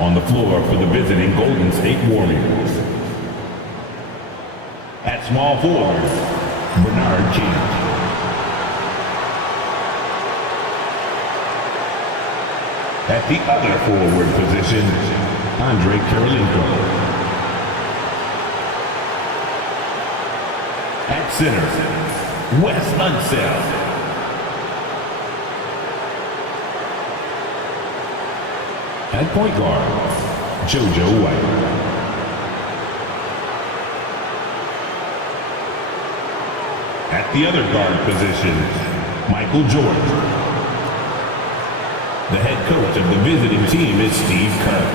On the floor for the visiting Golden State Warriors. At small forward, Bernard King. At the other forward position, Andre Kirilenko. At center, Wes Unseld. At point guard, JoJo White. At the other guard position, Michael Jordan. The head coach of the visiting team is Steve Kerr.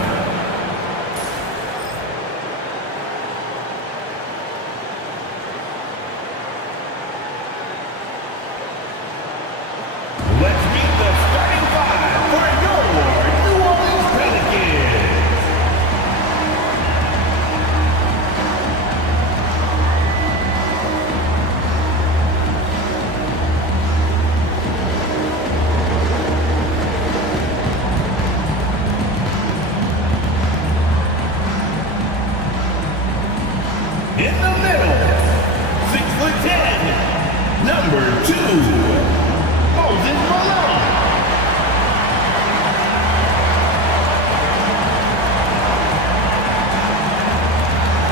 Let's meet the starting five for your New Orleans Pelicans. In the middle, 6'10", number 2. Moses Malone.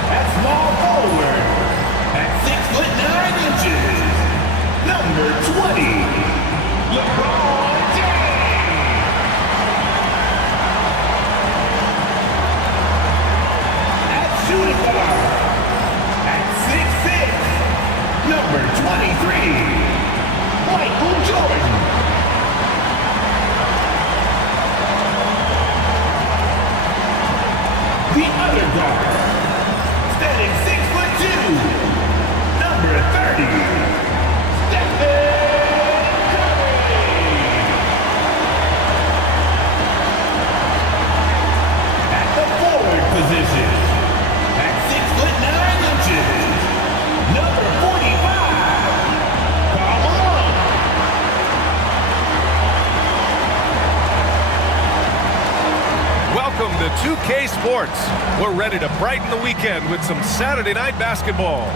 At small forward, at 6'9", number 20, LeBron James. At shooting guard, at 6'6", number 23. Michael Jordan. The other guard, standing 6'2", number 30, Stephen Curry. At the forward position, at 6'9", number 45, Karl Malone. Welcome to 2K Sports. We're ready to brighten the weekend with some Saturday night basketball.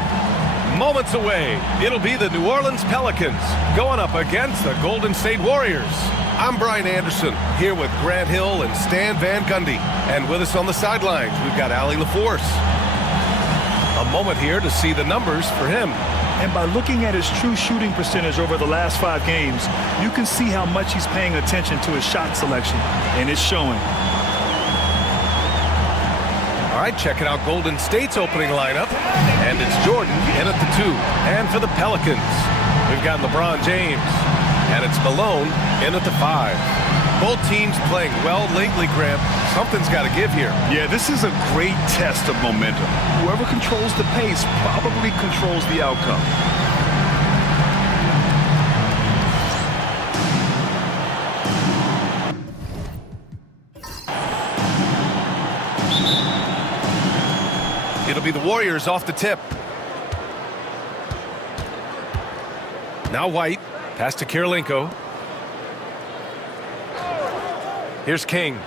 Moments away, it'll be the New Orleans Pelicans going up against the Golden State Warriors. I'm Brian Anderson, here with Grant Hill and Stan Van Gundy. And with us on the sidelines, we've got Allie LaForce. A moment here to see the numbers for him. And by looking at his true shooting percentage over the last 5 games, you can see how much he's paying attention to his shot selection, and it's showing. All right, checking out Golden State's opening lineup. And it's Jordan in at the 2. And for the Pelicans, we've got LeBron James. And it's Malone in at the 5. Both teams playing well lately, Graham. Something's got to give here. Yeah, this is a great test of momentum. Whoever controls the pace probably controls the outcome. It'll be the Warriors off the tip. Now White, pass to Kirilenko. Here's King.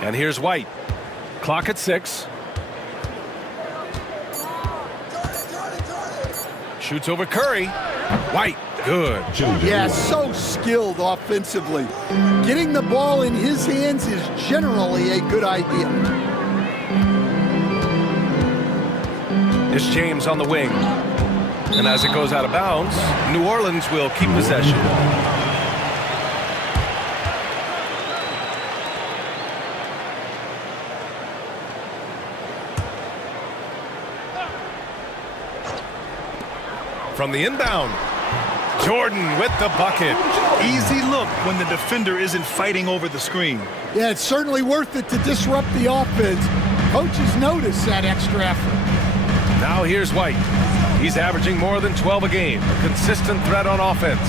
And here's White. Clock at 6. Shoots over Curry. White, good. Yeah, so skilled offensively. Getting the ball in his hands is generally a good idea. It's James on the wing. And as it goes out of bounds, New Orleans will keep possession. From the inbound, Jordan with the bucket. Easy look when the defender isn't fighting over the screen. Yeah, it's certainly worth it to disrupt the offense. Coaches notice that extra effort. Now here's White. He's averaging more than 12 a game. A consistent threat on offense.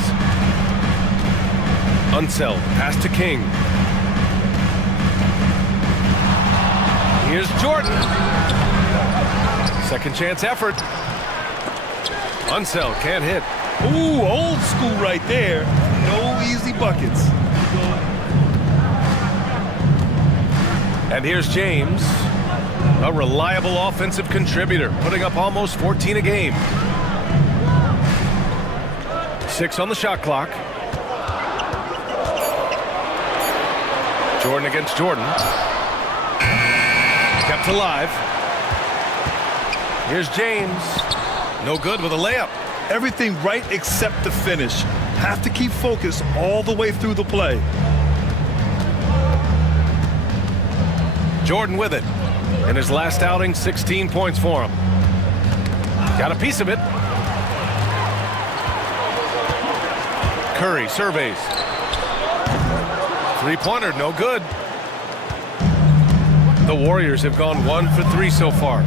Unseld, pass to King. Here's Jordan. Second chance effort. Unseld can't hit. Ooh, old school right there. No easy buckets. And here's James, a reliable offensive contributor, putting up almost 14 a game. 6 on the shot clock. Jordan against Jordan. Kept alive. Here's James. No good with a layup. Everything right except the finish. Have to keep focused all the way through the play. Jordan with it. In his last outing, 16 points for him. Got a piece of it. Curry surveys. Three-pointer, no good. The Warriors have gone 1 for 3 so far.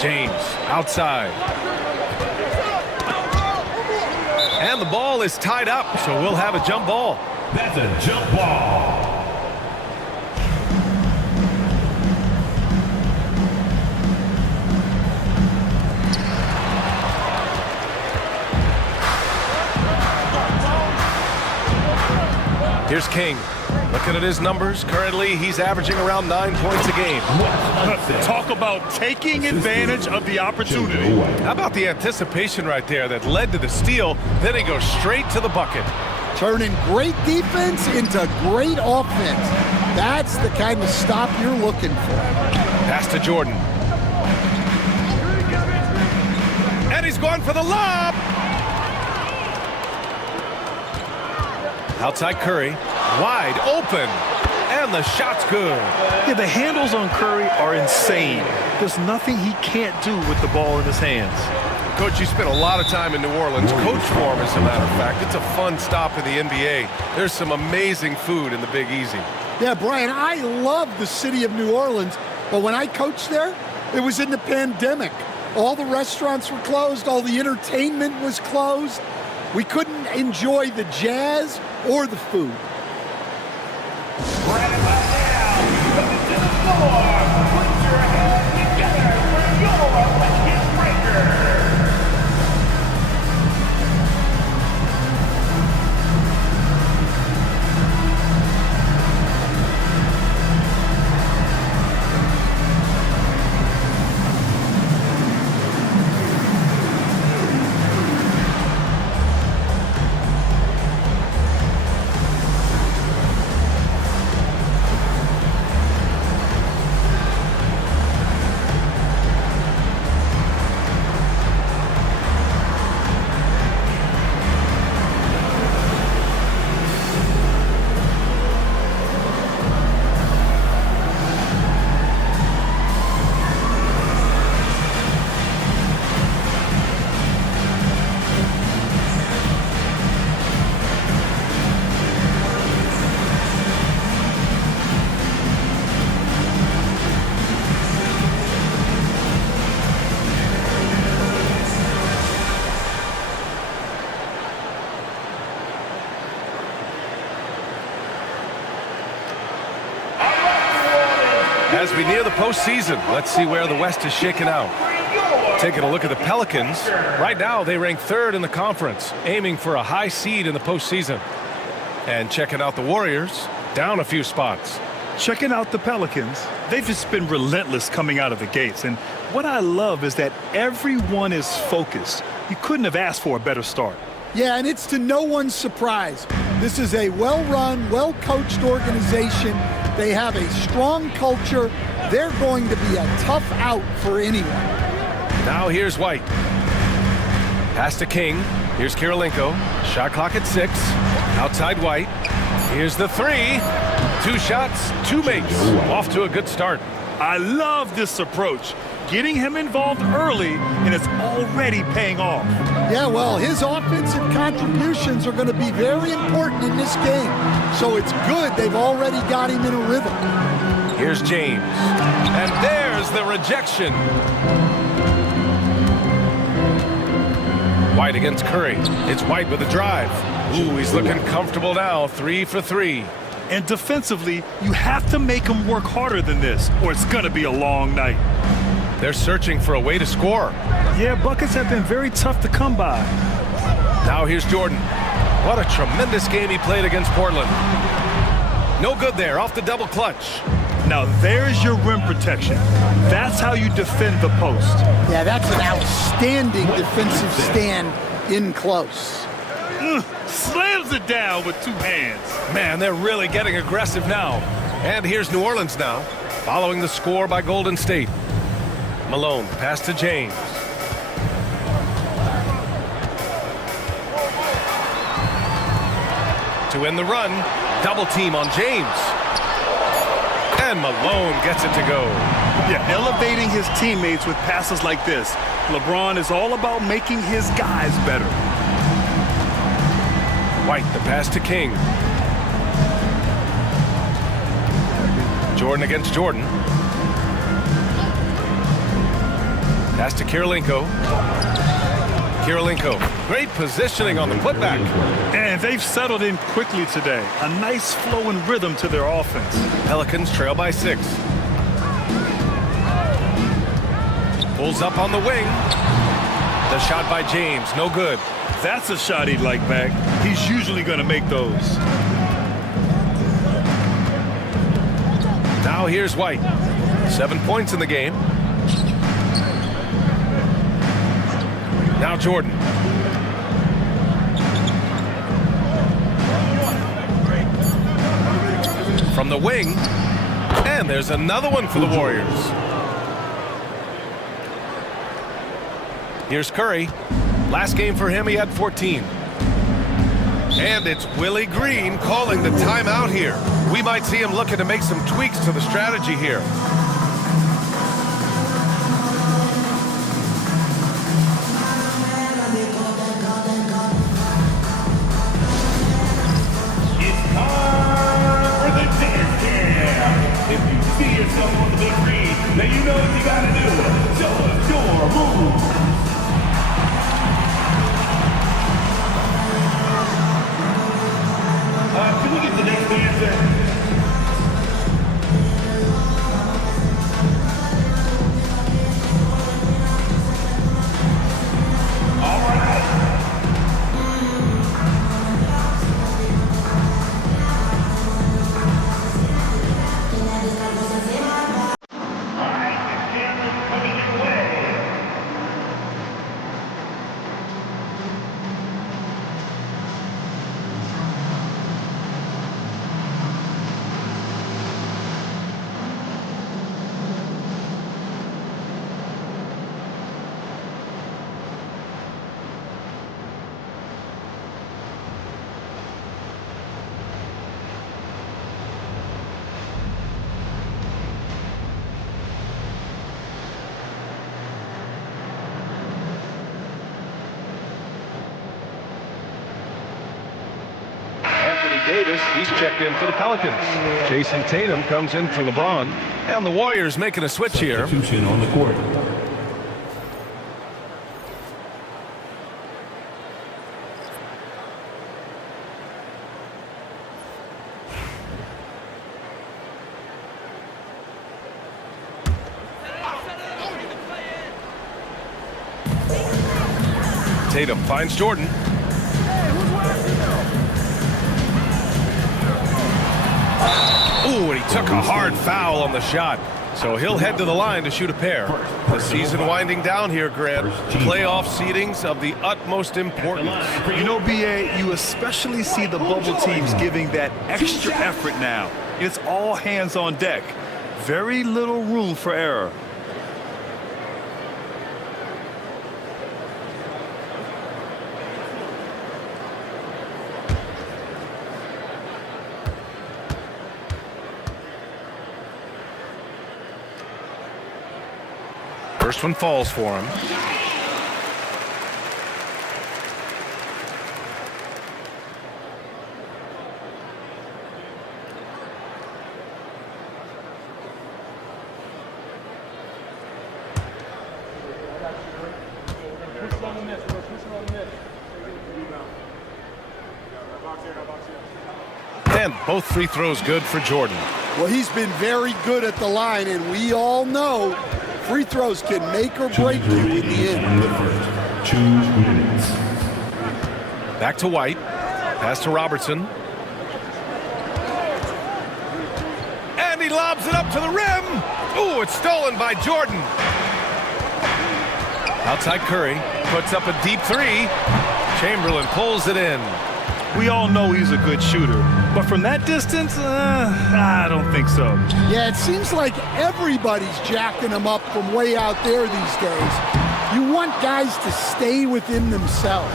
James outside. And the ball is tied up, so we'll have a jump ball. That's a jump ball. Here's King. Looking at his numbers, currently he's averaging around 9 points a game. Talk about taking advantage of the opportunity. How about the anticipation right there that led to the steal? Then he goes straight to the bucket. Turning great defense into great offense. That's the kind of stop you're looking for. Pass to Jordan. And he's going for the lob. Outside Curry, wide open, and the shot's good. Yeah, the handles on Curry are insane. There's nothing he can't do with the ball in his hands. Coach, you spent a lot of time in New Orleans. Coach for him, as a matter of fact. It's a fun stop in the NBA. There's some amazing food in the Big Easy. Yeah, Brian, I love the city of New Orleans, but when I coached there, it was in the pandemic. All the restaurants were closed, all the entertainment was closed. We couldn't enjoy the jazz or the food. Right about now, coming to the floor. Put your hands together for your bucket breaker. As we near the postseason, let's see where the West is shaken out. Taking a look at the Pelicans. Right now, they rank 3rd in the conference, aiming for a high seed in the postseason. And checking out the Warriors, down a few spots. Checking out the Pelicans, they've just been relentless coming out of the gates. And what I love is that everyone is focused. You couldn't have asked for a better start. Yeah, and it's to no one's surprise. This is a well-run, well-coached organization. They have a strong culture. They're going to be a tough out for anyone. Now here's White. Pass to King. Here's Kirilenko. Shot clock at 6. Outside White. Here's the 3. 2 shots, 2 makes. Off to a good start. I love this approach. Getting him involved early, and it's already paying off. Yeah, well, his offensive contributions are going to be very important in this game. So it's good they've already got him in a rhythm. Here's James. And there's the rejection. White against Curry. It's White with a drive. Ooh, he's looking comfortable now. 3 for 3. And defensively, you have to make him work harder than this, or it's going to be a long night. They're searching for a way to score. Yeah, buckets have been very tough to come by. Now here's Jordan. What a tremendous game he played against Portland. No good there, off the double clutch. Now there's your rim protection. That's how you defend the post. Yeah, that's an outstanding defensive stand in close. Slams it down with two hands. Man, they're really getting aggressive now. And here's New Orleans now, following the score by Golden State. Malone, pass to James. To end the run, double team on James. And Malone gets it to go. Yeah, elevating his teammates with passes like this. LeBron is all about making his guys better. White, the pass to King. Jordan against Jordan. Pass to Kirilenko. Kirilenko, great positioning on the putback. And they've settled in quickly today. A nice flow and rhythm to their offense. Pelicans trail by 6. Pulls up on the wing. The shot by James, no good. That's a shot he'd like back. He's usually going to make those. Now here's White. 7 points in the game. Now Jordan. From the wing. And there's another one for the Warriors. Here's Curry. Last game for him, he had 14. And it's Willie Green calling the timeout here. We might see him looking to make some tweaks to the strategy here. It's time for the dance cam. If you see yourself on the big screen, then you know what you gotta do. Show us your moves. Can we get the next dancer? Davis, he's checked in for the Pelicans. Jason Tatum comes in for LeBron. And the Warriors making a switch here. Substitution on the court. Tatum finds Jordan. Ooh, and he took a hard foul on the shot. So he'll head to the line to shoot a pair. The season winding down here, Grant. Playoff seedings of the utmost importance. You know, B.A., you especially see the bubble teams giving that extra effort now. It's all hands on deck. Very little room for error. First one falls for him. And both free throws good for Jordan. Well, he's been very good at the line, and we all know Free throws can make or break you in the end. In the first 2 minutes. Back to White. Pass to Robertson. And he lobs it up to the rim. Ooh, it's stolen by Jordan. Outside Curry. Puts up a deep three. Chamberlain pulls it in. We all know he's a good shooter, but from that distance, I don't think so. Yeah, it seems like everybody's jacking him up from way out there these days. You want guys to stay within themselves.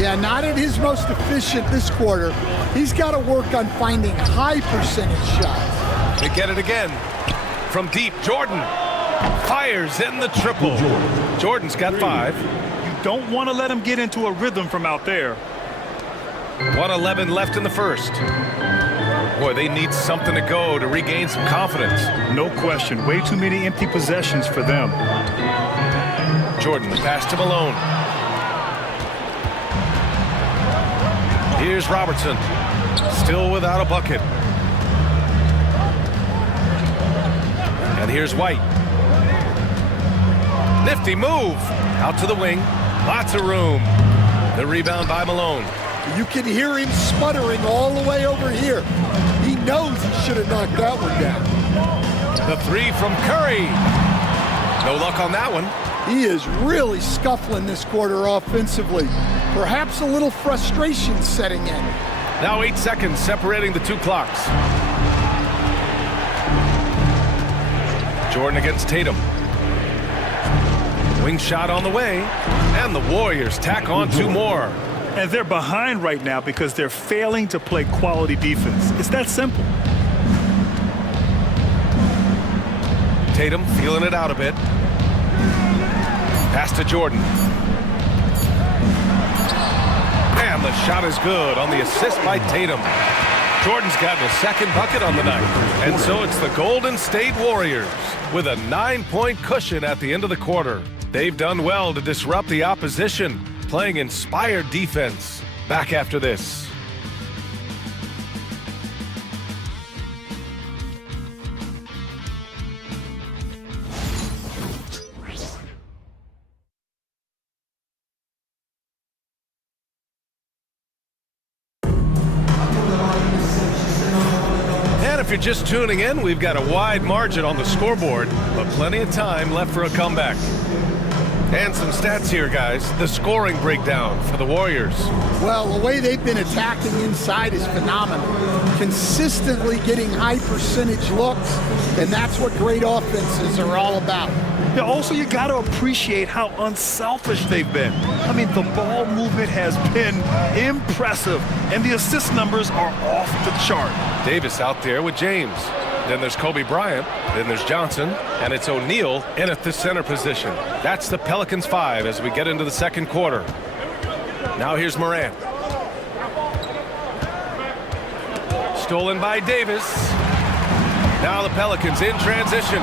Yeah, not at his most efficient this quarter. He's got to work on finding high percentage shots. They get it again. From deep, Jordan fires in the triple. Jordan's got 5. You don't want to let him get into a rhythm from out there. 1:11 left in the first. Boy, they need something to go to regain some confidence. No question. Way too many empty possessions for them. Jordan, the pass to Malone. Here's Robertson. Still without a bucket. And here's White. Nifty move. Out to the wing. Lots of room. The rebound by Malone. You can hear him sputtering all the way over here. He knows he should have knocked that one down. The 3 from Curry. No luck on that one. He is really scuffling this quarter offensively. Perhaps a little frustration setting in. Now 8 seconds separating the 2 clocks. Jordan against Tatum. Wing shot on the way. And the Warriors tack on 2 more. And they're behind right now because they're failing to play quality defense. It's that simple. Tatum feeling it out a bit. Pass to Jordan. And the shot is good on the assist by Tatum. Jordan's gotten a second bucket on the night. And so it's the Golden State Warriors with a 9-point cushion at the end of the quarter. They've done well to disrupt the opposition, playing inspired defense. Back after this. And if you're just tuning in, we've got a wide margin on the scoreboard, but plenty of time left for a comeback. And some stats here, guys. The scoring breakdown for the Warriors. Well, the way they've been attacking inside is phenomenal. Consistently getting high percentage looks, and that's what great offenses are all about. Yeah, also, you got to appreciate how unselfish they've been. I mean, the ball movement has been impressive, and the assist numbers are off the chart. Davis out there with James. Then there's Kobe Bryant. Then there's Johnson. And it's O'Neal in at the center position. That's the Pelicans 5 as we get into the second quarter. Now here's Morant. Stolen by Davis. Now the Pelicans in transition.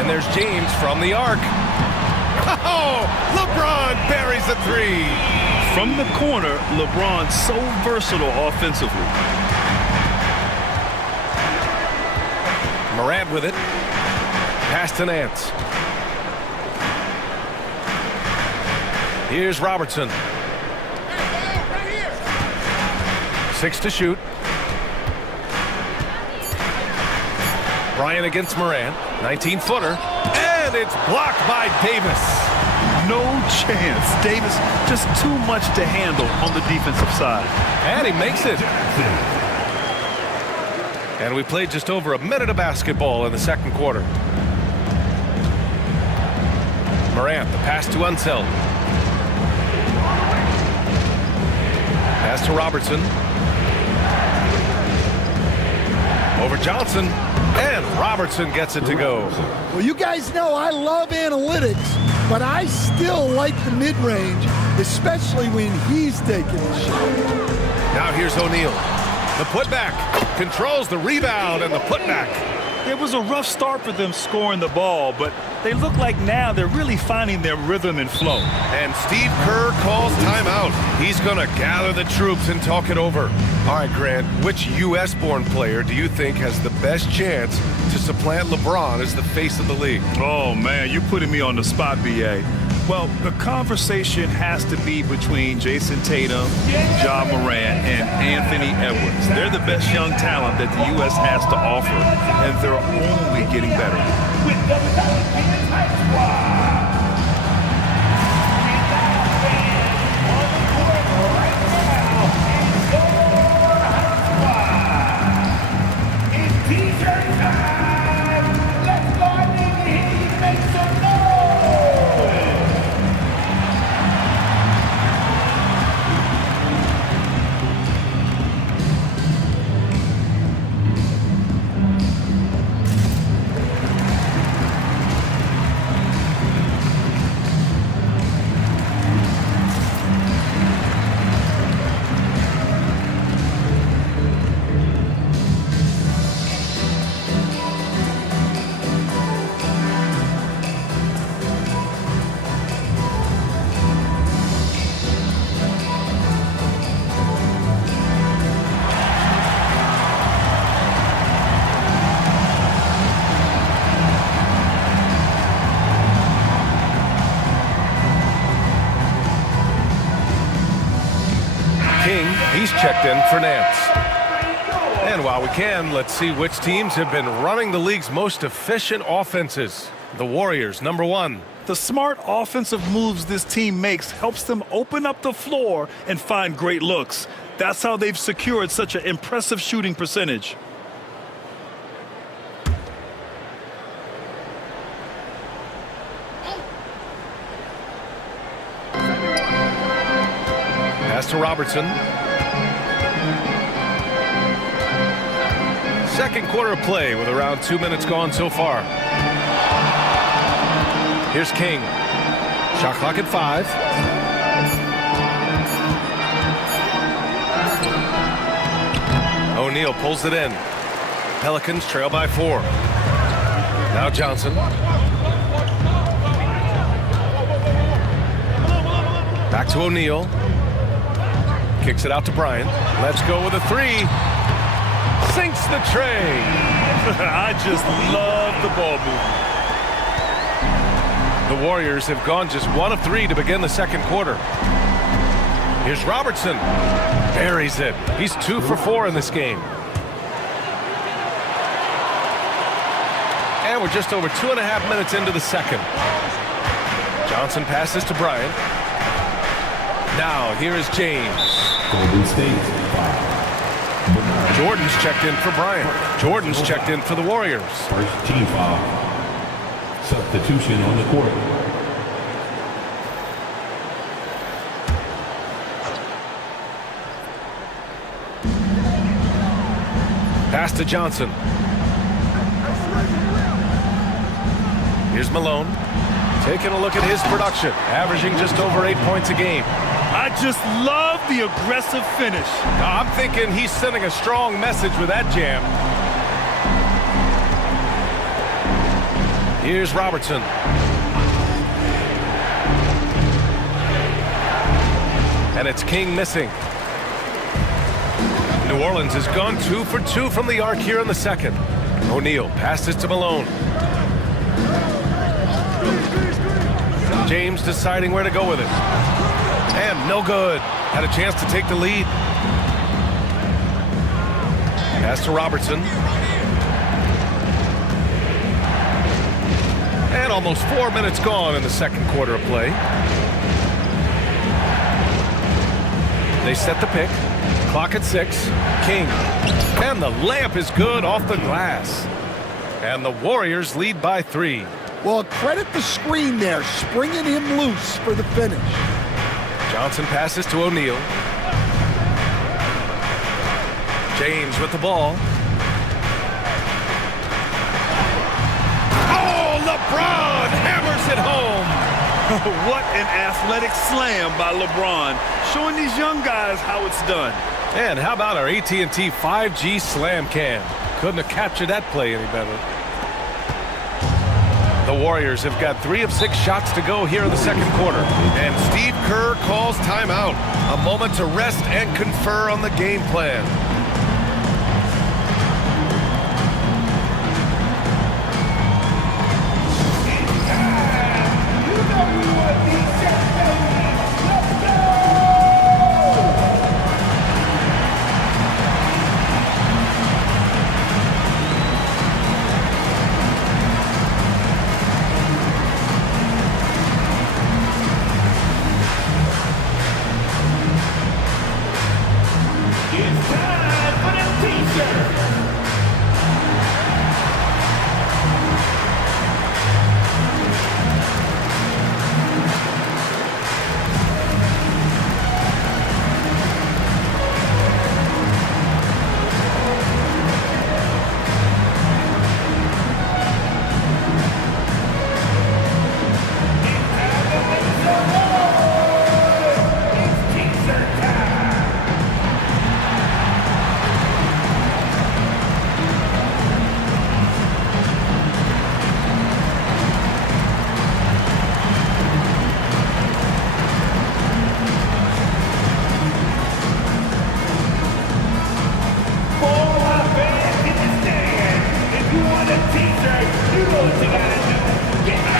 And there's James from the arc. Oh, LeBron buries the 3. From the corner, LeBron so versatile offensively. Morant with it. Pass to Nance. Here's Robertson. 6 to shoot. Bryant against Morant. 19-footer. And it's blocked by Davis. No chance. Davis just too much to handle on the defensive side. And he makes it. And we played just over a minute of basketball in the second quarter. Morant, the pass to Unseld. Pass to Robertson. Over Johnson. And Robertson gets it to go. Well, you guys know I love analytics, but I still like the mid-range, especially when he's taking the shot. Now here's O'Neal. The putback controls the rebound and the putback. It was a rough start for them scoring the ball, but they look like now they're really finding their rhythm and flow. And Steve Kerr calls timeout. He's going to gather the troops and talk it over. All right, Grant, which U.S.-born player do you think has the best chance to supplant LeBron as the face of the league? Oh, man, you're putting me on the spot, B.A. Well, the conversation has to be between Jason Tatum, Ja Morant, and Anthony Edwards. They're the best young talent that the U.S. has to offer, and they're only getting better. With the Pelicans High Squad. On the court right now is your High Squad. It's t-shirt time. Let's go and make some noise. He's checked in for Nance. And while we can, let's see which teams have been running the league's most efficient offenses. The Warriors, number one. The smart offensive moves this team makes helps them open up the floor and find great looks. That's how they've secured such an impressive shooting percentage. Pass to Robertson. Second quarter of play with around 2 minutes gone so far. Here's King. Shot clock at 5. O'Neal pulls it in. Pelicans trail by 4. Now Johnson. Back to O'Neal. Kicks it out to Bryant. Let's go with a 3. Sinks the tray. I just love the ball movement. The Warriors have gone just 1 of 3 to begin the second quarter. Here's Robertson. Buries it. He's 2 for 4 in this game. And we're just over 2.5 minutes into the second. Johnson passes to Bryant. Now here is James. Golden State 5. Jordan's checked in for Bryant. Jordan's checked in for the Warriors. First team foul. Substitution on the court. Pass to Johnson. Here's Malone. Taking a look at his production. Averaging just over 8 points a game. I just love the aggressive finish. I'm thinking he's sending a strong message with that jam. Here's Robertson. And it's King missing. New Orleans has gone 2 for 2 from the arc here in the second. O'Neal passes to Malone. James deciding where to go with it. And no good. Had a chance to take the lead. Pass to Robertson. And almost 4 minutes gone in the second quarter of play. They set the pick. Clock at 6. King. And the layup is good off the glass. And the Warriors lead by 3. Well, credit the screen there, springing him loose for the finish. Johnson passes to O'Neal. James with the ball. Oh, LeBron hammers it home. What an athletic slam by LeBron, showing these young guys how it's done. And how about our AT&T 5G slam cam? Couldn't have captured that play any better. The Warriors have got 3 of 6 shots to go here in the second quarter. And Steve Kerr calls timeout. A moment to rest and confer on the game plan.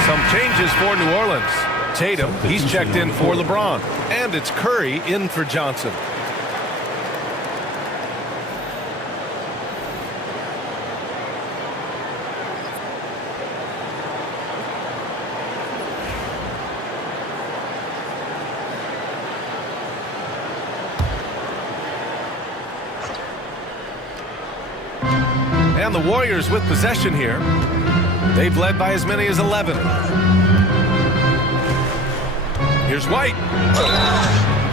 Some changes for New Orleans. Tatum, he's checked in for LeBron. And it's Curry in for Johnson. And the Warriors with possession here. They've led by as many as 11. Here's White.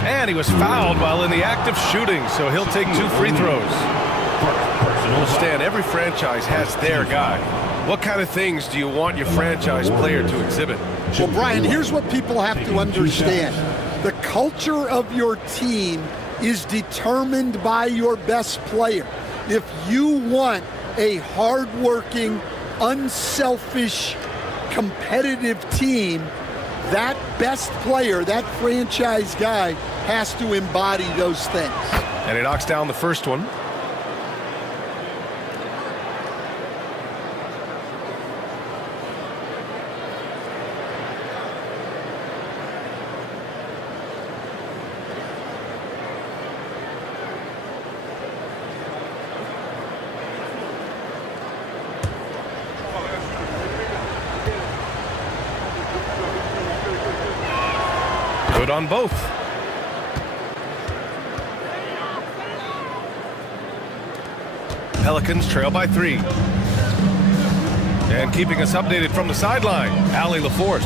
And he was fouled while in the act of shooting, so he'll take 2 free throws. Stan, every franchise has their guy. What kind of things do you want your franchise player to exhibit? Well, Brian, here's what people have to understand. The culture of your team is determined by your best player. If you want a hardworking, unselfish, competitive team, that best player, that franchise guy, has to embody those things. And he knocks down the first one. Good on both. Pelicans trail by 3. And keeping us updated from the sideline, Allie LaForce.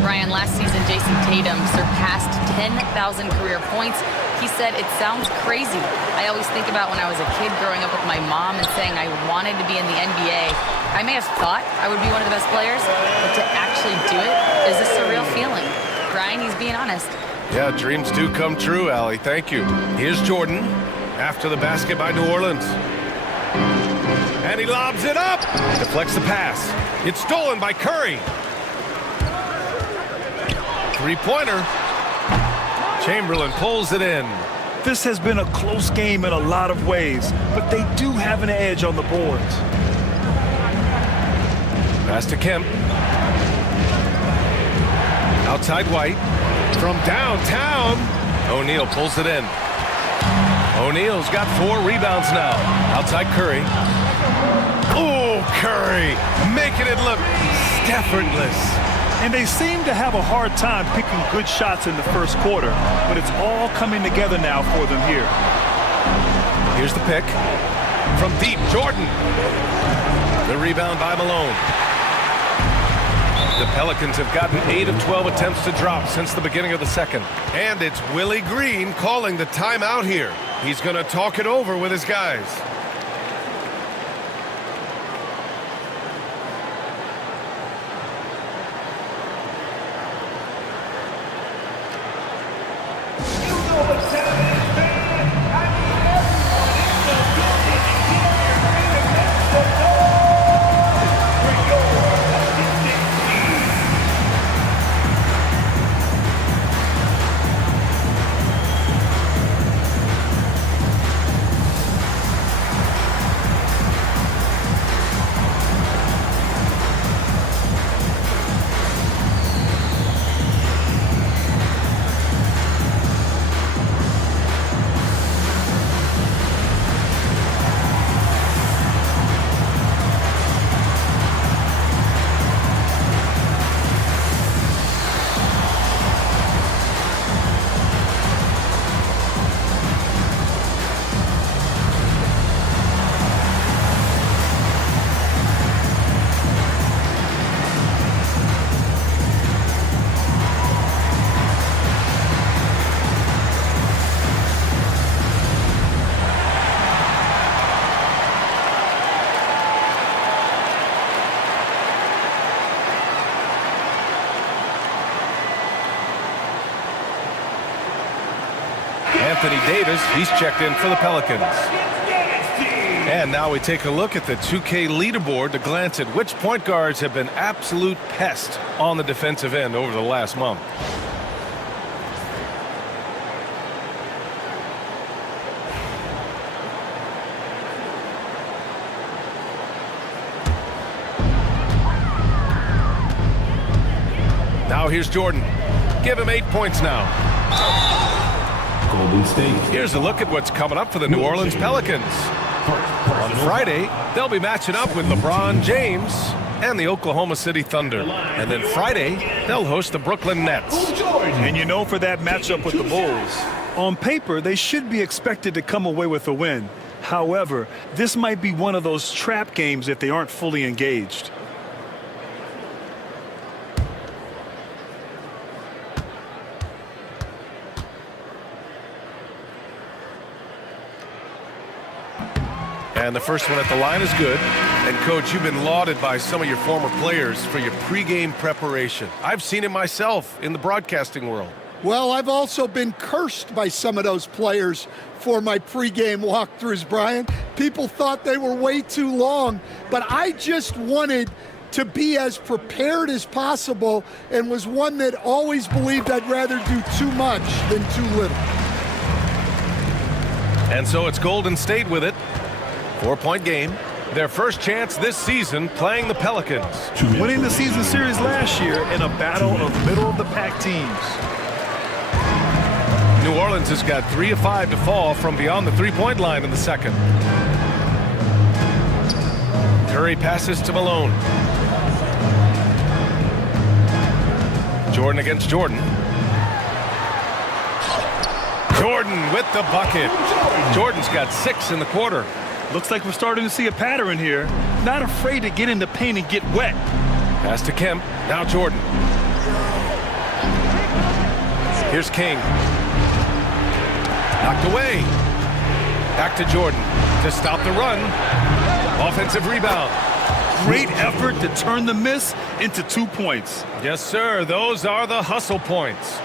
Brian, last season, Jason Tatum surpassed 10,000 career points. He said, "It sounds crazy. I always think about when I was a kid growing up with my mom and saying I wanted to be in the NBA. I may have thought I would be one of the best players, but to actually do it is a surreal feeling." Brian, he's being honest. Yeah, dreams do come true, Allie. Thank you. Here's Jordan after the basket by New Orleans. And he lobs it up. Deflects the pass. It's stolen by Curry. Three-pointer. Chamberlain pulls it in. This has been a close game in a lot of ways, but they do have an edge on the boards. Pass to Kemp. Outside White. From downtown, O'Neal pulls it in. O'Neal's got 4 rebounds now. Outside Curry. Oh, Curry making it look effortless. And they seem to have a hard time picking good shots in the first quarter, but it's all coming together now for them here. Here's the pick. From deep, Jordan. The rebound by Malone. The Pelicans have gotten 8 of 12 attempts to drop since the beginning of the second. And it's Willie Green calling the timeout here. He's going to talk it over with his guys. Anthony Davis. He's checked in for the Pelicans. And now we take a look at the 2K leaderboard to glance at which point guards have been absolute pests on the defensive end over the last month. Now here's Jordan. Give him 8 points now. Golden State. Here's a look at what's coming up for the New Orleans Pelicans. On Friday, they'll be matching up with LeBron James and the Oklahoma City Thunder. And then Friday, they'll host the Brooklyn Nets. And you know, for that matchup with the Bulls, on paper, they should be expected to come away with a win. However, this might be one of those trap games if they aren't fully engaged. And the first one at the line is good. And, Coach, you've been lauded by some of your former players for your pregame preparation. I've seen it myself in the broadcasting world. Well, I've also been cursed by some of those players for my pregame walkthroughs, Brian. People thought they were way too long, but I just wanted to be as prepared as possible and was one that always believed I'd rather do too much than too little. And so it's Golden State with it. 4-point game. Their first chance this season playing the Pelicans. Winning the season series last year in a battle of middle-of-the-pack teams. New Orleans has got 3 of 5 to fall from beyond the three-point line in the second. Curry passes to Malone. Jordan against Jordan. Jordan with the bucket. Jordan's got 6 in the quarter. Looks like we're starting to see a pattern here. Not afraid to get in the paint and get wet. Pass to Kemp. Now Jordan. Here's King. Knocked away. Back to Jordan to stop the run. Offensive rebound. Great effort to turn the miss into 2 points. Yes, sir. Those are the hustle points.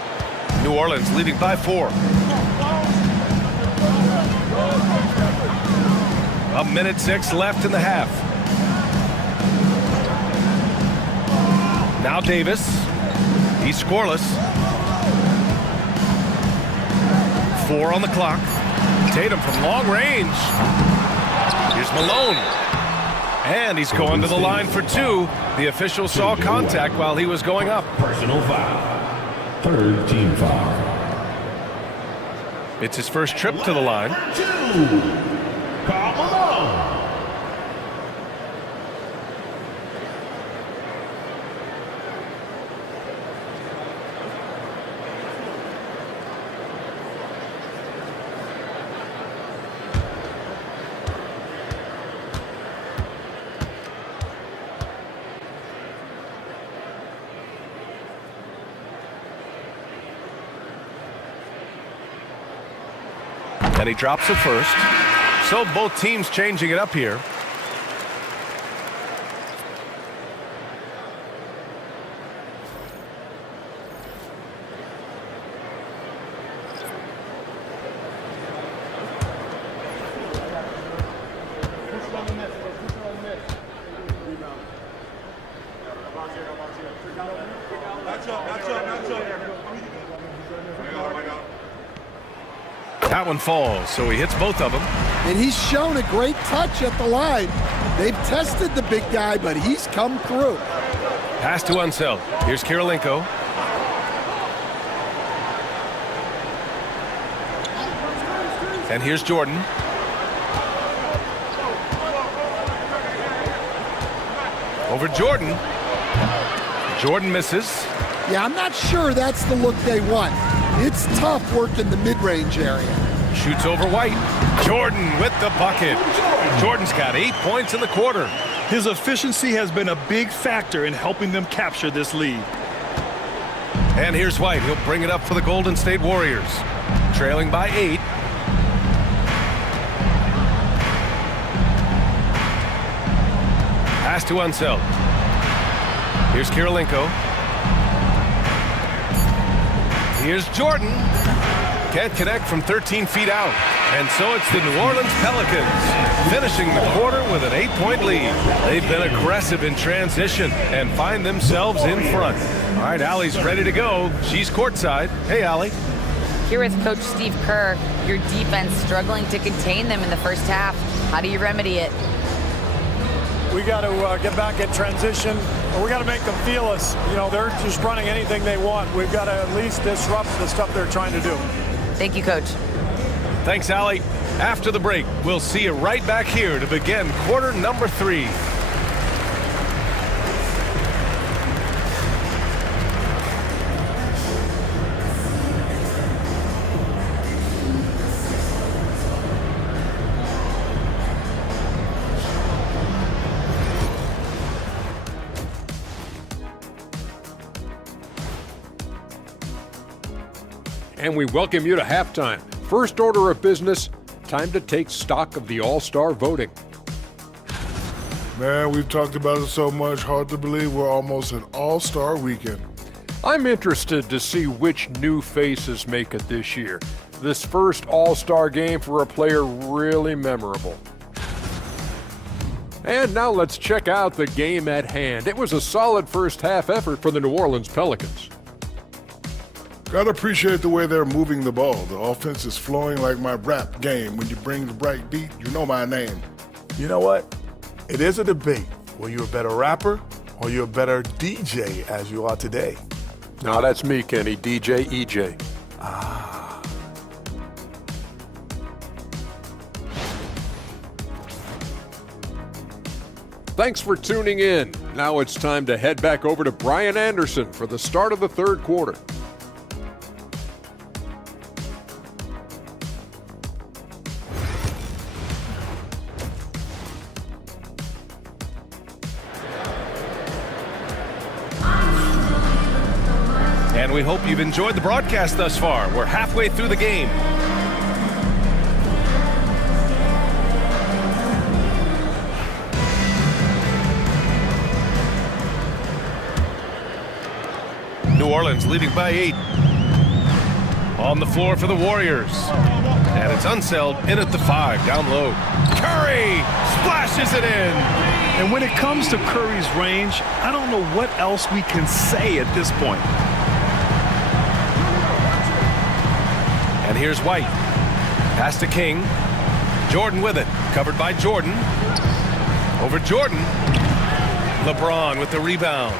New Orleans leading by 4. A minute 6 left in the half. Now Davis. He's scoreless. 4 on the clock. Tatum from long range. Here's Malone. And he's going to the line for 2. The official saw contact while he was going up. Personal foul. Third team foul. It's his first trip to the line. 2. Karl Malone. And he drops it first. So both teams changing it up here. That one falls, so he hits both of them. And he's shown a great touch at the line. They've tested the big guy, but he's come through. Pass to Unseld. Here's Kirilenko. And here's Jordan. Over Jordan. Jordan misses. Yeah, I'm not sure that's the look they want. It's tough working the mid-range area. Shoots over White. Jordan with the bucket. Jordan's got 8 points in the quarter. His efficiency has been a big factor in helping them capture this lead. And here's White. He'll bring it up for the Golden State Warriors. Trailing by 8. Pass to Unseld. Here's Kirilenko. Here's Jordan. Can't connect from 13 feet out. And so it's the New Orleans Pelicans finishing the quarter with an 8-point lead. They've been aggressive in transition and find themselves in front. All right, Allie's ready to go. She's courtside. Hey, Allie. Here with Coach Steve Kerr, your defense struggling to contain them in the first half. How do you remedy it? We got to get back in transition. We got to make them feel us. You know, they're just running anything they want. We've got to at least disrupt the stuff they're trying to do. Thank you, Coach. Thanks, Allie. After the break, we'll see you right back here to begin quarter number 3. And we welcome you to halftime. First order of business, time to take stock of the All-Star voting. Man, we've talked about it so much, hard to believe we're almost an All-Star weekend. I'm interested to see which new faces make it this year. This first All-Star game for a player really memorable. And now let's check out the game at hand. It was a solid first half effort for the New Orleans Pelicans. Gotta appreciate the way they're moving the ball. The offense is flowing like my rap game. When you bring the bright beat, you know my name. You know what? It is a debate. Were you a better rapper or you're a better DJ as you are today? No, that's me, Kenny. DJ EJ. Thanks for tuning in. Now it's time to head back over to Brian Anderson for the start of the third quarter. And we hope you've enjoyed the broadcast thus far. We're halfway through the game. New Orleans leading by 8. On the floor for the Warriors. And it's Unseld in at the 5, down low. Curry splashes it in. And when it comes to Curry's range, I don't know what else we can say at this point. And here's White. Pass to King. Jordan with it. Covered by Jordan. Over Jordan. LeBron with the rebound.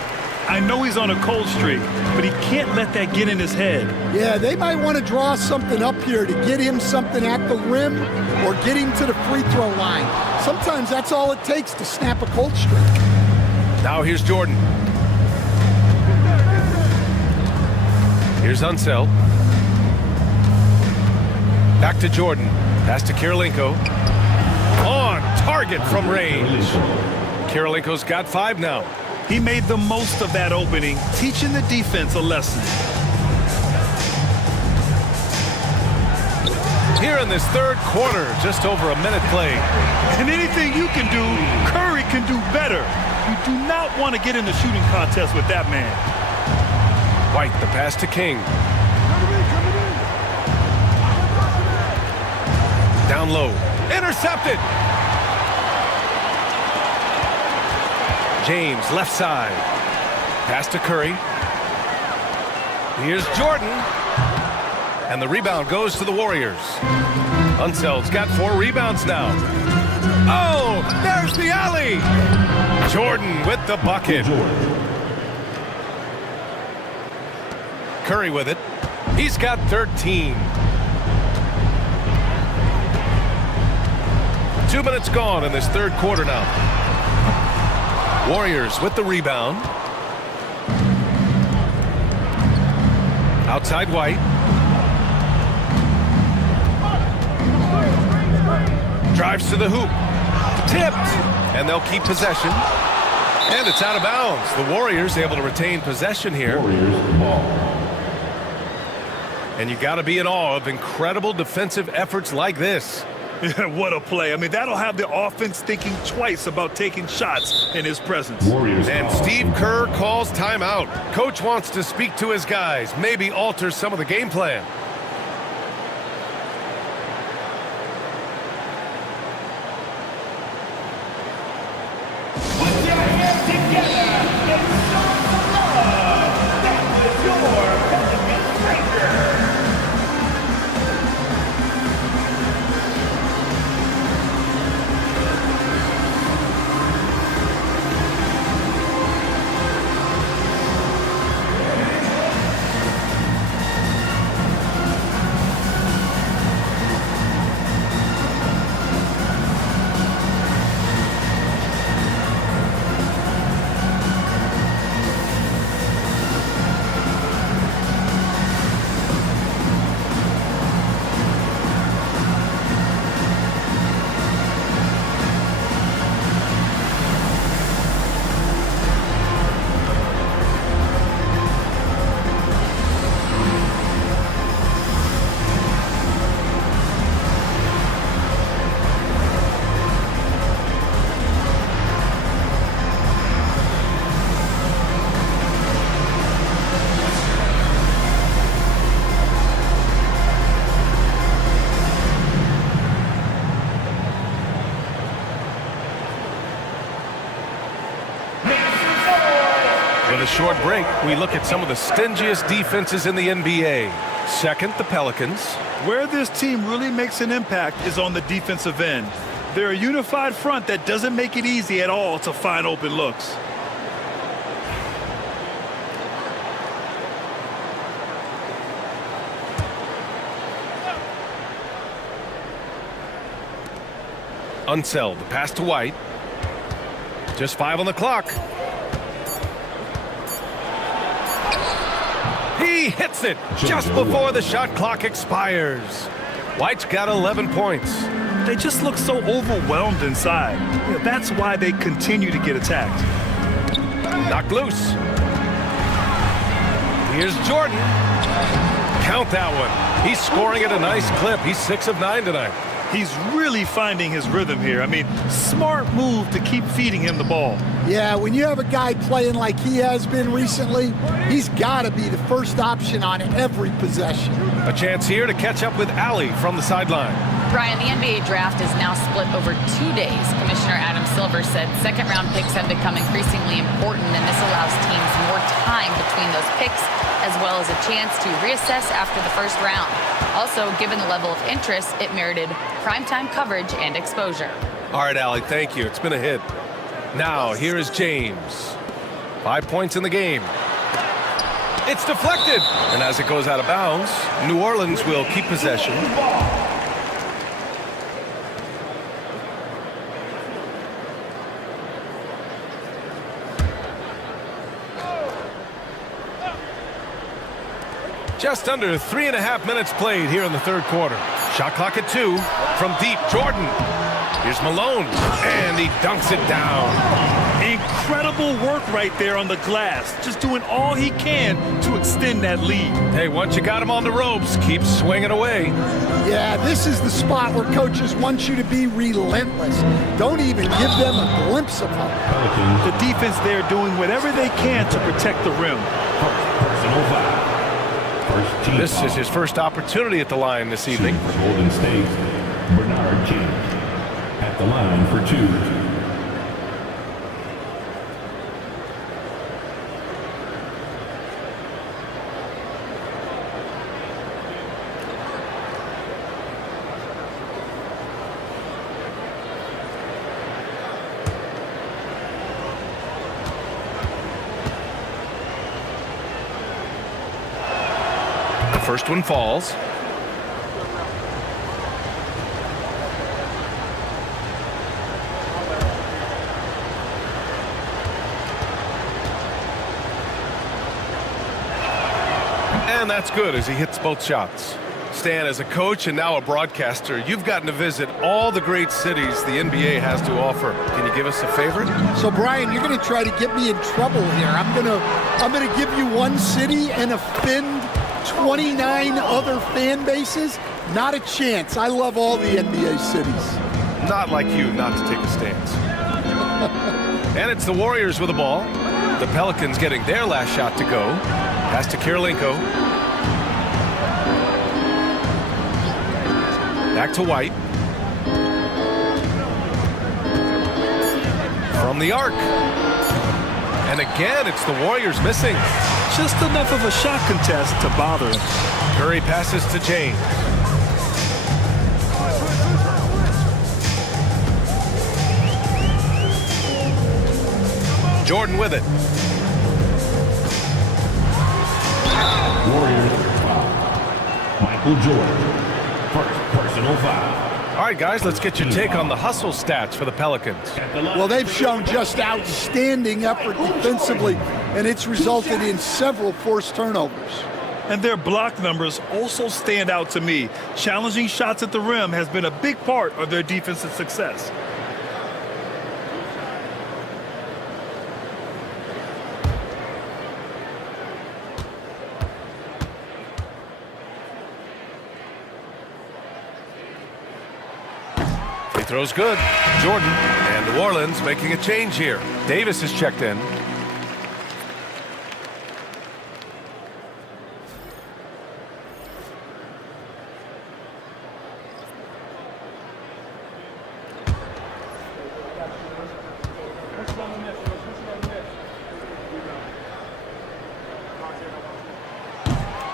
I know he's on a cold streak, but he can't let that get in his head. Yeah, they might want to draw something up here to get him something at the rim or get him to the free throw line. Sometimes that's all it takes to snap a cold streak. Now here's Jordan. Here's Unseld. Back to Jordan. Pass to Kirilenko. On target from range. Kirilenko's got 5 now. He made the most of that opening, teaching the defense a lesson. Here in this third quarter, just over a minute played. And anything you can do, Curry can do better. You do not want to get in the shooting contest with that man. White, the pass to King. Down low. Intercepted. James, left side. Pass to Curry. Here's Jordan. And the rebound goes to the Warriors. Unseld's got 4 rebounds now. Oh, there's the alley. Jordan with the bucket. Curry with it. He's got 13. 2 minutes gone in this third quarter now. Warriors with the rebound. Outside White. Drives to the hoop. Tipped. And they'll keep possession. And it's out of bounds. The Warriors able to retain possession here. And you got to be in awe of incredible defensive efforts like this. What a play. I mean, that'll have the offense thinking twice about taking shots in his presence. And Steve Kerr calls timeout. Coach wants to speak to his guys, maybe alter some of the game plan. together and show some love. That was your Pelicans Ranger. With a short break, we look at some of the stingiest defenses in the NBA. Second, the Pelicans. Where this team really makes an impact is on the defensive end. They're a unified front that doesn't make it easy at all to find open looks. Unseld, the pass to White. Just 5 on the clock. He hits it just before the shot clock expires. White's got 11 points. They just look so overwhelmed inside. That's why they continue to get attacked. Knocked loose. Here's Jordan. Count that one. He's scoring at a nice clip. He's 6 of 9 tonight. He's really finding his rhythm here. I mean, smart move to keep feeding him the ball. Yeah, when you have a guy playing like he has been recently, he's got to be the first option on every possession. A chance here to catch up with Allie from the sideline. Brian, the NBA draft is now split over 2 days. Commissioner Adam Silver said second-round picks have become increasingly important, and this allows teams more time between those picks, as well as a chance to reassess after the first round. Also, given the level of interest, it merited primetime coverage and exposure. All right, Allie, thank you. It's been a hit. Now, here is James. 5 points in the game. It's deflected. And as it goes out of bounds, New Orleans will keep possession. Just under 3.5 minutes played here in the third quarter. Shot clock at 2. From deep, Jordan. Here's Malone, and he dunks it down. Incredible work right there on the glass. Just doing all he can to extend that lead. Hey, once you got him on the ropes, keep swinging away. Yeah, this is the spot where coaches want you to be relentless. Don't even give them a glimpse of hope. The defense there doing whatever they can to protect the rim. Personal foul. First team This foul. is his first opportunity at the line this evening. For Golden State, Bernard James at the line for 2. The first one falls. And that's good as he hits both shots. Stan, as a coach and now a broadcaster, you've gotten to visit all the great cities the NBA has to offer. Can you give us a favorite? So, Brian, you're going to try to get me in trouble here. I'm going to give you one city and offend 29 other fan bases. Not a chance. I love all the NBA cities. Not like you not to take a stance. And it's the Warriors with the ball. The Pelicans getting their last shot to go. Pass to Kirilenko. Back to White. From the arc. And again, it's the Warriors missing. Just enough of a shot contest to bother him. Curry passes to James. Jordan with it. Warriors foul. Michael Jordan. First personal foul. All right, guys, let's get your take on the hustle stats for the Pelicans. Well, they've shown just outstanding effort defensively, and it's resulted in several forced turnovers. And their block numbers also stand out to me. Challenging shots at the rim has been a big part of their defensive success. Free throw's good. Jordan and New Orleans making a change here. Davis is checked in.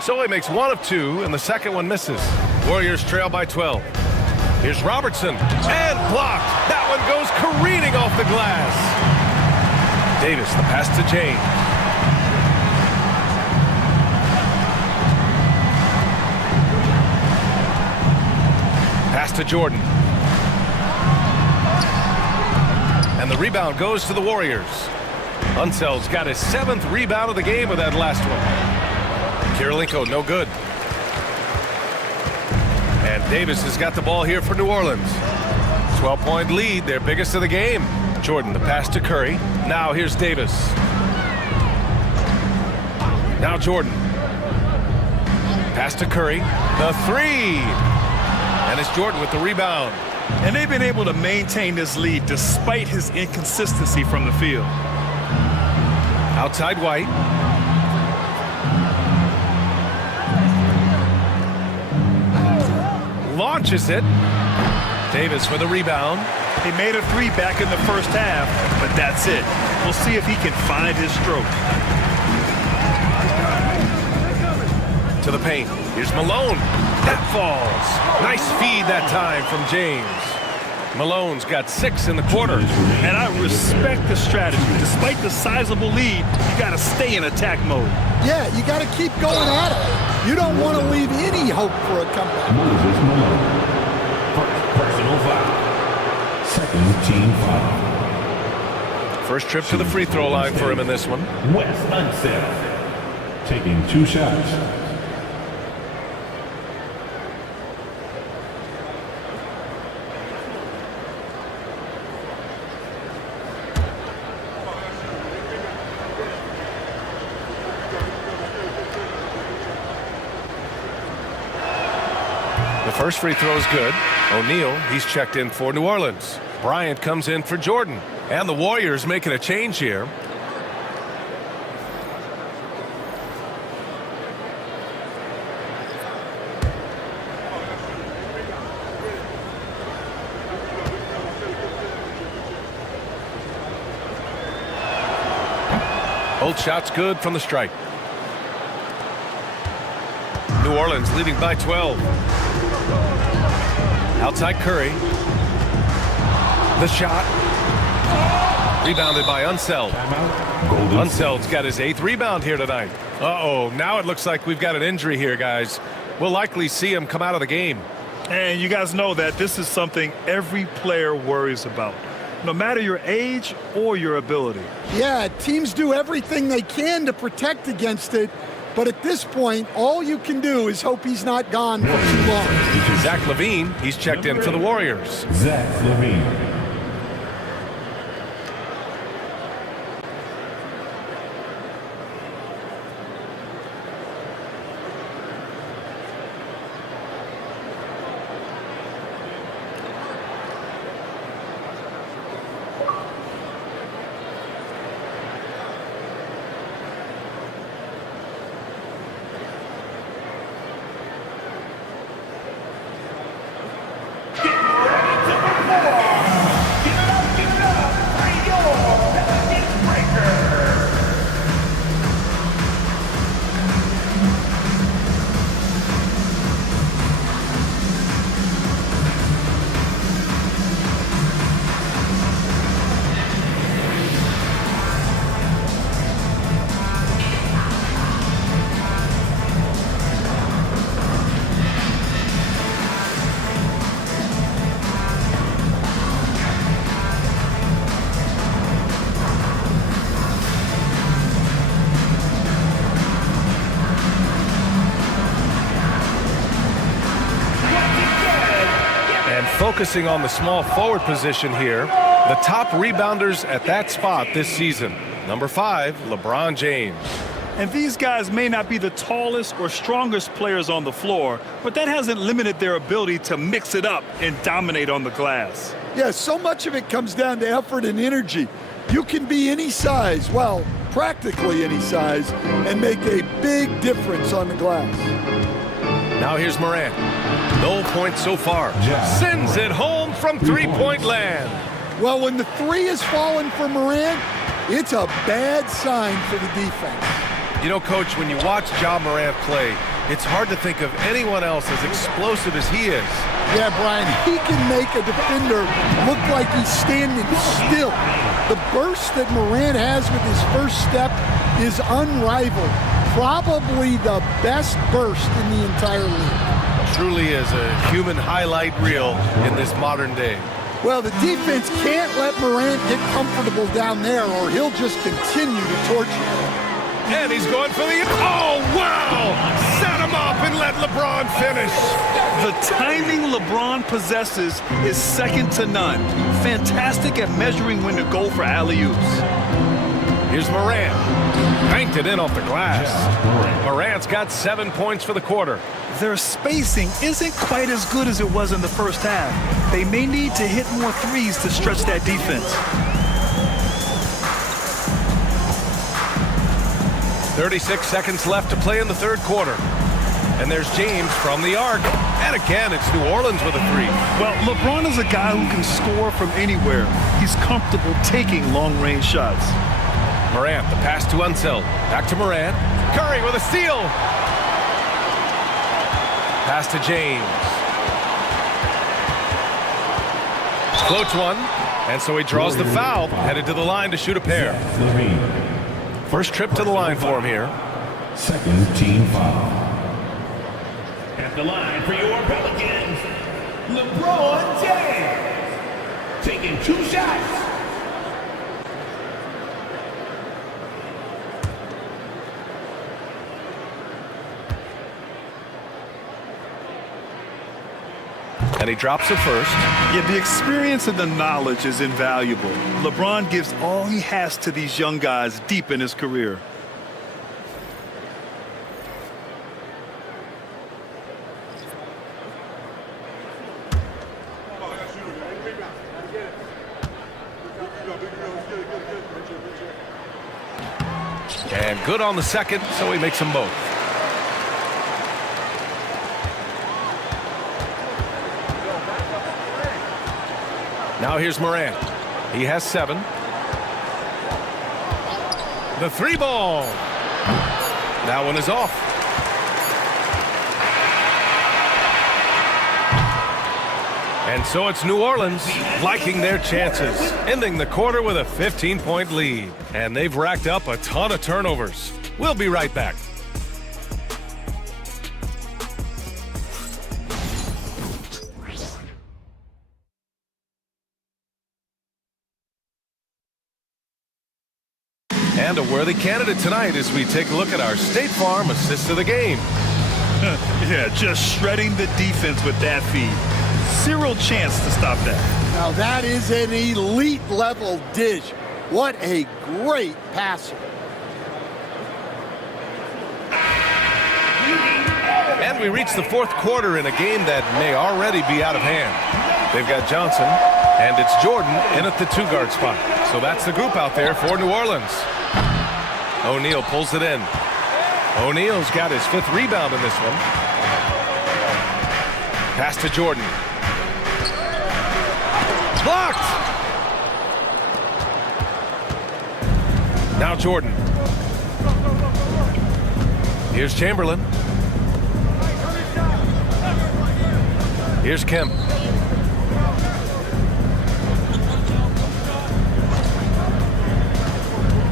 So he makes one of two, and the second one misses. Warriors trail by 12. Here's Robertson, and blocked. That one goes careening off the glass. Davis, the pass to James. Pass to Jordan. And the rebound goes to the Warriors. Unsel's got his 7th rebound of the game with that last one. Kirilenko, no good. And Davis has got the ball here for New Orleans. 12-point lead, their biggest of the game. Jordan, the pass to Curry. Now here's Davis. Now Jordan. Pass to Curry. The three. And it's Jordan with the rebound. And they've been able to maintain this lead despite his inconsistency from the field. Outside White. Launches it. Davis for the rebound. He made a three back in the first half, but that's it. We'll see if he can find his stroke. To the paint. Here's Malone. That falls. Nice feed that time from James. Malone's got 6 in the quarter. And I respect the strategy. Despite the sizable lead, you got to stay in attack mode. Yeah, you got to keep going at it. You don't want to leave any hope for a comeback. Moses Malone. First personal foul. Second team foul. First trip to the free throw line for him in this one. Wes Unseld. Taking 2 shots. The first free throw is good. O'Neal, he's checked in for New Orleans. Bryant comes in for Jordan. And the Warriors making a change here. Both shots good from the stripe. New Orleans leading by 12. Outside Curry. The shot. Rebounded by Unseld. Unseld's got his 8th rebound here tonight. Uh-oh, now it looks like we've got an injury here, guys. We'll likely see him come out of the game. And you guys know that this is something every player worries about, no matter your age or your ability. Yeah, teams do everything they can to protect against it. But at this point, all you can do is hope he's not gone for too long. Zach LaVine, he's checked in for the Warriors. Zach LaVine. Focusing on the small forward position here, the top rebounders at that spot this season. Number 5, LeBron James. And these guys may not be the tallest or strongest players on the floor, but that hasn't limited their ability to mix it up and dominate on the glass. Yeah, so much of it comes down to effort and energy. You can be any size, well, practically any size, and make a big difference on the glass. Now here's Morant. No points so far. Sends it home from three-point land. Well, when the three is falling for Morant, it's a bad sign for the defense. You know, Coach, when you watch Ja Morant play, it's hard to think of anyone else as explosive as he is. Yeah, Brian, he can make a defender look like he's standing still. The burst that Morant has with his first step is unrivaled. Probably the best burst in the entire league. Truly is a human highlight reel in this modern day. Well, the defense can't let Morant get comfortable down there or he'll just continue to torture. And he's going for the... Oh, wow! Set him up and let LeBron finish. The timing LeBron possesses is second to none. Fantastic at measuring when to go for alley-oops. Here's Morant. Banked it in off the glass. Morant's got 7 points for the quarter. Their spacing isn't quite as good as it was in the first half. They may need to hit more threes to stretch that defense. 36 seconds left to play in the third quarter. And there's James from the arc. And again, it's New Orleans with a three. Well, LeBron is a guy who can score from anywhere. He's comfortable taking long-range shots. Morant, the pass to Unseld. Back to Morant. Curry with a steal. Pass to James. Floats one. And so he draws the foul. Headed to the line to shoot a pair. First trip to the line for him here. Second team foul. At the line for your Pelicans, LeBron James. Taking 2 shots. And he drops it first. Yeah, the experience and the knowledge is invaluable. LeBron gives all he has to these young guys deep in his career. And good on the second, so he makes them both. Now here's Morant. He has 7. The 3 ball. That one is off. And so it's New Orleans liking their chances, ending the quarter with a 15-point lead. And they've racked up a ton of turnovers. We'll be right back. And a worthy candidate tonight as we take a look at our State Farm assist of the game. Yeah, just shredding the defense with that feed. Zero chance to stop that. Now that is an elite level dish. What a great passer. And we reach the fourth quarter in a game that may already be out of hand. They've got Johnson, and it's Jordan in at the 2-guard spot. So that's the group out there for New Orleans. O'Neal pulls it in. O'Neal's got his 5th rebound in this one. Pass to Jordan. Blocked! Now Jordan. Here's Chamberlain. Here's Kemp.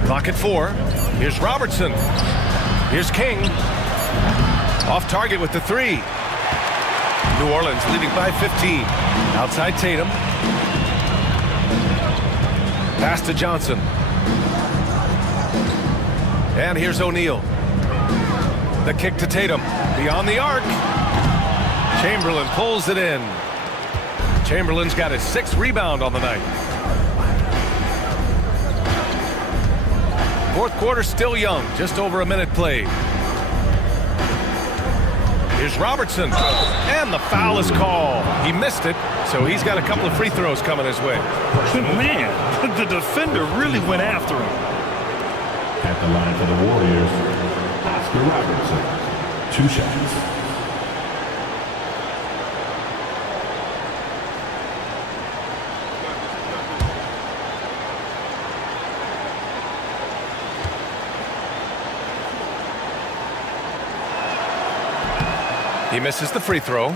Clock at 4. Here's Robertson. Here's King. Off target with the 3. New Orleans leading by 15. Outside Tatum. Pass to Johnson. And here's O'Neal. The kick to Tatum. Beyond the arc. Chamberlain pulls it in. Chamberlain's got his 6th rebound on the night. Fourth quarter still young, just over a minute played. Here's Robertson, and the foul is called. He missed it, so he's got a couple of free throws coming his way. Man, the defender really went after him. At the line for the Warriors, Oscar Robertson. 2 shots. He misses the free throw.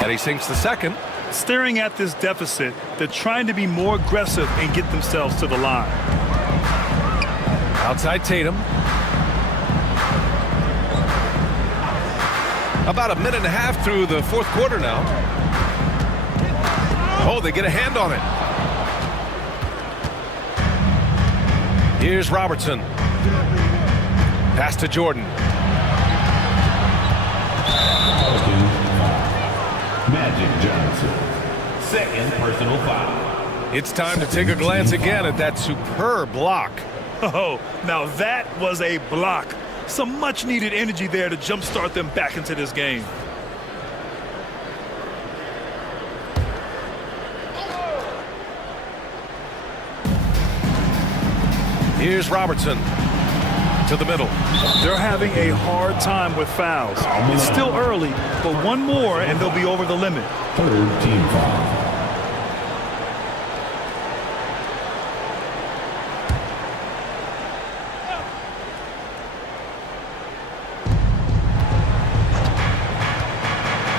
And he sinks the second. Staring at this deficit, they're trying to be more aggressive and get themselves to the line. Outside Tatum. About a minute and a half through the fourth quarter now. Oh, they get a hand on it. Here's Robertson. Pass to Jordan. Magic Johnson. 2nd personal foul. It's time to take a glance again at that superb block. Oh, now that was a block. Some much needed energy there to jumpstart them back into this game. Here's Robertson to the middle. They're having a hard time with fouls. It's still early, but one more and they'll be over the limit. 3rd team foul.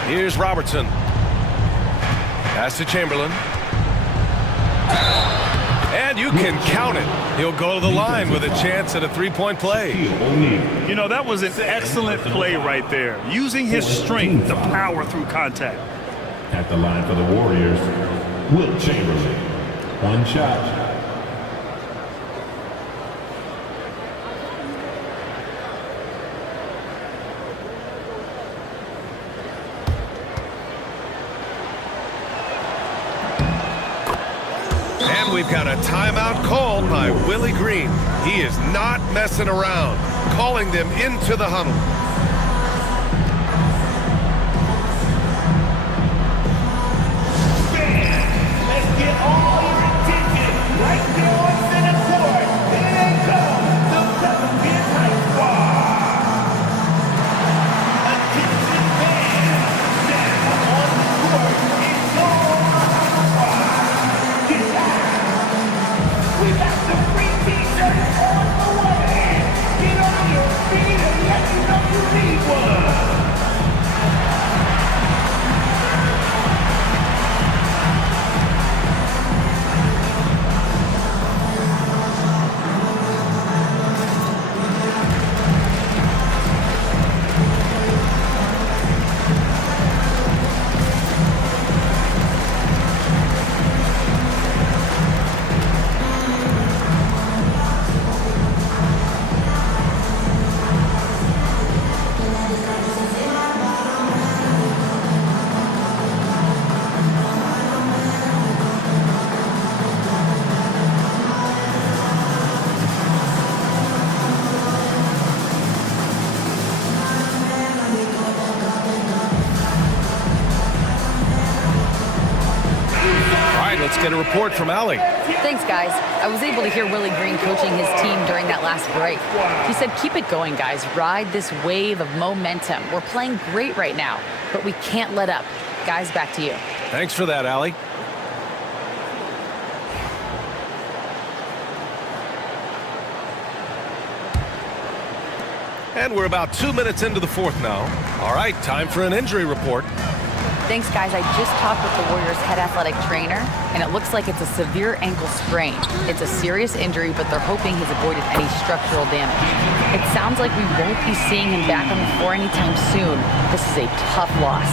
Here's Robertson. Pass to Chamberlain. And you can count it. He'll go to the line with a chance at a 3-point play. You know, that was an excellent play right there. Using his strength to power through contact. At the line for the Warriors, Wilt Chamberlain. 1 shot. And we've got a timeout called by Willie Green. He is not messing around, calling them into the huddle. Fans, let's get all your attention right there on center court. Here comes the Pelican High Squad. Attention fans, now on the court is your squad. Get down. We got the free t-shirts on the way. Get on your feet and let me know you need one. Let's get a report from Allie. Thanks, guys. I was able to hear Willie Green coaching his team during that last break. He said, keep it going, guys. Ride this wave of momentum. We're playing great right now, but we can't let up. Guys, back to you. Thanks for that, Allie. And we're about 2 minutes into the fourth now. All right, time for an injury report. Thanks, guys. I just talked with the Warriors' head athletic trainer, and it looks like it's a severe ankle sprain. It's a serious injury, but they're hoping he's avoided any structural damage. It sounds like we won't be seeing him back on the floor anytime soon. This is a tough loss.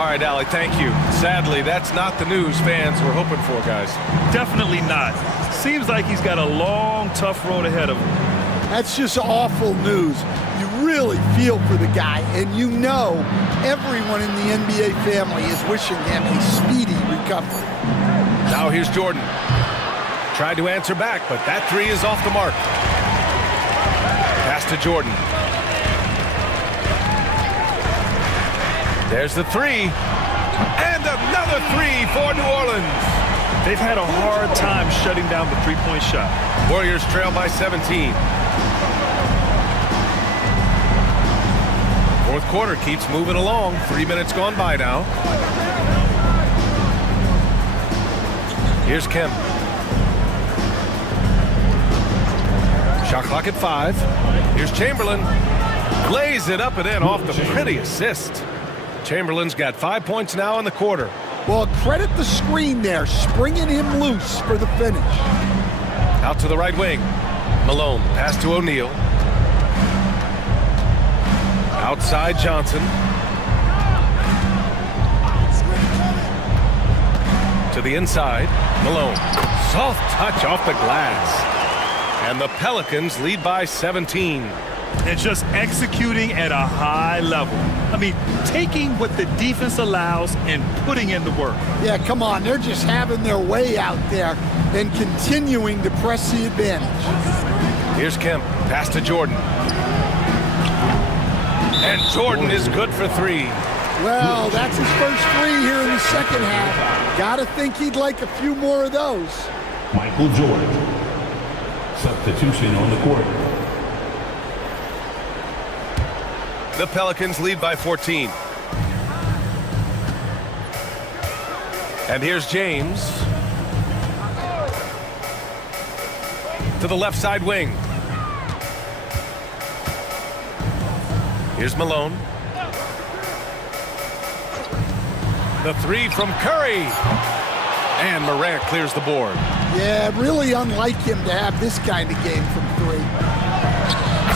All right, Allie, thank you. Sadly, that's not the news fans were hoping for, guys. Definitely not. Seems like he's got a long, tough road ahead of him. That's just awful news. You really feel for the guy, and you know everyone in the NBA family is wishing him a speedy recovery. Now here's Jordan. Tried to answer back, but that three is off the mark. Pass to Jordan. There's the three. And another three for New Orleans. They've had a hard time shutting down the three-point shot. Warriors trail by 17. Fourth quarter keeps moving along. 3 minutes gone by now. Here's Kemp. Shot clock at 5. Here's Chamberlain. Lays it up and in off the pretty assist. Chamberlain's got 5 points now in the quarter. Well, credit the screen there, springing him loose for the finish. Out to the right wing. Malone. Pass to O'Neal. Outside Johnson. To the inside. Malone. Soft touch off the glass. And the Pelicans lead by 17. And just executing at a high level. I mean, taking what the defense allows and putting in the work. Yeah, come on. They're just having their way out there and continuing to press the advantage. Here's Kemp. Pass to Jordan. And Jordan is good for three. Well, that's his first three here in the second half. Gotta think he'd like a few more of those. Michael Jordan. Substitution on the court. The Pelicans lead by 14. And here's James. To the left side wing. Here's Malone. The three from Curry. And Morant clears the board. Yeah, really unlike him to have this kind of game from three.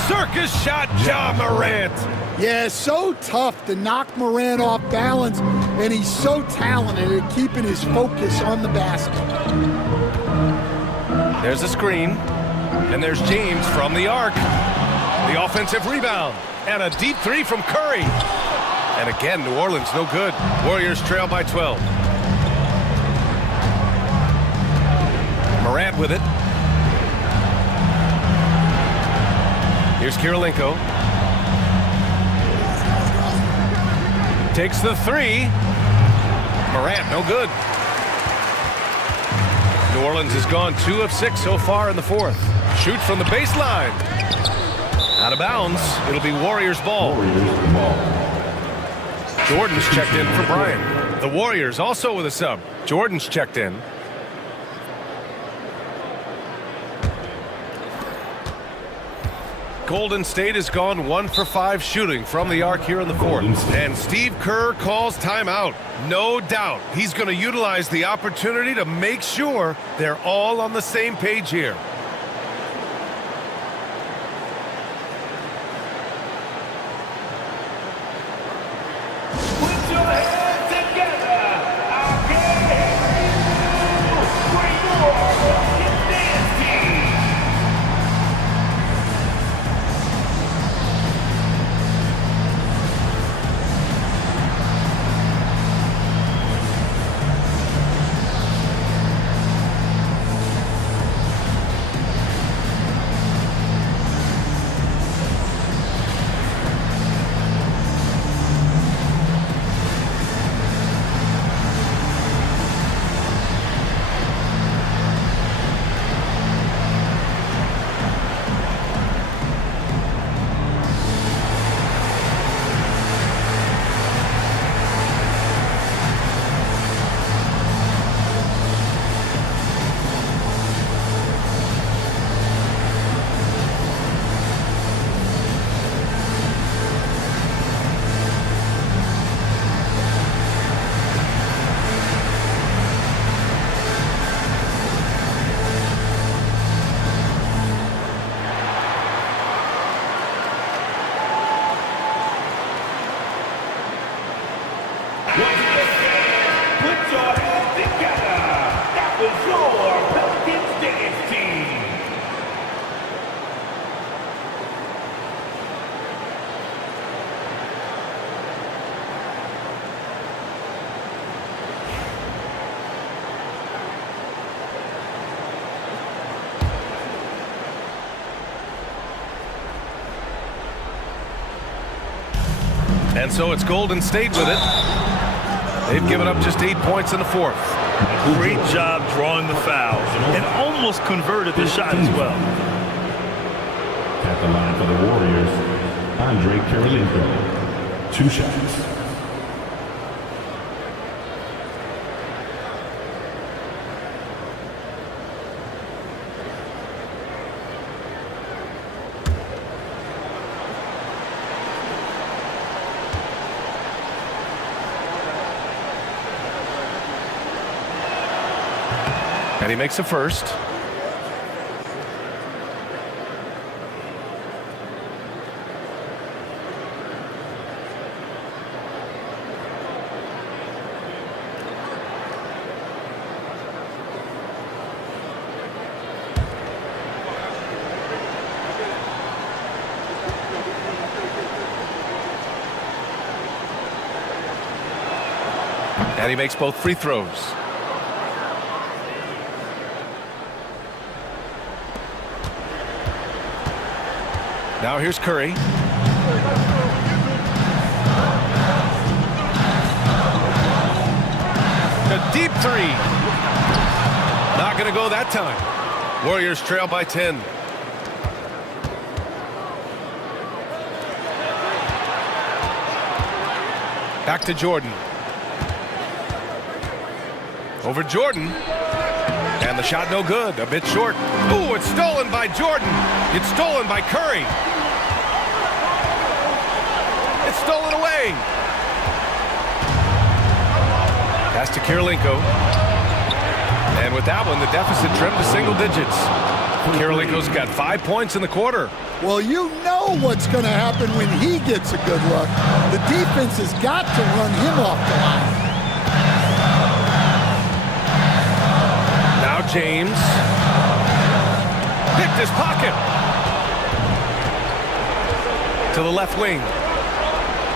Circus shot, Ja Morant. Yeah, so tough to knock Morant off balance, and he's so talented at keeping his focus on the basket. There's a screen, and there's James from the arc. The offensive rebound, and a deep three from Curry. And again, New Orleans no good. Warriors trail by 12. Morant with it. Here's Kirilenko. Takes the three. Morant, no good. New Orleans has gone 2 of 6 so far in the fourth. Shoot from the baseline. Out of bounds. It'll be Warriors ball. Jordan's checked in for Bryant. The Warriors also with a sub. Jordan's checked in. Golden State has gone 1 for 5 shooting from the arc here in the fourth. And Steve Kerr calls timeout. No doubt he's going to utilize the opportunity to make sure they're all on the same page here. Put your hands together. I can't hear you. For your dance team. And so it's Golden State with it. They've given up just 8 points in the fourth. Great job drawing the foul and almost converted the shot as well. At the line for the Warriors, Andre Kirilenko. 2 shots. And he makes the first. And he makes both free throws. Now here's Curry. A deep three. Not going to go that time. Warriors trail by 10. Back to Jordan. Over Jordan. And the shot no good, a bit short. Ooh, it's stolen by Jordan. It's stolen by Curry. It's stolen away. Pass to Kirilenko. And with that one, the deficit trimmed to single digits. Kirilenko's got 5 points in the quarter. Well, you know what's going to happen when he gets a good look. The defense has got to run him off the line. James picked his pocket to the left wing.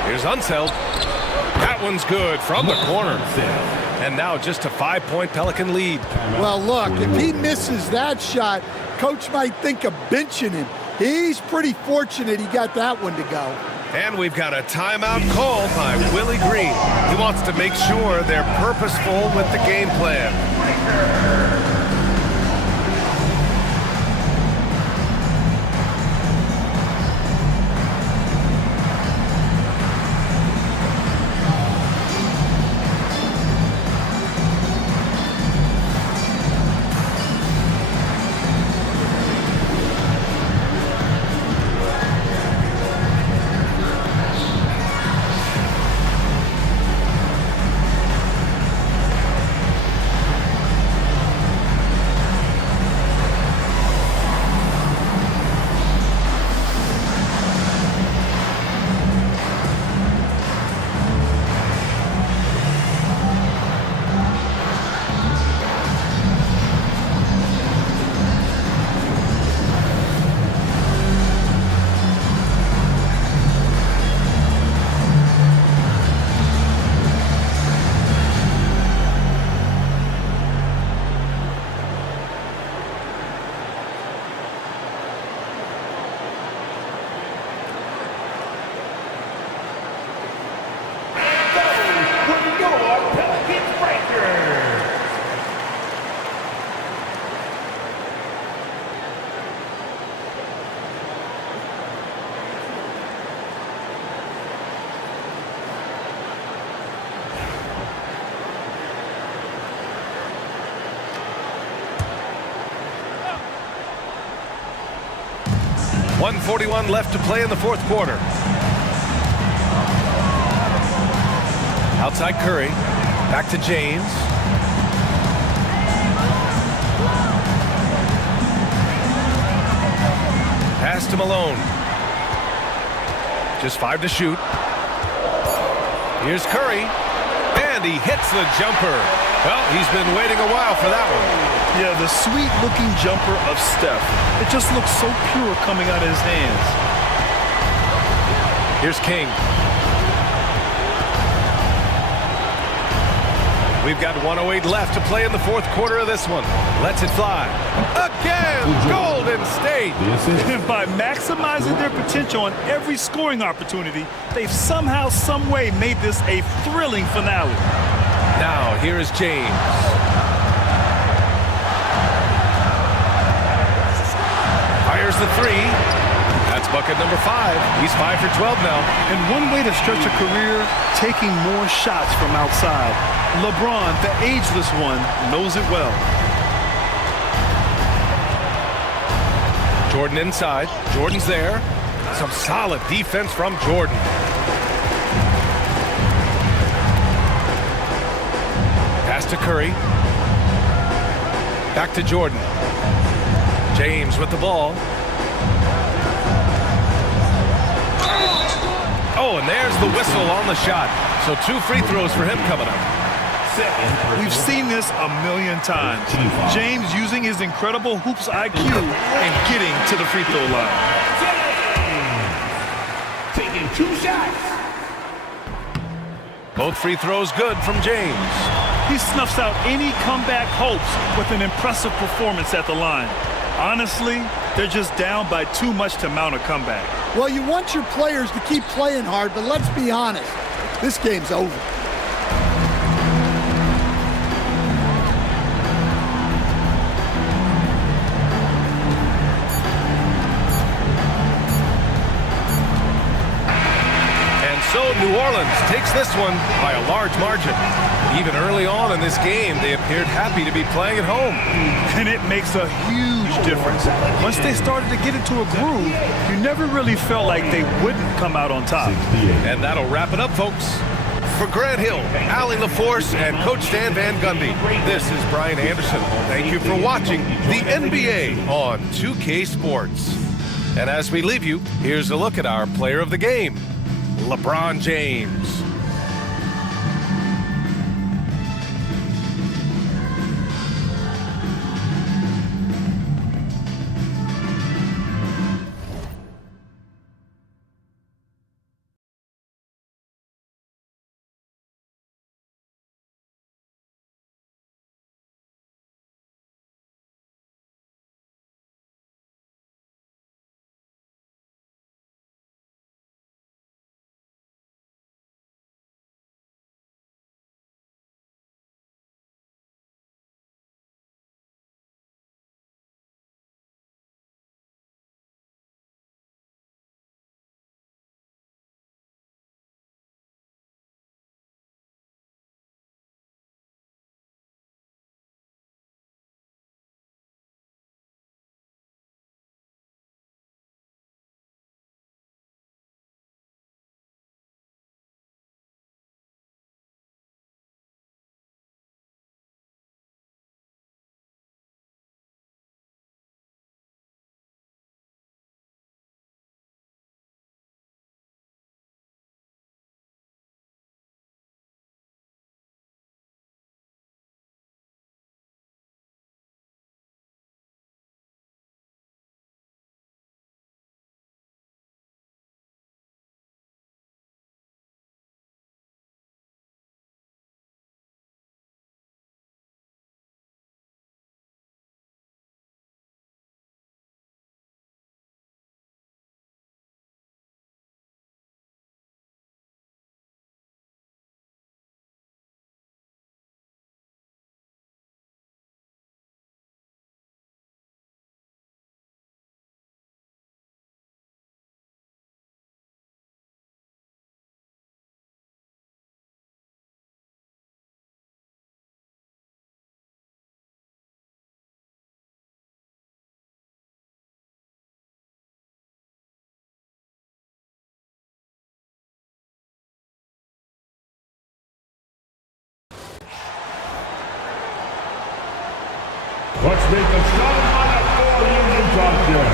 Here's Unseld. That one's good from the corner. And now just a 5-point Pelican lead. Well, look, if he misses that shot, coach might think of benching him. He's pretty fortunate he got that one to go. And we've got a timeout called by Willie Green. He wants to make sure they're purposeful with the game plan. .141 left to play in the fourth quarter. Outside Curry. Back to James. Pass to Malone. Just 5 to shoot. Here's Curry. And he hits the jumper. Well, he's been waiting a while for that one. Yeah, the sweet-looking jumper of Steph. It just looks so pure coming out of his hands. Here's King. We've got 1:08 left to play in the fourth quarter of this one. Lets it fly. Again, Golden State. And by maximizing their potential on every scoring opportunity, they've somehow, some way made this a thrilling finale. Now, here is James. Fires the three. That's bucket number 5. He's 5 for 12 now. And one way to stretch a career, taking more shots from outside. LeBron, the ageless one, knows it well. Jordan inside. Jordan's there. Some solid defense from Jordan. Pass to Curry. Back to Jordan. James with the ball. Oh, and there's the whistle on the shot. So 2 free throws for him coming up. We've seen this a million times. James using his incredible hoops IQ and getting to the free throw line. Taking 2 shots. Both free throws good from James. He snuffs out any comeback hopes with an impressive performance at the line. Honestly, they're just down by too much to mount a comeback. Well, you want your players to keep playing hard, but let's be honest. This game's over. So New Orleans takes this one by a large margin. Even early on in this game, they appeared happy to be playing at home. And it makes a huge difference. Once they started to get into a groove, you never really felt like they wouldn't come out on top. And that'll wrap it up, folks. For Grant Hill, Allie LaForce, and Coach Stan Van Gundy, this is Brian Anderson. Thank you for watching the NBA on 2K Sports. And as we leave you, here's a look at our player of the game, LeBron James. Let's make the starting lineup for Union Junction.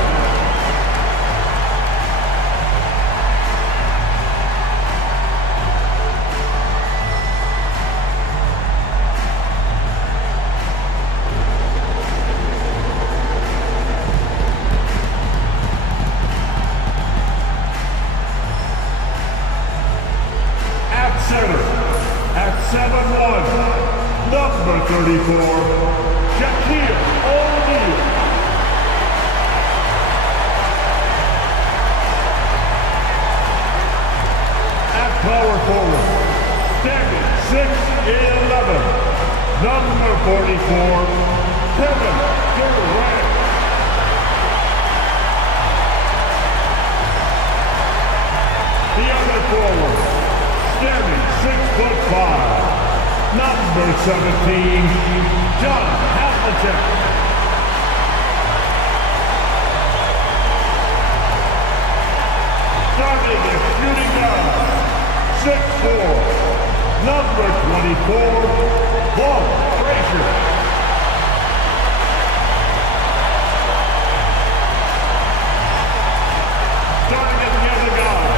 At center, at 7'1", Shaquille O'Neal. At power forward, standing 6'11", number 44, Kevin Durant. The other forward, standing 6'5", number 17, John Havlicek. Starting at shooting guard, 6'4", number 24, Walt Frazier. Starting at the other guard,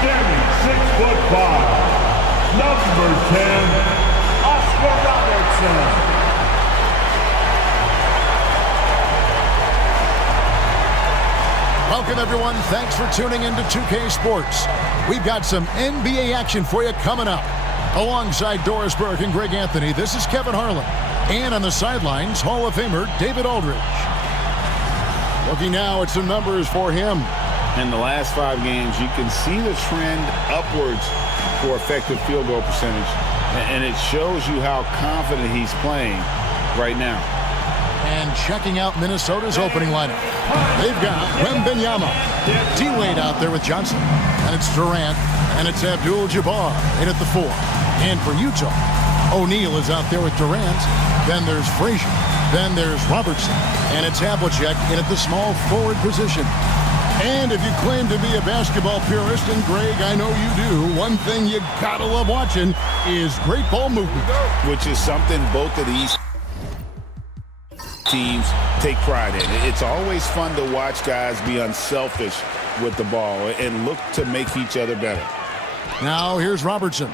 standing 6'5", number 10, Oscar Robertson. Welcome, everyone. Thanks for tuning into 2K Sports. We've got some NBA action for you coming up. Alongside Doris Burke and Greg Anthony, this is Kevin Harlan. And on the sidelines, Hall of Famer David Aldridge. Looking now at some numbers for him. In the last 5 games, you can see the trend upwards for effective field goal percentage. And it shows you how confident he's playing right now. And checking out Minnesota's opening lineup. They've got Wembanyama, D-Wade out there with Johnson, and it's Durant, and it's Abdul-Jabbar in at the 4. And for Utah, O'Neal is out there with Durant, then there's Frazier, then there's Robertson, and it's Havlicek in at the small forward position. And if you claim to be a basketball purist, and Greg, I know you do, one thing you gotta love watching is great ball movement. Which is something both of these teams take pride in. It's always fun to watch guys be unselfish with the ball and look to make each other better. Now here's Robertson.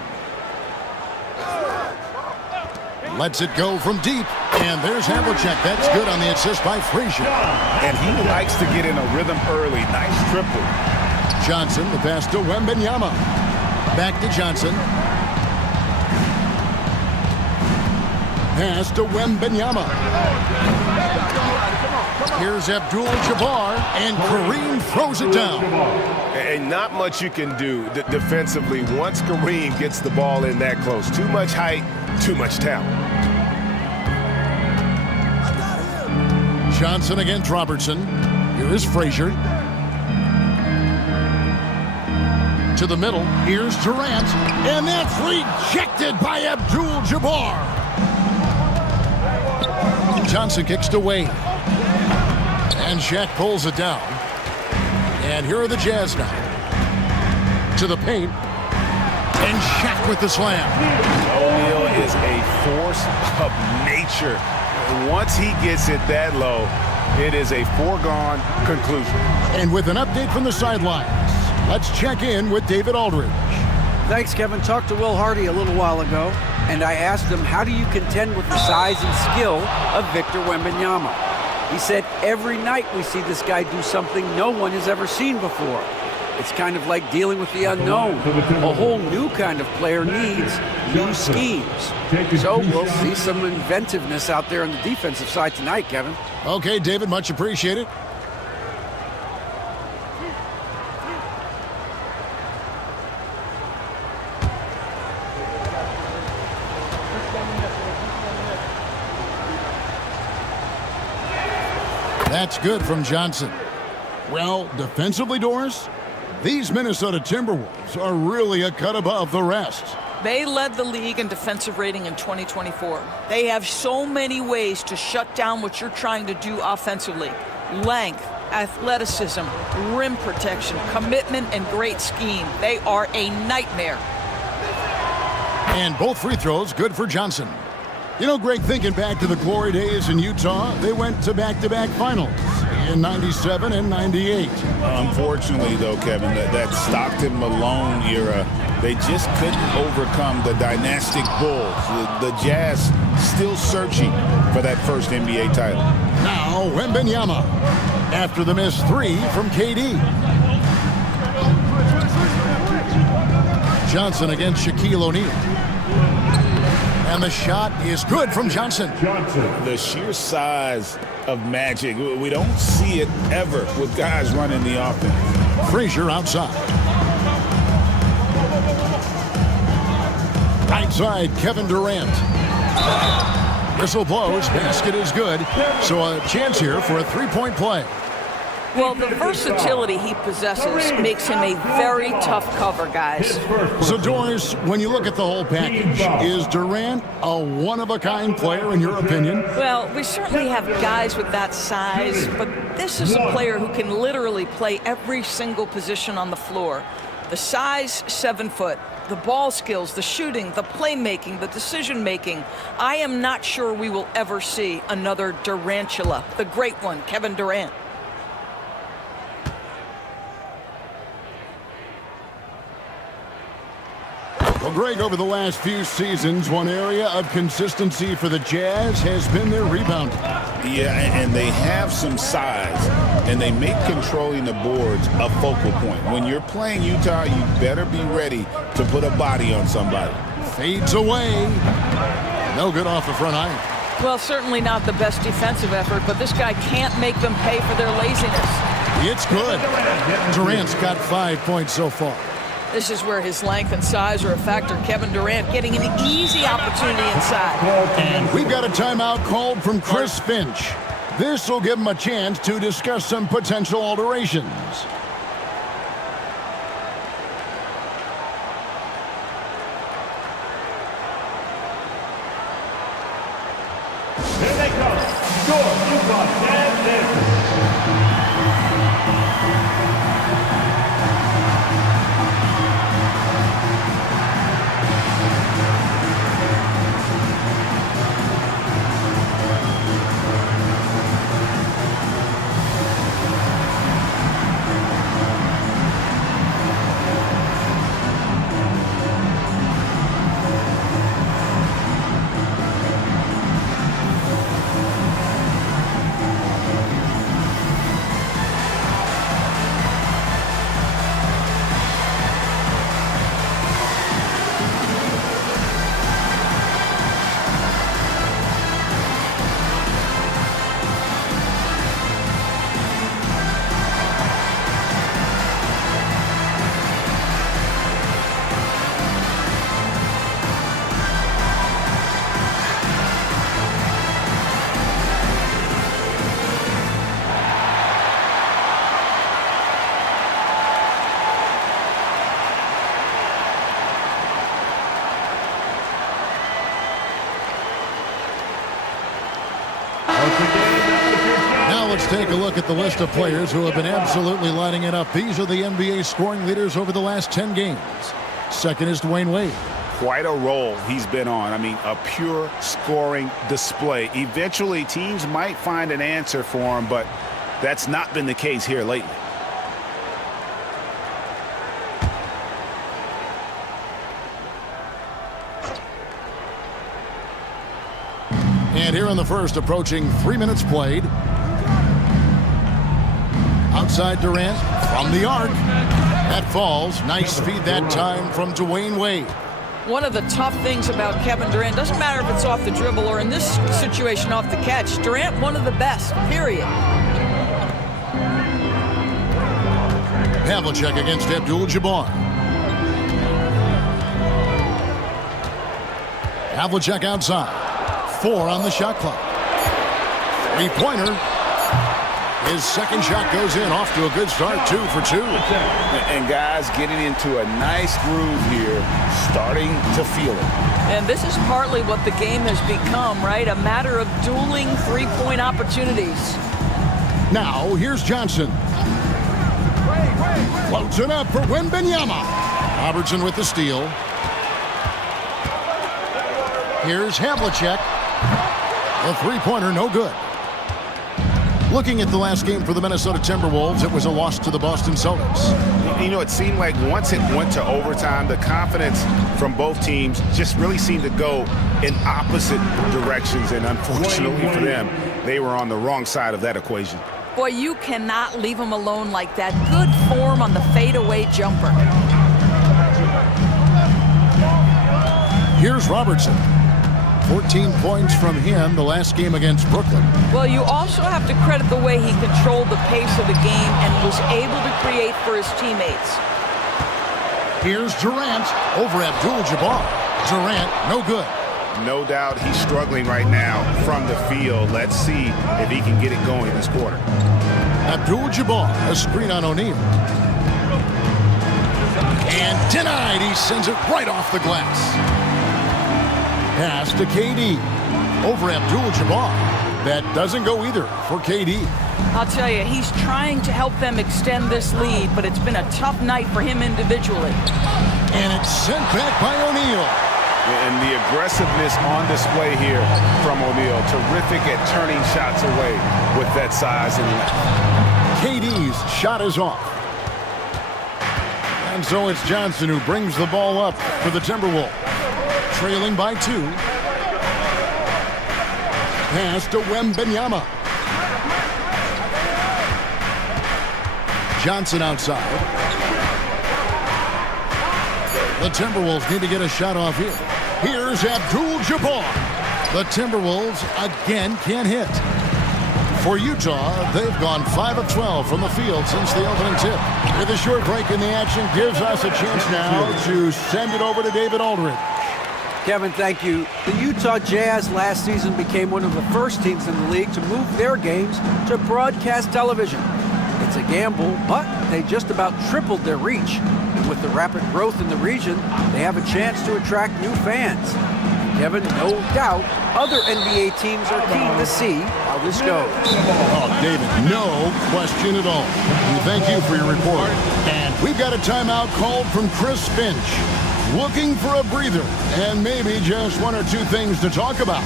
Lets it go from deep. And there's Havlicek. That's good on the assist by Frazier. And he likes to get in a rhythm early. Nice triple. Johnson, the pass to Wembanyama. Back to Johnson. Pass to Wembanyama. Here's Abdul-Jabbar, and Kareem throws it down. And not much you can do defensively once Kareem gets the ball in that close. Too much height, too much talent. Johnson against Robertson. Here is Frazier. To the middle. Here's Durant. And that's rejected by Abdul-Jabbar. Johnson kicks to Wade. And Shaq pulls it down. And here are the Jazz now. To the paint. And Shaq with the slam. O'Neal is a force of nature. Once he gets it that low, it is a foregone conclusion. And with an update from the sidelines, let's check in with David Aldridge. Thanks, Kevin. Talked to Will Hardy a little while ago, and I asked him, how do you contend with the size and skill of Victor Wembanyama? He said, every night we see this guy do something no one has ever seen before. It's kind of like dealing with the unknown. A whole new kind of player needs new schemes. So we'll see some inventiveness out there on the defensive side tonight, Kevin. Okay, David, much appreciated. That's good from Johnson. Well, defensively, Doris, these Minnesota Timberwolves are really a cut above the rest. They led the league in defensive rating in 2024. They have so many ways to shut down what you're trying to do offensively. Length, athleticism, rim protection, commitment, and great scheme. They are a nightmare. And both free throws good for Johnson. You know, Greg, thinking back to the glory days in Utah, they went to back-to-back finals in 97 and 98. Unfortunately, though, Kevin, that Stockton-Malone era, they just couldn't overcome the dynastic Bulls. The Jazz still searching for that first NBA title. Now, Wembanyama, after the missed 3 from KD. Johnson against Shaquille O'Neal. And the shot is good from Johnson. The sheer size of Magic, we don't see it ever with guys running the offense. Frazier outside. Right side, Kevin Durant. Whistle blows, basket is good. So a chance here for a three-point play. Well, the versatility he possesses makes him a very tough cover, guys. So, Doris, when you look at the whole package, is Durant a one-of-a-kind player in your opinion? Well, we certainly have guys with that size, but this is a player who can literally play every single position on the floor. The size, 7 foot. The ball skills, the shooting, the playmaking, the decision-making. I am not sure we will ever see another Durantula, the great one, Kevin Durant. Well, Greg, over the last few seasons, one area of consistency for the Jazz has been their rebounding. Yeah, and they have some size, and they make controlling the boards a focal point. When you're playing Utah, you better be ready to put a body on somebody. Fades away. No good off the front iron. Well, certainly not the best defensive effort, but this guy can't make them pay for their laziness. It's good. Durant's got 5 points so far. This is where his length and size are a factor. Kevin Durant getting an easy opportunity inside. And we've got a timeout called from Chris Finch. This will give him a chance to discuss some potential alterations. Here they come. Score, Utah, Jazz. Now let's take a look at the list of players who have been absolutely lighting it up. These are the NBA scoring leaders over the last 10 games. Second is Dwayne Wade. Quite a role he's been on. I mean, a pure scoring display. Eventually, teams might find an answer for him, but that's not been the case here lately. And here in the first, approaching 3 minutes played. Outside Durant from the arc. That falls. Nice feed that time from Dwayne Wade. One of the tough things about Kevin Durant, doesn't matter if it's off the dribble or in this situation off the catch, Durant one of the best, period. Havlicek against Abdul-Jabbar. Havlicek outside. 4 on the shot clock. Three-pointer. His second shot goes in, off to a good start, 2 for 2. And guys getting into a nice groove here, starting to feel it. And this is partly what the game has become, right? A matter of dueling three-point opportunities. Now, here's Johnson. Floats it up for Wembanyama. Robertson with the steal. Here's Havlicek. The three-pointer, no good. Looking at the last game for the Minnesota Timberwolves, it was a loss to the Boston Celtics. You know, it seemed like once it went to overtime, the confidence from both teams just really seemed to go in opposite directions. And unfortunately for them, they were on the wrong side of that equation. Boy, you cannot leave him alone like that. Good form on the fadeaway jumper. Here's Robertson. 14 points from him the last game against Brooklyn. Well, you also have to credit the way he controlled the pace of the game and was able to create for his teammates. Here's Durant over Abdul-Jabbar. Durant, no good. No doubt he's struggling right now from the field. Let's see if he can get it going this quarter. Abdul-Jabbar, a screen on O'Neal. And denied. He sends it right off the glass. Pass to KD. Over Abdul-Jabbar. That doesn't go either for KD. I'll tell you, he's trying to help them extend this lead, but it's been a tough night for him individually. And it's sent back by O'Neal. And the aggressiveness on display here from O'Neal. Terrific at turning shots away with that size and length. KD's shot is off. And so it's Johnson who brings the ball up for the Timberwolves. Trailing by 2. Pass to Wembanyama. Johnson outside. The Timberwolves need to get a shot off here. Here's Abdul-Jabbar. The Timberwolves again can't hit. For Utah, they've gone 5 of 12 from the field since the opening tip. With a short break in the action, gives us a chance now to send it over to David Aldridge. Kevin, thank you. The Utah Jazz last season became one of the first teams in the league to move their games to broadcast television. It's a gamble, but they just about tripled their reach. And with the rapid growth in the region, they have a chance to attract new fans. Kevin, no doubt, other NBA teams are keen to see how this goes. Oh, David, no question at all. We thank you for your report. And we've got a timeout called from Chris Finch. Looking for a breather and maybe just 1 or 2 things to talk about.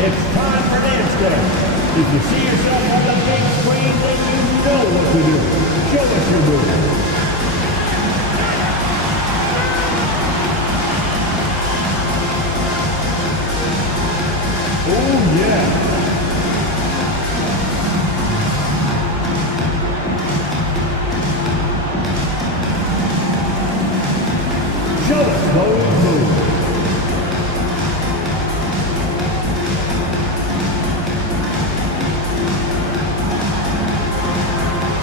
It's time for dance day. If you see yourself on the big screen, then you know what to do. Show us your move. Oh, yeah. Show us those moves.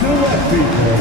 To left people.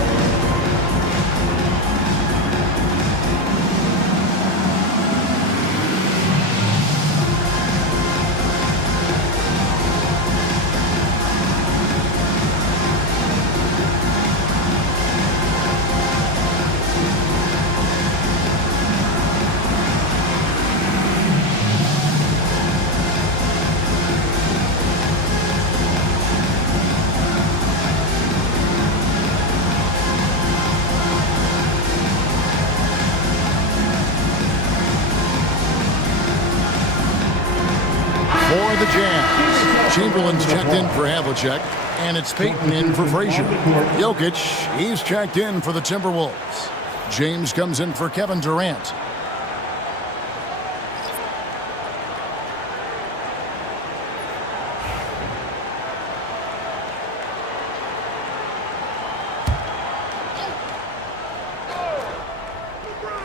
For the Jazz, Chamberlain's checked in for Havlicek, and it's Payton in for Frazier. Jokic, he's checked in for the Timberwolves. James comes in for Kevin Durant.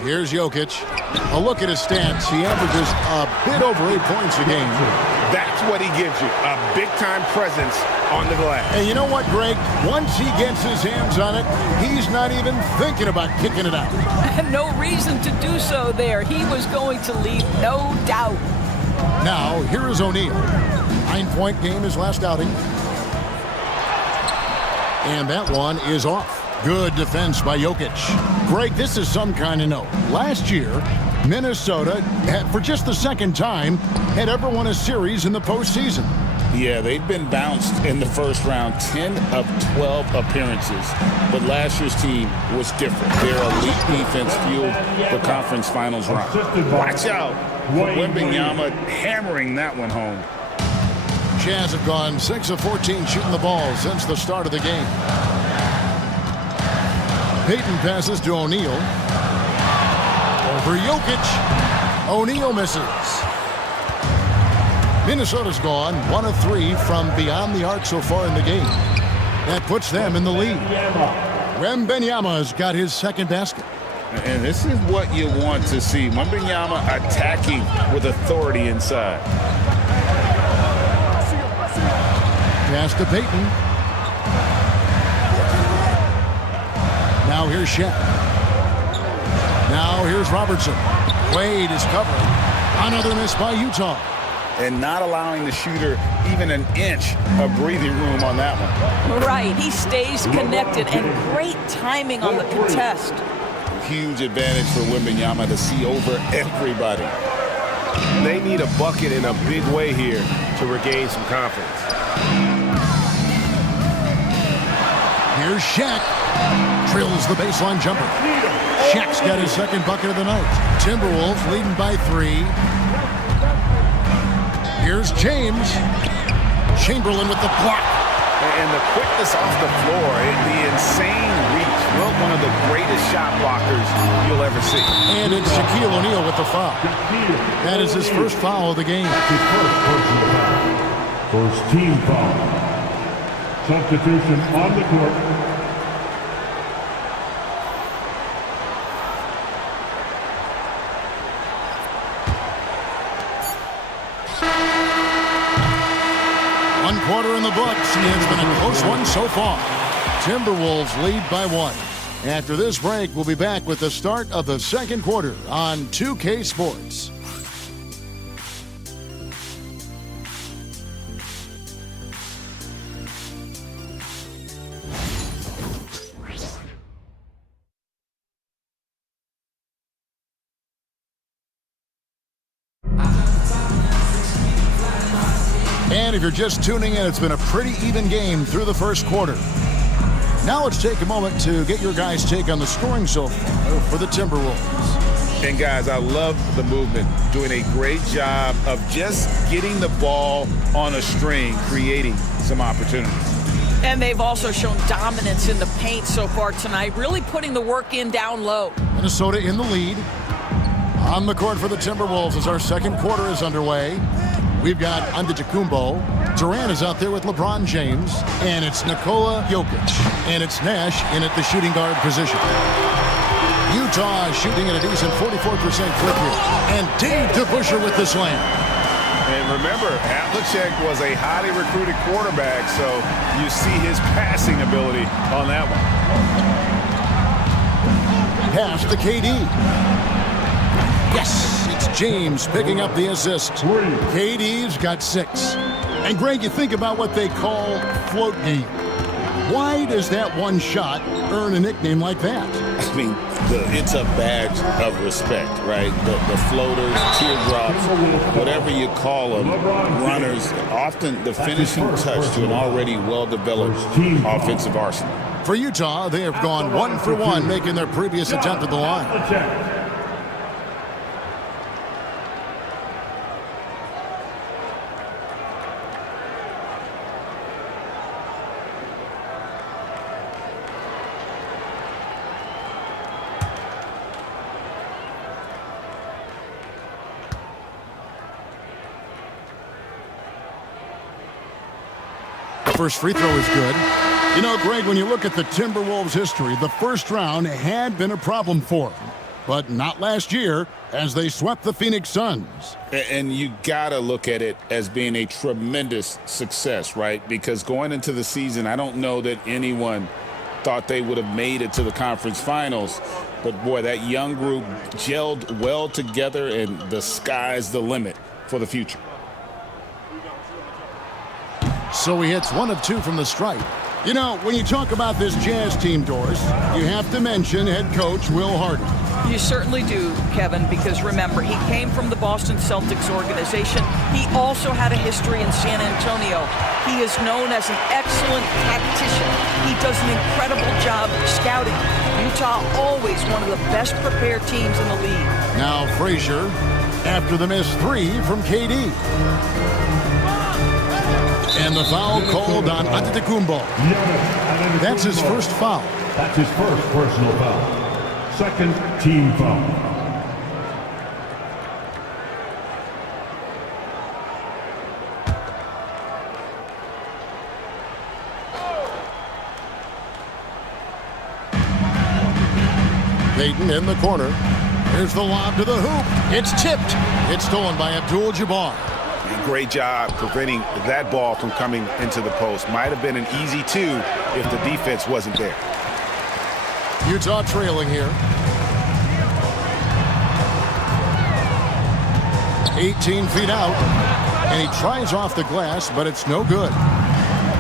Here's Jokic. A look at his stats. He averages a bit over 8 points a game. That's what he gives you, a big-time presence on the glass. And you know what, Greg? Once he gets his hands on it, he's not even thinking about kicking it out. No reason to do so there. He was going to leave, no doubt. Now, here is O'Neal. 9-point game his last outing. And that one is off. Good defense by Jokic. Greg, this is some kind of note. Last year, Minnesota, for just the second time, had ever won a series in the postseason. Yeah, they've been bounced in the first round, 10 of 12 appearances. But last year's team was different. Their elite defense fueled the conference finals run. Watch out for Wembanyama hammering that one home. Jazz have gone 6 of 14 shooting the ball since the start of the game. Payton passes to O'Neal. Over Jokic. O'Neal misses. Minnesota's gone 1 of 3 from beyond the arc so far in the game. That puts them in the lead. Wembanyama's got his second basket. And this is what you want to see. Wembanyama attacking with authority inside. Pass to Payton. Now here's Shaq. Now here's Robertson. Wade is covered. Another miss by Utah. And not allowing the shooter even an inch of breathing room on that one. Right, he stays connected, and great timing on the contest. Huge advantage for Wembanyama to see over everybody. They need a bucket in a big way here to regain some confidence. Here's Shaq. Drills the baseline jumper. Shaq's got his second bucket of the night. Timberwolves leading by 3. Here's James. Chamberlain with the block. And the quickness off the floor, the insane reach. Well, one of the greatest shot blockers you'll ever see. And it's Shaquille O'Neal with the foul. That is his first foul of the game. His first personal foul. First team foul. Substitution on the court. One quarter in the books. It's been a close one so far. Timberwolves lead by 1. After this break, we'll be back with the start of the second quarter on 2K Sports. And if you're just tuning in, it's been a pretty even game through the first quarter. Now let's take a moment to get your guys' take on the scoring so far for the Timberwolves. And guys, I love the movement. Doing a great job of just getting the ball on a string, creating some opportunities. And they've also shown dominance in the paint so far tonight, really putting the work in down low. Minnesota in the lead. On the court for the Timberwolves as our second quarter is underway. We've got Antetokounmpo. Durant is out there with LeBron James. And it's Nikola Jokic. And it's Nash in at the shooting guard position. Utah shooting at a decent 44% clip here. And Dave DeBusschere with the slam. And remember, Havlicek was a highly recruited quarterback, so you see his passing ability on that one. Pass to KD. Yes, it's James picking up the assist. KD's got 6. And Greg, you think about what they call float game. Why does that one shot earn a nickname like that? I mean, it's a badge of respect, right? The floaters, teardrops, whatever you call them, runners, often the finishing touch to an already well-developed offensive arsenal. For Utah, they have gone 1 for 1, making their previous attempt at the line. First free throw is good. You know, Greg, when you look at the Timberwolves' history, the first round had been a problem for them. But not last year, as they swept the Phoenix Suns. And you got to look at it as being a tremendous success, right? Because going into the season, I don't know that anyone thought they would have made it to the conference finals. But, boy, that young group gelled well together, and the sky's the limit for the future. So he hits 1 of 2 from the stripe. You know, when you talk about this Jazz team, Doris, you have to mention head coach Will Hardy. You certainly do, Kevin, because remember, he came from the Boston Celtics organization. He also had a history in San Antonio. He is known as an excellent tactician. He does an incredible job scouting. Utah always one of the best prepared teams in the league. Now Frazier, after the missed 3 from KD. And the foul called on Antetokounmpo. That's his first foul. That's his first personal foul. Second team foul. Payton in the corner. Here's the lob to the hoop. It's tipped. It's stolen by Abdul-Jabbar. Great job preventing that ball from coming into the post. Might have been an easy two if the defense wasn't there. Utah trailing here. 18 feet out, and he tries off the glass, but it's no good.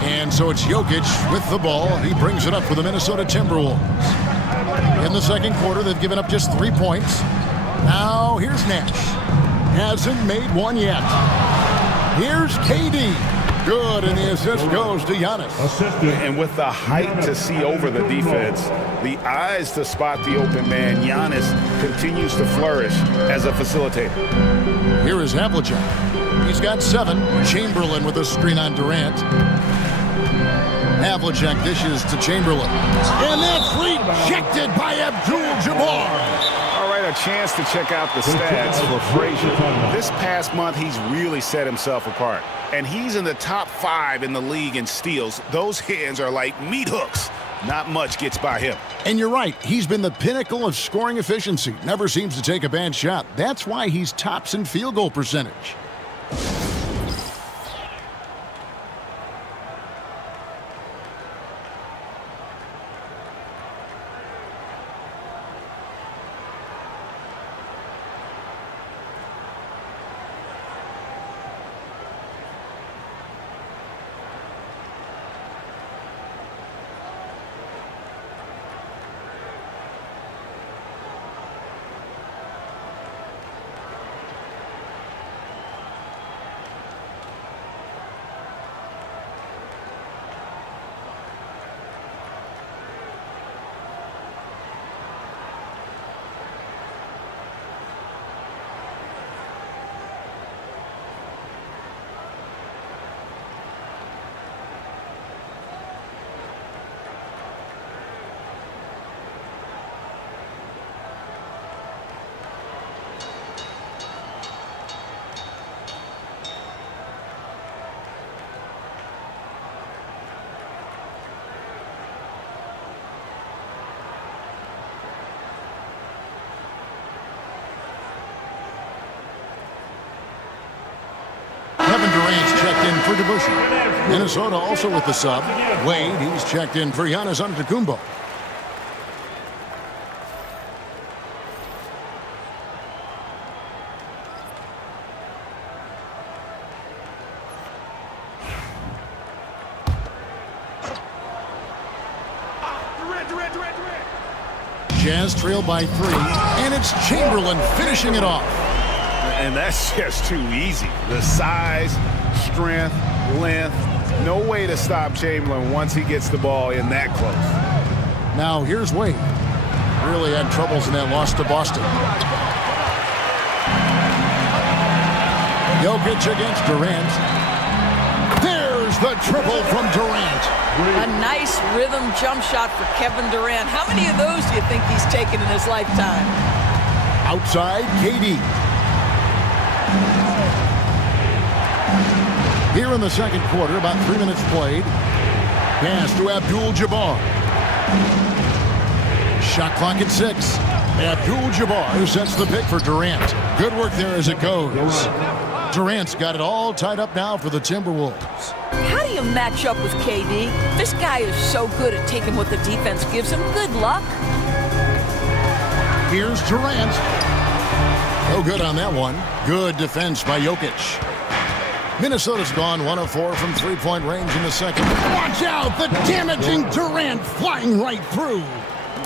And so it's Jokic with the ball. He brings it up for the Minnesota Timberwolves. In the second quarter, they've given up just 3 points. Now here's Nash. Hasn't made one yet. Here's KD. Good, and the assist goes to Giannis. And with the height to see over the defense, the eyes to spot the open man, Giannis continues to flourish as a facilitator. Here is Havlicek. He's got 7. Chamberlain with a screen on Durant. Havlicek dishes to Chamberlain. And that's rejected by Abdul-Jabbar. All right, a chance to check out the stats for Frazier. This past month, he's really set himself apart. And he's in the top 5 in the league in steals. Those hands are like meat hooks. Not much gets by him. And you're right. He's been the pinnacle of scoring efficiency. Never seems to take a bad shot. That's why he's tops in field goal percentage. Kevin Durant's checked in for DeBusschere. Minnesota also with the sub. Wade, he's checked in for Giannis Antetokounmpo. Jazz trail by 3, and it's Chamberlain finishing it off. And that's just too easy. The size, strength, length, no way to stop Chamberlain once he gets the ball in that close. Now here's Wade. Really had troubles in that loss to Boston. Jokic against Durant. There's the triple from Durant. A nice rhythm jump shot for Kevin Durant. How many of those do you think he's taken in his lifetime? Outside, KD. Here in the second quarter, about 3 minutes played. Pass to Abdul-Jabbar. Shot clock at 6. Abdul-Jabbar sets the pick for Durant. Good work there as it goes. Durant's got it all tied up now for the Timberwolves. How do you match up with KD? This guy is so good at taking what the defense gives him. Good luck. Here's Durant. No good on that one. Good defense by Jokic. Minnesota's gone 1 of 4 from three-point range in the second. Watch out! The damaging Durant flying right through.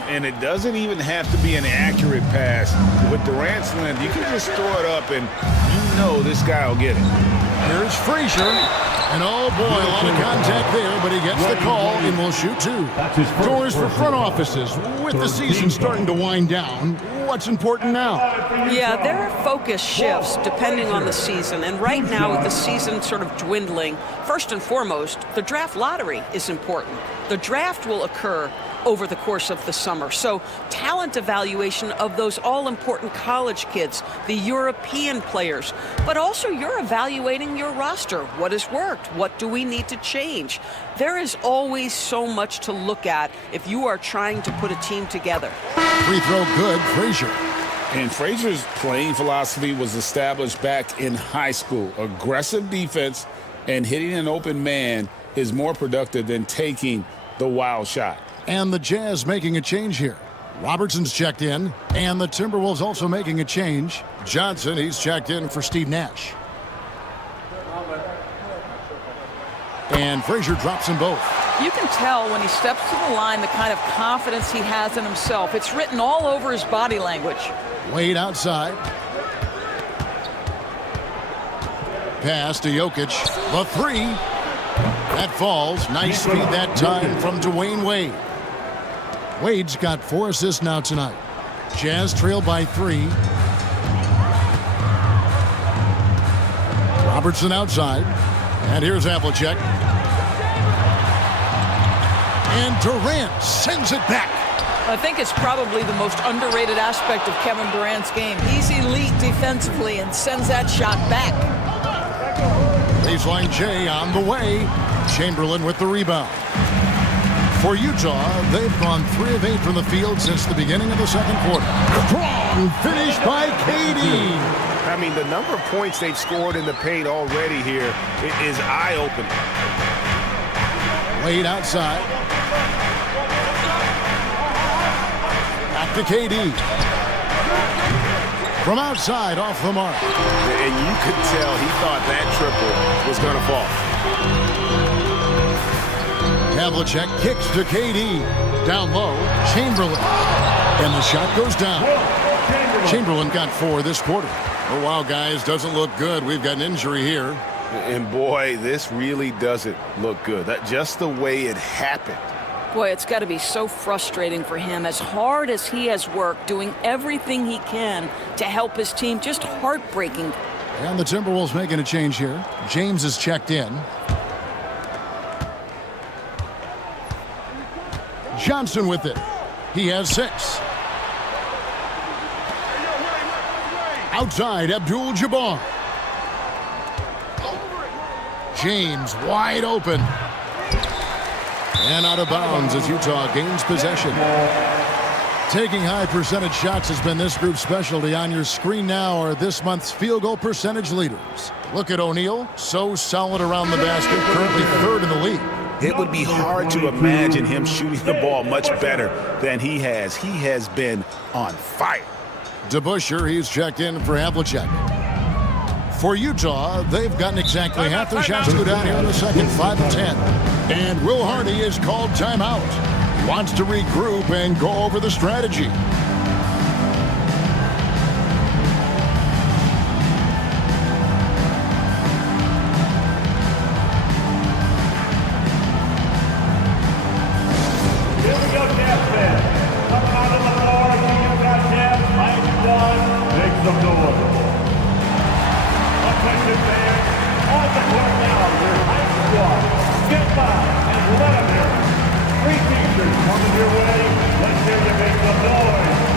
And it doesn't even have to be an accurate pass. With Durant's length, you can just throw it up and you know this guy will get it. Here's Frazier. And oh boy, a lot of contact there, but he gets the call and will shoot 2. Doors for front offices. With the season starting to wind down, what's important now? Yeah, there are focus shifts depending on the season. And right now, with the season sort of dwindling, first and foremost, the draft lottery is important. The draft will occur over the course of the summer. So talent evaluation of those all-important college kids, the European players, but also you're evaluating your roster. What has worked? What do we need to change? There is always so much to look at if you are trying to put a team together. Free throw good, Frazier. And Frazier's playing philosophy was established back in high school. Aggressive defense and hitting an open man is more productive than taking the wild shot. And the Jazz making a change here. Robertson's checked in, and the Timberwolves also making a change. Johnson, he's checked in for Steve Nash. And Frazier drops them both. You can tell when he steps to the line the kind of confidence he has in himself. It's written all over his body language. Wade outside. Pass to Jokic. The three. That falls. Nice feed that time from Dwayne Wade. Wade's got 4 assists now tonight. Jazz trail by 3. Robertson outside. And here's Havlicek. And Durant sends it back. I think it's probably the most underrated aspect of Kevin Durant's game. He's elite defensively and sends that shot back. Baseline J on the way. Chamberlain with the rebound. For Utah, they've gone 3 of 8 from the field since the beginning of the second quarter. Strong finish by KD. I mean, the number of points they've scored in the paint already here is eye-opening. Wade outside. Back to KD. From outside, off the mark. And you could tell he thought that triple was going to fall. Havlicek kicks to KD. Down low, Chamberlain. And the shot goes down. Chamberlain got 4 this quarter. Oh, wow, guys, doesn't look good. We've got an injury here. And, boy, this really doesn't look good. That just the way it happened. Boy, it's got to be so frustrating for him. As hard as he has worked, doing everything he can to help his team, just heartbreaking. And the Timberwolves making a change here. James is checked in. Johnson with it. He has 6. Outside, Abdul-Jabbar. James wide open. And out of bounds as Utah gains possession. Taking high percentage shots has been this group's specialty. On your screen now are this month's field goal percentage leaders. Look at O'Neal, so solid around the basket, currently 3rd in the league. It would be hard to imagine him shooting the ball much better than he has. He has been on fire. DeBusschere, he's checked in for Havlicek. For Utah, they've gotten exactly half their shots to go down here in the second, 5 of 10. And Will Hardy is called timeout. He wants to regroup and go over the strategy. Here we go, Jazz fans. Coming out of the floor, you've got Jazz, Mike Dunn, make some noise. Offensive fans, on the court now, your high squad. Get by and let them hear it. 3 teamers coming your way. Let's hear you make some noise.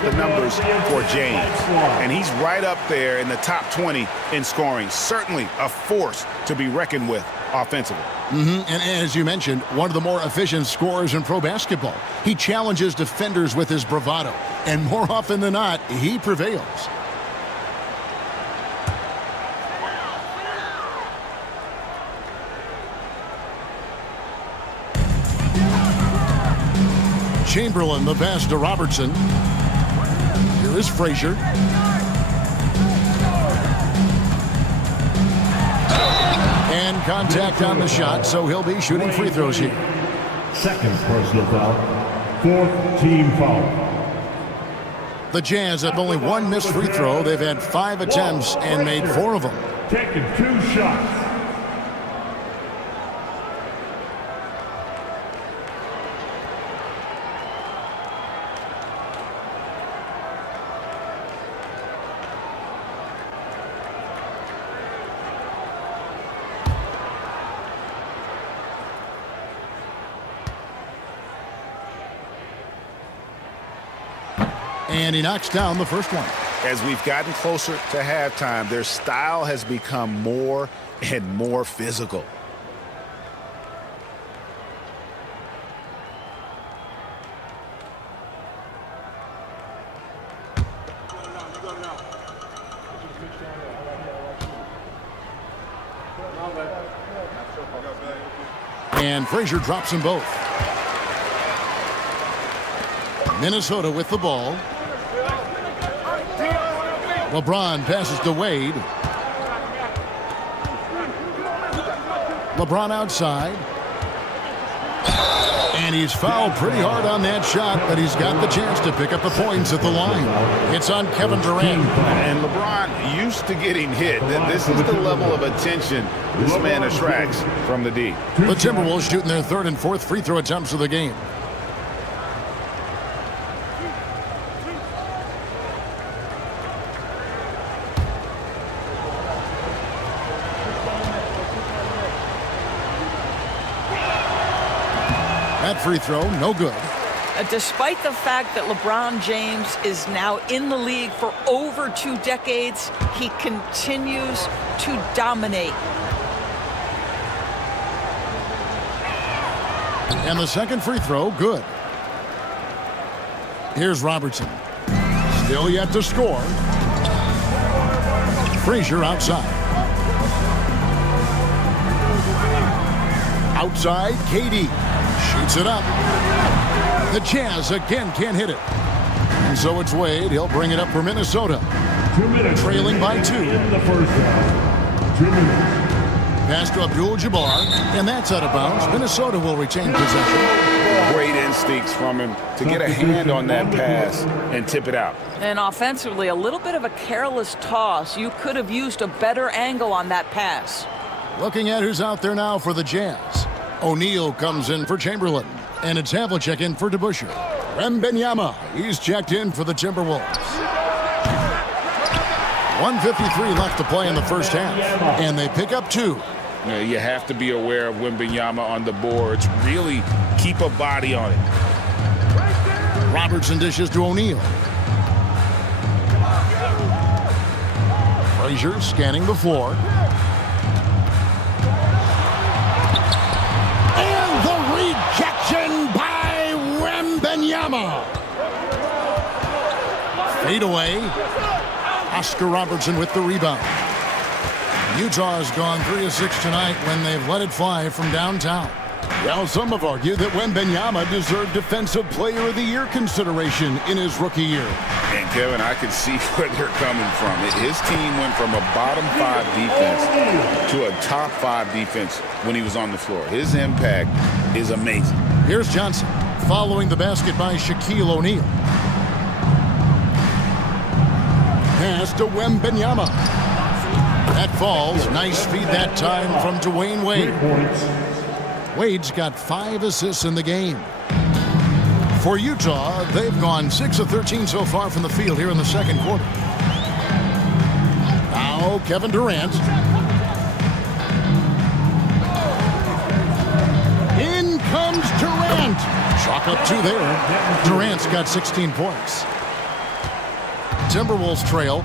about the numbers for James. And he's right up there in the top 20 in scoring. Certainly a force to be reckoned with offensively. And as you mentioned, one of the more efficient scorers in pro basketball. He challenges defenders with his bravado, and more often than not, he prevails. Chamberlain, the pass to Robertson. Here is Frazier. And contact on the shot, so he'll be shooting free throws here. Second personal foul. Fourth team foul. The Jazz have only one missed free throw. They've had 5 attempts and made 4 of them. Taking 2 shots. And he knocks down the first one. As we've gotten closer to halftime, their style has become more and more physical. And Frazier drops them both. Minnesota with the ball. LeBron passes to Wade. LeBron outside. And he's fouled pretty hard on that shot, but he's got the chance to pick up the points at the line. It's on Kevin Durant. And LeBron used to getting hit. This is the level of attention this man attracts from the D. The Timberwolves shooting their 3rd and 4th free throw attempts of the game. That free throw, no good. Despite the fact that LeBron James is now in the league for over 2 decades, he continues to dominate. And the second free throw, good. Here's Robertson. Still yet to score. Frazier outside. Outside, KD. Shoots it up. The Jazz again can't hit it. And so it's Wade. He'll bring it up for Minnesota. 2 minutes. Trailing by 2. In the first half. 2 minutes. Pass to Abdul-Jabbar. And that's out of bounds. Minnesota will retain possession. Great instincts from him to get a hand on that pass and tip it out. And offensively, a little bit of a careless toss. You could have used a better angle on that pass. Looking at who's out there now for the Jazz. O'Neal comes in for Chamberlain. And it's Havlicek in for DeBusschere. Wembanyama, he's checked in for the Timberwolves. 1:53 left to play in the first half. And they pick up 2. You have to be aware of Wembanyama on the boards. Really keep a body on it. Robertson dishes to O'Neal. Frazier scanning the floor. And the rejection by Wembanyama. Fade away. Oscar Robertson with the rebound. Utah has gone 3 of 6 tonight when they've let it fly from downtown. Well, some have argued that Wembanyama deserved Defensive Player of the Year consideration in his rookie year. And Kevin, I can see where they're coming from. His team went from a bottom 5 defense to a top 5 defense when he was on the floor. His impact is amazing. Here's Johnson following the basket by Shaquille O'Neal. Pass to Wembanyama. That falls. Nice feed that time from Dwayne Wade. Wade's got 5 assists in the game. For Utah, they've gone 6 of 13 so far from the field here in the second quarter. Now Kevin Durant. In comes Durant. Chalk up 2 there. Durant's got 16 points. Timberwolves trail.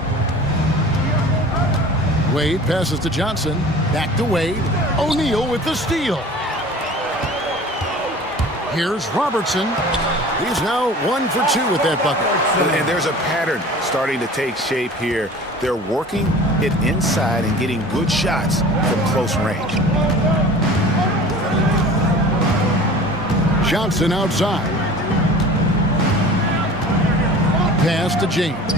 Wade passes to Johnson. Back to Wade. O'Neal with the steal. Here's Robertson. He's now 1 for 2 with that bucket. And there's a pattern starting to take shape here. They're working it inside and getting good shots from close range. Johnson outside. Pass to James.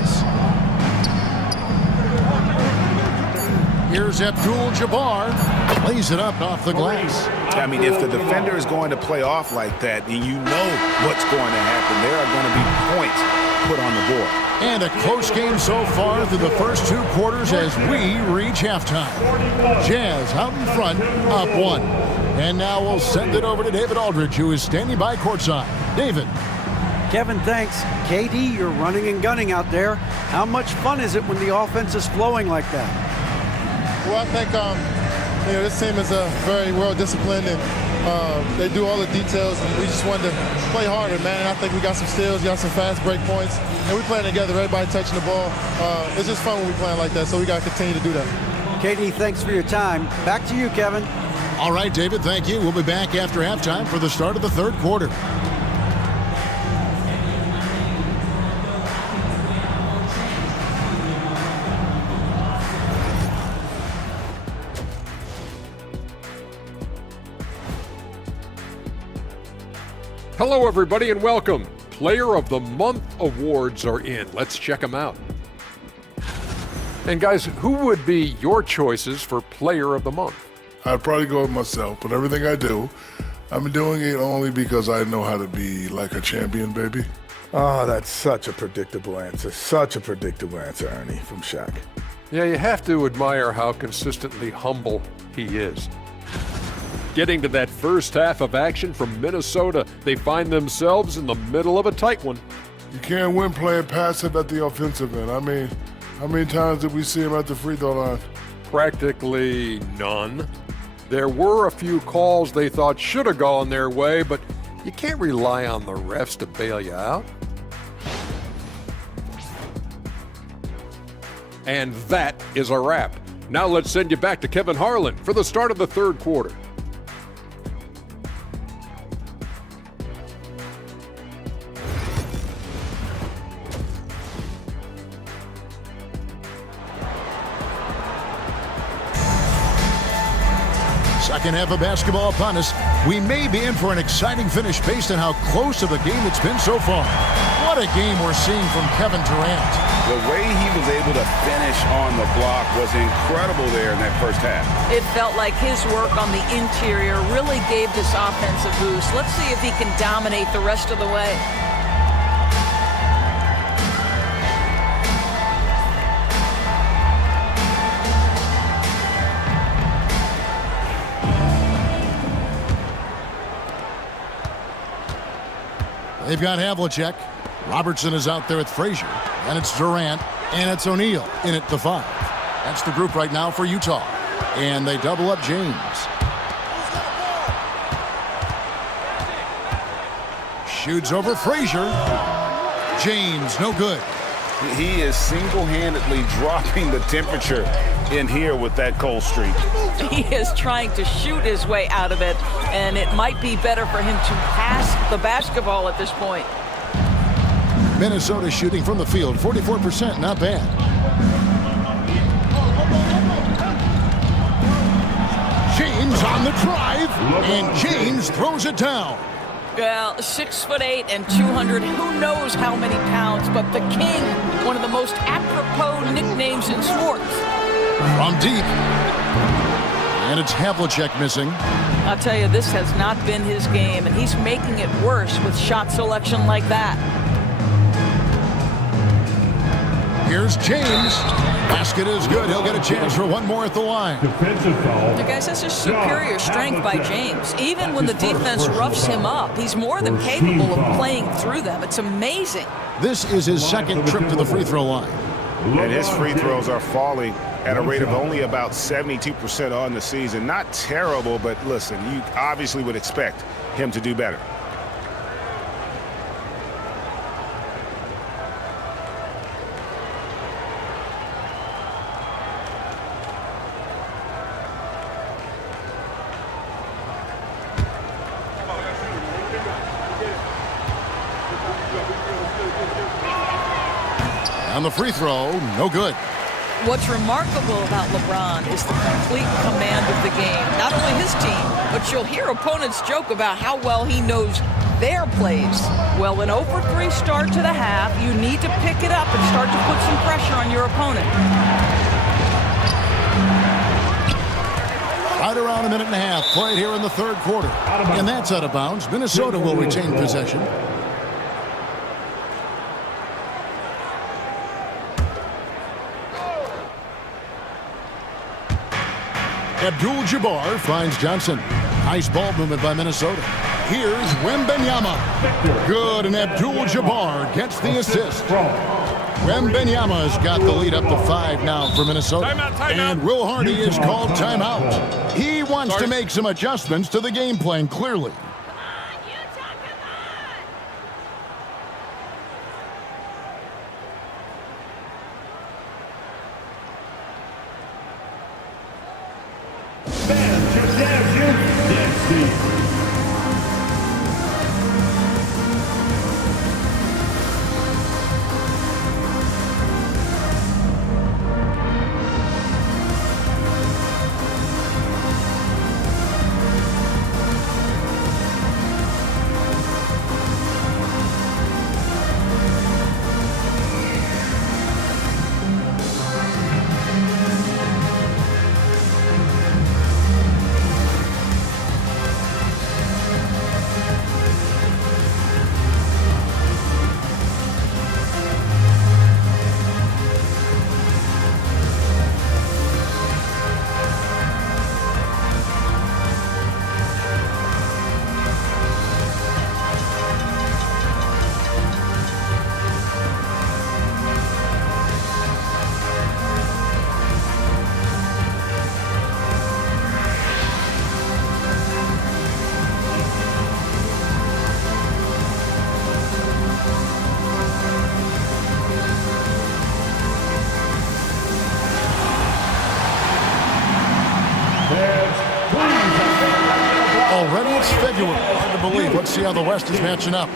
Here's Abdul-Jabbar. Lays it up off the glass. I mean, if the defender is going to play off like that, and you know what's going to happen, there are going to be points put on the board. And a close game so far through the first 2 quarters as we reach halftime. Jazz out in front, up 1. And now we'll send it over to David Aldridge, who is standing by courtside. David. Kevin, thanks. KD, you're running and gunning out there. How much fun is it when the offense is flowing like that? Well, I think this team is very well disciplined, and they do all the details, and we just wanted to play harder, man. And I think we got some steals, got some fast break points, and we're playing together, everybody touching the ball. It's just fun when we're playing like that, so we got to continue to do that. KD, thanks for your time. Back to you, Kevin. All right, David, thank you. We'll be back after halftime for the start of the 3rd quarter. Hello, everybody, and welcome. Player of the Month awards are in. Let's check them out. And guys, who would be your choices for Player of the Month? I'd probably go with myself, but everything I do, I'm doing it only because I know how to be like a champion, baby. Oh, that's such a predictable answer. Such a predictable answer, Ernie, from Shaq. Yeah, you have to admire how consistently humble he is. Getting to that first half of action from Minnesota, they find themselves in the middle of a tight one. You can't win playing passive at the offensive end. I mean, how many times did we see him at the free throw line? Practically none. There were a few calls they thought should have gone their way, but you can't rely on the refs to bail you out. And that is a wrap. Now let's send you back to Kevin Harlan for the start of the 3rd quarter. Second half of basketball upon us. We may be in for an exciting finish based on how close of a game it's been so far. What a game we're seeing from Kevin Durant. The way he was able to finish on the block was incredible there in that first half. It felt like his work on the interior really gave this offense a boost. Let's see if he can dominate the rest of the way. They've got Havlicek. Robertson is out there with Frazier. And it's Durant. And it's O'Neal in at the 5. That's the group right now for Utah. And they double up James. Shoots over Frazier. James, no good. He is single-handedly dropping the temperature in here with that cold streak. He is trying to shoot his way out of it, and it might be better for him to pass the basketball at this point. Minnesota shooting from the field, 44%, not bad. James on the drive, and James throws it down. Well, 6'8" and 200, who knows how many pounds, but the King, one of the most apropos nicknames in sports. From deep. And it's Havlicek missing. I'll tell you, this has not been his game, and he's making it worse with shot selection like that. Here's James. Basket is good. He'll get a chance for one more at the line. Defensive foul. Now, guys, that's just superior strength by James. Even when the defense roughs him up, he's more than capable of playing through them. It's amazing. This is his second trip to the free throw line. And his free throws are falling at a rate of only about 72% on the season. Not terrible, but listen, you obviously would expect him to do better. And the free throw, no good. What's remarkable about LeBron is the complete command of the game. Not only his team, but you'll hear opponents joke about how well he knows their plays. Well, an 0-for-3 start to the half, you need to pick it up and start to put some pressure on your opponent. Right around a minute and a half played here in the third quarter. And that's out of bounds. Minnesota will retain possession. Abdul-Jabbar finds Johnson. Nice ball movement by Minnesota. Here's Wembanyama. Good, and Abdul-Jabbar gets the assist. Wembanyama's got the lead up to 5 now for Minnesota. And Will Hardy is called timeout. He wants to make some adjustments to the game plan, clearly. Already it's February. Hard to believe. Let's see how the West is matching up.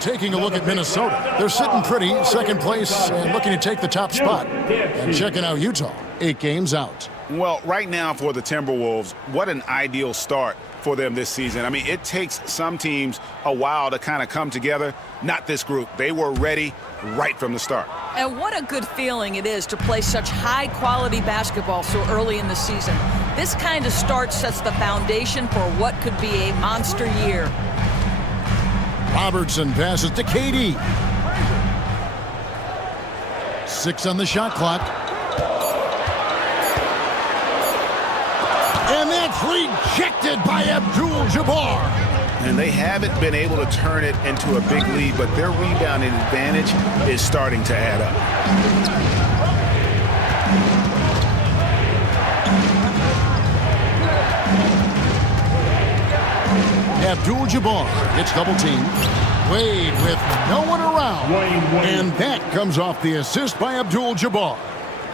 Taking a look at Minnesota. They're sitting pretty, second place, and looking to take the top spot. And checking out Utah, 8 games out. Well, right now for the Timberwolves, what an ideal start for them this season. I mean, it takes some teams a while to kind of come together. Not this group. They were ready right from the start. And what a good feeling it is to play such high-quality basketball so early in the season. This kind of start sets the foundation for what could be a monster year. Robertson passes to KD. 6 on the shot clock. And that's rejected by Abdul-Jabbar. And they haven't been able to turn it into a big lead, but their rebounding advantage is starting to add up. Abdul-Jabbar gets double teamed. Wade with no one around. And that comes off the assist by Abdul-Jabbar.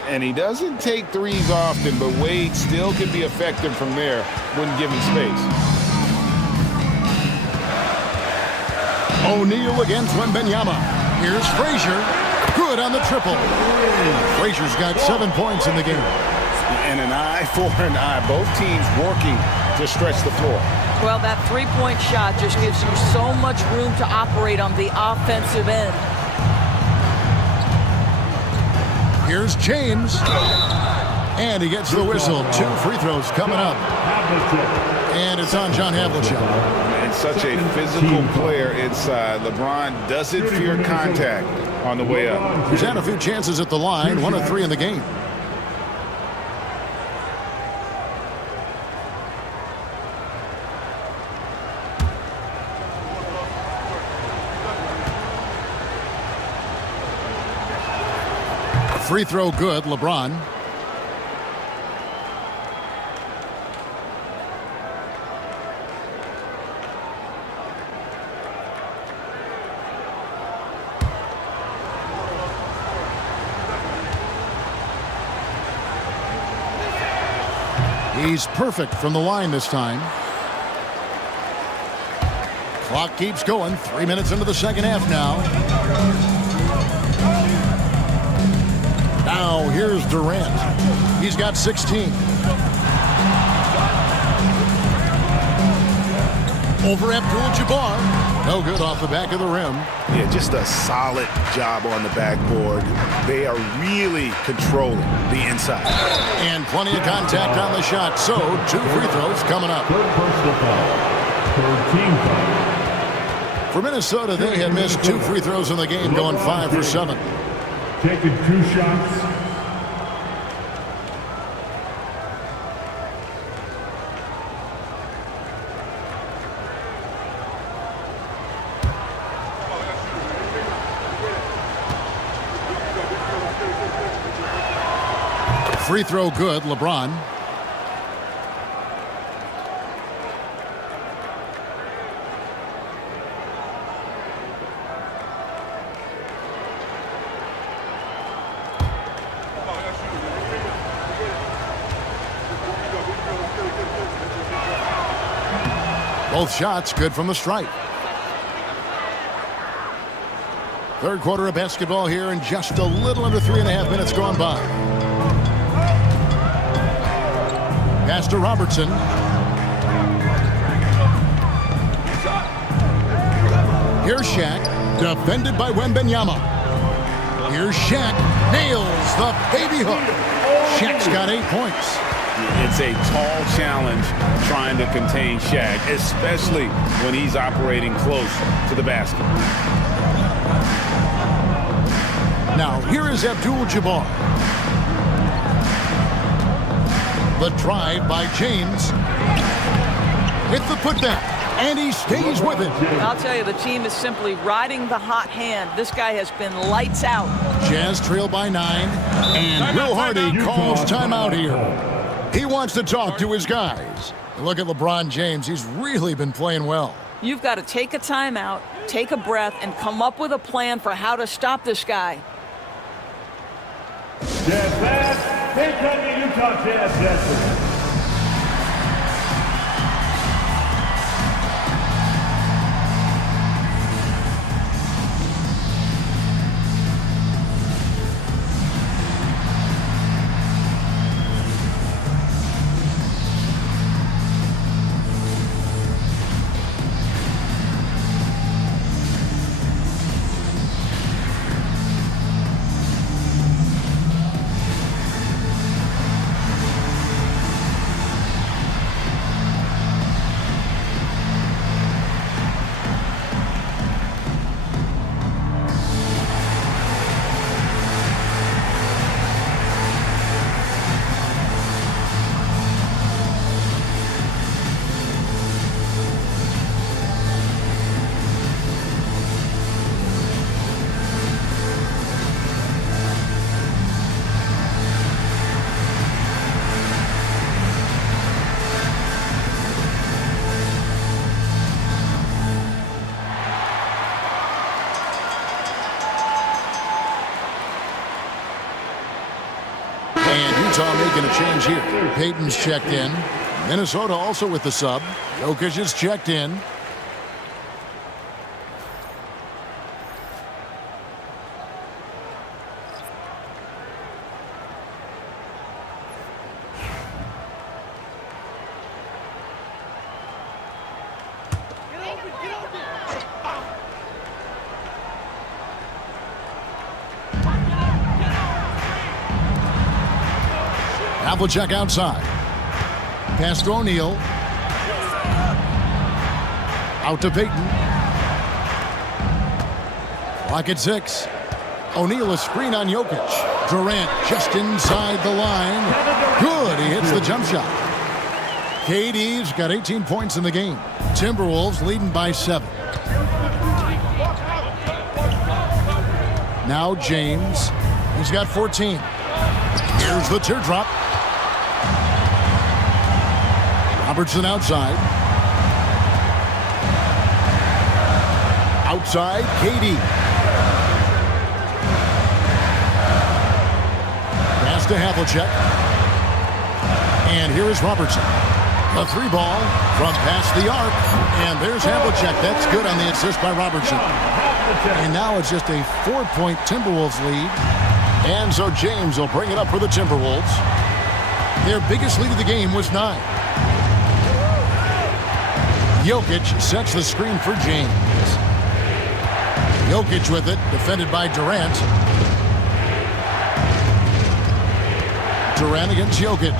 And he doesn't take threes often, but Wade still can be effective from there when given space. O'Neal against Wembanyama. Here's Frazier. Good on the triple. Frazier's got 7 points in the game. And an eye for an eye. Both teams working to stretch the floor. Well, that three-point shot just gives you so much room to operate on the offensive end. Here's James. And he gets the whistle. 2 free throws coming up. And it's on John Havlicek. And such a physical player inside. LeBron doesn't fear contact on the way up. He's had a few chances at the line. 1 of 3 in the game. Free throw good, LeBron. He's perfect from the line this time. Clock keeps going. 3 minutes into the second half now. Now here's Durant. He's got 16. Over Abdul-Jabbar. No good off the back of the rim. Yeah, just a solid job on the backboard. They are really controlling the inside. And plenty of contact on the shot. So 2 free throws coming up. Third personal foul. Third team foul. For Minnesota, they had missed 2 free throws in the game, going 5 for 7. Taking 2 shots. Free throw good, LeBron. Both shots good from the stripe. Third quarter of basketball here, and just a little under 3.5 minutes gone by. Pass to Robertson. Here's Shaq, defended by Wembanyama. Here's Shaq, nails the baby hook. Shaq's got 8 points. It's a tall challenge trying to contain Shaq, especially when he's operating close to the basket. Now, here is Abdul-Jabbar. The drive by James. With the putback, and he stays with it. I'll tell you, the team is simply riding the hot hand. This guy has been lights out. Jazz trail by 9, and Will Hardy calls timeout here. He wants to talk to his guys. Look at LeBron James. He's really been playing well. You've got to take a timeout, take a breath, and come up with a plan for how to stop this guy. Jazz pass. Here come the Utah Jazz. Making a change here. Payton's checked in. Minnesota also with the sub. Jokic is checked in. Havlicek outside. Pass to O'Neal. Out to Payton. Clock at 6. O'Neal a screen on Jokic. Durant just inside the line. Good, he hits the jump shot. KD's got 18 points in the game. Timberwolves leading by 7. Now James. He's got 14. Here's the teardrop. Robertson outside. Outside, KD. Pass to Havlicek. And here is Robertson. A 3 ball from past the arc. And there's Havlicek. That's good on the assist by Robertson. And now it's just a 4-point Timberwolves lead And so James will bring it up for the Timberwolves. Their biggest lead of the game was 9. Jokic sets the screen for James. Jokic with it, defended by Durant. Durant against Jokic.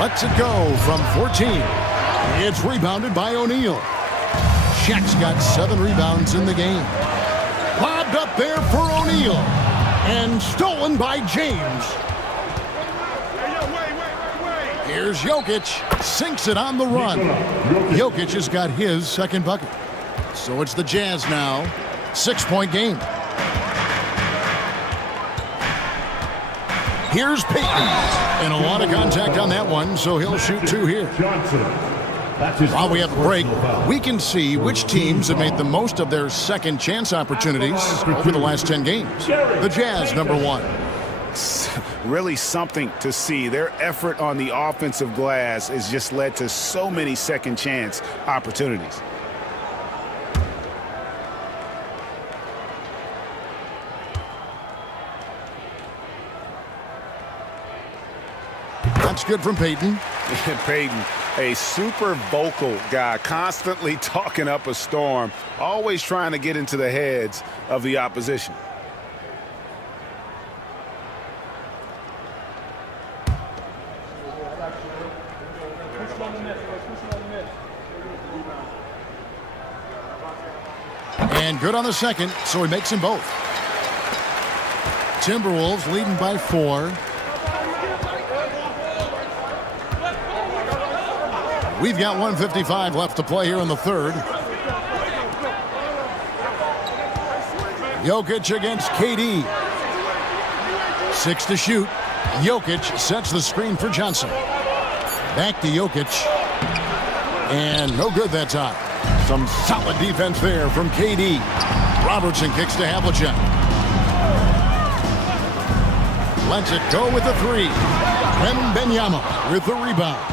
Lets it go from 14. It's rebounded by O'Neal. Shaq's got 7 rebounds in the game. Lobbed up there for O'Neal. And stolen by James. Here's Jokic. Sinks it on the run. Jokic has got his second bucket. So it's the Jazz now. 6-point game. Here's Payton. And a lot of contact on that one, so he'll shoot 2 here. While we have a break, we can see which teams have made the most of their second chance opportunities over the last 10 games. The Jazz, number 1. Really something to see. Their effort on the offensive glass has just led to so many second chance opportunities. That's good from Payton. Payton, a super vocal guy, constantly talking up a storm, always trying to get into the heads of the opposition. And good on the second, so he makes them both. Timberwolves leading by 4. We've got 1:55 left to play here in the third. Jokic against KD. 6 to shoot. Jokic sets the screen for Johnson. Back to Jokic. And no good that time. Some solid defense there from KD. Robertson kicks to Havlicek. Lets it go with the 3. Wembanyama with the rebound.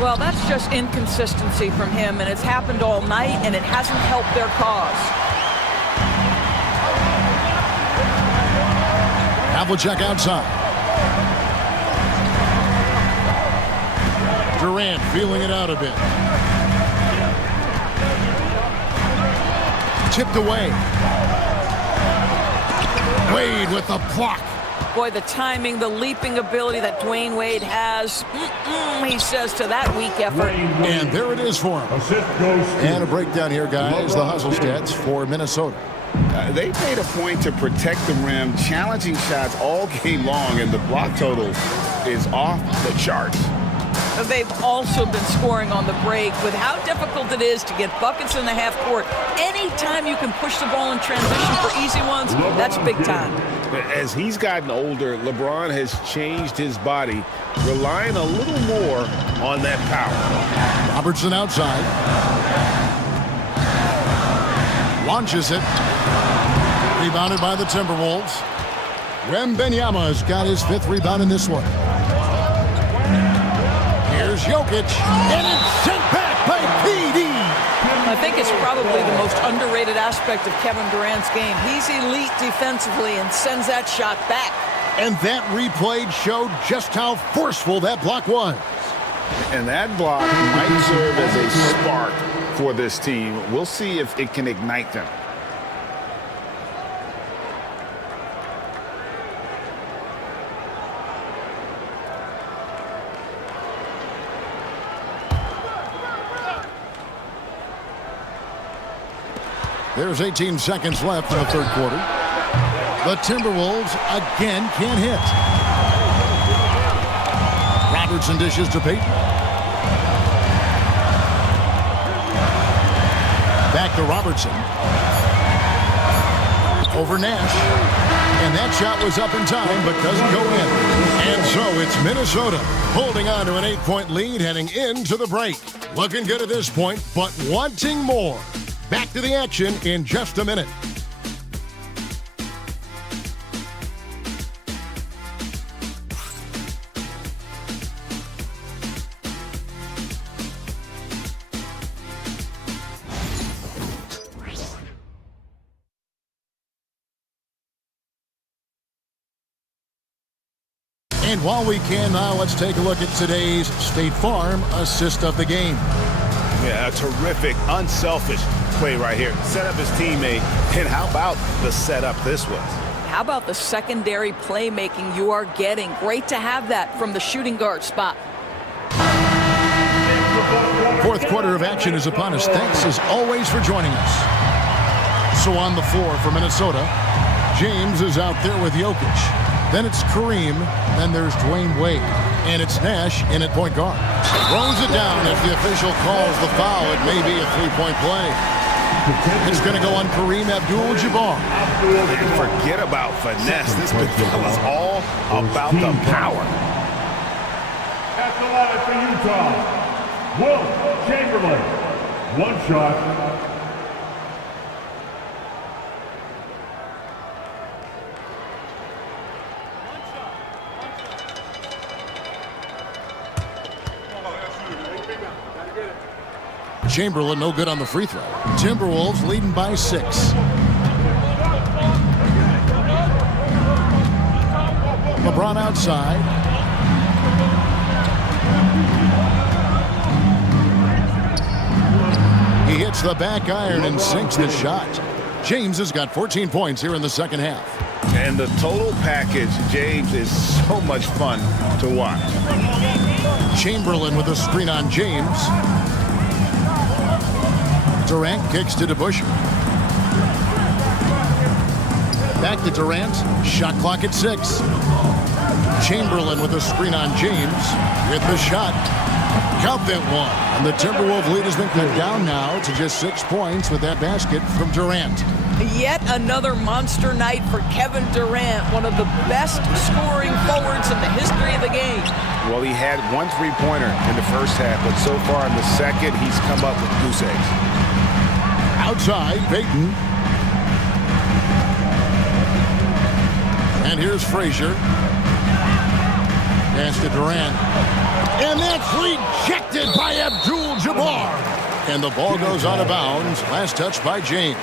Well, that's just inconsistency from him, and it's happened all night, and it hasn't helped their cause. Havlicek outside. Durant feeling it out a bit. Tipped away. Wade with the block. Boy, the timing, the leaping ability that Dwayne Wade has, he says to that weak effort. And there it is for him. And a breakdown here, guys. The hustle stats for Minnesota. They made a point to protect the rim, challenging shots all game long, and the block total is off the charts. They've also been scoring on the break. With how difficult it is to get buckets in the half court, anytime you can push the ball in transition for easy ones, that's big time. As he's gotten older, LeBron has changed his body, relying a little more on that power. Robertson outside. Launches it. Rebounded by the Timberwolves. Wembanyama's got his 5th rebound in this one. Here's Jokic. And it's sent back by PD. I think it's probably the most underrated aspect of Kevin Durant's game. He's elite defensively and sends that shot back. And that replay showed just how forceful that block was. And that block might serve as a spark for this team. We'll see if it can ignite them. There's 18 seconds left in the third quarter. The Timberwolves again can't hit. Robertson dishes to Payton. Back to Robertson. Over Nash. And that shot was up in time, but doesn't go in. And so it's Minnesota holding on to an 8-point lead heading into the break. Looking good at this point, but wanting more. Back to the action in just a minute. And while we can now, let's take a look at today's State Farm assist of the game. Yeah, a terrific, unselfish play right here. Set up his teammate. And how about the setup this was? How about the secondary playmaking you are getting? Great to have that from the shooting guard spot. Fourth quarter of action is upon us. Thanks as always for joining us. So on the floor for Minnesota, James is out there with Jokic. Then it's Kareem. Then there's Dwayne Wade. And it's Nash in at point guard. Throws it down. If the official calls the foul, it may be a three-point play. It's going to go on Kareem Abdul-Jabbar. Forget about finesse. This is all about the power. At the line for Utah, Will Chamberlain. One shot. Chamberlain no good on the free throw. Timberwolves leading by 6. LeBron outside. He hits the back iron and sinks the shot. James has got 14 points here in the second half. And the total package, James, is so much fun to watch. Chamberlain with a screen on James. Durant kicks to DeBusschere. Back to Durant. Shot clock at 6. Chamberlain with a screen on James. With the shot. Count that one. And the Timberwolves lead has been cut down now to just 6 points with that basket from Durant. Yet another monster night for Kevin Durant, one of the best scoring forwards in the history of the game. Well, he had one three-pointer in the first half, but so far in the second, he's come up with goose eggs. Outside, Payton. And here's Frazier. Pass to Durant. And that's rejected by Abdul-Jabbar. And the ball goes out of bounds. Last touch by James.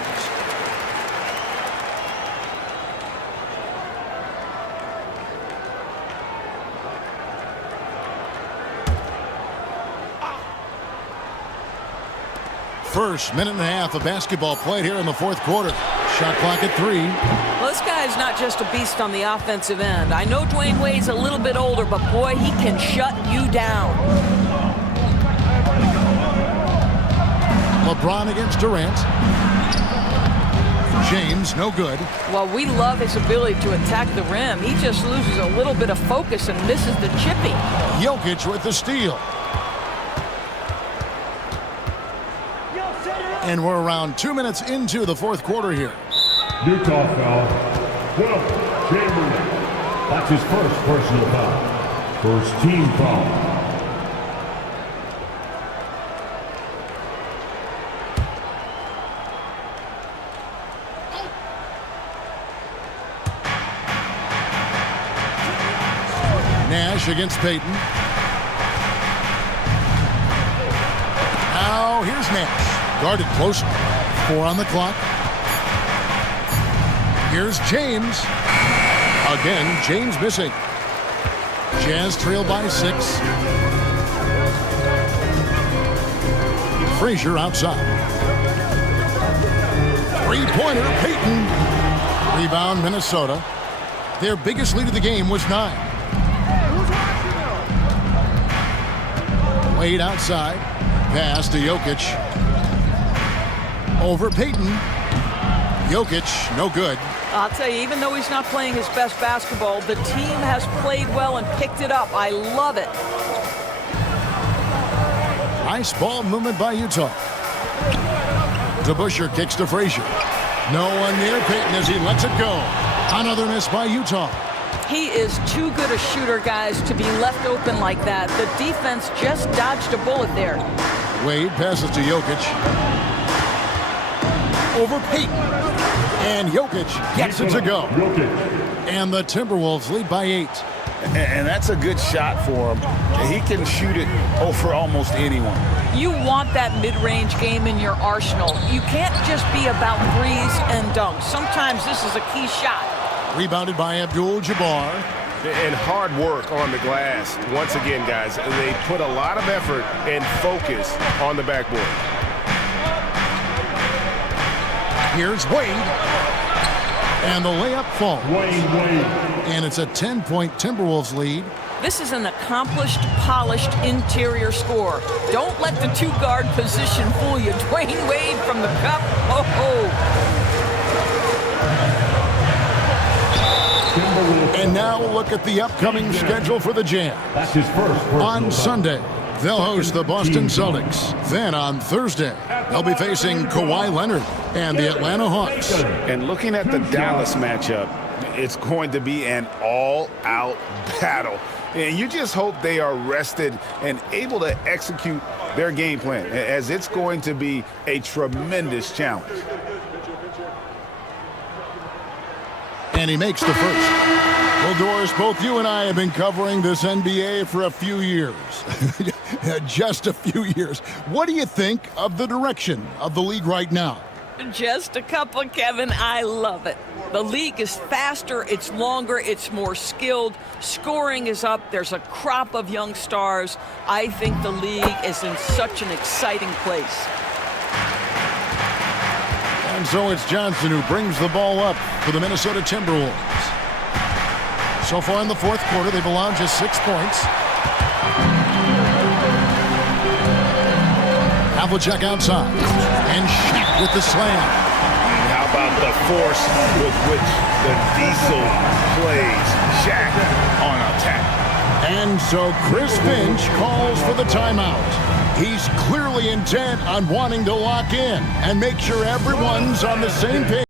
First minute and a half of basketball played here in the fourth quarter. Shot clock at 3. Well, this guy's not just a beast on the offensive end. I know Dwayne Wade's a little bit older, but boy, he can shut you down. LeBron against Durant. James, no good. Well, we love his ability to attack the rim. He just loses a little bit of focus and misses the chippy. Jokic with the steal. And we're around 2 minutes into the fourth quarter here. Utah foul. Will Chamberlain. That's his first personal foul. First team foul. Nash against Payton. Now here's Nash. Guarded closer. 4 on the clock. Here's James. Again, James missing. Jazz trail by 6. Frazier outside. Three-pointer, Payton. Rebound, Minnesota. Their biggest lead of the game was 9. Wade outside. Pass to Jokic. Over Payton. Jokic, no good. I'll tell you, even though he's not playing his best basketball, the team has played well and picked it up. I love it. Nice ball movement by Utah. DeBusschere kicks to Frazier. No one near Payton as he lets it go. Another miss by Utah. He is too good a shooter, guys, to be left open like that. The defense just dodged a bullet there. Wade passes to Jokic. Over Payton. And Jokic gets it to go. And the Timberwolves lead by 8. And that's a good shot for him. He can shoot it over almost anyone. You want that mid-range game in your arsenal. You can't just be about threes and dunks. Sometimes this is a key shot. Rebounded by Abdul-Jabbar. And hard work on the glass. Once again, guys, they put a lot of effort and focus on the backboard. Here's Wade. And the layup falls. And it's a 10-point Timberwolves lead. This is an accomplished, polished interior score. Don't let the two-guard position fool you. Dwayne Wade from the cup. And now look at the upcoming schedule for the Jazz. That's his first. On Sunday, they'll host the Boston Celtics. Then on Thursday, they'll be facing Kawhi Leonard and the Atlanta Hawks. And looking at the Dallas matchup, it's going to be an all-out battle. And you just hope they are rested and able to execute their game plan, as it's going to be a tremendous challenge. And he makes the first. Well, Doris, both you and I have been covering this NBA for a few years. Just a few years. What do you think of the direction of the league right now? Just a couple, Kevin. I love it. The league is faster, it's longer, it's more skilled. Scoring is up. There's a crop of young stars. I think the league is in such an exciting place. And so it's Johnson who brings the ball up for the Minnesota Timberwolves. So far in the fourth quarter, they've allowed just 6 points. Havlicek outside. And Shaq with the slam. And how about the force with which the Diesel plays? Shaq on attack. And so Chris Finch calls for the timeout. He's clearly intent on wanting to lock in and make sure everyone's on the same page.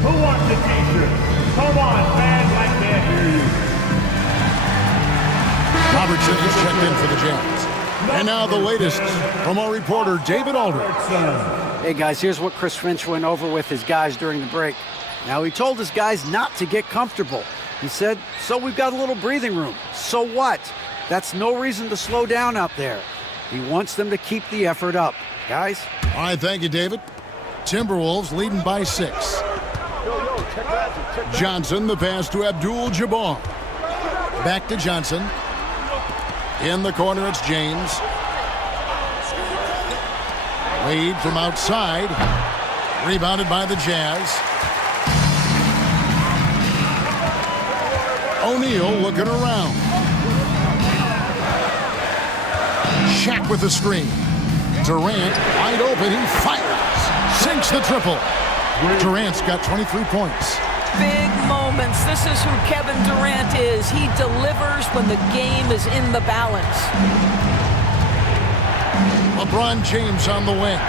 Who wants a t-shirt? Come on, fans, I can't hear you. Robertson is checked in for the Jazz. And now the latest from our reporter, David Aldridge. Hey, guys, here's what Chris Finch went over with his guys during the break. Now, he told his guys not to get comfortable. He said, so we've got a little breathing room. So what? That's no reason to slow down out there. He wants them to keep the effort up. Guys? All right, thank you, David. Timberwolves leading by 6. Johnson, the pass to Abdul-Jabbar. Back to Johnson. In the corner, it's James. Wade from outside. Rebounded by the Jazz. O'Neal looking around. Shaq with the screen. Durant wide open. He fires. Sinks the triple. Durant's got 23 points. Big moments. This is who Kevin Durant is. He delivers when the game is in the balance. LeBron James on the wing.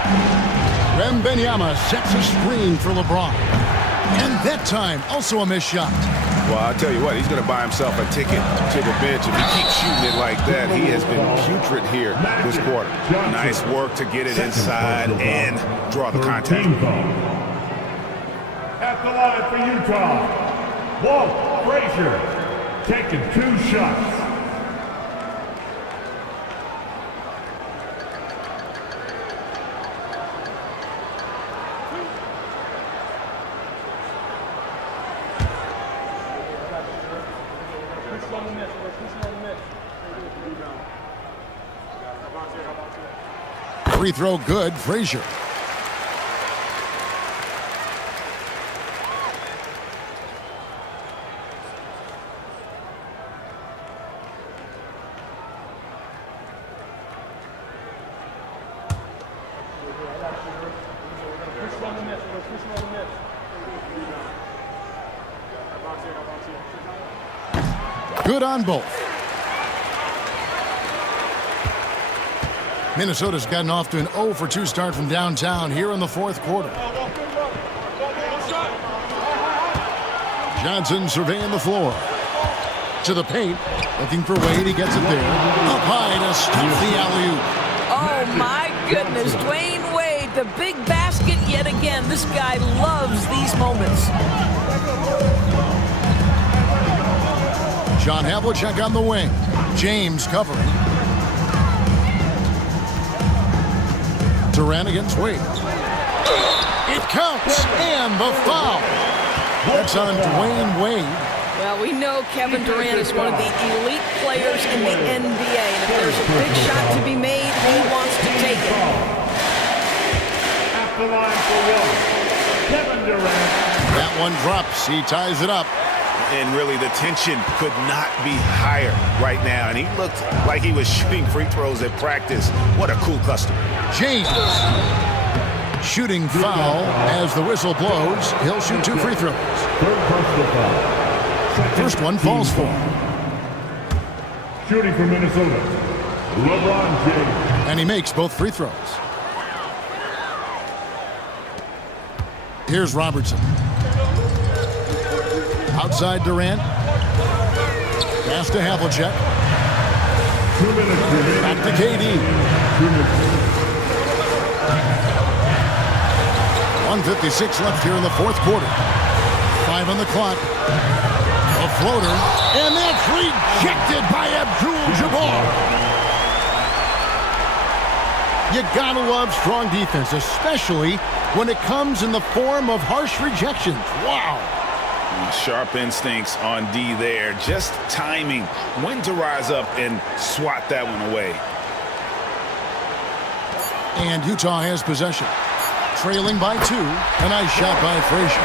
Wembanyama sets a screen for LeBron. And that time, also a missed shot. Well, I'll tell you what, he's going to buy himself a ticket to the bench. If he keeps shooting it like that, he has been putrid here this quarter. Nice work to get it inside and draw the contact. At the line for Utah, Walt Frazier taking 2 shots. Free throw good, Frazier. Good on both. Minnesota's gotten off to an 0 for 2 start from downtown here in the fourth quarter. Johnson surveying the floor. To the paint. Looking for Wade. He gets it there. Up high to stop the alley-oop. Oh, my goodness. Dwayne Wade, the big basket yet again. This guy loves these moments. John Havlicek on the wing. James covering. Durant against Wade. It counts, and the foul. That's on Dwayne Wade. Well, we know Kevin Durant is one of the elite players in the NBA, and if there's a big shot to be made, he wants to take it. At the line for one, Kevin Durant. That one drops. He ties it up. And really, the tension could not be higher right now. And he looked like he was shooting free throws at practice. What a cool customer. James. Shooting foul as the whistle blows. He'll shoot 2 free throws. Third personal foul. First one falls for him. Shooting for Minnesota, LeBron James. And he makes both free throws. Here's Robertson. Outside Durant. Pass to Havlicek. 2 minutes remaining. Back to KD. 2 minutes. 1:56 left here in the fourth quarter. 5 on the clock. A floater. And that's rejected by Abdul-Jabbar. You gotta love strong defense, especially when it comes in the form of harsh rejections. Wow. Sharp instincts on D there. Just timing when to rise up and swat that one away. And Utah has possession. Trailing by 2. A nice shot by Frazier.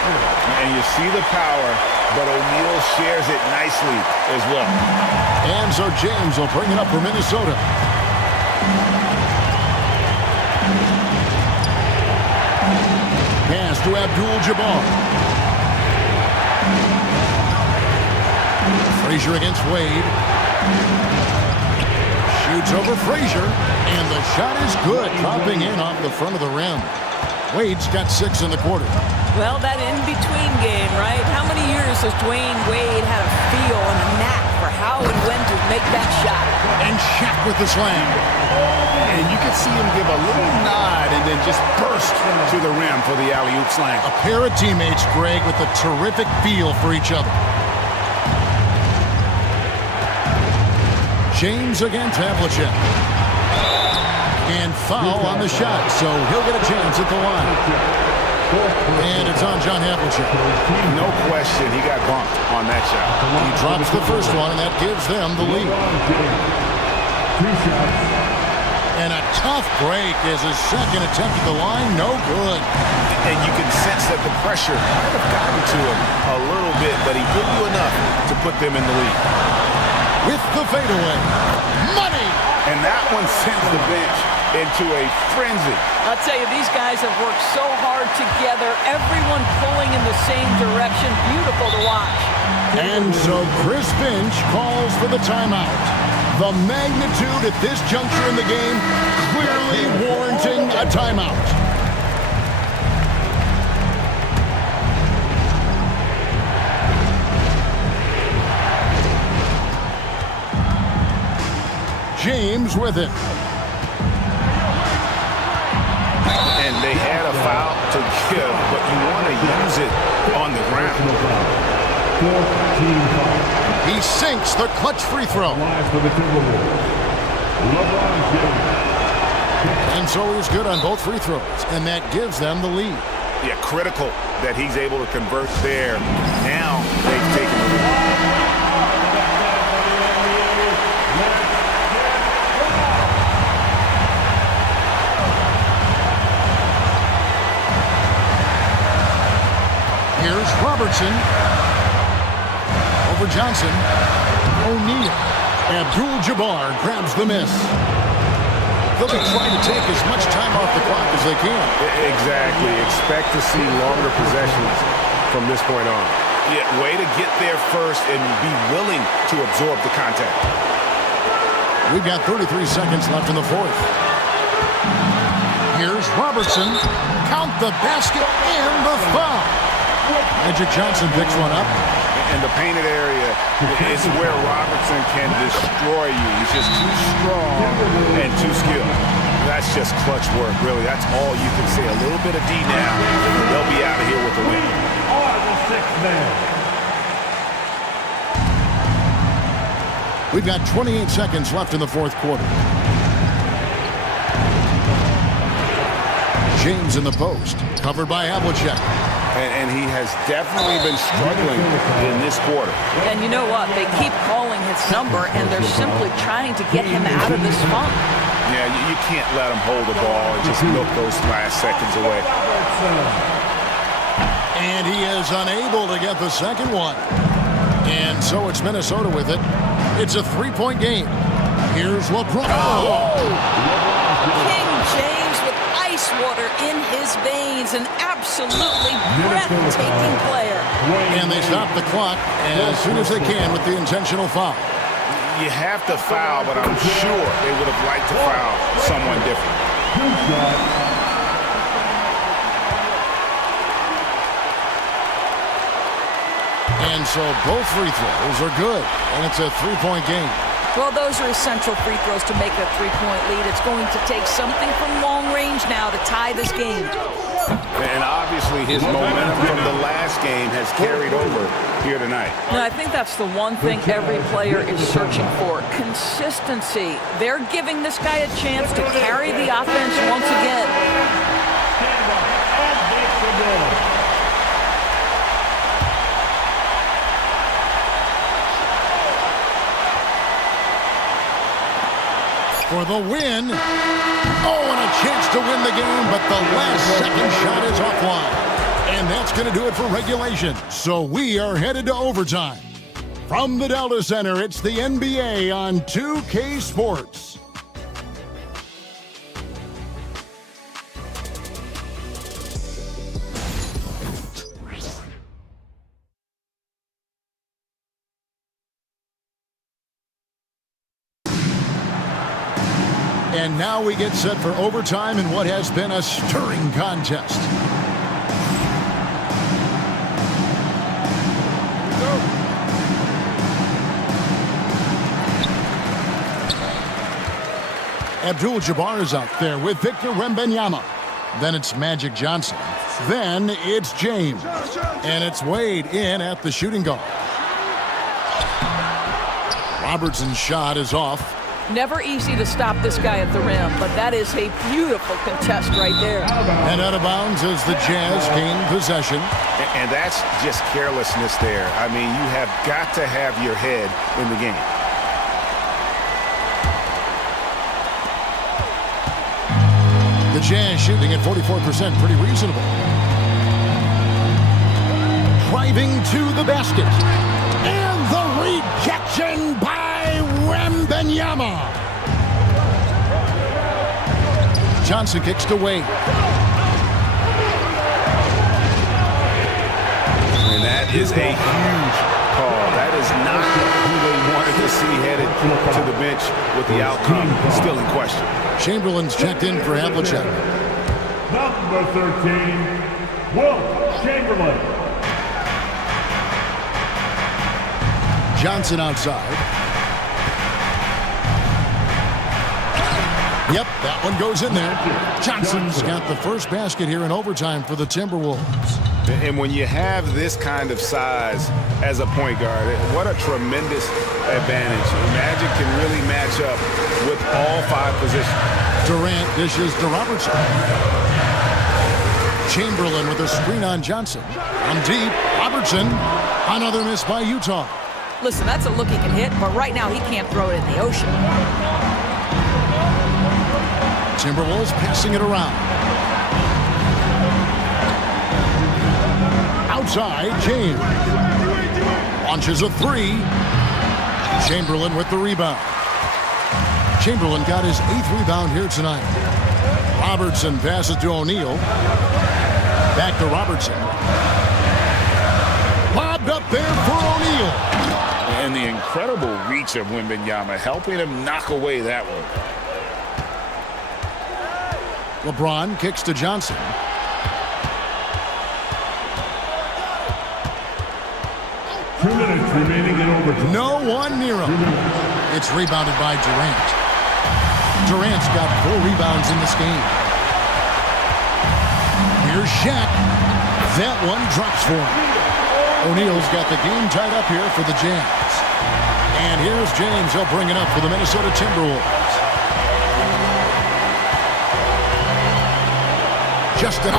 And you see the power, but O'Neal shares it nicely as well. And so James will bring it up for Minnesota. Pass to Abdul-Jabbar. Frazier against Wade. Shoots over Frazier, and the shot is good, dropping in off the front of the rim. Wade's got 6 in the quarter. Well, that in-between game, right? How many years has Dwayne Wade had a feel and a knack for how and when to make that shot? And Shaq with the slam. And you can see him give a little nod and then just burst to the rim for the alley-oop slam. A pair of teammates, Greg, with a terrific feel for each other. James against Havlicek. And foul on the shot, so he'll get a chance at the line. And it's on John Havlicek. No question, he got bumped on that shot. He drops the first one, and that gives them the lead. 2 shots. And a tough break is his second attempt at the line. No good. And you can sense that the pressure might have gotten to him a little bit, but he didn't do enough to put them in the lead. With the fadeaway. Money! And that one sends the bench into a frenzy. I'll tell you, these guys have worked so hard together, everyone pulling in the same direction. Beautiful to watch. And so Chris Finch calls for the timeout. The magnitude at this juncture in the game clearly warranting a timeout. James with it. And they had a foul to give, but you want to use it on the ground. He sinks the clutch free throw. And so he's good on both free throws, and that gives them the lead. Yeah, critical that he's able to convert there. Now they've taken the lead. Here's Robertson. Over Johnson. O'Neal. Abdul-Jabbar grabs the miss. They'll be trying to take as much time off the clock as they can. Exactly. Expect to see longer possessions from this point on. Yeah, way to get there first and be willing to absorb the contact. We've got 33 seconds left in the fourth. Here's Robertson. Count the basket and the foul. Magic Johnson picks one up. And the painted area is where Robertson can destroy you. He's just too strong and too skilled. That's just clutch work, really. That's all you can say. A little bit of D now. They'll be out of here with the win. The sixth man. We've got 28 seconds left in the fourth quarter. James in the post, covered by Havlicek. And he has definitely been struggling in this quarter. And you know what? They keep calling his number, and they're simply trying to get him out of this funk. Yeah, you can't let him hold the ball and just milk those last seconds away. And he is unable to get the second one. And so it's Minnesota with it. It's a three-point game. Here's LeBron. King James with ice water in his veins. An absolutely breathtaking player. And they stop the clock as soon as they can with the intentional foul. You have to foul, but I'm sure they would have liked to foul someone different. And so both free throws are good, and it's a three-point game. Well, those are essential free throws to make a three-point lead. It's going to take something from long range now to tie this game. And obviously his momentum from the last game has carried over here tonight. And I think that's the one thing every player is searching for, consistency. They're giving this guy a chance to carry the offense once again. For the win. Oh, and a chance to win the game, but the last second shot is offline. And that's going to do it for regulation. So we are headed to overtime. From the Delta Center, it's the NBA on 2K Sports. And now we get set for overtime in what has been a stirring contest. Abdul-Jabbar is out there with Victor Wembanyama. Then it's Magic Johnson. Then it's James. And it's Wade in at the shooting guard. Robertson's shot is off. Never easy to stop this guy at the rim, but that is a beautiful contest right there. And out of bounds as the Jazz gain possession. And that's just carelessness there. I mean, you have got to have your head in the game. The Jazz shooting at 44%, pretty reasonable. Driving to the basket. And the rejection by Wembanyama. Johnson kicks to Wade. And that is a huge call. That is not who they wanted to see headed to the bench with the outcome still in question. Chamberlain's checked in for Havlicek. Number 13, Wilt Chamberlain. Johnson outside. Yep, that one goes in there. Johnson's got the first basket here in overtime for the Timberwolves. And when you have this kind of size as a point guard, what a tremendous advantage. Magic can really match up with all five positions. Durant dishes to Robertson. Chamberlain with a screen on Johnson. On deep, Robertson. Another miss by Utah. Listen, that's a look he can hit, but right now he can't throw it in the ocean. Timberwolves passing it around. Outside, James. Launches a three. Chamberlain with the rebound. Chamberlain got his 8th rebound here tonight. Robertson passes to O'Neal. Back to Robertson. Lobbed up And the incredible reach of Wembanyama, helping him knock away that one. LeBron kicks to Johnson. No one near him. It's rebounded by Durant. Durant's got 4 rebounds in this game. Here's Shaq. That one drops for him. O'Neal's got the game tied up here for the Jazz. And here's James. He'll bring it up for the Minnesota Timberwolves. Just a... We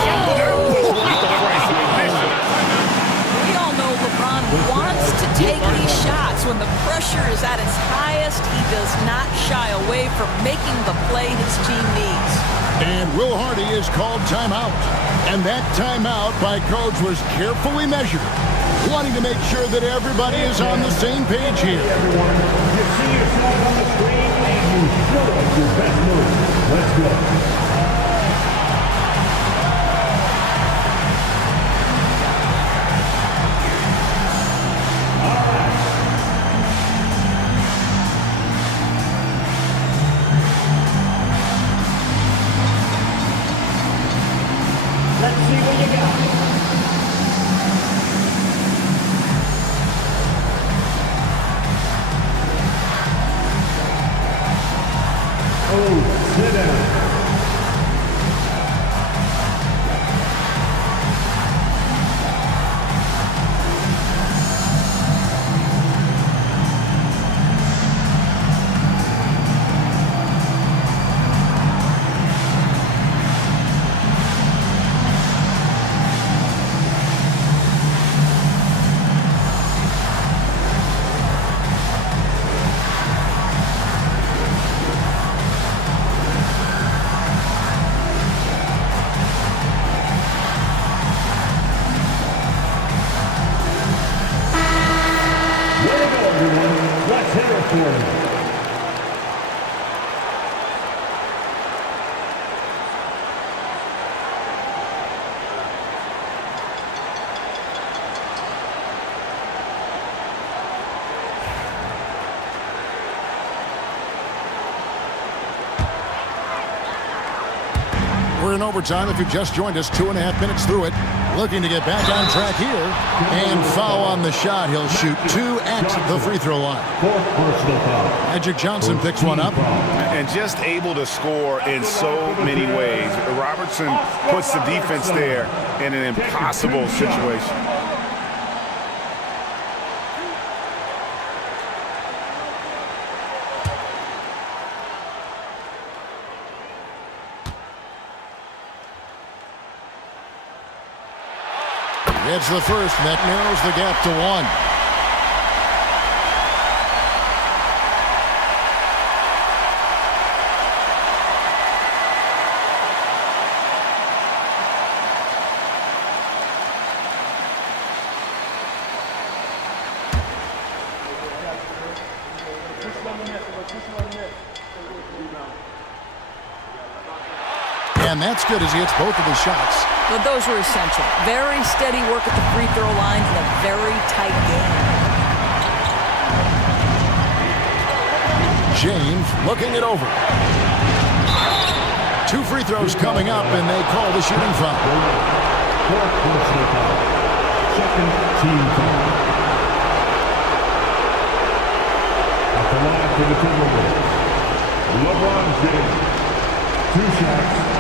all know LeBron wants to take these shots. When the pressure is at its highest, he does not shy away from making the play his team needs. And Will Hardy is called timeout. And that timeout by coach was carefully measured, wanting to make sure that everybody is on the same page here. Everyone, you see yourself on the screen and you show us your best move. Let's go. Let's see what you got. Oh, sit down. Let's hear it for him. We're in overtime. If you've just joined us, 2.5 minutes through it. Looking to get back on track here. And foul on the shot. He'll shoot 2 at the free throw line. Magic Johnson picks one up. And just able to score in so many ways. Robertson puts the defense there in an impossible situation. It's the first that narrows the gap to 1. And that's good as he hits both of his shots. But those were essential. Very steady work at the free throw line and a very tight game. James looking it over. 2 free throws coming up, and they call the shooting foul. Second team foul. At the line for the Timberwolves, LeBron James. 2 shots.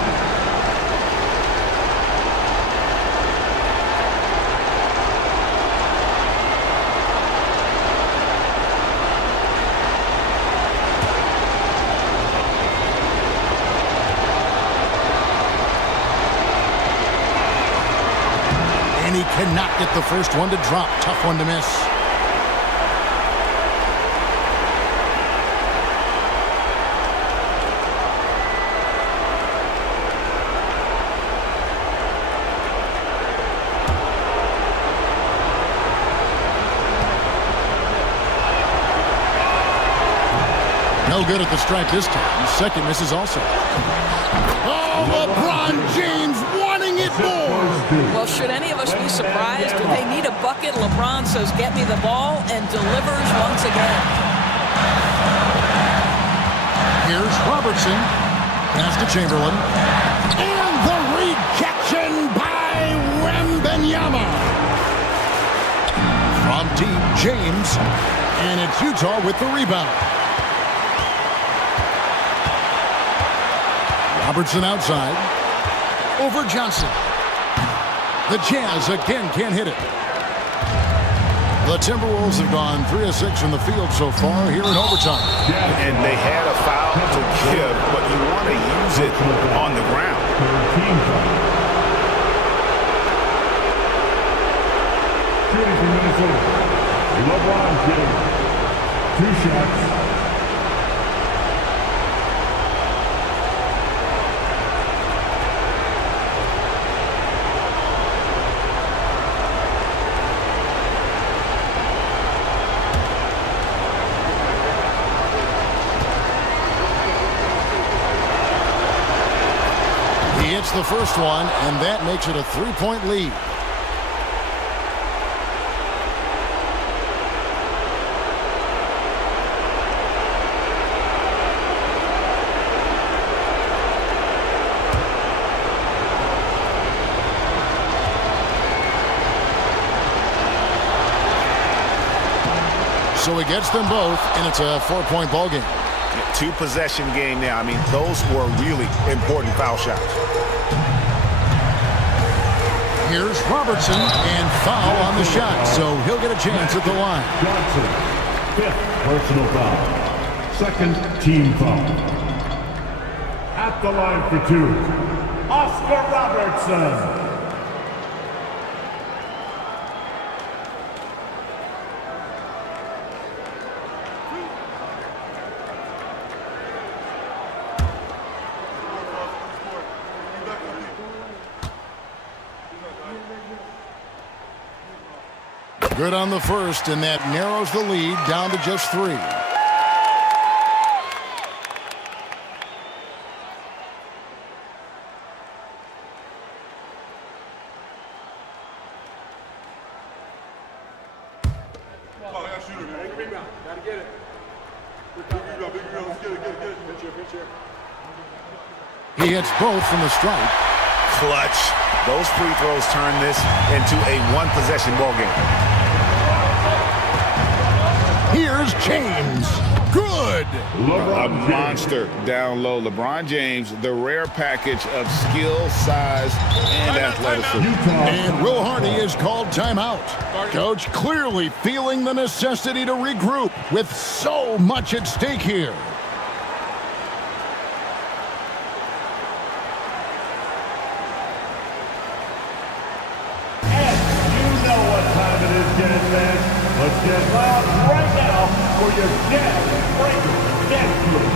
And he cannot get the first one to drop. Tough one to miss. No good at the strike this time. His second misses also. Oh, LeBron James wanting it more. Well, should any of us be surprised? They need a bucket bucket. LeBron says, get me the ball, and delivers once again. Here's Robertson. Pass to Chamberlain. And the rejection by Wembanyama. From deep, James. And it's Utah with the rebound. Robertson outside. Over Johnson. The Jazz again can't hit it. The Timberwolves have gone 3 of 6 from the field so far here in overtime. And they had a foul to give, but you want to use it on the ground. Shooting from Minnesota, LeBron James. 2 shots. The first one, and that makes it a 3-point lead. So he gets them both, and it's a 4-point ball game. 2-possession game now. I mean, those were really important foul shots. Here's Robertson, and foul on the shot, so he'll get a chance at the line. Johnson, 5th personal foul. 2nd team foul. At the line for 2, Oscar Robertson. Good on the first, and that narrows the lead down to just 3. He hits both from the stripe. Clutch. Those free throws turn this into a 1-possession ball game. Here's James. Good. A monster down low. LeBron James, the rare package of skill, size, and athleticism. And Will Hardy is called timeout. Coach clearly feeling the necessity to regroup with so much at stake here. Let's get loud right now for your Jazz Breaker Dance Crew.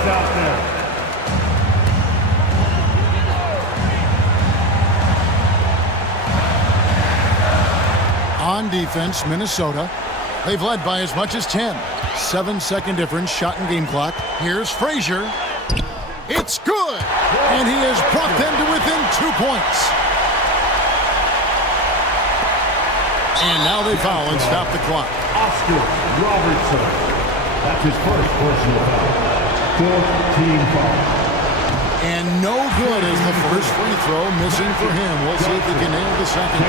Out there. On defense, Minnesota. They've led by as much as 10. 7-second difference, shot and game clock. Here's Frazier. It's good! And he has brought them to within 2 points. And now they foul and stop the clock. Oscar Robertson. That's his first personal foul. 4th team foul. And no good as the first free throw missing for him. We'll see if he can nail the second.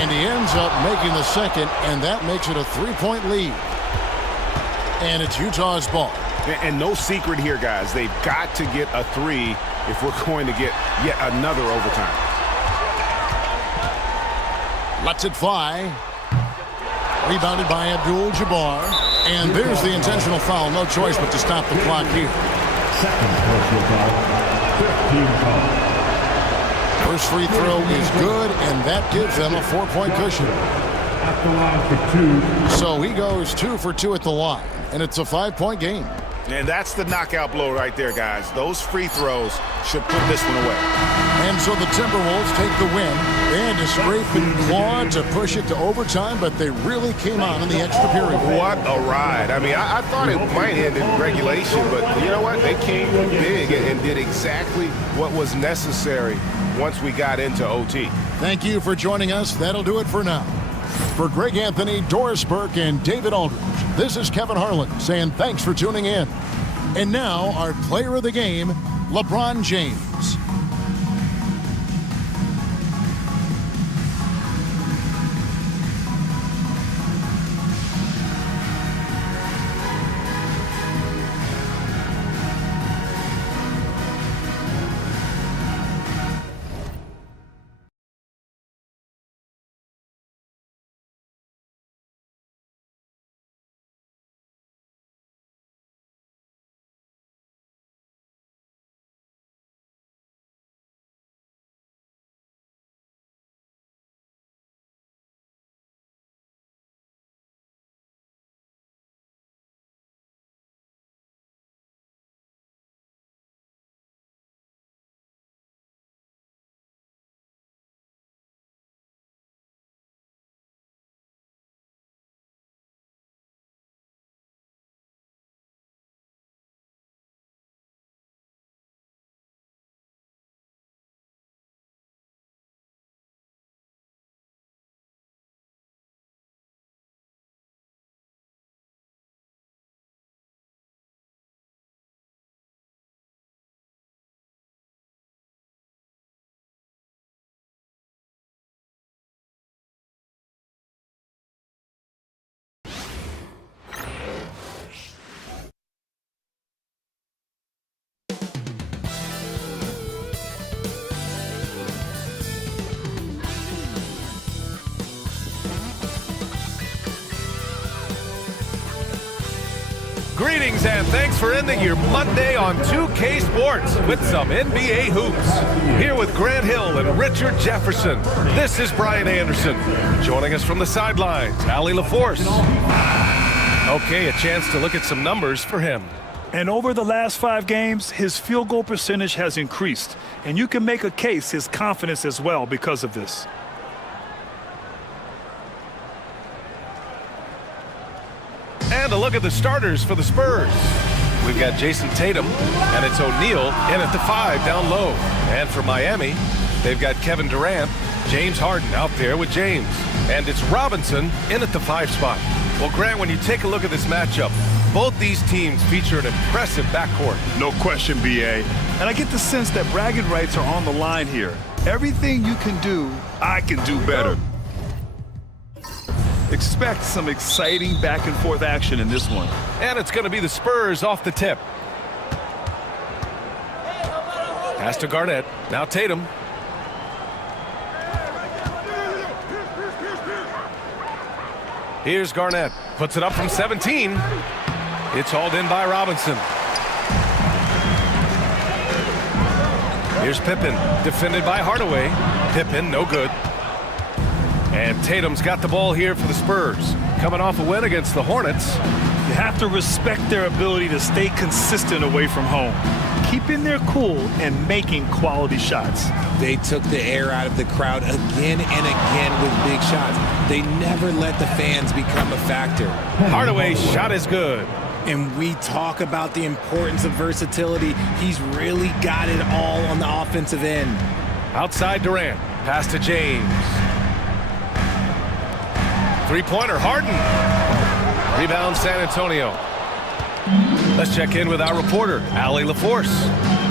And he ends up making the second, and that makes it a 3-point lead. And it's Utah's ball. And no secret here, guys. They've got to get a 3 if we're going to get yet another overtime. Lets it fly. Rebounded by Abdul-Jabbar. And there's the intentional foul. No choice but to stop the clock here. Second personal foul. 5th team foul. First free throw is good, and that gives them a 4-point cushion. At the line for 2. So he goes 2 for 2 at the line, and it's a 5-point game. And that's the knockout blow right there, guys. Those free throws should put this one away. And so the Timberwolves take the win. They had to scrape and claw to push it to overtime, but they really came on in the extra period. What a ride. I mean, I thought it might end in regulation, but you know what? They came big and did exactly what was necessary once we got into OT. Thank you for joining us. That'll do it for now. For Greg Anthony, Doris Burke, and David Aldridge, this is Kevin Harlan saying thanks for tuning in. And now, our player of the game, LeBron James. Greetings and thanks for ending your Monday on 2K Sports with some NBA hoops. Here with Grant Hill and Richard Jefferson, this is Brian Anderson. Joining us from the sidelines, Allie LaForce. Okay, a chance to look at some numbers for him. And over the last 5 games, his field goal percentage has increased. And you can make a case his confidence as well because of this. And a look at the starters for the Spurs. We've got Jason Tatum, and it's O'Neal in at the 5 down low. And for Miami, they've got Kevin Durant, James Harden out there with James. And it's Robinson in at the 5 spot. Well, Grant, when you take a look at this matchup, both these teams feature an impressive backcourt. No question, B.A. And I get the sense that bragging rights are on the line here. Everything you can do, I can do better. Expect some exciting back-and-forth action in this one. And it's going to be the Spurs off the tip. Pass to Garnett. Now Tatum. Here's Garnett. Puts it up from 17. It's hauled in by Robinson. Here's Pippen. Defended by Hardaway. Pippen, no good. And Tatum's got the ball here for the Spurs. Coming off a win against the Hornets. You have to respect their ability to stay consistent away from home. Keeping their cool and making quality shots. They took the air out of the crowd again and again with big shots. They never let the fans become a factor. Hardaway's shot is good. And we talk about the importance of versatility. He's really got it all on the offensive end. Outside Durant. Pass to James. Three-pointer, Harden. Rebound, San Antonio. Let's check in with our reporter, Allie LaForce.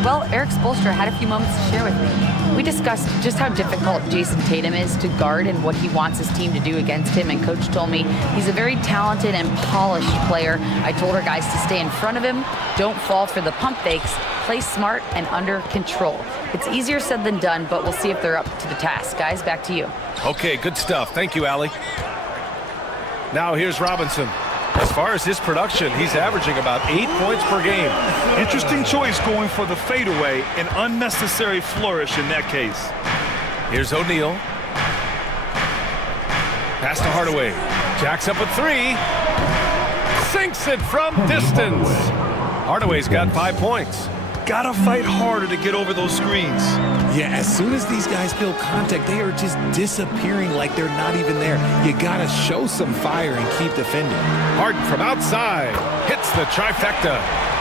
Well, Eric Spoelstra had a few moments to share with me. We discussed just how difficult Jason Tatum is to guard and what he wants his team to do against him, and Coach told me he's a very talented and polished player. I told our guys to stay in front of him, don't fall for the pump fakes, play smart and under control. It's easier said than done, but we'll see if they're up to the task. Guys, back to you. Okay, good stuff. Thank you, Allie. Now here's Robinson. As far as his production, he's averaging about 8 points per game. Interesting choice going for the fadeaway, an unnecessary flourish in that case. Here's O'Neal. Pass to Hardaway. Jacks up a three. Sinks it from distance. Hardaway's got 5 points. Gotta fight harder to get over those screens. Yeah, as soon as these guys feel contact, they are just disappearing like they're not even there. You gotta show some fire and keep defending. Harden from outside hits the trifecta.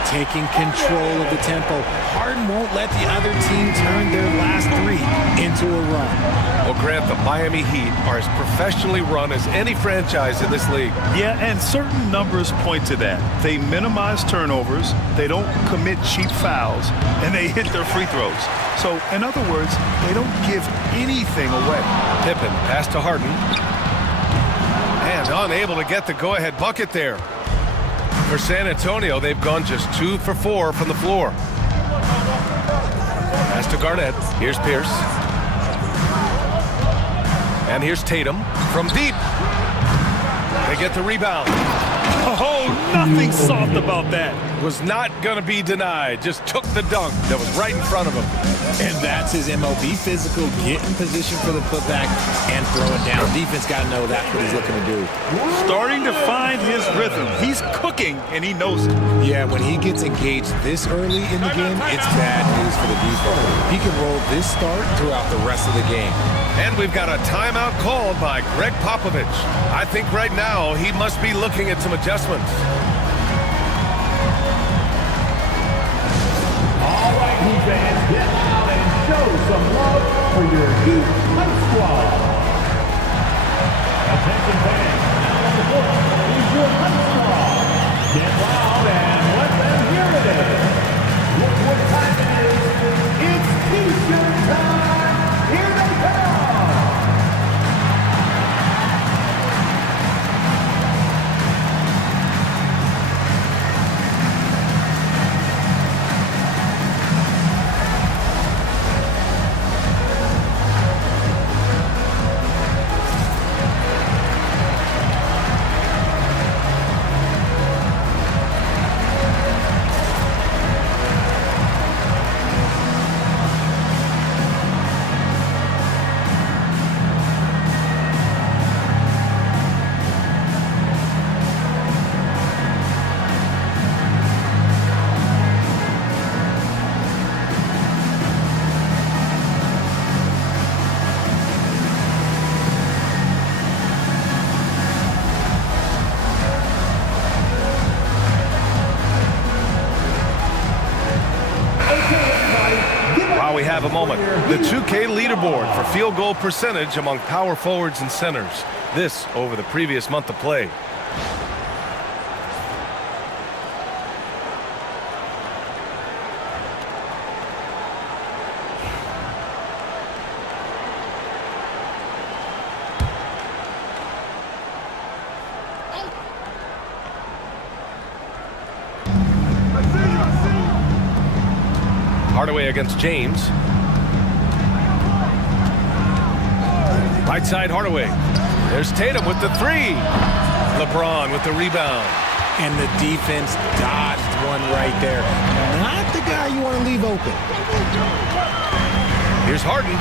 Taking control of the tempo. Harden won't let the other team turn their last three into a run. Well, Grant, the Miami Heat are as professionally run as any franchise in this league. Yeah, and certain numbers point to that. They minimize turnovers, they don't commit cheap fouls, and they hit their free throws. So, in other words, they don't give anything away. Pippen pass to Harden. And unable to get the go-ahead bucket there. For San Antonio, they've gone just 2 for 4 from the floor. Pass to Garnett. Here's Pierce. And here's Tatum from deep. They get the rebound. Oh, nothing soft about that. Was not going to be denied. Just took the dunk that was right in front of him. And that's his MO. Be physical, get in position for the putback, and throw it down. Defense got to know that's what he's looking to do. Starting to find his rhythm. He's cooking, and he knows it. Yeah, when he gets engaged this early in the game, it's bad news for the defense. He can roll this start throughout the rest of the game. And we've got a timeout called by Greg Popovich. I think right now he must be looking at some adjustments. All right, Heat fans, get out and show some love for your Heat Hype Squad. Attention fans, now on the court is your Hype Squad. Get loud and let them hear it. Look what time it is. It's T-shirt time. Here they come. While we have a moment, the 2K leaderboard for field goal percentage among power forwards and centers. This over the previous month of play. Hardaway against James. Right side Hardaway. There's Tatum with the three. LeBron with the rebound. And the defense dodged one right there. Not the guy you want to leave open. Here's Harden.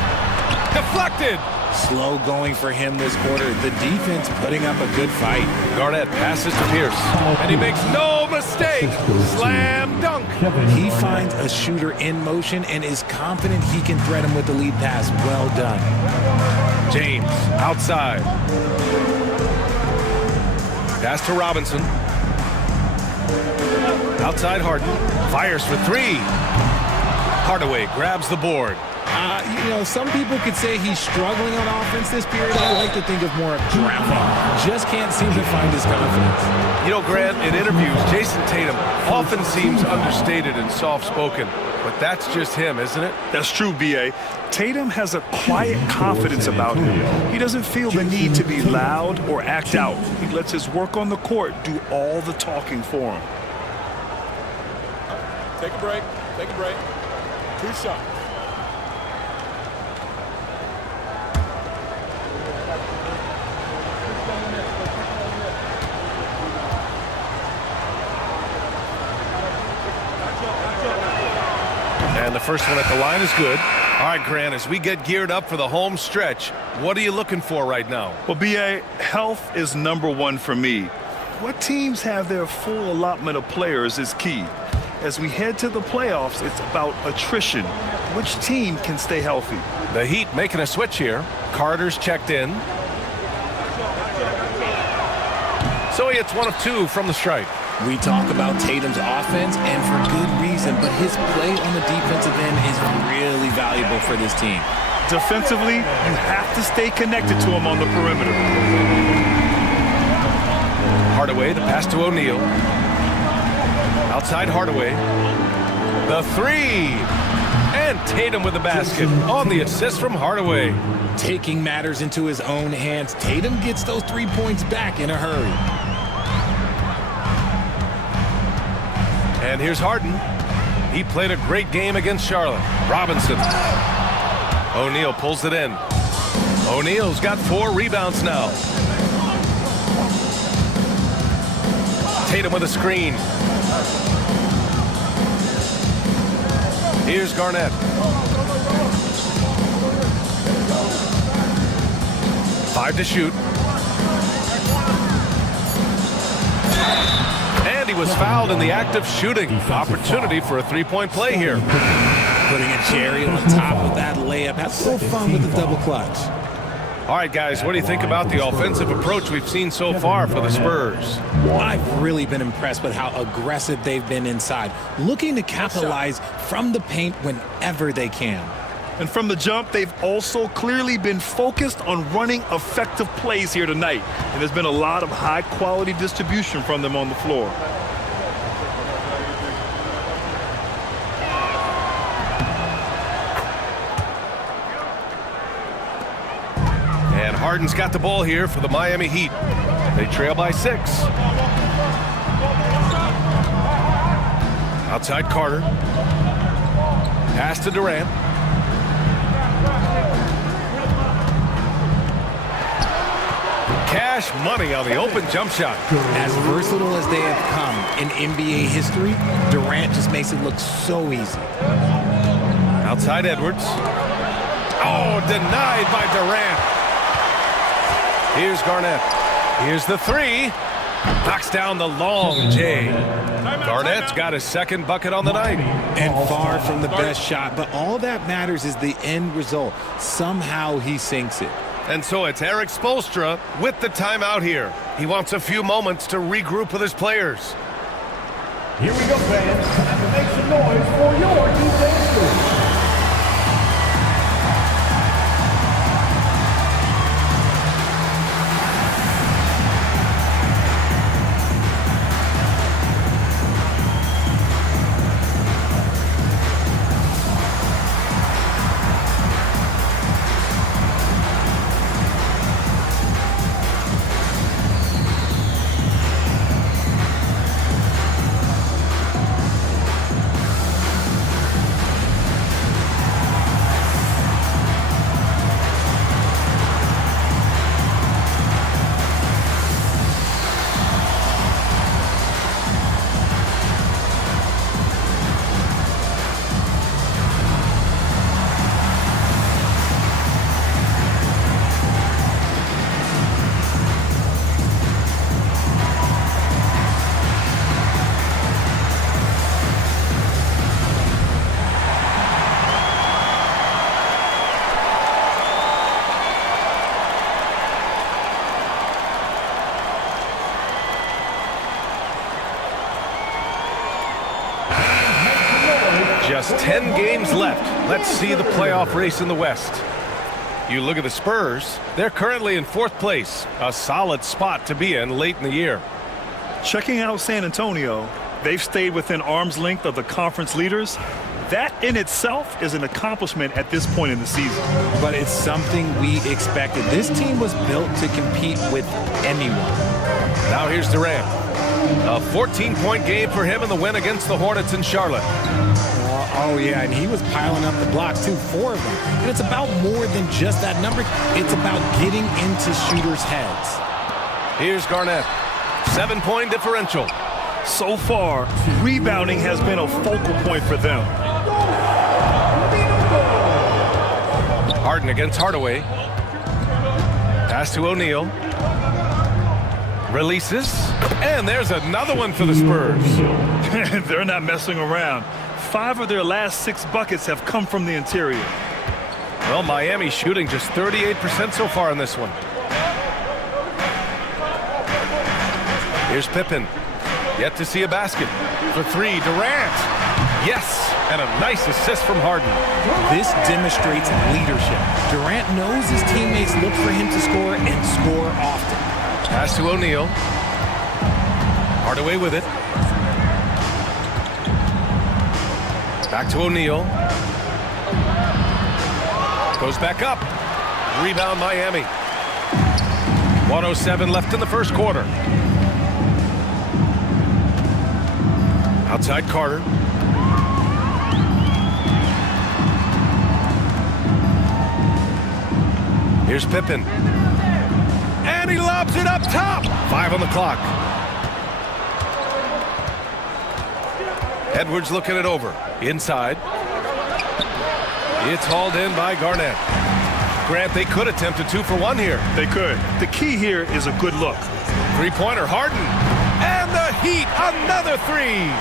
Deflected. Slow going for him this quarter. The defense putting up a good fight. Garnett passes to Pierce. And he makes no mistake. Slam dunk. He finds a shooter in motion and is confident he can thread him with the lead pass. Well done. James outside. Pass to Robinson. Outside Harden. Fires for three. Hardaway grabs the board. Some people could say he's struggling on offense this period. I like to think of more of drowning. Just can't seem to find his confidence. You know, Grant, in interviews, Jason Tatum often seems understated and soft-spoken. But that's just him, isn't it? That's true, B.A. Tatum has a quiet confidence about him. He doesn't feel the need to be loud or act out. He lets his work on the court do all the talking for him. Take a break. Take a break. 2 shots. And the first one at the line is good. All right, Grant, as we get geared up for the home stretch, what are you looking for right now? Well, B.A., health is #1 for me. What teams have their full allotment of players is key. As we head to the playoffs, it's about attrition. Which team can stay healthy? The Heat making a switch here. Carter's checked in. So he hits 1 of 2 from the strike. We talk about Tatum's offense, and for good reason, but his play on the defensive end is really valuable for this team. Defensively, you have to stay connected to him on the perimeter. Hardaway, the pass to O'Neal. Outside Hardaway. The 3. And Tatum with the basket on the assist from Hardaway. Taking matters into his own hands, Tatum gets those 3 points back in a hurry. And here's Harden. He played a great game against Charlotte. Robinson. O'Neal pulls it in. O'Neal's got 4 rebounds now. Tatum with a screen. Here's Garnett. Five to shoot. And he was fouled in the act of shooting. Opportunity for a 3-point play here. Putting a cherry on top of that layup. Have a little fun with the double clutch. All right, guys, what do you think about the offensive approach we've seen so far for the Spurs? I've really been impressed with how aggressive they've been inside, looking to capitalize from the paint whenever they can. And from the jump, they've also clearly been focused on running effective plays here tonight. And there's been a lot of high-quality distribution from them on the floor. And Harden's got the ball here for the Miami Heat. They trail by 6. Outside Carter. Pass to Durant. Cash money on the open jump shot. As versatile as they have come in NBA history, Durant just makes it look so easy. Outside Edwards. Oh, denied by Durant. Here's Garnett. Here's the 3. Knocks down the long J. Garnett's got his second bucket on the night. And far from the best shot, but all that matters is the end result. Somehow he sinks it. And so it's Eric Spoelstra with the timeout here. He wants a few moments to regroup with his players. Here we go, fans. Time to make some noise for your defense. Just 10 games left. Let's see the playoff race in the West. You look at the Spurs, they're currently in 4th place, a solid spot to be in late in the year. Checking out San Antonio, they've stayed within arm's length of the conference leaders. That in itself is an accomplishment at this point in the season. But it's something we expected. This team was built to compete with anyone. Now here's Durant. A 14-point game for him in the win against the Hornets in Charlotte. Oh, yeah, and he was piling up the blocks, too, 4 of them. And it's about more than just that number. It's about getting into shooters' heads. Here's Garnett. 7-point differential. So far, rebounding has been a focal point for them. Harden against Hardaway. Pass to O'Neal. Releases. And there's another one for the Spurs. They're not messing around. 5 of their last 6 buckets have come from the interior. Well, Miami shooting just 38% so far in this one. Here's Pippen. Yet to see a basket. For 3, Durant. Yes, and a nice assist from Harden. This demonstrates leadership. Durant knows his teammates look for him to score and score often. Pass to O'Neal. Hardaway with it. Back to O'Neal. Goes back up. Rebound Miami. 1:07 left in the first quarter. Outside Carter. Here's Pippen. And he lobs it up top. 5 on the clock. Edwards looking it over. Inside. It's hauled in by Garnett. Grant, they could attempt a 2 for 1 here. They could. The key here is a good look. 3-pointer, Harden. And the Heat, another 3.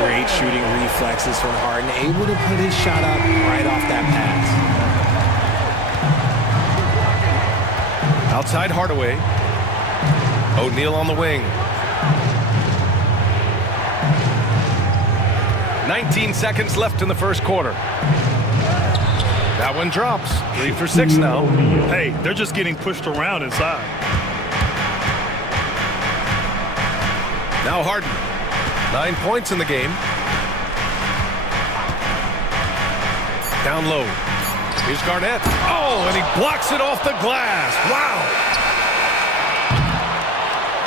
Great shooting reflexes from Harden. Able to put his shot up right off that pass. Outside Hardaway. O'Neal on the wing. 19 seconds left in the first quarter. That one drops. 3 for 6 now. Hey, they're just getting pushed around inside. Now Harden. 9 points in the game. Down low. Here's Garnett. Oh, and he blocks it off the glass. Wow.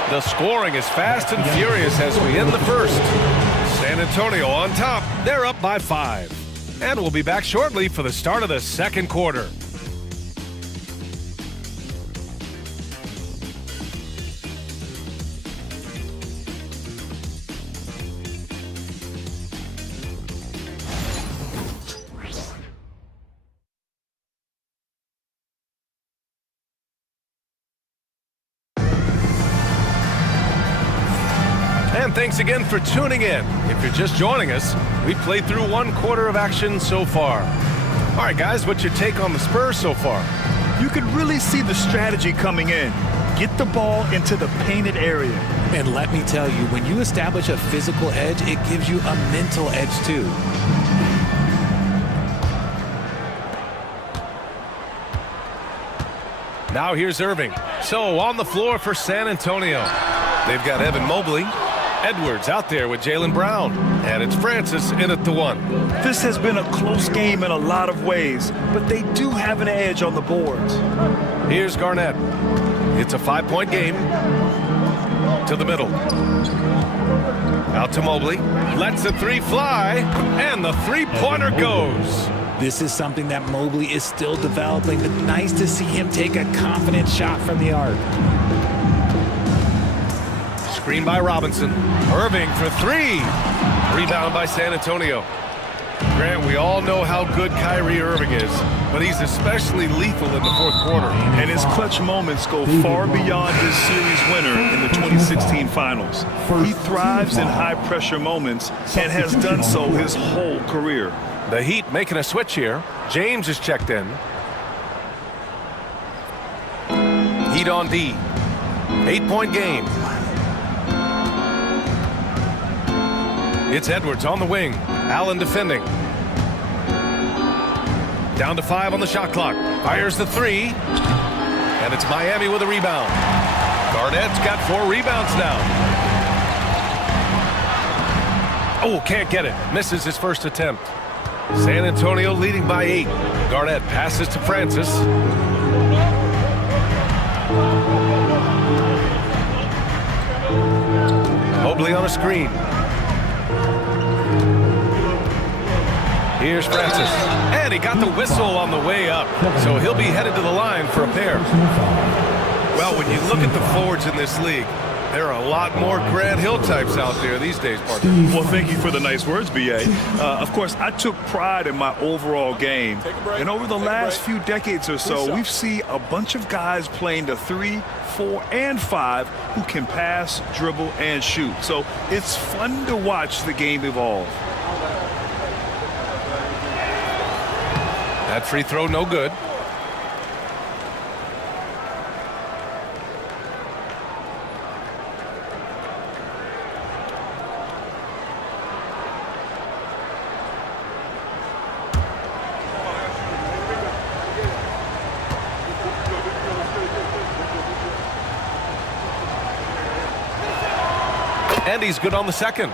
The scoring is fast and furious as we end the first. San Antonio on top. They're up by 5. And we'll be back shortly for the start of the second quarter. And thanks again for tuning in. If you're just joining us, we played through 1 quarter of action so far. All right, guys, what's your take on the Spurs so far? You could really see the strategy coming in. Get the ball into the painted area. And let me tell you, when you establish a physical edge, it gives you a mental edge too. Now here's Irving. So on the floor for San Antonio. They've got Evan Mobley. Edwards out there with Jaylen Brown. And it's Francis in at the 1. This has been a close game in a lot of ways, but they do have an edge on the boards. Here's Garnett. It's a 5-point game. To the middle. Out to Mobley. Lets the 3 fly. And the 3-pointer goes. This is something that Mobley is still developing, but nice to see him take a confident shot from the arc. Screen by Robinson. Irving for 3. Rebound by San Antonio. Grant, we all know how good Kyrie Irving is, but he's especially lethal in the fourth quarter. And his clutch moments go far beyond his series winner in the 2016 finals. He thrives in high-pressure moments and has done so his whole career. The Heat making a switch here. James is checked in. Heat on D. 8-point game. It's Edwards on the wing. Allen defending. Down to 5 on the shot clock. Fires the 3. And it's Miami with a rebound. Garnett's got 4 rebounds now. Oh, can't get it. Misses his first attempt. San Antonio leading by 8. Garnett passes to Francis. Mobley on a screen. Here's Francis. And he got the whistle on the way up. So he'll be headed to the line for a pair. Well, when you look at the forwards in this league, there are a lot more Grant Hill types out there these days, partner. Well, thank you for the nice words, B.A. Of course, I took pride in my overall game. And over the last few decades or so, we've seen a bunch of guys playing the 3, 4, and 5 who can pass, dribble, and shoot. So it's fun to watch the game evolve. That free throw, no good. And he's good on the second.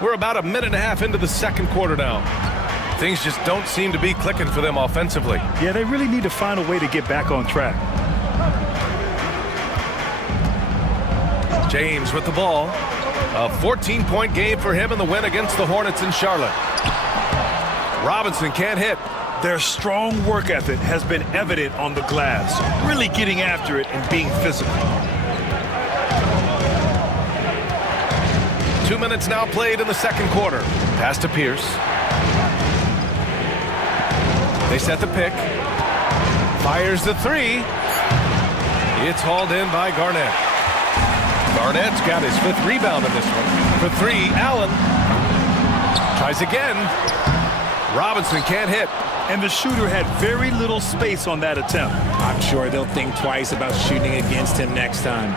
We're about a minute and a half into the second quarter now. Things just don't seem to be clicking for them offensively. Yeah, they really need to find a way to get back on track. James with the ball. A 14-point game for him in the win against the Hornets in Charlotte. Robinson can't hit. Their strong work ethic has been evident on the glass, really getting after it and being physical. 2 minutes now played in the second quarter. Pass to Pierce. They set the pick. Fires the 3. It's hauled in by Garnett. Garnett's got his 5th rebound in this one. For 3, Allen. Tries again. Robinson can't hit. And the shooter had very little space on that attempt. I'm sure they'll think twice about shooting against him next time.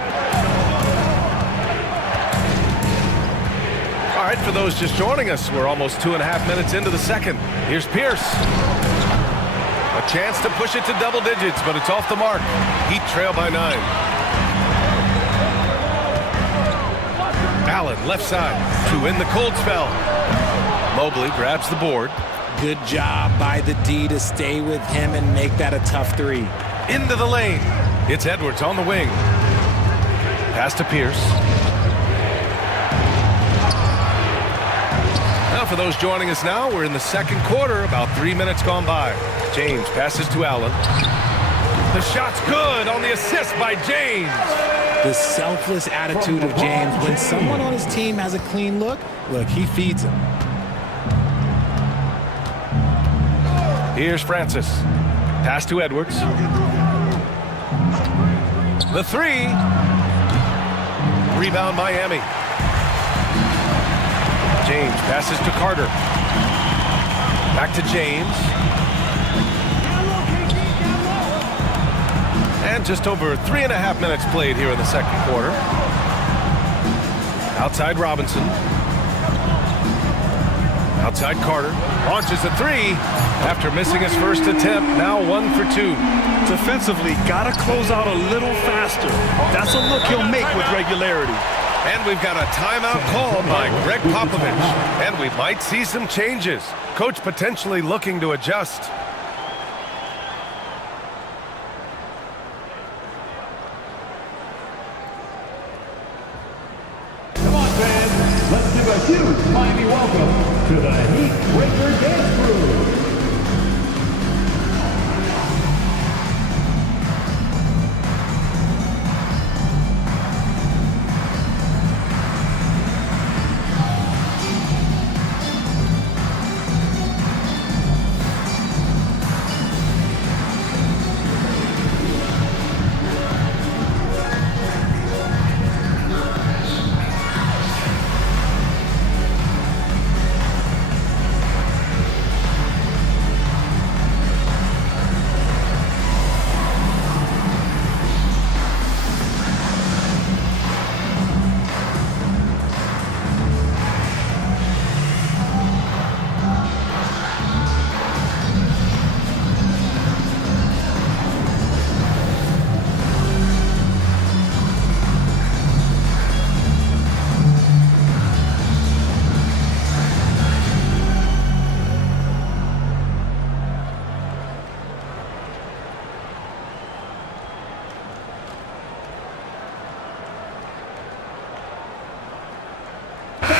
All right, for those just joining us, we're almost 2.5 minutes into the second. Here's Pierce. A chance to push it to double digits, but it's off the mark. Heat trail by 9. Allen, left side, to win the cold spell. Mobley grabs the board. Good job by the D to stay with him and make that a tough 3. Into the lane. It's Edwards on the wing. Pass to Pierce. Now for those joining us now, we're in the second quarter, about 3 minutes gone by. James passes to Allen. The shot's good on the assist by James. The selfless attitude of James. When someone on his team has a clean look, he feeds him. Here's Francis. Pass to Edwards. The 3. Rebound Miami. James passes to Carter. Back to James. And just over 3.5 minutes played here in the second quarter. Outside Robinson. Outside Carter. Launches a 3 after missing his first attempt. Now 1 for 2. Defensively, got to close out a little faster. That's a look he'll make with regularity. And we've got a timeout called by Greg Popovich. And we might see some changes. Coach potentially looking to adjust. Come on, fans. Let's give a huge Miami welcome to the Heat Breaker Dance Crew.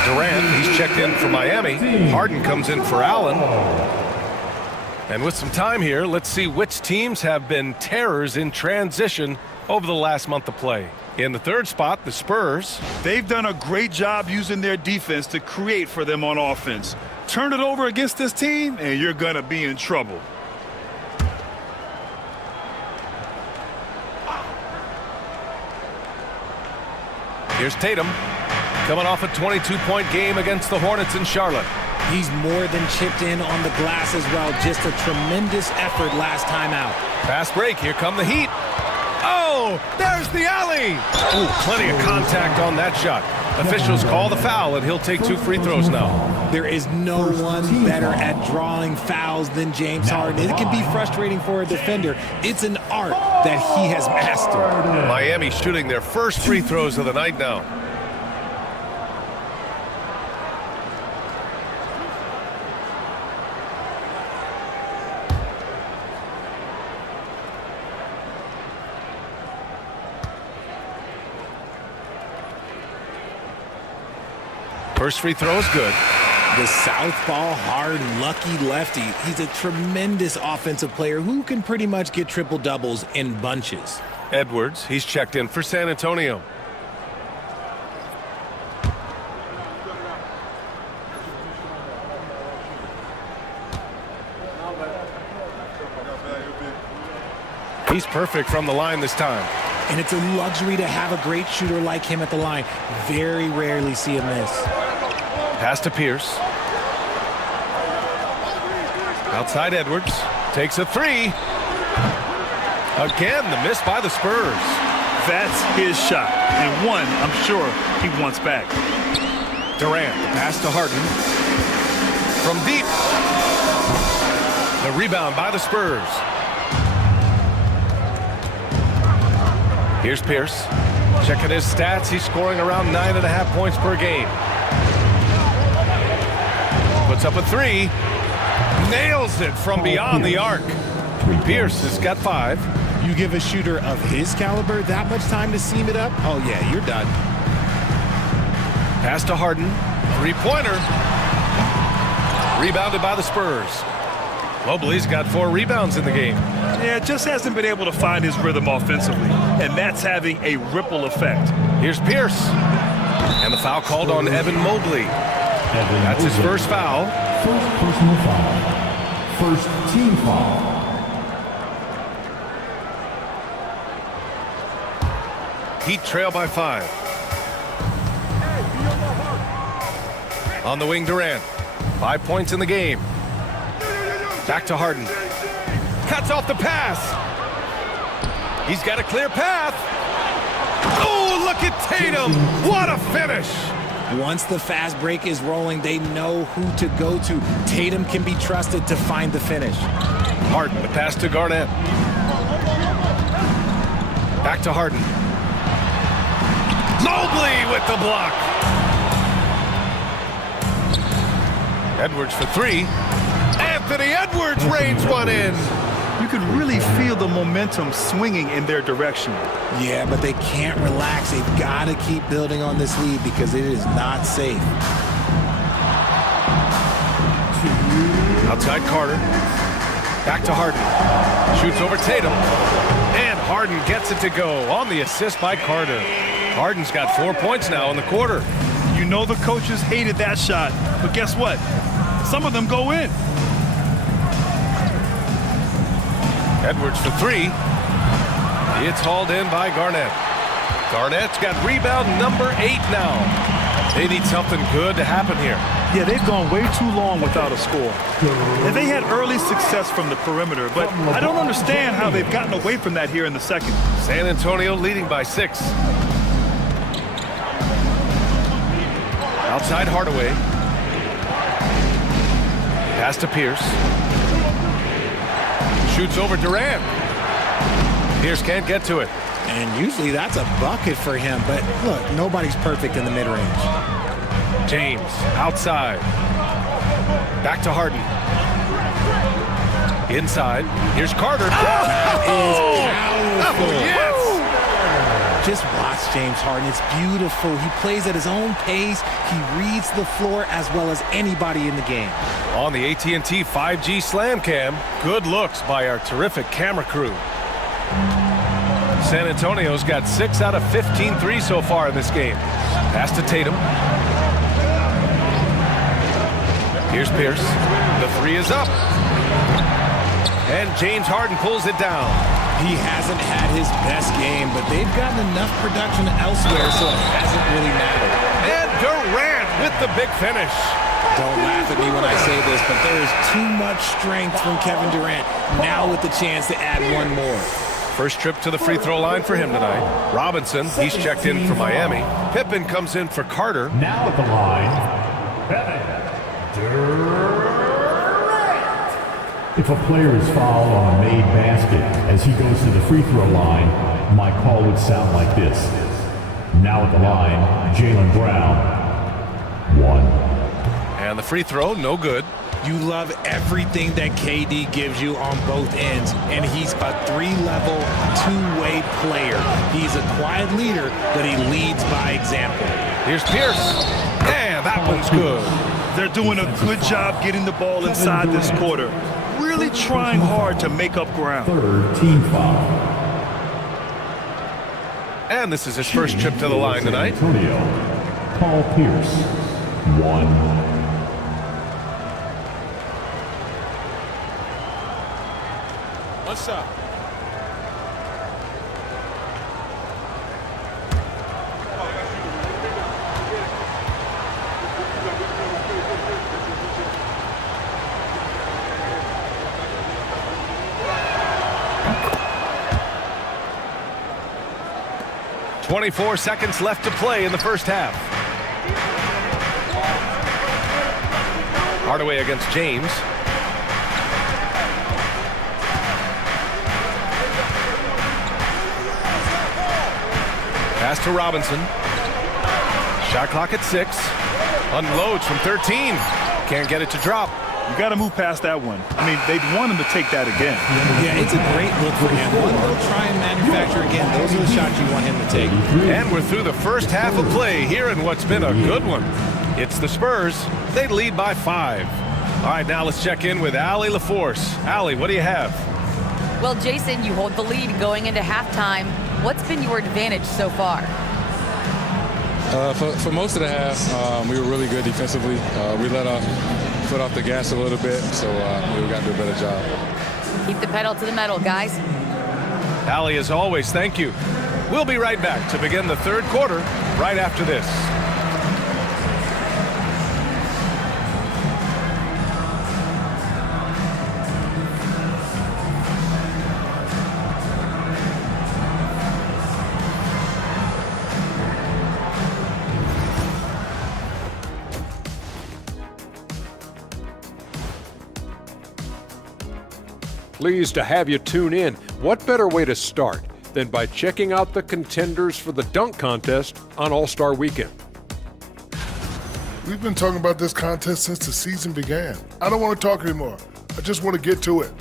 Durant, he's checked in for Miami. Harden comes in for Allen. And with some time here, let's see which teams have been terrors in transition over the last month of play. In the third spot, the Spurs. They've done a great job using their defense to create for them on offense. Turn it over against this team, and you're going to be in trouble. Here's Tatum, coming off a 22-point game against the Hornets in Charlotte. He's more than chipped in on the glass as well. Just a tremendous effort last time out. Fast break. Here come the Heat. Oh, there's the alley. Ooh, plenty of contact on that shot. Officials call the foul, and he'll take 2 free throws now. There is no one better at drawing fouls than James Harden. It can be frustrating for a defender. It's an art that he has mastered. Miami shooting their first free throws of the night now. First free throw is good. The southpaw, hard, lucky lefty. He's a tremendous offensive player who can pretty much get triple-doubles in bunches. Edwards, he's checked in for San Antonio. He's perfect from the line this time. And it's a luxury to have a great shooter like him at the line. Very rarely see him miss. Pass to Pierce. Outside Edwards. Takes a 3. Again, the miss by the Spurs. That's his shot. And one, I'm sure, he wants back. Durant, the pass to Harden. From deep. The rebound by the Spurs. Here's Pierce. Checking his stats. He's scoring around 9.5 points per game. Puts up a 3. Nails it from beyond the arc. Pierce has got 5. You give a shooter of his caliber that much time to seam it up? Oh, yeah, you're done. Pass to Harden. 3-pointer. Rebounded by the Spurs. Mobley's got 4 rebounds in the game. Yeah, just hasn't been able to find his rhythm offensively, and that's having a ripple effect. Here's Pierce. And the foul called on Evan Mobley. That's his first foul. First personal foul. First team foul. Heat trail by 5. On the wing, Durant. 5 points in the game. Back to Harden. Cuts off the pass. He's got a clear path. Oh, look at Tatum. What a finish. Once the fast break is rolling, they know who to go to. Tatum can be trusted to find the finish. Harden, the pass to Garnett. Back to Harden. Mobley with the block. Edwards for 3. Anthony Edwards rains one in. You could really feel the momentum swinging in their direction. Yeah, but they can't relax. They've got to keep building on this lead because it is not safe. Outside Carter. Back to Harden. Shoots over Tatum. And Harden gets it to go on the assist by Carter. Harden's got 4 points now in the quarter. You know the coaches hated that shot, but guess what? Some of them go in. Edwards for 3. It's hauled in by Garnett. Garnett's got rebound number 8 now. They need something good to happen here. Yeah, they've gone way too long without a score. And they had early success from the perimeter, but I don't understand how they've gotten away from that here in the second. San Antonio leading by 6. Outside Hardaway. Pass to Pierce. Shoots over Durant. Pierce can't get to it. And usually that's a bucket for him, but look, nobody's perfect in the mid-range. James outside. Back to Harden. Inside. Here's Carter. That is powerful. Oh, yes. Just watch James Harden. It's beautiful. He plays at his own pace. He reads the floor as well as anybody in the game. On the AT&T 5G Slam Cam, good looks by our terrific camera crew. San Antonio's got 6 out of 15 threes so far in this game. Pass to Tatum. Here's Pierce. The 3 is up. And James Harden pulls it down. He hasn't had his best game, but they've gotten enough production elsewhere, so it hasn't really mattered. And Durant with the big finish. Don't laugh at me when I say this, but there is too much strength from Kevin Durant, now with the chance to add one more. First trip to the free throw line for him tonight. Robinson, he's checked in for Miami. Pippen comes in for Carter. Now at the line, Kevin Durant. If a player is fouled on a made basket as he goes to the free throw line, my call would sound like this. Now at the line, Jaylen Brown, 1. And the free throw, no good. You love everything that KD gives you on both ends, and he's a 3-level, 2-way player. He's a quiet leader, but he leads by example. Here's Pierce. And that one's good. They're doing a good job getting the ball inside this quarter. Really trying hard to make up ground. Third team foul. And this is his first trip to the line tonight. Antonio, Paul Pierce, 1. What's up? .24 seconds left to play in the first half. Hardaway against James. Pass to Robinson. Shot clock at 6. Unloads from 13. Can't get it to drop. You got to move past that one. I mean, they'd want him to take that again. Yeah, it's a great look for him. One little try and manufacture again. Those are the shots you want him to take. And we're through the first half of play here in what's been a good one. It's the Spurs. They lead by 5. All right, now let's check in with Allie LaForce. Allie, what do you have? Well, Jason, you hold the lead going into halftime. What's been your advantage so far? For most of the half, we were really good defensively. We let our foot off the gas a little bit, so we got to do a better job. Keep the pedal to the metal, guys. Allie, as always, thank you. We'll be right back to begin the third quarter right after this. Pleased to have you tune in. What better way to start than by checking out the contenders for the dunk contest on All-Star Weekend? We've been talking about this contest since the season began. I don't want to talk anymore. I just want to get to it.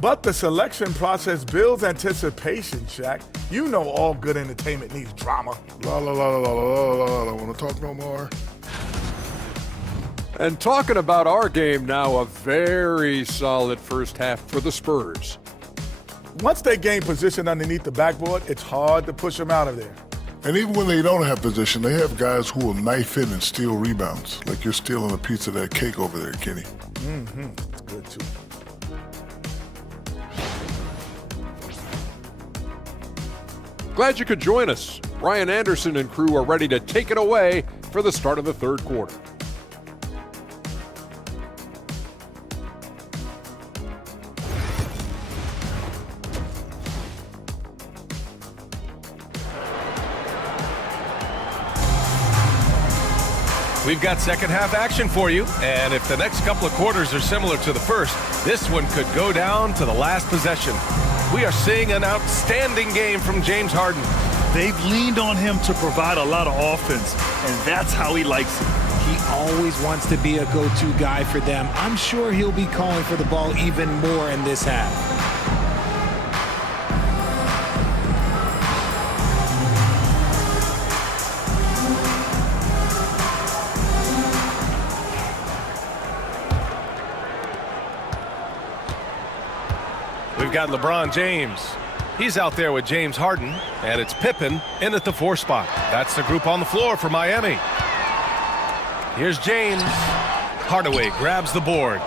But the selection process builds anticipation, Shaq. You know all good entertainment needs drama. La la la la la la la. I don't want to talk no more. And talking about our game now, a very solid first half for the Spurs. Once they gain position underneath the backboard, it's hard to push them out of there. And even when they don't have position, they have guys who will knife in and steal rebounds. Like you're stealing a piece of that cake over there, Kenny. Mm-hmm. It's good, too. Glad you could join us. Brian Anderson and crew are ready to take it away for the start of the third quarter. We've got second half action for you, and if the next couple of quarters are similar to the first, this one could go down to the last possession. We are seeing an outstanding game from James Harden. They've leaned on him to provide a lot of offense, and that's how he likes it. He always wants to be a go-to guy for them. I'm sure he'll be calling for the ball even more in this half. We've got LeBron James. He's out there with James Harden, and it's Pippen in at the 4 spot. That's the group on the floor for Miami. Here's James. Hardaway grabs the board.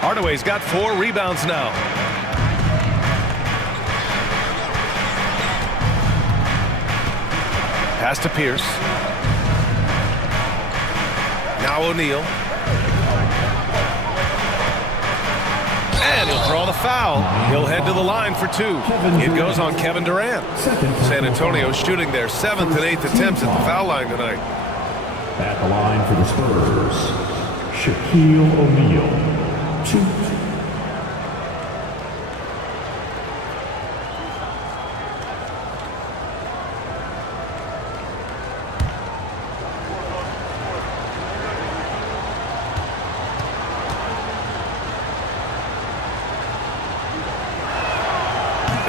Hardaway's got 4 rebounds now. Pass to Pierce. Now O'Neal. And he'll draw the foul. He'll head to the line for 2. It goes on Kevin Durant. San Antonio shooting their 7th and 8th attempts at the foul line tonight. At the line for the Spurs, Shaquille O'Neal. 2.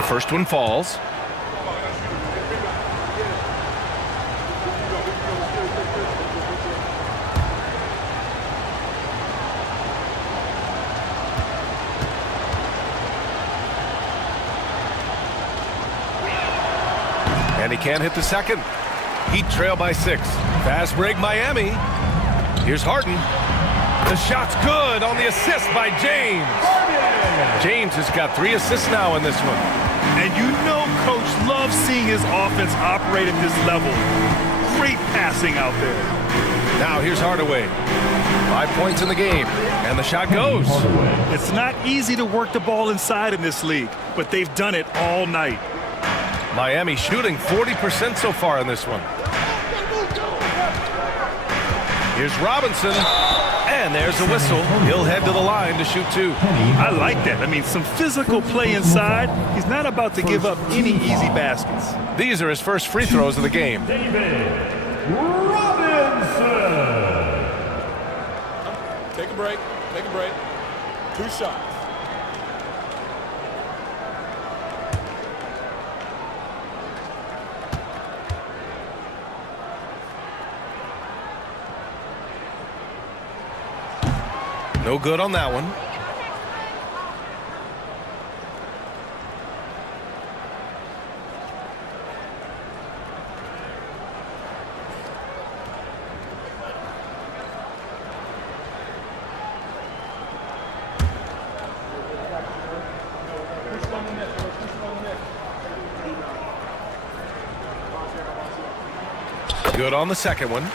First one falls. And he can't hit the second. Heat trail by 6. Fast break Miami. Here's Harden. The shot's good on the assist by James. James has got 3 assists now in this one. And you know Coach loves seeing his offense operate at this level. Great passing out there. Now here's Hardaway. 5 points in the game, and the shot goes. It's not easy to work the ball inside in this league, but they've done it all night. Miami shooting 40% so far in this one. Here's Robinson. And there's a whistle. He'll head to the line to shoot 2. I like that. I mean, some physical play inside. He's not about to give up any easy baskets. These are his first free throws of the game. David Robinson. Take a break. Take a break. 2 shots. No good on that one. Good on the second one.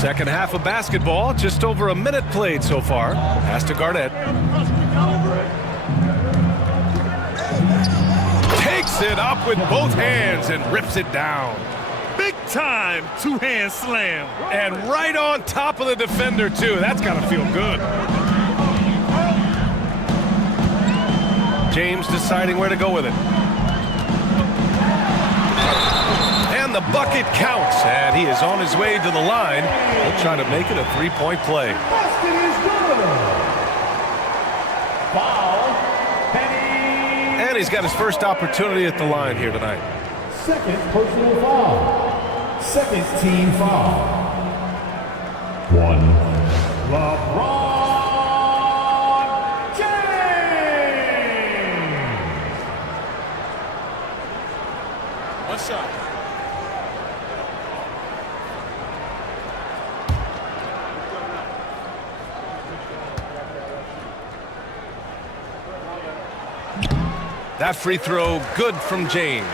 Second half of basketball, just over a minute played so far. Pass to Garnett. Takes it up with both hands and rips it down. Big time 2-hand slam. And right on top of the defender, too. That's got to feel good. James deciding where to go with it. And the bucket counts, and he is on his way to the line. He'll try to make it a 3-point play. Basket is good. Foul. Penny. And he's got his first opportunity at the line here tonight. Second personal foul. Second team foul. 1. LeBron James. 1 shot. That free throw good from James.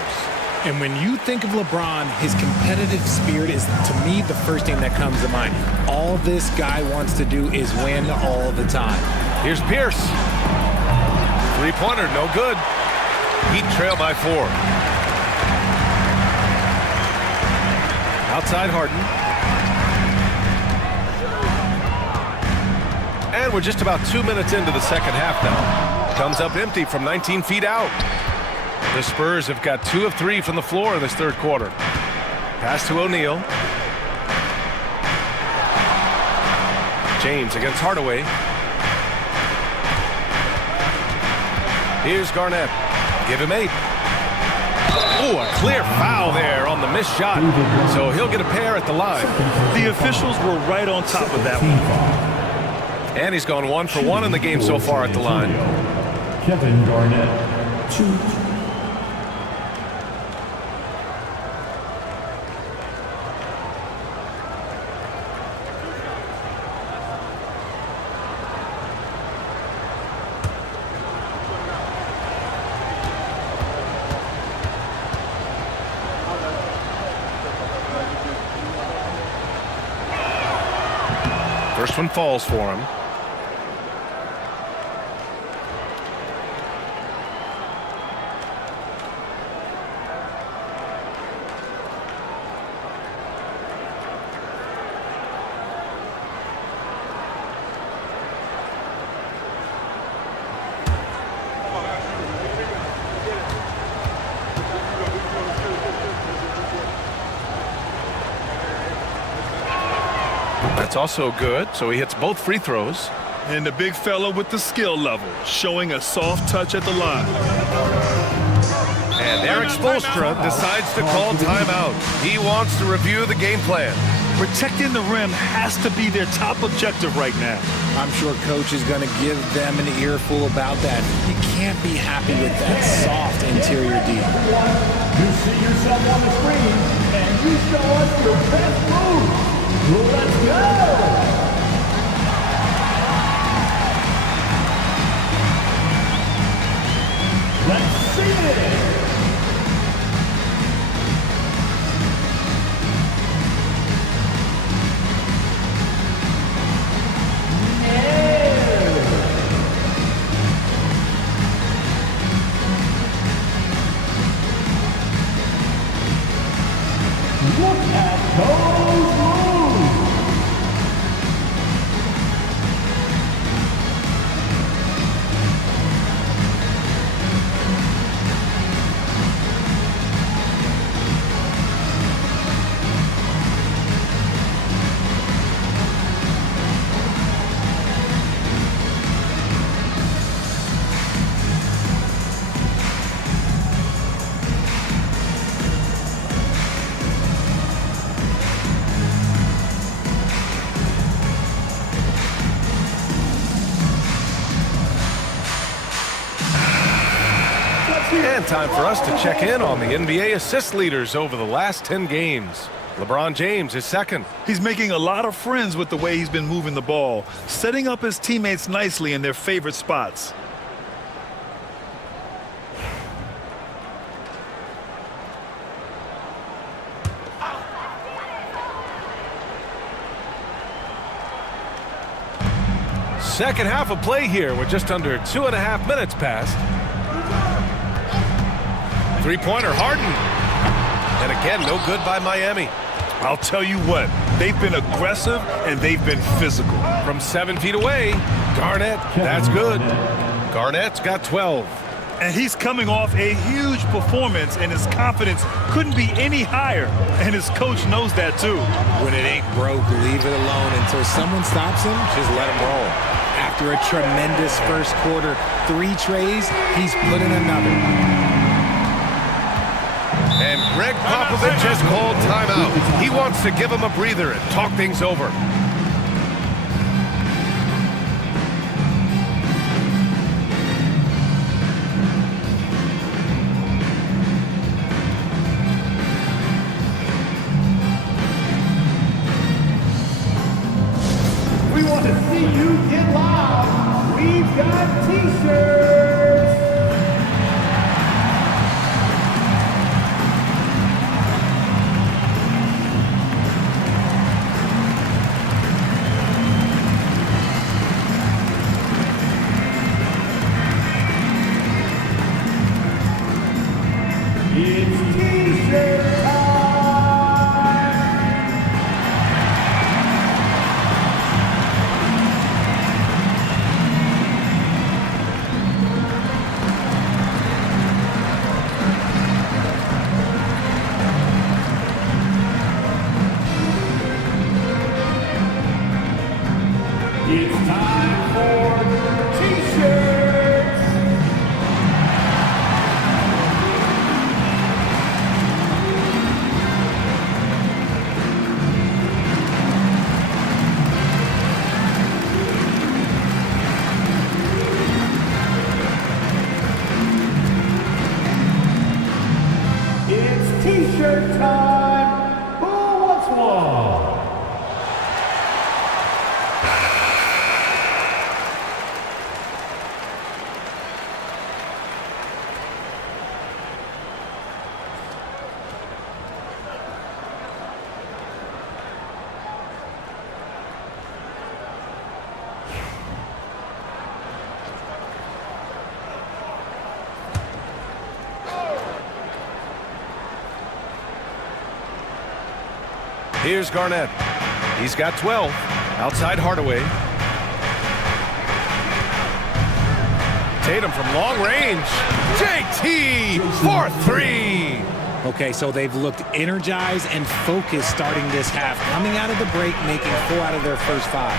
And when you think of LeBron, his competitive spirit is, to me, the first thing that comes to mind. All this guy wants to do is win all the time. Here's Pierce. 3-pointer, no good. Heat trail by 4. Outside Harden. And we're just about 2 minutes into the second half now. Comes up empty from 19 feet out. The Spurs have got 2 of 3 from the floor in this third quarter. Pass to O'Neal. James against Hardaway. Here's Garnett. Give him 8. Oh, a clear foul there on the missed shot. So he'll get a pair at the line. The officials were right on top of that one. And he's gone 1 for 1 in the game so far at the line. Kevin Garnett, 2. First one falls for him. That's also good, so he hits both free throws. And the big fella with the skill level, showing a soft touch at the line. And Eric Spoelstra decides to call timeout. He wants to review the game plan. Protecting the rim has to be their top objective right now. I'm sure coach is going to give them an earful about that. You can't be happy with that soft interior D. You see yourself on the screen, and you show us your best move. Let's go! Let's see it! Look at those moves! And time for us to check in on the NBA assist leaders over the last 10 games. LeBron James is second. He's making a lot of friends with the way he's been moving the ball, setting up his teammates nicely in their favorite spots. Second half of play here with just under 2.5 minutes passed. Three-pointer Harden. And again, no good by Miami. I'll tell you what, they've been aggressive and they've been physical. From 7 feet away, Garnett, that's good. Garnett's got 12. And he's coming off a huge performance, and his confidence couldn't be any higher. And his coach knows that too. When it ain't broke, leave it alone until someone stops him. Just let him roll. After a tremendous first quarter, 3 trays, he's put in another. And Greg Popovich has called timeout. He wants to give him a breather and talk things over. We want to see you get loud. We've got t-shirts. It's t-shirt time. Here's Garnett. He's got 12. Outside Hardaway. Tatum from long range. JT for 3. Okay, so they've looked energized and focused starting this half, coming out of the break, making 4 out of their first 5.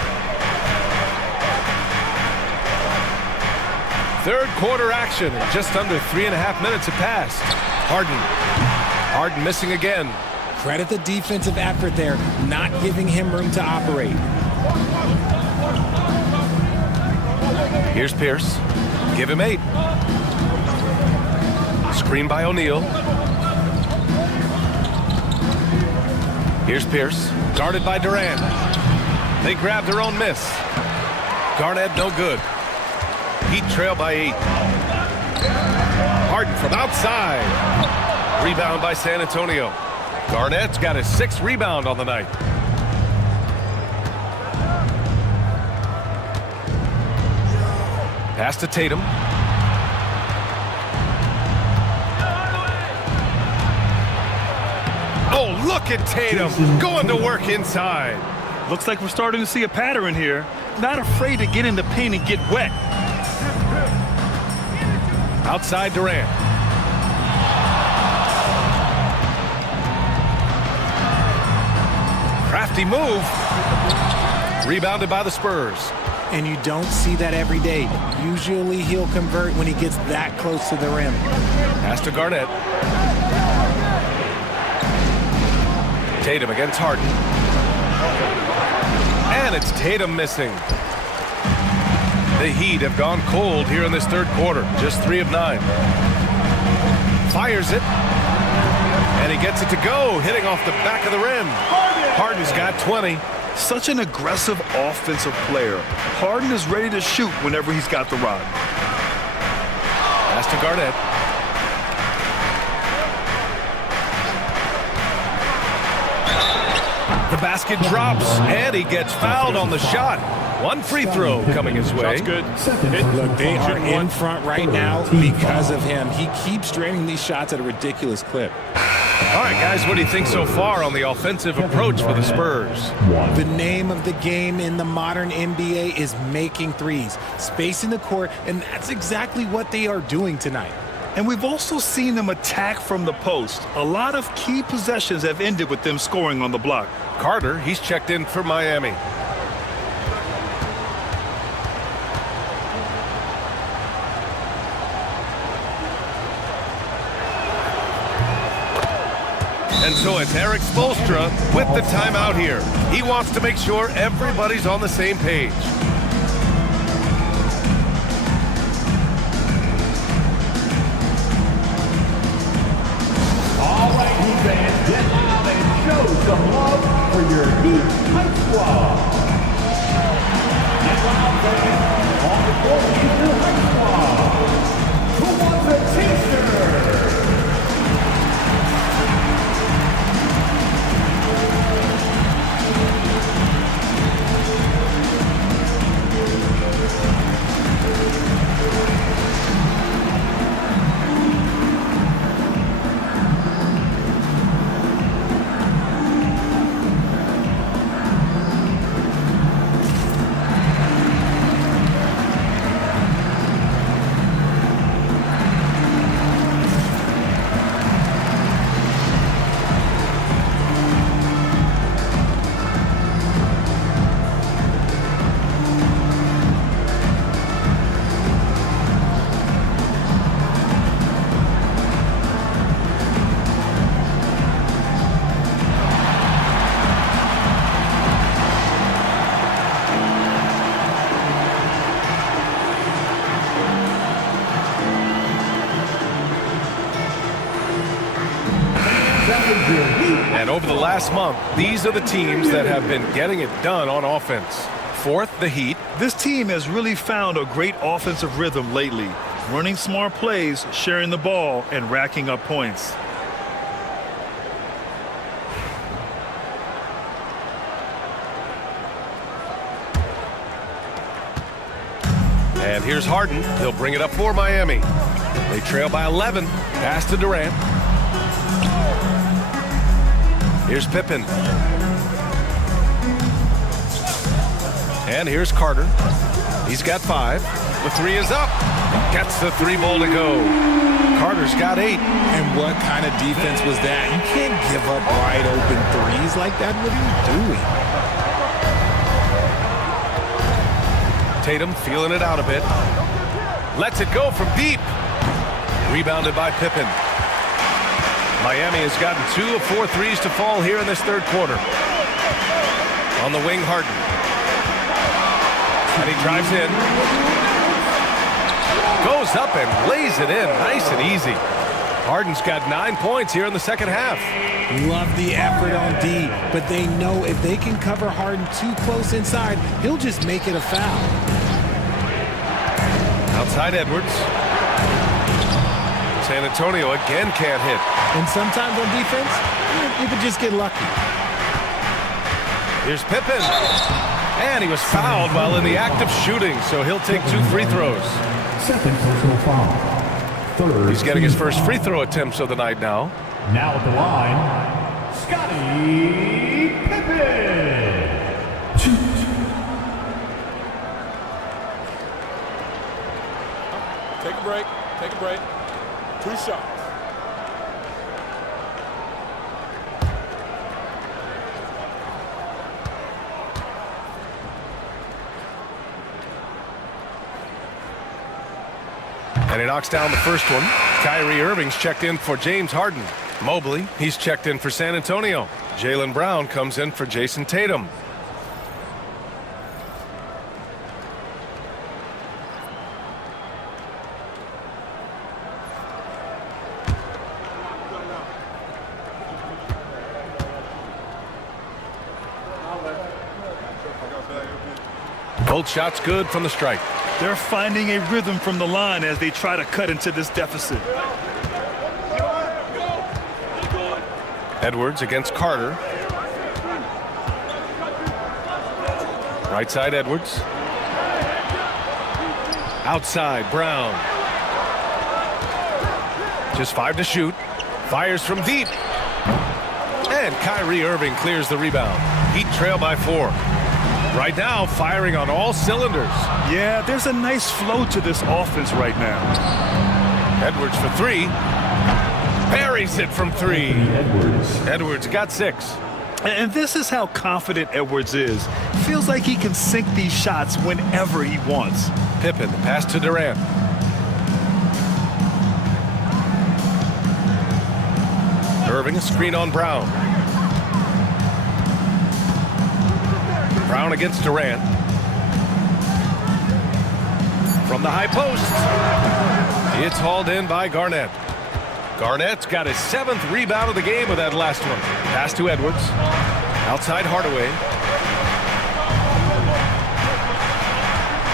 Third quarter action. Just under 3.5 minutes have passed. Harden missing again. Credit the defensive effort there, not giving him room to operate. Here's Pierce. Give him 8. Screen by O'Neal. Here's Pierce. Guarded by Durant. They grab their own miss. Garnett no good. Heat trail by 8. Harden from outside. Rebound by San Antonio. Garnett's got his 6th rebound on the night. Pass to Tatum. Oh, look at Tatum going to work inside. Looks like we're starting to see a pattern here. Not afraid to get in the paint and get wet. Outside Durant. Crafty move. Rebounded by the Spurs. And you don't see that every day. Usually he'll convert when he gets that close to the rim. Pass to Garnett. Tatum against Harden. And it's Tatum missing. The Heat have gone cold here in this third quarter. Just 3 of 9. Fires it. And he gets it to go, hitting off the back of the rim. Harden's got 20. Such an aggressive offensive player. Harden is ready to shoot whenever he's got the rod. Pass to Garnett. The basket drops, and he gets fouled on the shot. 1 free throw coming his way. That's good. Look, they are in front right now because of him. He keeps draining these shots at a ridiculous clip. All right, guys, what do you think so far on the offensive approach for the Spurs? The name of the game in the modern NBA is making threes, spacing the court, and that's exactly what they are doing tonight. And we've also seen them attack from the post. A lot of key possessions have ended with them scoring on the block. Carter, he's checked in for Miami. And so it's Eric Spoelstra with the timeout here. He wants to make sure everybody's on the same page. All right, Heat fans, get loud and show some love for your Heat Hype Squad. Get loud, fans. On the court, Heat Hype Squad. Who wants a taster? And over the last month, these are the teams that have been getting it done on offense. Fourth, the Heat. This team has really found a great offensive rhythm lately. Running smart plays, sharing the ball, and racking up points. And here's Harden. He'll bring it up for Miami. They trail by 11. Pass to Durant. Here's Pippen. And here's Carter. He's got 5. The 3 is up. Gets the 3-ball to go. Carter's got 8. And what kind of defense was that? You can't give up wide open threes like that. What are you doing? Tatum feeling it out a bit. Lets it go from deep. Rebounded by Pippen. Miami has gotten 2 of 4 threes to fall here in this third quarter. On the wing, Harden. And he drives in. Goes up and lays it in nice and easy. Harden's got 9 points here in the second half. Love the effort on D, but they know if they can cover Harden too close inside, he'll just make it a foul. Outside Edwards. San Antonio again can't hit. And sometimes on defense, you can just get lucky. Here's Pippen. And he was fouled while in the act of shooting, so he'll take 2 free throws. Second personal foul. Third. He's getting his first free throw attempts of the night now. Now at the line, Scottie Pippen. Take a break. Take a break. 2 shots. And he knocks down the first one. Kyrie Irving's checked in for James Harden. Mobley, he's checked in for San Antonio. Jaylen Brown comes in for Jason Tatum. Both shots good from the strike. They're finding a rhythm from the line as they try to cut into this deficit. Edwards against Carter. Right side Edwards. Outside Brown. Just 5 to shoot. Fires from deep. And Kyrie Irving clears the rebound. Heat trail by 4. Right now, firing on all cylinders. Yeah, there's a nice flow to this offense right now. Edwards for 3. Buries it from 3. Edwards got 6. And this is how confident Edwards is. Feels like he can sink these shots whenever he wants. Pippen, the pass to Durant. Irving, a screen on Brown. Brown against Durant. From the high post. It's hauled in by Garnett. Garnett's got his 7th rebound of the game with that last one. Pass to Edwards. Outside Hardaway.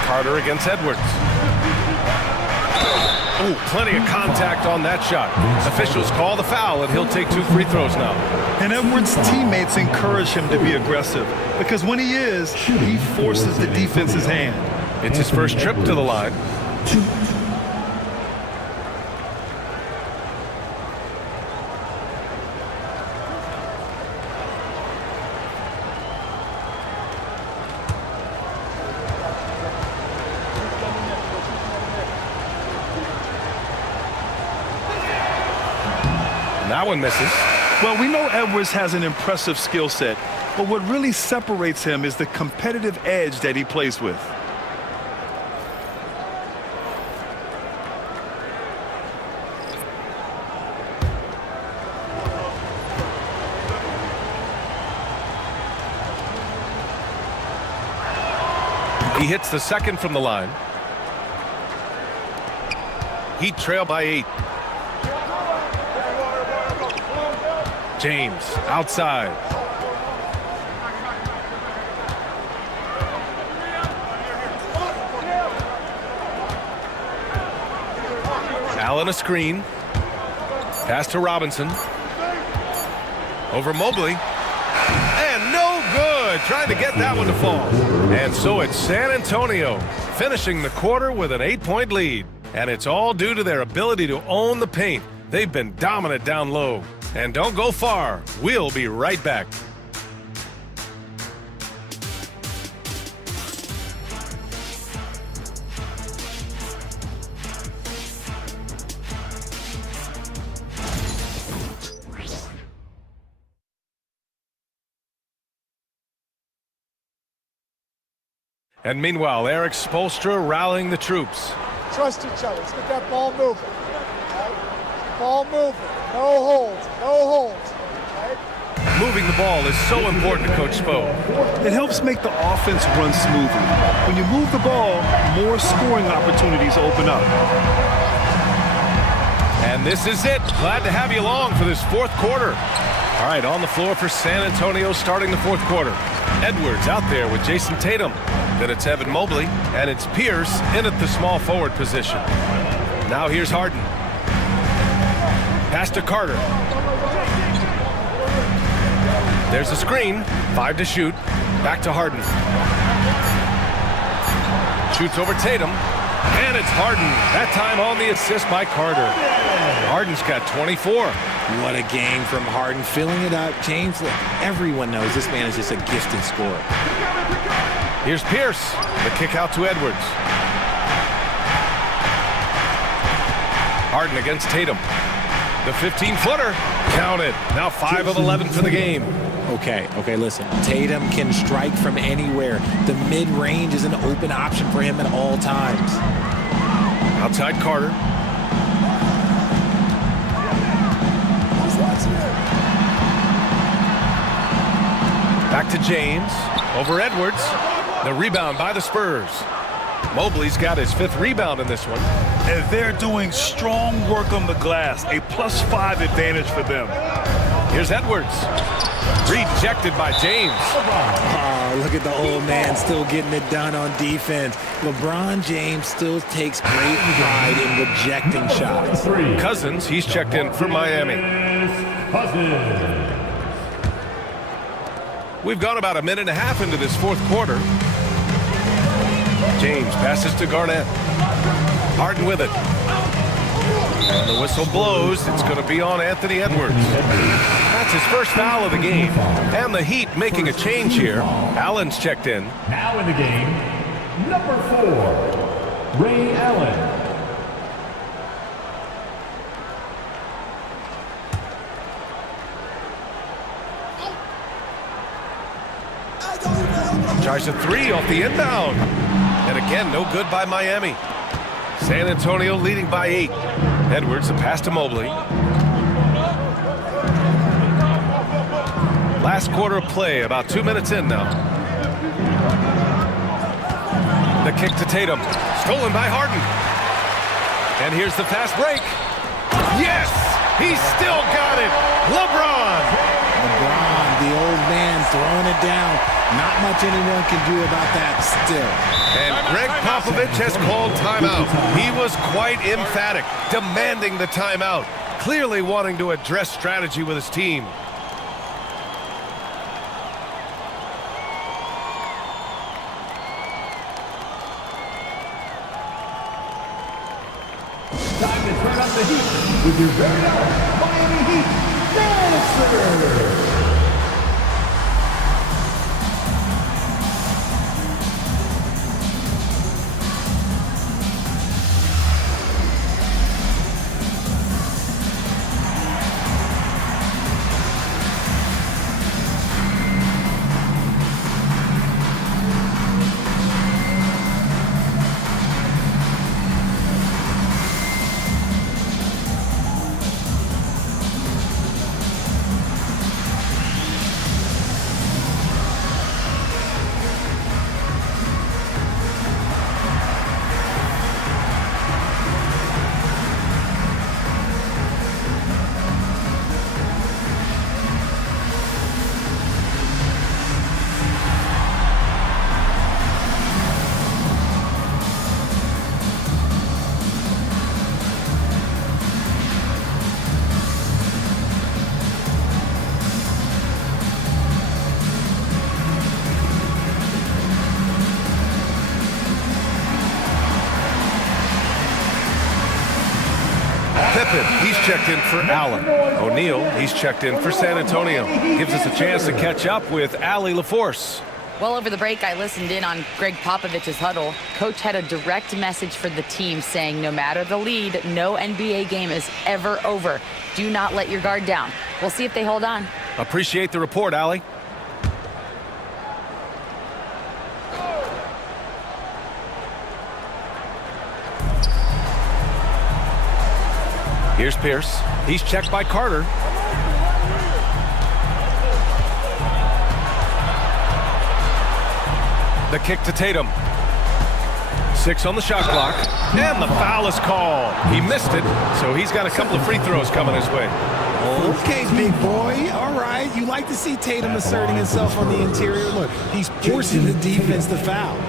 Carter against Edwards. Ooh, plenty of contact on that shot. Officials call the foul, and he'll take 2 free throws now. And Edwards' teammates encourage him to be aggressive because when he is, he forces the defense's hand. It's his first trip to the line. That one misses. Well, we know Edwards has an impressive skill set, but what really separates him is the competitive edge that he plays with. He hits the second from the line. Heat trail by 8. James outside. Allen a screen. Pass to Robinson. Over Mobley. And no good. Trying to get that one to fall. And so it's San Antonio finishing the quarter with an 8-point lead. And it's all due to their ability to own the paint. They've been dominant down low. And don't go far. We'll be right back. And meanwhile, Eric Spoelstra rallying the troops. Trust each other. Let's get that ball moving. Right? Ball moving. No holds. No holds. Right? Moving the ball is so important to Coach Spo. It helps make the offense run smoothly. When you move the ball, more scoring opportunities open up. And this is it. Glad to have you along for this fourth quarter. All right, on the floor for San Antonio starting the fourth quarter. Edwards out there with Jason Tatum. Then it's Evan Mobley, and it's Pierce in at the small forward position. Now here's Harden. Pass to Carter. There's a screen. 5 to shoot. Back to Harden. Shoots over Tatum. And it's Harden. That time on the assist by Carter. Harden's got 24. What a game from Harden, filling it up. James, everyone knows this man is just a gifted scorer. Here's Pierce. The kick out to Edwards. Harden against Tatum. The 15-footer. Count it. Now 5 of 11 for the game. Okay, listen. Tatum can strike from anywhere. The mid-range is an open option for him at all times. Outside Carter. Back to James. Over Edwards. The rebound by the Spurs. Mobley's got his 5th rebound in this one. And they're doing strong work on the glass. A +5 advantage for them. Here's Edwards. Rejected by James. Oh, look at the old man still getting it done on defense. LeBron James still takes great pride in rejecting shots. Cousins, he's checked in for Miami. We've gone about a minute and a half into this fourth quarter. James passes to Garnett. Harden with it. And the whistle blows. It's going to be on Anthony Edwards. That's his first foul of the game. And the Heat making a change here. Allen's checked in. Now in the game, number 4, Ray Allen. Tries a 3 off the inbound. And again, no good by Miami. San Antonio leading by 8. Edwards, a pass to Mobley. Last quarter of play, about 2 minutes in now. The kick to Tatum. Stolen by Harden. And here's the fast break. Yes! He's still got it! LeBron, the old man throwing it down. Not much anyone can do about that still. And Greg Popovich has called timeout. He was quite emphatic, demanding the timeout, clearly wanting to address strategy with his team. Time to turn up the heat with your very own Miami Heat Dancer. He's checked in for Allen. O'Neal, he's checked in for San Antonio. Gives us a chance to catch up with Allie LaForce. Well, over the break, I listened in on Greg Popovich's huddle. Coach had a direct message for the team saying no matter the lead, no NBA game is ever over. Do not let your guard down. We'll see if they hold on. Appreciate the report, Allie. Here's Pierce. He's checked by Carter. The kick to Tatum. 6 on the shot clock. And the foul is called. He missed it, so he's got a couple of free throws coming his way. Okay, big boy. All right. You like to see Tatum asserting himself on the interior. Look, he's forcing the defense to foul.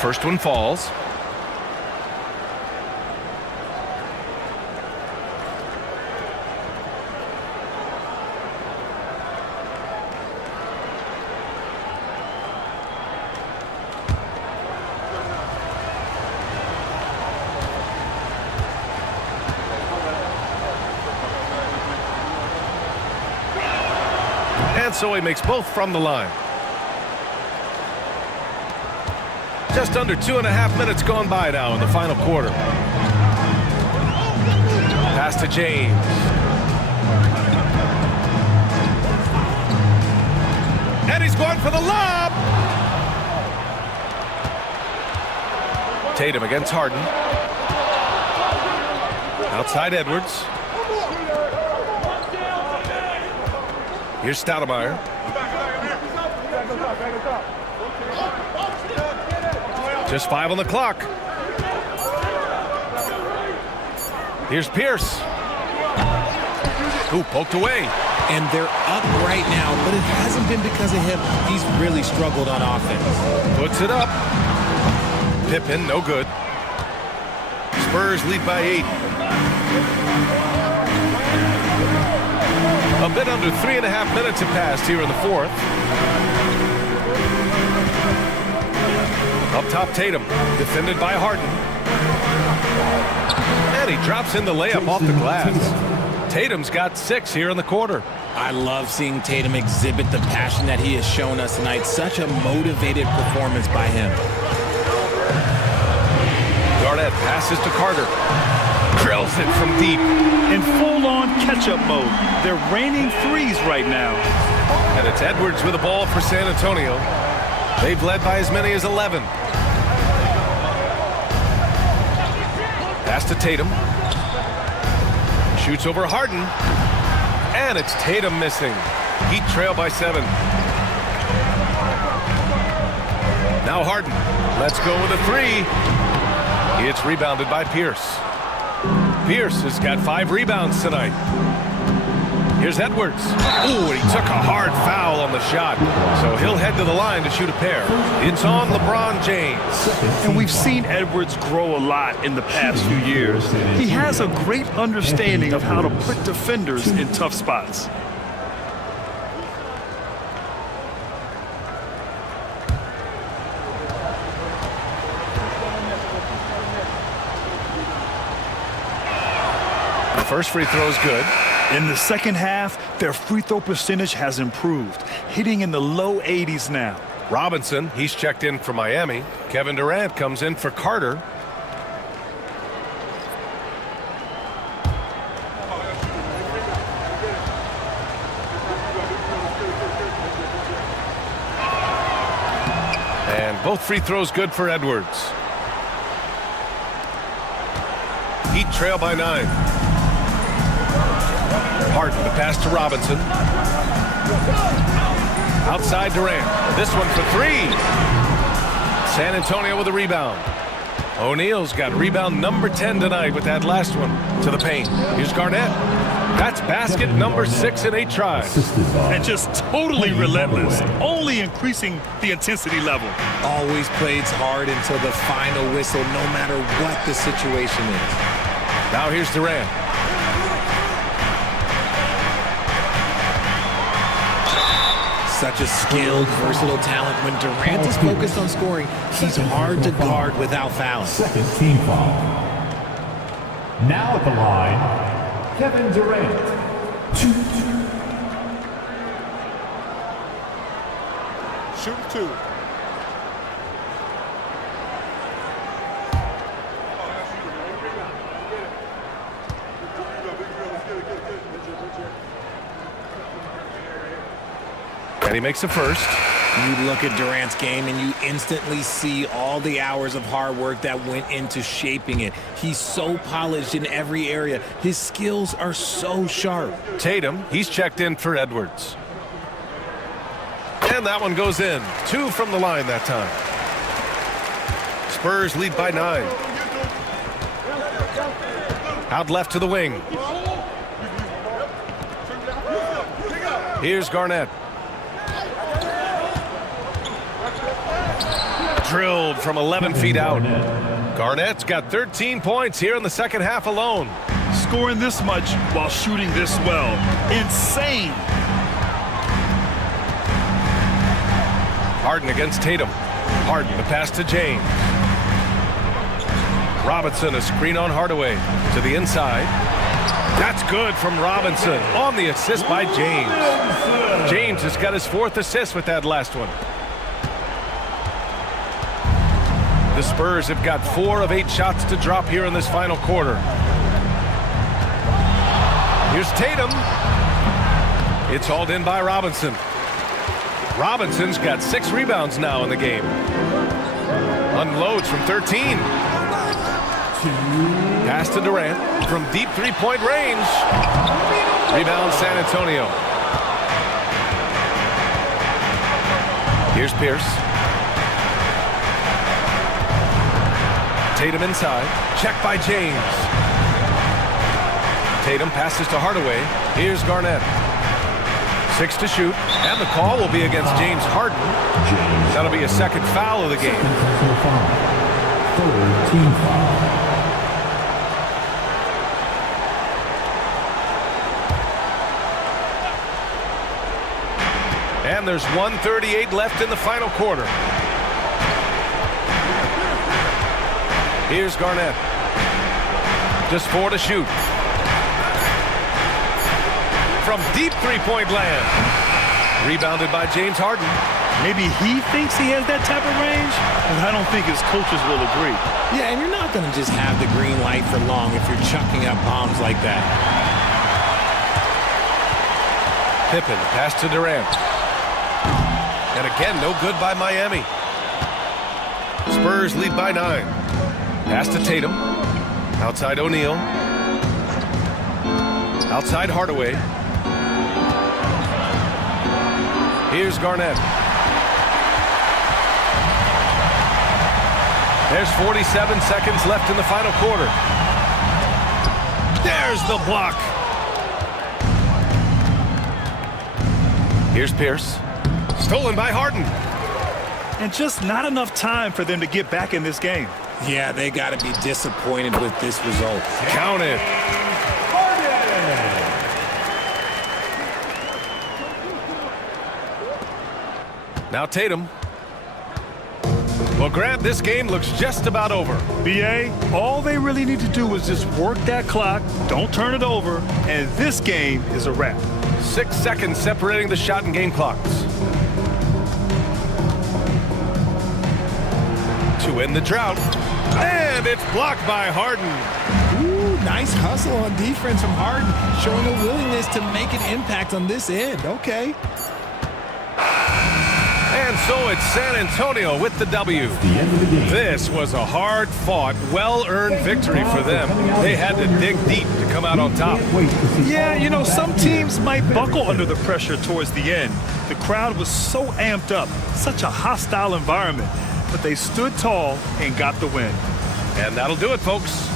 First one falls. And so he makes both from the line. Just under 2.5 minutes gone by now in the final quarter. Pass to James. And he's going for the lob. Tatum against Harden. Outside Edwards. Here's Stoudemire. Just 5 on the clock. Here's Pierce. Ooh, poked away. And they're up right now, but it hasn't been because of him. He's really struggled on offense. Puts it up. Pippen, no good. Spurs lead by 8. A bit under 3.5 minutes have passed here in the fourth. Up top, Tatum, defended by Harden. And he drops in the layup off the glass. Tatum's got 6 here in the quarter. I love seeing Tatum exhibit the passion that he has shown us tonight. Such a motivated performance by him. Garnett passes to Carter. Drills it from deep. In full-on catch-up mode. They're raining threes right now. And it's Edwards with the ball for San Antonio. They've led by as many as 11. Pass to Tatum. Shoots over Harden. And it's Tatum missing. Heat trail by 7. Now Harden. Let's go with a 3. It's rebounded by Pierce. Pierce has got 5 rebounds tonight. Here's Edwards. Ooh, and he took a hard foul on the shot. So he'll head to the line to shoot a pair. It's on LeBron James. And we've seen Edwards grow a lot in the past few years. He has a great understanding of how to put defenders in tough spots. The first free throw is good. In the second half, their free throw percentage has improved, hitting in the low 80s now. Robinson, he's checked in for Miami. Kevin Durant comes in for Carter. And both free throws good for Edwards. Heat trail by 9. Harden, the pass to Robinson. Outside Durant. This one for 3. San Antonio with a rebound. O'Neal's got rebound number 10 tonight with that last one to the paint. Here's Garnett. That's basket number 6 in 8 tries. And just totally relentless, only increasing the intensity level. Always plays hard until the final whistle, no matter what the situation is. Now here's Durant. Such a skilled, versatile talent. When Durant is focused on scoring, he's hard to guard without fouling. Second team foul. Now at the line, Kevin Durant. shooting 2. And he makes the first. You look at Durant's game and you instantly see all the hours of hard work that went into shaping it. He's so polished in every area. His skills are so sharp. Tatum, he's checked in for Edwards. And that one goes in. 2 from the line that time. Spurs lead by 9. Out left to the wing. Here's Garnett. Drilled from 11 feet out. Garnett's got 13 points here in the second half alone. Scoring this much while shooting this well. Insane. Harden against Tatum. Harden, the pass to James. Robinson, a screen on Hardaway. To the inside. That's good from Robinson on the assist by James. James has got his 4th assist with that last one. The Spurs have got 4 of 8 shots to drop here in this final quarter. Here's Tatum. It's hauled in by Robinson. Robinson's got 6 rebounds now in the game. Unloads from 13. Pass to Durant from deep 3-point range. Rebound San Antonio. Here's Pierce. Tatum inside. Check by James. Tatum passes to Hardaway. Here's Garnett. 6 to shoot. And the call will be against James Harden. That'll be a second foul of the game. 3rd team foul. And there's 1:38 left in the final quarter. Here's Garnett. Just 4 to shoot. From deep 3-point land. Rebounded by James Harden. Maybe he thinks he has that type of range, but I don't think his coaches will agree. Yeah, and you're not going to just have the green light for long if you're chucking up bombs like that. Pippen, pass to Durant. And again, no good by Miami. Spurs lead by 9. Pass to Tatum. Outside O'Neal. Outside Hardaway. Here's Garnett. There's 47 seconds left in the final quarter. There's the block. Here's Pierce. Stolen by Harden. And just not enough time for them to get back in this game. Yeah, they got to be disappointed with this result. Count it. Now Tatum. Well, Grant, this game looks just about over. BA, all they really need to do is just work that clock, don't turn it over, and this game is a wrap. 6 seconds separating the shot and game clocks. To end the drought. And it's blocked by Harden. Ooh, nice hustle on defense from Harden, showing a willingness to make an impact on this end. Okay. And so it's San Antonio with the W. This was a hard-fought, well-earned victory for them. They had to dig deep to come out on top. Yeah, you know, some teams might buckle under the pressure towards the end. The crowd was so amped up, such a hostile environment, but they stood tall and got the win. And that'll do it, folks.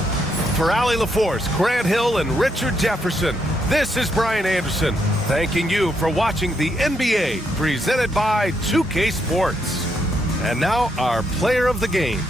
For Allie LaForce, Grant Hill, and Richard Jefferson, this is Brian Anderson, thanking you for watching the NBA presented by 2K Sports. And now our player of the game.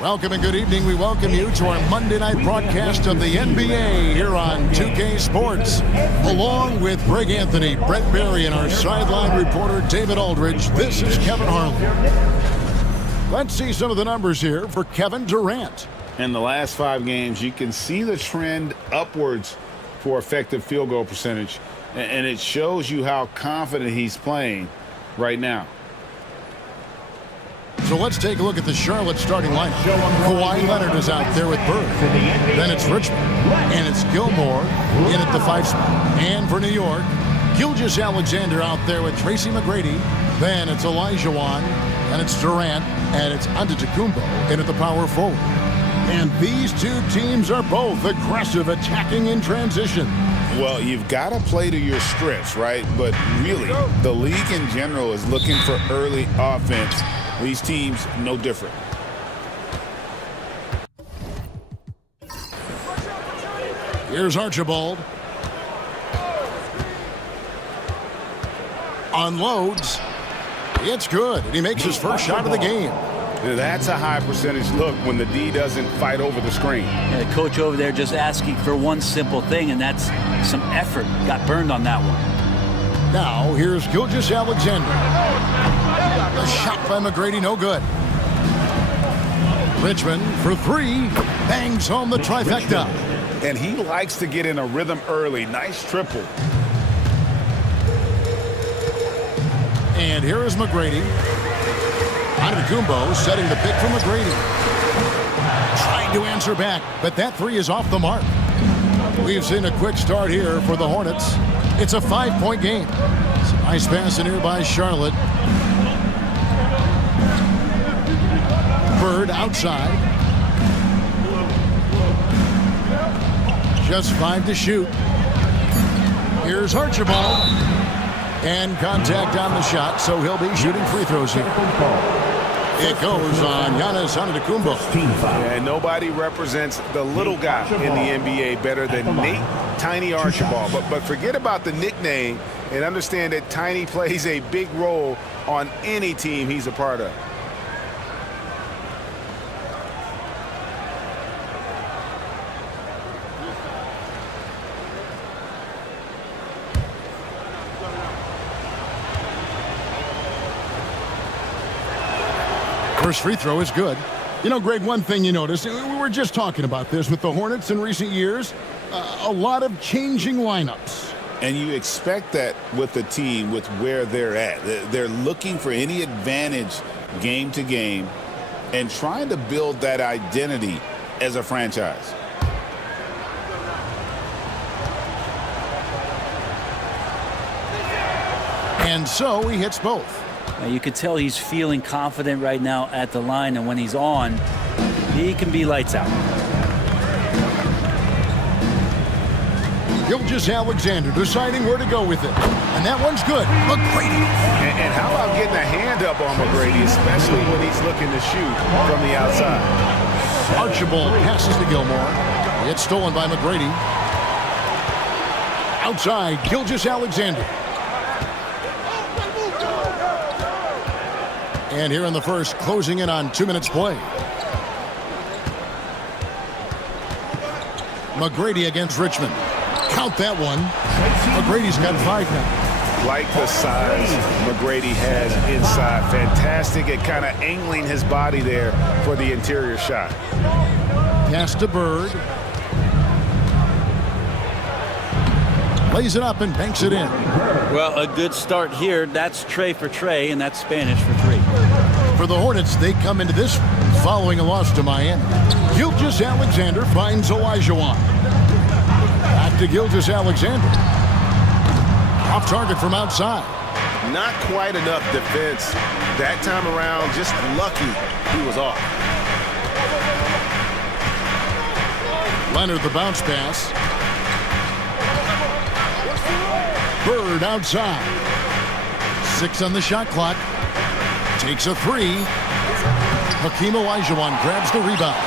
Welcome and good evening. We welcome you to our Monday night broadcast of the NBA here on 2K Sports. Along with Greg Anthony, Brett Berry, and our sideline reporter David Aldridge, this is Kevin Harlan. Let's see some of the numbers here for Kevin Durant. In the last 5 games, you can see the trend upwards for effective field goal percentage, and it shows you how confident he's playing right now. So let's take a look at the Charlotte starting lineup. Kawhi Leonard is out there with Bird. Then it's Richmond. And it's Gilmore in at the 5 spot. And for New York, Gilgeous-Alexander out there with Tracy McGrady. Then it's Olajuwon. And it's Durant. And it's Antetokounmpo in at the power forward. And these two teams are both aggressive, attacking in transition. Well, you've got to play to your strengths, right? But really, the league in general is looking for early offense. These teams, no different. Here's Archibald. Unloads. It's good. And he makes his first shot of the game. That's a high percentage look when the D doesn't fight over the screen. The coach over there just asking for one simple thing, and that's some effort. Got burned on that one. Now, here's Gilgeous-Alexander. A shot by McGrady, no good. Richmond for 3, bangs home the trifecta. And he likes to get in a rhythm early. Nice triple. And here is McGrady. Antetokounmpo setting the pick for McGrady. Trying to answer back, but that 3 is off the mark. We've seen a quick start here for the Hornets. It's a 5-point game. It's a nice pass in here by Charlotte. Bird outside. Just 5 to shoot. Here's Archibald. And contact on the shot, so he'll be shooting free throws here. It goes on Giannis Antetokounmpo. And nobody represents the little guy in the NBA better than Nate Tiny Archibald. But forget about the nickname and understand that Tiny plays a big role on any team he's a part of. First free throw is good. You know, Greg, one thing you notice, we were just talking about this with the Hornets in recent years, a lot of changing lineups. And you expect that with the team, with where they're at. They're looking for any advantage game to game and trying to build that identity as a franchise. And so he hits both. You could tell he's feeling confident right now at the line, and when he's on, he can be lights out. Gilgeous-Alexander deciding where to go with it. And that one's good. McGrady. And how about getting a hand up on McGrady, especially when he's looking to shoot from the outside. Archibald passes to Gilmore. It's stolen by McGrady. Outside, Gilgeous-Alexander. And here in the first, closing in on 2 minutes play. McGrady against Richmond. Count that one. McGrady's got 5 now. Like the size McGrady has inside. Fantastic at kind of angling his body there for the interior shot. Pass to Bird. Lays it up and banks it in. Well, a good start here. That's Trey for Trey, and that's Spanish for 3. For the Hornets, they come into this following a loss to Miami. Gilgeous-Alexander finds Olajuwon. Back to Gilgeous-Alexander. Off target from outside. Not quite enough defense that time around. Just lucky he was off. Leonard the bounce pass. Bird outside. 6 on the shot clock. Takes a 3. Hakeem Olajuwon grabs the rebound.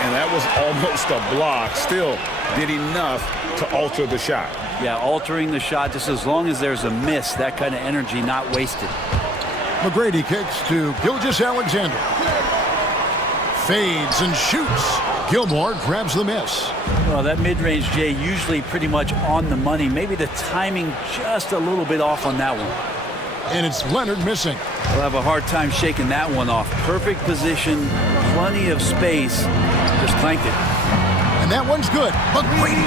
And that was almost a block. Still did enough to alter the shot. Yeah, altering the shot just as long as there's a miss. That kind of energy not wasted. McGrady kicks to Gilgeous-Alexander. Fades and shoots. Gilmore grabs the miss. Well, that mid-range, Jay, usually pretty much on the money. Maybe the timing just a little bit off on that one. And it's Leonard missing. We'll have a hard time shaking that one off. Perfect position, plenty of space. Just clanked it. And that one's good. McGrady.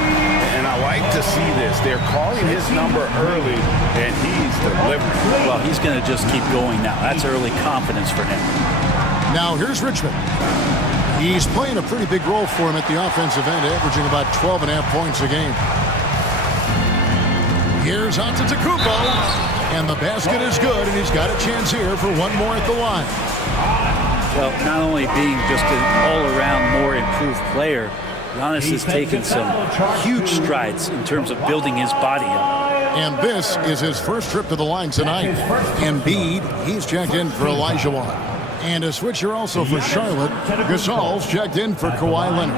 And I like to see this. They're calling his number early, and he's delivering. Well, he's going to just keep going now. That's early confidence for him. Now here's Richmond. He's playing a pretty big role for him at the offensive end, averaging about 12.5 points a game. Here's Antetokounmpo, and the basket is good, and he's got a chance here for one more at the line. Well, not only being just an all-around more improved player, Giannis has taken some huge strides in terms of building his body up. And this is his first trip to the line tonight. Embiid, he's checked in for Elijah Wan. And a switcher also for Charlotte. Gasol's checked in for Kawhi Leonard.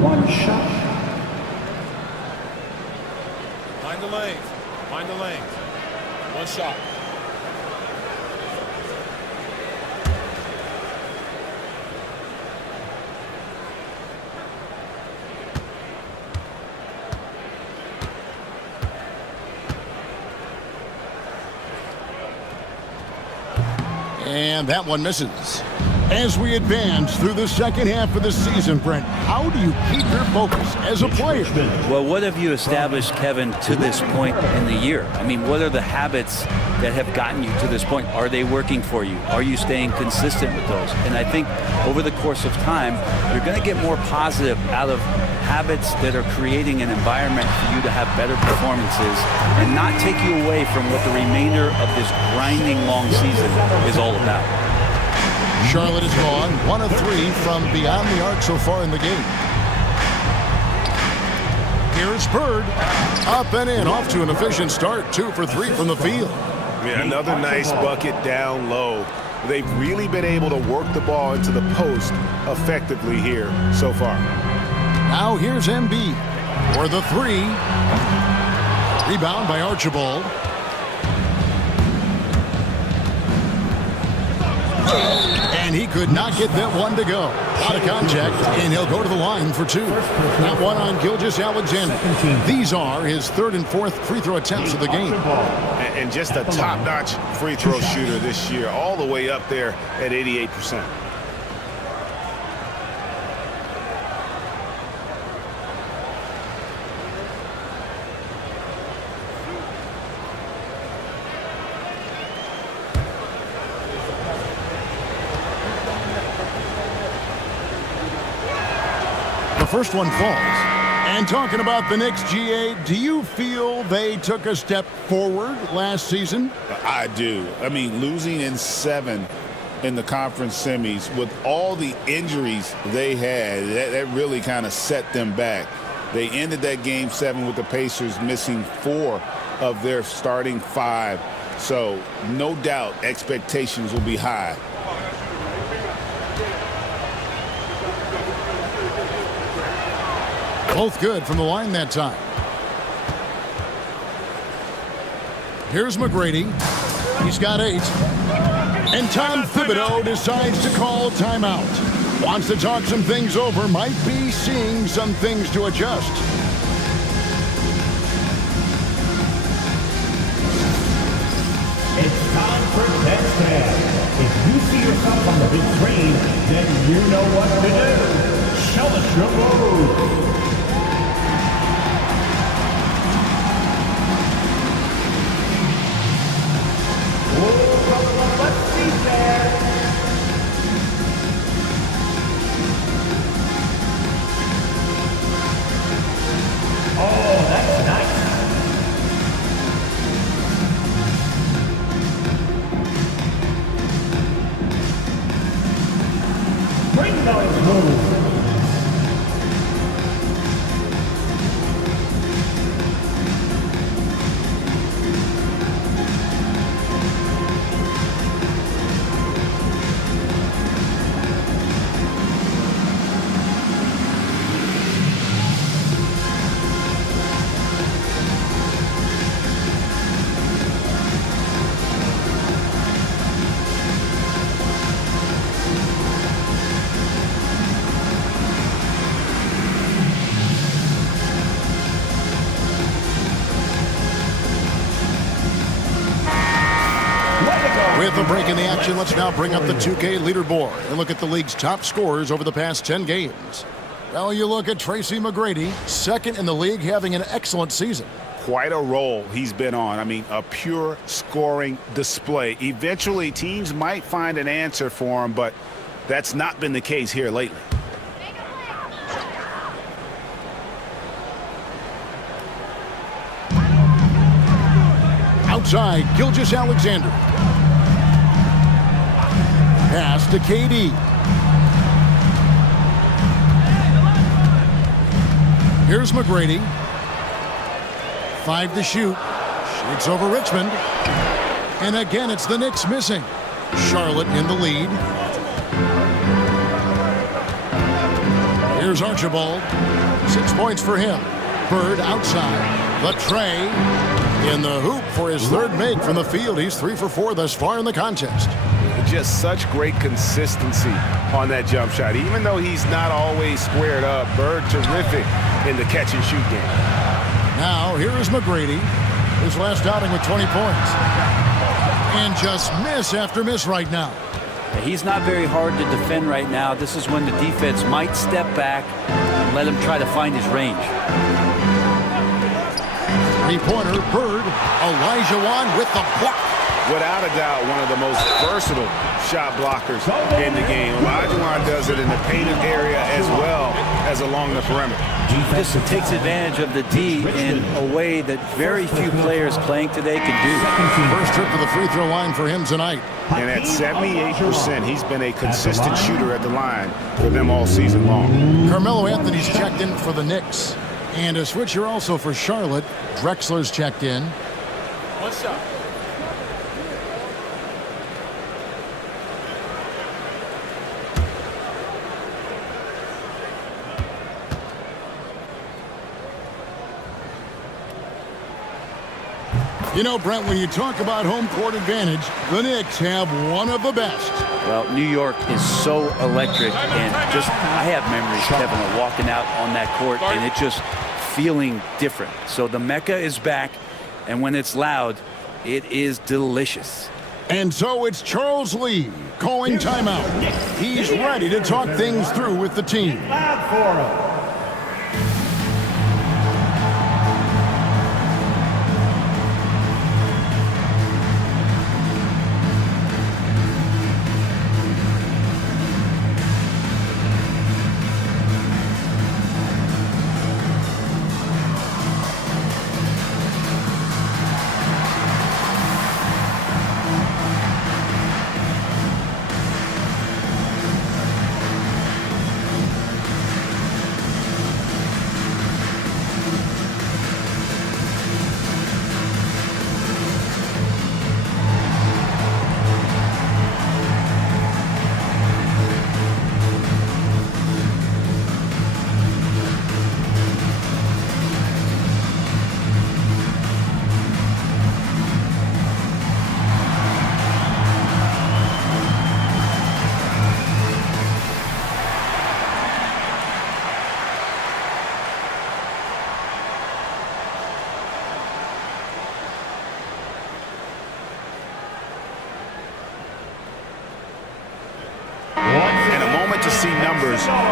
One shot. Find the lanes. Find the lanes. One shot. And that one misses. As we advance through the second half of the season, Brent, how do you keep your focus as a player? Well, what have you established, Kevin, to this point in the year? I mean, what are the habits that have gotten you to this point? Are they working for you? Are you staying consistent with those? And I think over the course of time, you're going to get more positive out of habits that are creating an environment for you to have better performances and not take you away from what the remainder of this grinding long season is all about. Charlotte is gone 1 of 3 from beyond the arc so far in the game. Here's Bird. Up and in, off to an efficient start. 2 for 3 from the field. Yeah, another nice bucket down low. They've really been able to work the ball into the post effectively here so far. Now here's Embiid for the 3. Rebound by Archibald. And he could not get that one to go. Out of contact, and he'll go to the line for 2. That one on Gilgeous-Alexander. These are his 3rd and 4th free throw attempts of the game. And just a top-notch free throw shooter this year, all the way up there at 88%. First one falls. And talking about the Knicks, GA, do you feel they took a step forward last season? I do. I mean, losing in 7 in the conference semis with all the injuries they had, that really kind of set them back. They ended that game 7 with the Pacers missing 4 of their starting 5. So no doubt expectations will be high. Both good from the line that time. Here's McGrady. He's got 8. And Tom Thibodeau decides to call timeout. Wants to talk some things over. Might be seeing some things to adjust. It's time for next man. If you see yourself on the big screen, then you know what to do. Show us your move. Let's see there. Oh, that's nice. Bring those moves. With a break in the action, let's now bring up the 2K leaderboard and look at the league's top scorers over the past 10 games. Well, you look at Tracy McGrady, second in the league, having an excellent season. Quite a role he's been on. I mean, a pure scoring display. Eventually, teams might find an answer for him, but that's not been the case here lately. Outside, Gilgeous-Alexander. Pass to KD. Here's McGrady. 5 to shoot. Shoots over Richmond. And again, it's the Knicks missing. Charlotte in the lead. Here's Archibald. 6 points for him. Bird outside. The tray in the hoop for his third make from the field. He's 3 for 4 thus far in the contest. Just such great consistency on that jump shot. Even though he's not always squared up, Bird terrific in the catch and shoot game. Now, here is McGrady. His last outing with 20 points. And just miss after miss right now. He's not very hard to defend right now. This is when the defense might step back and let him try to find his range. Three-pointer, Bird. Elijah Wan with the block. Without a doubt, one of the most versatile shot blockers in the game. Olajuwon does it in the painted area as well as along the perimeter. This takes advantage of the D in a way that very few players playing today can do. First trip to the free throw line for him tonight. And at 78%, he's been a consistent shooter at the line for them all season long. Carmelo Anthony's checked in for the Knicks. And a switcher also for Charlotte. Drexler's checked in. What's up? You know, Brent, when you talk about home court advantage, the Knicks have one of the best. Well, New York is so electric, and just I have memories, Kevin, of walking out on that court and it just feeling different. So the Mecca is back, and when it's loud, it is delicious. And so it's Charles Lee calling timeout. He's ready to talk things through with the team.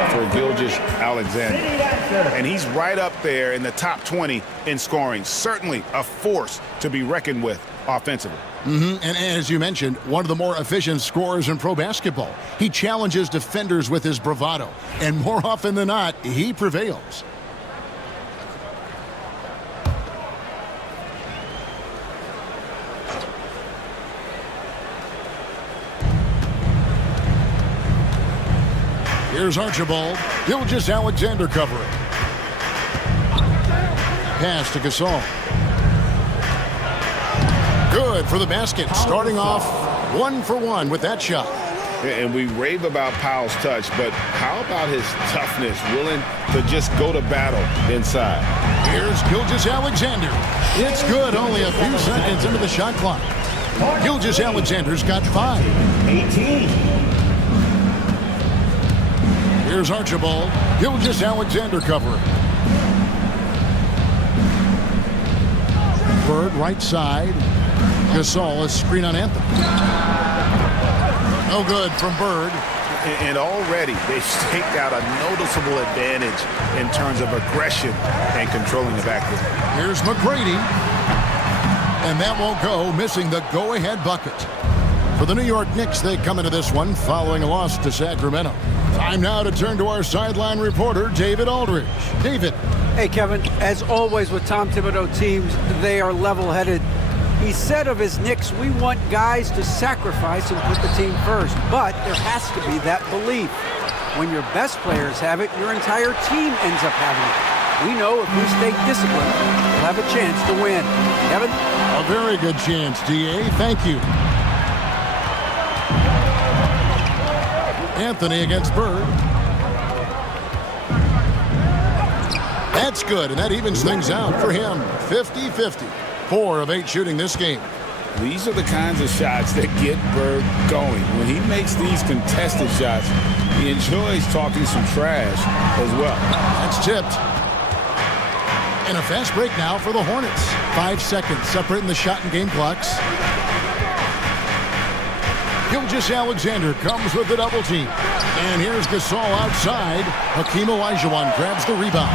For Gilgeous-Alexander. And he's right up there in the top 20 in scoring. Certainly a force to be reckoned with offensively. And as you mentioned, one of the more efficient scorers in pro basketball. He challenges defenders with his bravado. And more often than not, he prevails. Here's Archibald. Gilgeous-Alexander covering. Pass to Gasol. Good for the basket. Starting off 1 for 1 with that shot. And we rave about Powell's touch, but how about his toughness, willing to just go to battle inside? Here's Gilgeous-Alexander. It's good, only a few seconds into the shot clock. Gilgeous-Alexander's got 5. 18. Here's Archibald. Gilgeous-Alexander covering. Bird right side. Gasol, a screen on Anthony. No good from Bird. And already they've staked out a noticeable advantage in terms of aggression and controlling the backcourt. Here's McGrady. And that won't go, missing the go-ahead bucket. For the New York Knicks, they come into this one following a loss to Sacramento. Time now to turn to our sideline reporter, David Aldridge. David. Hey, Kevin, as always with Tom Thibodeau teams, they are level-headed. He said of his Knicks, we want guys to sacrifice and put the team first, but there has to be that belief. When your best players have it, your entire team ends up having it. We know if we stay disciplined, we'll have a chance to win. Kevin? A very good chance, D.A. Thank you. Anthony against Bird. That's good, and that evens things out for him. 50-50. 4 of 8 shooting this game. These are the kinds of shots that get Bird going. When he makes these contested shots, he enjoys talking some trash as well. That's tipped. And a fast break now for the Hornets. 5 seconds separating the shot and game clocks. Gilgeous-Alexander comes with the double team. And here's Gasol outside. Hakeem Olajuwon grabs the rebound.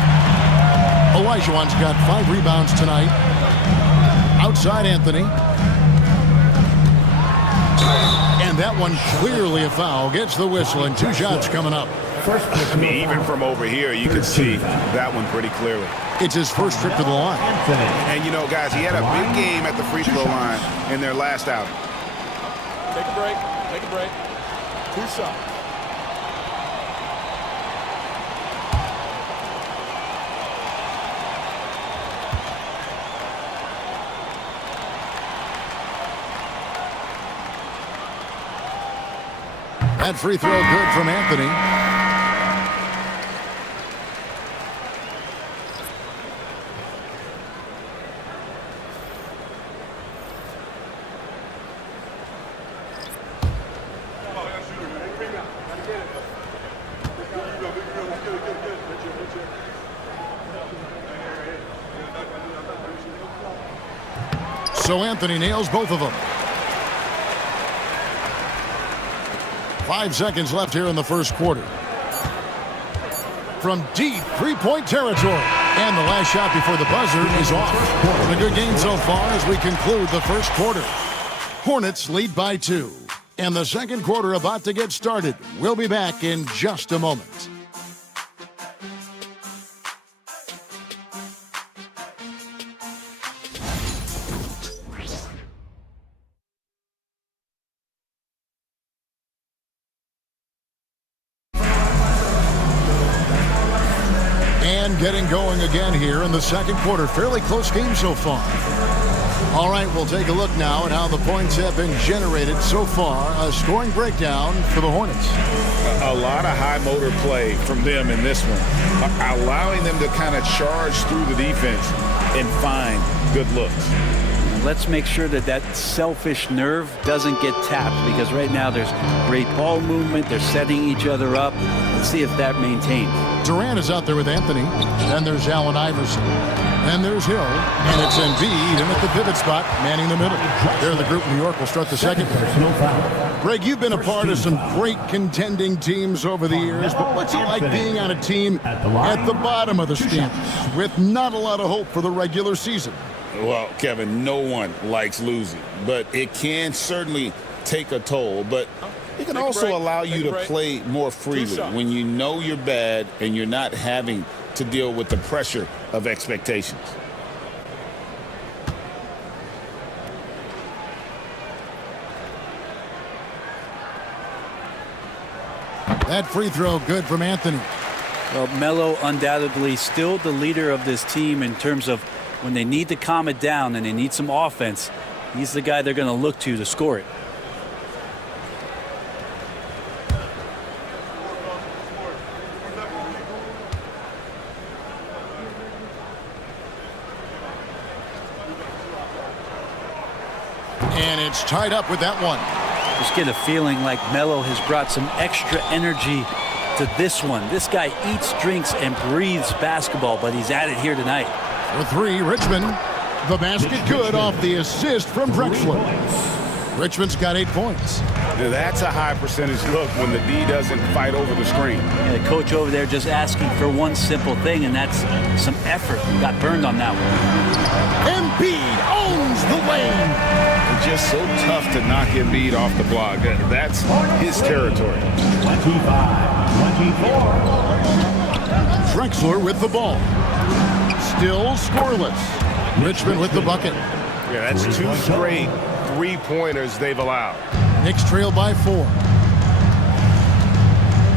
Olajuwon's got 5 rebounds tonight. Outside Anthony. And that one clearly a foul. Gets the whistle and 2 shots coming up. I mean, even from over here, you can see that one pretty clearly. It's his first trip to the line. And, you know, guys, he had a big game at the free throw line in their last outing. Take a break. Take a break. 2 shots. That free throw good from Anthony. So Anthony nails both of them. 5 seconds left here in the first quarter. From deep three-point territory. And the last shot before the buzzer is off. A good game so far as we conclude the first quarter. Hornets lead by 2. And the second quarter about to get started. We'll be back in just a moment. Getting going again here in the second quarter. Fairly close game so far. All right, we'll take a look now at how the points have been generated so far. A scoring breakdown for the Hornets. A lot of high motor play from them in this one, allowing them to kind of charge through the defense and find good looks. Let's make sure that that selfish nerve doesn't get tapped, because right now there's great ball movement. They're setting each other up. Let's see if that maintains. Durant is out there with Anthony. Then there's Allen Iverson. Then there's Hill. And it's Embiid in at the pivot spot, manning the middle. There the group. New York will start the second. Greg, you've been a part of some great contending teams over the years, but what's it like being on a team at the bottom of the standings with not a lot of hope for the regular season? Well, Kevin, no one likes losing, but it can certainly take a toll. But it can also allow you to play more freely when you know you're bad and you're not having to deal with the pressure of expectations. That free throw good from Anthony. Well, Melo undoubtedly still the leader of this team in terms of when they need to calm it down and they need some offense. He's the guy they're going to look to score it. And it's tied up with that one. Just get a feeling like Melo has brought some extra energy to this one. This guy eats, drinks, and breathes basketball, but he's at it here tonight. For 3, Richmond. The basket good off the assist from Drexler. Richmond's got 8 points. That's a high percentage look when the D doesn't fight over the screen. Yeah, the coach over there just asking for one simple thing, and that's some effort. Got burned on that one. Embiid owns the lane. It's just so tough to knock Embiid off the block. That's his territory. 25-24. Drexler with the ball. Still scoreless. Richmond with the bucket. Yeah, that's 2 straight three-pointers they've allowed. Knicks trail by 4.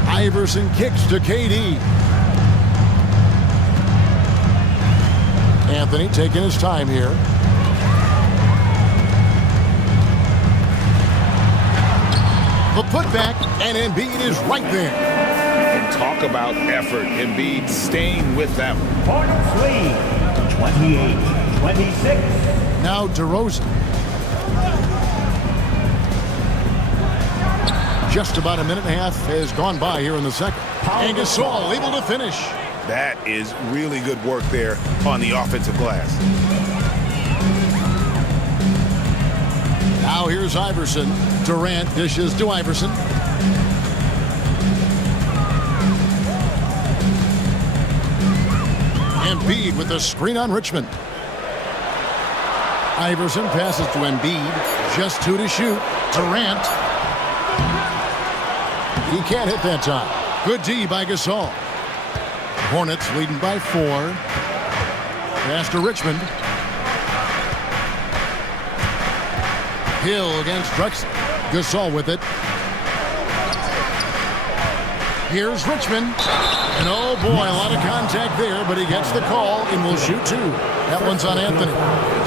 Iverson kicks to KD. Anthony taking his time here. The putback, and Embiid is right there. And talk about effort. Embiid staying with them. Hornets lead 28-26. Now DeRozan. Just about a minute and a half has gone by here in the second. And Gasol able to finish. That is really good work there on the offensive glass. Now here's Iverson. Durant dishes to Iverson. Embiid with the screen on Richmond. Iverson passes to Embiid. Just 2 to shoot. Durant. He can't hit that time. Good D by Gasol. Hornets leading by 4. Pass to Richmond. Hill against Drexler. Gasol with it. Here's Richmond. And oh boy, a lot of contact there, but he gets the call and will shoot 2. That one's on Anthony.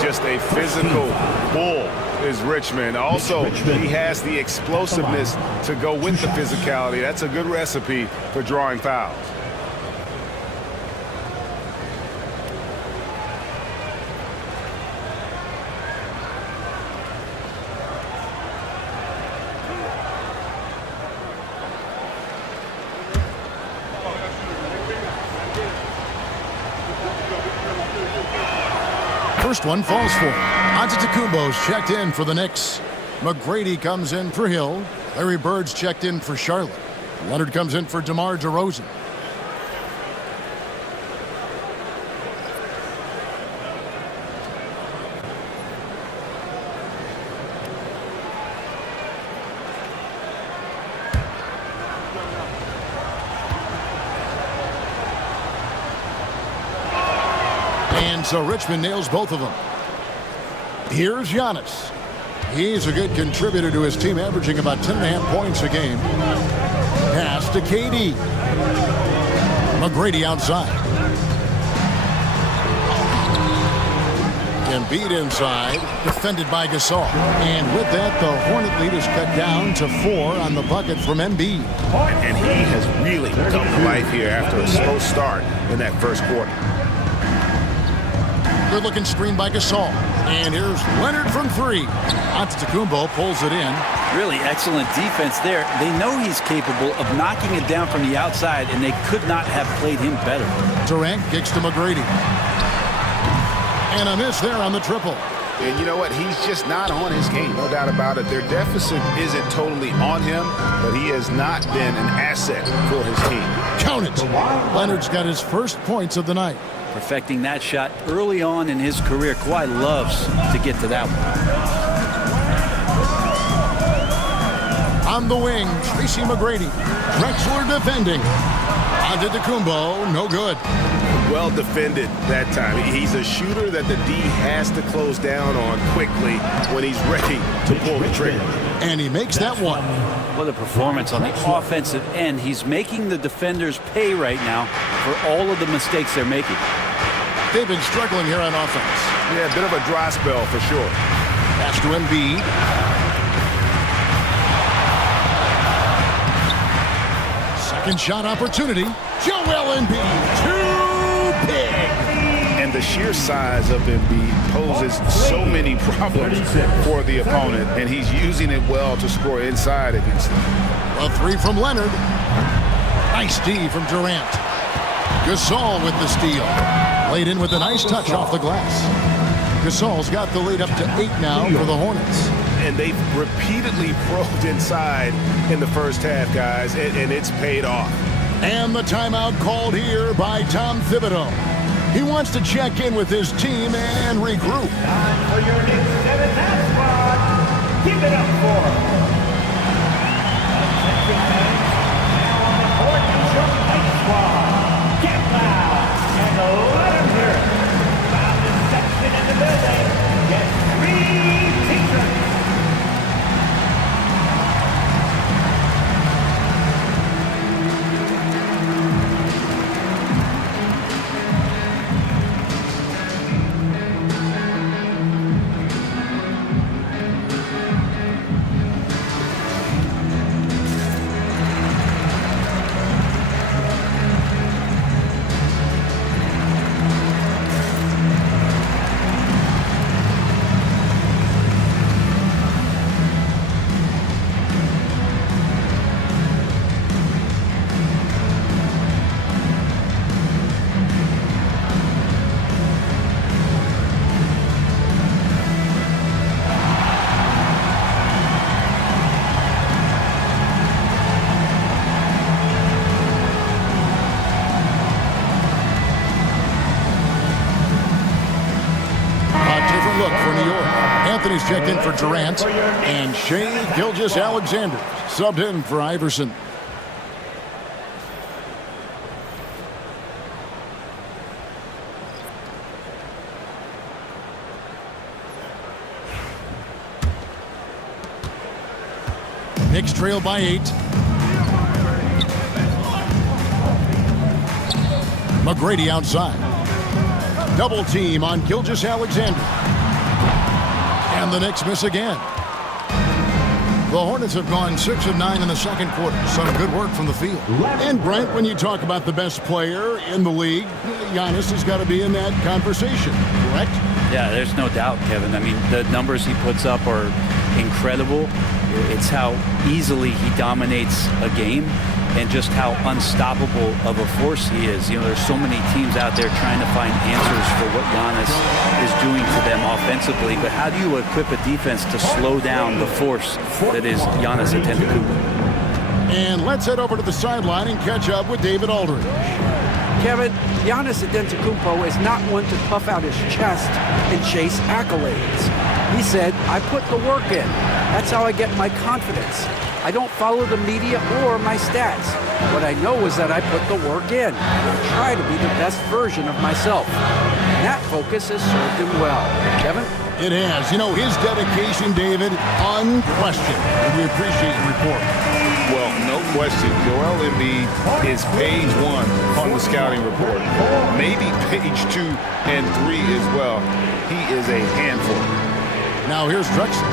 Just a physical bull is Richmond. Also, he has the explosiveness to go with the physicality. That's a good recipe for drawing fouls. First one falls for. Antetokounmpo's checked in for the Knicks. McGrady comes in for Hill. Larry Bird's checked in for Charlotte. Leonard comes in for DeMar DeRozan. And so Richmond nails both of them. Here's Giannis. He's a good contributor to his team, averaging about 10.5 points a game. Pass to KD. McGrady outside. Embiid inside, defended by Gasol. And with that, the Hornet lead is cut down to 4 on the bucket from Embiid. And he has really come to life here after a slow start in that first quarter. Good looking screen by Gasol. And here's Leonard from 3. Antetokounmpo pulls it in. Really excellent defense there. They know he's capable of knocking it down from the outside, and they could not have played him better. Durant kicks to McGrady. And a miss there on the triple. And you know what? He's just not on his game, no doubt about it. Their deficit isn't totally on him, but he has not been an asset for his team. Count it. Leonard's got his first points of the night. Perfecting that shot early on in his career. Kawhi loves to get to that one. On the wing, Tracy McGrady. Drexler defending. Antetokounmpo, no good. Well defended that time. He's a shooter that the D has to close down on quickly when he's ready to pull the trigger. And he makes that one. What a performance on the offensive end. He's making the defenders pay right now for all of the mistakes they're making. They've been struggling here on offense. Yeah, a bit of a dry spell for sure. Pass to Embiid. Second shot opportunity. Joel Embiid, too big. And the sheer size of Embiid poses so many problems for the opponent, and he's using it well to score inside against them. A 3 from Leonard. Nice D from Durant. Gasol with the steal. Laid in with a nice touch off the glass. Gasol's got the lead up to 8 now for the Hornets. And they've repeatedly probed inside in the first half, guys, and it's paid off. And the timeout called here by Tom Thibodeau. He wants to check in with his team and regroup. Time for your next 7-man squad. Give it up for attention fans. Now on the court is your night squad. Get loud and let them hear it. Found this section in the building. Get 3 t-shirts. Anthony's checked in for Durant, and Shai Gilgeous-Alexander subbed in for Iverson. Knicks trail by 8. McGrady outside. Double team on Gilgeous-Alexander. And the Knicks miss again. The Hornets have gone 6 of 9 in the second quarter. Some good work from the field. And Brent, when you talk about the best player in the league, Giannis has got to be in that conversation, correct? Yeah, there's no doubt, Kevin. I mean, the numbers he puts up are incredible. It's how easily he dominates a game and just how unstoppable of a force he is. You know, there's so many teams out there trying to find answers for what Giannis is doing to them offensively, but how do you equip a defense to slow down the force that is Giannis Antetokounmpo? And let's head over to the sideline and catch up with David Aldridge. Kevin, Giannis Antetokounmpo is not one to puff out his chest and chase accolades. He said, I put the work in. That's how I get my confidence. I don't follow the media or my stats. What I know is that I put the work in. I try to be the best version of myself. And that focus has served him well. Kevin? It has. You know, his dedication, David, unquestioned. And we appreciate your report. Well, no question. Joel Embiid is page 1 on the scouting report. Maybe page 2 and 3 as well. He is a handful. Now here's Drexler.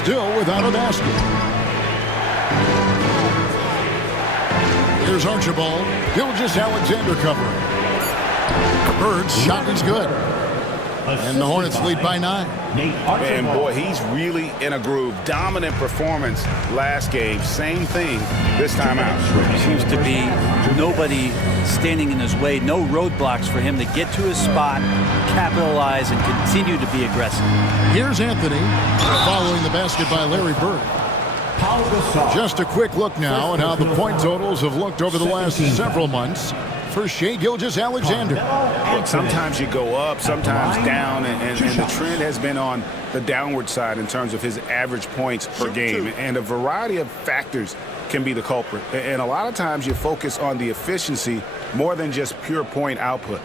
Still without a basket. Here's Archibald. Gilgeous-Alexander covering. Bird's shot is good. And the Hornets lead by 9. Man, boy, he's really in a groove. Dominant performance last game. Same thing this time out. Seems to be nobody standing in his way. No roadblocks for him to get to his spot, capitalize, and continue to be aggressive. Here's Anthony following the basket by Larry Bird. Just a quick look now at how the point totals have looked over the last several months for Shai Gilgeous-Alexander. Look, sometimes you go up, sometimes down, and the trend has been on the downward side in terms of his average points per game. And a variety of factors can be the culprit. And a lot of times you focus on the efficiency more than just pure point output.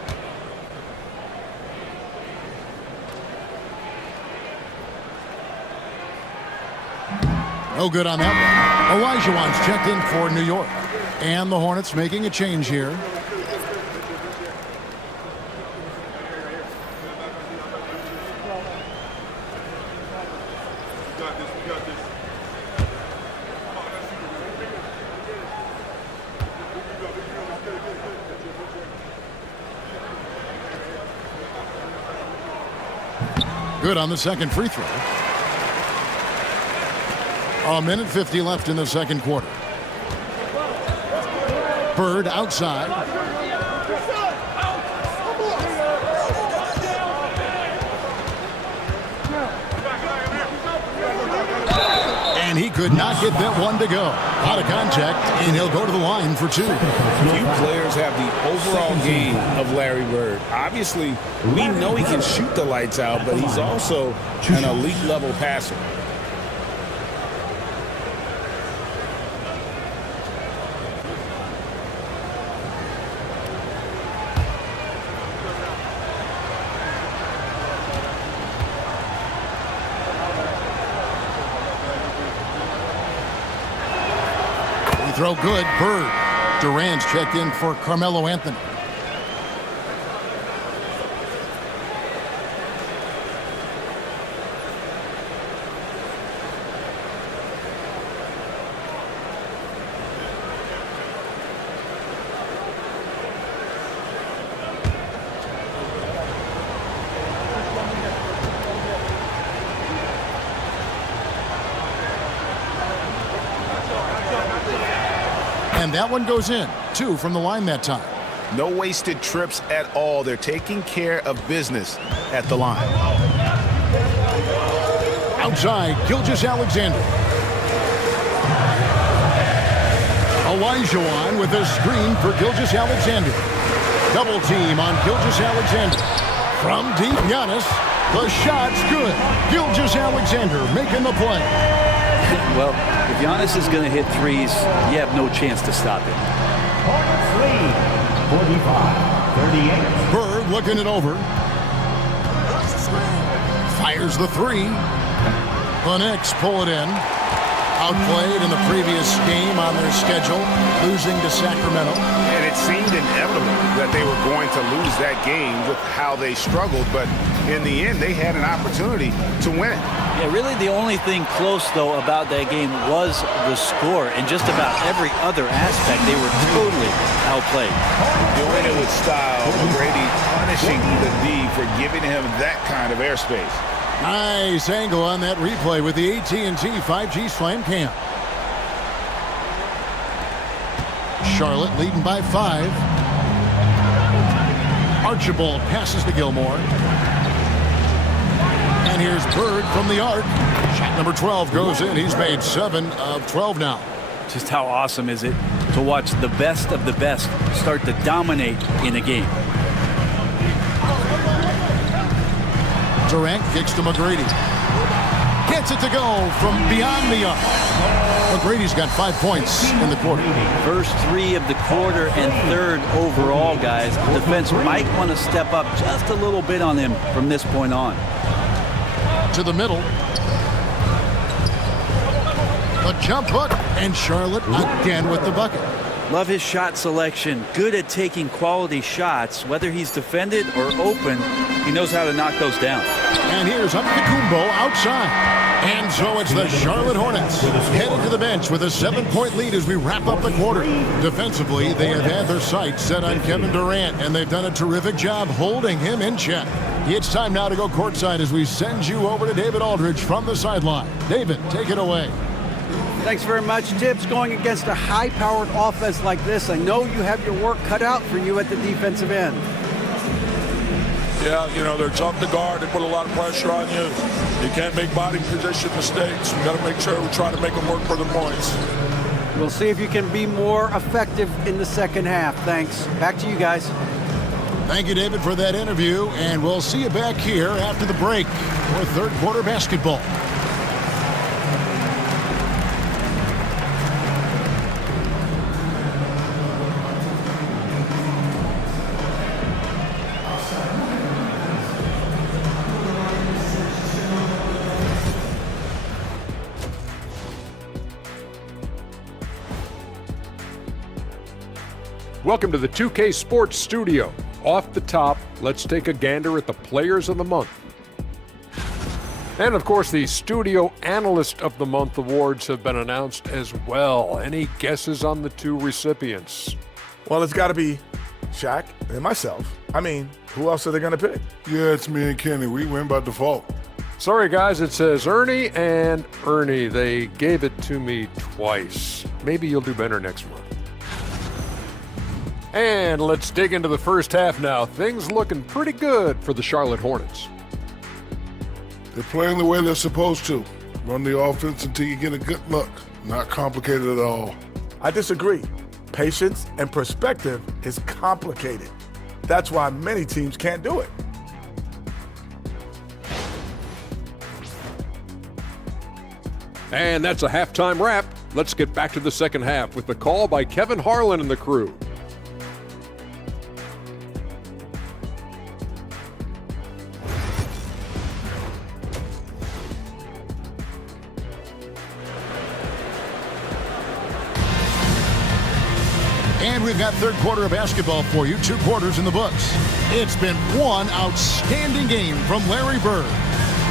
No good on that one. Olajuwon's checked in for New York. And the Hornets making a change here. Good on the second free throw. A minute 50 left in the second quarter. Bird outside. And he could not get that one to go. Out of contact, and he'll go to the line for 2. Few players have the overall game of Larry Bird. Obviously, we know he can shoot the lights out, but he's also an elite level passer. Throw good. Bird. Durant's checked in for Carmelo Anthony. And that one goes in. 2 from the line that time. No wasted trips at all. They're taking care of business at the line. Outside, Gilgeous-Alexander. Olajuwon with a screen for Gilgeous-Alexander. Double team on Gilgeous-Alexander. From deep, Giannis. The shot's good. Gilgeous-Alexander making the play. Well, if Giannis is going to hit threes, you have no chance to stop him. Hornets lead, 45-38. Bird looking it over. Fires the 3. The Knicks pull it in. Outplayed in the previous game on their schedule, losing to Sacramento. And it seemed inevitable that they were going to lose that game with how they struggled, but in the end, they had an opportunity to win it. Yeah, really the only thing close, though, about that game was the score. In just about every other aspect, they were totally outplayed. Doing it with style, Brady punishing the D for giving him that kind of airspace. Nice angle on that replay with the AT&T 5G Slam Cam. Charlotte leading by 5. Archibald passes to Gilmore. And here's Bird from the arc. Shot number 12 goes in. He's made 7 of 12 now. Just how awesome is it to watch the best of the best start to dominate in a game? Durant kicks to McGrady. Gets it to go from beyond the arc. McGrady's got 5 points in the quarter. First 3 of the quarter and 3rd overall, guys. The defense might want to step up just a little bit on him from this point on. To the middle. A jump hook, and Charlotte again with the bucket. Love his shot selection. Good at taking quality shots. Whether he's defended or open, he knows how to knock those down. And here's Antetokounmpo outside. And so it's the Charlotte Hornets headed to the bench with a 7-point lead as we wrap up the quarter. Defensively, they have had their sights set on Kevin Durant, and they've done a terrific job holding him in check. It's time now to go courtside as we send you over to David Aldridge from the sideline. David, take it away. Thanks very much, Tibbs. Going against a high-powered offense like this, I know you have your work cut out for you at the defensive end. Yeah, you know, they're tough to guard. They put a lot of pressure on you. You can't make body position mistakes. We got to make sure we try to make them work for the points. We'll see if you can be more effective in the second half. Thanks. Back to you guys. Thank you, David, for that interview, and we'll see you back here after the break for third quarter basketball. Welcome to the 2K Sports Studio. Off the top, let's take a gander at the Players of the Month. And of course, the Studio Analyst of the Month awards have been announced as well. Any guesses on the 2 recipients? Well, it's got to be Shaq and myself. I mean, who else are they going to pick? Yeah, it's me and Kenny. We win by default. Sorry, guys, it says Ernie and Ernie. They gave it to me twice. Maybe you'll do better next month. And let's dig into the first half now. Things looking pretty good for the Charlotte Hornets. They're playing the way they're supposed to. Run the offense until you get a good look. Not complicated at all. I disagree. Patience and perspective is complicated. That's why many teams can't do it. And that's a halftime wrap. Let's get back to the second half with the call by Kevin Harlan and the crew. And we've got third quarter of basketball for you, 2 quarters in the books. It's been one outstanding game from Larry Bird.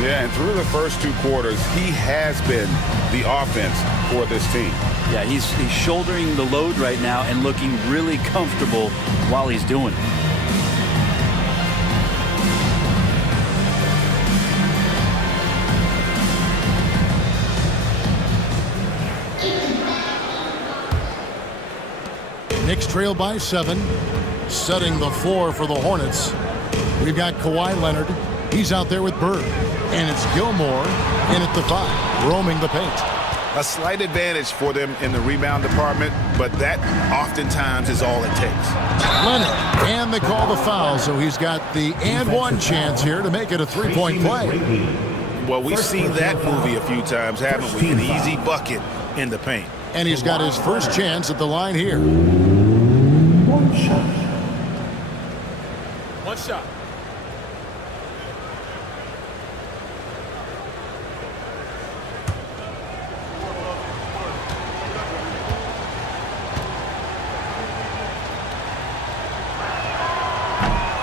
Yeah, and through the first 2 quarters, he has been the offense for this team. Yeah, he's shouldering the load right now and looking really comfortable while he's doing it. Knicks trail by 7, setting the floor for the Hornets. We've got Kawhi Leonard. He's out there with Bird. And it's Gilmore in at the 5, roaming the paint. A slight advantage for them in the rebound department, but that oftentimes is all it takes. Leonard, and they call the foul, so he's got the and one chance here to make it a 3-point play. Well, we've seen that movie a few times, haven't we? An easy bucket in the paint. And he's got his first chance at the line here. One shot. One shot.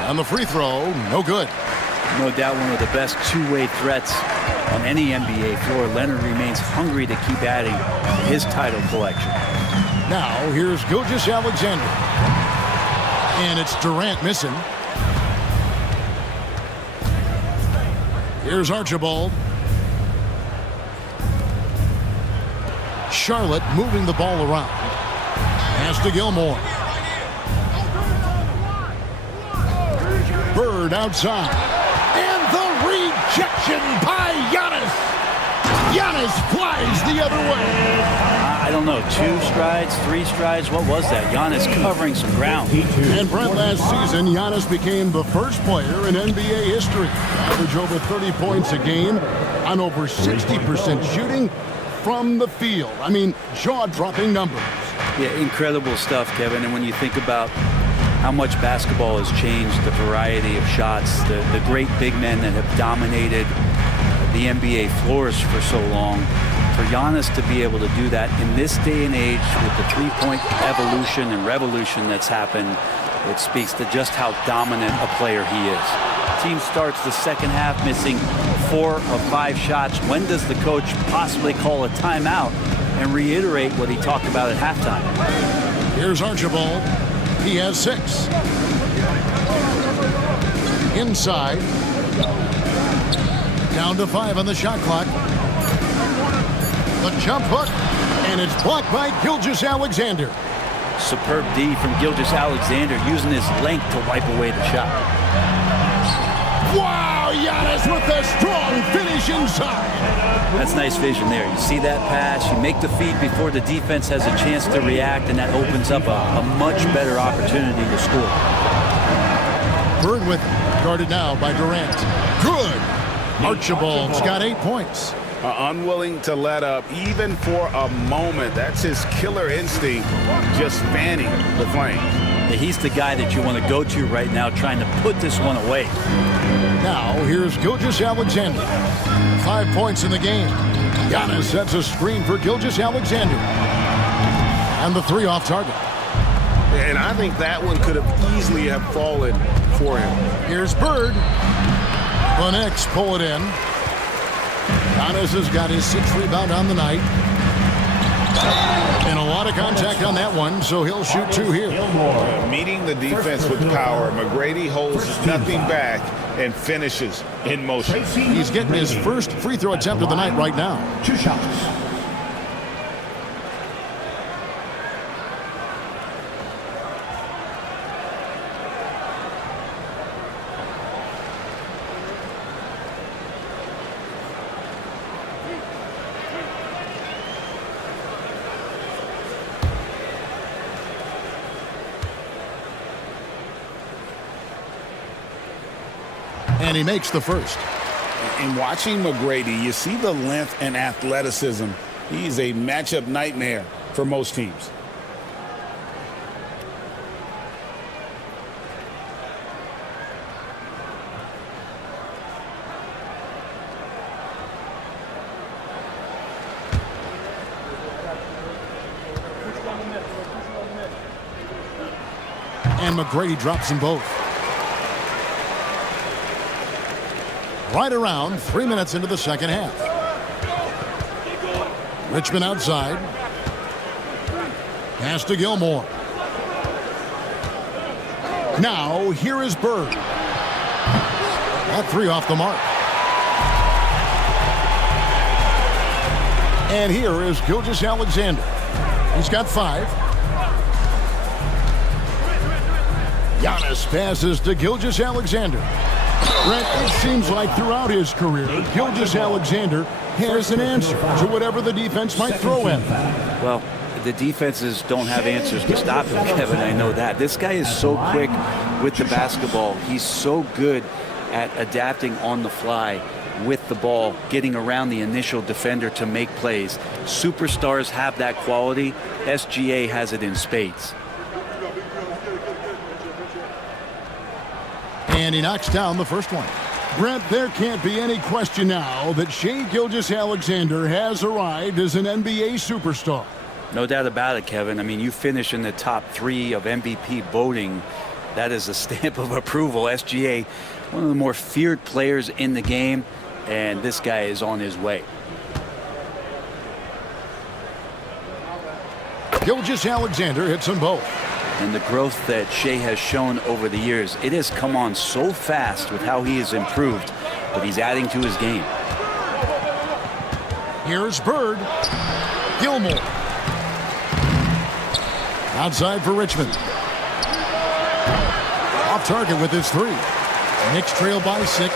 On the free throw, no good. No doubt one of the best two-way threats on any NBA floor. Leonard remains hungry to keep adding to his title collection. Now, here's Gilgeous-Alexander. And it's Durant missing. Here's Archibald. Charlotte moving the ball around. Pass to Gilmore. Bird outside. And the rejection by Giannis. Giannis flies the other way. I don't know, 2 strides, 3 strides, what was that? Giannis covering some ground. And Brent, last season, Giannis became the first player in NBA history to average over 30 points a game on over 60% shooting from the field. I mean, jaw-dropping numbers. Yeah, incredible stuff, Kevin. And when you think about how much basketball has changed, the variety of shots, the great big men that have dominated the NBA floors for so long, for Giannis to be able to do that in this day and age with the three-point evolution and revolution that's happened, it speaks to just how dominant a player he is. Team starts the second half missing 4 of 5 shots. When does the coach possibly call a timeout and reiterate what he talked about at halftime? Here's Archibald. He has 6. Inside. Down to 5 on the shot clock. The jump hook, and it's blocked by Gilgeous-Alexander. Superb D from Gilgeous-Alexander, using his length to wipe away the shot. Wow, Giannis with a strong finish inside. That's nice vision there. You see that pass, you make the feed before the defense has a chance to react, and that opens up a much better opportunity to score. Bird with it, guarded now by Durant. Good. Archibald's got 8 points. Unwilling to let up even for a moment. That's his killer instinct, just fanning the flames. He's the guy that you want to go to right now, trying to put this one away. Now, here's Gilgeous-Alexander. 5 points in the game. Giannis sets a screen for Gilgeous-Alexander. And the 3 off target. And I think that one could have easily have fallen for him. Here's Bird. The Knicks pull it in. Giannis has got his 6th rebound on the night. And a lot of contact on that one, so he'll shoot 2 here. Meeting the defense with power, McGrady holds nothing back and finishes in motion. He's getting his first free throw attempt of the night right now. 2 shots. And he makes the first. In watching McGrady, you see the length and athleticism. He's a matchup nightmare for most teams. And McGrady drops them both. Right around 3 minutes into the second half. Richmond outside. Pass to Gilmore. Now here is Bird. That three off the mark. And here is Gilgeous-Alexander. He's got 5. Giannis passes to Gilgeous-Alexander. Brent, it seems like throughout his career, Gilgeous-Alexander has an answer to whatever the defense might throw at him. Well, the defenses don't have answers to stop him, Kevin. I know that. This guy is so quick with the basketball. He's so good at adapting on the fly with the ball, getting around the initial defender to make plays. Superstars have that quality. SGA has it in spades. And he knocks down the first one. Brent, there can't be any question now that Shai Gilgeous-Alexander has arrived as an NBA superstar. No doubt about it, Kevin. I mean, you finish in the top 3 of MVP voting. That is a stamp of approval. SGA, one of the more feared players in the game, and this guy is on his way. Gilgeous-Alexander hits them both. And the growth that Shai has shown over the years, it has come on so fast with how he has improved, but he's adding to his game. Here's Bird. Gilmore. Outside for Richmond. Off target with his 3. Knicks trail by 6.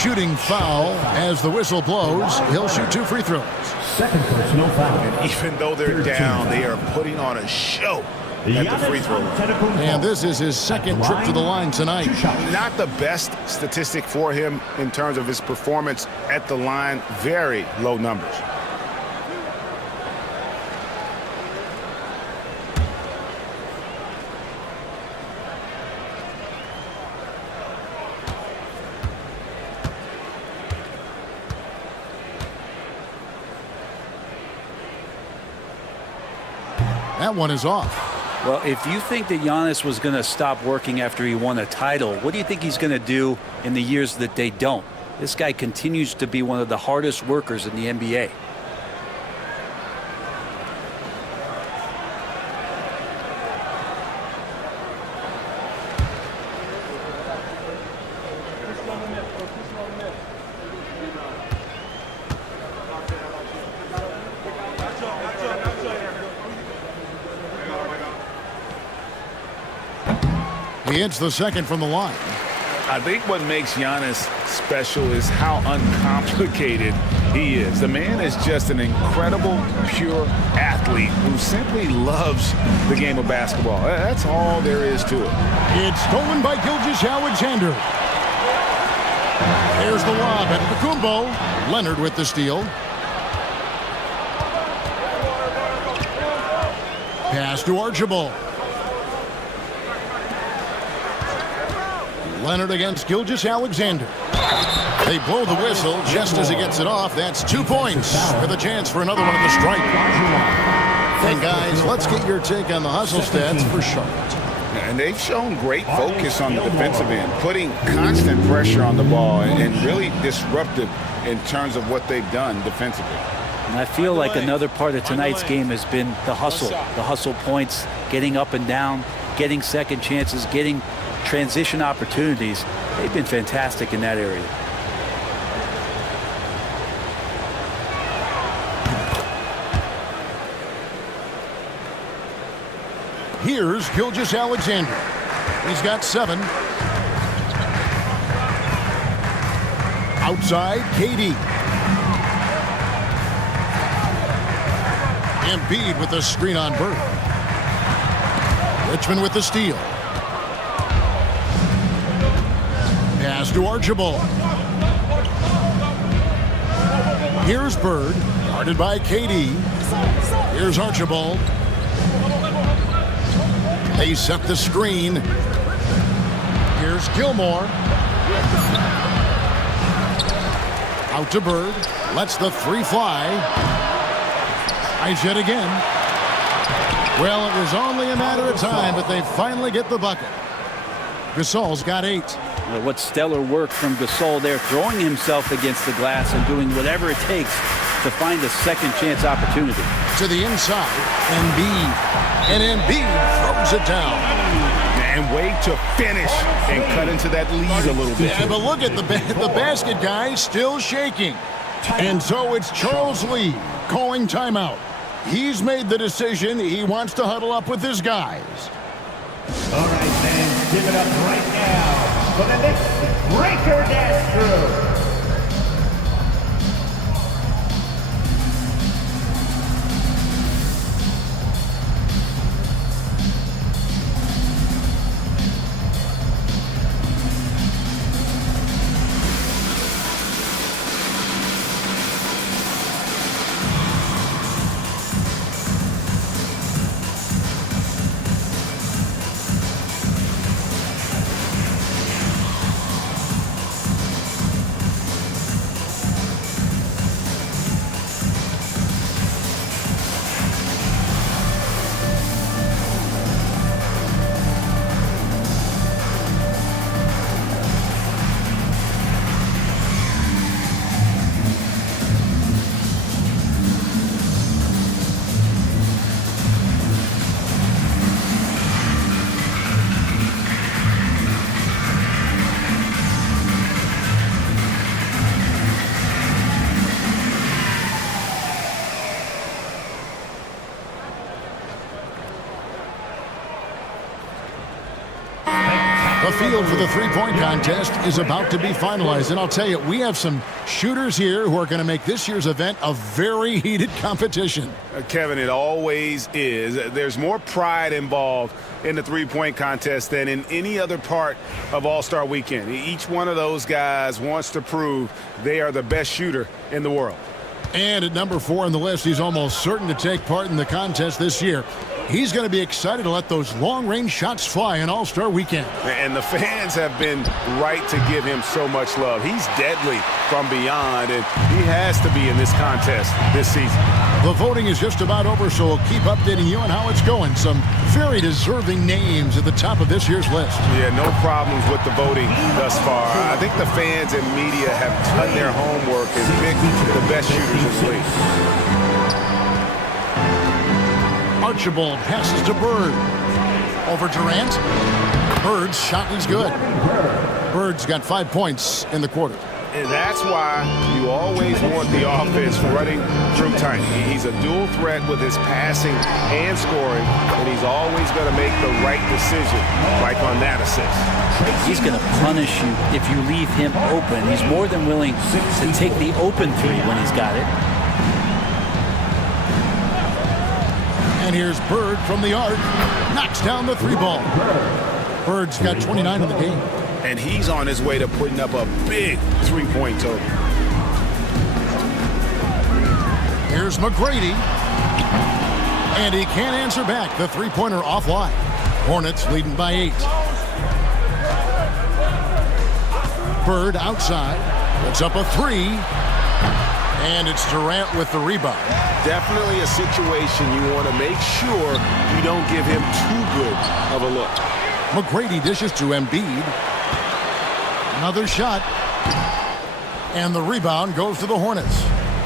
Shooting foul as the whistle blows. He'll shoot 2 free throws. Second personal foul. And even though they're down, they are putting on a show at the free throw line. And this is his second trip to the line tonight. Not the best statistic for him in terms of his performance at the line. Very low numbers. That one is off. Well, if you think that Giannis was going to stop working after he won a title, what do you think he's going to do in the years that they don't? This guy continues to be one of the hardest workers in the NBA. He hits the second from the line. I think what makes Giannis special is how uncomplicated he is. The man is just an incredible, pure athlete who simply loves the game of basketball. That's all there is to it. It's stolen by Gilgeous-Alexander. There's the lob at Antetokounmpo. Leonard with the steal. Pass to Archibald. Leonard against Gilgeous-Alexander. They blow the whistle just as he gets it off. That's 2 points with a chance for another one at the stripe. And guys, let's get your take on the hustle stats for Charlotte. And they've shown great focus on the defensive end, putting constant pressure on the ball and really disruptive in terms of what they've done defensively. And I feel like another part of tonight's game has been the hustle points, getting up and down, getting second chances, getting transition opportunities. They've been fantastic in that area. Here's Gilgeous-Alexander. He's got 7. Outside, KD. Embiid with the screen on Bird. Richmond with the steal. Pass to Archibald. Here's Bird, guarded by KD. Here's Archibald. They set the screen. Here's Gilmore. Out to Bird. Lets the three fly. Tries yet again. Well, it was only a matter of time, but they finally get the bucket. Gasol's got 8. Well, what stellar work from Gasol there, throwing himself against the glass and doing whatever it takes to find a second chance opportunity. To the inside, Embiid. And Embiid throws it down. And way to finish and cut into that lead a little bit. Yeah, but look at the basket guy still shaking. And so it's Charles Lee calling timeout. He's made the decision. He wants to huddle up with his guys. All right, fans, give it up right now for the next breaker dance crew. The field for the three-point contest is about to be finalized. And I'll tell you, we have some shooters here who are going to make this year's event a very heated competition. Kevin, it always is. There's more pride involved in the three-point contest than in any other part of All-Star Weekend. Each one of those guys wants to prove they are the best shooter in the world. And at number 4 on the list, he's almost certain to take part in the contest this year. He's going to be excited to let those long-range shots fly in All-Star Weekend. And the fans have been right to give him so much love. He's deadly from beyond, and he has to be in this contest this season. The voting is just about over, so we'll keep updating you on how it's going. Some very deserving names at the top of this year's list. Yeah, no problems with the voting thus far. I think the fans and media have done their homework and picked the best shooters in the league. Archibald passes to Bird. Over Durant. Bird's shot is good. Bird's got 5 points in the quarter. And that's why you always want the offense running through time. He's a dual threat with his passing and scoring, and he's always going to make the right decision, like on that assist. He's going to punish you if you leave him open. He's more than willing to take the open three when he's got it. And here's Bird from the arc. Knocks down the 3-ball. Bird's got 29 in the game. And he's on his way to putting up a big three-point total. Here's McGrady. And he can't answer back. The three-pointer offline. Hornets leading by 8. Bird outside. Puts up a 3. And it's Durant with the rebound. Definitely a situation you want to make sure you don't give him too good of a look. McGrady dishes to Embiid. Another shot. And the rebound goes to the Hornets.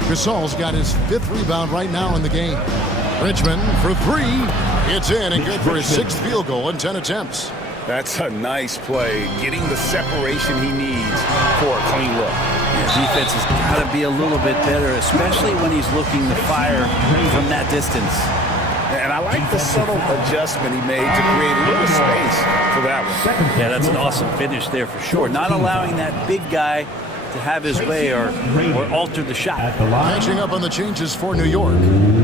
Gasol's got his 5th rebound right now in the game. Richmond for 3. It's in and good for his 6th field goal in 10 attempts. That's a nice play, getting the separation he needs for a clean look. Yeah, defense has got to be a little bit better, especially when he's looking to fire from that distance. And I like the subtle adjustment he made to create a little space for that one. Yeah, that's an awesome finish there for sure. Not allowing that big guy to have his way or alter the shot. Catching up on the changes for New York.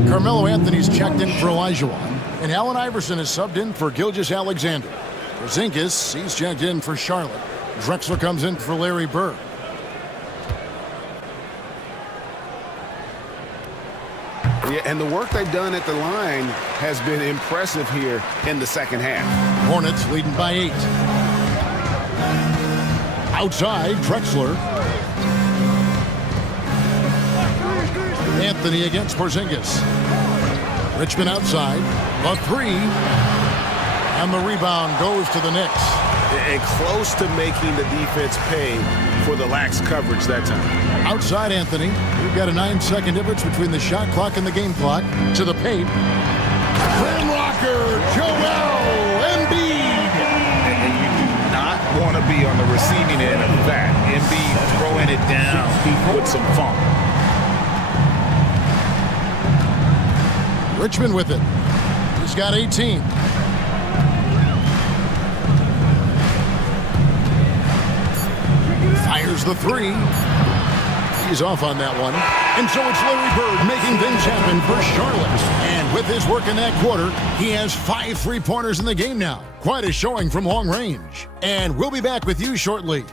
Carmelo Anthony's checked in for Olajuwon. And Allen Iverson is subbed in for Gilgeous-Alexander. Porzingis, he's checked in for Charlotte. Drexler comes in for Larry Bird. Yeah, and the work they've done at the line has been impressive here in the second half. Hornets leading by 8. Outside, Drexler. Anthony against Porzingis. Richmond outside. A 3. And the rebound goes to the Knicks. And close to making the defense pay for the lax coverage that time. Outside Anthony. We've got a 9-second difference between the shot clock and the game clock. To the paint. Rim rocker, Joel Embiid. And you do not want to be on the receiving end of that. Embiid throwing it down with some funk. Richmond with it. He's got 18. Fires the 3. He's off on that one. And so it's Larry Bird making things happen for Charlotte. And with his work in that quarter, he has 5 3-pointers in the game now. Quite a showing from long range. And we'll be back with you shortly.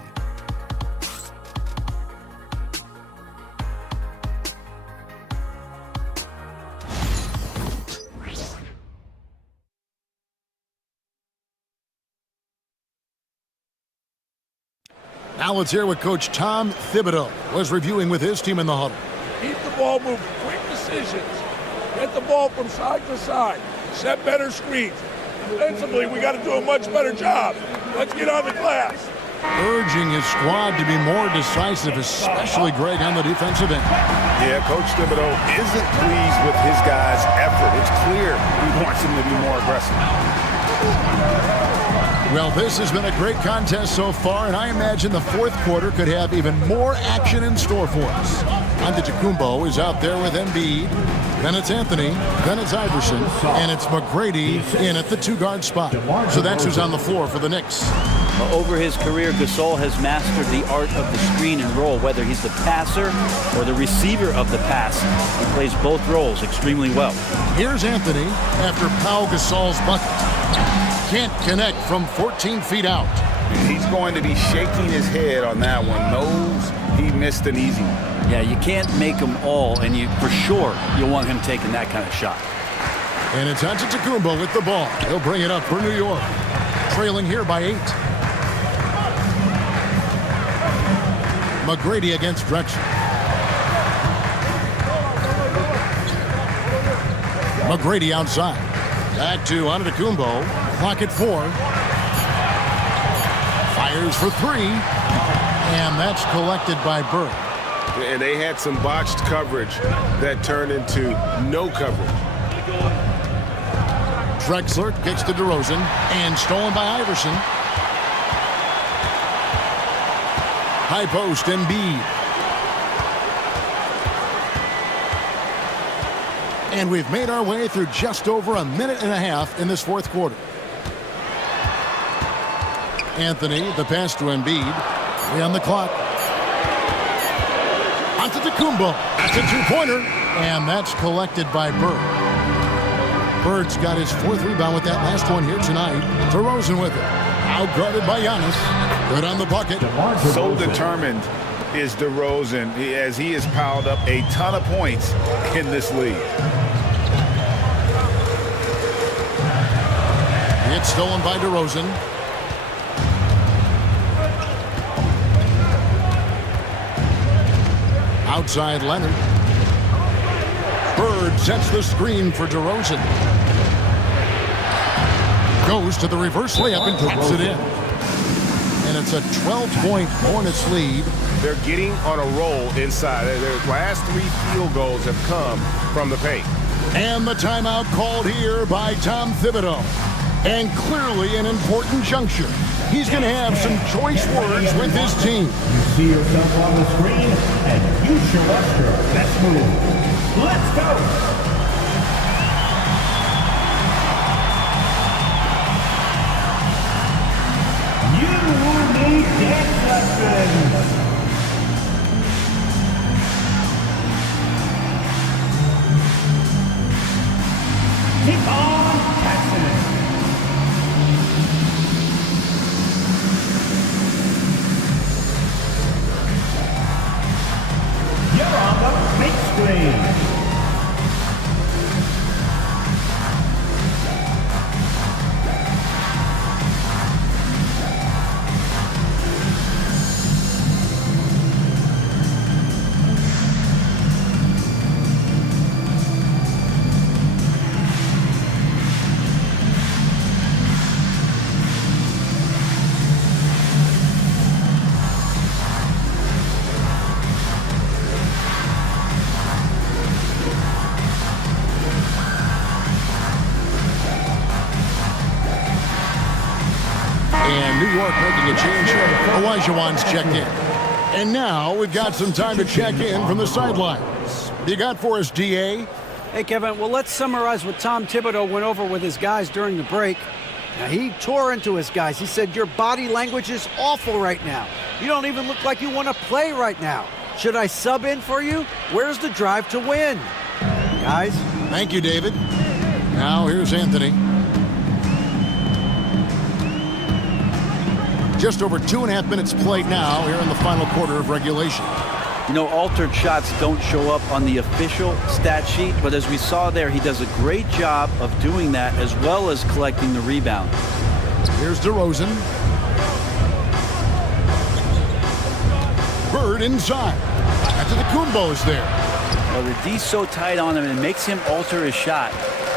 Now let's hear what Coach Tom Thibodeau was reviewing with his team in the huddle. Keep the ball moving, quick decisions. Get the ball from side to side. Set better screens. Defensively, we got to do a much better job. Let's get on the glass. Urging his squad to be more decisive, especially Greg on the defensive end. Yeah, Coach Thibodeau isn't pleased with his guys' effort. It's clear he wants them to be more aggressive. Well, this has been a great contest so far, and I imagine the fourth quarter could have even more action in store for us. Antetokounmpo is out there with Embiid. Then it's Anthony. Then it's Iverson. And it's McGrady in at the 2-guard spot. So that's who's on the floor for the Knicks. Well, over his career, Gasol has mastered the art of the screen and roll, whether he's the passer or the receiver of the pass. He plays both roles extremely well. Here's Anthony after Pau Gasol's bucket. Can't connect from 14 feet out. He's going to be shaking his head on that one. Knows he missed an easy one. Yeah, you can't make them all, and for sure you'll want him taking that kind of shot. And it's Antetokounmpo with the ball. He'll bring it up for New York. Trailing here by 8. McGrady against Drexler. McGrady outside. Back to Antetokounmpo. Clock at 4. Fires for 3. And that's collected by Bird. And they had some botched coverage that turned into no coverage. Drexler kicks to DeRozan. And stolen by Iverson. High post, Embiid. And we've made our way through just over a minute and a half in this fourth quarter. Anthony, the pass to Embiid. 3 on the clock. Antetokounmpo. That's a 2-pointer. And that's collected by Bird. Bird's got his 4th rebound with that last one here tonight. DeRozan with it. Outguarded by Giannis. Good on the bucket. So determined is DeRozan as he has piled up a ton of points in this league. It's stolen by DeRozan. Outside Leonard. Bird sets the screen for DeRozan. Goes to the reverse layup and taps it in. And it's a 12-point Hornets lead. They're getting on a roll inside. Their last 3 field goals have come from the paint. And the timeout called here by Tom Thibodeau. And clearly an important juncture. He's going to have some choice words with his team. You see yourself on the screen, and you show us your best move. Let's go! You need dance lessons. Keep on passing. screen. And New York making a change here. Olajuwon's checked in. And now we've got some time to check in from the sidelines. What do you got for us, DA? Hey, Kevin, well, let's summarize what Tom Thibodeau went over with his guys during the break. Now, he tore into his guys. He said, your body language is awful right now. You don't even look like you want to play right now. Should I sub in for you? Where's the drive to win? Guys? Thank you, David. Now here's Anthony. Just over 2.5 minutes played now here in the final quarter of regulation. You know, altered shots don't show up on the official stat sheet, but as we saw there, he does a great job of doing that as well as collecting the rebound. Here's DeRozan. Bird inside. Antetokounmpo's there. Well, the D's so tight on him, and it makes him alter his shot.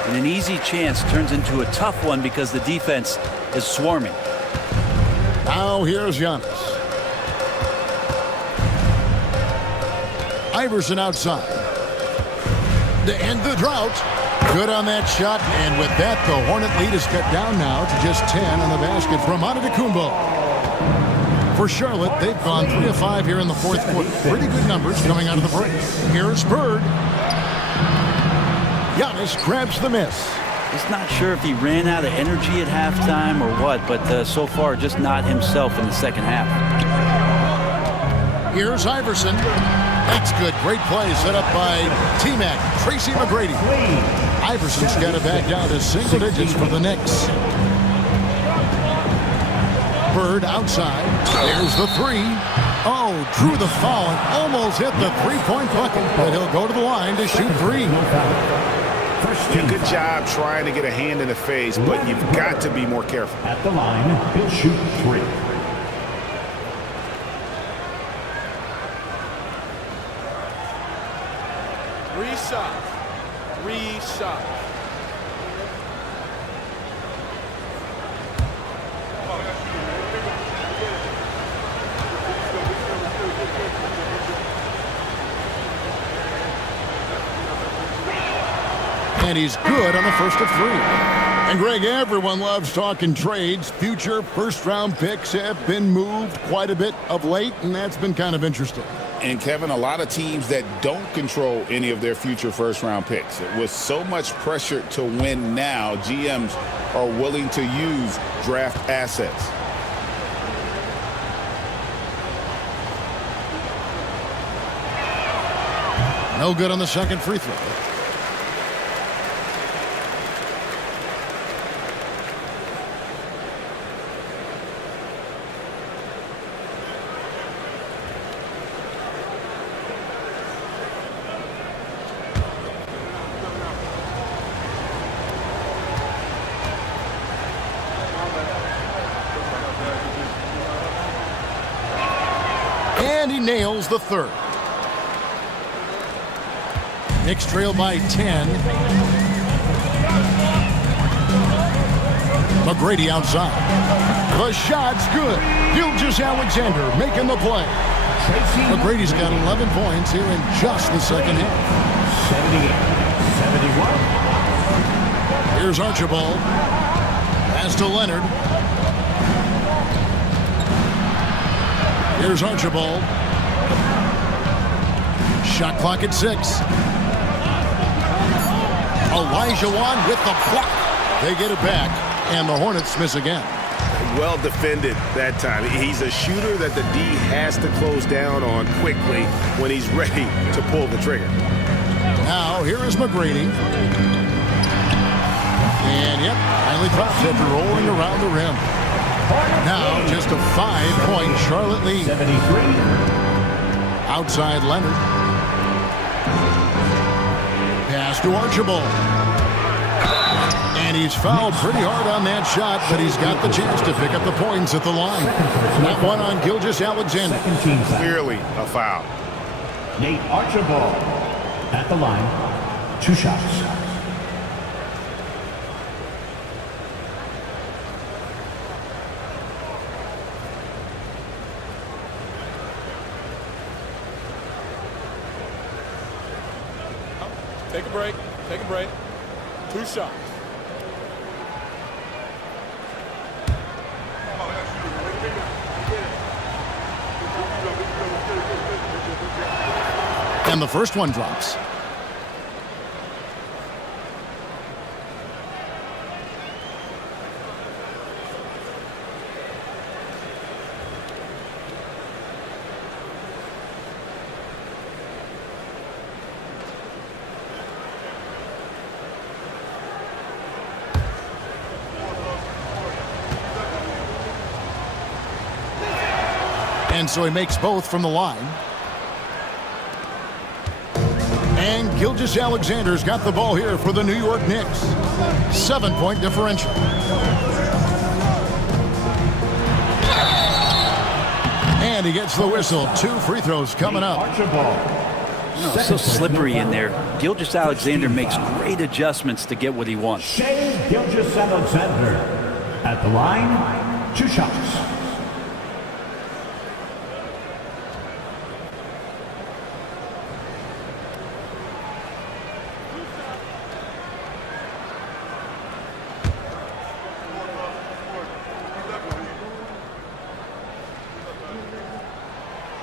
And an easy chance turns into a tough one because the defense is swarming. Now here's Giannis. Iverson outside. To end the drought. Good on that shot. And with that, the Hornet lead is cut down now to just 10 on the basket from Antetokounmpo. For Charlotte, they've gone 3 of 5 here in the fourth quarter. Pretty good numbers coming out of the break. Here's Bird. Giannis grabs the miss. Just not sure if he ran out of energy at halftime or what, but so far just not himself in the second half. Here's Iverson. That's good. Great play set up by T-Mac, Tracy McGrady. Iverson's got it back down to single digits for the Knicks. Bird outside. There's the three. Oh, drew the foul and almost hit the three-point bucket, but he'll go to the line to shoot three. Good job trying to get a hand in the face, but you've got to be more careful. At the line, he'll shoot three. Reset. And he's good on the first of 3. And Greg, everyone loves talking trades. Future first-round picks have been moved quite a bit of late, and that's been kind of interesting. And Kevin, a lot of teams that don't control any of their future first-round picks. With so much pressure to win now, GMs are willing to use draft assets. No good on the second free throw. And he nails the third. Knicks trail by 10. McGrady outside. The shot's good. Gilgeous-Alexander making the play. McGrady's got 11 points here in just the second half. 78-71. Here's Archibald. Pass to Leonard. Here's Archibald. Shot clock at 6. Olajuwon with the block. They get it back, and the Hornets miss again. Well defended that time. He's a shooter that the D has to close down on quickly when he's ready to pull the trigger. Now, here is McGrady. And, yep, finally drops after rolling around the rim. Now, just a 5-point Charlotte lead. 73. Outside Leonard. Pass to Archibald. And he's fouled pretty hard on that shot, but he's got the chance to pick up the points at the line. That one on Gilgeous-Alexander. Clearly a foul. Nate Archibald at the line. 2 shots. Take a break. Take a break. 2 shots. And the first one drops. And so he makes both from the line. And Gilgeous-Alexander's got the ball here for the New York Knicks. 7-point differential. And he gets the whistle. 2 free throws coming up. It's so slippery in there. Gilgeous-Alexander makes great adjustments to get what he wants. Shea Gilgeous-Alexander at the line. 2 shots.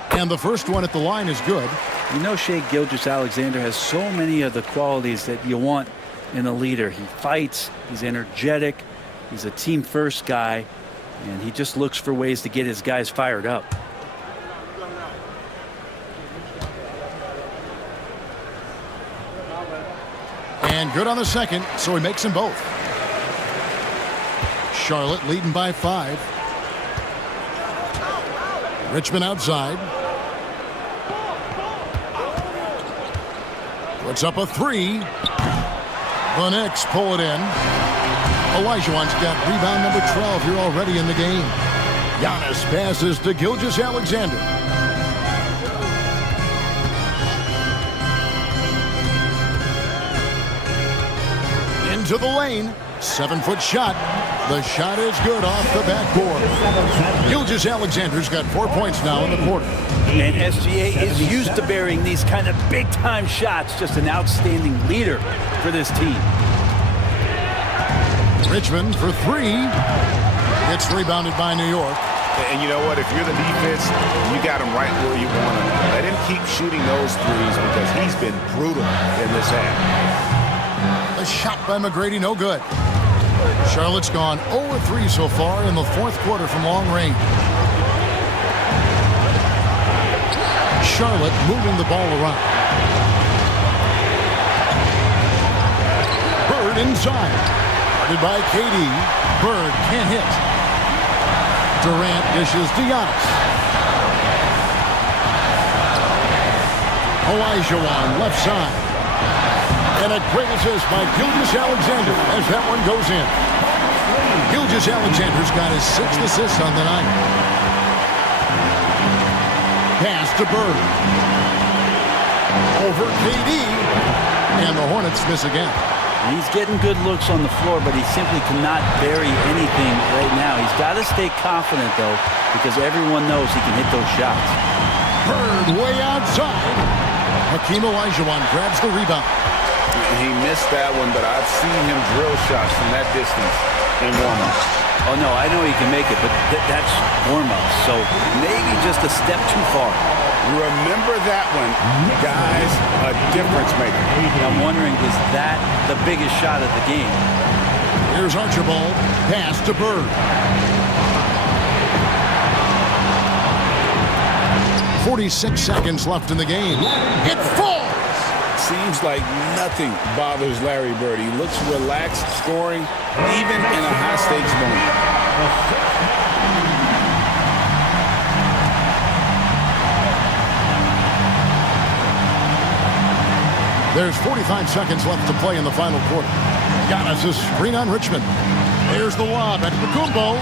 And the first one at the line is good. You know, Shea Gilgeous-Alexander has so many of the qualities that you want in a leader. He fights, he's energetic, he's a team-first guy, and he just looks for ways to get his guys fired up. And good on the second, so he makes them both. Charlotte leading by 5. Richmond outside. Puts up a 3. The Knicks pull it in. Olajuwon's got rebound number 12 here already in the game. Giannis passes to Gilgeous-Alexander. Into the lane. 7-foot shot. The shot is good off the backboard. Gilgeous-Alexander's got 4 points now in the quarter. And SGA is used to bearing these kind of big-time shots. Just an outstanding leader for this team. Richmond for 3. It's rebounded by New York. And you know what? If you're the defense, you got him right where you want him. Let him keep shooting those threes because he's been brutal in this half. A shot by McGrady, no good. Charlotte's gone 0-3 so far in the 4th quarter from long range. Charlotte moving the ball around. Bird inside. Guarded by KD. Bird can't hit. Durant dishes to Giannis. Olajuwon left side. And a great assist by Gilgeous-Alexander as that one goes in. Gilgeous-Alexander's got his 6th assist on the night. Pass to Bird. Over KD. And the Hornets miss again. He's getting good looks on the floor, but he simply cannot bury anything right now. He's got to stay confident, though, because everyone knows he can hit those shots. Bird way outside. Hakeem Olajuwon grabs the rebound. He missed that one, but I've seen him drill shots from that distance in warm-ups. Oh, no, I know he can make it, but that's warm-ups, so maybe just a step too far. Remember that one, guys, a difference maker. I'm wondering, is that the biggest shot of the game? Here's Archibald. Pass to Bird. 46 seconds left in the game. It falls! Seems like nothing bothers Larry Bird. He looks relaxed, scoring, even in a high-stakes moment. There's 45 seconds left to play in the final quarter. Giannis is screen on Richmond. Here's the lob at Kumbo.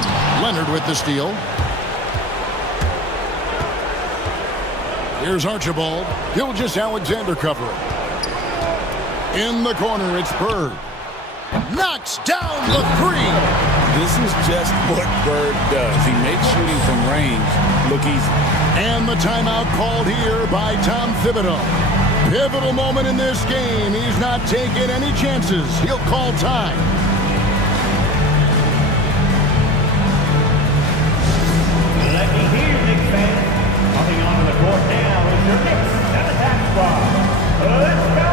Leonard with the steal. Here's Archibald. Gilgeous-Alexander covering. In the corner, it's Bird. Knocks down the three. This is just what Bird does. He makes shooting from range look easy. And the timeout called here by Tom Thibodeau. Pivotal moment in this game. He's not taking any chances. He'll call time. Let me hear you, Knicks fans. Coming onto the court now is your Knicks and attack squad. Let's go!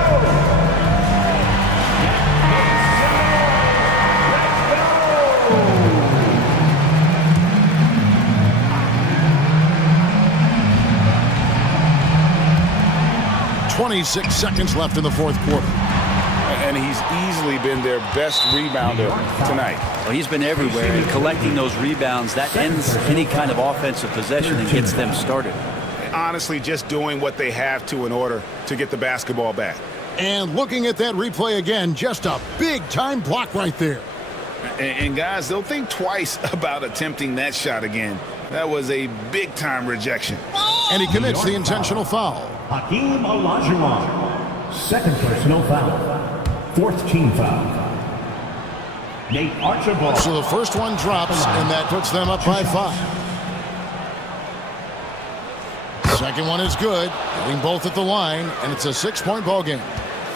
26 seconds left in the fourth quarter. And he's easily been their best rebounder tonight. Well, he's been everywhere, and collecting those rebounds, that ends any kind of offensive possession and gets them started. Honestly, just doing what they have to in order to get the basketball back. And looking at that replay again, just a big-time block right there. And guys, they'll think twice about attempting that shot again. That was a big-time rejection. And he commits the intentional foul. Hakeem Olajuwon, second personal foul. Fourth team foul. Nate Archibald. So the first one drops, and that puts them up by 5. Second one is good, hitting both at the line, and it's a 6-point ball game.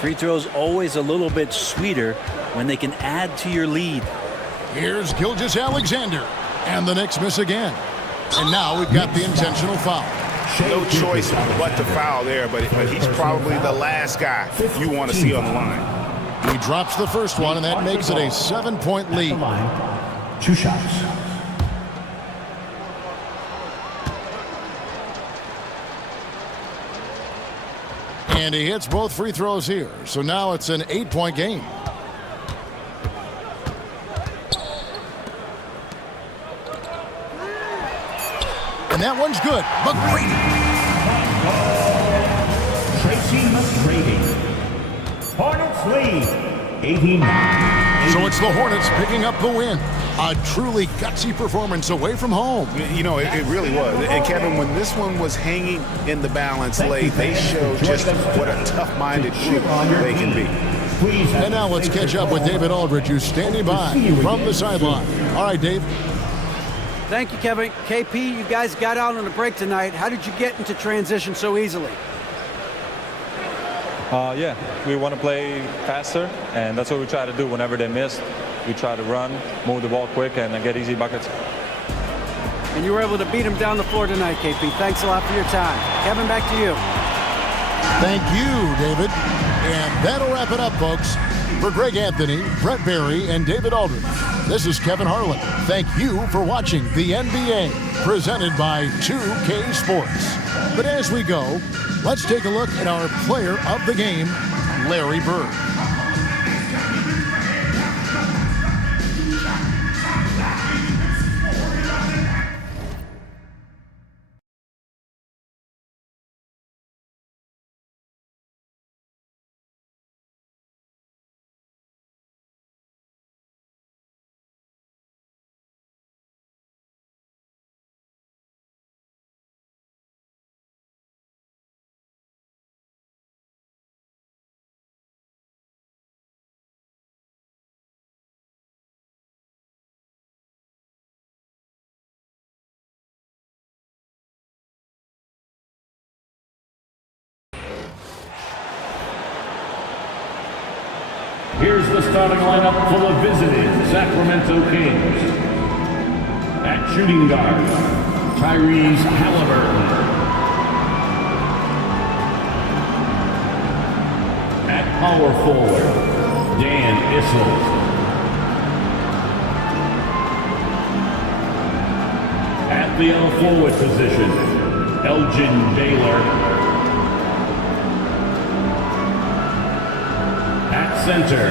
Free throws always a little bit sweeter when they can add to your lead. Here's Gilgeous-Alexander, and the Knicks miss again. And now we've got the intentional foul. No choice but to foul there, but he's probably the last guy you want to see on the line. He drops the first one, and that makes it a 7-point lead. 2 shots. And he hits both free throws here. So now it's an 8-point game. And that one's good. McGrady. Tracy McGrady. Hornets lead 89. So it's the Hornets picking up the win. A truly gutsy performance away from home. You know, it really was. And Kevin, when this one was hanging in the balance late, they showed just what a tough-minded group they can be. And now let's catch up with David Aldridge, who's standing by from the sideline. All right, Dave. Thank you, Kevin. KP, you guys got out on a break tonight. How did you get into transition so easily? Yeah, we want to play faster, and that's what we try to do whenever they miss. We try to run, move the ball quick, and get easy buckets. And you were able to beat them down the floor tonight, KP. Thanks a lot for your time. Kevin, back to you. Thank you, David. And that'll wrap it up, folks. For Greg Anthony, Brett Berry, and David Aldridge, this is Kevin Harlan. Thank you for watching the NBA, presented by 2K Sports. But as we go, let's take a look at our player of the game, Larry Bird. Here's the starting lineup full of visiting Sacramento Kings. At shooting guard, Tyrese Halliburton. At power forward, Dan Issel. At the forward position, Elgin Baylor. At center,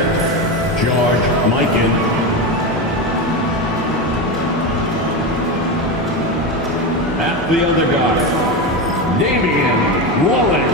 George Mikan. At the other guard, Damian Lillard.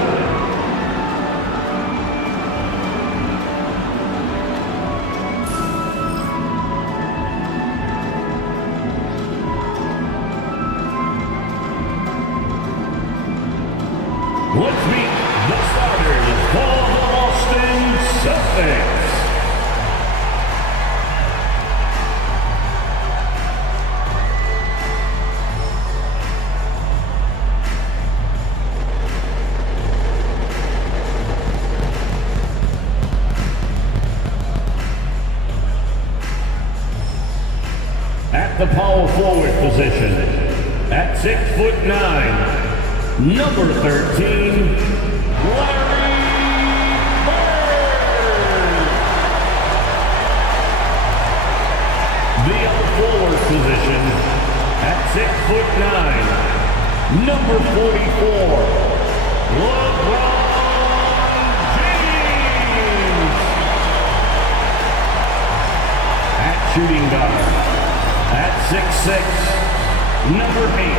power forward position, at 6'9", number 13, Larry Bird. The other forward position, at 6'9", number 44, LeBron James. At shooting guard, at 6'6", number 8,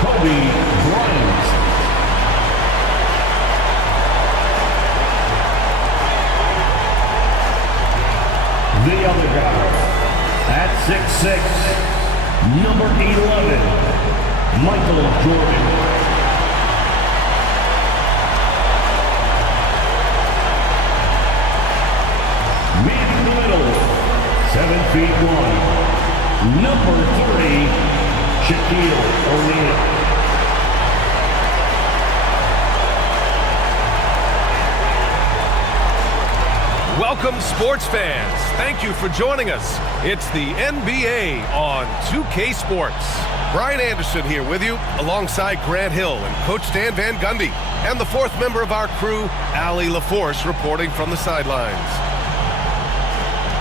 Kobe Bryant. The other guard, at 6'6", number 11, Michael Jordan. Man in the middle, 7'1", number 30, Shaquille O'Neal. Welcome, sports fans. Thank you for joining us. It's the NBA on 2K Sports. Brian Anderson here with you, alongside Grant Hill and Coach Dan Van Gundy, and the fourth member of our crew, Allie LaForce, reporting from the sidelines.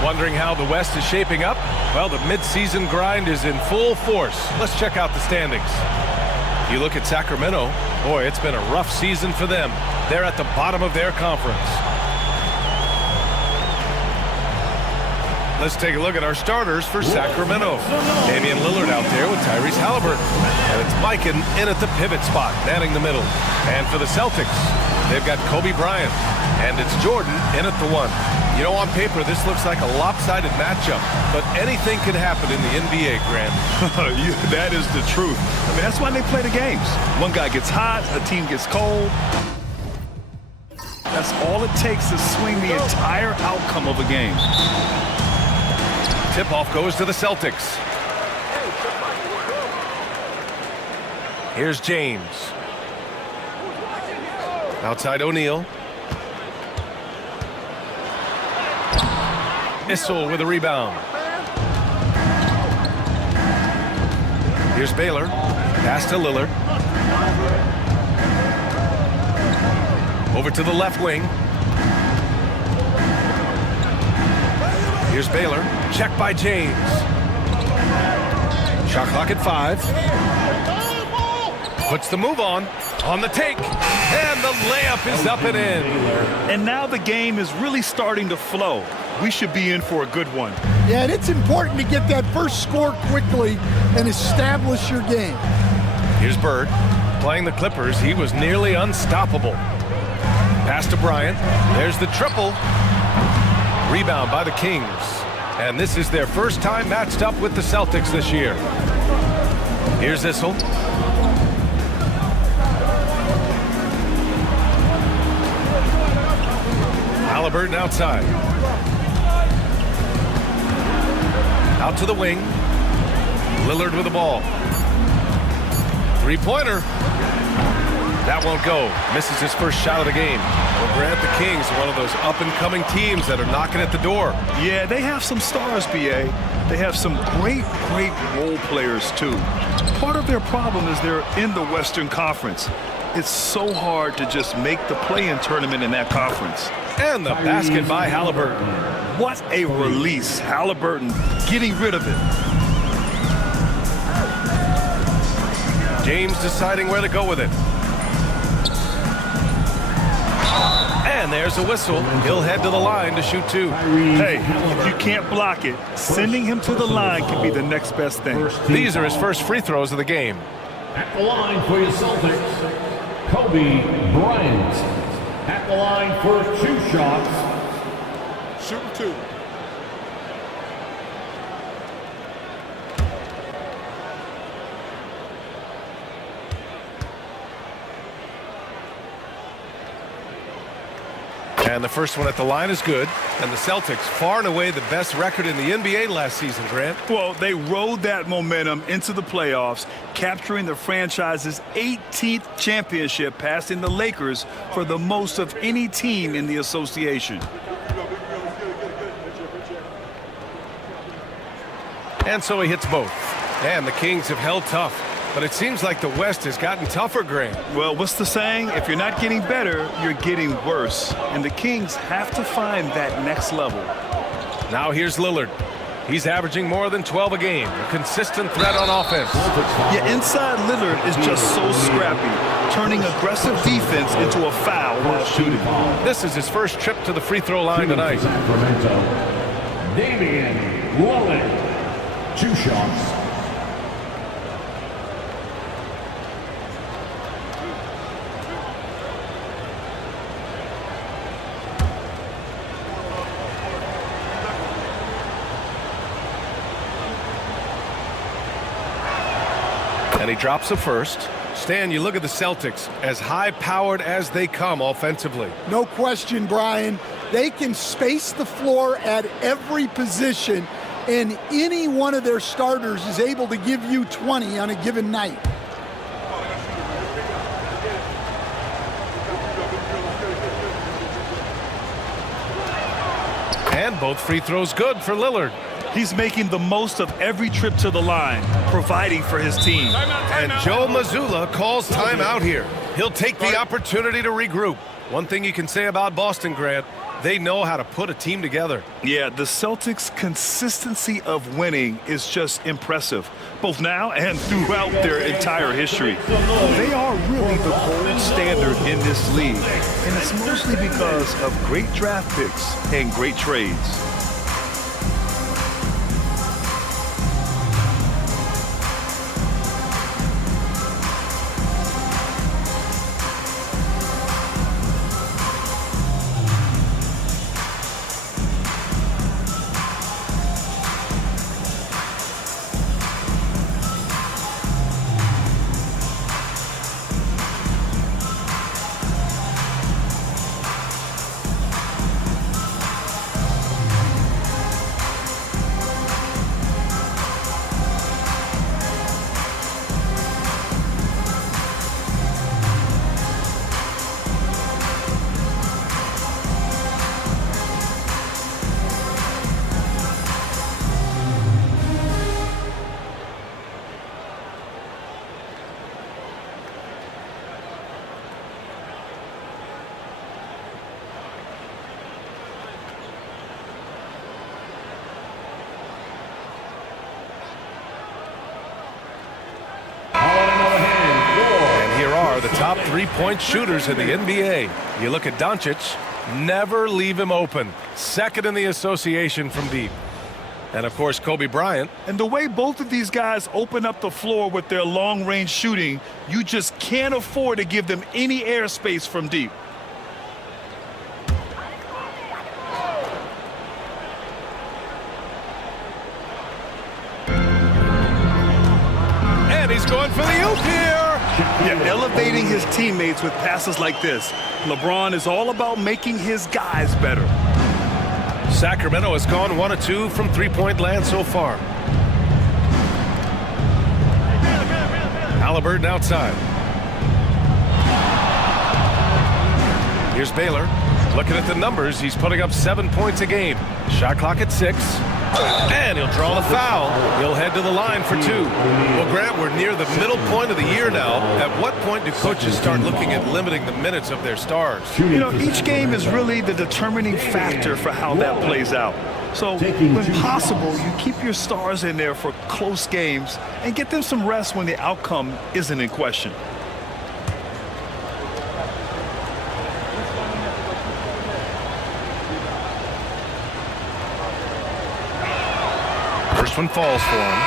Wondering how the West is shaping up? Well, the midseason grind is in full force. Let's check out the standings. You look at Sacramento, boy, it's been a rough season for them. They're at the bottom of their conference. Let's take a look at our starters for Sacramento. Damian Lillard out there with Tyrese Halliburton. And it's Mike in at the pivot spot, manning the middle. And for the Celtics, they've got Kobe Bryant. And it's Jordan in at the 1. You know, on paper, this looks like a lopsided matchup. But anything can happen in the NBA, Grant. That is the truth. I mean, that's why they play the games. One guy gets hot, a team gets cold. That's all it takes to swing the entire outcome of a game. Tip-off goes to the Celtics. Here's James. Outside O'Neal. Issel with a rebound. Here's Baylor. Pass to Lillard. Over to the left wing. Here's Baylor. Check by James. Shot clock at 5. Puts the move on the take. And the layup is up and in. And now the game is really starting to flow. We should be in for a good one. Yeah, and it's important to get that first score quickly and establish your game. Here's Bird. Playing the Clippers, he was nearly unstoppable. Pass to Bryant. There's the triple. Rebound by the Kings. And this is their first time matched up with the Celtics this year. Here's Issel. Halliburton outside. Out to the wing. Lillard with the ball. Three-pointer. That won't go. Misses his first shot of the game. Well, Grant, the Kings, one of those up-and-coming teams that are knocking at the door. Yeah, they have some stars, B.A. They have some great role players, too. Part of their problem is they're in the Western Conference. It's so hard to just make the play-in tournament in that conference. And the basket by Halliburton. What a release. Halliburton getting rid of it. James deciding where to go with it. And there's a whistle. He'll head to the line to shoot 2. Hey, if you can't block it, sending him to the line can be the next best thing. These are his first free throws of the game. At the line for your Celtics, Kobe Bryant. At the line for 2 shots. Shoot 2. And the first one at the line is good. And the Celtics, far and away the best record in the NBA last season, Grant. Well, they rode that momentum into the playoffs, capturing the franchise's 18th championship, passing the Lakers for the most of any team in the association. And so he hits both. And the Kings have held tough, but it seems like the West has gotten tougher, Grant. Well, what's the saying? If you're not getting better, you're getting worse. And the Kings have to find that next level. Now here's Lillard. He's averaging more than 12 a game, a consistent threat on offense. Yeah, inside Lillard is just so scrappy, turning aggressive defense into a foul while shooting. This is his first trip to the free throw line tonight. Damian Lillard, 2 shots. And he drops the first. Stan, you look at the Celtics, as high-powered as they come offensively. No question, Brian. They can space the floor at every position, and any one of their starters is able to give you 20 on a given night. And both free throws good for Lillard. He's making the most of every trip to the line, providing for his team. And Joe Mazzulla calls timeout here. He'll take the opportunity to regroup. One thing you can say about Boston, Grant, they know how to put a team together. Yeah, the Celtics' consistency of winning is just impressive, both now and throughout their entire history. They are really the gold standard in this league, and it's mostly because of great draft picks and great trades. The top three-point shooters in the NBA. You look at Doncic, never leave him open. Second in the association from deep. And, of course, Kobe Bryant. And the way both of these guys open up the floor with their long-range shooting, you just can't afford to give them any airspace from deep. And he's going for the oop here. Yeah, elevating his teammates with passes like this. LeBron is all about making his guys better. Sacramento has gone 1 of 2 from three-point land so far. Halliburton outside. Here's Baylor. Looking at the numbers, he's putting up 7 points a game. Shot clock at 6. And he'll draw the foul. He'll head to the line for 2. Well, Grant, we're near the middle point of the year now. At what point do coaches start looking at limiting the minutes of their stars? You know, each game is really the determining factor for how that plays out. So, when possible, you keep your stars in there for close games and get them some rest when the outcome isn't in question. First one falls for him.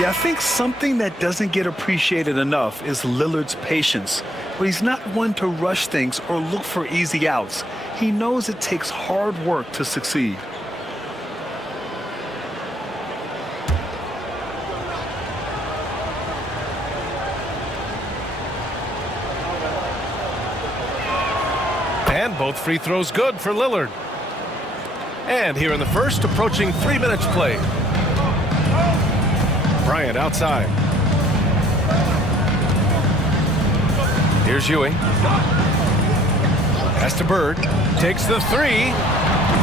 Yeah, I think something that doesn't get appreciated enough is Lillard's patience. But he's not one to rush things or look for easy outs. He knows it takes hard work to succeed. And both free throws good for Lillard. And here in the first, approaching 3 minutes played. Bryant outside. Here's Ewing. Pass to Bird. Takes the 3.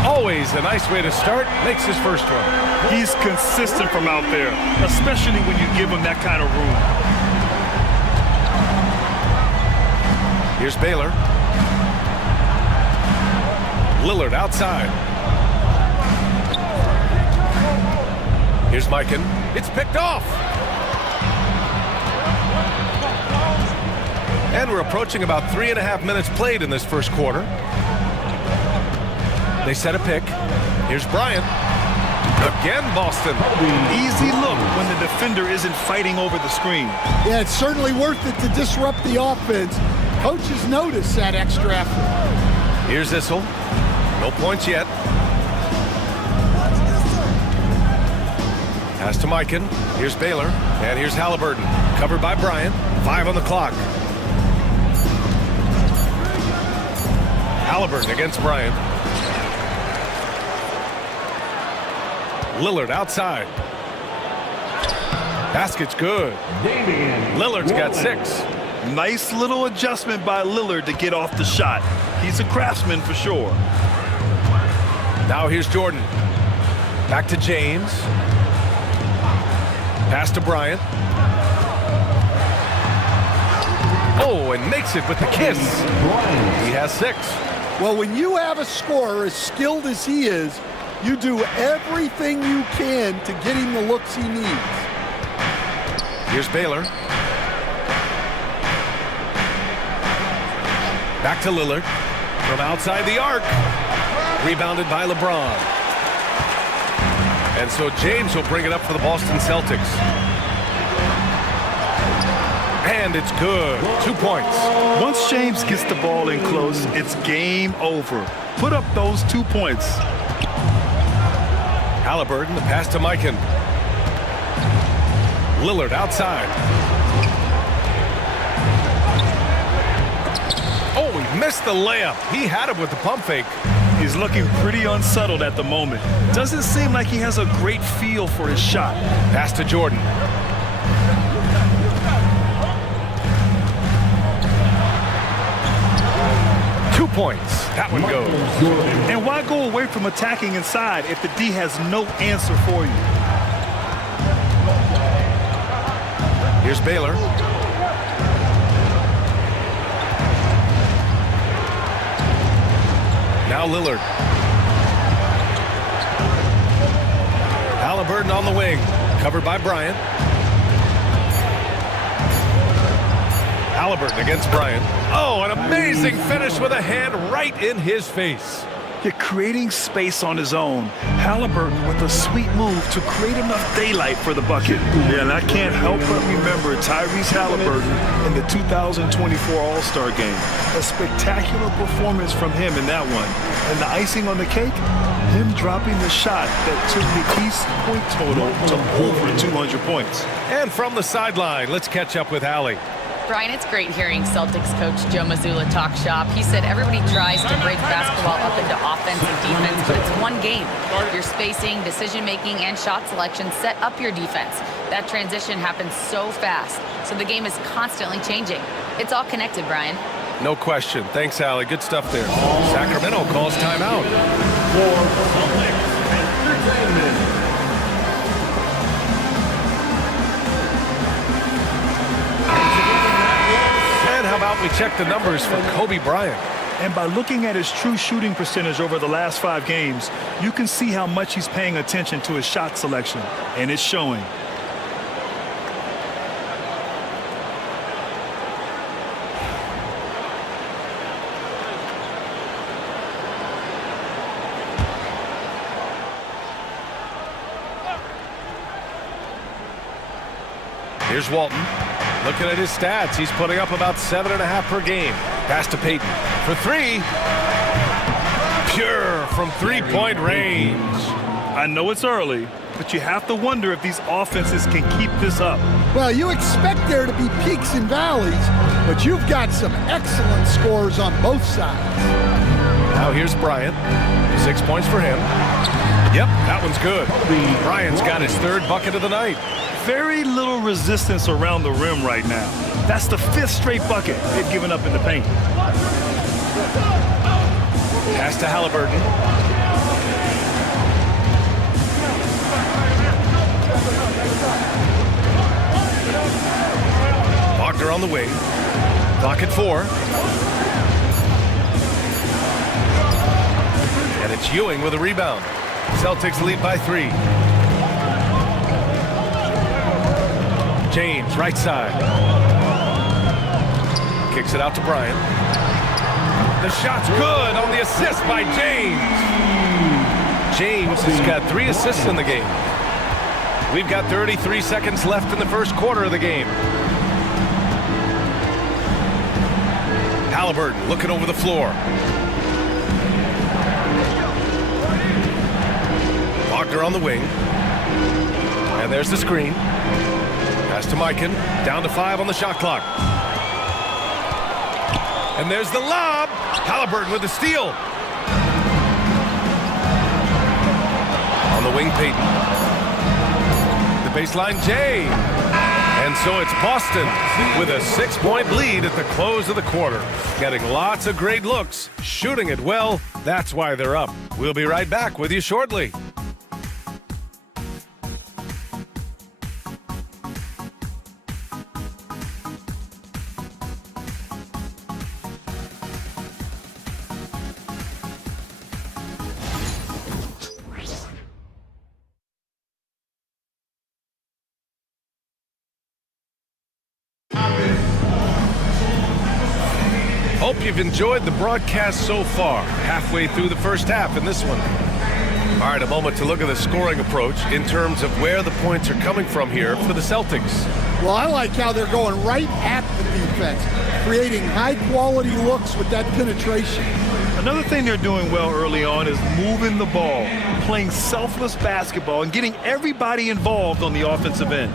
Always a nice way to start. Makes his first one. He's consistent from out there, especially when you give him that kind of room. Here's Baylor. Lillard outside. Here's Mikan. It's picked off. And we're approaching about 3.5 minutes played in this first quarter. They set a pick. Here's Bryant. Again, Boston. Easy look when the defender isn't fighting over the screen. Yeah, it's certainly worth it to disrupt the offense. Coaches notice that extra effort. Here's Issel. No points yet. Pass to Mikan. Here's Baylor. And here's Halliburton. Covered by Bryant. 5 on the clock. Halliburton against Bryant. Lillard outside. Basket's good. Lillard's got 6. Nice little adjustment by Lillard to get off the shot. He's a craftsman for sure. Now here's Jordan. Back to James. Pass to Bryant. Oh, and makes it with the kiss. He has 6. Well, when you have a scorer as skilled as he is, you do everything you can to get him the looks he needs. Here's Baylor. Back to Lillard. From outside the arc. Rebounded by LeBron. And so James will bring it up for the Boston Celtics. And it's good. 2 points. Once James gets the ball in close, it's game over. Put up those 2 points. Halliburton, the pass to Mikan. Lillard outside. Oh, he missed the layup. He had him with the pump fake. He's looking pretty unsettled at the moment. Doesn't seem like he has a great feel for his shot. Pass to Jordan. Points. That one goes. And why go away from attacking inside if the D has no answer for you? Here's Baylor. Now Lillard. Halliburton on the wing. Covered by Bryant. Halliburton against Bryant. Oh, an amazing finish with a hand right in his face. You're creating space on his own. Halliburton with a sweet move to create enough daylight for the bucket. Yeah, and I can't help but remember Tyrese Halliburton in the 2024 All-Star Game. A spectacular performance from him in that one. And the icing on the cake, him dropping the shot that took the East point total to over 200 points. And from the sideline, let's catch up with Allie. Brian, it's great hearing Celtics coach Joe Mazzulla talk shop. He said everybody tries to break basketball up into offense and defense, but it's one game. Your spacing, decision-making, and shot selection set up your defense. That transition happens so fast, so the game is constantly changing. It's all connected, Brian. No question. Thanks, Allie. Good stuff there. Sacramento calls timeout. For Celtics Entertainment. How about we check the numbers for Kobe Bryant? And by looking at his true shooting percentage over the last 5 games, you can see how much he's paying attention to his shot selection, and it's showing. Here's Walton. Looking at his stats, he's putting up about 7.5 per game. Pass to Payton for 3. Pure from three-point range. I know it's early, but you have to wonder if these offenses can keep this up. Well, you expect there to be peaks and valleys, but you've got some excellent scores on both sides. Now here's Bryant. 6 points for him. Yep, that one's good. Bryant's got his 3rd bucket of the night. Very little resistance around the rim right now. That's the 5th straight bucket they've given up in the paint. Pass to Halliburton. wing. Clock at 4. And it's Ewing with a rebound. Celtics lead by 3. James, right side. Kicks it out to Bryant. The shot's good on the assist by James. James has got 3 assists in the game. We've got 33 seconds left in the first quarter of the game. Halliburton looking over the floor. Wagner on the wing. And there's the screen. Pass to Mikan. Down to 5 on the shot clock. And there's the lob. Halliburton with the steal. On the wing, Payton. The baseline, Jay. And so it's Boston with a 6-point lead at the close of the quarter. Getting lots of great looks, shooting it well. That's why they're up. We'll be right back with you shortly. Hope you've enjoyed the broadcast so far. Halfway through the first half in this one. All right, a moment to look at the scoring approach in terms of where the points are coming from here for the Celtics. Well, I like how they're going right at the defense, creating high-quality looks with that penetration. Another thing they're doing well early on is moving the ball, playing selfless basketball, and getting everybody involved on the offensive end.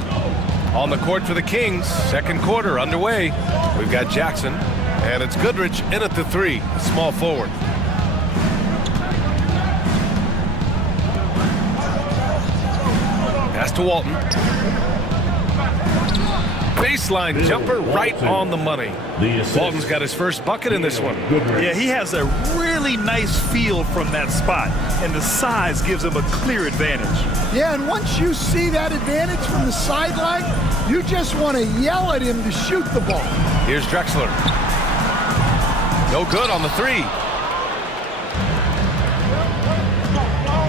On the court for the Kings, second quarter underway. We've got Jackson, and it's Goodrich in at the 3, small forward. Pass to Walton. Baseline jumper right on the money. Walton's got his first bucket in this one. Yeah, he has a really nice feel from that spot, and the size gives him a clear advantage. Yeah, and once you see that advantage from the sideline, you just want to yell at him to shoot the ball. Here's Drexler. No good on the 3.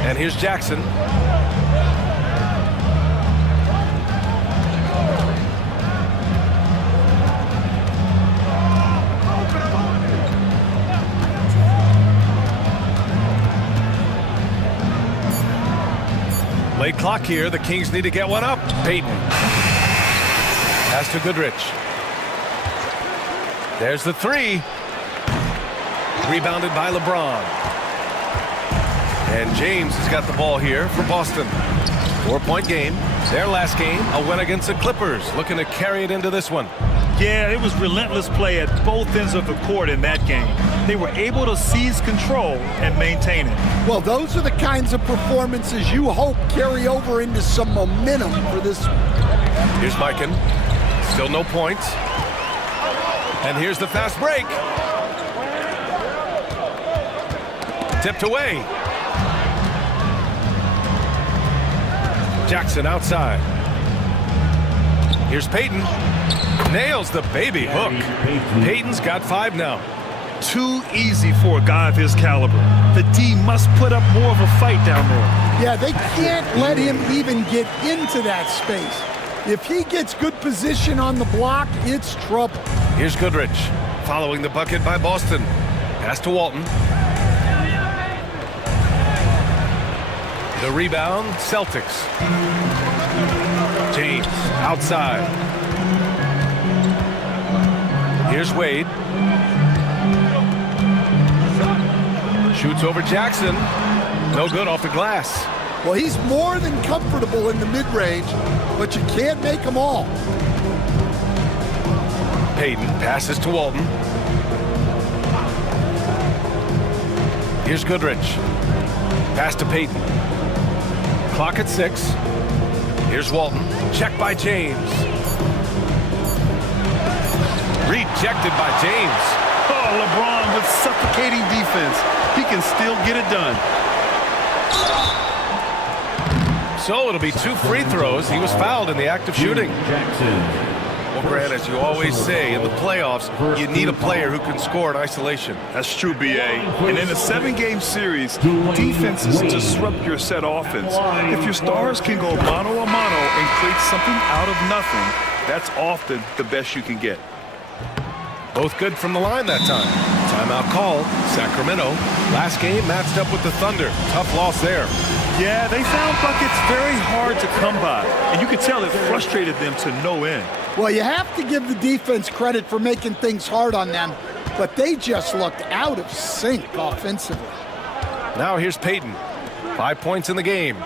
And here's Jackson. Late clock here. The Kings need to get one up. Payton. Pass to Goodrich. There's the 3. Rebounded by LeBron. And James has got the ball here for Boston. 4-point game. Their last game, a win against the Clippers. Looking to carry it into this one. Yeah, it was relentless play at both ends of the court in that game. They were able to seize control and maintain it. Well, those are the kinds of performances you hope carry over into some momentum for this. Here's Mikan. Still no points. And here's the fast break. Tipped away. Jackson outside. Here's Payton. Nails the baby hook. Payton's got 5 now. Too easy for a guy of his caliber. The D must put up more of a fight down there. Yeah, they can't let him even get into that space. If he gets good position on the block, it's trouble. Here's Goodrich, following the bucket by Boston. Pass to Walton. The rebound, Celtics. James, outside. Here's Wade. Shoots over Jackson. No good off the glass. Well, he's more than comfortable in the mid-range, but you can't make them all. Payton passes to Walton. Here's Goodrich. Pass to Payton. Clock at 6. Here's Walton. Checked by James. Rejected by James. Oh, LeBron with suffocating defense. He can still get it done. So it'll be 2 free throws. He was fouled in the act of shooting. Well, Grant, as you always say, in the playoffs, you need a player who can score in isolation. That's true, B.A. And in a 7-game series, defenses disrupt your set offense. If your stars can go mano a mano and create something out of nothing, that's often the best you can get. Both good from the line that time. Timeout called. Sacramento. Last game matched up with the Thunder. Tough loss there. Yeah, they found buckets very hard to come by, and you could tell it frustrated them to no end. Well, you have to give the defense credit for making things hard on them, but they just looked out of sync offensively. Now here's Payton. 5 points in the game.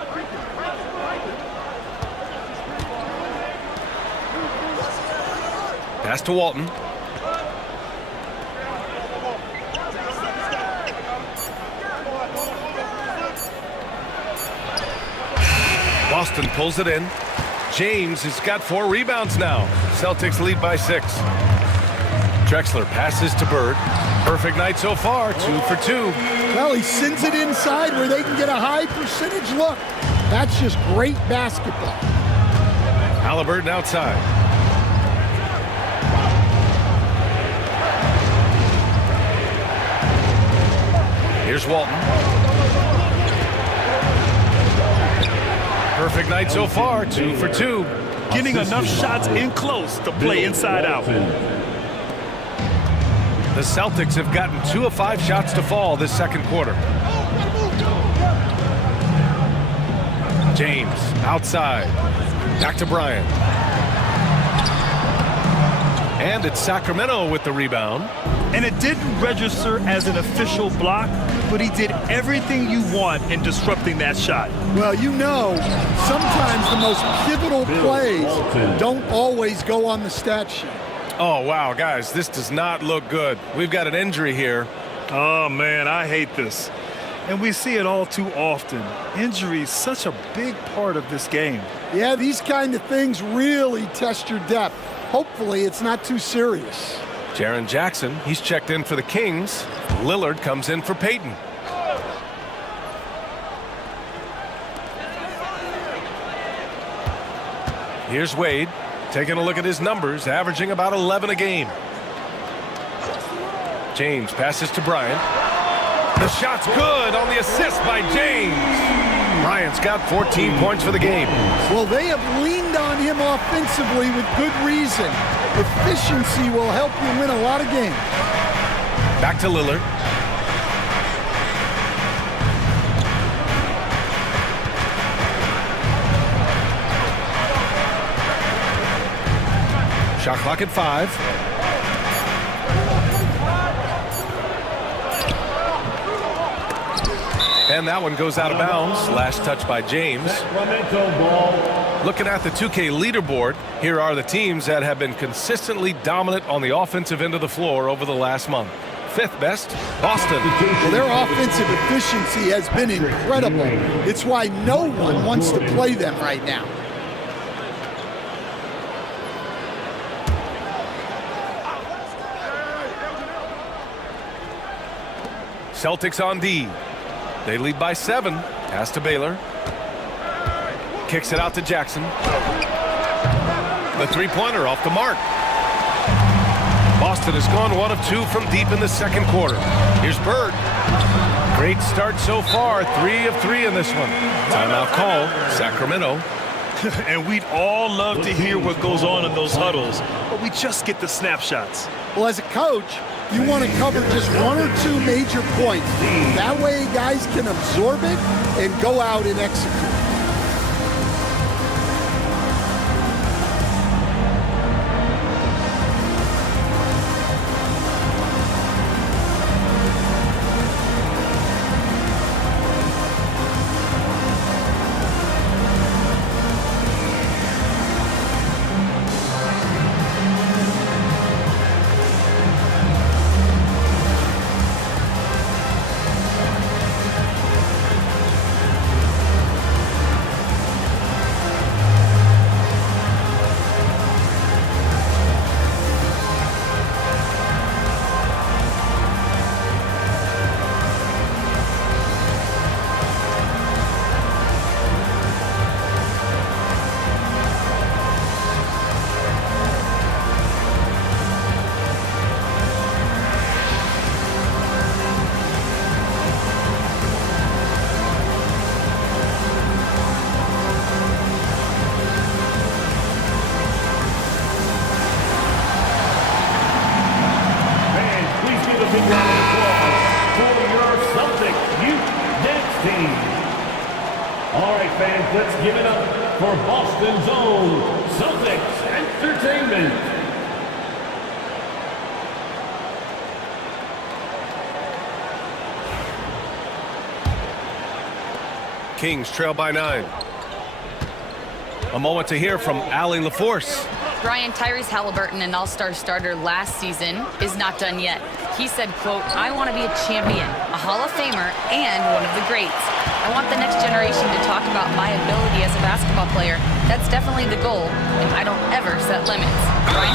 Pass to Walton. Boston pulls it in. James has got 4 rebounds now. Celtics lead by 6. Drexler passes to Bird. Perfect night so far, 2 for 2. Well, he sends it inside where they can get a high percentage look. That's just great basketball. Halliburton outside. Here's Walton. Perfect night so far, 2 for 2. Getting enough shots in close to play inside out. The Celtics have gotten 2 of 5 shots to fall this second quarter. James outside. Back to Bryant. And it's Sacramento with the rebound. And it didn't register as an official block, but he did everything you want in disrupting that shot. Well, you know, sometimes the most pivotal plays don't always go on the stat sheet. Oh, wow, guys, this does not look good. We've got an injury here. Oh, man, I hate this. And we see it all too often. Injury is such a big part of this game. Yeah, these kind of things really test your depth. Hopefully, it's not too serious. Jaren Jackson, he's checked in for the Kings. Lillard comes in for Payton. Here's Wade, taking a look at his numbers, averaging about 11 a game. James passes to Bryant. The shot's good on the assist by James. Bryant's got 14 points for the game. Well, they have leaned on him offensively with good reason. Efficiency will help you win a lot of games. Back to Lillard. Shot clock at 5. And that one goes out of bounds. Last touch by James. Looking at the 2K leaderboard, here are the teams that have been consistently dominant on the offensive end of the floor over the last month. 5th best, Boston. Well, their offensive efficiency has been incredible. It's why no one wants to play them right now. Celtics on D. They lead by 7. Pass to Baylor. Kicks it out to Jackson. The three-pointer off the mark. Boston has gone 1 of 2 from deep in the second quarter. Here's Bird. Great start so far. 3 of 3 in this one. Timeout call. Sacramento. And we'd all love to hear what goes on in those huddles, but we just get the snapshots. Well, as a coach, you want to cover just 1 or 2 major points. That way guys can absorb it and go out and execute. All right, fans, let's give it up for Boston's own Celtics Entertainment. Kings trail by 9. A moment to hear from Allie LaForce. Brian, Tyrese Halliburton, an all-star starter last season, is not done yet. He said, quote, "I want to be a champion, a Hall of Famer, and one of the greats. I want the next generation to talk about my ability as a basketball player. That's definitely the goal, and I don't ever set limits." Brian?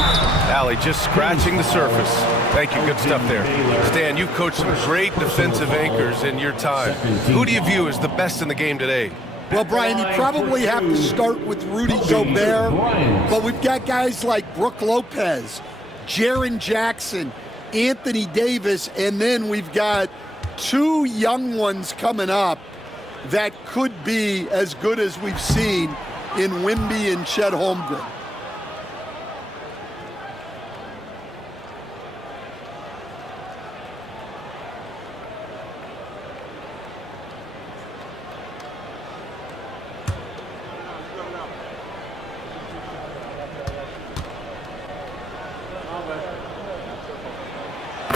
Allie just scratching the surface. Thank you. Good stuff there. Stan, you've coached some great defensive anchors in your time. Who do you view as the best in the game today? Well, Brian, you probably have to start with Rudy Gobert, but we've got guys like Brook Lopez, Jaren Jackson, Anthony Davis, and then we've got 2 young ones coming up that could be as good as we've seen in Wemby and Chet Holmgren.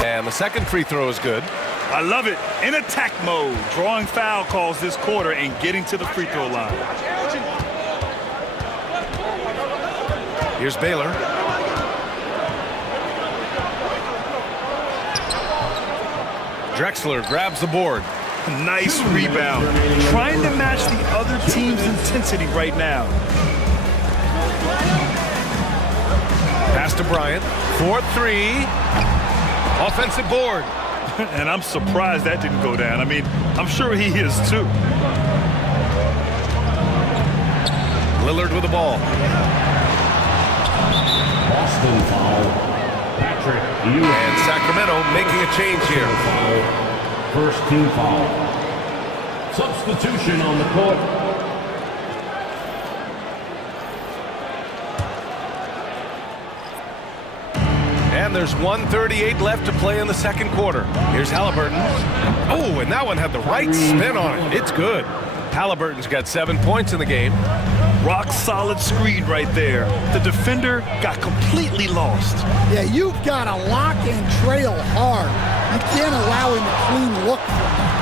And the second free throw is good. I love it. In attack mode, drawing foul calls this quarter and getting to the free throw line. Here's Baylor. Drexler grabs the board. Nice rebound. Trying to match the other team's intensity right now. Pass to Bryant. 4-3. Offensive board. And I'm surprised that didn't go down. I mean, I'm sure he is too. Lillard with the ball. Boston foul. Patrick Ewing. And Sacramento making a change here. First team foul. Substitution on the court. And there's 1:38 left to play in the second quarter. Here's Halliburton. Oh, and that one had the right spin on it. It's good. Halliburton's got 7 points in the game. Rock solid screen right there. The defender got completely lost. Yeah, you've got to lock and trail hard. You can't allow him a clean look from that.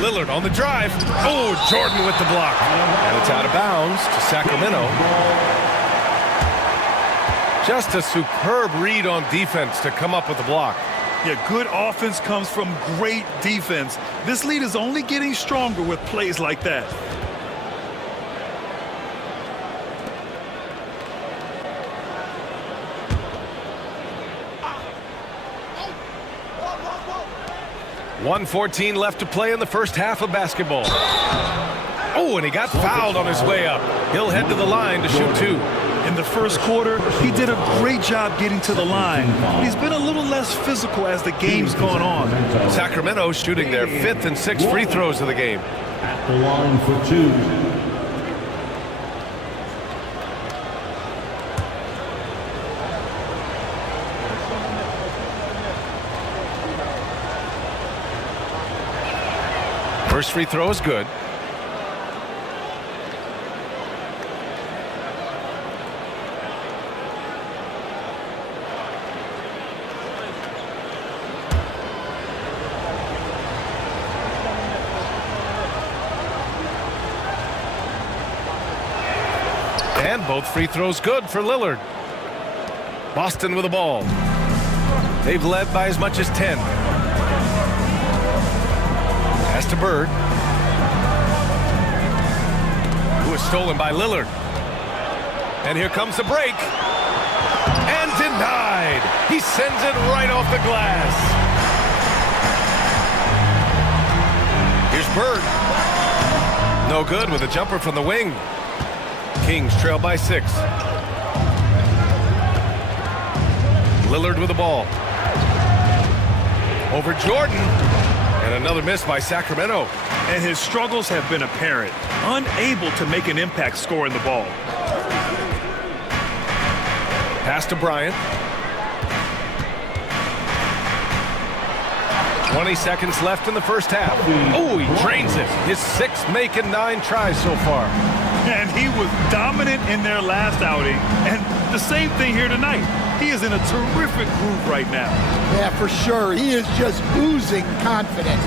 Lillard on the drive. Oh, Jordan with the block. And it's out of bounds to Sacramento. Just a superb read on defense to come up with the block. Yeah, good offense comes from great defense. This lead is only getting stronger with plays like that. $1:14 left to play in the first half of basketball. Oh, and he got fouled on his way up. He'll head to the line to shoot 2. In the first quarter, he did a great job getting to the line, but he's been a little less physical as the game's gone on. Sacramento shooting their 5th and 6th free throws of the game. At the line for 2. First free throw is good. And both free throws good for Lillard. Boston with the ball. They've led by as much as 10. Pass to Bird. Who is stolen by Lillard. And here comes the break. And denied. He sends it right off the glass. Here's Bird. No good with a jumper from the wing. Kings trail by 6. Lillard with the ball. Over Jordan. And another miss by Sacramento. And his struggles have been apparent. Unable to make an impact scoring the ball. Pass to Bryant. 20 seconds left in the first half. Oh, he drains it. His 6th make in 9 tries so far. And he was dominant in their last outing. And the same thing here tonight. He is in a terrific groove right now. Yeah, for sure. He is just oozing confidence.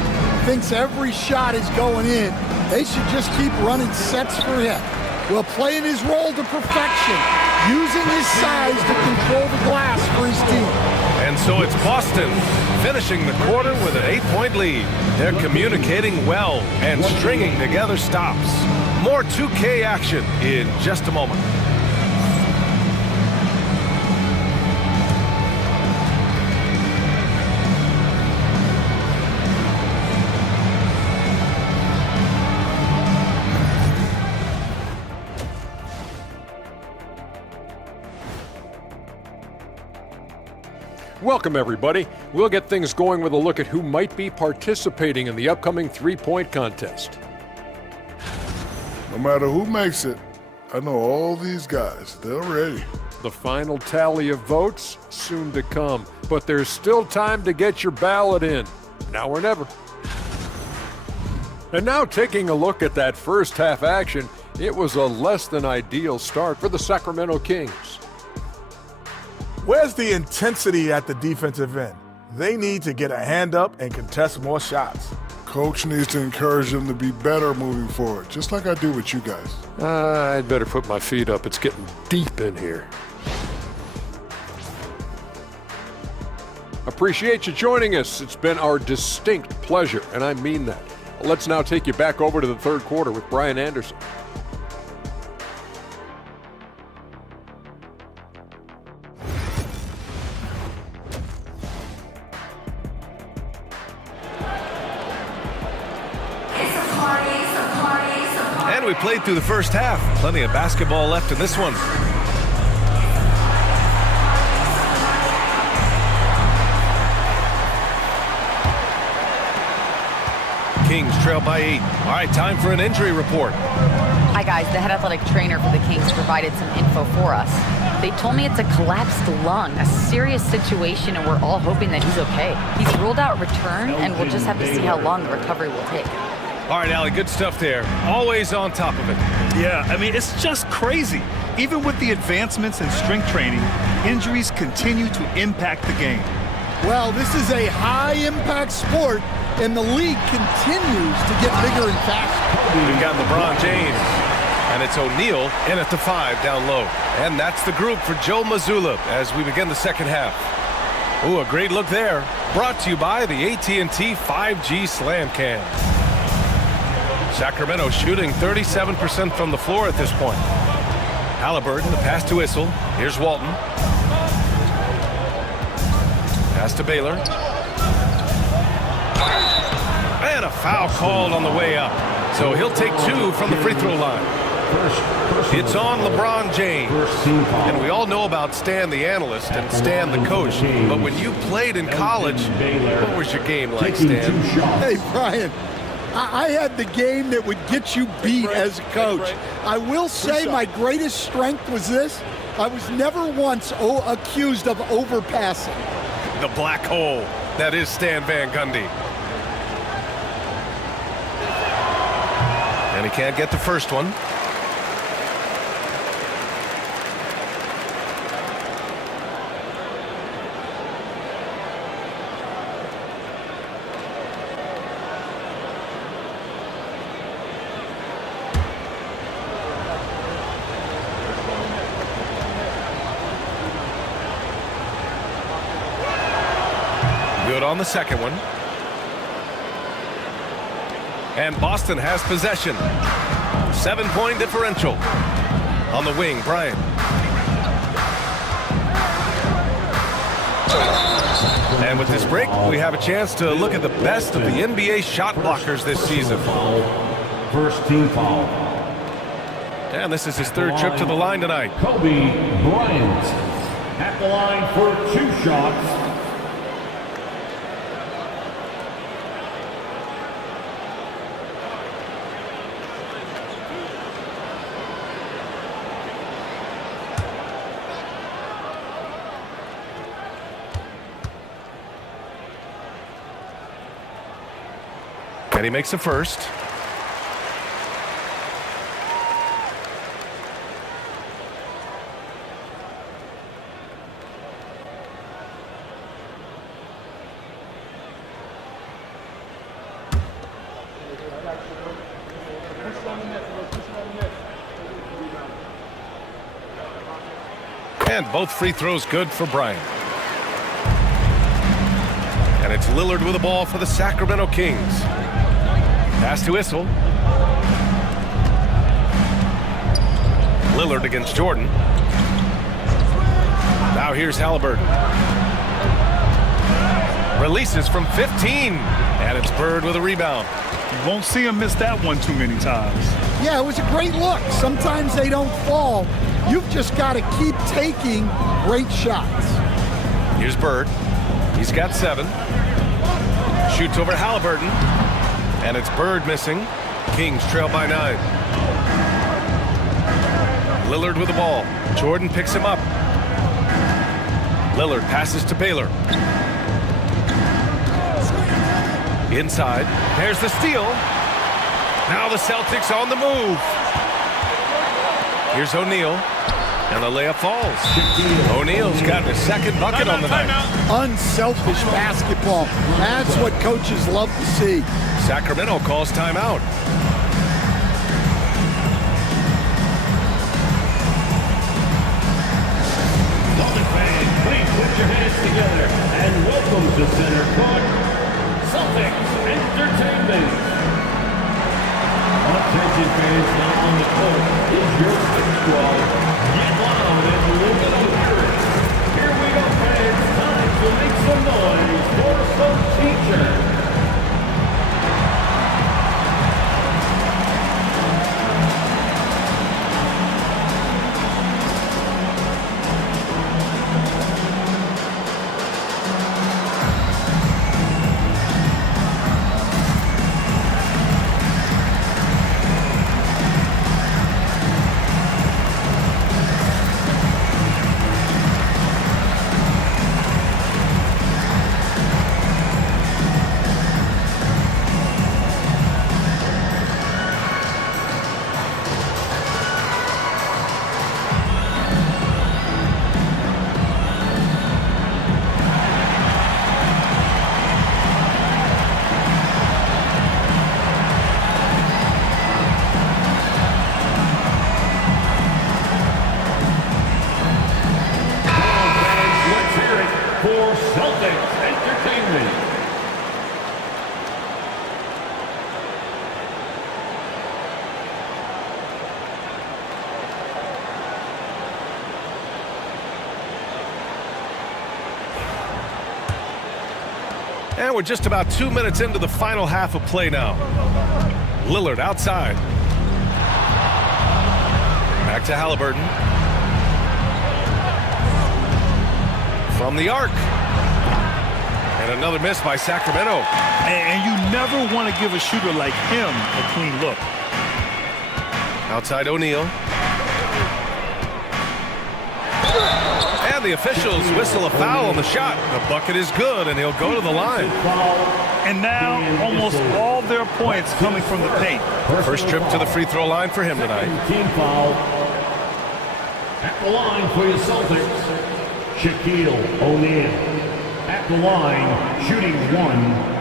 Thinks every shot is going in. They should just keep running sets for him. Well, playing his role to perfection, using his size to control the glass for his team. And so it's Boston finishing the quarter with an 8-point lead. They're communicating well and stringing together stops. More 2K action in just a moment. Welcome, everybody. We'll get things going with a look at who might be participating in the upcoming three-point contest. No matter who makes it, I know all these guys. They're ready. The final tally of votes soon to come, but there's still time to get your ballot in. Now or never. And now taking a look at that first half action, it was a less than ideal start for the Sacramento Kings. Where's the intensity at the defensive end? They need to get a hand up and contest more shots. Coach needs to encourage them to be better moving forward, just like I do with you guys. I'd better put my feet up. It's getting deep in here. Appreciate you joining us. It's been our distinct pleasure, and I mean that. Let's now take you back over to the third quarter with Brian Anderson. And we played through the first half. Plenty of basketball left in this one. Kings trail by 8. All right, time for an injury report. Hi, guys. The head athletic trainer for the Kings provided some info for us. They told me it's a collapsed lung, a serious situation, and we're all hoping that he's okay. He's ruled out return, and we'll just have to see how long the recovery will take. All right, Allie, good stuff there. Always on top of it. Yeah, I mean, it's just crazy. Even with the advancements in strength training, injuries continue to impact the game. Well, this is a high-impact sport, and the league continues to get bigger and faster. We've got LeBron James, and it's O'Neal in at the 5 down low. And that's the group for Joe Mazzulla as we begin the second half. Ooh, a great look there. Brought to you by the AT&T 5G Slam Cam. Sacramento shooting 37% from the floor at this point. Halliburton, the pass to Issel. Here's Walton. Pass to Baylor. And a foul called on the way up. So he'll take 2 from the free throw line. It's on LeBron James. And we all know about Stan the analyst and Stan the coach. But when you played in college, what was your game like, Stan? Hey, Brian. I had the game that would get you beat as a coach. I will say my greatest strength was this. I was never once accused of overpassing. The black hole. That is Stan Van Gundy. And he can't get the first one. Good on the second one. And Boston has possession. 7-point differential. On the wing, Bryant. And with this break, we have a chance to look at the best of the NBA shot blockers this season. First team foul. And this is his third trip to the line tonight. Kobe Bryant at the line for 2 shots. And he makes a first. And both free throws good for Bryant. And it's Lillard with the ball for the Sacramento Kings. Pass to Issel. Lillard against Jordan. Now here's Halliburton. Releases from 15. And it's Bird with a rebound. You won't see him miss that one too many times. Yeah, it was a great look. Sometimes they don't fall. You've just got to keep taking great shots. Here's Bird. He's got 7. Shoots over Halliburton. And it's Bird missing. Kings trail by 9. Lillard with the ball. Jordan picks him up. Lillard passes to Baylor. Inside. There's the steal. Now the Celtics on the move. Here's O'Neal. And the layup falls. O'Neal's got his second bucket on the night. Unselfish basketball. That's what coaches love to see. Sacramento calls timeout. Celtic fans, please put your hands together and welcome to center court, Celtics Entertainment. Attention fans, now on the court is your Celtics squad. Get loud and look at the lyrics. Here we go, fans. Time to make some noise for some teachers. And we're just about 2 minutes into the final half of play now. Lillard outside. Back to Halliburton. From the arc. And another miss by Sacramento. And you never want to give a shooter like him a clean look. Outside O'Neal. And the officials whistle a foul on the shot. The bucket is good, and he'll go to the line. And now almost all their points coming from the paint. First trip to the free throw line for him tonight. Team foul. At the line for your Celtics, Shaquille O'Neal. At the line, shooting 1.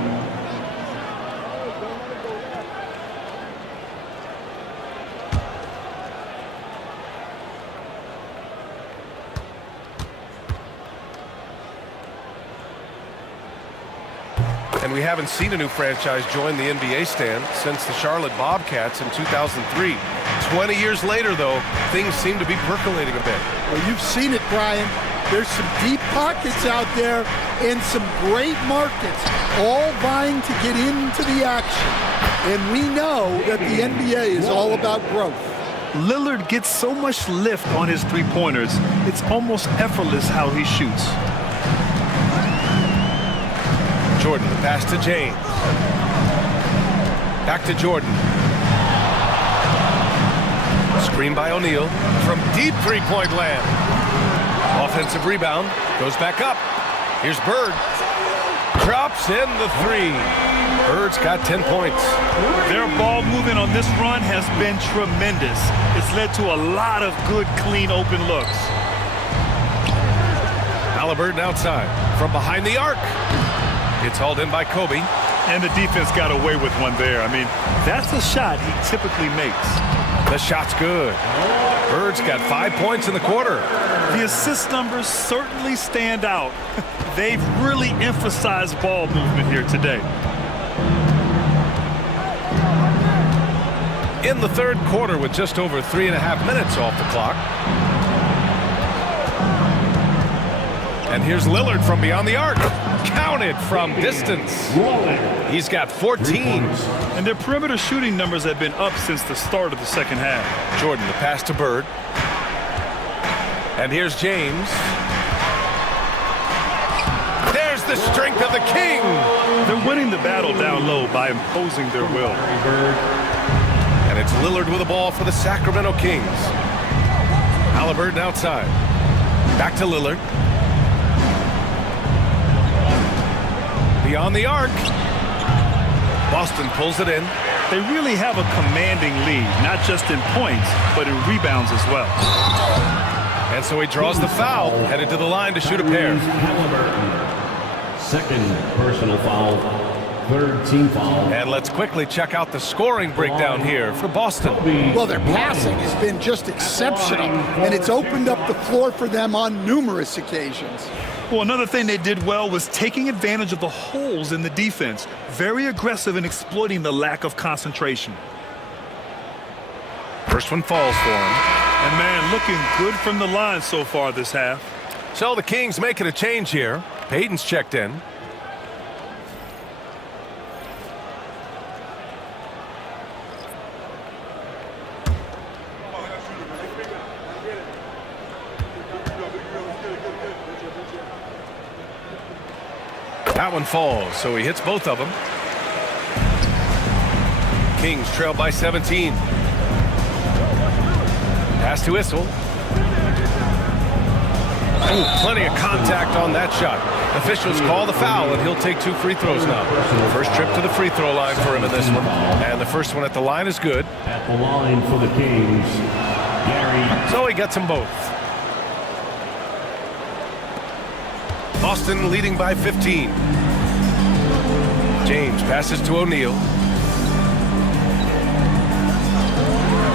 And we haven't seen a new franchise join the NBA stand since the Charlotte Bobcats in 2003. 20 years later, though, things seem to be percolating a bit. Well, you've seen it, Brian. There's some deep pockets out there and some great markets all vying to get into the action. And we know that the NBA is all about growth. Lillard gets so much lift on his three-pointers, it's almost effortless how he shoots. Jordan, the pass to James. Back to Jordan. Screen by O'Neal from deep three-point land. Offensive rebound, goes back up. Here's Bird. Drops in the 3. Bird's got 10 points. Their ball movement on this run has been tremendous. It's led to a lot of good, clean, open looks. Halliburton outside from behind the arc. It's hauled in by Kobe. And the defense got away with one there. I mean, that's a shot he typically makes. The shot's good. Bird's got 5 points in the quarter. The assist numbers certainly stand out. They've really emphasized ball movement here today. In the third quarter with just over 3.5 minutes off the clock. And here's Lillard from beyond the arc. Counted from distance. He's got 14. And their perimeter shooting numbers have been up since the start of the second half. Jordan, the pass to Bird. And here's James. There's the strength of the King. They're winning the battle down low by imposing their will. And it's Lillard with the ball for the Sacramento Kings. Halliburton outside. Back to Lillard. Beyond the arc. Boston pulls it in. They really have a commanding lead, not just in points, but in rebounds as well. And so he draws the foul, headed to the line to shoot a pair. Second personal foul, third team foul. And let's quickly check out the scoring breakdown here for Boston. Well, their passing has been just exceptional, and it's opened up the floor for them on numerous occasions. Well, another thing they did well was taking advantage of the holes in the defense. Very aggressive in exploiting the lack of concentration. First one falls for him. And, man, looking good from the line so far this half. So the Kings making a change here. Payton's checked in. That one falls, so he hits both of them. Kings trail by 17. Pass to Issel. Ooh, plenty of contact on that shot. Officials call the foul, and he'll take 2 free throws now. First trip to the free throw line for him in this one. And the first one at the line is good. At the line for the Kings, Gary. So he gets them both. Boston leading by 15. James passes to O'Neal.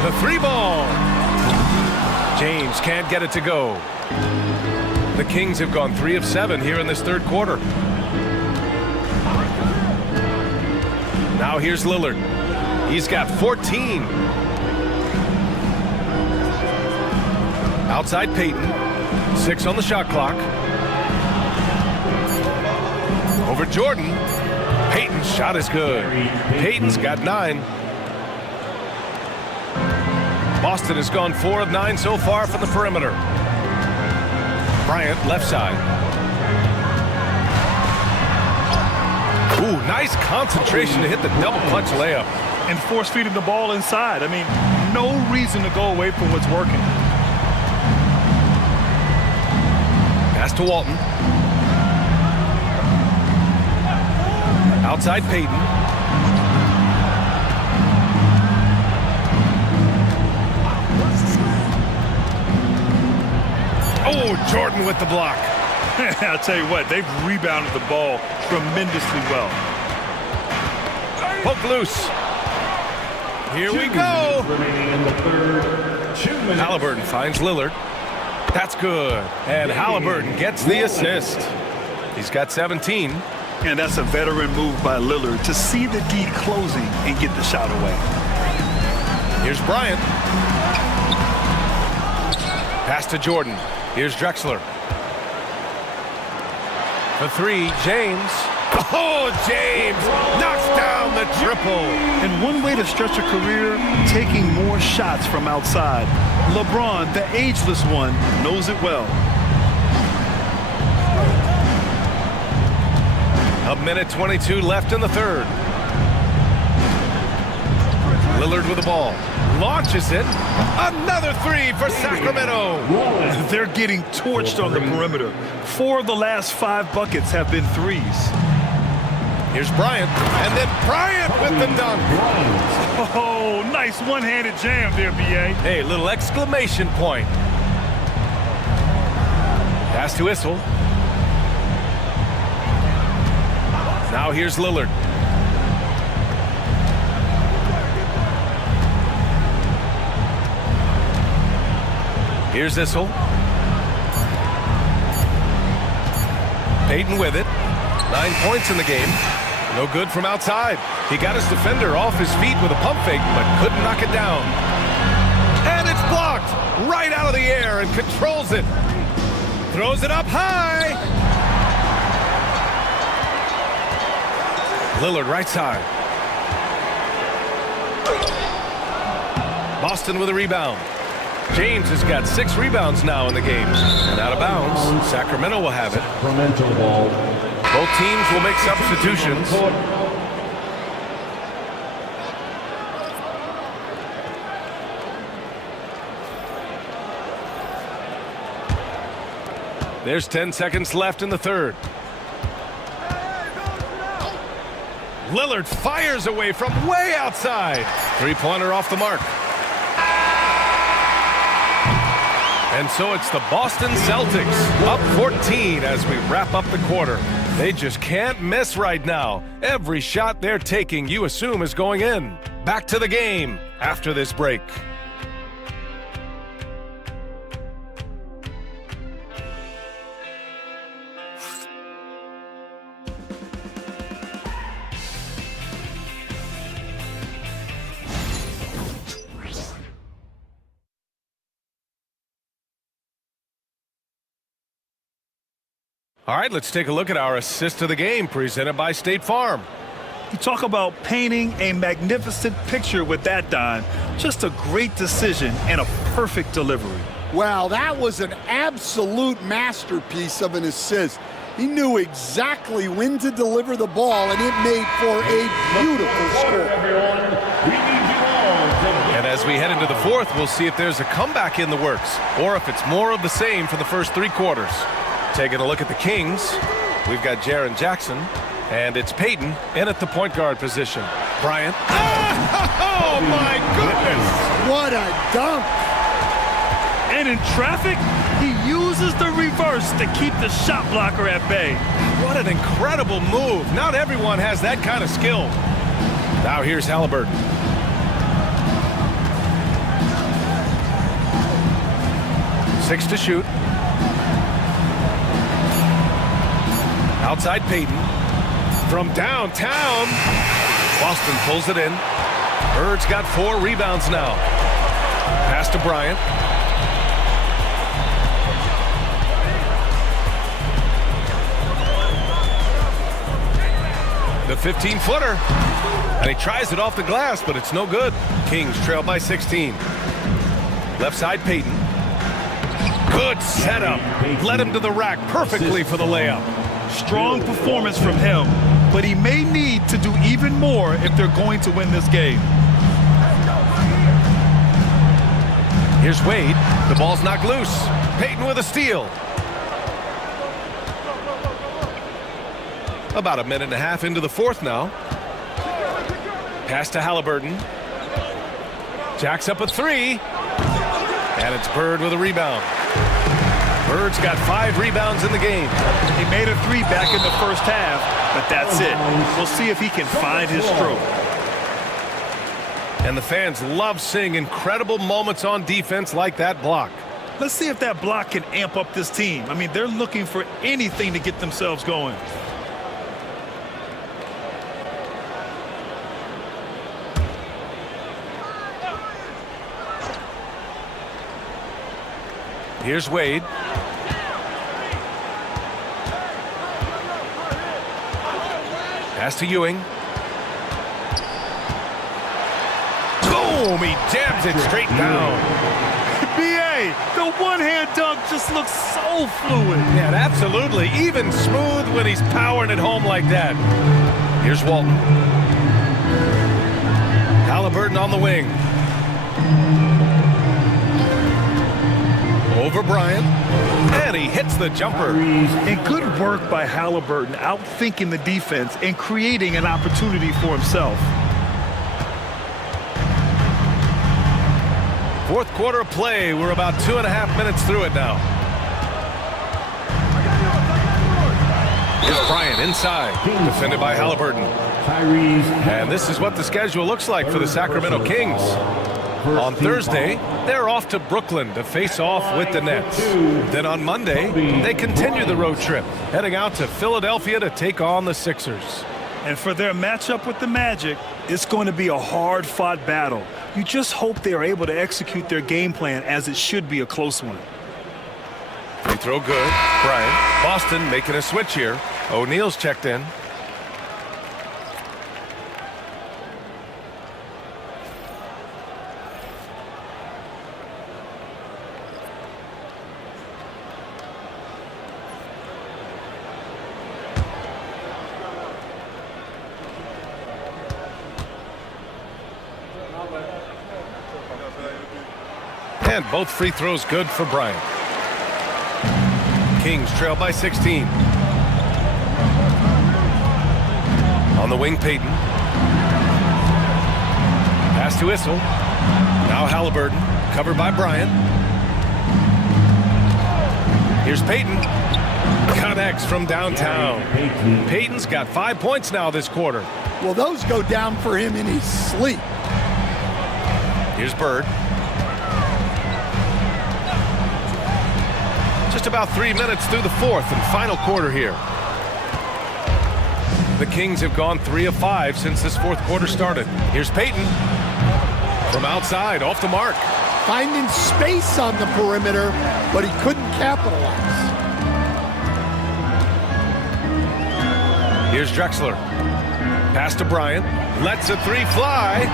The 3-ball. James can't get it to go. The Kings have gone 3 of 7 here in this third quarter. Now here's Lillard. He's got 14. Outside Payton. 6 on the shot clock. Over Jordan. Payton's shot is good. Payton's got 9. Boston has gone 4 of 9 so far from the perimeter. Bryant, left side. Ooh, nice concentration to hit the double clutch layup. And force feeding the ball inside. I mean, no reason to go away from what's working. Pass to Walton. Outside Payton. Oh, Jordan with the block. I'll tell you what, they've rebounded the ball tremendously well. Poke loose. Here we go. Halliburton finds Lillard. That's good. And Halliburton gets the assist. He's got 17. And that's a veteran move by Lillard to see the D closing and get the shot away. Here's Bryant. Pass to Jordan. Here's Drexler. For 3, James. Oh, James knocks down the triple. And one way to stretch a career, taking more shots from outside. LeBron, the ageless one, knows it well. A minute 22 left in the third. Lillard with the ball. Launches it. Another 3 for Sacramento. They're getting torched on the perimeter. 4 of the last 5 buckets have been threes. Here's Bryant, and then Bryant with the dunk. Oh, nice one-handed jam there, B.A. Hey, little exclamation point. Pass to Issel. Now here's Lillard. Here's Issel. Payton with it. 9 points in the game. No good from outside. He got his defender off his feet with a pump fake, but couldn't knock it down. And it's blocked right out of the air and controls it. Throws it up high. Lillard right side. Boston with a rebound. James has got 6 rebounds now in the game. And out of bounds, Sacramento will have it. Sacramento ball. Both teams will make substitutions. There's 10 seconds left in the third. Lillard fires away from way outside. Three-pointer off the mark. And so it's the Boston Celtics up 14 as we wrap up the quarter. They just can't miss right now. Every shot they're taking, you assume, is going in. Back to the game after this break. All right, let's take a look at our assist of the game presented by State Farm. You talk about painting a magnificent picture with that, Don. Just a great decision and a perfect delivery. Well, that was an absolute masterpiece of an assist. He knew exactly when to deliver the ball, and it made for a beautiful score. And as we head into the fourth, we'll see if there's a comeback in the works or if it's more of the same for the first 3 quarters. Taking a look at the Kings, we've got Jaren Jackson, and it's Payton in at the point guard position. Bryant. Oh, my goodness! What a dunk! And in traffic, he uses the reverse to keep the shot blocker at bay. What an incredible move. Not everyone has that kind of skill. Now here's Halliburton. Six to shoot. Outside Payton. From downtown. Boston pulls it in. Bird's got 4 rebounds now. Pass to Bryant. The 15-footer. And he tries it off the glass, but it's no good. Kings trail by 16. Left side Payton. Good setup. Led him to the rack perfectly for the layup. Strong performance from him, but he may need to do even more if they're going to win this game. Here's Wade. The ball's knocked loose. Payton with a steal. About a minute and a half into the fourth now. Pass to Halliburton. Jacks up a 3. And it's Bird with a rebound. Bird's got 5 rebounds in the game. He made a 3 back in the first half, but that's it. We'll see if he can find his stroke. And the fans love seeing incredible moments on defense like that block. Let's see if that block can amp up this team. I mean, they're looking for anything to get themselves going. Here's Wade. Pass to Ewing. Boom! He jams it straight down. B.A., the one-hand dunk just looks so fluid. Yeah, absolutely. Even smooth when he's powering it home like that. Here's Walton. Halliburton on the wing. Over Bryant. And he hits the jumper. And good work by Halliburton, outthinking the defense and creating an opportunity for himself. Fourth quarter of play. We're about 2.5 minutes through it now. Here's Bryant inside, defended by Halliburton. And this is what the schedule looks like for the Sacramento Kings. On Thursday, they're off to Brooklyn to face off with the Nets. Then on Monday, they continue the road trip, heading out to Philadelphia to take on the Sixers. And for their matchup with the Magic, it's going to be a hard-fought battle. You just hope they are able to execute their game plan, as it should be a close one. Free throw good. Bryant. Boston making a switch here. O'Neal's checked in. And both free throws good for Bryant. Kings trail by 16. On the wing, Payton. Pass to Issel. Now Halliburton, covered by Bryant. Here's Payton. Connects from downtown. Payton's got 5 points now this quarter. Well, those go down for him in his sleep. Here's Bird. Just about 3 minutes through the fourth and final quarter here. The Kings have gone 3 of 5 since this fourth quarter started. Here's Payton. From outside, off the mark. Finding space on the perimeter, but he couldn't capitalize. Here's Drexler. Pass to Bryant. Lets a three fly.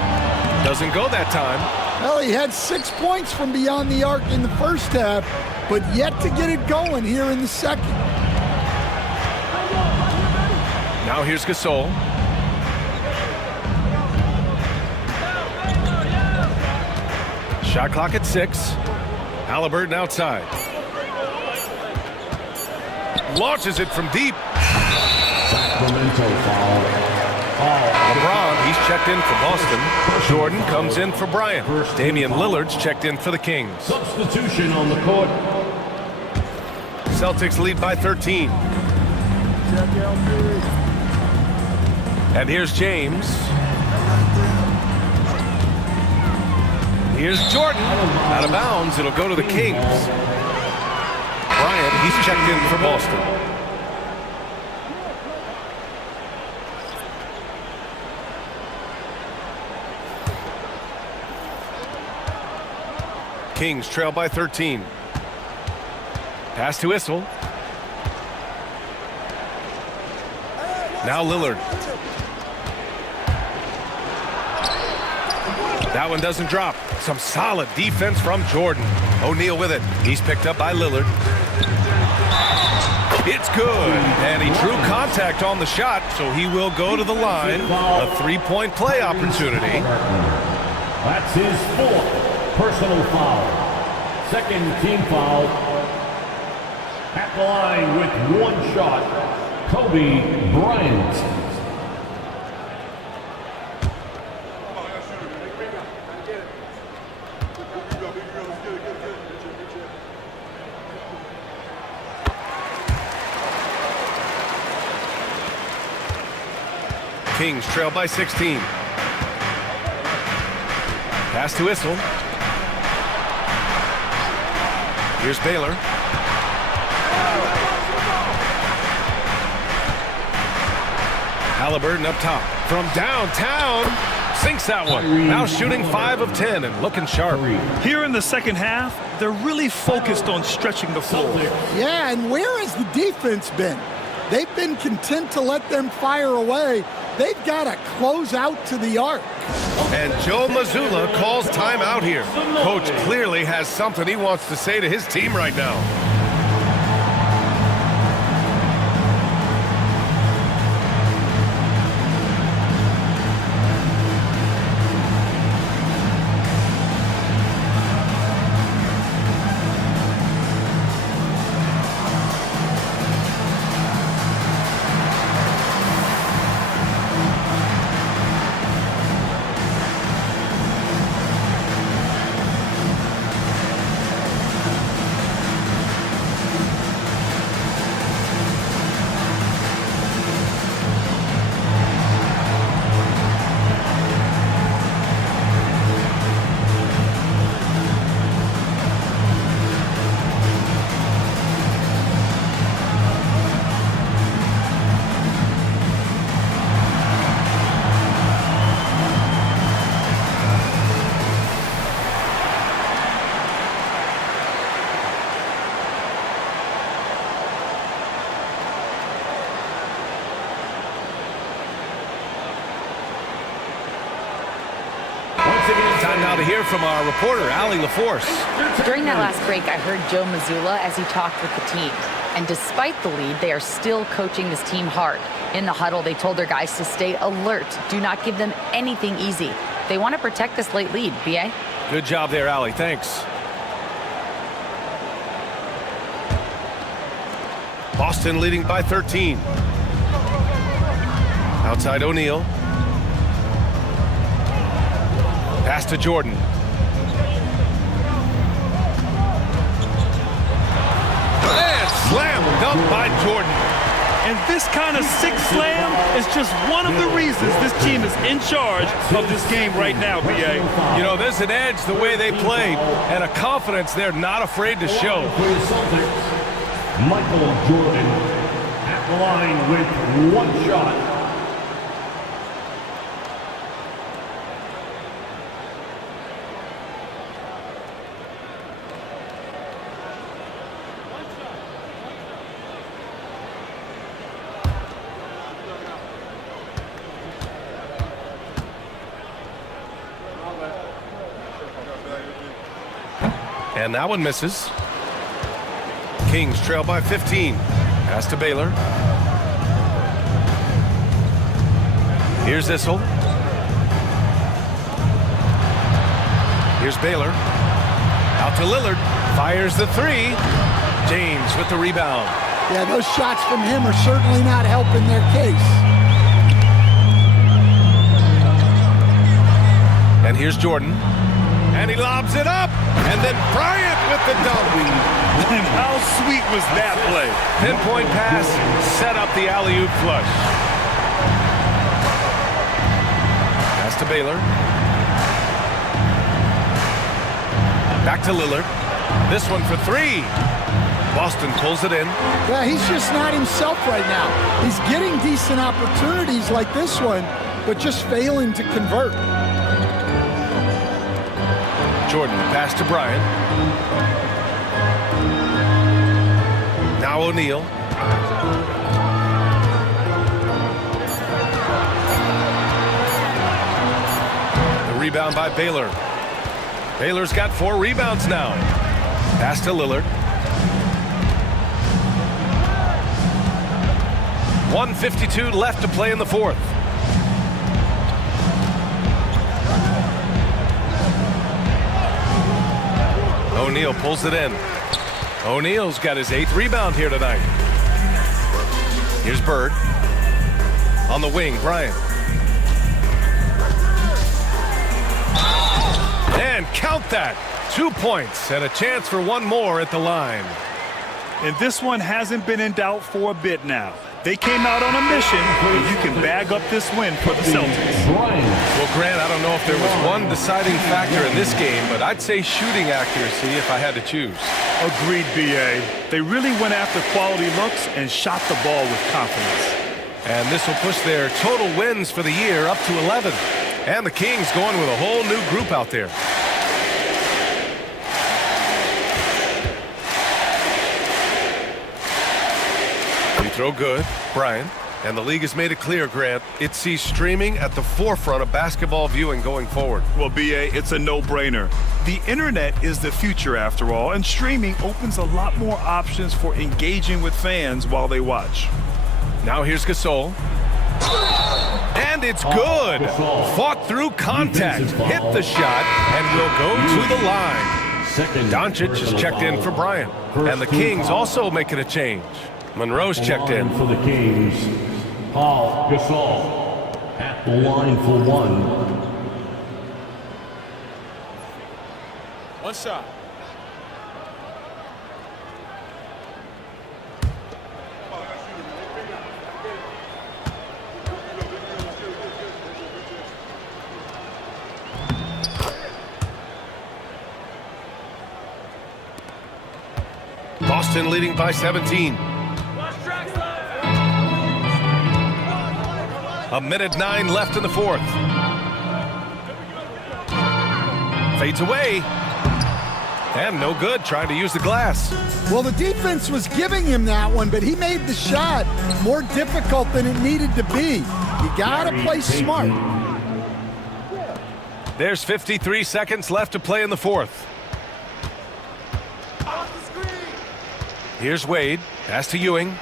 Doesn't go that time. Well, he had 6 points from beyond the arc in the first half, but yet to get it going here in the second. Now here's Gasol. Shot clock at 6. Halliburton outside. Launches it from deep. Sacramento foul. LeBron, he's checked in for Boston. Jordan comes in for Bryant. Damian Lillard's checked in for the Kings. Substitution on the court. Celtics lead by 13. And here's James. Here's Jordan. Out of bounds, it'll go to the Kings. Bryant, he's checked in for Boston. Kings trail by 13. Pass to Issel. Now Lillard. That one doesn't drop. Some solid defense from Jordan. O'Neal with it. He's picked up by Lillard. It's good. And he drew contact on the shot, so he will go to the line. A three-point play opportunity. That's his fourth personal foul. Second team foul. At the line with one shot, Kobe Bryant. Kings trail by 16. Pass to Issel. Here's Baylor. Halliburton up top. From downtown. Sinks that one. Now shooting 5 of 10 and looking sharp. Here in the second half, they're really focused on stretching the floor. Yeah, and where has the defense been? They've been content to let them fire away. They've got to close out to the arc. And Joe Mazzulla calls timeout here. Coach clearly has something he wants to say to his team right now. Time now to hear from our reporter, Allie LaForce. During that last break, I heard Joe Mazzulla as he talked with the team. And despite the lead, they are still coaching this team hard. In the huddle, they told their guys to stay alert. Do not give them anything easy. They want to protect this late lead, B.A. Good job there, Allie. Thanks. Boston leading by 13. Outside O'Neal. Pass to Jordan. And slammed up by Jordan. And this kind of sick slam is just one of the reasons this team is in charge of this game right now, B.A. You know, there's an edge the way they played and a confidence they're not afraid to show. Michael Jordan at the line with one shot. And that one misses. Kings trail by 15. Pass to Baylor. Here's Issel. Here's Baylor. Out to Lillard. Fires the three. James with the rebound. Yeah, those shots from him are certainly not helping their case. And here's Jordan. And he lobs it up. And then Bryant with the dunk. And how sweet was that play? Pinpoint pass, set up the alley-oop flush. Pass to Baylor. Back to Lillard. This one for three. Boston pulls it in. Yeah, he's just not himself right now. He's getting decent opportunities like this one, but just failing to convert. Jordan, pass to Bryant. Now O'Neal. The rebound by Baylor. Baylor's got 4 rebounds now. Pass to Lillard. 1:52 left to play in the fourth. O'Neal pulls it in. O'Neal's got his 8th rebound here tonight. Here's Bird. On the wing, Bryant. And count that. 2 points and a chance for one more at the line. And this one hasn't been in doubt for a bit now. They came out on a mission, and you can bag up this win for the Celtics. Well, Grant, I don't know if there was one deciding factor in this game, but I'd say shooting accuracy if I had to choose. Agreed, B.A. They really went after quality looks and shot the ball with confidence. And this will push their total wins for the year up to 11. And the Kings going with a whole new group out there. Throw good, Bryant, and the league has made it clear, Grant, it sees streaming at the forefront of basketball viewing going forward. Well, B.A., it's a no-brainer. The internet is the future after all, and streaming opens a lot more options for engaging with fans while they watch. Now here's Gasol. And it's good. Fought through contact, hit the shot, and will go to the line. Doncic is checked in for Bryant, and the Kings also making a change. Monroe's checked in. For the Kings, Paul Gasol at the line for one. One shot. Boston leading by 17. A minute 9 left in the fourth. Fades away. And no good, trying to use the glass. Well, the defense was giving him that one, but he made the shot more difficult than it needed to be. You got to play smart. There's 53 seconds left to play in the fourth. Here's Wade. Pass to Ewing.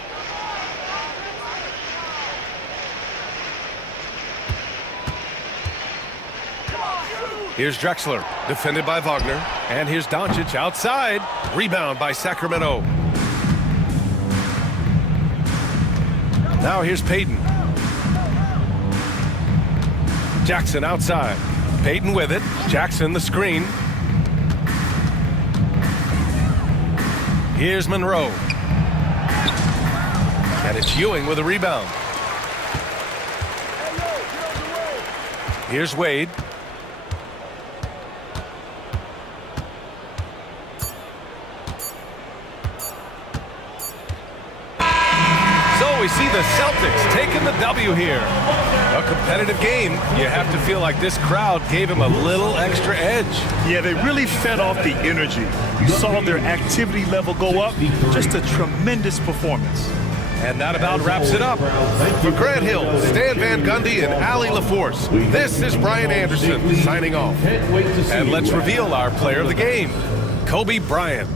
Here's Drexler, defended by Wagner. And here's Doncic outside. Rebound by Sacramento. Now here's Payton. Jackson outside. Payton with it. Jackson the screen. Here's Monroe. And it's Ewing with a rebound. Here's Wade. We see the Celtics taking the W here. A competitive game. You have to feel like this crowd gave him a little extra edge. Yeah, they really fed off the energy. You saw their activity level go up. Just a tremendous performance. And that about wraps it up. For Grant Hill, Stan Van Gundy, and Allie LaForce, this is Brian Anderson signing off. And let's reveal our player of the game, Kobe Bryant.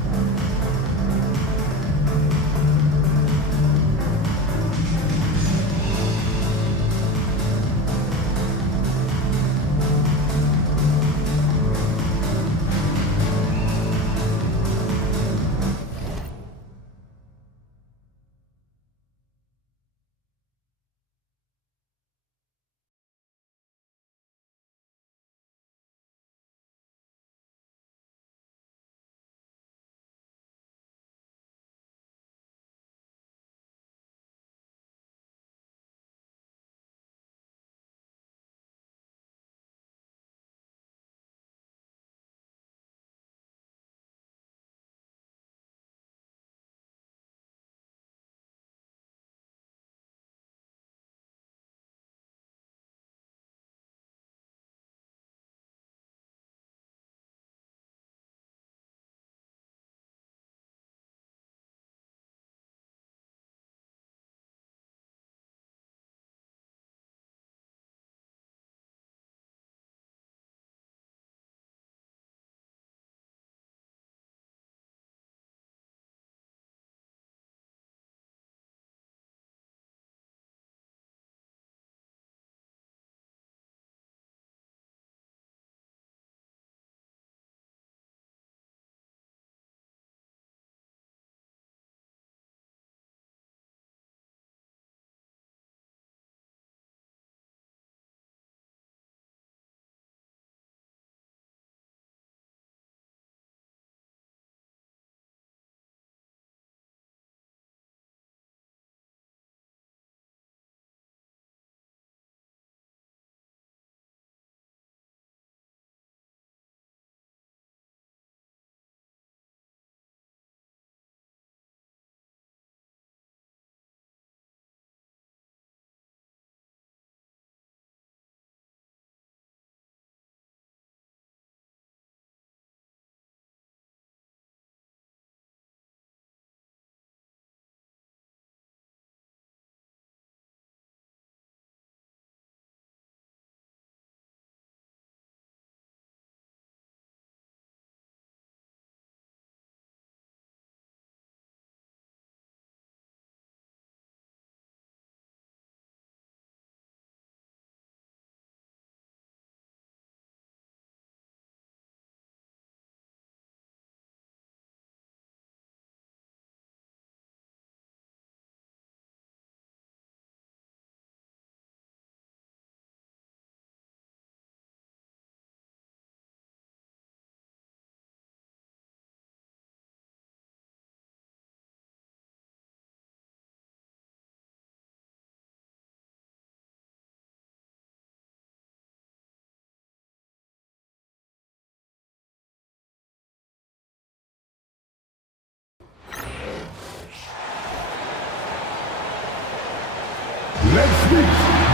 Let's meet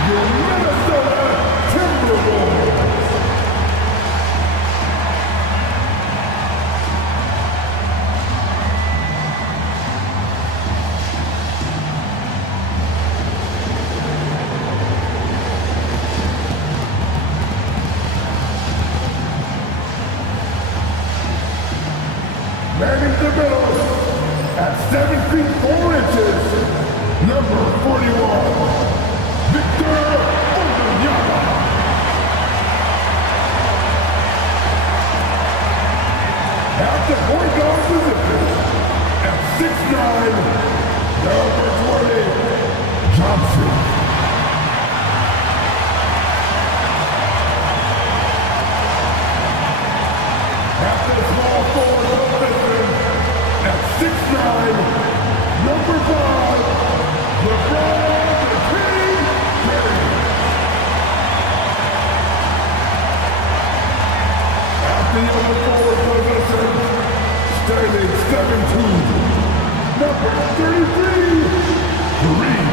your Minnesota Timberwolves. manning the middle at 7 feet 4 inches, number 41, Victor Wembanyama. At the point guard position, at 6'9", number 20, Johnson. At the small forward position, at 6'9", number 5, LeBron James. At the other forward position, standing 7'2", number 33, Kareem.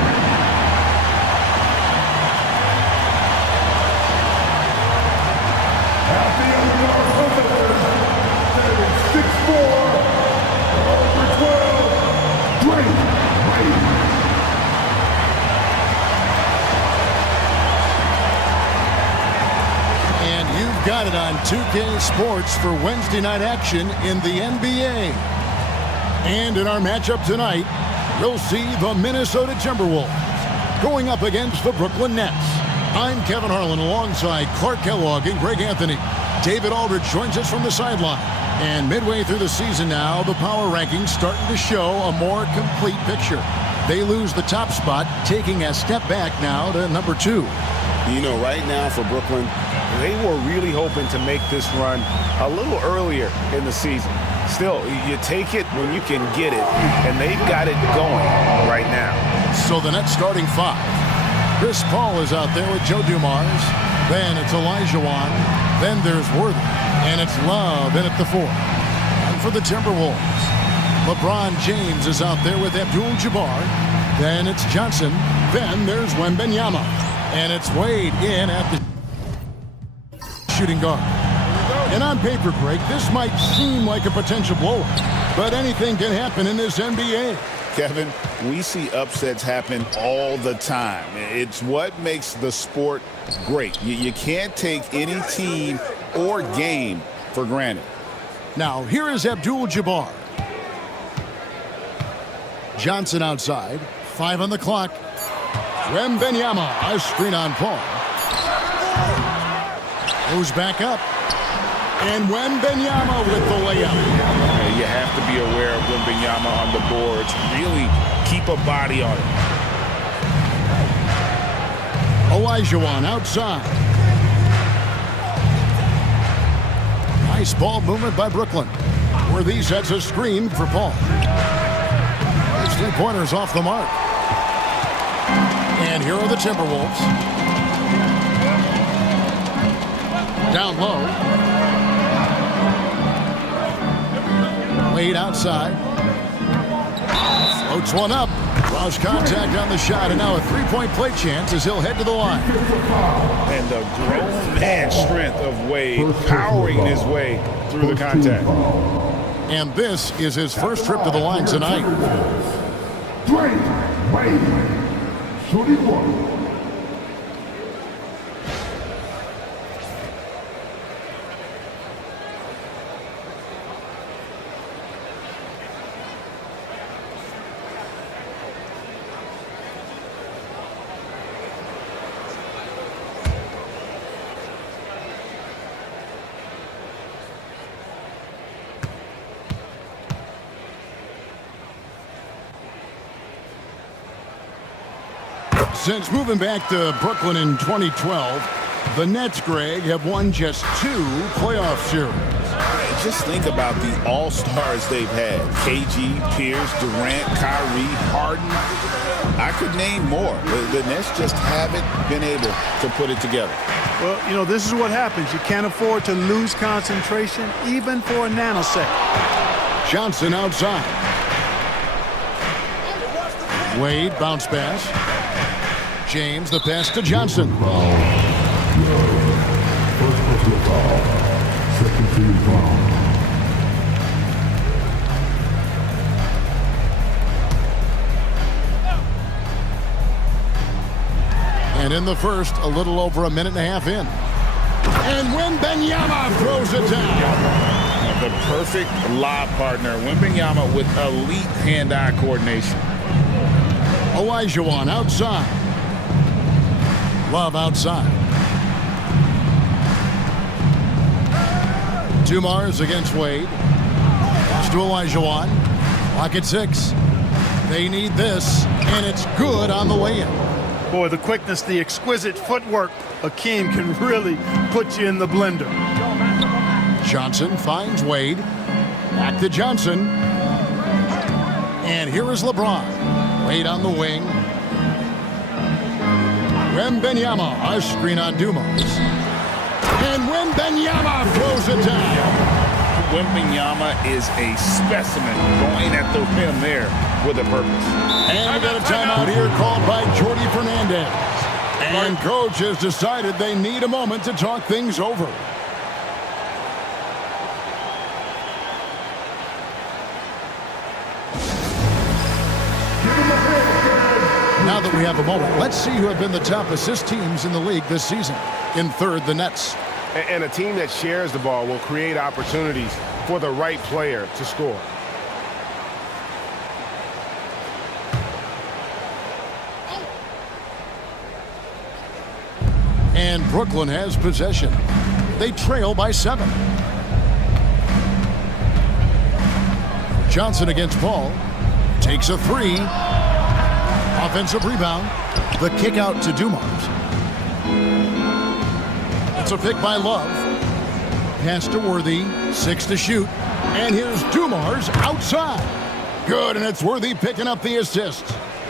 At the other guard position, standing 6'4", number 12, Dwayne Wade. And you've got it on 2K Sports for Wednesday night action in the NBA. And in our matchup tonight, we'll see the Minnesota Timberwolves going up against the Brooklyn Nets. I'm Kevin Harlan alongside Clark Kellogg and Greg Anthony. David Aldridge joins us from the sideline. And midway through the season now, the power rankings starting to show a more complete picture. They lose the top spot, taking a step back now to number 2. You know, right now for Brooklyn, they were really hoping to make this run a little earlier in the season. Still, you take it when you can get it, and they've got it going right now. So the Nets starting 5. Chris Paul is out there with Joe Dumars. Then it's Elijah Wan. Then there's Worthy. And it's Love in at the 4. And for the Timberwolves, LeBron James is out there with Abdul-Jabbar. Then it's Johnson. Then there's Wembanyama. And it's Wade in at the shooting guard. And on paper, Greg, this might seem like a potential blowout, but anything can happen in this NBA. Kevin, we see upsets happen all the time. It's what makes the sport great. You can't take any team or game for granted. Now, here is Abdul-Jabbar. Johnson outside. 5 on the clock. Wembanyama, a screen on Paul. Goes back up. And Wembanyama with the layup. You have to be aware of Wembanyama on the boards. Really keep a body on it. Elijah Wan outside. Nice ball movement by Brooklyn. Worthy sets a screen for Paul. His 3-pointers off the mark. And here are the Timberwolves. Down low. Wade outside. Floats one up. Lost contact on the shot, and now a 3-point play chance as he'll head to the line. And the grown man strength of Wade powering his way through the contact. And this is his first trip to the line tonight. Dwayne Wade, shooting 1. Since moving back to Brooklyn in 2012, the Nets, Greg, have won just 2 playoff series. Just think about the all-stars they've had. KG, Pierce, Durant, Kyrie, Harden. I could name more. The Nets just haven't been able to put it together. Well, you know, this is what happens. You can't afford to lose concentration, even for a nanosecond. Johnson outside. Wade, bounce pass. James, the pass to Johnson. First personal foul. Second team foul. And in the first, a little over a minute and a half in. And Wembanyama throws it down. The perfect lob partner. Wembanyama with elite hand-eye coordination. Olajuwon outside. Love outside. Dumars against Wade. Pass to Olajuwon. Lock at 6. They need this, and it's good on the way in. Boy, the quickness, the exquisite footwork. Hakeem can really put you in the blender. Johnson finds Wade. Back to Johnson. And here is LeBron. Wade on the wing. Wembanyama, a screen on Dumars. And Wembanyama throws it down. Wembanyama is a specimen going at the rim there with a purpose. And we got a timeout here called by Jordy Fernandez. And coach has decided they need a moment to talk things over. Now that we have a moment, let's see who have been the top assist teams in the league this season. In third, the Nets. And a team that shares the ball will create opportunities for the right player to score. And Brooklyn has possession. They trail by 7. Johnson against Paul. Takes a 3. Offensive rebound. The kick out to Dumars. It's a pick by Love. Pass to Worthy. 6 to shoot. And here's Dumars outside. Good, and it's Worthy picking up the assist.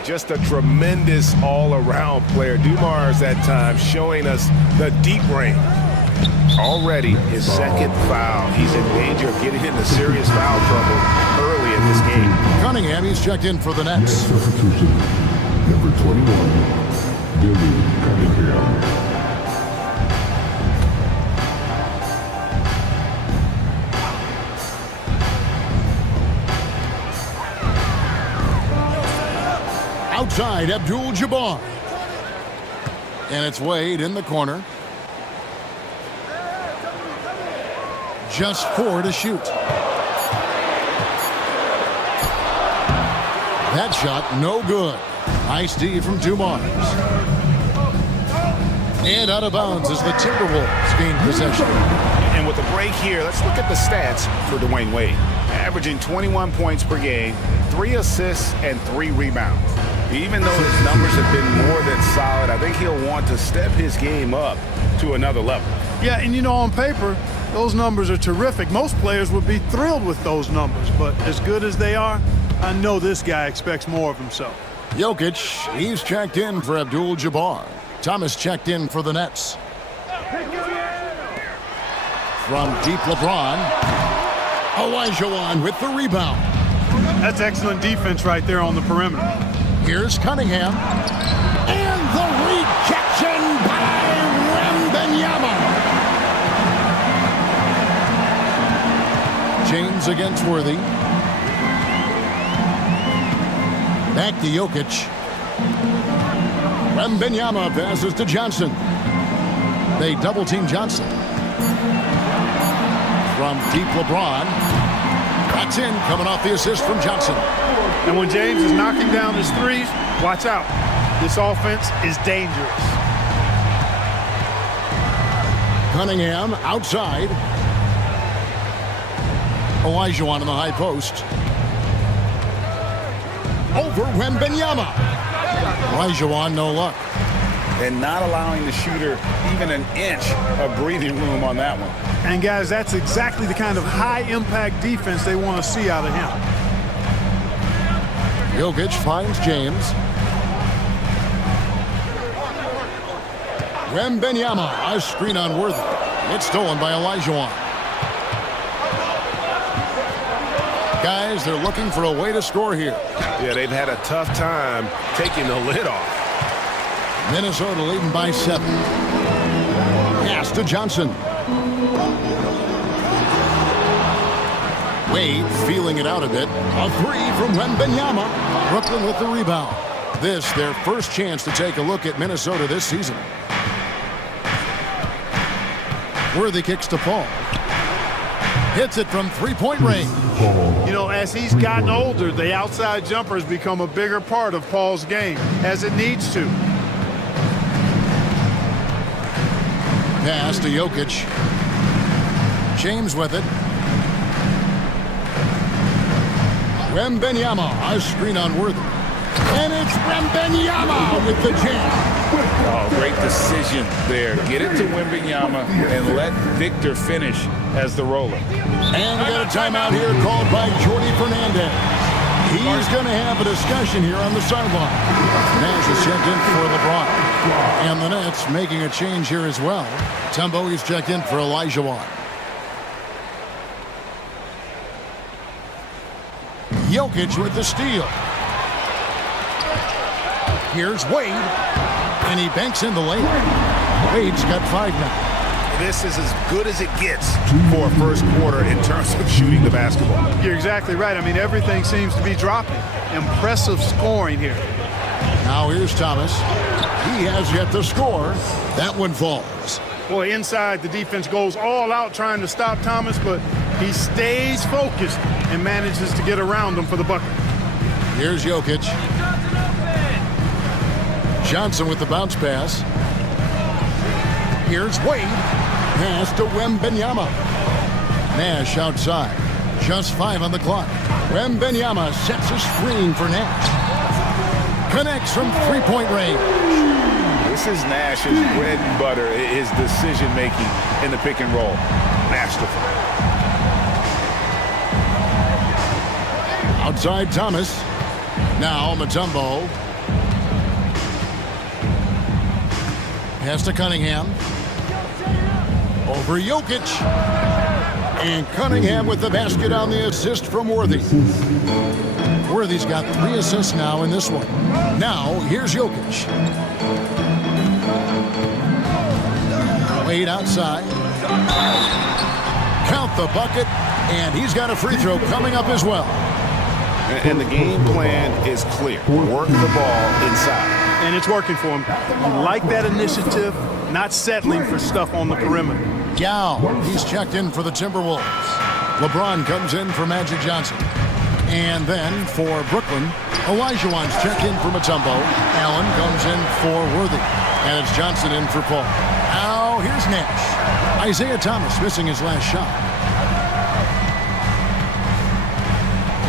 Just a tremendous all-around player. Dumars at times showing us the deep range. Already his second foul. He's in danger of getting into serious foul trouble early in this game. Cunningham, he's checked in for the Nets. Substitution, number 21, Billy Cunningham. Outside, Abdul-Jabbar. And it's Wade in the corner. Just 4 to shoot. That shot, no good. Nice D from Dumars. And out of bounds as the Timberwolves gain possession. And with a break here, let's look at the stats for Dwayne Wade. Averaging 21 points per game, 3 assists, and 3 rebounds. Even though his numbers have been more than solid, I think he'll want to step his game up to another level. Yeah, and you know, on paper, those numbers are terrific. Most players would be thrilled with those numbers, but as good as they are, I know this guy expects more of himself. Jokic, he's checked in for Abdul-Jabbar. Thomas checked in for the Nets. From deep, LeBron. Olajuwon with the rebound. That's excellent defense right there on the perimeter. Here's Cunningham. And the rejection by Wembanyama. James against Worthy. Back to Jokic. Wembanyama passes to Johnson. They double-team Johnson. From deep, LeBron. That's in, coming off the assist from Johnson. And when James is knocking down his threes, watch out. This offense is dangerous. Cunningham outside. Olajuwon on the high post. Over Wembanyama. Olajuwon, no luck. And not allowing the shooter even an inch of breathing room on that one. And guys, that's exactly the kind of high-impact defense they want to see out of him. Jokic finds James. Wembanyama, a screen on Worthy. It's stolen by Olajuwon. Guys, they're looking for a way to score here. Yeah, they've had a tough time taking the lid off. Minnesota leading by 7. Pass to Johnson. Wade feeling it out a bit. A 3 from Wembanyama. Brooklyn with the rebound. This, their first chance to take a look at Minnesota this season. Worthy kicks to Paul. Hits it from three-point range. You know, as he's gotten older, the outside jumper has become a bigger part of Paul's game, as it needs to. Pass to Jokic. James with it. Wembanyama, a screen on Worthy. And it's Wembanyama with the jam. Oh, great decision there. Get it to Wembanyama and let Victor finish as the roller. And we got a timeout here called by Jordy Fernandez. He's going to have a discussion here on the sideline. Nash is checked in for LeBron. And the Nets making a change here as well. Tumbo is checked in for Elijah Wan. Jokic with the steal. Here's Wade. And he banks in the layup. Wade's got 5 now. This is as good as it gets for a first quarter in terms of shooting the basketball. You're exactly right. I mean, everything seems to be dropping. Impressive scoring here. Now here's Thomas. He has yet to score. That one falls. Boy, inside, the defense goes all out trying to stop Thomas, but he stays focused and manages to get around him for the bucket. Here's Jokic. Johnson with the bounce pass. Here's Wade. Pass to Wembanyama. Nash outside. Just 5 on the clock. Wembanyama sets a screen for Nash. Connects from three-point range. This is Nash's bread and butter, his decision-making in the pick and roll. Masterful. Outside Thomas. Now Mutombo. Pass to Cunningham. Over Jokic. And Cunningham with the basket on the assist from Worthy. Worthy's got 3 assists now in this one. Now, here's Jokic. Wade outside. Count the bucket. And he's got a free throw coming up as well. And the game plan is clear. Work the ball inside. And it's working for him. You like that initiative, not settling for stuff on the perimeter. Yao, he's checked in for the Timberwolves. LeBron comes in for Magic Johnson. And then for Brooklyn, Elijah Wan's checked in for Mutombo. Allen comes in for Worthy. And it's Johnson in for Paul. Now here's Nash. Isaiah Thomas missing his last shot.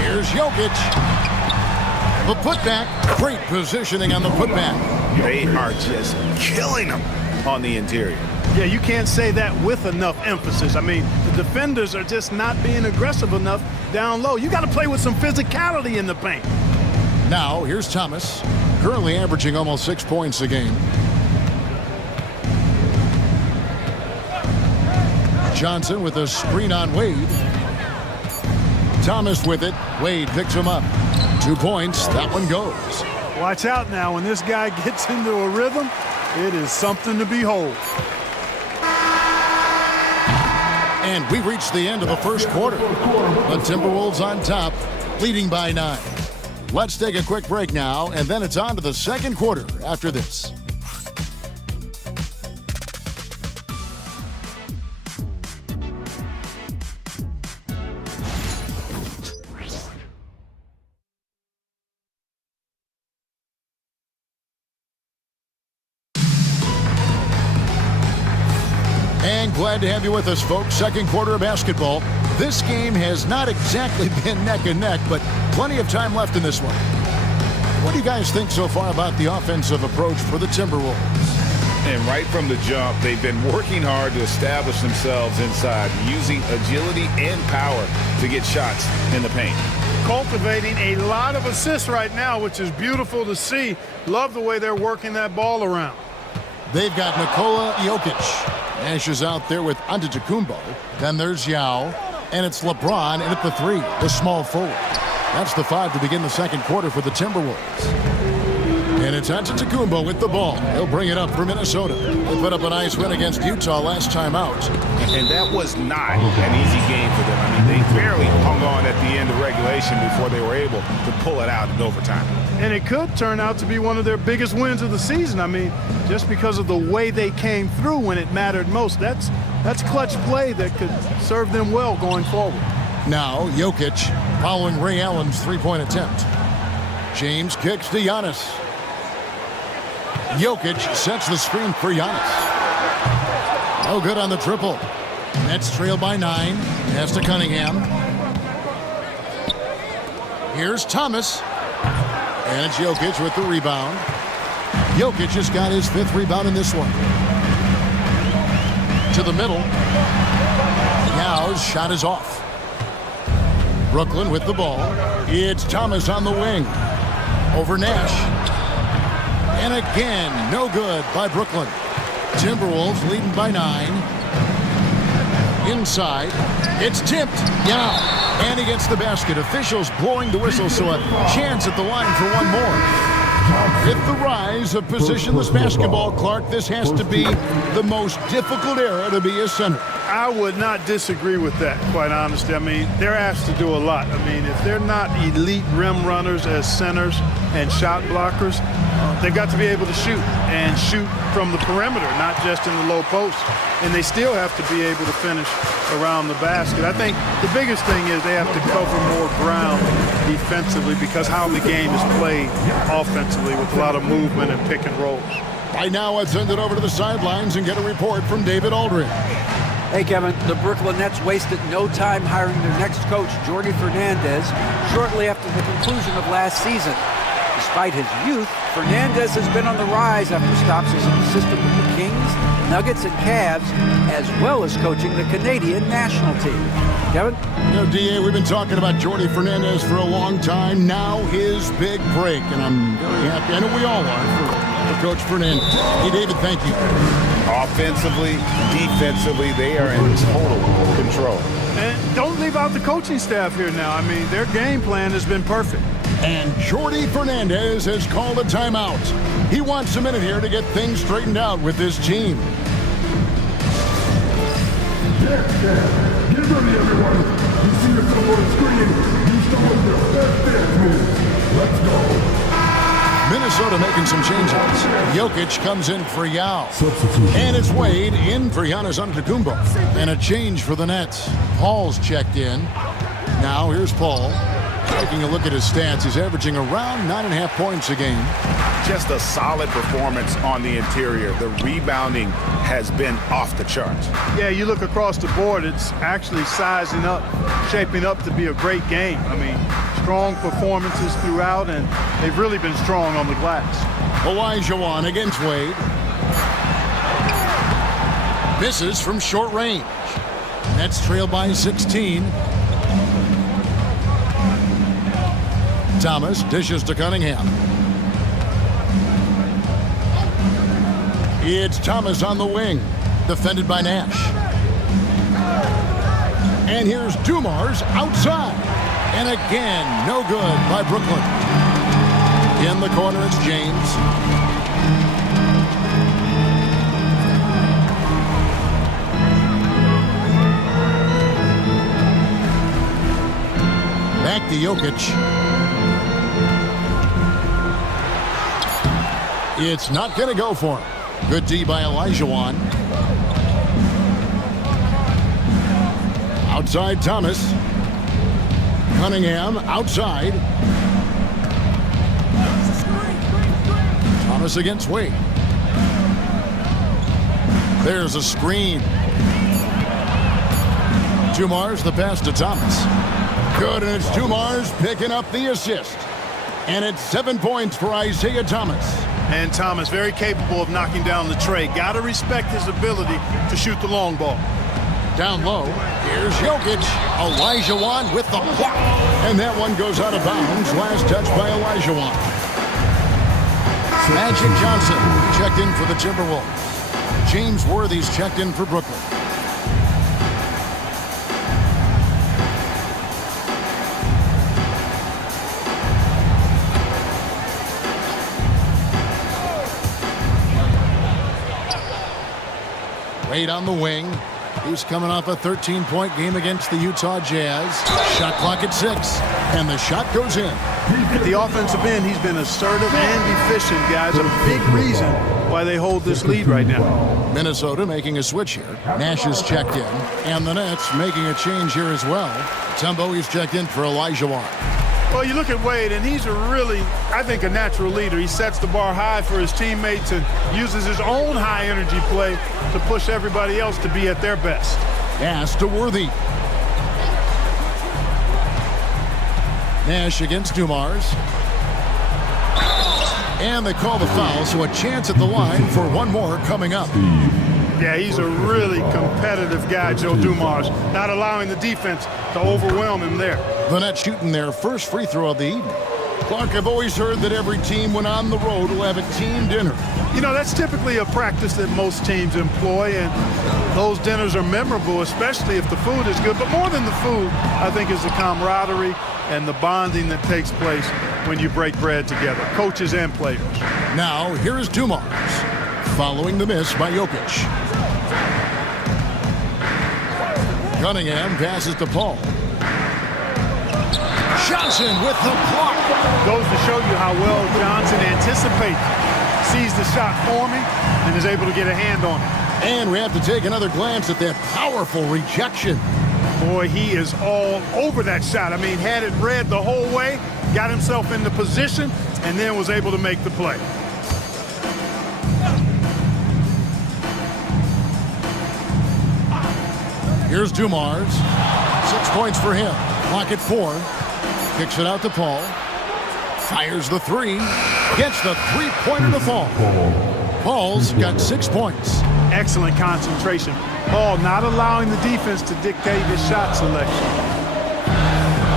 Here's Jokic. The putback. Great positioning on the putback. They are just killing them on the interior. Yeah, you can't say that with enough emphasis. I mean, the defenders are just not being aggressive enough down low. You got to play with some physicality in the paint. Now, here's Thomas, currently averaging almost 6 points a game. Johnson with a screen on Wade. Thomas with it. Wade picks him up. 2 points. That one goes. Watch out now. When this guy gets into a rhythm, it is something to behold. And we reached the end of the first quarter. The Timberwolves on top, leading by 9. Let's take a quick break now, and then it's on to the second quarter after this. And glad to have you with us, folks. Second quarter of basketball. This game has not exactly been neck and neck, but plenty of time left in this one. What do you guys think so far about the offensive approach for the Timberwolves? And right from the jump, they've been working hard to establish themselves inside, using agility and power to get shots in the paint. Cultivating a lot of assists right now, which is beautiful to see. Love the way they're working that ball around. They've got Nikola Jokic. Nash is out there with Antetokounmpo. Then there's Yao. And it's LeBron in at the 3, the small forward. That's the 5 to begin the second quarter for the Timberwolves. And it's Antetokounmpo with the ball. He'll bring it up for Minnesota. They put up a nice win against Utah last time out. And that was not an easy game for them. I mean, they barely hung on at the end of regulation before they were able to pull it out in overtime. And it could turn out to be one of their biggest wins of the season. I mean, just because of the way they came through when it mattered most. That's that's clutch play that could serve them well going forward. Now Jokic following Ray Allen's three-point attempt. James kicks to Giannis. Jokic sets the screen for Giannis. No good on the triple. Nets trail by 9. Pass to Cunningham. Here's Thomas. And it's Jokic with the rebound. Jokic just got his 5th rebound in this one. To the middle. Yow's shot is off. Brooklyn with the ball. It's Thomas on the wing. Over Nash. And again, no good by Brooklyn. Timberwolves leading by 9. Inside. It's tipped. Yao. And he gets the basket. Officials blowing the whistle, so a chance at the line for one more. With the rise of positionless basketball, Clark, this has to be the most difficult era to be a center. I would not disagree with that, quite honestly. I mean, they're asked to do a lot. I mean, if they're not elite rim runners as centers and shot blockers, they've got to be able to shoot and shoot from the perimeter, not just in the low post. And they still have to be able to finish around the basket. I think the biggest thing is they have to cover more ground defensively because how the game is played offensively with a lot of movement and pick and rolls. Right now, I'd send it over to the sidelines and get a report from David Aldridge. Hey, Kevin, the Brooklyn Nets wasted no time hiring their next coach, Jordi Fernandez, shortly after the conclusion of last season. Despite his youth, Fernandez has been on the rise after stops as an assistant with the Kings, Nuggets, and Cavs, as well as coaching the Canadian national team. Kevin? You know, D.A., we've been talking about Jordi Fernandez for a long time. Now his big break, and I'm very happy. I know we all are for Coach Fernandez. Hey, David, thank you. Offensively, defensively, they are in total control. And don't leave out the coaching staff here now. I mean, their game plan has been perfect. And Jordi Fernandez has called a timeout. He wants a minute here to get things straightened out with his team. Get ready, everyone. You see the on the screen. You show us your best dance moves. Let's go. Minnesota making some changes. Jokic comes in for Yao. And it's Wade in for Giannis Antetokounmpo. And a change for the Nets. Paul's checked in. Now here's Paul. Taking a look at his stats, he's averaging around 9.5 points a game. Just a solid performance on the interior. The rebounding has been off the charts. Yeah, you look across the board, it's actually sizing up, shaping up to be a great game. I mean, strong performances throughout, and they've really been strong on the glass. Olajuwon against Wade. Misses from short range. Nets trail by 16. Thomas dishes to Cunningham. It's Thomas on the wing, defended by Nash. And here's Dumars outside. And again, no good by Brooklyn. In the corner, it's James. Back to Jokic. It's not going to go for him. Good D by Olajuwon. Outside Thomas. Cunningham outside. Thomas against Wade. There's a screen. Dumars the pass to Thomas. Good, and it's Dumars picking up the assist. And it's 7 points for Isaiah Thomas. And Thomas, very capable of knocking down the tray. Got to respect his ability to shoot the long ball. Down low, here's Jokic. Olajuwon with the block. And that one goes out of bounds. Last touch by Olajuwon. Magic Johnson checked in for the Timberwolves. James Worthy's checked in for Brooklyn. Wade on the wing. He's coming off a 13-point game against the Utah Jazz. Shot clock at 6, and the shot goes in. At the offensive end, he's been assertive and efficient, guys. A big reason why they hold this lead right now. Minnesota making a switch here. Nash is checked in, and the Nets making a change here as well. Tembo is checked in for Elijah Wan. Well, you look at Wade, and he's I think, a natural leader. He sets the bar high for his teammates and uses his own high-energy play to push everybody else to be at their best. Pass to Worthy. Nash against Dumars. And they call the foul, so a chance at the line for one more coming up. Yeah, he's a really competitive guy, Joe Dumars, not allowing the defense to overwhelm him there. The Nets shooting their first free throw of the evening. Clark, I've always heard that every team when on the road will have a team dinner. You know, that's typically a practice that most teams employ, and those dinners are memorable, especially if the food is good. But more than the food, I think, is the camaraderie and the bonding that takes place when you break bread together, coaches and players. Now, here is Dumars, following the miss by Jokic. Cunningham passes to Paul. Johnson with the block. Goes to show you how well Johnson anticipates, sees the shot forming, and is able to get a hand on it. And we have to take another glance at that powerful rejection. Boy, he is all over that shot. I mean, had it read the whole way, got himself in the position, and then was able to make the play. Here's Dumars. 6 points for him. Clock at 4. Kicks it out to Paul. Fires the three. Gets the three-pointer to fall. Paul's got 6 points. Excellent concentration. Paul not allowing the defense to dictate his shot selection.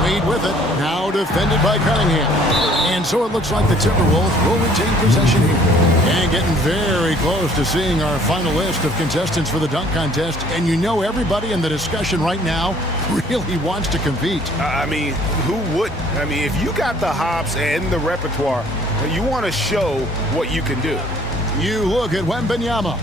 Wade with it. Now defended by Cunningham. And so it looks like the Timberwolves will retain possession here. And getting very close to seeing our final list of contestants for the dunk contest. And you know everybody in the discussion right now really wants to compete. I mean, who wouldn't? I mean, if you got the hops and the repertoire, you want to show what you can do. You look at Wembanyama.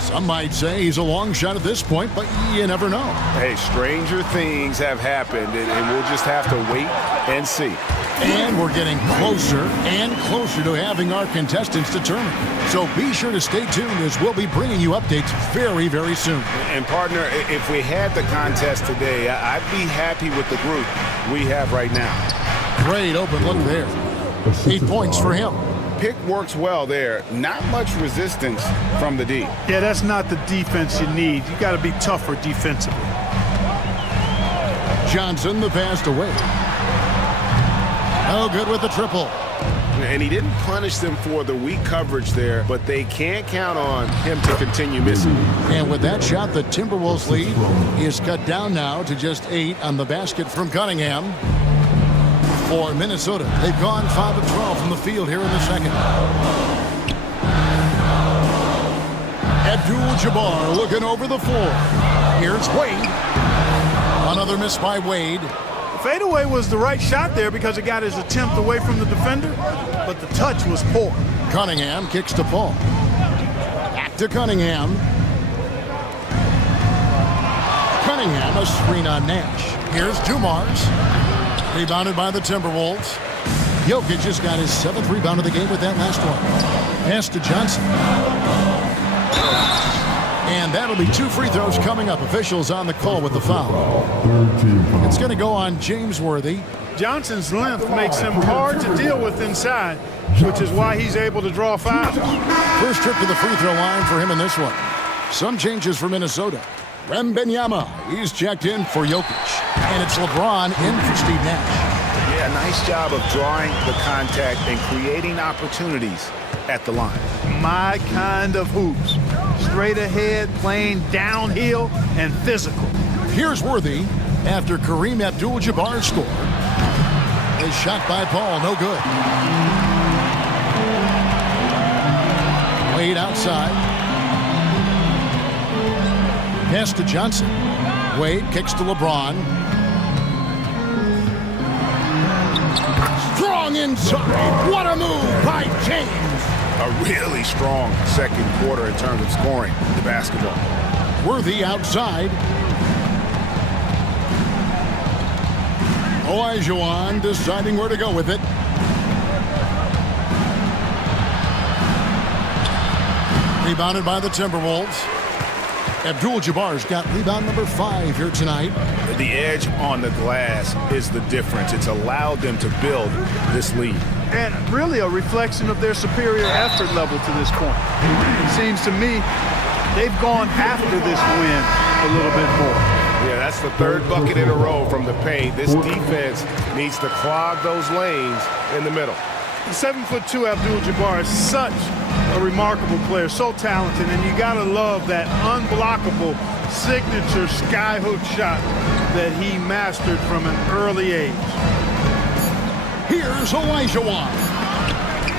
Some might say he's a long shot at this point, but you never know. Hey, stranger things have happened, and we'll just have to wait and see. And we're getting closer and closer to having our contestants determined. So be sure to stay tuned as we'll be bringing you updates very, very soon. And partner, if we had the contest today, I'd be happy with the group we have right now. Great open look there. 8 points for him. Pick works well there. Not much resistance from the D. Yeah, that's not the defense you need. You got to be tougher defensively. Johnson, the pass to Wade. Oh, good with the triple. And he didn't punish them for the weak coverage there, but they can't count on him to continue missing. And with that shot, the Timberwolves lead is cut down now to just 8 on the basket from Cunningham. For Minnesota, they've gone 5 of 12 from the field here in the second. Abdul-Jabbar looking over the floor. Here's Wade. Another miss by Wade. The fadeaway was the right shot there because it got his attempt away from the defender, but the touch was poor. Cunningham kicks to Paul. Back to Cunningham. Cunningham, a screen on Nash. Here's Dumars. Rebounded by the Timberwolves. Jokic just got his 7th rebound of the game with that last one. Pass to Johnson. And that'll be 2 free throws coming up. Officials on the call with the foul. It's going to go on James Worthy. Johnson's length makes him hard to deal with inside, which is why he's able to draw fouls. First trip to the free throw line for him in this one. Some changes for Minnesota. Wembanyama, he's checked in for Jokic. And it's LeBron in for Steve Nash. Yeah, nice job of drawing the contact and creating opportunities at the line. My kind of hoops. Straight ahead, playing downhill, and physical. Here's Worthy after Kareem Abdul-Jabbar scored. A shot by Paul, no good. Wade outside. Pass to Johnson. Wade kicks to LeBron. Strong inside. What a move by James. A really strong second quarter in terms of scoring the basketball. Worthy outside. Olajuwon deciding where to go with it. Rebounded by the Timberwolves. Abdul-Jabbar's got rebound number 5 here tonight. The edge on the glass is the difference. It's allowed them to build this lead. And really a reflection of their superior effort level to this point. It seems to me they've gone after this win a little bit more. Yeah, that's the third bucket in a row from the paint. This defense needs to clog those lanes in the middle. The 7'2" Abdul-Jabbar is such a remarkable player, so talented, and you gotta love that unblockable signature skyhook shot that he mastered from an early age. Here's Olajuwon.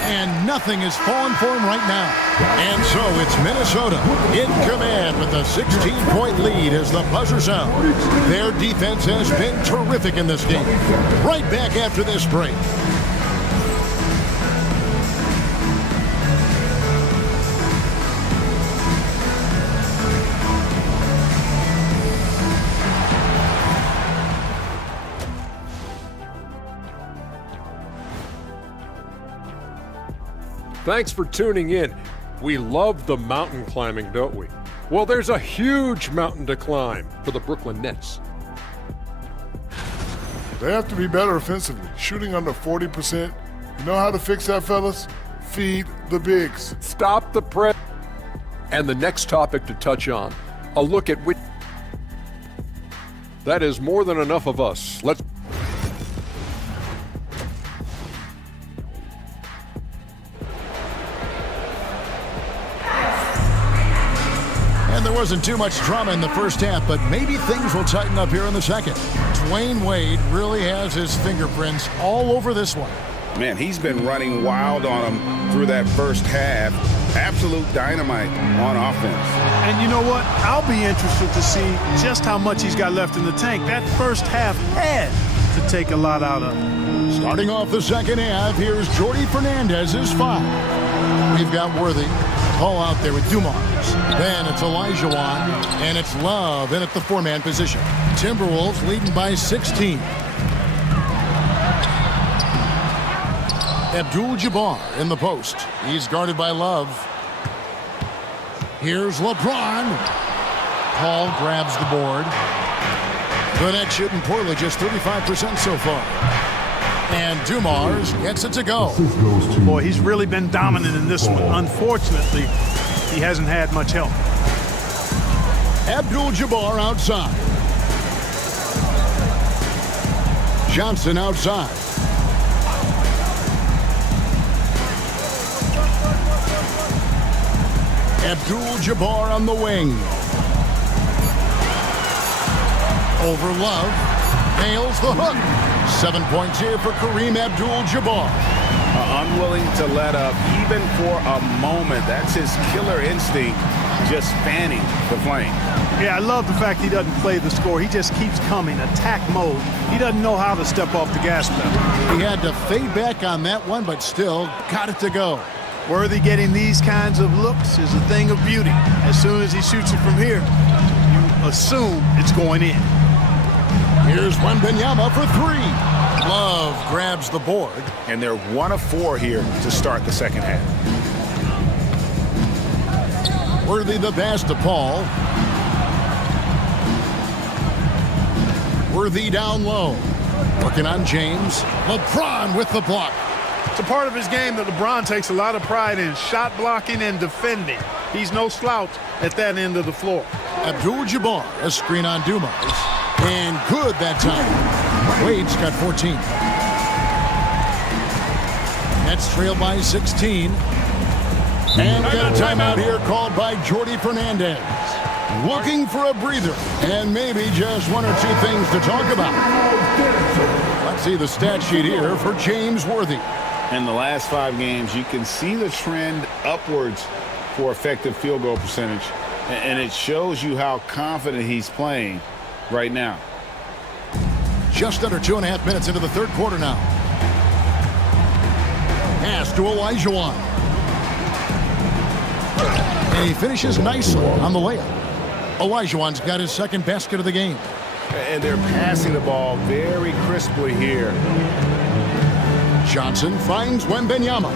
And nothing is falling for him right now. And so it's Minnesota in command with a 16-point lead as the buzzer sounds. Their defense has been terrific in this game. Right back after this break. Thanks for tuning in. We love the mountain climbing, don't we? Well, there's a huge mountain to climb for the Brooklyn Nets. They have to be better offensively, shooting under 40%. You know how to fix that, fellas? Feed the bigs. Stop the press. And the next topic to touch on, a look at which... That is more than enough of us. Let's... And there wasn't too much drama in the first half, but maybe things will tighten up here in the second. Dwayne Wade really has his fingerprints all over this one. Man, he's been running wild on him through that first half. Absolute dynamite on offense. And you know what? I'll be interested to see just how much he's got left in the tank. That first half had to take a lot out of him. Starting off the second half, here's Jordy Fernandez's 5. We've got Worthy. All out there with Dumars. Then it's Olajuwon, and it's Love in at the 4-man position. Timberwolves leading by 16. Abdul-Jabbar in the post. He's guarded by Love. Here's LeBron. Paul grabs the board. The Nets shooting poorly, just 35% so far. And Dumars gets it to go. Boy, he's really been dominant in this one. Unfortunately, he hasn't had much help. Abdul-Jabbar outside. Johnson outside. Abdul-Jabbar on the wing. Over Love. Nails the hook. 7 points here for Kareem Abdul-Jabbar. Unwilling to let up even for a moment. That's his killer instinct, just fanning the flame. Yeah, I love the fact he doesn't play the score. He just keeps coming, attack mode. He doesn't know how to step off the gas pedal. He had to fade back on that one, but still got it to go. Worthy getting these kinds of looks is a thing of beauty. As soon as he shoots it from here, you assume it's going in. Here's Wembanyama for 3. Love grabs the board. And they're 1 of 4 here to start the second half. Worthy the pass to Paul. Worthy down low. Working on James. LeBron with the block. It's a part of his game that LeBron takes a lot of pride in, shot blocking and defending. He's no slouch at that end of the floor. Abdul-Jabbar, a screen on Dumars. And good that time. Wade's got 14. Nets trail by 16. And a timeout here called by Jordy Fernandez. Looking for a breather and maybe just 1 or 2 things to talk about. Let's see the stat sheet here for James Worthy. In the last 5 games, you can see the trend upwards for effective field goal percentage. And it shows you how confident he's playing right now. Just under 2.5 minutes into the third quarter now. Pass to Olajuwon. And he finishes nicely on the layup. Olajuwon's got his second basket of the game. And they're passing the ball very crisply here. Johnson finds Wembanyama.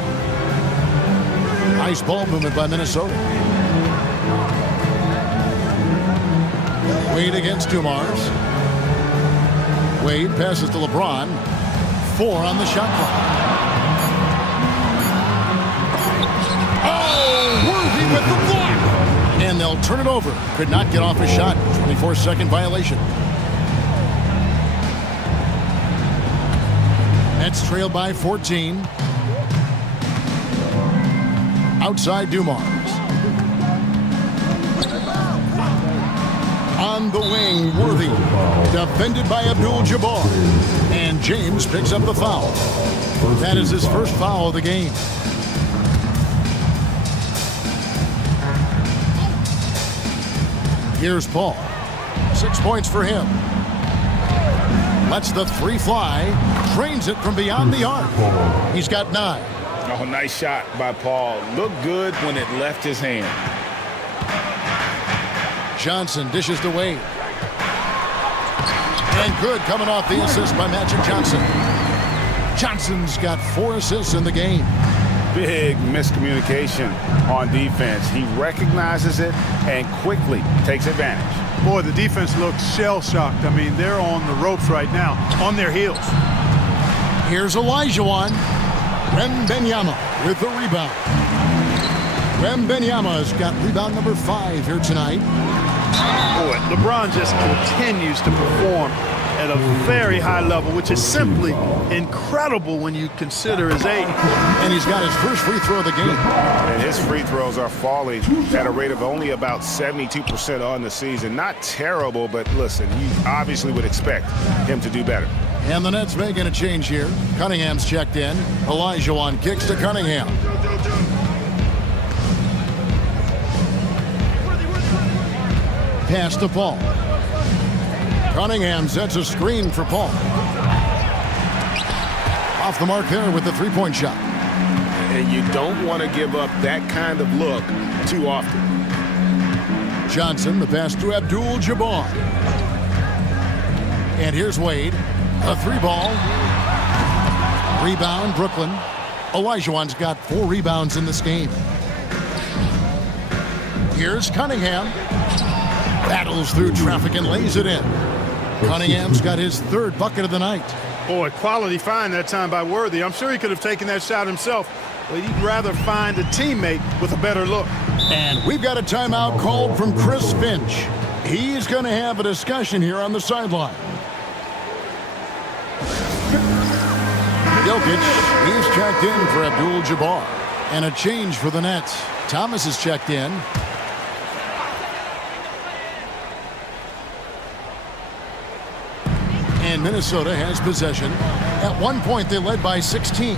Nice ball movement by Minnesota. Wade against Dumars. Wade passes to LeBron. 4 on the shot clock. Oh, Worthy with the block. And they'll turn it over. Could not get off his shot. 24-second violation. Nets trail by 14. Outside Dumars. On the wing, Worthy. Defended by Abdul-Jabbar. And James picks up the foul. That is his first foul of the game. Here's Paul. 6 points for him. Lets the 3 fly. Drains it from beyond the arc. He's got 9. Oh, nice shot by Paul. Looked good when it left his hand. Johnson dishes to Wade. And good coming off the assist by Magic Johnson. Johnson's got 4 assists in the game. Big miscommunication on defense. He recognizes it and quickly takes advantage. Boy, the defense looks shell-shocked. I mean, they're on the ropes right now, on their heels. Here's Olajuwon. Wembanyama with the rebound. Wembanyama's got rebound number 5 here tonight. Boy, LeBron just continues to perform at a very high level, which is simply incredible when you consider his age. And he's got his first free throw of the game. And his free throws are falling at a rate of only about 72% on the season. Not terrible, but listen, you obviously would expect him to do better. And the Nets making a change here. Cunningham's checked in. Olajuwon kicks to Cunningham. Pass to Paul. Cunningham sets a screen for Paul. Off the mark there with the 3-point shot. And you don't want to give up that kind of look too often. Johnson, the pass to Abdul-Jabbar. And here's Wade. A 3-ball. Rebound, Brooklyn. Olajuwon's got 4 rebounds in this game. Here's Cunningham. Battles through traffic and lays it in. Cunningham's got his 3rd bucket of the night. Boy, quality find that time by Worthy. I'm sure he could have taken that shot himself, but he'd rather find a teammate with a better look. And we've got a timeout called from Chris Finch. He's going to have a discussion here on the sideline. Jokic, he's checked in for Abdul-Jabbar. And a change for the Nets. Thomas is checked in. And Minnesota has possession. At one point, they led by 16.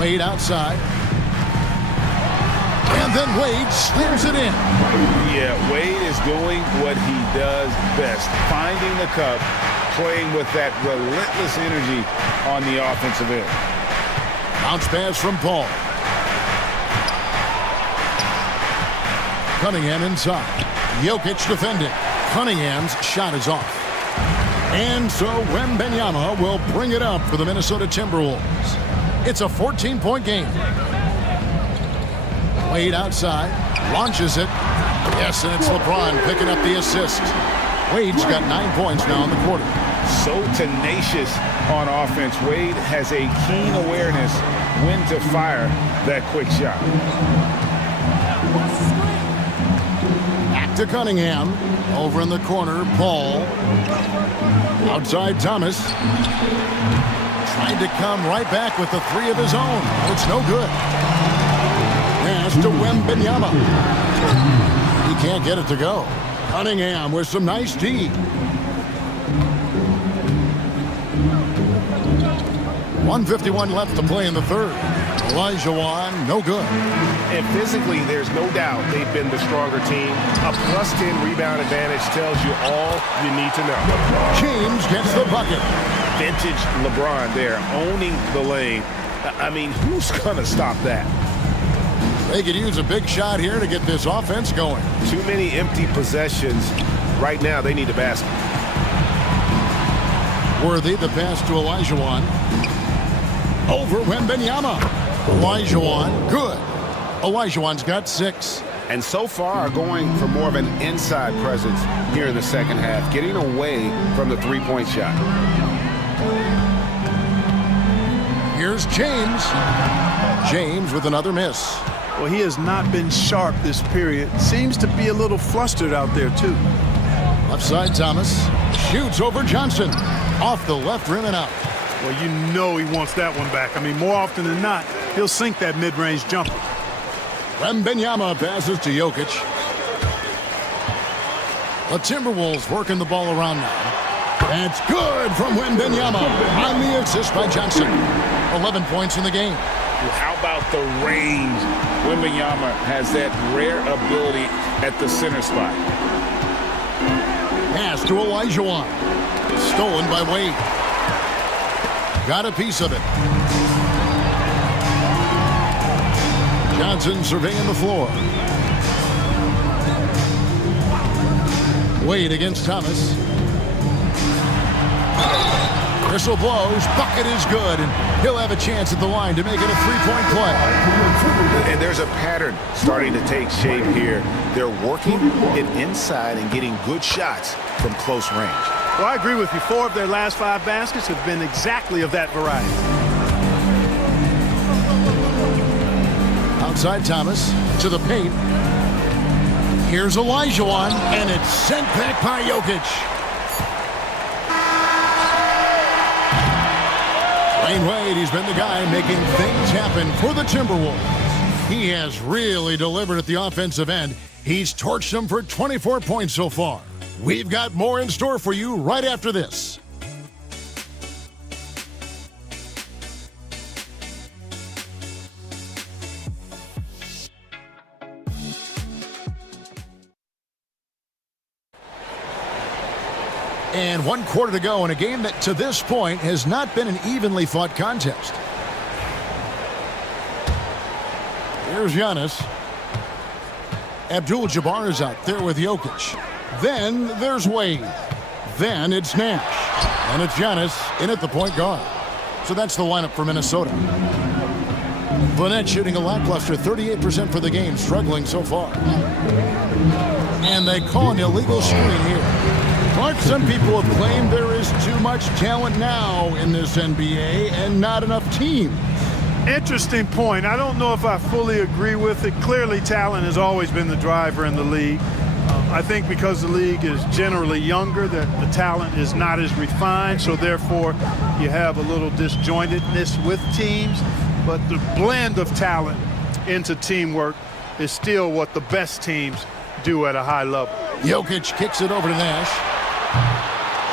Wade outside. And then Wade slams it in. Yeah, Wade is doing what he does best. Finding the cup, playing with that relentless energy on the offensive end. Bounce pass from Paul. Cunningham inside. Jokic defending. Cunningham's shot is off. And so Wembanyama will bring it up for the Minnesota Timberwolves. It's a 14-point game. Wade outside. Launches it. Yes, and it's LeBron picking up the assist. Wade's got 9 points now in the quarter. So tenacious on offense. Wade has a keen awareness when to fire that quick shot. Back to Cunningham. Over in the corner, Paul. Outside Thomas. Trying to come right back with the 3 of his own. But it's no good. Pass to Wembanyama. He can't get it to go. Cunningham with some nice D. 1:51 left to play in the 3rd. Olajuwon, no good. And physically, there's no doubt they've been the stronger team. A +10 rebound advantage tells you all you need to know. James gets the bucket. Vintage LeBron there, owning the lane. I mean, who's going to stop that? They could use a big shot here to get this offense going. Too many empty possessions. Right now, they need a basket. Worthy, the pass to Olajuwon. Over Wembanyama. Olajuwon, good. Olajuwon's got 6. and so far are going for more of an inside presence here in the second half, getting away from the three-point shot. Here's James. James with another miss. Well, he has not been sharp this period. Seems to be a little flustered out there, too. Left side, Thomas. Shoots over Johnson. Off the left rim and out. Well, you know he wants that one back. I mean, more often than not, he'll sink that mid-range jumper. Wembanyama passes to Jokic. The Timberwolves working the ball around now. That's good from Wembanyama on the assist by Johnson. 11 points in the game. How about the range? Wembanyama has that rare ability at the center spot. Pass to Olajuwon. Stolen by Wade. Got a piece of it. Johnson surveying the floor. Wade against Thomas. Whistle blows. Bucket is good, and he'll have a chance at the line to make it a three-point play. And there's a pattern starting to take shape here. They're working it inside and getting good shots from close range. Well, I agree with you. 4 of their last 5 baskets have been exactly of that variety. Outside Thomas to the paint. Here's Olajuwon, and it's sent back by Jokic. Dwayne Wade, he's been the guy making things happen for the Timberwolves. He has really delivered at the offensive end. He's torched them for 24 points so far. We've got more in store for you right after this. And 1 quarter to go in a game that to this point has not been an evenly fought contest. Here's Giannis. Abdul-Jabbar is out there with Jokic. Then there's Wade. Then it's Nash. And it's Giannis in at the point guard. So that's the lineup for Minnesota. Fournette shooting a lackluster 38% for the game, struggling so far. And they call an illegal screen here. Mark, some people have claimed there is too much talent now in this NBA and not enough teams. Interesting point. I don't know if I fully agree with it. Clearly, talent has always been the driver in the league. I think because the league is generally younger, that the talent is not as refined, so therefore you have a little disjointedness with teams. But the blend of talent into teamwork is still what the best teams do at a high level. Jokic kicks it over to Nash.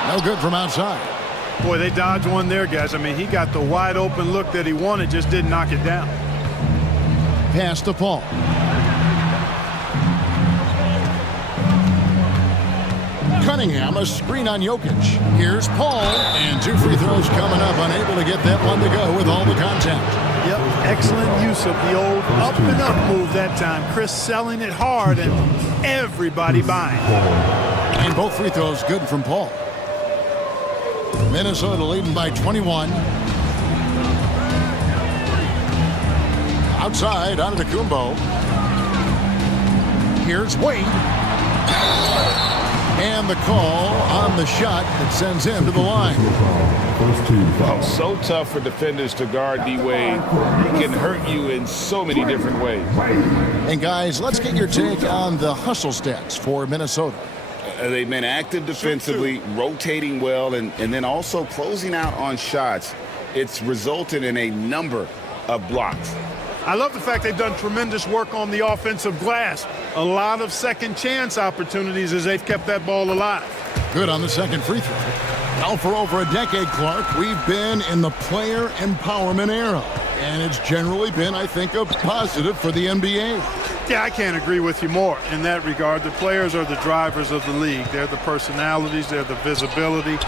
No good from outside. Boy, they dodged one there, guys. I mean, he got the wide open look that he wanted, just didn't knock it down. Pass to Paul. Cunningham, a screen on Jokic. Here's Paul, and 2 free throws coming up, unable to get that one to go with all the contact. Yep, excellent use of the old up and up move that time. Chris selling it hard and everybody buying. And both free throws good from Paul. Minnesota leading by 21. Outside, Antetokounmpo. Here's Wade. And the call on the shot that sends him to the line. Oh, so tough for defenders to guard D-Wade. He can hurt you in so many different ways. And guys, let's get your take on the hustle stats for Minnesota. They've been active defensively, rotating well, and then also closing out on shots. It's resulted in a number of blocks. I love the fact they've done tremendous work on the offensive glass. A lot of second chance opportunities as they've kept that ball alive. Good on the second free throw. Now for over a decade, Clark, we've been in the player empowerment era. And it's generally been, I think, a positive for the NBA. Yeah, I can't agree with you more in that regard. The players are the drivers of the league. They're the personalities, they're the visibility,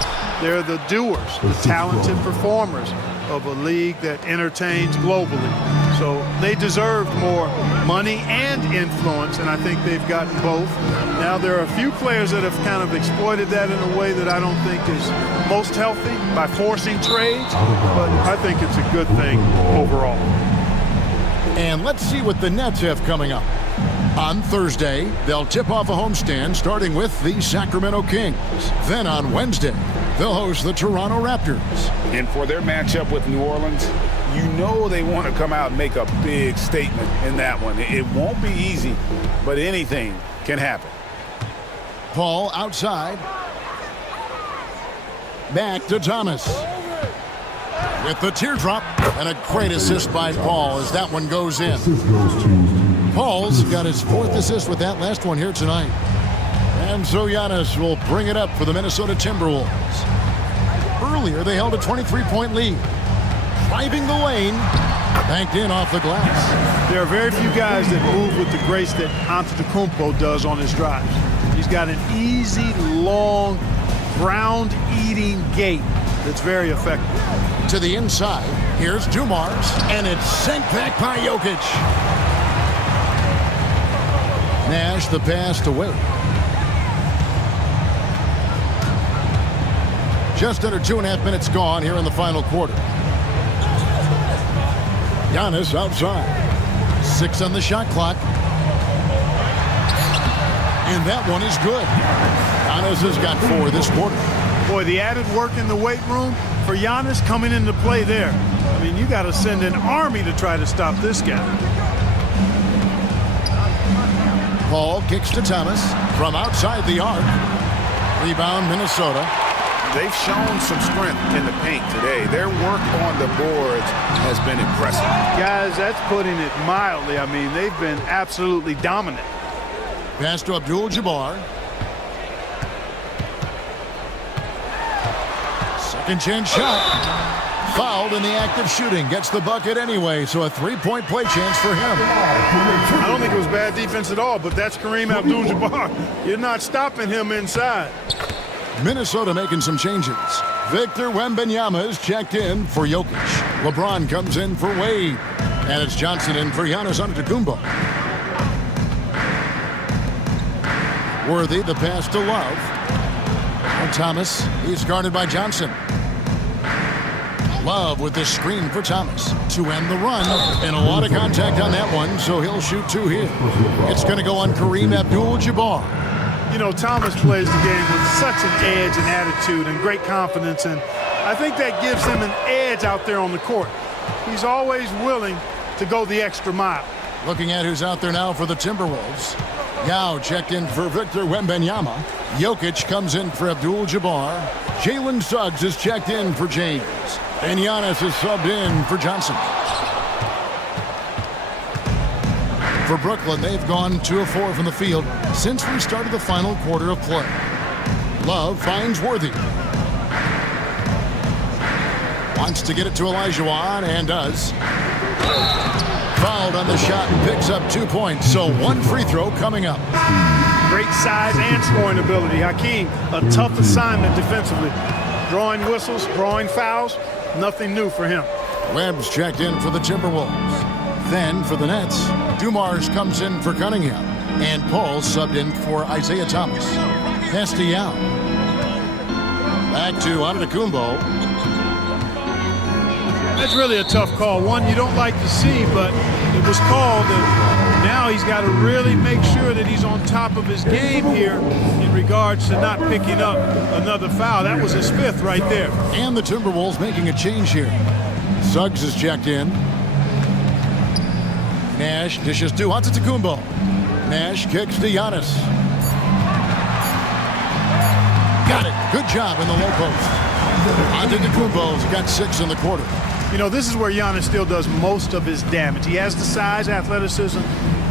they're the doers, the talented performers of a league that entertains globally. So they deserved more money and influence, and I think they've gotten both. Now there are a few players that have kind of exploited that in a way that I don't think is most healthy by forcing trades, but I think it's a good thing overall. And let's see what the Nets have coming up. On Thursday, they'll tip off a homestand starting with the Sacramento Kings. Then on Wednesday, they'll host the Toronto Raptors. And for their matchup with New Orleans, you know they want to come out and make a big statement in that one. It won't be easy, but anything can happen. Paul outside. Back to Thomas. With the teardrop, and a great assist by Paul as that one goes in. Paul's got his 4th assist with that last one here tonight. And so Giannis will bring it up for the Minnesota Timberwolves. Earlier, they held a 23-point lead. Driving the lane, banked in off the glass. There are very few guys that move with the grace that Antetokounmpo does on his drive. He's got an easy, long, ground-eating gait that's very effective. To the inside, here's Dumars, and it's sent back by Jokic. Nash the pass to Wade. Just under 2.5 minutes gone here in the final quarter. Giannis outside. 6 on the shot clock. And that one is good. Giannis has got 4 this quarter. Boy, the added work in the weight room for Giannis coming into play there. I mean, you got to send an army to try to stop this guy. Paul kicks to Thomas from outside the arc. Rebound, Minnesota. They've shown some strength in the paint today. Their work on the boards has been impressive. Guys, that's putting it mildly. I mean, they've been absolutely dominant. Pass to Abdul-Jabbar. Second chance shot. Fouled in the act of shooting. Gets the bucket anyway, so a 3-point play chance for him. I don't think it was bad defense at all, but that's Kareem Abdul-Jabbar. You're not stopping him inside. Minnesota making some changes. Victor Wembanyama is checked in for Jokic. LeBron comes in for Wade. And it's Johnson in for Giannis Antetokounmpo. Worthy, the pass to Love. And Thomas, he's guarded by Johnson. Love with the screen for Thomas to end the run. And a lot of contact on that one, so he'll shoot 2 here. It's going to go on Kareem Abdul-Jabbar. You know, Thomas plays the game with such an edge and attitude and great confidence, and I think that gives him an edge out there on the court. He's always willing to go the extra mile. Looking at who's out there now for the Timberwolves. Yao checked in for Victor Wembanyama. Jokic comes in for Abdul-Jabbar. Jalen Suggs is checked in for James. And Giannis is subbed in for Johnson. For Brooklyn, they've gone 2 of 4 from the field since we started the final quarter of play. Love finds Worthy. Wants to get it to Olajuwon and does. Fouled on the shot and picks up 2 points, so 1 free throw coming up. Great size and scoring ability. Hakeem, a tough assignment defensively. Drawing whistles, drawing fouls, nothing new for him. Webb's checked in for the Timberwolves. Then for the Nets, Dumars comes in for Cunningham. And Paul subbed in for Isaiah Thomas. Pass to Yao. Back to Antetokounmpo. That's really a tough call. One you don't like to see, but it was called, and now he's got to really make sure that he's on top of his game here in regards to not picking up another foul. That was his 5th right there. And the Timberwolves making a change here. Suggs is checked in. Nash dishes to Antetokounmpo. Nash kicks to Giannis. Got it. Good job in the low post. Antetokounmpo's got 6 in the quarter. You know, this is where Giannis still does most of his damage. He has the size, athleticism,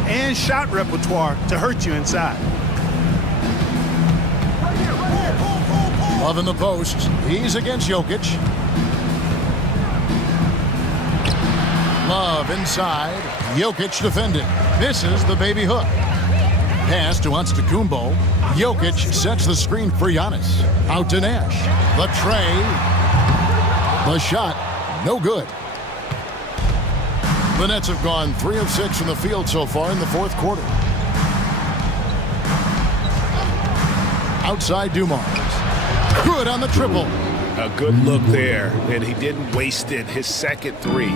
and shot repertoire to hurt you inside. Love in the post. He's against Jokic. Love inside. Jokic defending. Misses the baby hook. Pass to Antetokounmpo. Jokic sets the screen for Giannis. Out to Nash. The tray. The shot. No good. The Nets have gone 3 of 6 from the field so far in the 4th quarter. Outside Dumars. Good on the triple. A good look there, and he didn't waste it. His 2nd 3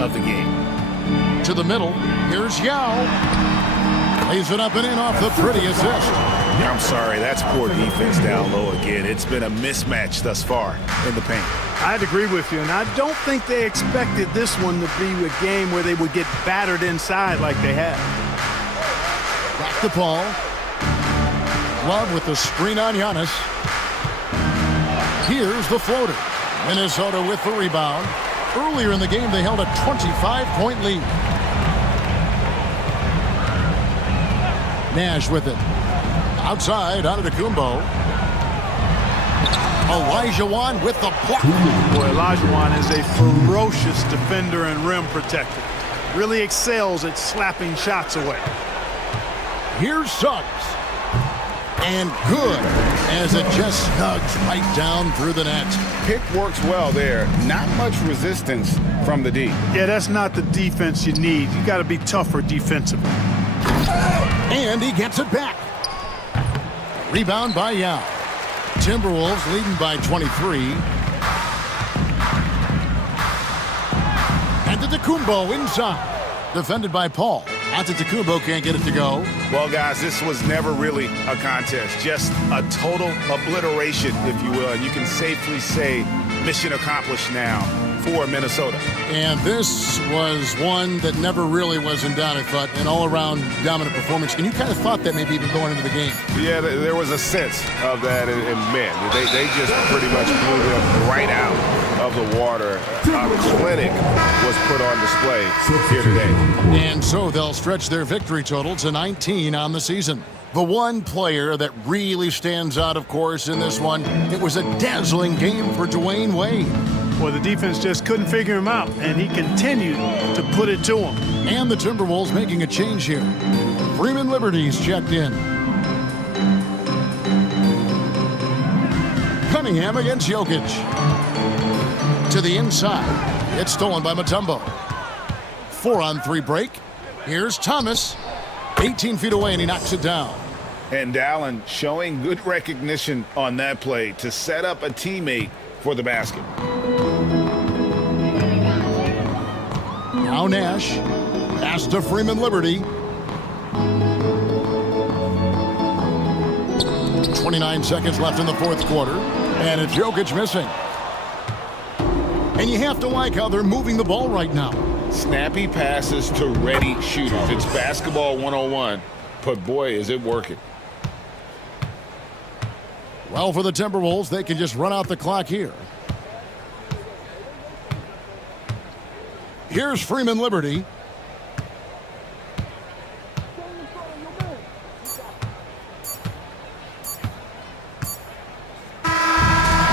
of the game. To the middle. Here's Yao. Lays it up and in off the pretty assist. I'm sorry, that's poor defense down low again. It's been a mismatch thus far in the paint. I'd agree with you, and I don't think they expected this one to be a game where they would get battered inside like they have. Back to Paul. Love with the screen on Giannis. Here's the floater. Minnesota with the rebound. Earlier in the game, they held a 25-point lead. Nash with it. Outside, Antetokounmpo. Olajuwon with the block. Boy, Olajuwon is a ferocious defender and rim protector. Really excels at slapping shots away. Here's Suggs. And good as it just snugs right down through the net. Pick works well there. Not much resistance from the D. Yeah, that's not the defense you need. You got to be tougher defensively. And he gets it back. Rebound by Yao. Timberwolves leading by 23. And Antetokounmpo inside. Defended by Paul. Antetokounmpo can't get it to go. Well, guys, this was never really a contest. Just a total obliteration, if you will. And you can safely say mission accomplished now for Minnesota. And this was one that never really was in doubt, I thought, an all-around dominant performance. And you kind of thought that maybe even going into the game. Yeah, there was a sense of that, and man, they just pretty much blew them right out of the water. A clinic was put on display here today. And so they'll stretch their victory total to 19 on the season. The one player that really stands out, of course, in this one, it was a dazzling game for Dwayne Wade. Well, the defense just couldn't figure him out, and he continued to put it to him. And the Timberwolves making a change here. Freeman Liberty's checked in. Cunningham against Jokic. To the inside. It's stolen by Mutombo. 4-on-3 break. Here's Thomas. 18 feet away, and he knocks it down. And Allen showing good recognition on that play to set up a teammate for the basket. Now Nash. Pass to Freeman Liberty. 29 seconds left in the fourth quarter. And it's Jokic missing. And you have to like how they're moving the ball right now. Snappy passes to ready shooters. It's basketball 101, but boy, is it working. Well, for the Timberwolves, they can just run out the clock here. Here's Freeman Liberty.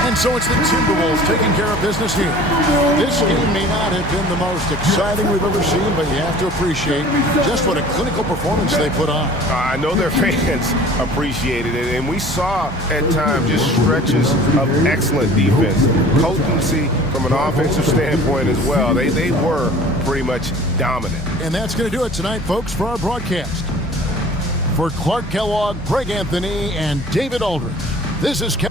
And so it's the Timberwolves taking care of business here. This game may not have been the most exciting we've ever seen, but you have to appreciate just what a clinical performance they put on. I know their fans appreciated it, and we saw at times just stretches of excellent defense. Potency from an offensive standpoint as well. They were pretty much dominant. And that's going to do it tonight, folks, for our broadcast. For Clark Kellogg, Greg Anthony, and David Aldridge, this is Kevin.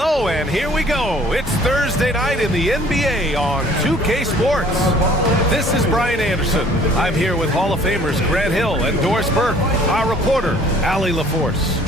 Hello, and here we go. It's Thursday night in the NBA on 2K Sports. This is Brian Anderson. I'm here with Hall of Famers Grant Hill and Doris Burke, our reporter, Allie LaForce.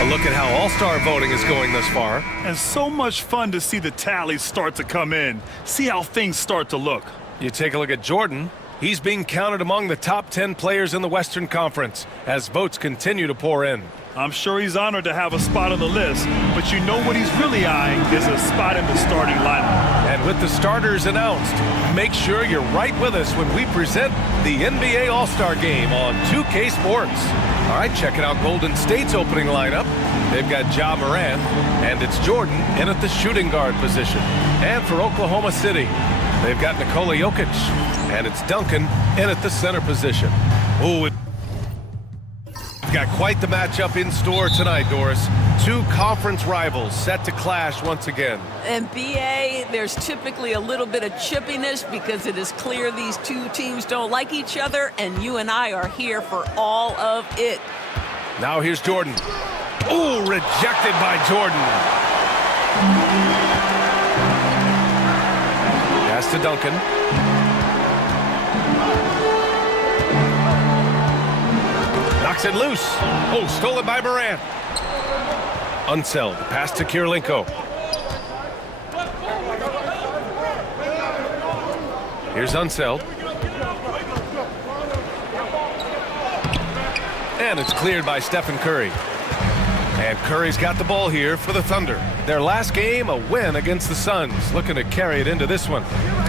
A look at how All-Star voting is going thus far. And so much fun to see the tallies start to come in. See how things start to look. You take a look at Jordan. He's being counted among the top 10 players in the Western Conference as votes continue to pour in. I'm sure he's honored to have a spot on the list, but you know what he's really eyeing is a spot in the starting lineup. And with the starters announced, make sure you're right with us when we present the NBA All-Star Game on 2K Sports. All right, checking out Golden State's opening lineup. They've got Ja Morant, and it's Jordan in at the shooting guard position. And for Oklahoma City, They've got Nikola Jokic, and it's Duncan in at the center position. Ooh, we've got quite the matchup in store tonight, Doris. Two conference rivals set to clash once again. And BA, there's typically a little bit of chippiness because it is clear these two teams don't like each other, and you and I are here for all of it. Now here's Jordan. Ooh, rejected by Jordan. Pass to Duncan. Knocks it loose. Oh, stolen by Morant. Unseld. Pass to Kirilenko. Here's Unseld. And it's cleared by Stephen Curry. And Curry's got the ball here for the Thunder. Their last game, a win against the Suns. Looking to carry it into this one.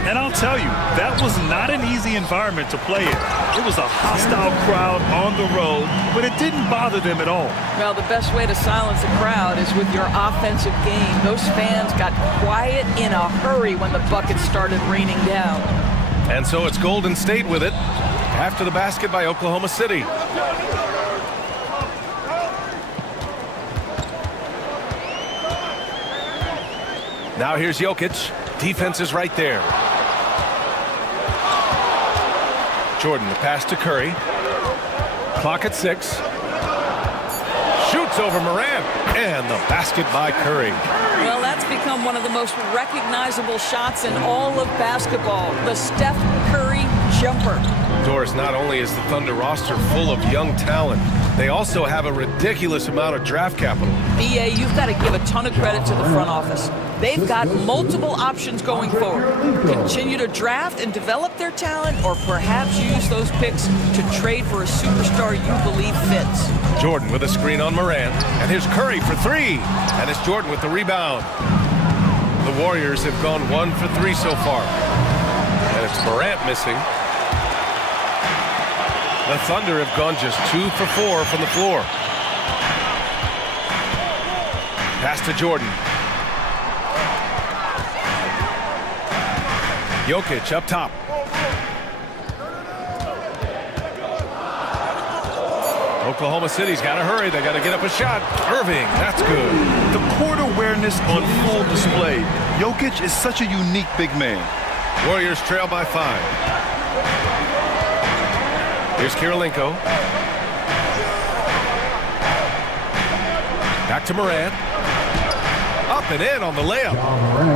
And I'll tell you, that was not an easy environment to play in. It was a hostile crowd on the road, but it didn't bother them at all. Well, the best way to silence a crowd is with your offensive game. Those fans got quiet in a hurry when the buckets started raining down. And so it's Golden State with it after the basket by Oklahoma City. Now here's Jokic. Defense is right there. Jordan, the pass to Curry. Clock at 6. Shoots over Morant. And the basket by Curry. Well, that's become one of the most recognizable shots in all of basketball. The Steph Curry jumper. Doris, not only is the Thunder roster full of young talent, they also have a ridiculous amount of draft capital. BA, you've got to give a ton of credit to the front office. They've got multiple options going forward. Continue to draft and develop their talent, or perhaps use those picks to trade for a superstar you believe fits. Jordan with a screen on Morant. And here's Curry for 3. And it's Jordan with the rebound. The Warriors have gone 1 for 3 so far. And it's Morant missing. The Thunder have gone just 2 for 4 from the floor. Pass to Jordan. Jokic up top. Oklahoma City's got to hurry. They got to get up a shot. Irving, that's good. The court awareness on full display. Jokic is such a unique big man. Warriors trail by 5. Here's Kirilenko. Back to Morant. Up and in on the layup.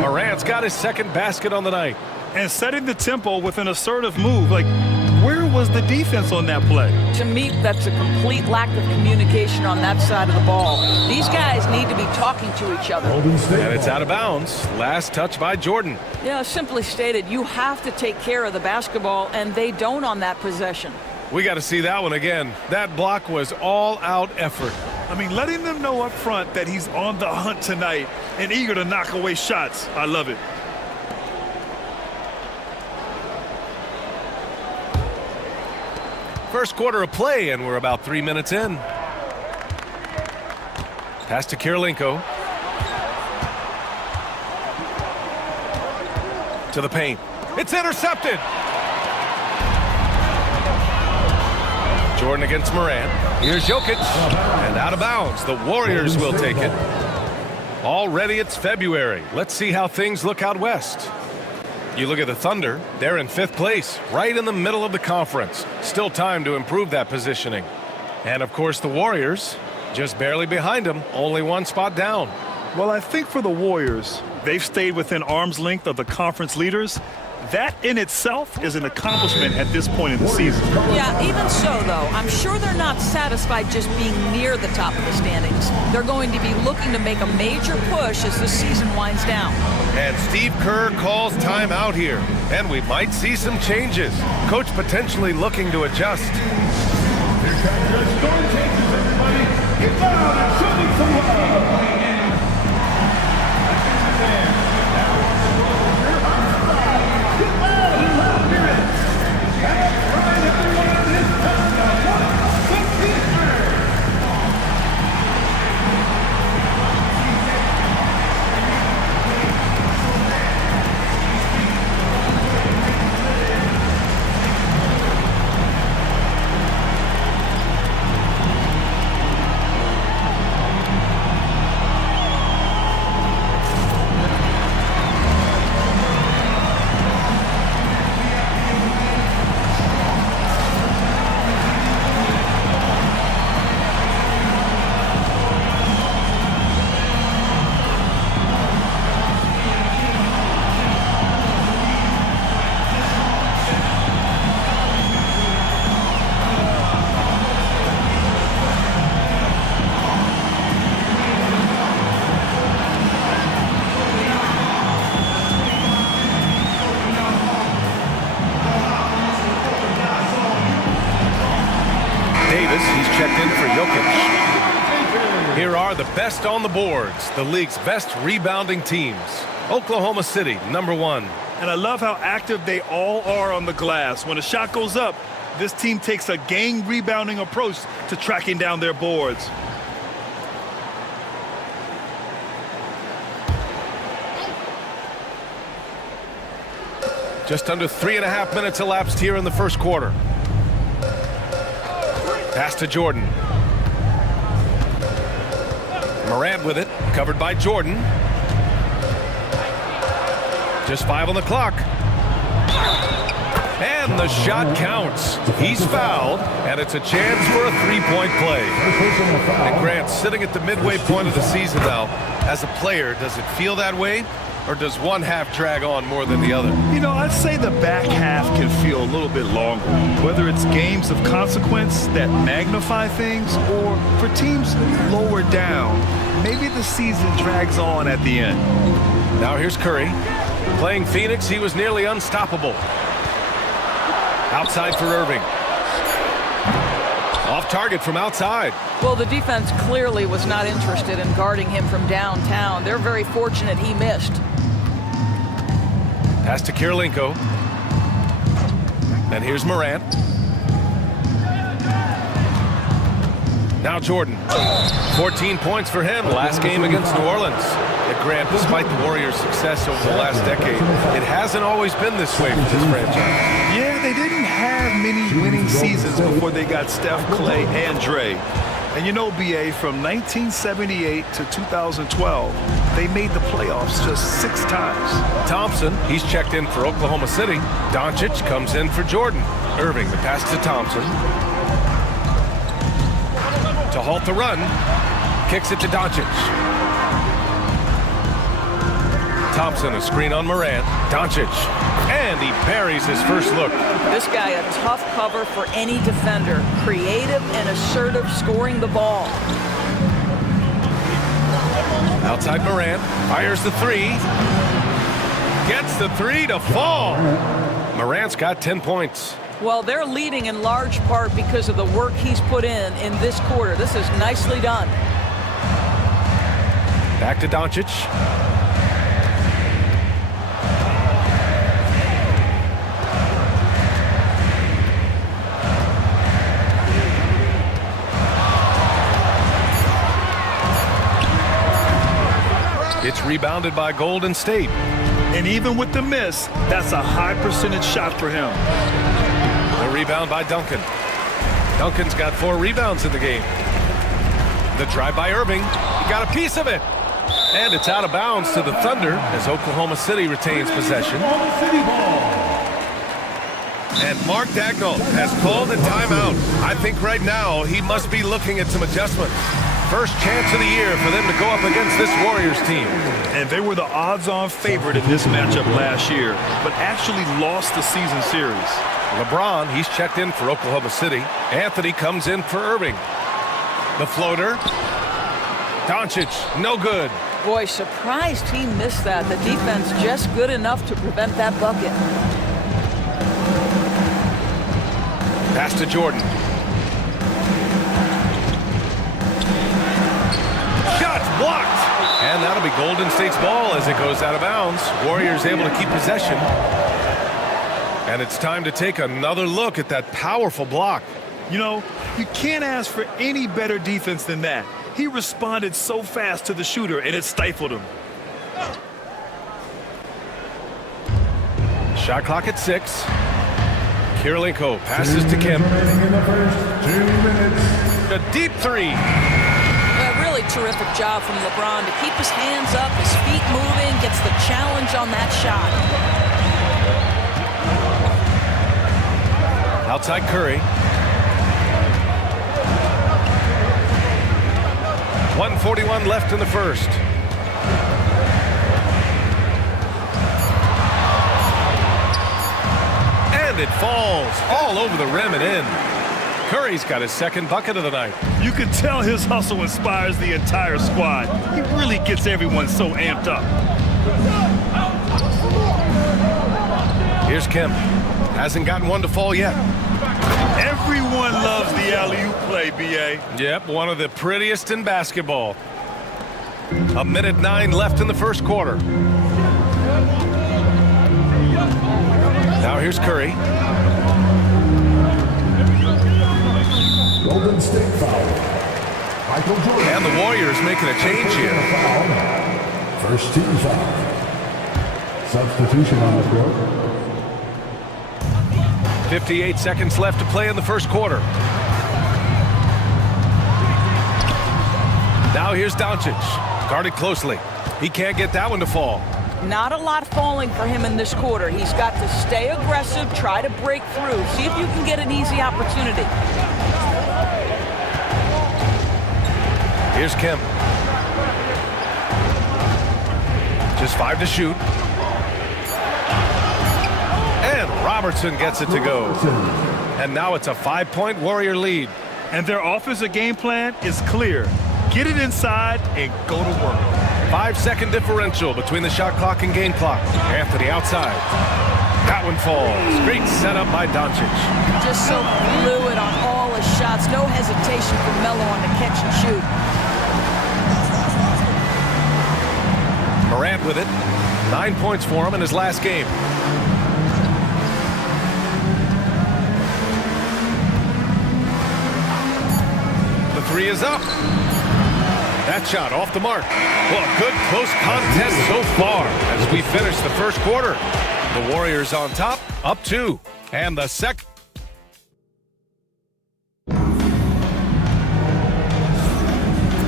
Morant's got his second basket on the night. And setting the tempo with an assertive move. Like, where was the defense on that play? To me, that's a complete lack of communication on that side of the ball. These guys need to be talking to each other. And it's out of bounds. Last touch by Jordan. Yeah, simply stated, you have to take care of the basketball, and they don't on that possession. We got to see that one again. That block was all-out effort. I mean, letting them know up front that he's on the hunt tonight and eager to knock away shots. I love it. First quarter of play, and we're about 3 minutes in. Pass to Kirilenko. To the paint. It's intercepted. Jordan against Morant. Here's Jokic. And out of bounds. The Warriors will take it. Already it's February. Let's see how things look out west. You look at the Thunder, they're in 5th place, right in the middle of the conference. Still time to improve that positioning. And of course the Warriors, just barely behind them, only 1 spot down. Well, I think for the Warriors, they've stayed within arm's length of the conference leaders. That in itself is an accomplishment at this point in the season. Yeah, even so, though, I'm sure they're not satisfied just being near the top of the standings. They're going to be looking to make a major push as the season winds down. And Steve Kerr calls time out here. And we might see some changes. Coach potentially looking to adjust. Here comes your storm changes, everybody. Get loud and show me some love. Davis. He's checked in for Jokic. Here are the best on the boards, the league's best rebounding teams. Oklahoma City, number 1. And I love how active they all are on the glass. When a shot goes up, this team takes a game rebounding approach to tracking down their boards. Just under 3.5 minutes elapsed here in the first quarter. Pass to Jordan. Morant with it, covered by Jordan. Just 5 on the clock. And the shot counts. He's fouled, and it's a chance for a three-point play. And Grant, sitting at the midway point of the season now, as a player, does it feel that way? Or does one half drag on more than the other? You know, I'd say the back half can feel a little bit longer. Whether it's games of consequence that magnify things, or for teams lower down, maybe the season drags on at the end. Now here's Curry. Playing Phoenix, he was nearly unstoppable. Outside for Irving. Off target from outside. Well, the defense clearly was not interested in guarding him from downtown. They're very fortunate he missed. Pass to Kirilenko. And here's Morant. Now Jordan. 14 points for him last game against New Orleans. And Grant, despite the Warriors' success over the last decade, it hasn't always been this way for this franchise. Yeah, they didn't have many winning seasons before they got Steph, Clay, and Dre. And you know, BA, from 1978 to 2012, they made the playoffs just 6 times. Thompson, he's checked in for Oklahoma City. Doncic comes in for Jordan. Irving, the pass to Thompson. To halt the run, kicks it to Doncic. Thompson, a screen on Morant. Doncic, and he buries his first look. This guy a tough cover for any defender. Creative and assertive scoring the ball. Outside Morant, fires the 3. Gets the 3 to fall. Morant's got 10 points. Well, they're leading in large part because of the work he's put in this quarter. This is nicely done. Back to Doncic. It's rebounded by Golden State. And even with the miss, that's a high percentage shot for him. The rebound by Duncan. Duncan's got 4 rebounds in the game. The drive by Irving. He got a piece of it. And it's out of bounds to the Thunder as Oklahoma City retains possession. And Mark Daigneault has called a timeout. I think right now he must be looking at some adjustments. First chance of the year for them to go up against this Warriors team. And they were the odds-on favorite in this matchup last year, but actually lost the season series. LeBron, he's checked in for Oklahoma City. Anthony comes in for Irving. The floater. Doncic, no good. Boy, surprised he missed that. The defense just good enough to prevent that bucket. Pass to Jordan. Shots blocked. And that'll be Golden State's ball as it goes out of bounds. Warriors able to keep possession. And it's time to take another look at that powerful block. You know, you can't ask for any better defense than that. He responded so fast to the shooter, and it stifled him. Shot clock at 6. Kirilenko passes to Kim. A deep 3. A really terrific job from LeBron to keep his hands up, his feet moving, gets the challenge on that shot. Outside Curry. 1:41 left in the first. And it falls all over the rim and in. Curry's got his second bucket of the night. You can tell his hustle inspires the entire squad. He really gets everyone so amped up. Here's Kim. Hasn't gotten one to fall yet. Everyone loves the alley-oop play, B.A. Yep, one of the prettiest in basketball. 1:09 left in the first quarter. Now here's Curry. Golden State foul. Michael Jordan. And the Warriors making a change here. First team foul. Substitution on the court. 58 seconds left to play in the first quarter. Now here's Doncic. Guarded closely. He can't get that one to fall. Not a lot falling for him in this quarter. He's got to stay aggressive, try to break through. See if you can get an easy opportunity. Here's Kemp. Just 5 to shoot. And Robertson gets it to go. And now it's a 5-point Warrior lead. And their offensive game plan is clear. Get it inside and go to work. 5-second differential between the shot clock and game clock. Anthony outside. That one falls. Great setup by Doncic. Just so fluid on all his shots. No hesitation for Melo on the catch and shoot. Morant with it. 9 points for him in his last game. The three is up. That shot off the mark. Well, good close contest so far as we finish the first quarter. The Warriors on top, up 2. And the second.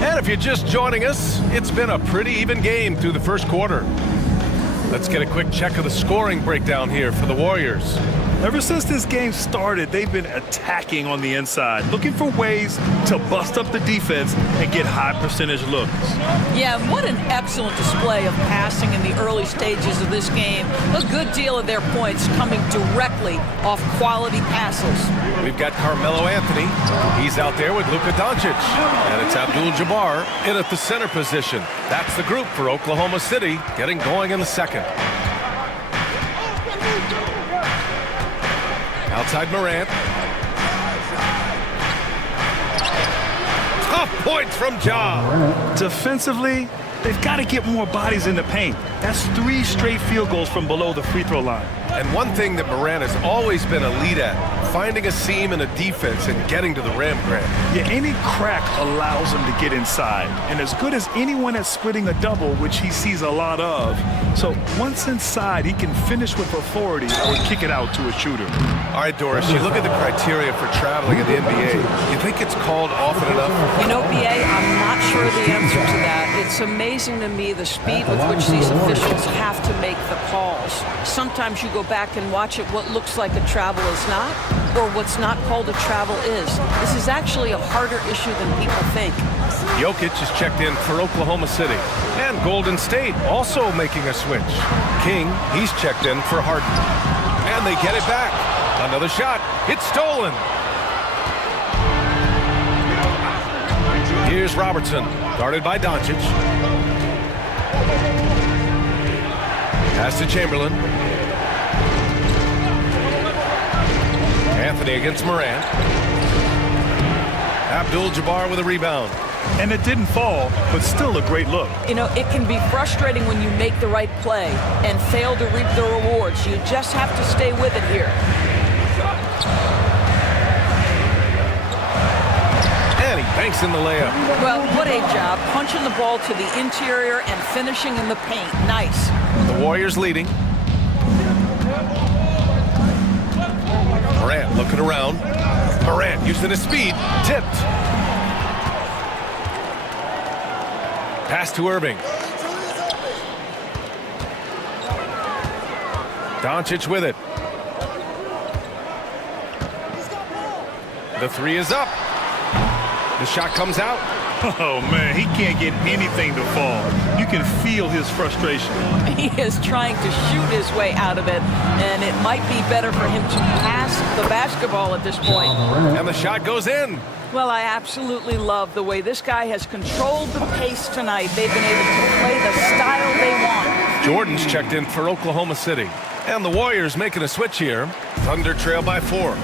And if you're just joining us, it's been a pretty even game through the first quarter. Let's get a quick check of the scoring breakdown here for the Warriors. Ever since this game started, they've been attacking on the inside, looking for ways to bust up the defense and get high percentage looks. Yeah, what an excellent display of passing in the early stages of this game. A good deal of their points coming directly off quality passes. We've got Carmelo Anthony. He's out there with Luka Doncic. And it's Abdul-Jabbar in at the center position. That's the group for Oklahoma City getting going in the second. Outside Morant. Tough points from Ja. Defensively, they've got to get more bodies in the paint. That's 3 straight field goals from below the free throw line. And one thing that Morant has always been elite at, finding a seam in a defense and getting to the rim, Grant. Yeah, any crack allows him to get inside. And as good as anyone at splitting a double, which he sees a lot of. So once inside, he can finish with authority or kick it out to a shooter. All right, Doris, you look at the criteria for traveling in the NBA. You think it's called often enough? You know, BA, I'm not sure the answer to that. It's amazing to me the speed with which these officials have to make the calls. Sometimes you go back and watch it, what looks like a travel is not, or what's not called a travel is. This is actually a harder issue than people think. Jokic is checked in for Oklahoma City. And Golden State also making a switch. King, he's checked in for Harden. And they get it back. Another shot. It's stolen. Here's Robertson, guarded by Doncic. Pass to Chamberlain. Anthony against Morant. Abdul-Jabbar with a rebound. And it didn't fall, but still a great look. You know, it can be frustrating when you make the right play and fail to reap the rewards. You just have to stay with it here. And he banks in the layup. Well, what a job. Punching the ball to the interior and finishing in the paint. Nice. The Warriors leading. Morant looking around. Morant using his speed. Tipped. Pass to Irving. Doncic with it. The three is up. The shot comes out. Oh, man, he can't get anything to fall. You can feel his frustration. He is trying to shoot his way out of it, and it might be better for him to pass the basketball at this point. And the shot goes in. Well, I absolutely love the way this guy has controlled the pace tonight. They've been able to play the style they want. Jordan's checked in for Oklahoma City. And the Warriors making a switch here. Thunder trail by 4.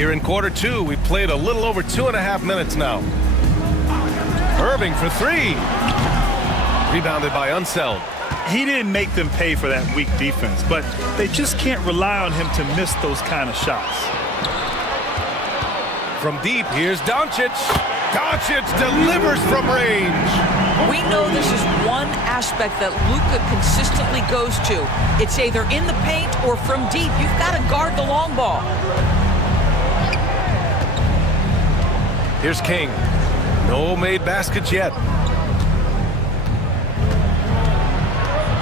Here in quarter two, we've played a little over 2.5 minutes now. Irving for three. Rebounded by Unseld. He didn't make them pay for that weak defense, but they just can't rely on him to miss those kind of shots. From deep, here's Doncic. Doncic delivers from range. We know this is one aspect that Luka consistently goes to. It's either in the paint or from deep. You've got to guard the long ball. Here's King. No made baskets yet.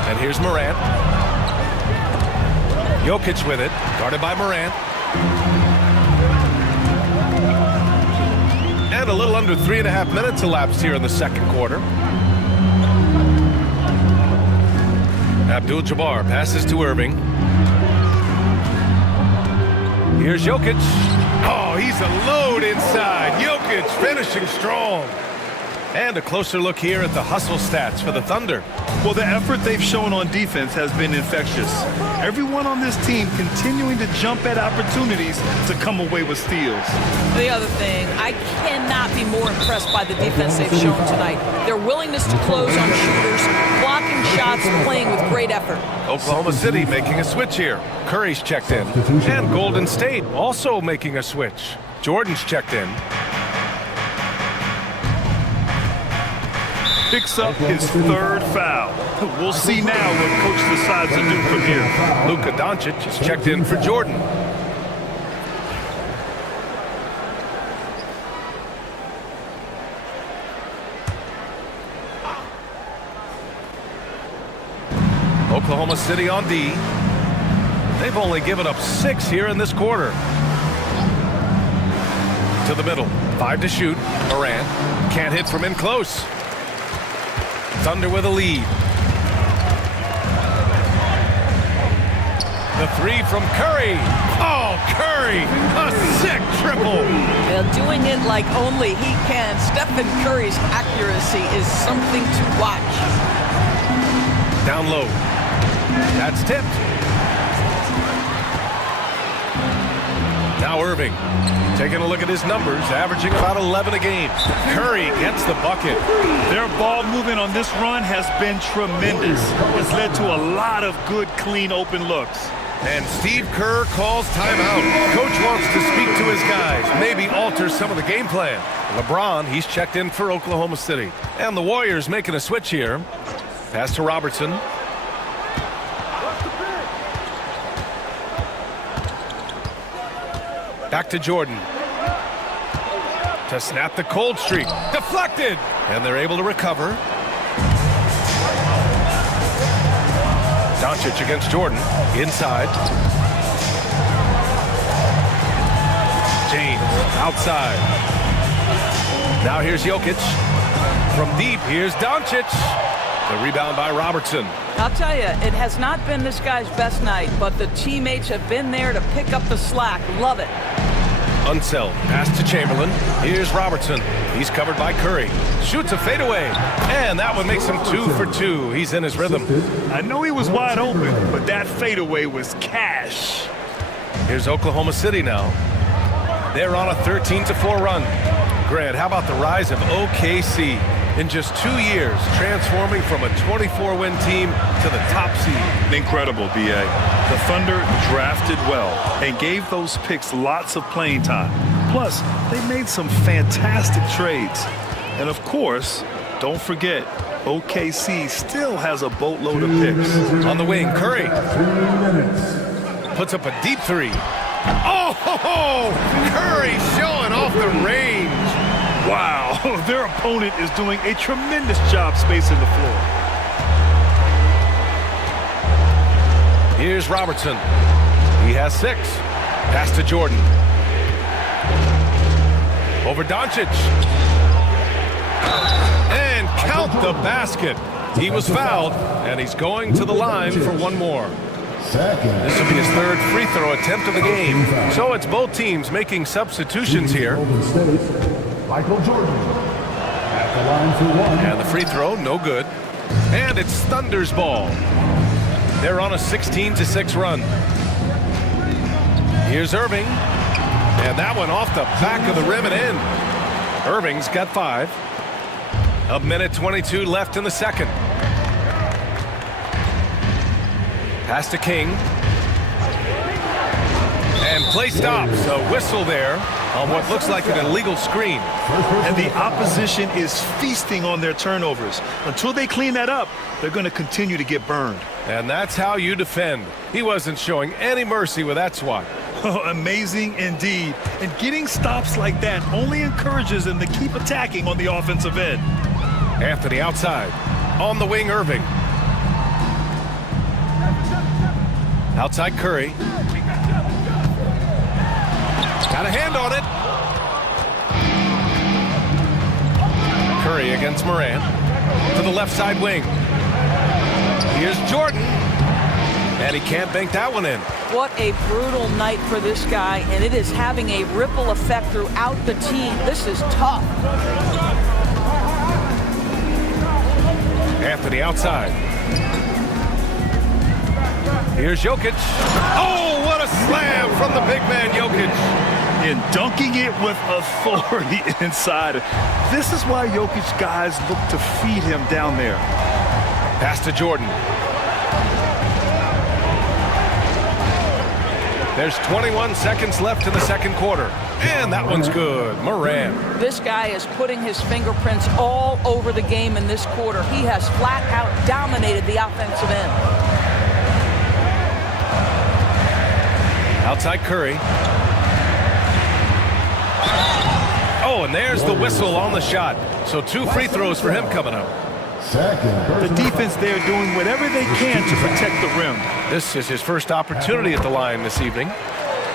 And here's Morant. Jokic with it, guarded by Morant. And a little under 3.5 minutes elapsed here in the second quarter. Abdul-Jabbar passes to Irving. Here's Jokic. Oh, he's a load inside. Jokic finishing strong. And a closer look here at the hustle stats for the Thunder. Well, the effort they've shown on defense has been infectious. Everyone on this team continuing to jump at opportunities to come away with steals. The other thing, I cannot be more impressed by the defense they've shown tonight. Their willingness to close on shooters, blocking shots, playing with great effort. Oklahoma City making a switch here. Curry's checked in. And Golden State also making a switch. Jordan's checked in. Picks up his third foul. We'll see now what coach decides to do from here. Luka Doncic is checked in for Jordan. Oklahoma City on D. They've only given up 6 here in this quarter. To the middle. 5 to shoot. Morant can't hit from in close. Thunder with a lead. The three from Curry. Oh, Curry, a sick triple. Well, doing it like only he can. Stephen Curry's accuracy is something to watch. Down low. That's tipped. Now Irving. Taking a look at his numbers, averaging about 11 a game. Curry gets the bucket. Their ball movement on this run has been tremendous. It's led to a lot of good, clean, open looks. And Steve Kerr calls timeout. Coach wants to speak to his guys, maybe alter some of the game plan. LeBron, he's checked in for Oklahoma City. And the Warriors making a switch here. Pass to Robertson. Back to Jordan. To snap the cold streak. Deflected! And they're able to recover. Doncic against Jordan. Inside. James outside. Now here's Jokic. From deep, here's Doncic. The rebound by Robertson. I'll tell you, it has not been this guy's best night, but the teammates have been there to pick up the slack. Love it. Unseld. Pass to Chamberlain. Here's Robertson. He's covered by Curry. Shoots a fadeaway. And that one makes him 2 for 2. He's in his rhythm. I know he was wide open, but that fadeaway was cash. Here's Oklahoma City now. They're on a 13-4 run. Grant, how about the rise of OKC? In just 2 years, transforming from a 24-win team to the top seed. Incredible, B.A. The Thunder drafted well and gave those picks lots of playing time. Plus, they made some fantastic trades. And of course, don't forget, OKC still has a boatload of picks. On the wing, Curry puts up a deep three. Oh, Curry showing off the range. Wow, their opponent is doing a tremendous job spacing the floor. Here's Robertson. He has 6. Pass to Jordan. Over Doncic. And count the basket. He was fouled, and he's going to the line for one more. This will be his 3rd free throw attempt of the game. So it's both teams making substitutions here. Michael Jordan at the line for 1. And the free throw, no good. And it's Thunder's ball. They're on a 16-6 run. Here's Irving. And that one off the back of the rim and in. Irving's got 5. A minute 22 left in the second. Pass to King. And play stops. A whistle there on what looks like an illegal screen. And the opposition is feasting on their turnovers. Until they clean that up, they're going to continue to get burned. And that's how you defend. He wasn't showing any mercy with that swat. Oh, amazing indeed. And getting stops like that only encourages them to keep attacking on the offensive end. Anthony outside. On the wing, Irving. Outside Curry. Got a hand on it. Curry against Morant. To the left side wing. Here's Jordan. And he can't bank that one in. What a brutal night for this guy, and it is having a ripple effect throughout the team. This is tough. Anthony outside. Here's Jokic. Oh, what a slam from the big man Jokic. And dunking it with authority inside. This is why Jokic guys look to feed him down there. Pass to Jordan. There's 21 seconds left in the second quarter. And that one's good. Morant. This guy is putting his fingerprints all over the game in this quarter. He has flat out dominated the offensive end. Outside Curry. Oh, and there's the whistle on the shot. So 2 free throws for him coming up. The defense there doing whatever they can to protect the rim. This is his first opportunity at the line this evening.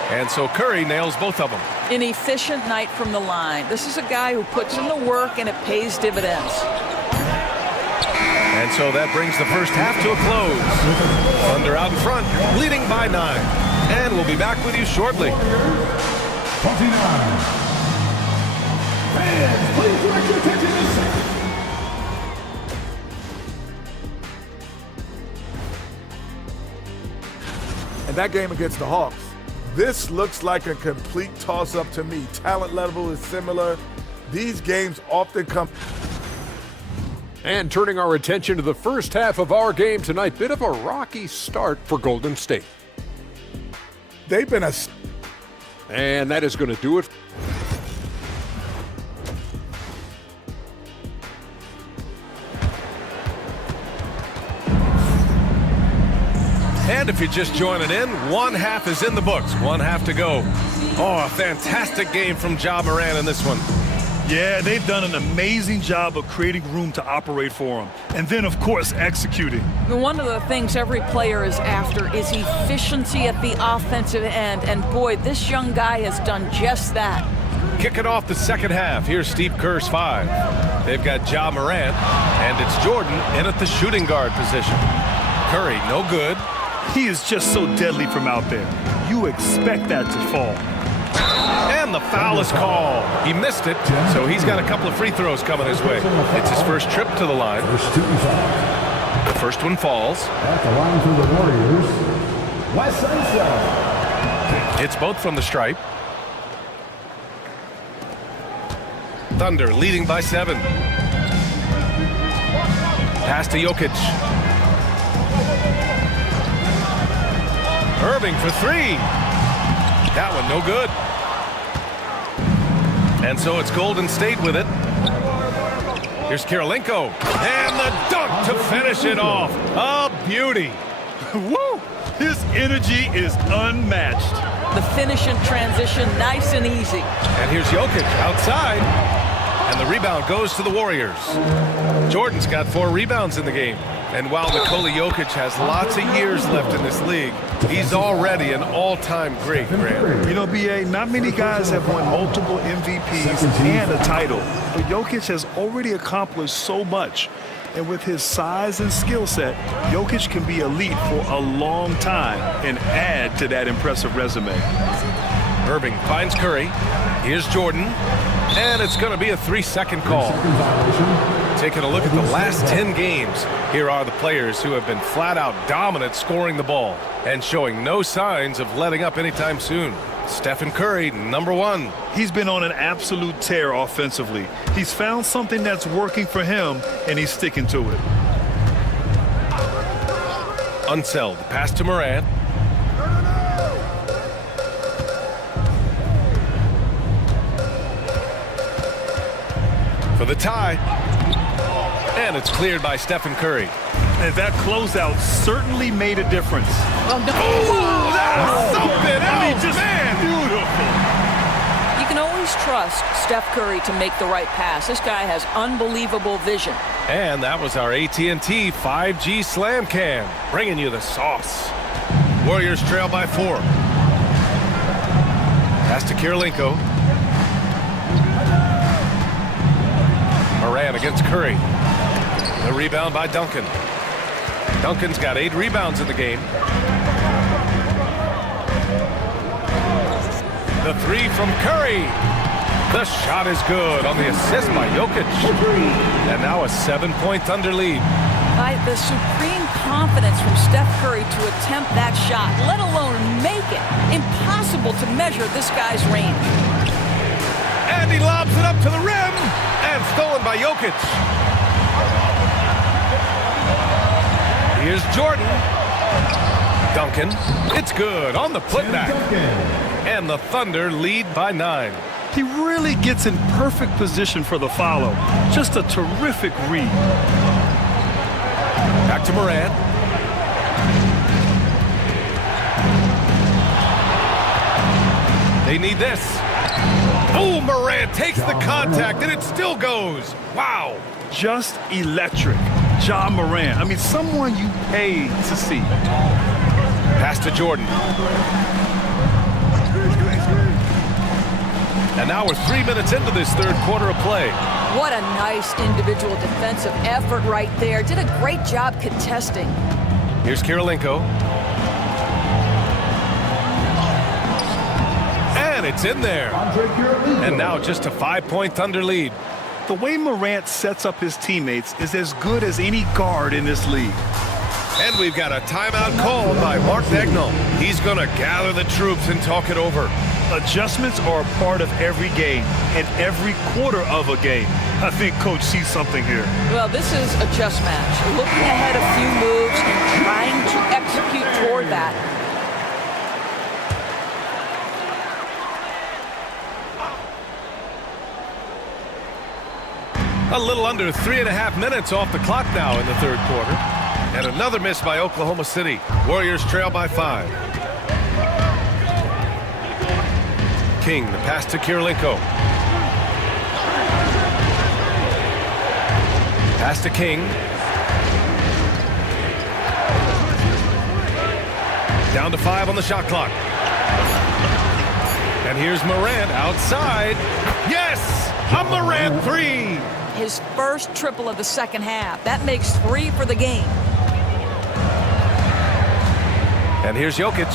And so Curry nails both of them. An efficient night from the line. This is a guy who puts in the work and it pays dividends. And so that brings the first half to a close. Thunder out in front, leading by 9. And we'll be back with you shortly. 29. Fans, please direct your attention to second. And that game against the Hawks, this looks like a complete toss-up to me. Talent level is similar. These games often come. And turning our attention to the first half of our game tonight, bit of a rocky start for Golden State. They've been a... And that is going to do it. And if you're just joining in, one half is in the books. One half to go. Oh, a fantastic game from Ja Morant in this one. Yeah, they've done an amazing job of creating room to operate for him. And then, of course, executing. One of the things every player is after is efficiency at the offensive end. And boy, this young guy has done just that. Kicking off the second half, here's Steve Kerr's 5. They've got Ja Morant, and it's Jordan in at the shooting guard position. Curry, no good. He is just so deadly from out there. You expect that to fall. And the foul is called. He missed it, so he's got a couple of free throws coming his way. It's his first trip to the line. The first one falls. At the line for the Warriors, Wes Unseld. It's both from the stripe. Thunder leading by 7. Pass to Jokic. Irving for 3. That one no good. And so it's Golden State with it. Here's Kirilenko. And the dunk to finish it off. A beauty. Woo! His energy is unmatched. The finish in transition, nice and easy. And here's Jokic outside. And the rebound goes to the Warriors. Jordan's got 4 rebounds in the game. And while Nikola Jokic has lots of years left in this league, he's already an all-time great, Grant. You know, B.A., not many guys have won multiple MVPs and a title. But Jokic has already accomplished so much. And with his size and skill set, Jokic can be elite for a long time and add to that impressive resume. Irving finds Curry. Here's Jordan. And it's going to be a 3-second call. Taking a look at the last 10 games, here are the players who have been flat out dominant scoring the ball and showing no signs of letting up anytime soon. Stephen Curry, number 1. He's been on an absolute tear offensively. He's found something that's working for him, and he's sticking to it. Unseld, pass to Morant. For the tie. And it's cleared by Stephen Curry. And that closeout certainly made a difference. Oh, no. Ooh, that was something else, just man. Beautiful. You can always trust Steph Curry to make the right pass. This guy has unbelievable vision. And that was our AT&T 5G Slam Cam, bringing you the sauce. Warriors trail by 4. Pass to Kirilenko. Morant against Curry. The rebound by Duncan. Duncan's got 8 rebounds in the game. The 3 from Curry. The shot is good on the assist by Jokic. And now a 7-point Thunder lead. By the supreme confidence from Steph Curry to attempt that shot, let alone make it. Impossible to measure this guy's range. And he lobs it up to the rim. And stolen by Jokic. Here's Jordan. Duncan. It's good on the putback. And the Thunder lead by 9. He really gets in perfect position for the follow. Just a terrific read. Back to Morant. They need this. Oh, Morant takes the contact, and it still goes. Wow. Just electric. Ja Morant. I mean, someone you pay to see. Pass to Jordan. And now we're 3 minutes into this third quarter of play. What a nice individual defensive effort right there. Did a great job contesting. Here's Kirilenko. And it's in there. And now just a 5-point Thunder lead. The way Morant sets up his teammates is as good as any guard in this league. And we've got a timeout called by Mark Daigneault. He's going to gather the troops and talk it over. Adjustments are a part of every game and every quarter of a game. I think Coach sees something here. Well, this is a chess match. Looking ahead a few moves and trying to execute toward that. A little under 3.5 minutes off the clock now in the third quarter. And another miss by Oklahoma City. Warriors trail by 5. King, the pass to Kirilenko. Pass to King. Down to 5 on the shot clock. And here's Morant outside. Yes! A Morant 3! His first triple of the second half. That makes 3 for the game. And here's Jokic.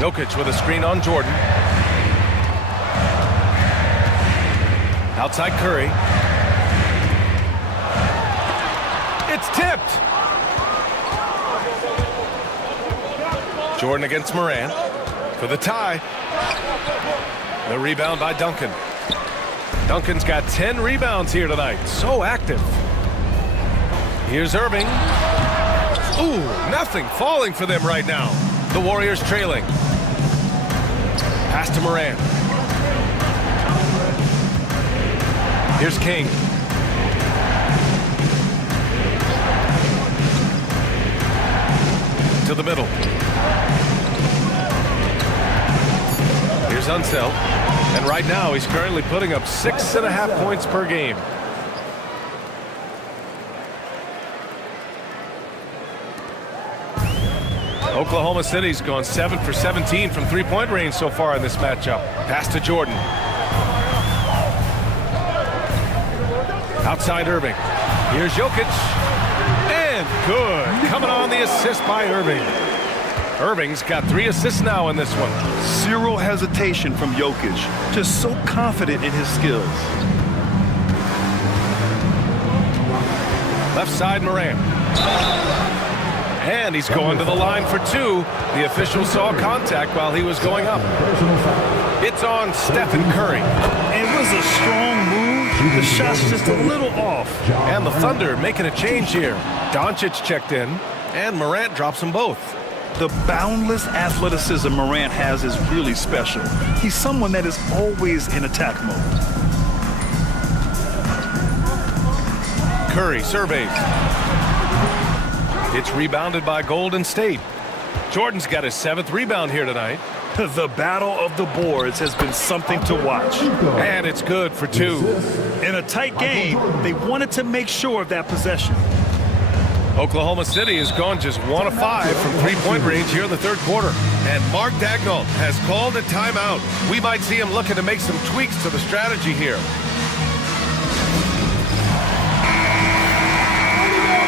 Jokic with a screen on Jordan. Outside Curry. It's tipped. Jordan against Morant for the tie. The rebound by Duncan. Duncan's got 10 rebounds here tonight. So active. Here's Irving. Ooh, nothing falling for them right now. The Warriors trailing. Pass to Morant. Here's King. To the middle. Here's Unseld. And right now he's currently putting up 6.5 points per game. Oklahoma City's gone 7 for 17 from three-point range so far in this matchup. Pass to Jordan. Outside Irving. Here's Jokic. And good. Coming on the assist by Irving. Irving's got 3 assists now in this one. Zero hesitation from Jokic. Just so confident in his skills. Left side Morant. And he's going to the line for two. The official saw contact while he was going up. It's on Stephen Curry. It was a strong move. The shot's just a little off. And the Thunder making a change here. Doncic checked in, and Morant drops them both. The boundless athleticism Morant has is really special. He's someone that is always in attack mode. Curry surveys. It's rebounded by Golden State. Jordan's got his 7th rebound here tonight. The battle of the boards has been something to watch. And it's good for two. In a tight game, they wanted to make sure of that possession. Oklahoma City has gone just 1 of 5 from three-point range here in the third quarter. And Mark Daigneault has called a timeout. We might see him looking to make some tweaks to the strategy here.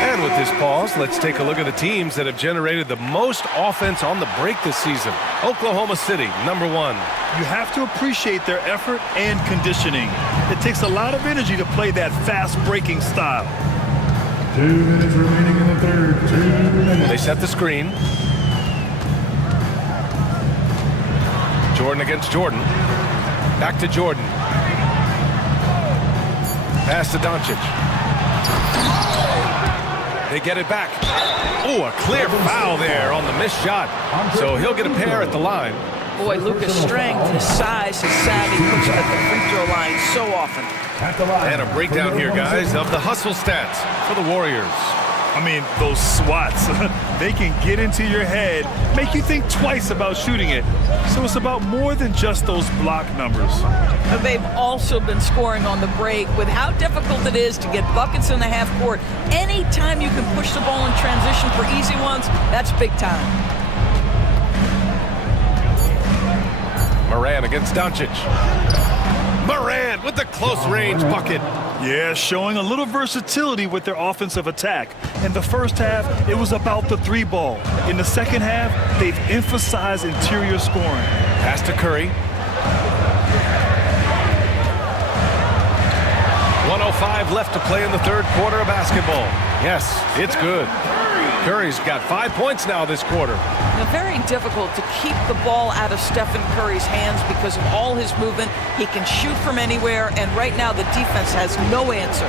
And with this pause, let's take a look at the teams that have generated the most offense on the break this season. Oklahoma City, number 1. You have to appreciate their effort and conditioning. It takes a lot of energy to play that fast breaking style. 2 minutes remaining in the third. 2 minutes. They set the screen. Jordan against Jordan. Back to Jordan. Pass to Doncic. They get it back. Oh, a clear foul there on the missed shot. So he'll get a pair at the line. Boy, Luka's strength, his size, his savvy puts him at the free throw line so often. And a breakdown here, guys, of the hustle stats for the Warriors. I mean, those swats, they can get into your head, make you think twice about shooting it. So it's about more than just those block numbers. But they've also been scoring on the break. With how difficult it is to get buckets in the half court, anytime you can push the ball in transition for easy ones, that's big time. Morant against Doncic. Morant with the close-range bucket. Yeah, showing a little versatility with their offensive attack. In the first half, it was about the three ball. In the second half, they've emphasized interior scoring. Pass to Curry. 1:05 left to play in the third quarter of basketball. Yes, it's good. Curry's got 5 points now this quarter. Now, very difficult to keep the ball out of Stephen Curry's hands because of all his movement. He can shoot from anywhere, and right now the defense has no answer.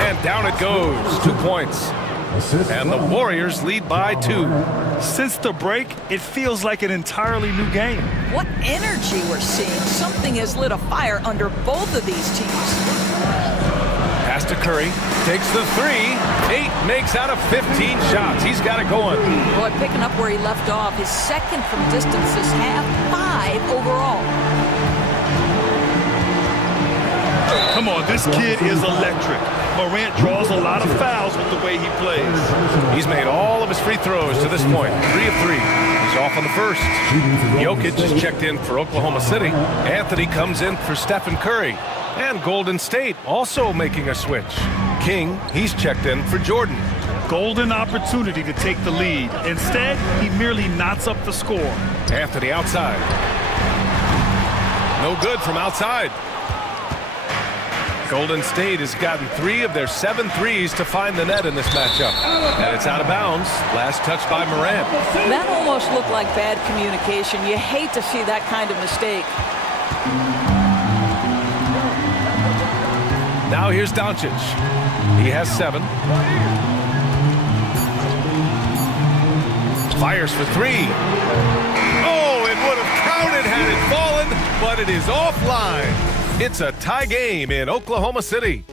And down it goes. 2 points. And the Warriors lead by 2. Since the break, it feels like an entirely new game. What energy we're seeing. Something has lit a fire under both of these teams. Pass to Curry, takes the 3, 8 makes out of 15 shots. He's got it going. Boy, picking up where he left off. His second from distance this half, 5 overall. Come on, this kid is electric. Morant draws a lot of fouls with the way he plays. He's made all of his free throws to this point, 3 of 3. He's off on the first. Jokic is checked in for Oklahoma City. Anthony comes in for Stephen Curry. And Golden State also making a switch. King, he's checked in for Jordan. Golden opportunity to take the lead. Instead, he merely knots up the score. Anthony outside. No good from outside. Golden State has gotten 3 of their 7 threes to find the net in this matchup. And it's out of bounds. Last touch by Morant. That almost looked like bad communication. You hate to see that kind of mistake. Now here's Doncic. He has 7. Fires for 3. Oh, it would have counted had it fallen, but it is offline. It's a tie game in Oklahoma City.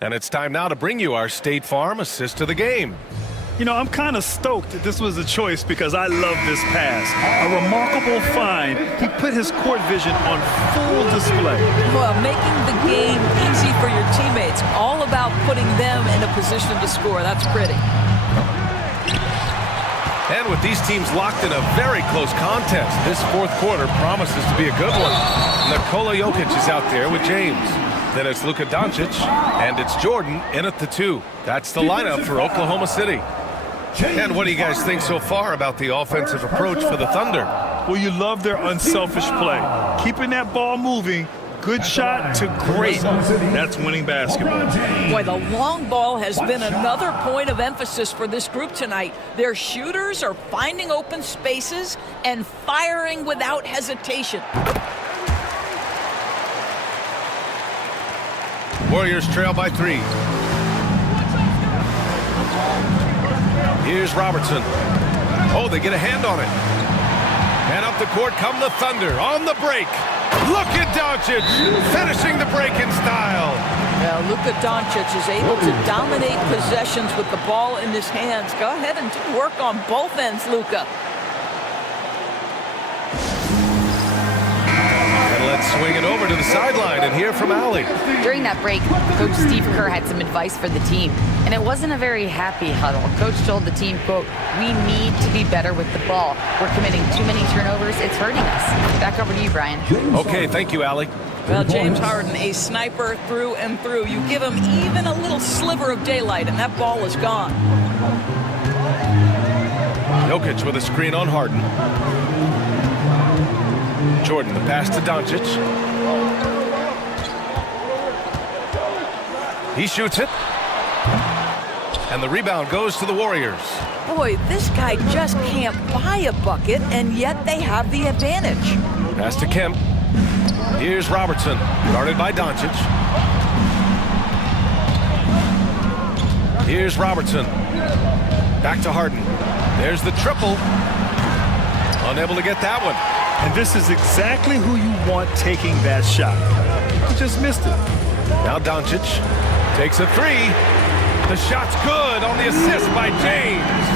And it's time now to bring you our State Farm assist of the game. You know, I'm kind of stoked that this was a choice because I love this pass. A remarkable find. He put his court vision on full display. Well, making the game easy for your teammates. All about putting them in a position to score. That's pretty. And with these teams locked in a very close contest, this fourth quarter promises to be a good one. Nikola Jokic is out there with James. Then it's Luka Doncic, and it's Jordan in at the 2. That's the lineup for Oklahoma City. And what do you guys think so far about the offensive approach for the Thunder? Well, you love their unselfish play. Keeping that ball moving, good shot to great. That's winning basketball. Boy, the long ball has been another point of emphasis for this group tonight. Their shooters are finding open spaces and firing without hesitation. Warriors trail by 3. Here's Robertson. Oh, they get a hand on it. And up the court come the Thunder on the break. Look at Doncic finishing the break in style. Now, Luka Doncic is able to dominate possessions with the ball in his hands. Go ahead and do work on both ends, Luka. And let's swing it over to the sideline and hear from Allie. During that break, Coach Steve Kerr had some advice for the team, and it wasn't a very happy huddle. Coach told the team, quote, "We need to be better with the ball. We're committing too many turnovers. It's hurting us." Back over to you, Brian. Okay, thank you, Allie. Well, James Harden, a sniper through and through. You give him even a little sliver of daylight, and that ball is gone. Jokic with a screen on Harden. Jordan, the pass to Doncic. He shoots it. And the rebound goes to the Warriors. Boy, this guy just can't buy a bucket, and yet they have the advantage. Pass to Kemp. Here's Robertson, guarded by Doncic. Here's Robertson. Back to Harden. There's the triple. Unable to get that one. And this is exactly who you want taking that shot. He just missed it. Now Doncic takes a 3. The shot's good on the assist by James.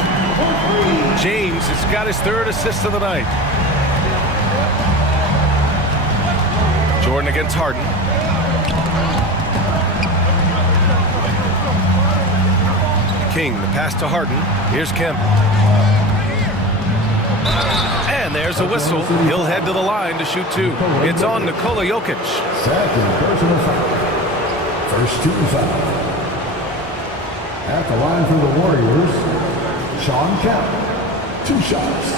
James has got his 3rd assist of the night. Jordan against Harden. King, the pass to Harden. Here's Kemp. And there's a whistle. He'll head to the line to shoot 2. It's on Nikola Jokic. Second personal foul. First team foul. At the line for the Warriors, Sean Kemp. 2 shots.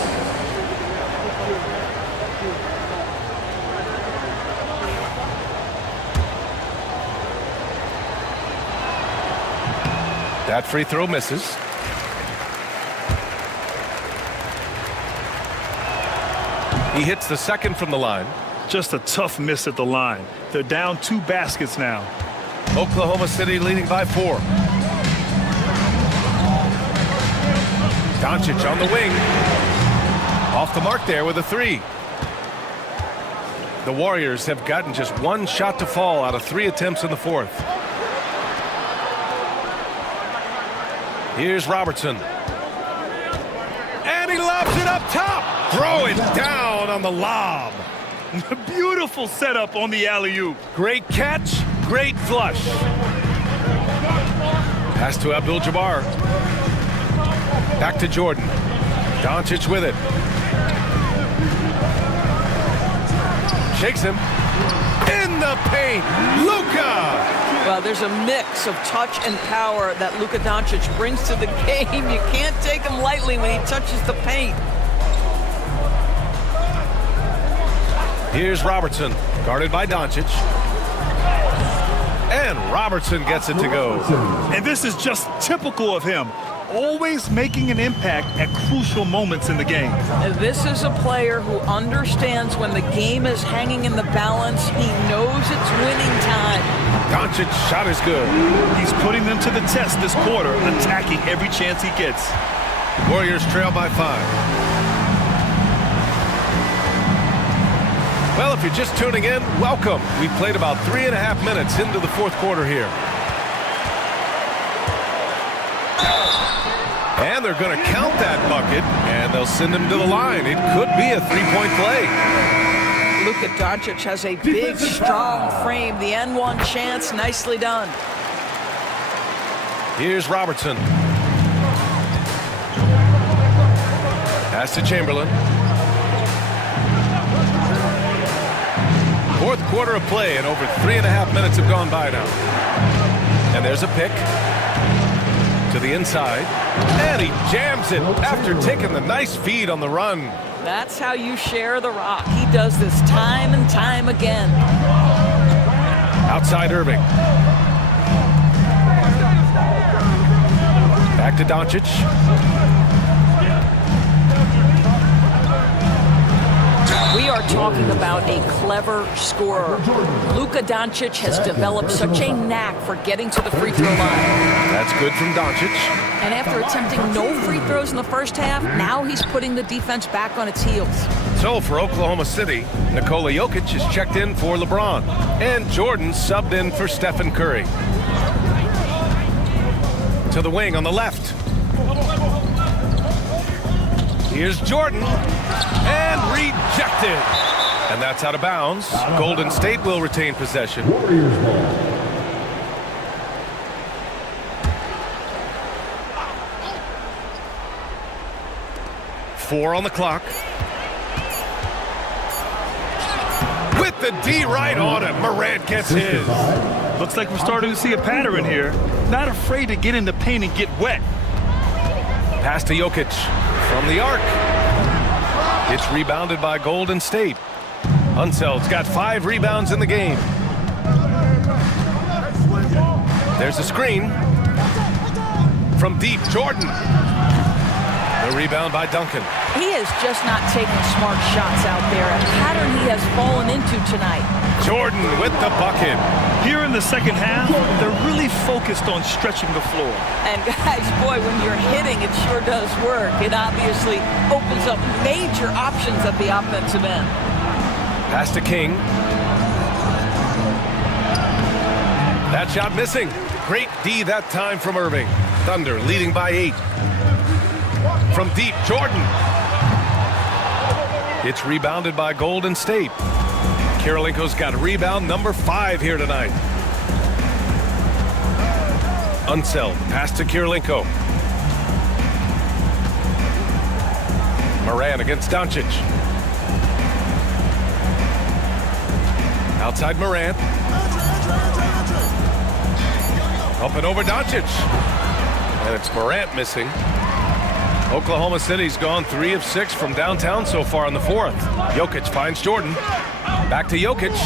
That free throw misses. He hits the second from the line. Just a tough miss at the line. They're down 2 baskets now. Oklahoma City leading by 4. Doncic on the wing. Off the mark there with a 3. The Warriors have gotten just 1 shot to fall out of 3 attempts in the 4th. Here's Robertson. And he lobs it up top. Throw it down on the lob. Beautiful setup on the alley-oop. Great catch, great flush. Pass to Abdul-Jabbar. Back to Jordan. Doncic with it. Shakes him. In the paint, Luka! Well, there's a mix of touch and power that Luka Doncic brings to the game. You can't take him lightly when he touches the paint. Here's Robertson, guarded by Doncic. And Robertson gets it to go. And this is just typical of him. Always making an impact at crucial moments in the game. This is a player who understands when the game is hanging in the balance. He knows it's winning time. Doncic's shot is good. He's putting them to the test this quarter, attacking every chance he gets. Warriors trail by 5. Well, if you're just tuning in, welcome. We've played about 3.5 minutes into the 4th quarter here. And they're going to count that bucket, and they'll send him to the line. It could be a 3-point play. Luka Doncic has a big, strong frame. The N1 chance, nicely done. Here's Robertson. Pass to Chamberlain. 4th quarter of play, and over 3.5 minutes have gone by now. And there's a pick to the inside, and he jams it after taking the nice feed on the run. That's how you share the rock. He does this time and time again. Outside Irving. Back to Doncic. We are talking about a clever scorer. Luka Doncic has developed such a knack for getting to the free throw line. That's good from Doncic. And after attempting no free throws in the first half, now he's putting the defense back on its heels. So for Oklahoma City, Nikola Jokic is checked in for LeBron. And Jordan subbed in for Stephen Curry. To the wing on the left. Here's Jordan. And rejected. And that's out of bounds. Golden State will retain possession. Warriors ball. Four on the clock. With the D right on it. Morant gets his. Looks like we're starting to see a pattern here. Not afraid to get in the paint and get wet. Pass to Jokic from the arc. It's rebounded by Golden State. Unseld's got 5 rebounds in the game. There's a screen. From deep, Jordan. The rebound by Duncan. He is just not taking smart shots out there, a pattern he has fallen into tonight. Jordan with the bucket. Here in the second half, they're really focused on stretching the floor. And guys, boy, when you're hitting, it sure does work. It obviously opens up major options at the offensive end. Pass to King. That shot missing. Great D that time from Irving. Thunder leading by 8. From deep, Jordan. It's rebounded by Golden State. Kirilenko's got rebound number 5 here tonight. Unseld, pass to Kirilenko. Morant against Doncic. Outside Morant. Up and over Doncic. And it's Morant missing. Oklahoma City's gone 3 of 6 from downtown so far in the 4th. Jokic finds Jordan. Back to Jokic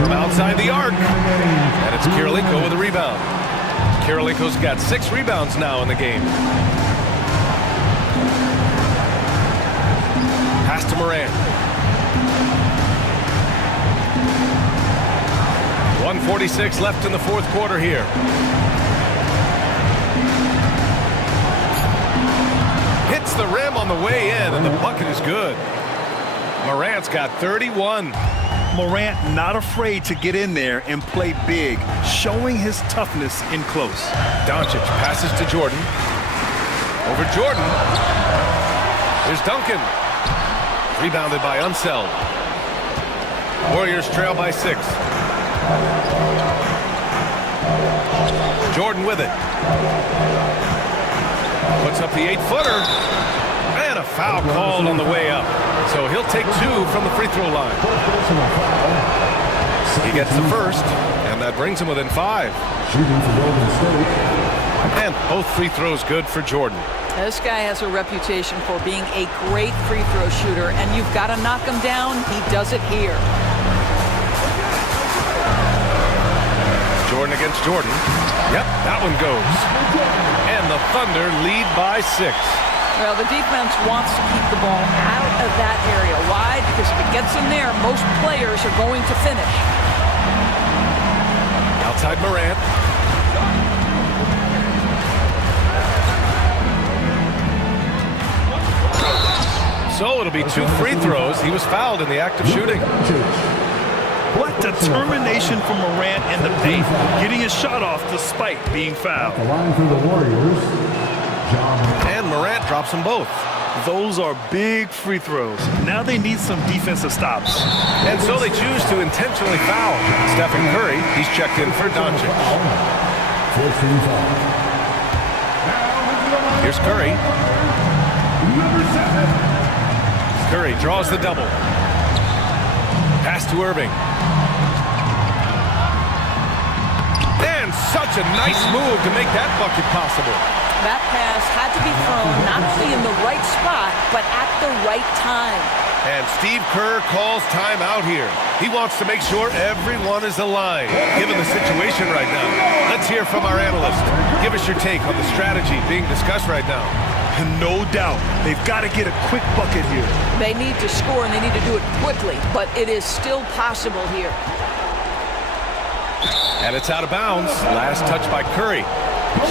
from outside the arc. And it's Kirilenko with a rebound. Kirilenko's got 6 rebounds now in the game. Pass to Morant. 1:46 left in the 4th quarter here. Hits the rim on the way in, and the bucket is good. Morant's got 31. Morant not afraid to get in there and play big, showing his toughness in close. Doncic passes to Jordan. Over Jordan. There's Duncan. Rebounded by Unseld. Warriors trail by 6. Jordan with it. Puts up the 8-footer. And a foul called on the way up. So he'll take 2 from the free throw line. He gets the first, and that brings him within 5. Shooting for Golden State. And both free throws good for Jordan. This guy has a reputation for being a great free throw shooter, and you've got to knock him down. He does it here. Jordan against Jordan. Yep, that one goes. And the Thunder lead by 6. Well, the defense wants to keep the ball out of that area. Why? Because if it gets in there, most players are going to finish. Outside Morant. So it'll be 2 free throws. He was fouled in the act of shooting. What determination from Morant in the paint, getting his shot off despite being fouled. The line for the Warriors. And Morant drops them both. Those are big free throws. Now they need some defensive stops. And so they choose to intentionally foul Stephen Curry. He's checked in for Doncic. Here's Curry. Curry draws the double. Pass to Irving. And such a nice move to make that bucket possible. That pass had to be thrown not only in the right spot, but at the right time. And Steve Kerr calls timeout here. He wants to make sure everyone is aligned, given the situation right now. Let's hear from our analyst. Give us your take on the strategy being discussed right now. No doubt. They've got to get a quick bucket here. They need to score, and they need to do it quickly, but it is still possible here. And it's out of bounds. Last touch by Curry.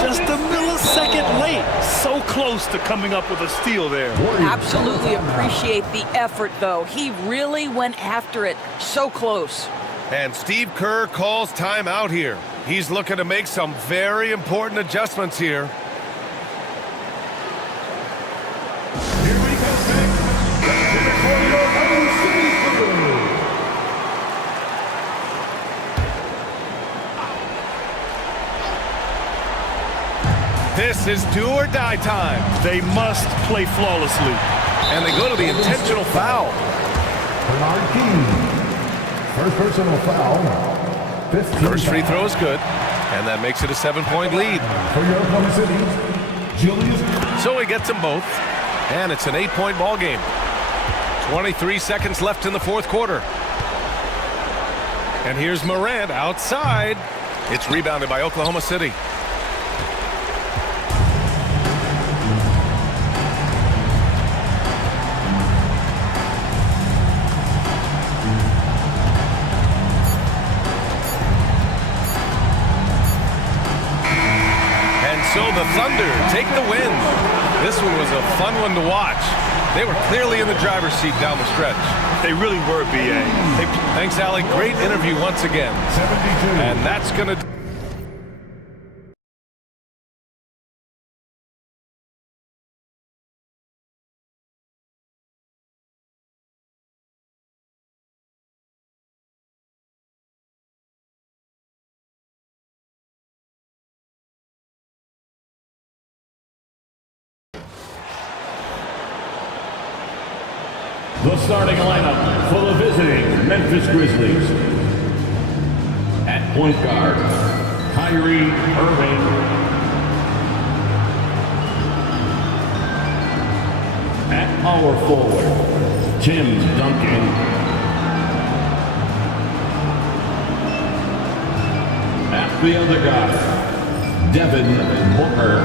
Just a millisecond late. So close to coming up with a steal there. Absolutely appreciate the effort, though. He really went after it. So close. And Steve Kerr calls timeout here. He's looking to make some very important adjustments here. This is do or die time. They must play flawlessly. And they go to the intentional foul. Bernard King. First personal foul. 15 First free throw is good. And that makes it a 7-point lead. For your Oklahoma City, Julius. So he gets them both. And it's an 8-point ball game. 23 seconds left in the fourth quarter. And here's Morant outside. It's rebounded by Oklahoma City. So the Thunder take the win. This one was a fun one to watch. They were clearly in the driver's seat down the stretch. They really were, B.A. Thanks, Allie. Great interview once again. 72. And that's going to... The starting lineup for the visiting Memphis Grizzlies. At point guard, Kyrie Irving. At power forward, Tim Duncan. At the other guy, Devin Booker.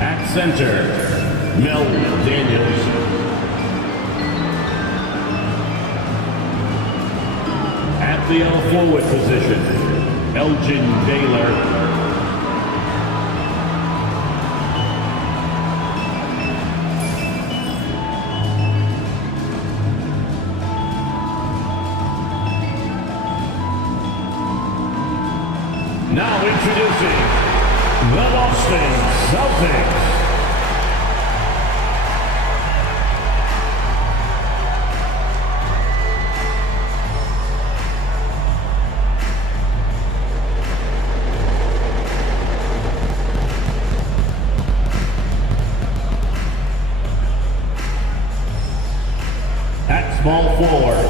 At center, Mel Daniels. At the forward position, Elgin Baylor. Now introducing the Boston Celtics. At small forward,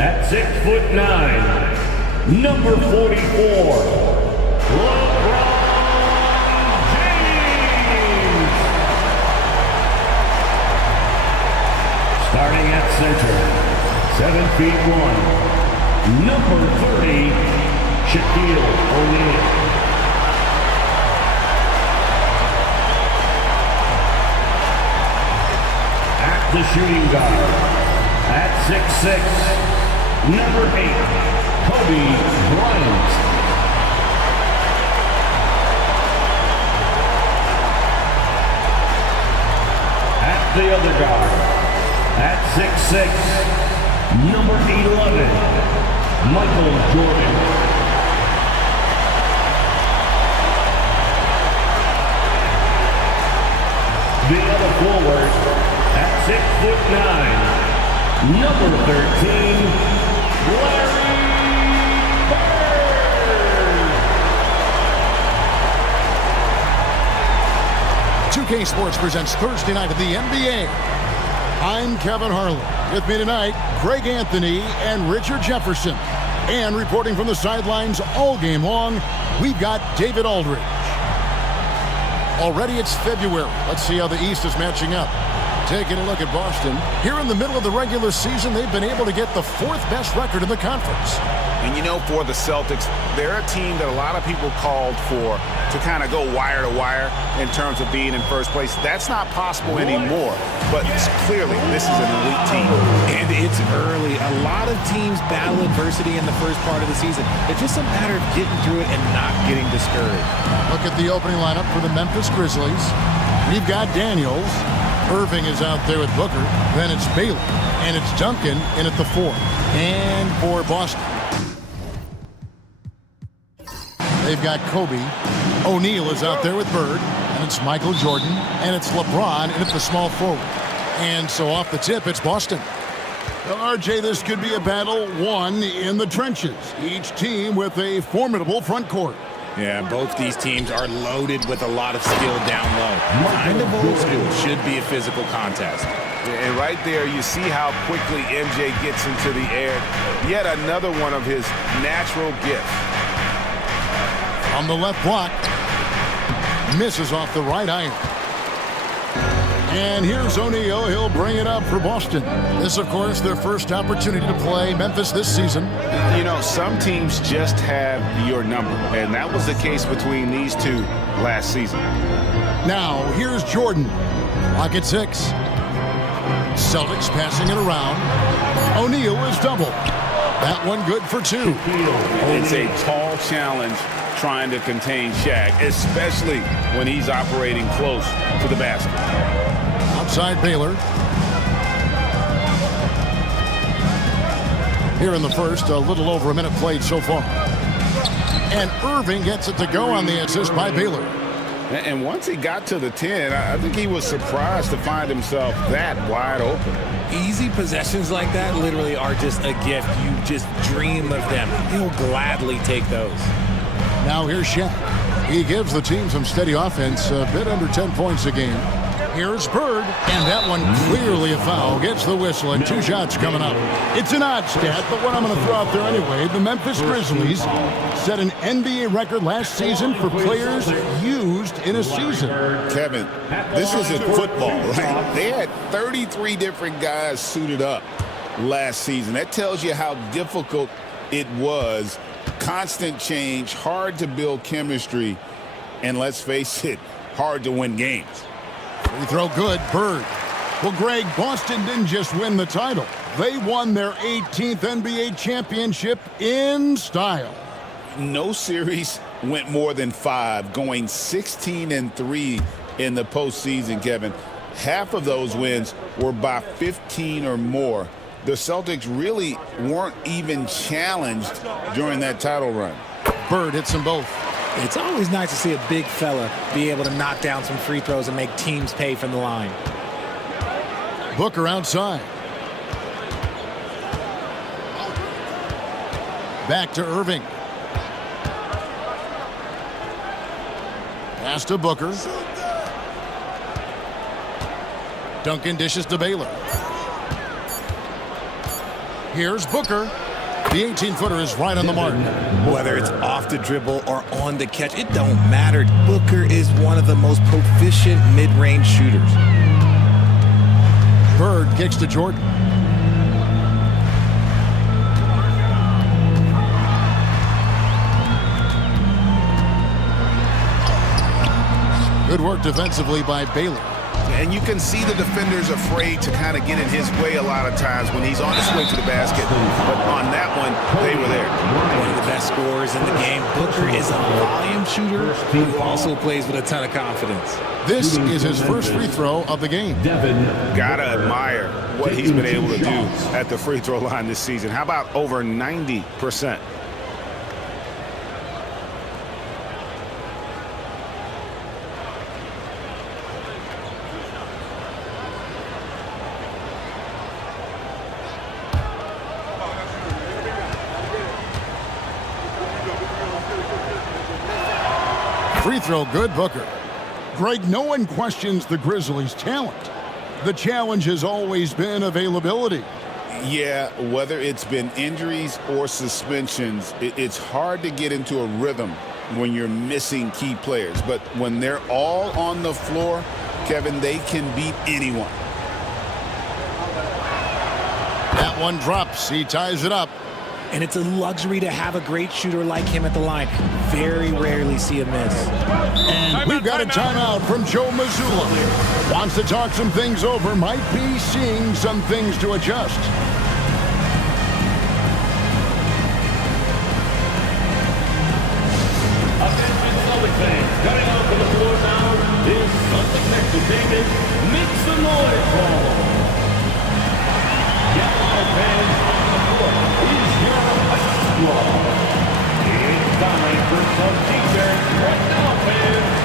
at 6'9", number 44. Starting at center, 7'1", number 30, Shaquille O'Neal. At the shooting guard, at 6'6", number 8, Kobe Bryant. At the other guard, at 6'6", number 11, Michael Jordan. The other forward, at 6'9", number 13, Larry Bird. 2K Sports presents Thursday night of the NBA. I'm Kevin Harlan. With me tonight, Greg Anthony and Richard Jefferson. And reporting from the sidelines all game long, we've got David Aldridge. Already it's February. Let's see how the East is matching up. Taking a look at Boston. Here in the middle of the regular season, they've been able to get the 4th best record in the conference. And you know, for the Celtics, they're a team that a lot of people called for to kind of go wire to wire in terms of being in first place. That's not possible anymore, but clearly this is an elite team. And it's early. A lot of teams battle adversity in the first part of the season. It's just a matter of getting through it and not getting discouraged. Look at the opening lineup for the Memphis Grizzlies. We've got Daniels. Irving is out there with Booker. Then it's Bailey. And it's Duncan in at the 4. And for Boston, they've got Kobe. O'Neal is out there with Bird. And it's Michael Jordan. And it's LeBron in at the small forward. And so off the tip, it's Boston. Well, RJ, this could be a battle won in the trenches. Each team with a formidable front court. Yeah, both these teams are loaded with a lot of skill down low. Kind of old school. Should be a physical contest. And right there, you see how quickly MJ gets into the air. Yet another one of his natural gifts. On the left block. Misses off the right iron. And here's O'Neal. He'll bring it up for Boston. This, of course, their first opportunity to play Memphis this season. You know, some teams just have your number, and that was the case between these two last season. Now, here's Jordan. Lock at 6. Celtics passing it around. O'Neal is double. That one good for 2. It's a tall challenge trying to contain Shaq, especially when he's operating close to the basket. Outside Baylor. Here in the first, a little over a minute played so far. And Irving gets it to go on the assist by Baylor. And once he got to the 10, I think he was surprised to find himself that wide open. Easy possessions like that literally are just a gift. You just dream of them. He'll gladly take those. Now here's Shaq. He gives the team some steady offense, a bit under 10 points a game. Here's Bird, and that one clearly a foul. Gets the whistle, and 2 shots coming up. It's an odd stat, but what I'm going to throw out there anyway, the Memphis Grizzlies set an NBA record last season for players used in a season. Kevin, this isn't football, right? They had 33 different guys suited up last season. That tells you how difficult it was. Constant change, hard to build chemistry, and let's face it, hard to win games. Free throw good, Bird. Well, Greg, Boston didn't just win the title. They won their 18th NBA championship in style. No series went more than 5, going 16-3 in the postseason, Kevin. Half of those wins were by 15 or more. The Celtics really weren't even challenged during that title run. Bird hits them both. It's always nice to see a big fella be able to knock down some free throws and make teams pay from the line. Booker outside. Back to Irving. Pass to Booker. Duncan dishes to Baylor. Here's Booker. The 18-footer is right on the mark. Whether it's off the dribble or on the catch, it don't matter. Booker is one of the most proficient mid-range shooters. Bird kicks to Jordan. Good work defensively by Baylor. And you can see the defenders afraid to kind of get in his way a lot of times when he's on his way to the basket. But on that one, they were there. One of the best scorers in the game. Booker is a volume shooter who also plays with a ton of confidence. This is his first free throw of the game. Gotta admire what he's been able to do at the free throw line this season. How about over 90%? Free throw good, Booker. Greg, no one questions the Grizzlies' talent. The challenge has always been availability. Yeah, whether it's been injuries or suspensions, it's hard to get into a rhythm when you're missing key players. But when they're all on the floor, Kevin, they can beat anyone. That one drops. He ties it up. And it's a luxury to have a great shooter like him at the line. Very rarely see a miss. And we've got a timeout from Joe Mazzulla. Wants to talk some things over. Might be seeing some things to adjust. Attention Celtic fans, cutting off to the floor now is Celtic Mr. David. Make some noise for Yellow fans on the floor is your ice squad. It's time for some defense right now, fans.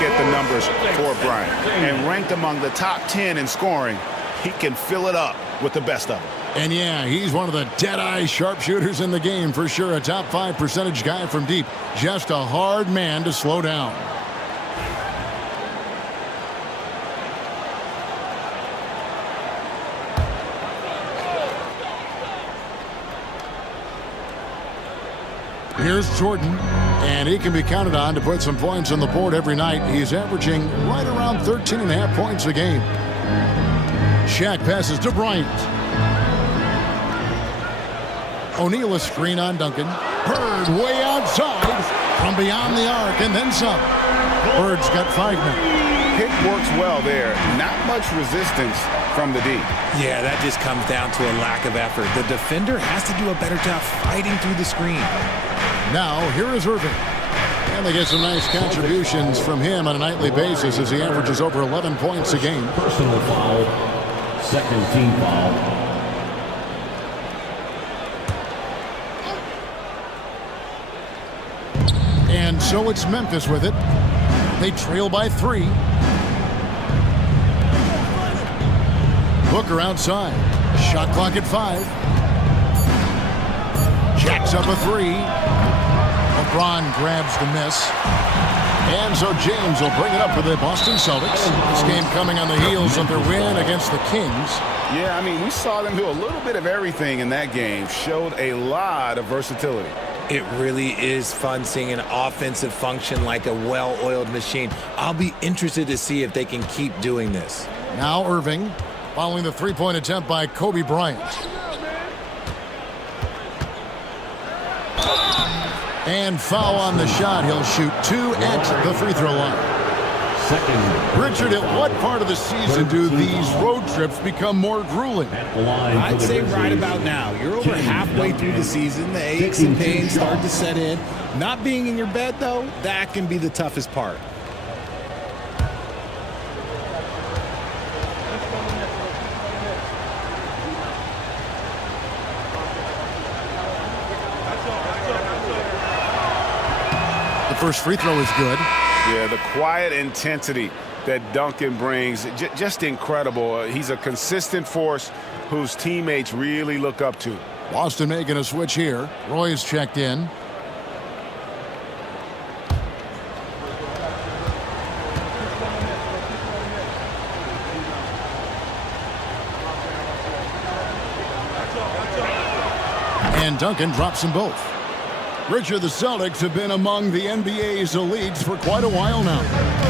At the numbers for Bryant, and ranked among the top 10 in scoring, he can fill it up with the best of them. And yeah, he's one of the dead-eye sharpshooters in the game for sure. A top 5 percentage guy from deep. Just a hard man to slow down. Here's Jordan, and he can be counted on to put some points on the board every night. He's averaging right around 13.5 points a game. Shaq passes to Bryant. O'Neal a screen on Duncan. Bird way outside from beyond the arc, and then some. Bird's got 5 now. Pick works well there. Not much resistance from the D. Yeah, that just comes down to a lack of effort. The defender has to do a better job fighting through the screen. Now, here is Irving. And they get some nice contributions from him on a nightly basis as he averages over 11 points a game. Personal foul. Second team foul. And so it's Memphis with it. They trail by 3. Booker outside. Shot clock at 5. Jacks up a 3. LeBron grabs the miss. And so James will bring it up for the Boston Celtics. This game coming on the heels of their win against the Kings. Yeah, I mean, we saw them do a little bit of everything in that game. Showed a lot of versatility. It really is fun seeing an offensive function like a well-oiled machine. I'll be interested to see if they can keep doing this. Now Irving, following the 3-point attempt by Kobe Bryant. And foul on the shot. He'll shoot 2 at the free throw line. Richard, at what part of the season do these road trips become more grueling? I'd say right about now. You're over halfway through the season. The aches and pains start to set in. Not being in your bed, though, that can be the toughest part. The first free throw is good. Yeah, the quiet intensity that Duncan brings, just incredible. He's a consistent force whose teammates really look up to. Boston making a switch here. Roy's checked in. And Duncan drops them both. Richard, the Celtics have been among the NBA's elites for quite a while now.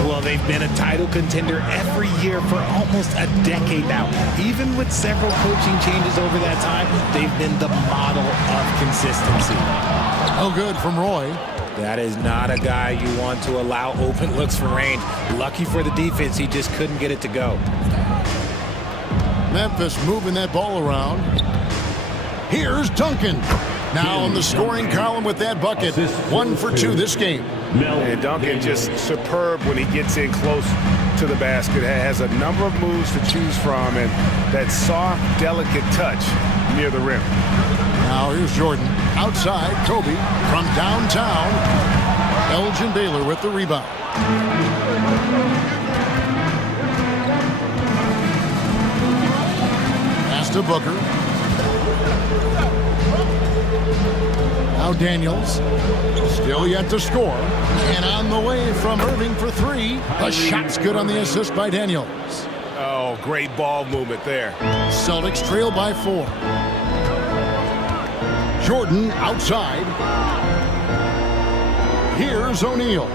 Well, they've been a title contender every year for almost a decade now. Even with several coaching changes over that time, they've been the model of consistency. Oh, good from Roy. That is not a guy you want to allow open looks from range. Lucky for the defense, he just couldn't get it to go. Memphis moving that ball around. Here's Duncan. Now on the scoring column with that bucket. 1 for 2 this game. And Duncan just superb when he gets in close to the basket. Has a number of moves to choose from, and that soft, delicate touch near the rim. Now here's Jordan. Outside, Kobe from downtown. Elgin Baylor with the rebound. Pass to Booker. Now Daniels. Still yet to score. And on the way from Irving for 3. The shot's good on the assist by Daniels. Oh, great ball movement there. Celtics trail by 4. Jordan outside. Here's O'Neal.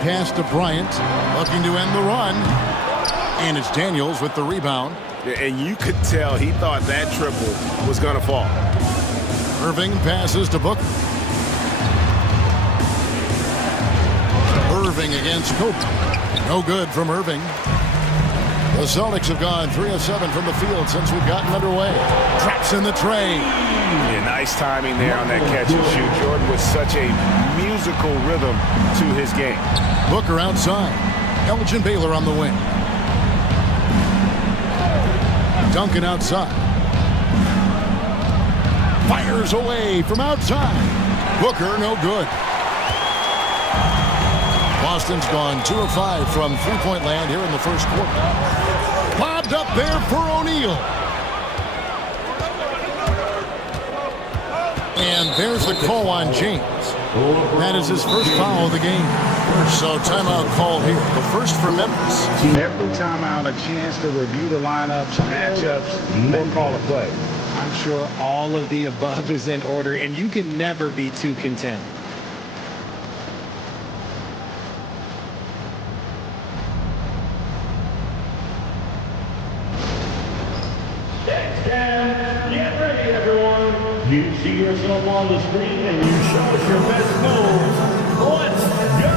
Pass to Bryant. Looking to end the run. And it's Daniels with the rebound. And you could tell he thought that triple was going to fall. Irving passes to Booker. Irving against Kobe. No good from Irving. The Celtics have gone 3 of 7 from the field since we've gotten underway. Traps in the tray. Yeah, nice timing there on that catch and shoot. Jordan with such a musical rhythm to his game. Booker outside. Elgin Baylor on the wing. Duncan outside. Fires away from outside. Booker no good. Boston's gone 2 of 5 from three-point land here in the first quarter. Lobbed up there for O'Neal. And there's the call on James. That is his first foul of the game. So timeout called here. The first for Memphis. Every timeout, a chance to review the lineups, matchups, then call a play. I'm sure all of the above is in order, and you can never be too content. Get ready, everyone. You see yourself on the screen and you show us your best moves. Let's go.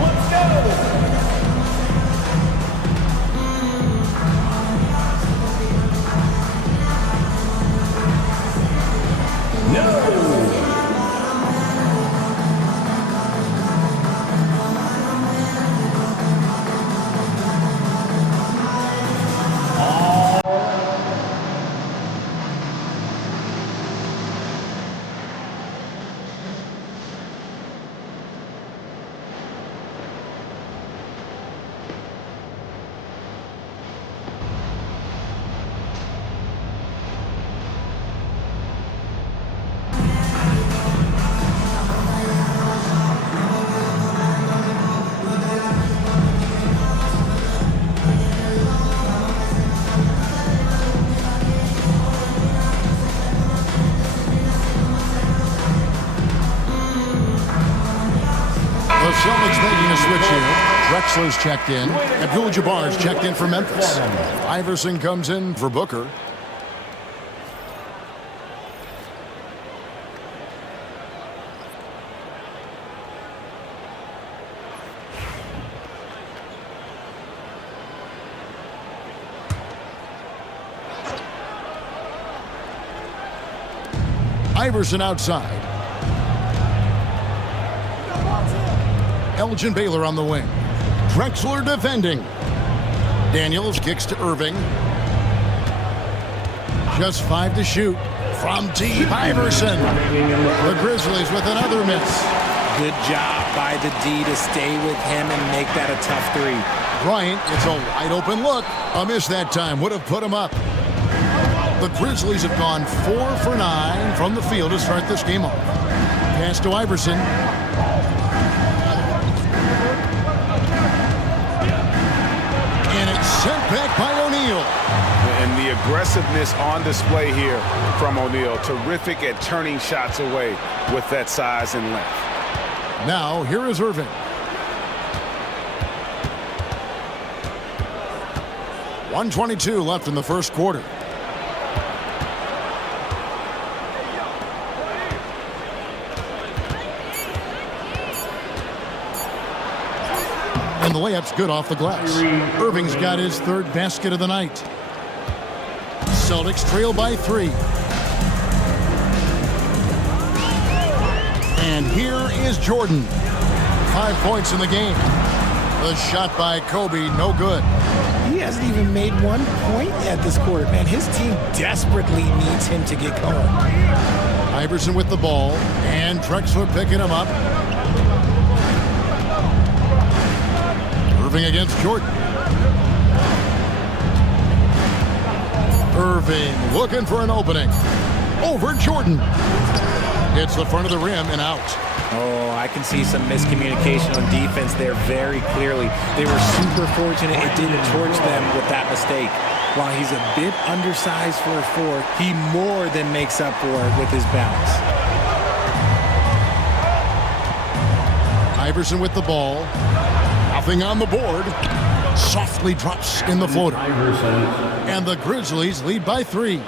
Let's go. No. Celtics making a switch here. Drexler's checked in. Abdul-Jabbar's checked in for Memphis. Iverson comes in for Booker. Iverson outside. Elgin Baylor on the wing. Drexler defending. Daniels kicks to Irving. Just 5 to shoot. From deep, Iverson. The Grizzlies with another miss. Good job by the D to stay with him and make that a tough 3. Bryant, it's a wide open look. A miss that time would have put him up. The Grizzlies have gone 4 for 9 from the field to start this game off. Pass to Iverson. And it's sent back by O'Neal. And the aggressiveness on display here from O'Neal. Terrific at turning shots away with that size and length. Now, here is Irving. 1:22 left in the first quarter. And the layup's good off the glass. Irving's got his third basket of the night. Celtics trail by 3. And here is Jordan. 5 points in the game. The shot by Kobe, no good. He hasn't even made 1 point at this quarter, man. His team desperately needs him to get going. Iverson with the ball, and Drexler picking him up. Irving against Jordan. Irving looking for an opening. Over Jordan. Hits the front of the rim and out. Oh, I can see some miscommunication on defense there very clearly. They were super fortunate it didn't torch them with that mistake. While he's a bit undersized for a 4, he more than makes up for it with his bounce. Iverson with the ball. Nothing on the board. Softly drops in the floater. And the Grizzlies lead by 3.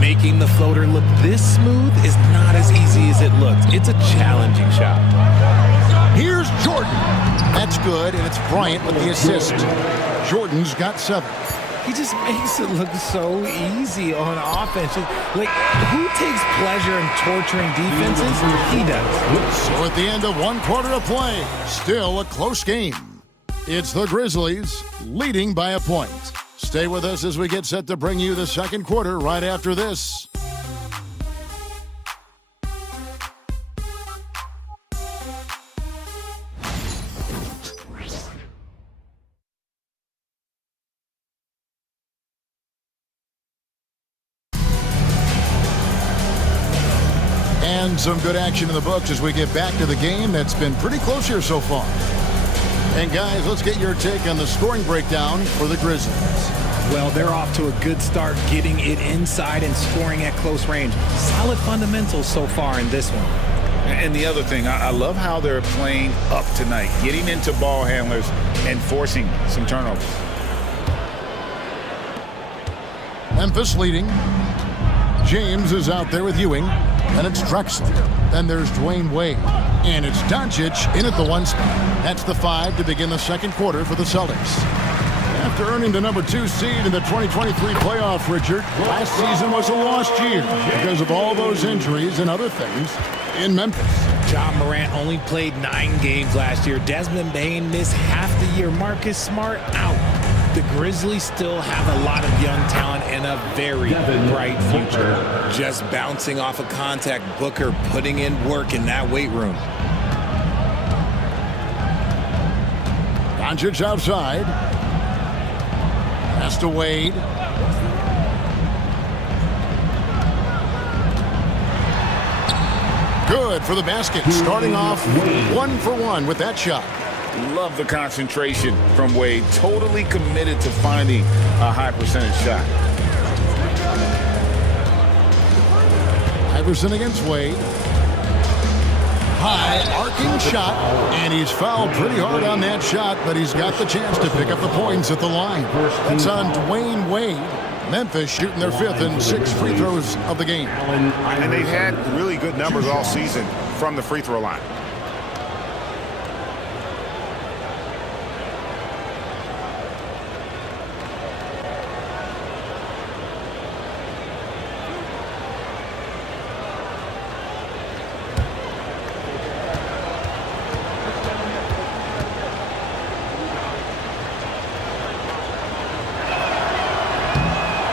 Making the floater look this smooth is not as easy as it looks. It's a challenging shot. Here's Jordan. That's good, and it's Bryant with the assist. Jordan's got 7. He just makes it look so easy on offense. Like, who takes pleasure in torturing defenses? He does. So at the end of 1 quarter of play, still a close game. It's the Grizzlies leading by a point. Stay with us as we get set to bring you the second quarter right after this. And some good action in the books as we get back to the game that's been pretty close here so far. And guys, let's get your take on the scoring breakdown for the Grizzlies. Well, they're off to a good start getting it inside and scoring at close range. Solid fundamentals so far in this one. And the other thing, I love how they're playing up tonight, getting into ball handlers and forcing some turnovers. Memphis leading. James is out there with Ewing. And it's Drexler. Then there's Dwayne Wade. And it's Doncic in at the 1 spot. That's the 5 to begin the second quarter for the Celtics. After earning the number 2 seed in the 2023 playoff, Richard, last season was a lost year because of all those injuries and other things in Memphis. Ja Morant only played 9 games last year. Desmond Bane missed half the year. Marcus Smart out. The Grizzlies still have a lot of young talent and a very bright future. Just bouncing off a contact, Booker putting in work in that weight room. Doncic outside. Pass to Wade. Good for the basket. Starting off 1 for 1 with that shot. Love the concentration from Wade. Totally committed to finding a high percentage shot. Iverson against Wade. High arcing shot, and he's fouled pretty hard on that shot, but he's got the chance to pick up the points at the line. That's on Dwayne Wade. Memphis shooting their 5th and 6th free throws of the game. And they've had really good numbers all season from the free throw line.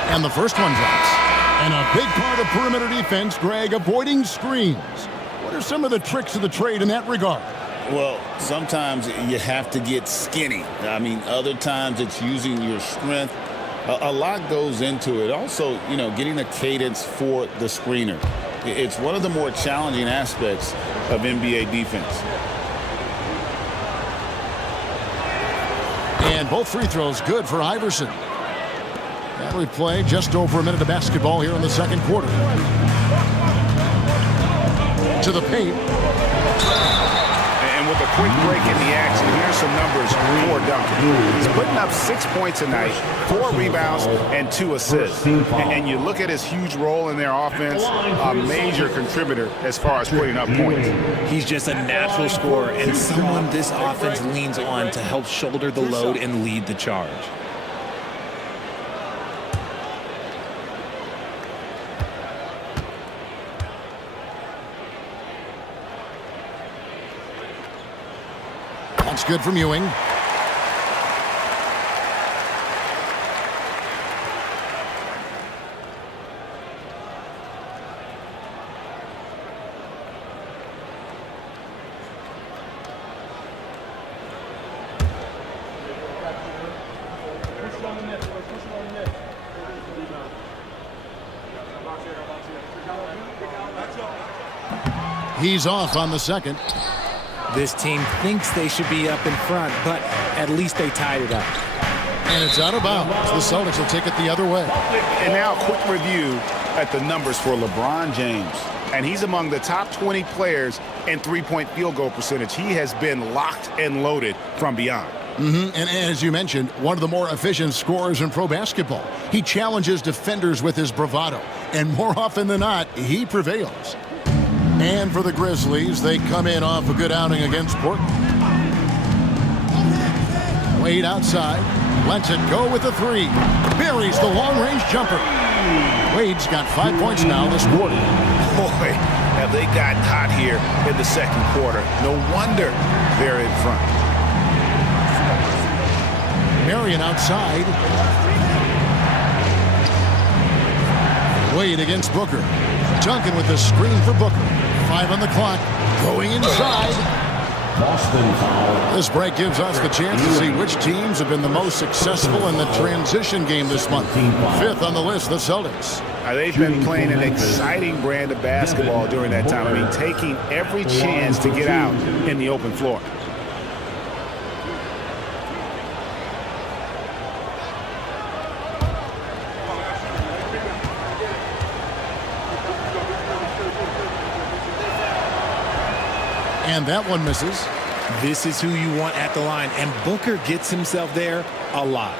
And the first one drops. And a big part of perimeter defense, Greg, avoiding screens. What are some of the tricks of the trade in that regard? Well, sometimes you have to get skinny. I mean, other times it's using your strength. A lot goes into it. Also, you know, getting a cadence for the screener. It's one of the more challenging aspects of NBA defense. And both free throws good for Iverson. And we play just over a minute of basketball here in the second quarter. To the paint. And And with a quick break in the action, here's some numbers for Duncan. He's putting up 6 points a night, 4 rebounds, and 2 assists. And you look at his huge role in their offense, a major contributor as far as putting up points. He's just a natural scorer and someone this offense leans on to help shoulder the load and lead the charge. That's good from Ewing. He's off on the second. This team thinks they should be up in front, but at least they tied it up. And it's out of bounds. The Celtics will take it the other way. And now a quick review at the numbers for LeBron James. And he's among the top 20 players in three-point field goal percentage. He has been locked and loaded from beyond. And as you mentioned, one of the more efficient scorers in pro basketball. He challenges defenders with his bravado. And more often than not, he prevails. And for the Grizzlies, they come in off a good outing against Portland. Wade outside, lets it go with the three. Buries the long-range jumper. Wade's got 5 points now this quarter. Boy, have they gotten hot here in the second quarter. No wonder they're in front. Marion outside. Wade against Booker. Duncan with the screen for Booker. 5 on the clock. Going inside. Boston foul. This break gives us the chance to see which teams have been the most successful in the transition game this month. 5th on the list, the Celtics. They've been playing an exciting brand of basketball during that time. I mean, taking every chance to get out in the open floor. And that one misses. This is who you want at the line, and Booker gets himself there a lot.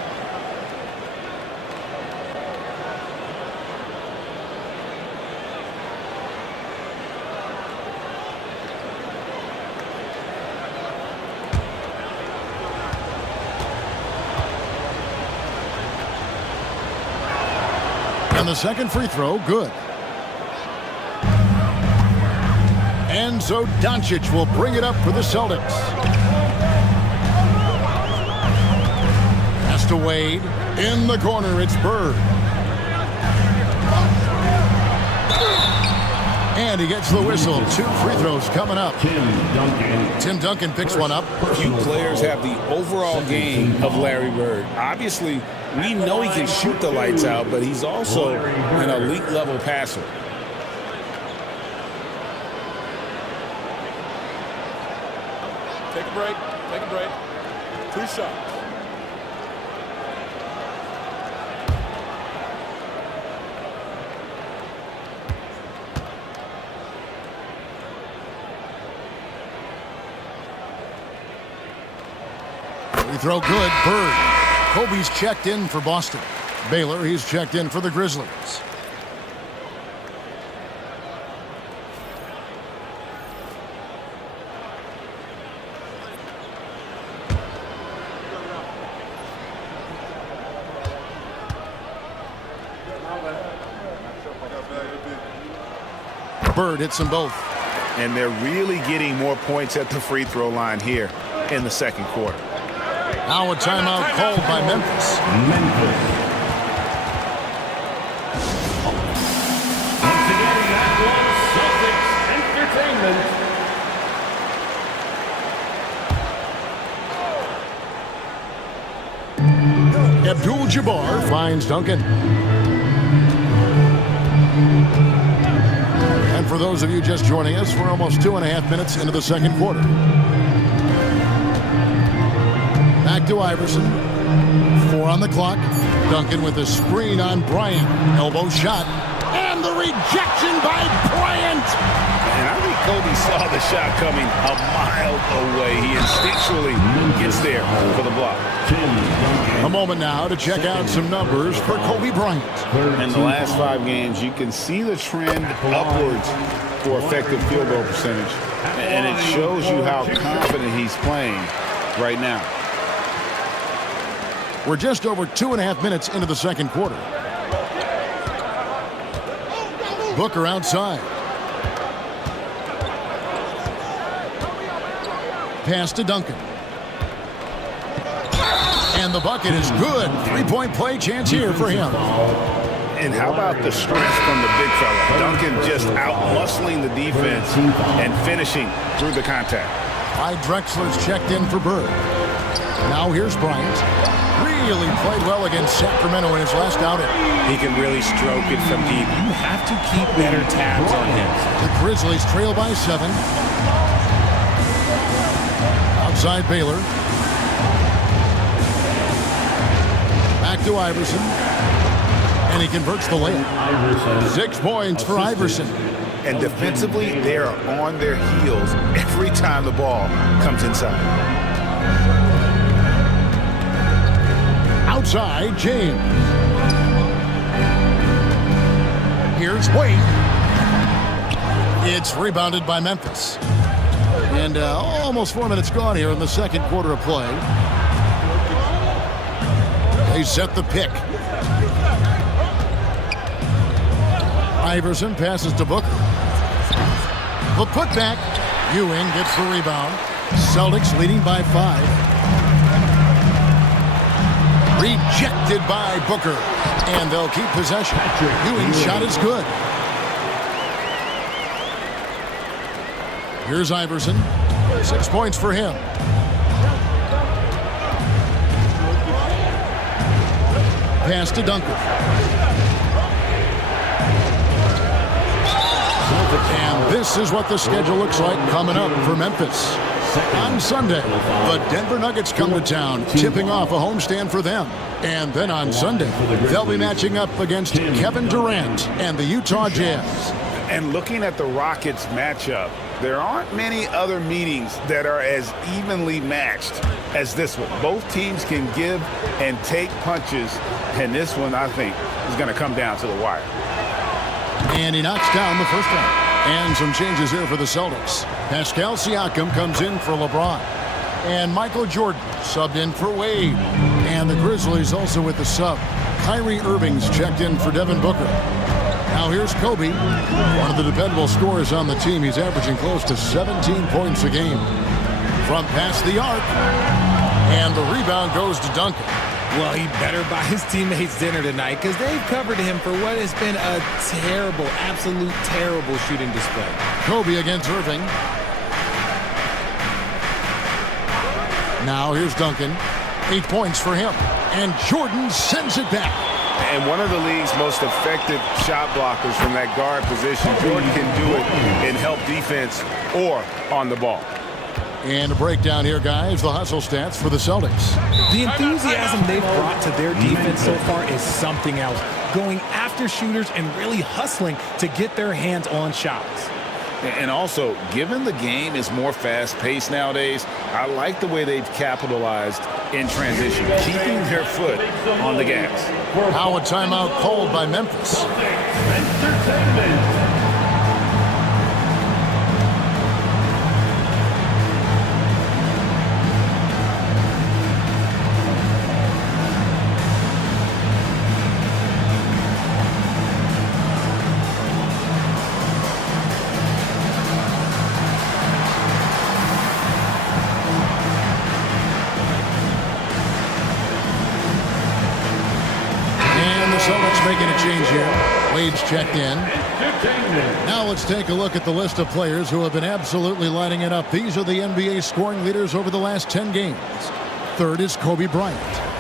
And the second free throw, good. And so Doncic will bring it up for the Celtics. Pass to Wade. In the corner, it's Bird. And he gets the whistle. 2 free throws coming up. Tim Duncan picks one up. Few players have the overall game of Larry Bird. Obviously, we know he can shoot the lights out, but he's also an elite level passer. Take a break. Take a break. 2 shots. We throw good. Bird. Kobe's checked in for Boston. Baylor, he's checked in for the Grizzlies. Bird hits them both. And they're really getting more points at the free throw line here in the second quarter. Now a timeout called by Memphis. Once again, that was Celtics Entertainment. Abdul-Jabbar finds Duncan. And for those of you just joining us, we're almost 2.5 minutes into the second quarter. Back to Iverson. 4 on the clock. Duncan with a screen on Bryant. Elbow shot. And the rejection by Bryant. And I think Kobe saw the shot coming a mile away. He instinctually gets there for the block. A moment now to check out some numbers for Kobe Bryant. In the last 5 games, you can see the trend upwards for effective field goal percentage. And it shows you how confident he's playing right now. We're just over 2.5 minutes into the second quarter. Booker outside. Pass to Duncan. And the bucket is good. 3-point play chance here for him. And how about the strength from the big fella? Duncan just out-muscling the defense and finishing through the contact. Clyde Drexler's checked in for Bird. Now here's Bryant. Really played well against Sacramento in his last outing. He can really stroke it from deep. You have to keep better tabs on him. The Grizzlies trail by 7. Outside Baylor. Back to Iverson. And he converts the layup. 6 points for Iverson. And defensively, they are on their heels every time the ball comes inside. Outside, James. Here's Wade. It's rebounded by Memphis. And almost 4 minutes gone here in the second quarter of play. They set the pick. Iverson passes to Booker. The putback. Ewing gets the rebound. Celtics leading by 5. Rejected by Booker. And they'll keep possession. Ewing's shot is good. Here's Iverson. 6 points for him. Pass to Duncan. And this is what the schedule looks like coming up for Memphis. On Sunday, the Denver Nuggets come to town, tipping off a homestand for them. And then on Sunday, they'll be matching up against Kevin Durant and the Utah Jazz. And looking at the Rockets matchup, there aren't many other meetings that are as evenly matched as this one. Both teams can give and take punches, and this one, I think, is going to come down to the wire. And he knocks down the first one. And some changes here for the Celtics. Pascal Siakam comes in for LeBron. And Michael Jordan subbed in for Wade. And the Grizzlies also with the sub. Kyrie Irving's checked in for Devin Booker. Now here's Kobe, one of the dependable scorers on the team. He's averaging close to 17 points a game. From past the arc. And the rebound goes to Duncan. Well, he better buy his teammates dinner tonight because they've covered him for what has been a terrible, absolute terrible shooting display. Kobe against Irving. Now here's Duncan. 8 points for him. And Jordan sends it back. And one of the league's most effective shot blockers from that guard position. Jordan can do it in help defense or on the ball. And a breakdown here, guys. The hustle stats for the Celtics. The enthusiasm they've brought to their defense so far is something else. Going after shooters and really hustling to get their hands on shots. And also, given the game is more fast-paced nowadays, I like the way they've capitalized in transition, keeping their foot on the gas. Now a timeout called by Memphis. Making a change here. Wade's checked in. Now let's take a look at the list of players who have been absolutely lighting it up. These are the NBA scoring leaders over the last 10 games. Third is Kobe Bryant.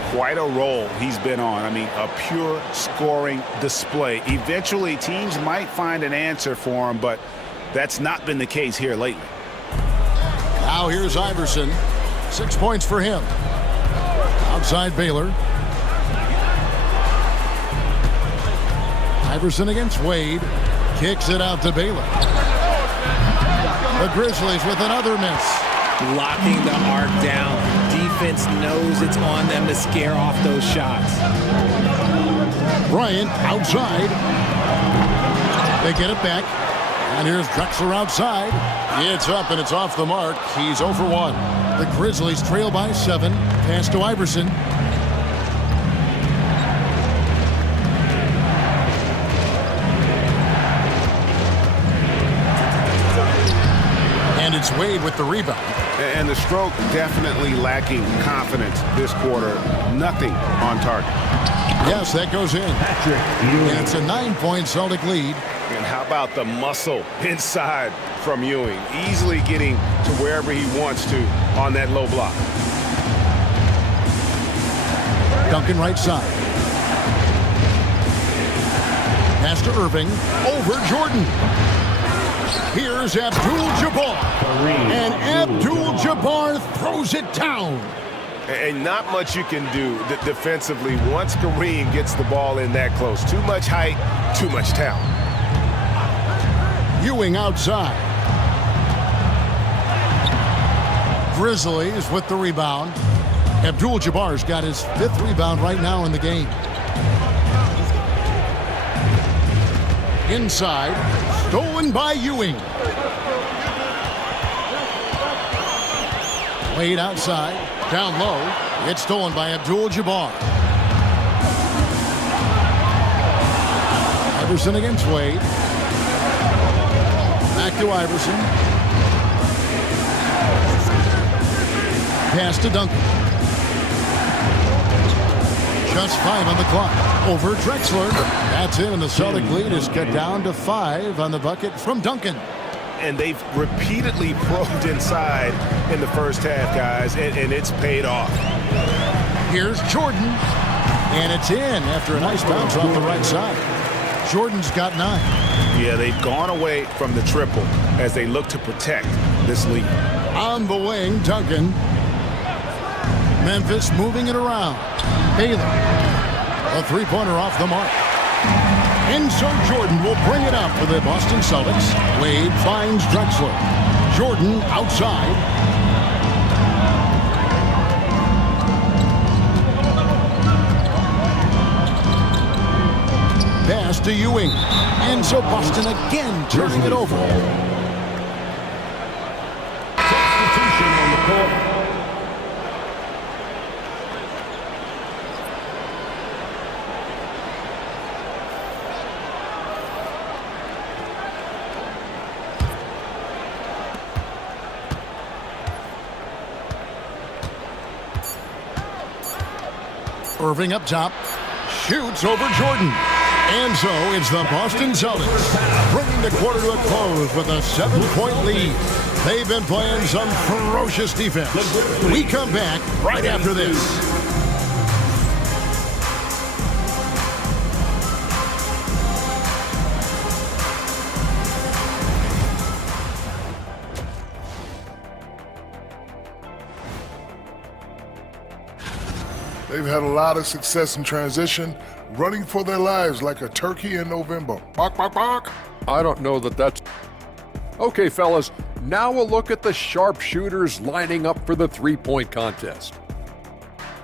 Quite a role he's been on. I mean, a pure scoring display. Eventually, teams might find an answer for him, but that's not been the case here lately. Now here's Iverson. 6 points for him. Outside Baylor. Iverson against Wade. Kicks it out to Baylor. The Grizzlies with another miss. Locking the arc down. Defense knows it's on them to scare off those shots. Bryant outside. They get it back. And here's Drexler outside. It's up and it's off the mark. He's 0 for 1. The Grizzlies trail by 7. Pass to Iverson. And it's Wade with the rebound. And the stroke definitely lacking confidence this quarter. Nothing on target. Yes, that goes in. And it's a 9-point Celtic lead. And how about the muscle inside from Ewing? Easily getting to wherever he wants to on that low block. Duncan right side. Pass to Irving. Over Jordan. Here's Abdul-Jabbar. And Abdul-Jabbar throws it down. And not much you can do defensively once Kareem gets the ball in that close. Too much height, too much talent. Ewing outside. Grizzlies with the rebound. Abdul-Jabbar's got his 5th rebound right now in the game. Inside. Stolen by Ewing. Wade outside. Down low. It's stolen by Abdul-Jabbar. Iverson against Wade. Back to Iverson. Pass to Duncan. Just 5 on the clock. Over Drexler. That's it, and the Celtic lead is cut down to 5 on the bucket from Duncan. And they've repeatedly probed inside in the first half, guys, and it's paid off. Here's Jordan, and it's in after a nice bounce off the right side. Jordan's got 9. Yeah, they've gone away from the triple as they look to protect this lead. On the wing, Duncan. Memphis moving it around. Baylor. A 3-pointer off the mark. And so Jordan will bring it up for the Boston Celtics. Wade finds Drexler. Jordan outside. Pass to Ewing. And so Boston again turning it over. Substitution on the court. Irving up top. Shoots over Jordan. And so it's the Boston Celtics bringing the quarter to a close with a 7-point lead. They've been playing some ferocious defense. We come back right after this. They've had a lot of success in transition, running for their lives like a turkey in November. Bark, bark, bark. I don't know that that's... Okay, fellas, now a look at the sharpshooters lining up for the three-point contest.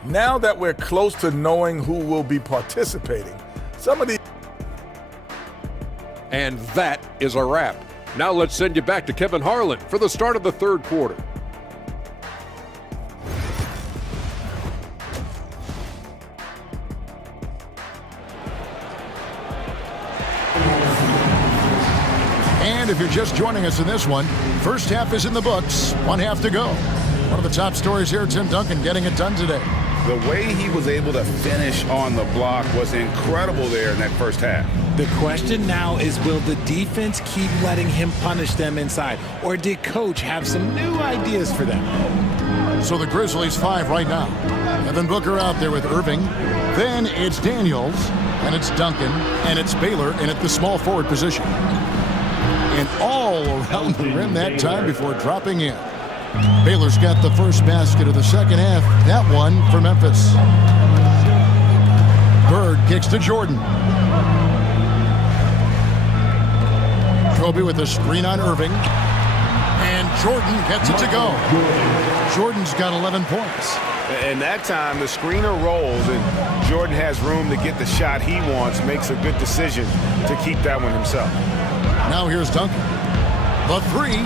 Now that we're close to knowing who will be participating, some of these... And that is a wrap. Now let's send you back to Kevin Harlan for the start of the third quarter. And if you're just joining us in this one, first half is in the books, 1 half to go. One of the top stories here, Tim Duncan getting it done today. The way he was able to finish on the block was incredible there in that first half. The question now is, will the defense keep letting him punish them inside, or did Coach have some new ideas for them? So the Grizzlies 5 right now. Evan Booker out there with Irving. Then it's Daniels, and it's Duncan, and it's Baylor in at the small forward position. And all around the rim that time before dropping in. Baylor's got the first basket of the second half. That one for Memphis. Bird kicks to Jordan. Kobe with a screen on Irving. Jordan gets it to go. Jordan's got 11 points. And that time, the screener rolls, and Jordan has room to get the shot he wants, makes a good decision to keep that one himself. Now here's Duncan. The three.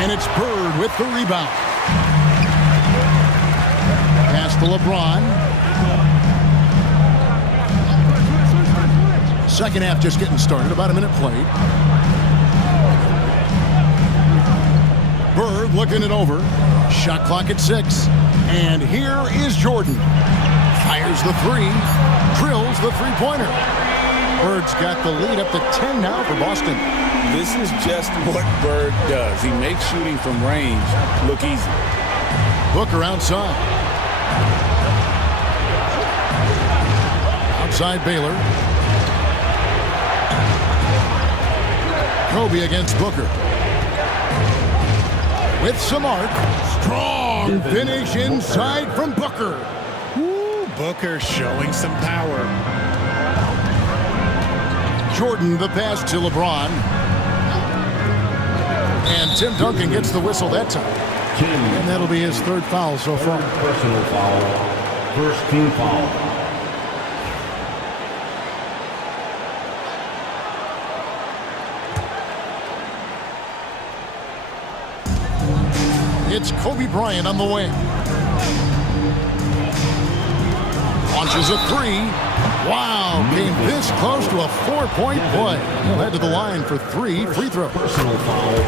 And it's Bird with the rebound. Pass to LeBron. Second half just getting started. About a minute played. Bird looking it over. Shot clock at 6. And here is Jordan. Fires the three. Drills the three-pointer. Bird's got the lead up to 10 now for Boston. This is just what Bird does. He makes shooting from range look easy. Booker outside. Outside Baylor. Kobe against Booker. With some arc. Strong finish inside from Booker. Ooh, Booker showing some power. Jordan the pass to LeBron. And Tim Duncan gets the whistle that time. And that'll be his third foul so far. Personal foul. First team foul. It's Kobe Bryant on the wing. Launches a three. Wow, came this close to a 4-point play. He'll head to the line for 3 free throws. Personal foul.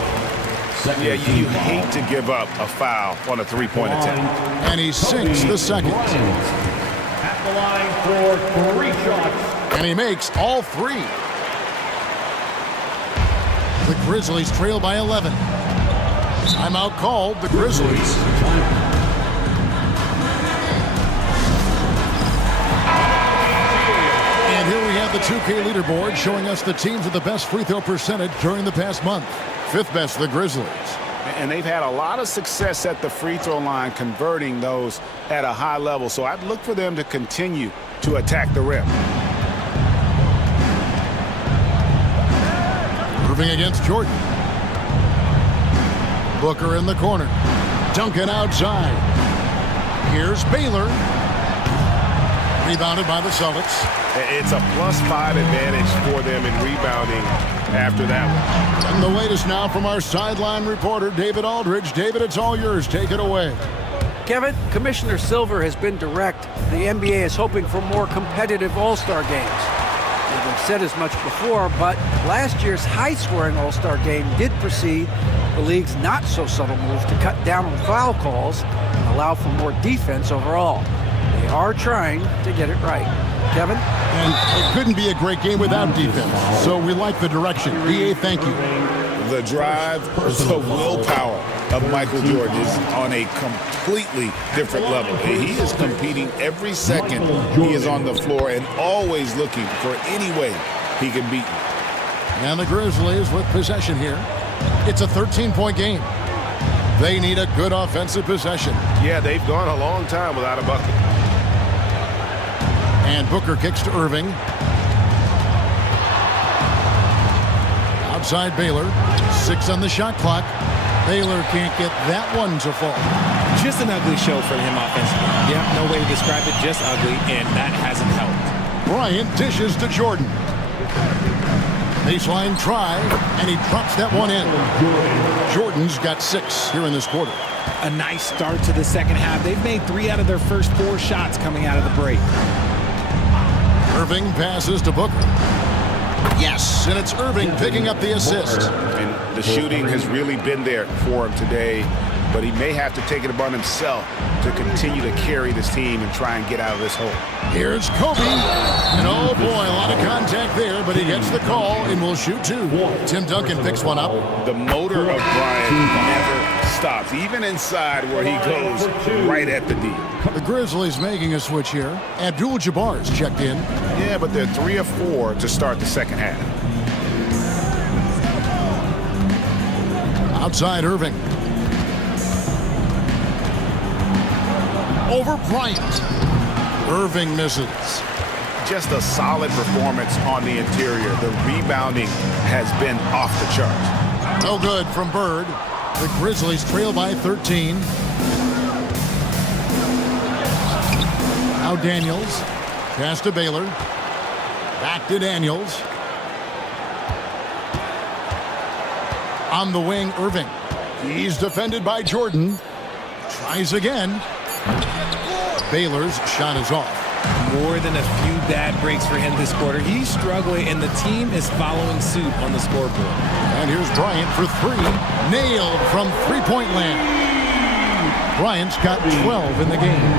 Yeah, you hate to give up a foul on a three-point attempt. And he sinks the second. At the line for 3 shots. And he makes all 3. The Grizzlies trail by 11. Timeout called, the Grizzlies. And here we have the 2K leaderboard showing us the teams with the best free throw percentage during the past month. 5th best, the Grizzlies. And they've had a lot of success at the free throw line, converting those at a high level. So I'd look for them to continue to attack the rim. Irving against Jordan. Booker in the corner. Duncan outside. Here's Baylor. Rebounded by the Celtics. It's a +5 advantage for them in rebounding after that one. And the latest now from our sideline reporter, David Aldridge. David, it's all yours. Take it away. Kevin, Commissioner Silver has been direct. The NBA is hoping for more competitive All-Star games. They've said as much before, but last year's high-scoring All-Star game did precede the league's not-so-subtle move to cut down on foul calls and allow for more defense overall. They are trying to get it right. Kevin? And it couldn't be a great game without defense, so we like the direction. BA, thank you. The drive, the willpower of Michael Jordan is on a completely different level. He is competing every second he is on the floor and always looking for any way he can beat you. And the Grizzlies with possession here. It's a 13-point game. They need a good offensive possession. Yeah, they've gone a long time without a bucket. And Booker kicks to Irving. Outside Baylor. 6 on the shot clock. Baylor can't get that one to fall. Just an ugly show for him offensively. Yeah, no way to describe it, just ugly, and that hasn't helped. Bryant dishes to Jordan. Baseline try, and he drops that one in. Jordan's got 6 here in this quarter. A nice start to the second half. They've made 3 out of their first 4 shots coming out of the break. Irving passes to Booker. Yes, and it's Irving picking up the assist. And the shooting has really been there for him today, but he may have to take it upon himself to continue to carry this team and try and get out of this hole. Here's Kobe. And oh boy, a lot of contact there, but he gets the call and will shoot 2. Tim Duncan picks one up. The motor of Bryant never stops, even inside where he goes right at the D. The Grizzlies making a switch here. Abdul-Jabbar's checked in. Yeah, but they're 3 of 4 to start the second half. Outside Irving. Over Bryant. Irving misses. Just a solid performance on the interior. The rebounding has been off the charts. No good from Bird. The Grizzlies trail by 13. Now Daniels. Pass to Baylor. Back to Daniels. On the wing, Irving. He's defended by Jordan. Tries again. Baylor's shot is off. More than a few bad breaks for him this quarter. He's struggling, and the team is following suit on the scoreboard. And here's Bryant for three. Nailed from three-point land. Bryant's got 12 in the game.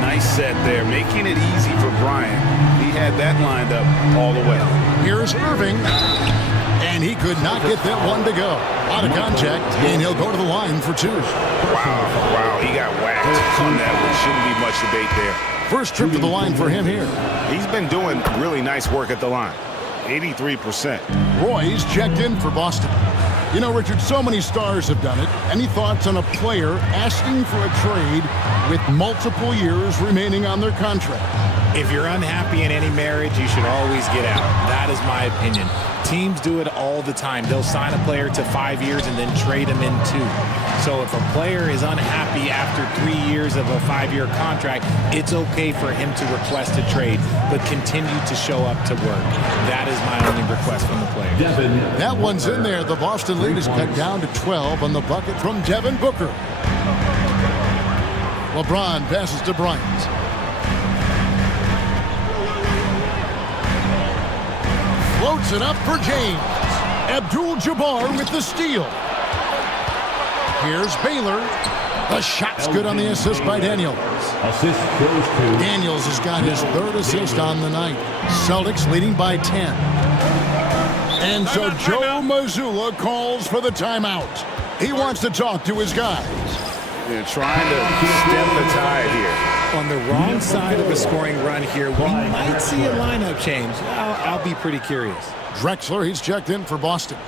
Nice set there, making it easy for Bryant. He had that lined up all the way. Here's Irving. And he could not get that one to go. Out of contact, and he'll go to the line for two. Wow, he got whacked on that one. Shouldn't be much debate there. First trip to the line for him here. He's been doing really nice work at the line. 83%. Roy's checked in for Boston. You know, Richard, so many stars have done it. Any thoughts on a player asking for a trade with multiple years remaining on their contract? If you're unhappy in any marriage, you should always get out. That is my opinion. Teams do it all the time. They'll sign a player to 5 years and then trade him in 2. So if a player is unhappy after 3 years of a 5-year contract, it's okay for him to request a trade, but continue to show up to work. That is my only request from the player. That one's in there. The Boston lead is cut down to 12 on the bucket from Devin Booker. LeBron passes to Bryant. Floats it up for James. Abdul-Jabbar with the steal. Here's Baylor. The shot's good on the assist by Daniels. Assist goes to Daniels has got his third assist on the night. Celtics leading by 10. And so Joe Mazzulla calls for the timeout. He wants to talk to his guys. They're trying to stem the tide here. On the wrong side of a scoring run here, we might see a lineup change. I'll be pretty curious. Drexler, he's checked in for Boston.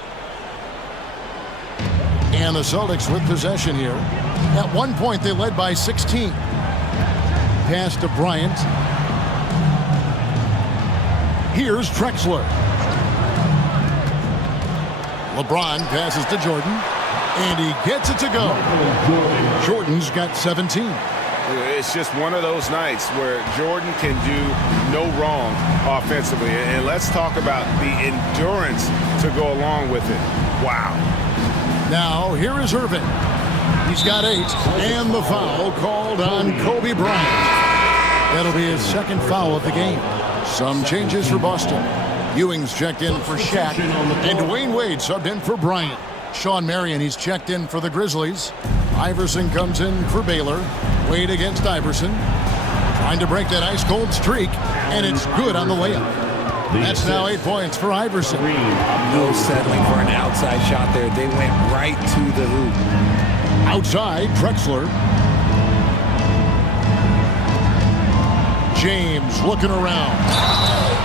And the Celtics with possession here. At one point, they led by 16. Pass to Bryant. Here's Drexler. LeBron passes to Jordan. And he gets it to go. Jordan's got 17. It's just one of those nights where Jordan can do no wrong offensively. And let's talk about the endurance to go along with it. Wow. Now, here is Irving. He's got 8. And the foul called on Kobe Bryant. That'll be his second foul of the game. Some changes for Boston. Ewing's checked in for Shaq. And Dwayne Wade subbed in for Bryant. Sean Marion, he's checked in for the Grizzlies. Iverson comes in for Baylor. Wade against Iverson. Trying to break that ice-cold streak. And it's good on the layup. That's now 8 points for Iverson. No settling for an outside shot there. They went right to the hoop. Outside, Drexler. James looking around.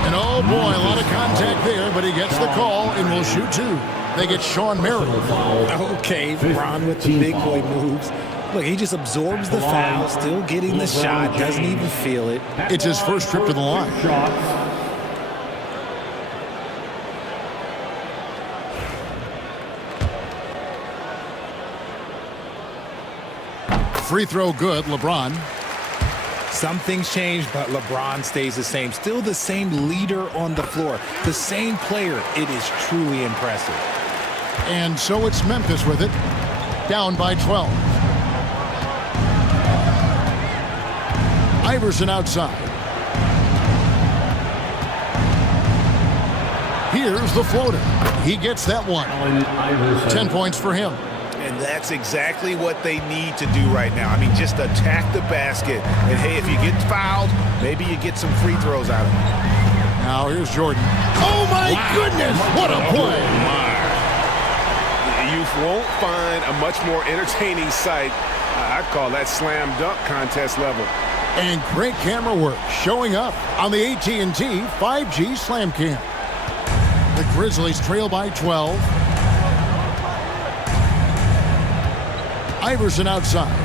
And oh boy, a lot of contact there, but he gets the call and will shoot 2. They get Sean Merrill. Okay, Ron with the big boy moves. Look, he just absorbs the foul, still getting the shot, doesn't even feel it. It's his first trip to the line. Free throw good, LeBron. Some things change, but LeBron stays the same. Still the same leader on the floor. The same player. It is truly impressive. And so it's Memphis with it. Down by 12. Iverson outside. Here's the floater. He gets that one. 10 points for him. And that's exactly what they need to do right now. I mean, just attack the basket. And, hey, if you get fouled, maybe you get some free throws out of it. Now here's Jordan. Oh, my goodness. What a play. You won't find a much more entertaining sight. I'd call that slam dunk contest level. And great camera work showing up on the AT&T 5G Slam Cam. The Grizzlies trail by 12. Iverson outside.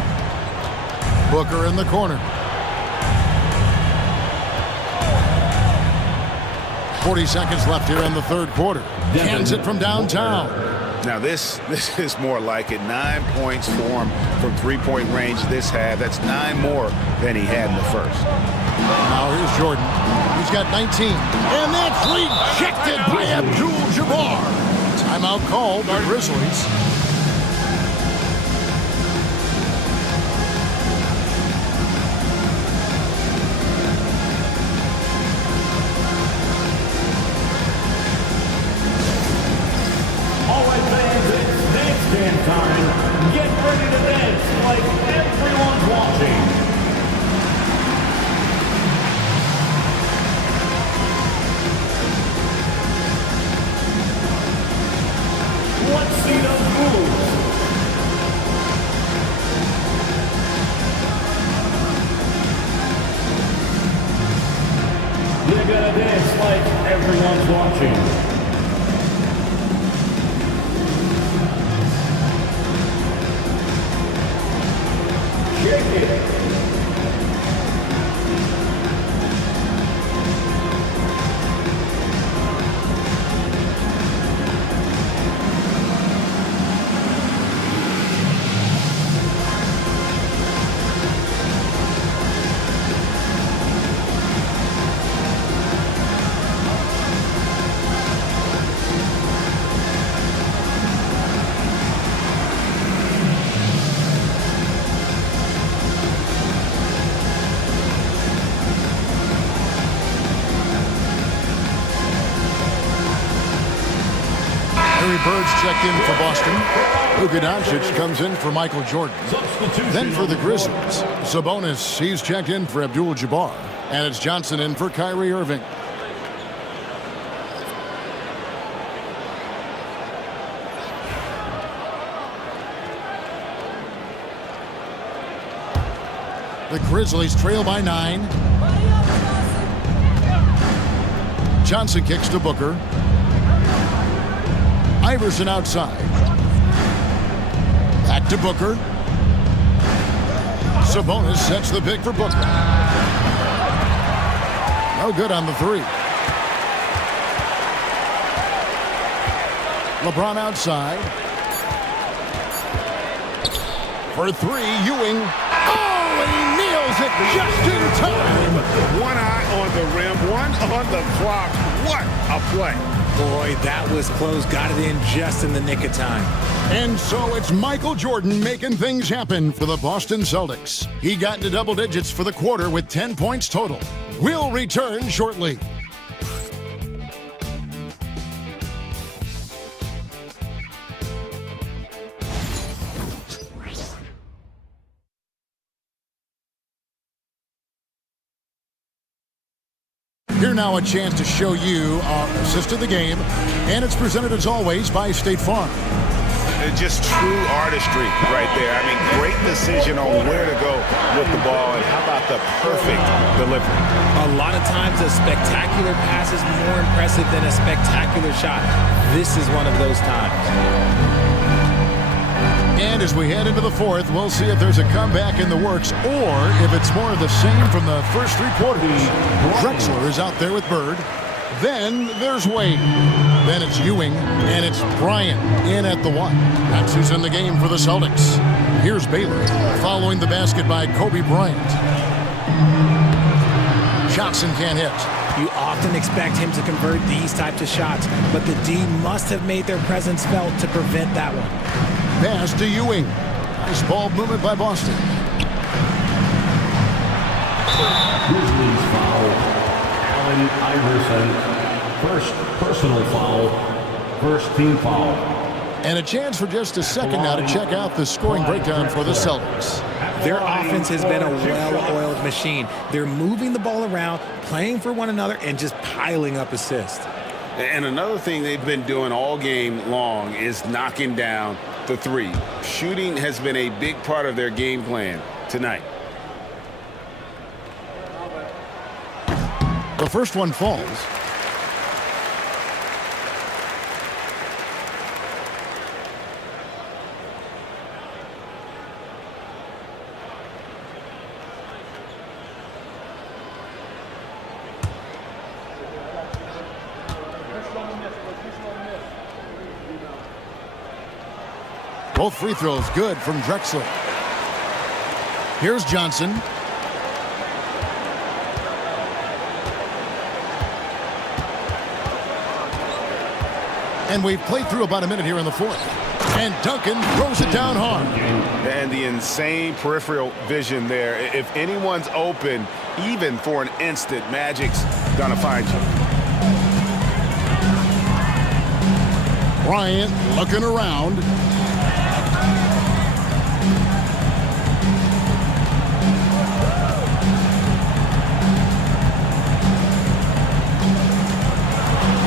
Booker in the corner. 40 seconds left here in the third quarter. Cans it from downtown. Now this is more like it. 9 points for him from three-point range this half. That's 9 more than he had in the first. Now here's Jordan. He's got 19. And that's rejected by Abdul-Jabbar. Timeout called by Grizzlies. All right, fans, it's dance dance time. Get ready to dance like everyone's watching. Let's see those moves. You're gonna dance like everyone's watching. Shake it. Bird's checked in for Boston. Luka Doncic comes in for Michael Jordan. Then for the Grizzlies, Sabonis, he's checked in for Abdul-Jabbar. And it's Johnson in for Kyrie Irving. The Grizzlies trail by 9. Johnson kicks to Booker. Iverson outside. Back to Booker. Sabonis sets the pick for Booker. No good on the three. LeBron outside. For three, Ewing. Oh, and he nails it just in time. One eye on the rim, one on the clock. What a play. Boy, that was close. Got it in just in the nick of time. And so it's Michael Jordan making things happen for the Boston Celtics. He got into double digits for the quarter with 10 points total. We'll return shortly. Here now a chance to show you our assist of the game, and it's presented as always by State Farm. Just true artistry right there. I mean, great decision on where to go with the ball, and how about the perfect delivery? A lot of times a spectacular pass is more impressive than a spectacular shot. This is one of those times. And as we head into the fourth, we'll see if there's a comeback in the works or if it's more of the same from the first three quarters. Drexler is out there with Bird. Then there's Wade. Then it's Ewing, and it's Bryant in at the one. That's who's in the game for the Celtics. Here's Baylor following the basket by Kobe Bryant. Johnson can't hit. You often expect him to convert these types of shots, but the D must have made their presence felt to prevent that one. Pass to Ewing. Nice ball movement by Boston. Grizzlies foul. Allen Iverson. First personal foul. First team foul. And a chance for just a second now to check out the scoring breakdown for the Celtics. Their offense has been a well-oiled machine. They're moving the ball around, playing for one another, and just piling up assists. And another thing they've been doing all game long is knocking down the three. Shooting has been a big part of their game plan tonight. The first one falls. Both free throws good from Drexler. Here's Johnson. And we've played through about a minute here in the fourth. And Duncan throws it down hard. And the insane peripheral vision there. If anyone's open, even for an instant, Magic's gonna find you. Bryant looking around.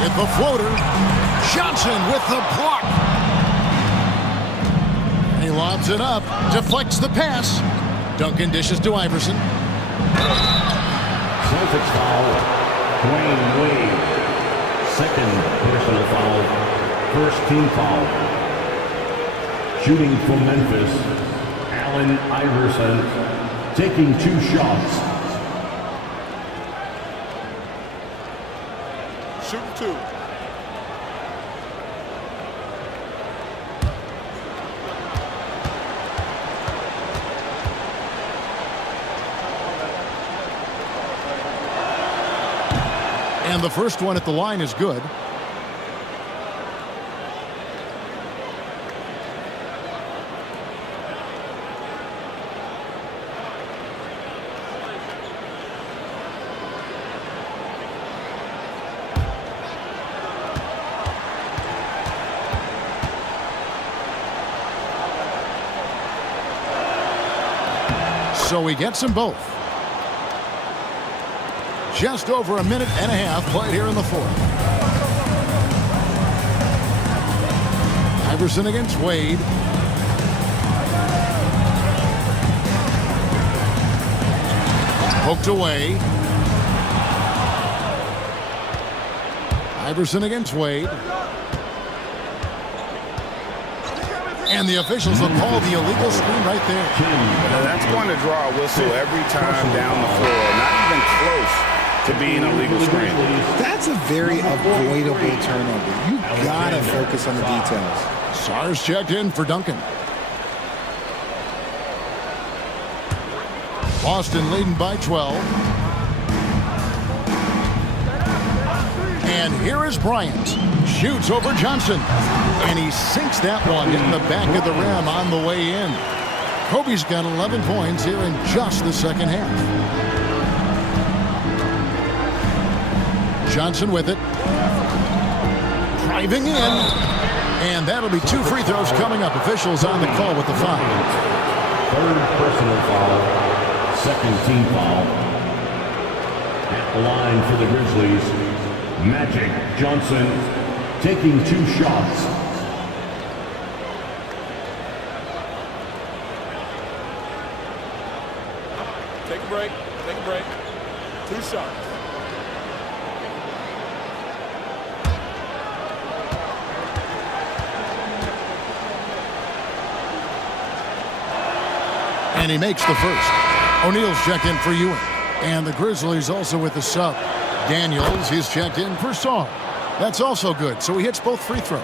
Hit the floater. Johnson with the block. And he lobs it up. Deflects the pass. Duncan dishes to Iverson. Celtics foul. Dwayne Wade. Second personal foul. First team foul. Shooting for Memphis. Allen Iverson taking 2 shots. Shooting 2. And the first one at the line is good. So he gets them both. Just over a minute and a half played here in the fourth. Iverson against Wade. Poked away. Iverson against Wade. And the officials will call the illegal screen right there. That's going to draw a whistle every time down the floor. Not even close to being a legal screen. That's a very avoidable turnover. You gotta focus on the details. Sars checked in for Duncan. Boston leading by 12. And here is Bryant. Shoots over Johnson. And he sinks that one in the back of the rim on the way in. Kobe's got 11 points here in just the second half. Johnson with it. Driving in. And that'll be 2 free throws coming up. Officials on the call with the foul. Third personal foul. Second team foul. At the line for the Grizzlies, Magic Johnson taking 2 shots. Take a break. Take a break. 2 shots. And he makes the first. O'Neal's checked in for Ewing. And the Grizzlies also with the sub. Daniels is checked in for Song. That's also good, so he hits both free throws.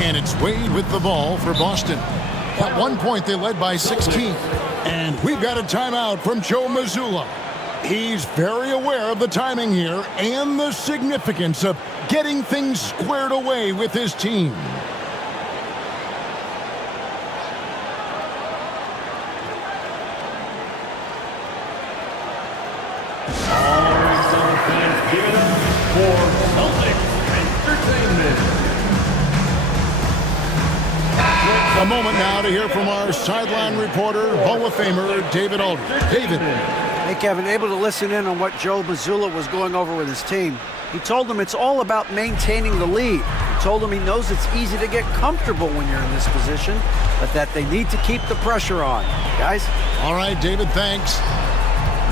And it's Wade with the ball for Boston. At one point, they led by 16. And we've got a timeout from Joe Mazzulla. He's very aware of the timing here and the significance of getting things squared away with his team. A moment now to hear from our sideline reporter, Hall of Famer David Aldridge. David. Hey, Kevin, able to listen in on what Joe Mazzulla was going over with his team. He told them it's all about maintaining the lead. He told them he knows it's easy to get comfortable when you're in this position, but that they need to keep the pressure on. Guys? All right, David, thanks.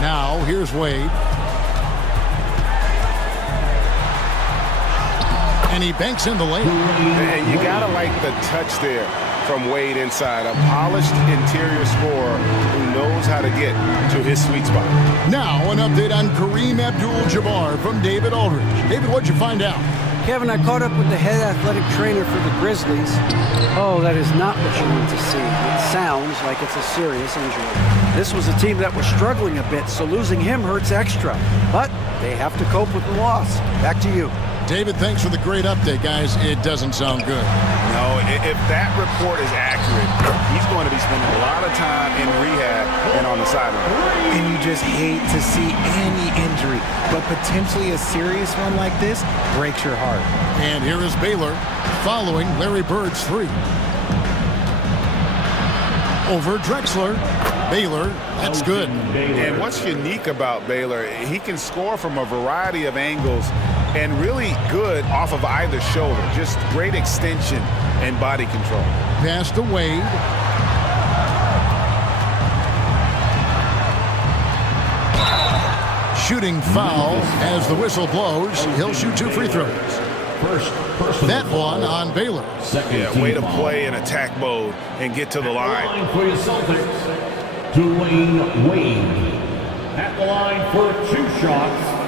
Now, here's Wade. And he banks in the lane. And you got to like the touch there from Wade inside. A polished interior scorer who knows how to get to his sweet spot. Now, an update on Kareem Abdul-Jabbar from David Aldridge. David, what'd you find out? Kevin, I caught up with the head athletic trainer for the Grizzlies. Oh, that is not what you want to see. It sounds like it's a serious injury. This was a team that was struggling a bit, so losing him hurts extra. But they have to cope with the loss. Back to you. David, thanks for the great update, guys. It doesn't sound good. No, if that report is accurate, he's going to be spending a lot of time in rehab and on the sideline. And you just hate to see any injury, but potentially a serious one like this breaks your heart. And here is Baylor following Larry Bird's 3. Over Drexler. Baylor, that's good. And what's unique about Baylor, he can score from a variety of angles and really good off of either shoulder. Just great extension and body control. Pass to Wade. Shooting foul as the whistle blows. He'll shoot 2 free throws. That one on Baylor. Yeah, way to play in attack mode and get to the line. For your Celtics, Dwayne Wade. At the line for 2 shots.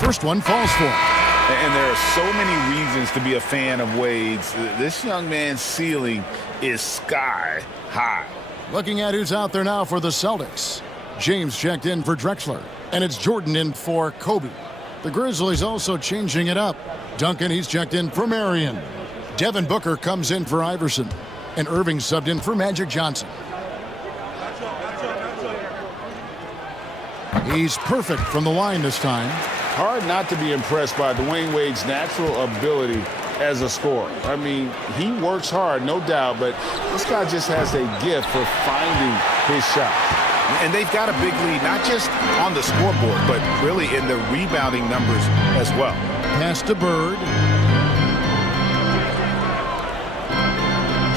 First one falls for him. And there are so many reasons to be a fan of Wade's. This young man's ceiling is sky high. Looking at who's out there now for the Celtics. James checked in for Drexler, and it's Jordan in for Kobe. The Grizzlies also changing it up. Duncan, he's checked in for Marion. Devin Booker comes in for Iverson, and Irving subbed in for Magic Johnson. He's perfect from the line this time. Hard not to be impressed by Dwayne Wade's natural ability as a scorer. I mean, he works hard, no doubt, but this guy just has a gift for finding his shot. And they've got a big lead, not just on the scoreboard, but really in the rebounding numbers as well. Pass to Bird.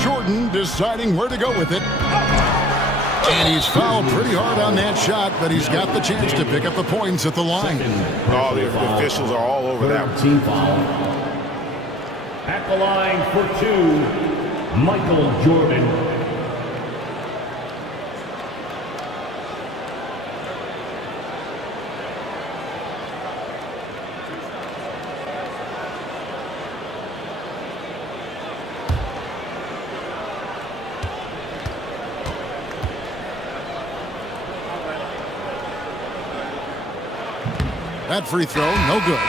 Jordan deciding where to go with it. And he's fouled pretty hard on that shot, but he's got the chance to pick up the points at the line. Oh, the officials are all over that one. Team foul. At the line for 2, Michael Jordan. That free throw, no good.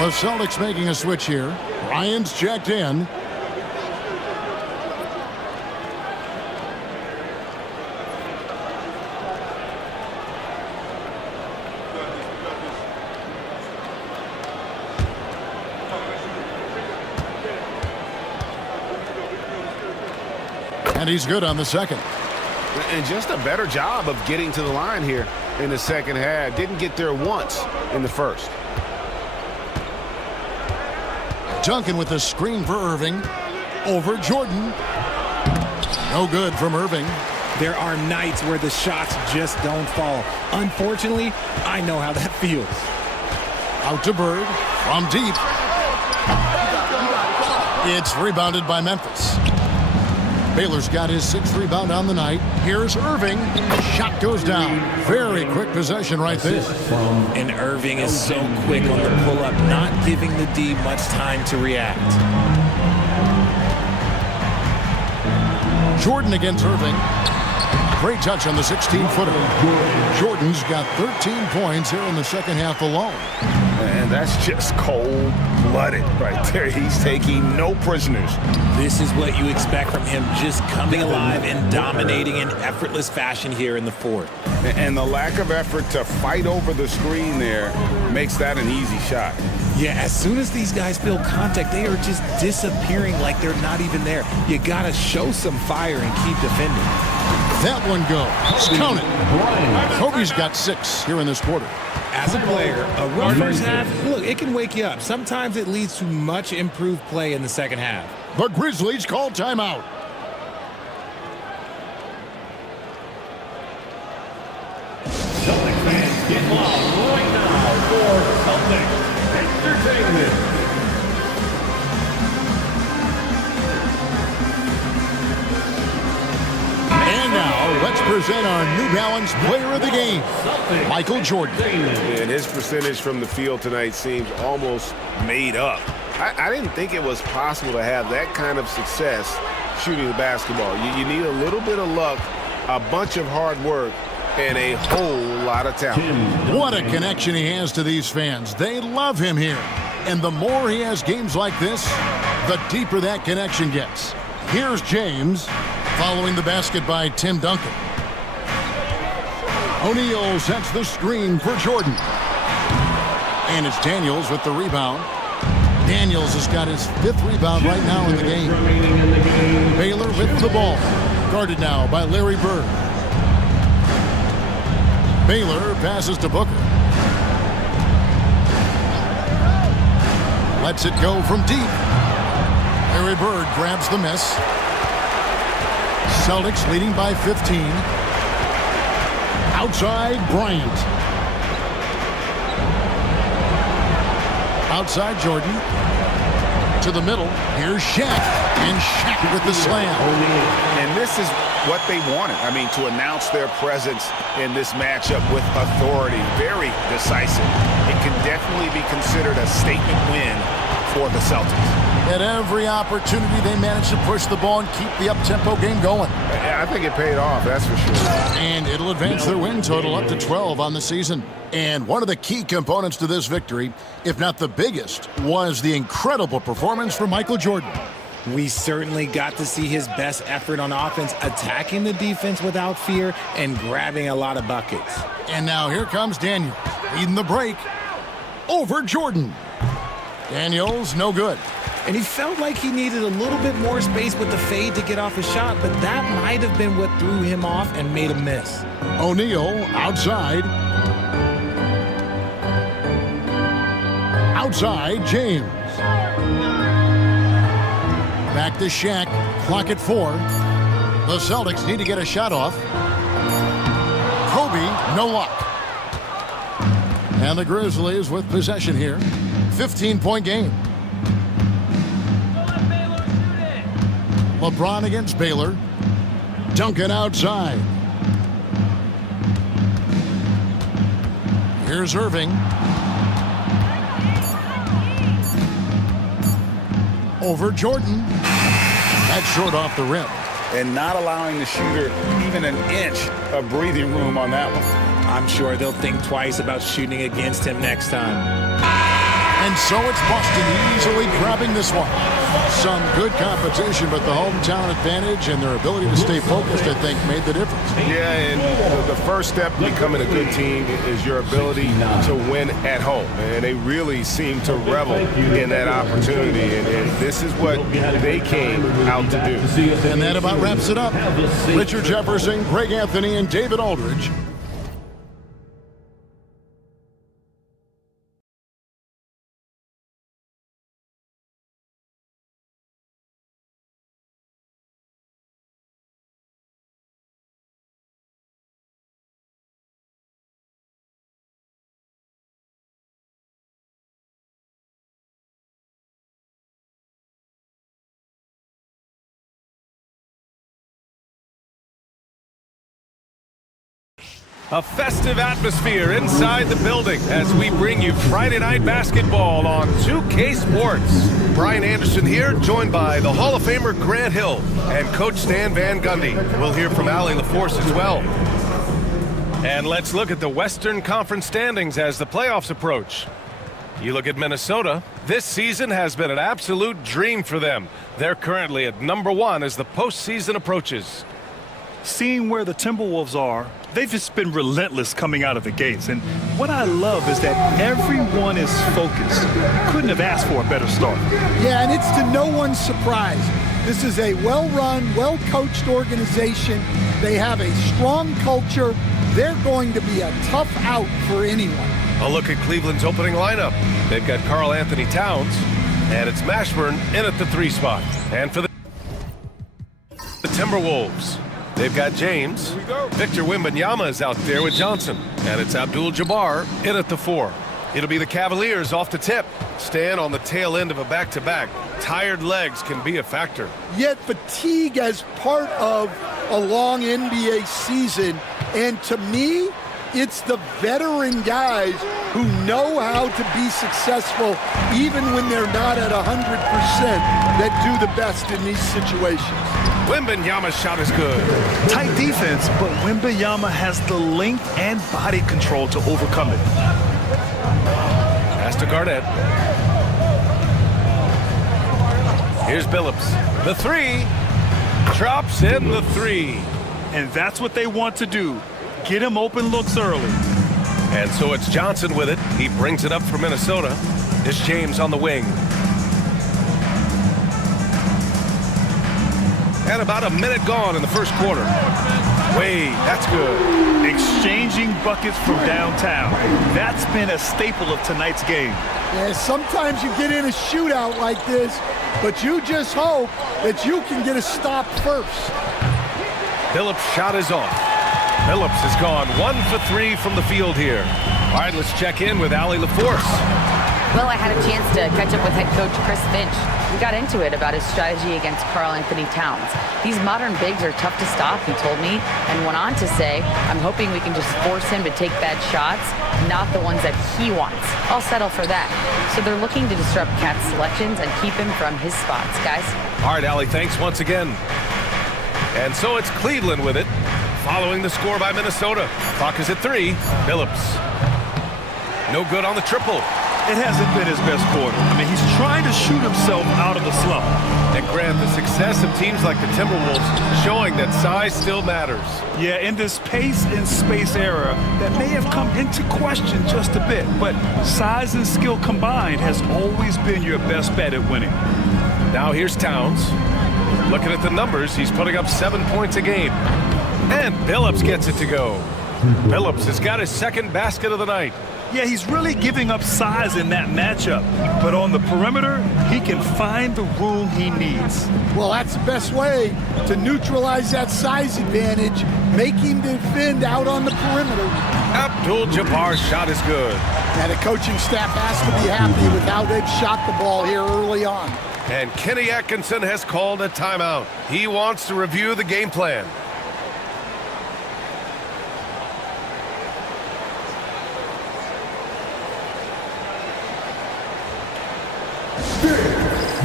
The Celtics making a switch here. Ryan's checked in. And he's good on the second. And just a better job of getting to the line here in the second half. Didn't get there once in the first. Duncan with the screen for Irving. Over Jordan. No good from Irving. There are nights where the shots just don't fall. Unfortunately, I know how that feels. Out to Bird from deep. It's rebounded by Memphis. Baylor's got his 6th rebound on the night. Here's Irving. Shot goes down. Very quick possession right there. And Irving is so quick on the pull-up, not giving the D much time to react. Jordan against Irving. Great touch on the 16-footer. Jordan's got 13 points here in the second half alone. And that's just cold-blooded right there. He's taking no prisoners. This is what you expect from him, just coming alive and dominating in effortless fashion here in the fourth. And the lack of effort to fight over the screen there makes that an easy shot. Yeah, as soon as these guys feel contact, they are just disappearing like they're not even there. You got to show some fire and keep defending. That one goes. Count it. Kobe's got 6 here in this quarter. As a player, a rough first half, look, it can wake you up. Sometimes it leads to much improved play in the second half. The Grizzlies call timeout. present our New Balance Player of the Game, Michael Jordan. And his percentage from the field tonight seems almost made up. I didn't think it was possible to have that kind of success shooting the basketball. You need a little bit of luck, a bunch of hard work, and a whole lot of talent. What a connection he has to these fans. They love him here. And the more he has games like this, the deeper that connection gets. Here's James, following the basket by Tim Duncan. O'Neal sets the screen for Jordan. And it's Daniels with the rebound. Daniels has got his 5th rebound right now in the game. Baylor with the ball. Guarded now by Larry Bird. Baylor passes to Booker. Lets it go from deep. Larry Bird grabs the miss. Celtics leading by 15. Outside, Bryant. Outside, Jordan. To the middle. Here's Shaq. And Shaq with the slam. And this is what they wanted. I mean, to announce their presence in this matchup with authority. Very decisive. It can definitely be considered a statement win for the Celtics. At every opportunity, they managed to push the ball and keep the up-tempo game going. I think it paid off, that's for sure. And it'll advance their win total up to 12 on the season. And one of the key components to this victory, if not the biggest, was the incredible performance from Michael Jordan. We certainly got to see his best effort on offense, attacking the defense without fear and grabbing a lot of buckets. And now here comes Daniel, leading the break over Jordan. Daniels, no good. And he felt like he needed a little bit more space with the fade to get off his shot, but that might have been what threw him off and made him miss. O'Neal outside. Outside, James. Back to Shaq. Clock at 4. The Celtics need to get a shot off. Kobe, no luck. And the Grizzlies with possession here. 15-point game. LeBron against Baylor. Duncan outside. Here's Irving. Over Jordan. That's short off the rim. And not allowing the shooter even an inch of breathing room on that one. I'm sure they'll think twice about shooting against him next time. And so it's Boston easily grabbing this one. Some good competition, but the hometown advantage and their ability to stay focused, I think, made the difference. Yeah, and the first step to becoming a good team is your ability to win at home. And they really seem to revel in that opportunity. And this is what they came out to do. And that about wraps it up. Richard Jefferson, Greg Anthony, and David Aldridge. A festive atmosphere inside the building as we bring you Friday Night Basketball on 2K Sports. Brian Anderson here, joined by the Hall of Famer Grant Hill and Coach Stan Van Gundy. We'll hear from Allie LaForce as well. And let's look at the Western Conference standings as the playoffs approach. You look at Minnesota, this season has been an absolute dream for them. They're currently at #1 as the postseason approaches. Seeing where the Timberwolves are, they've just been relentless coming out of the gates. And what I love is that everyone is focused. Couldn't have asked for a better start. Yeah, and it's to no one's surprise. This is a well-run, well-coached organization. They have a strong culture. They're going to be a tough out for anyone. A look at Cleveland's opening lineup. They've got Karl Anthony Towns, and it's Mashburn in at the 3 spot. And for the Timberwolves, they've got James. Victor Wembanyama is out there with Johnson. And it's Abdul-Jabbar in at the 4. It'll be the Cavaliers off the tip. Stan on the tail end of a back-to-back. Tired legs can be a factor. Yet fatigue as part of a long NBA season. And to me, it's the veteran guys who know how to be successful even when they're not at 100% that do the best in these situations. Wembanyama's shot is good. Tight defense, but Wembanyama has the length and body control to overcome it. Pass to Garnett. Here's Billups. The three. Drops in the three. And that's what they want to do. Get him open looks early. And so it's Johnson with it. He brings it up for Minnesota. It's James on the wing. And about a minute gone in the first quarter. Wade, that's good. Exchanging buckets from downtown. That's been a staple of tonight's game. Yeah, sometimes you get in a shootout like this, but you just hope that you can get a stop first. Billups' shot is off. Billups has gone 1 for 3 from the field here. All right, let's check in with Allie LaForce. Well, I had a chance to catch up with head coach Chris Finch. We got into it about his strategy against Karl Anthony Towns. These modern bigs are tough to stop, he told me, and went on to say, I'm hoping we can just force him to take bad shots, not the ones that he wants. I'll settle for that. So they're looking to disrupt Cat's selections and keep him from his spots, guys. All right, Allie, thanks once again. And so it's Cleveland with it, following the score by Minnesota. Clock is at 3. Billups. No good on the triple. It hasn't been his best quarter. I mean, he's trying to shoot himself out of the slump. And Grant, the success of teams like the Timberwolves showing that size still matters. Yeah, in this pace and space era, that may have come into question just a bit, but size and skill combined has always been your best bet at winning. Now here's Towns. Looking at the numbers, he's putting up 7 points a game. And Billups gets it to go. Billups has got his second basket of the night. Yeah, he's really giving up size in that matchup. But on the perimeter, he can find the room he needs. Well, that's the best way to neutralize that size advantage. Make him defend out on the perimeter. Abdul-Jabbar's shot is good. And the coaching staff has to be happy with how they've shot the ball here early on. And Kenny Atkinson has called a timeout. He wants to review the game plan.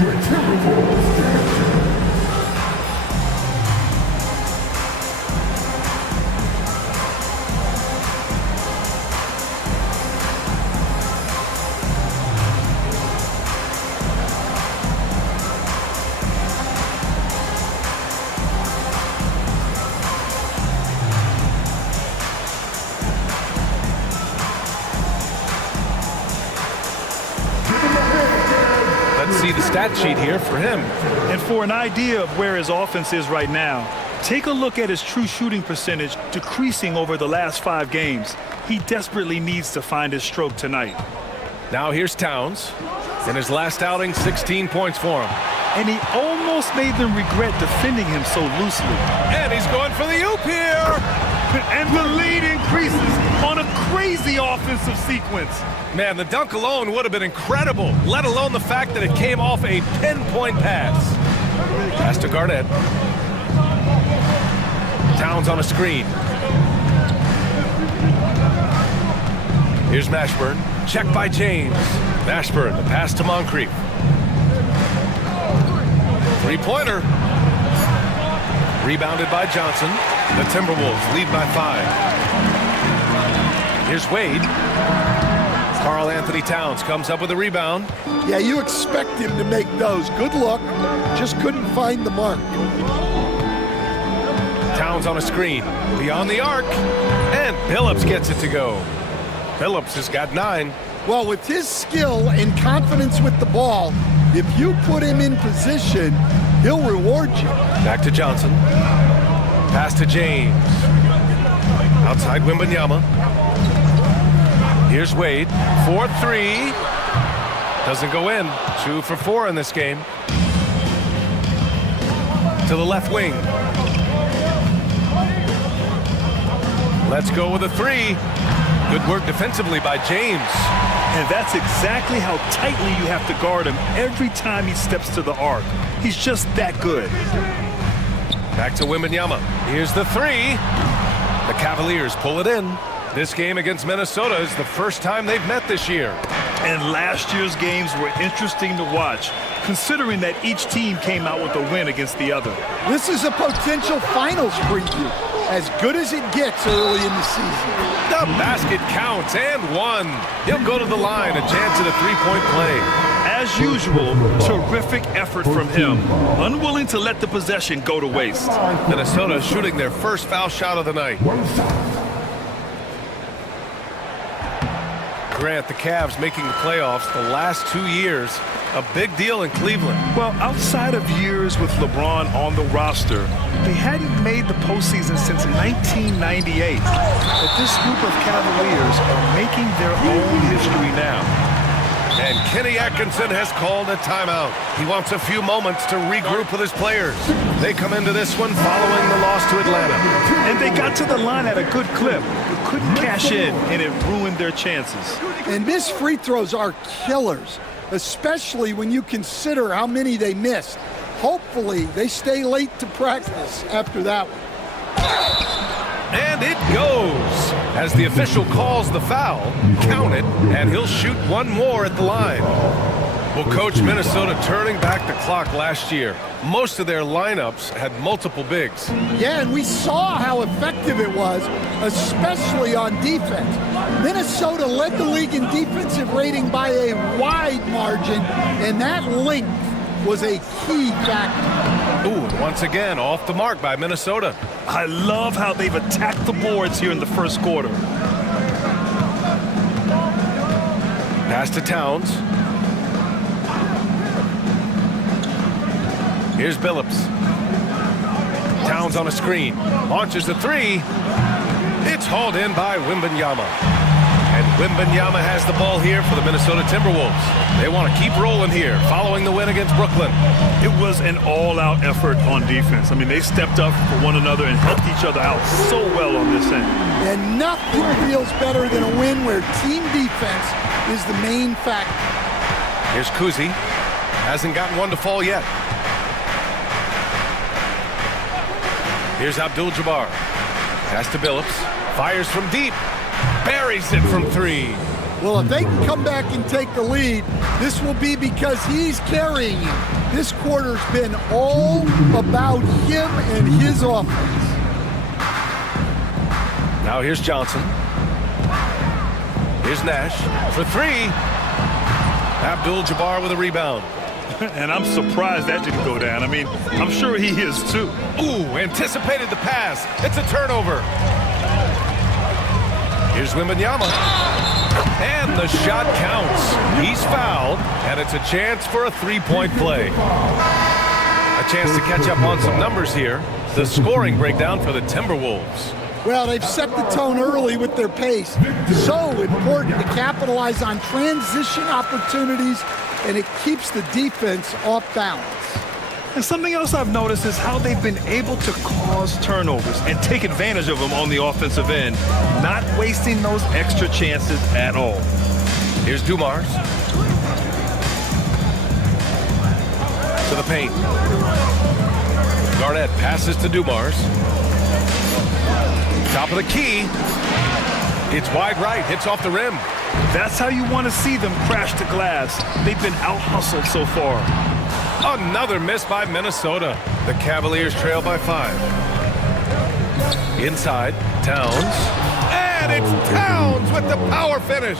Your Timberwolves. See the stat sheet here for him. And for an idea of where his offense is right now, take a look at his true shooting percentage decreasing over the last 5 games. He desperately needs to find his stroke tonight. Now here's Towns. In his last outing, 16 points for him. And he almost made them regret defending him so loosely. And he's going for the oop here. And the lead increases on a crazy offensive sequence. Man, the dunk alone would have been incredible, let alone the fact that it came off a pinpoint pass. Pass to Garnett. Towns on a screen. Here's Mashburn. Check by James. Mashburn, the pass to Moncrief. Three-pointer. Rebounded by Johnson. The Timberwolves lead by 5. Here's Wade. Karl Anthony Towns comes up with a rebound. Yeah, you expect him to make those. Good luck. Just couldn't find the mark. Towns on a screen. Beyond the arc. And Billups gets it to go. Billups has got 9. Well, with his skill and confidence with the ball, if you put him in position, he'll reward you. Back to Johnson. Pass to James. Outside Wembanyama. Here's Wade. 4-3. Doesn't go in. 2 for 4 in this game. To the left wing. Let's go with a 3. Good work defensively by James. And that's exactly how tightly you have to guard him every time he steps to the arc. He's just that good. Back to Wembanyama. Here's the three. The Cavaliers pull it in. This game against Minnesota is the first time they've met this year. And last year's games were interesting to watch, considering that each team came out with a win against the other. This is a potential finals preview, as good as it gets early in the season. The basket counts, and one. He'll go to the line, a chance at a three-point play. As usual, terrific effort from him, unwilling to let the possession go to waste. Minnesota shooting their first foul shot of the night. Grant, the Cavs making the playoffs the last 2 years. A big deal in Cleveland. Well, outside of years with LeBron on the roster, they hadn't made the postseason since 1998. But this group of Cavaliers are making their own history now. And Kenny Atkinson has called a timeout. He wants a few moments to regroup with his players. They come into this one following the loss to Atlanta. And they got to the line at a good clip, but couldn't cash in, and it ruined their chances. And missed free throws are killers, especially when you consider how many they missed. Hopefully, they stay late to practice after that one. And it goes. As the official calls the foul, count it, and he'll shoot one more at the line. Well, Coach, Minnesota turning back the clock last year. Most of their lineups had multiple bigs. Yeah, and we saw how effective it was, especially on defense. Minnesota led the league in defensive rating by a wide margin, and that length was a key factor. Ooh, and once again, off the mark by Minnesota. I love how they've attacked the boards here in the first quarter. Pass to Towns. Here's Billups. Towns on a screen. Launches the three. It's hauled in by Wembanyama. And Wembanyama has the ball here for the Minnesota Timberwolves. They want to keep rolling here, following the win against Brooklyn. It was an all-out effort on defense. I mean, they stepped up for one another and helped each other out so well on this end. And nothing feels better than a win where team defense is the main factor. Here's Kuzi. Hasn't gotten one to fall yet. Here's Abdul-Jabbar. Pass to Billups. Fires from deep. Buries it from three. Well, if they can come back and take the lead, this will be because he's carrying you. This quarter's been all about him and his offense. Now here's Johnson. Here's Nash for three. Abdul-Jabbar with a rebound. And I'm surprised that didn't go down. I mean, I'm sure he is too. Ooh, anticipated the pass. It's a turnover. Here's Wembanyama. And the shot counts. He's fouled, and it's a chance for a three-point play. A chance to catch up on some numbers here. The scoring breakdown for the Timberwolves. Well, they've set the tone early with their pace. So important to capitalize on transition opportunities, and it keeps the defense off balance. And something else I've noticed is how they've been able to cause turnovers and take advantage of them on the offensive end, not wasting those extra chances at all. Here's Dumars. To the paint. Garnett passes to Dumars. Top of the key. It's wide right, hits off the rim. That's how you want to see them crash the glass. They've been out-hustled so far. Another miss by Minnesota. The Cavaliers trail by 5. Inside, Towns. And it's Towns with the power finish.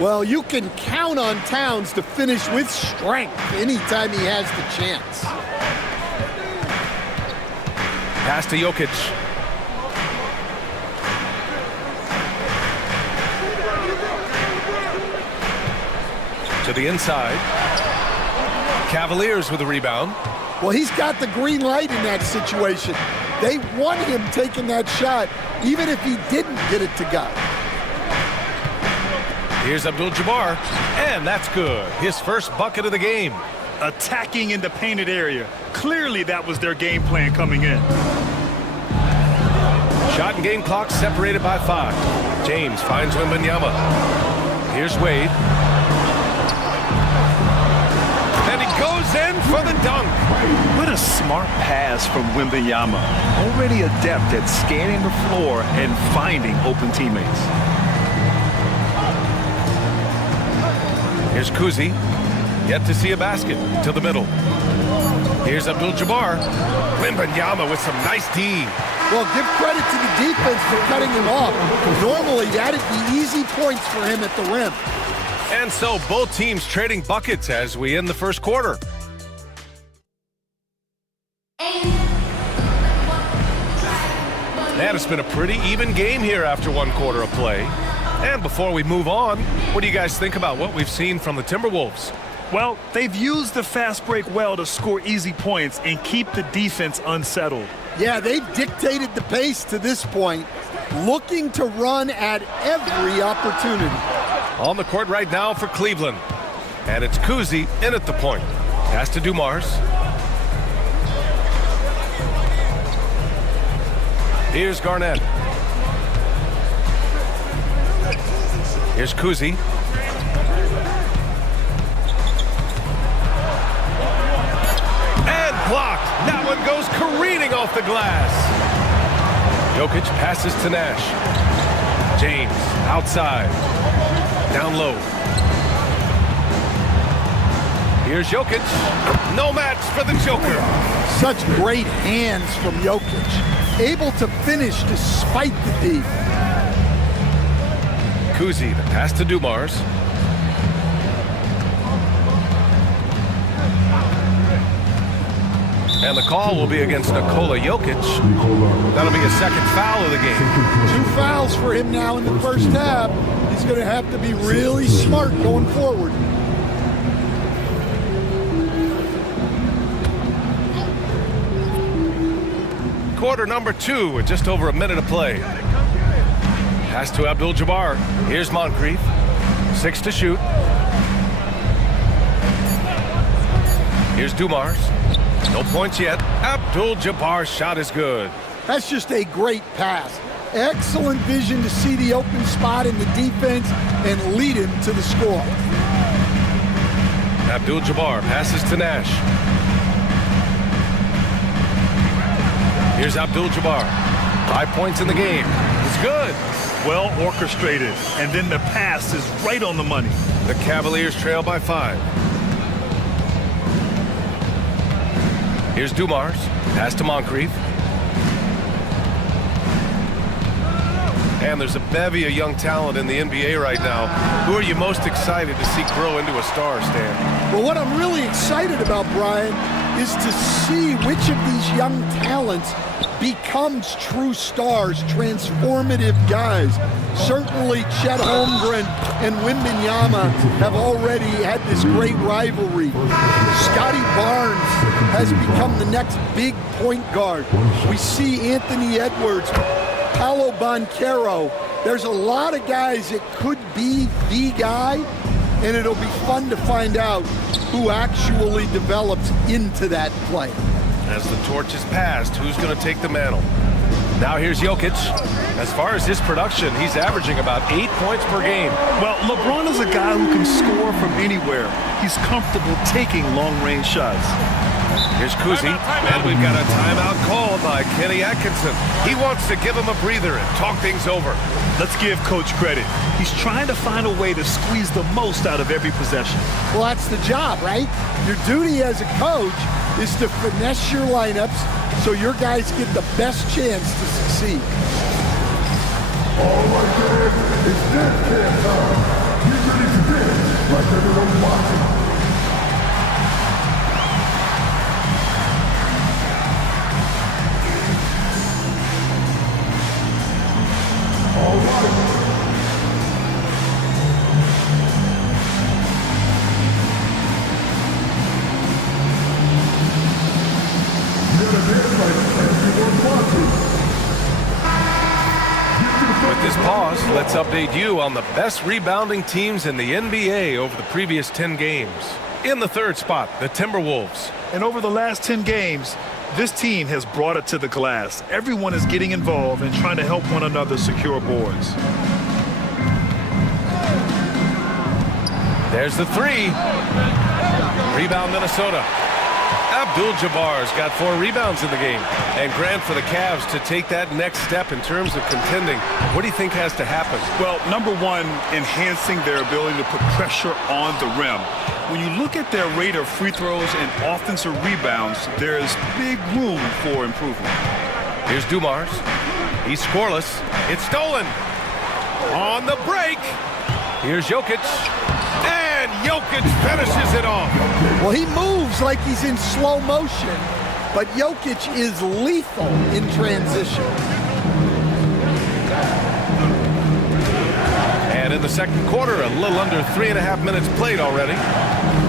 Well, you can count on Towns to finish with strength anytime he has the chance. Pass to Jokic. To the inside. Cavaliers with a rebound. Well, he's got the green light in that situation. They want him taking that shot, even if he didn't get it to go. Here's Abdul-Jabbar, and that's good. His first bucket of the game. Attacking in the painted area. Clearly that was their game plan coming in. Shot and game clock separated by 5. James finds Wembanyama. Here's Wade. And he goes in for the dunk. What a smart pass from Wembanyama. Already adept at scanning the floor and finding open teammates. Here's Kuzi. Yet to see a basket to the middle. Here's Abdul-Jabbar. Wembanyama with some nice D. Well, give credit to the defense for cutting him off. Normally, that'd be easy points for him at the rim. And so both teams trading buckets as we end the first quarter. And it's been a pretty even game here after one quarter of play. And before we move on, what do you guys think about what we've seen from the Timberwolves? Well, they've used the fast break well to score easy points and keep the defense unsettled. Yeah, they've dictated the pace to this point, looking to run at every opportunity. On the court right now for Cleveland. And it's Kuzi in at the point. Pass to Dumars. Here's Garnett. Here's Kuzi. And blocked. That one goes careening off the glass. Jokic passes to Nash. James outside. Down low. Here's Jokic. No match for the Joker. Such great hands from Jokic. Able to finish despite the D. Kuzi, the pass to Dumars. And the call will be against Nikola Jokic. That'll be a second foul of the game. 2 fouls for him now in the first half. He's going to have to be really smart going forward. Quarter number 2 with just over a minute of play. Pass to Abdul-Jabbar. Here's Moncrief. 6 to shoot. Here's Dumars. No points yet. Abdul-Jabbar's shot is good. That's just a great pass. Excellent vision to see the open spot in the defense and lead him to the score. Abdul-Jabbar passes to Nash. Here's Abdul-Jabbar. 5 points in the game. It's good. Well orchestrated. And then the pass is right on the money. The Cavaliers trail by 5. Here's Dumars. Pass to Moncrief. And there's a bevy of young talent in the NBA right now. Who are you most excited to see grow into a star, Stan? Well, what I'm really excited about, Brian, is to see which of these young talents becomes true stars, transformative guys. Certainly Chet Holmgren and Wembanyama have already had this great rivalry. Scotty Barnes has become the next big point guard. We see Anthony Edwards, Paolo Banchero. There's a lot of guys that could be the guy, and it'll be fun to find out who actually develops into that play. As the torch is passed, who's going to take the mantle? Now here's Jokic. As far as his production, he's averaging about 8 points per game. Well, LeBron is a guy who can score from anywhere. He's comfortable taking long-range shots. Here's Kuzi, and we've got a timeout called by Kenny Atkinson. He wants to give him a breather and talk things over. Let's give Coach credit. He's trying to find a way to squeeze the most out of every possession. Well, that's the job, right? Your duty as a coach is to finesse your lineups so your guys get the best chance to succeed. All right, guys, it's dance camp time. Get ready to dance like everyone's watching. All right. With this pause, let's update you on the best rebounding teams in the NBA over the previous 10 games. In the third spot, the Timberwolves. And over the last 10 games, this team has brought it to the glass. Everyone is getting involved and trying to help one another secure boards. There's the three. Rebound, Minnesota. Abdul-Jabbar's got 4 rebounds in the game. And Grant, for the Cavs to take that next step in terms of contending, what do you think has to happen? Well, number one, enhancing their ability to put pressure on the rim. When you look at their rate of free throws and offensive rebounds, there's big room for improvement. Here's Dumars. He's scoreless. It's stolen. On the break. Here's Jokic. And Jokic finishes it off. Well, he moves like he's in slow motion, but Jokic is lethal in transition. And in the second quarter, a little under 3.5 minutes played already.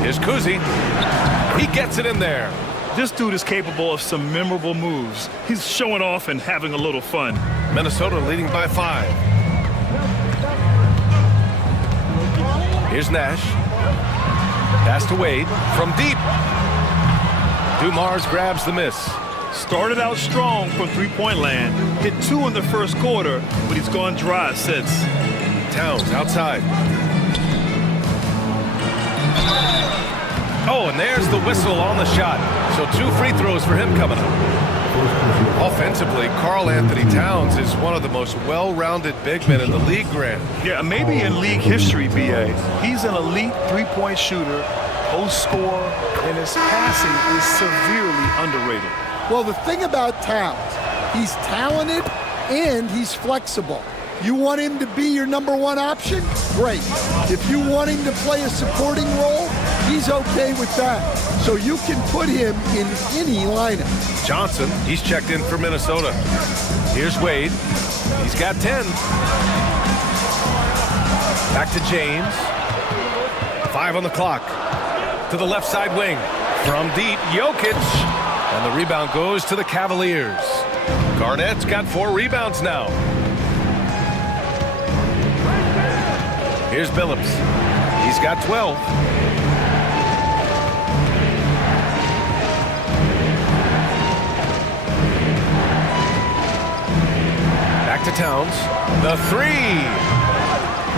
Here's Kuzi. He gets it in there. This dude is capable of some memorable moves. He's showing off and having a little fun. Minnesota leading by 5. Here's Nash. Pass to Wade from deep. Dumars grabs the miss. Started out strong from three-point land. Hit 2 in the first quarter, but he's gone dry since. Towns outside. Oh, and there's the whistle on the shot. So 2 free throws for him coming up. Offensively, Karl Anthony Towns is one of the most well-rounded big men in the league, Grant. Yeah, maybe in league history, B.A. He's an elite three-point shooter, post scorer, and his passing is severely underrated. Well, the thing about Towns, he's talented and he's flexible. You want him to be your number 1 option? Great. If you want him to play a supporting role, he's okay with that. So you can put him in any lineup. Johnson, he's checked in for Minnesota. Here's Wade. He's got 10. Back to James. 5 on the clock. To the left side wing. From deep, Jokic. And the rebound goes to the Cavaliers. Garnett's got 4 rebounds now. Here's Billups. He's got 12. Back to Towns. The 3.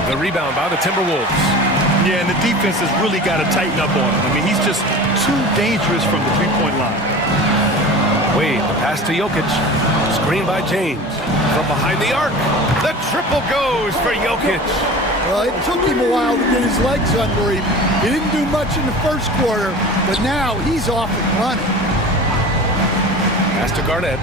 The rebound by the Timberwolves. Yeah, and the defense has really got to tighten up on him. I mean, he's just too dangerous from the three-point line. Wade, the pass to Jokic. Screen by James. From behind the arc. The triple goes for Jokic. Well, it took him a while to get his legs under him. He didn't do much in the first quarter, but now he's off and running. Pass to Garnett.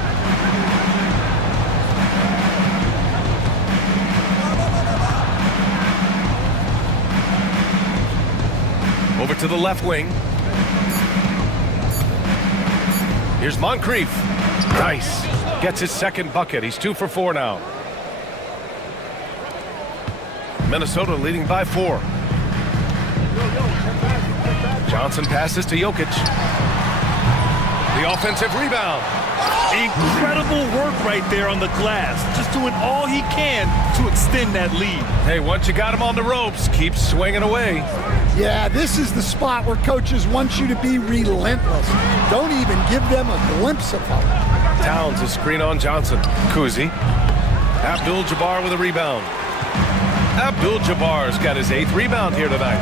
Over to the left wing. Here's Moncrief. Nice. Gets his second bucket. He's 2 for 4 now. Minnesota leading by 4. Johnson passes to Jokic. The offensive rebound. Incredible work right there on the glass. Just doing all he can to extend that lead. Hey, once you got him on the ropes, keep swinging away. Yeah, this is the spot where coaches want you to be relentless. Don't even give them a glimpse of hope. Towns a screen on Johnson. Kuzi. Abdul-Jabbar with a rebound. Abdul-Jabbar's got his 8th rebound here tonight.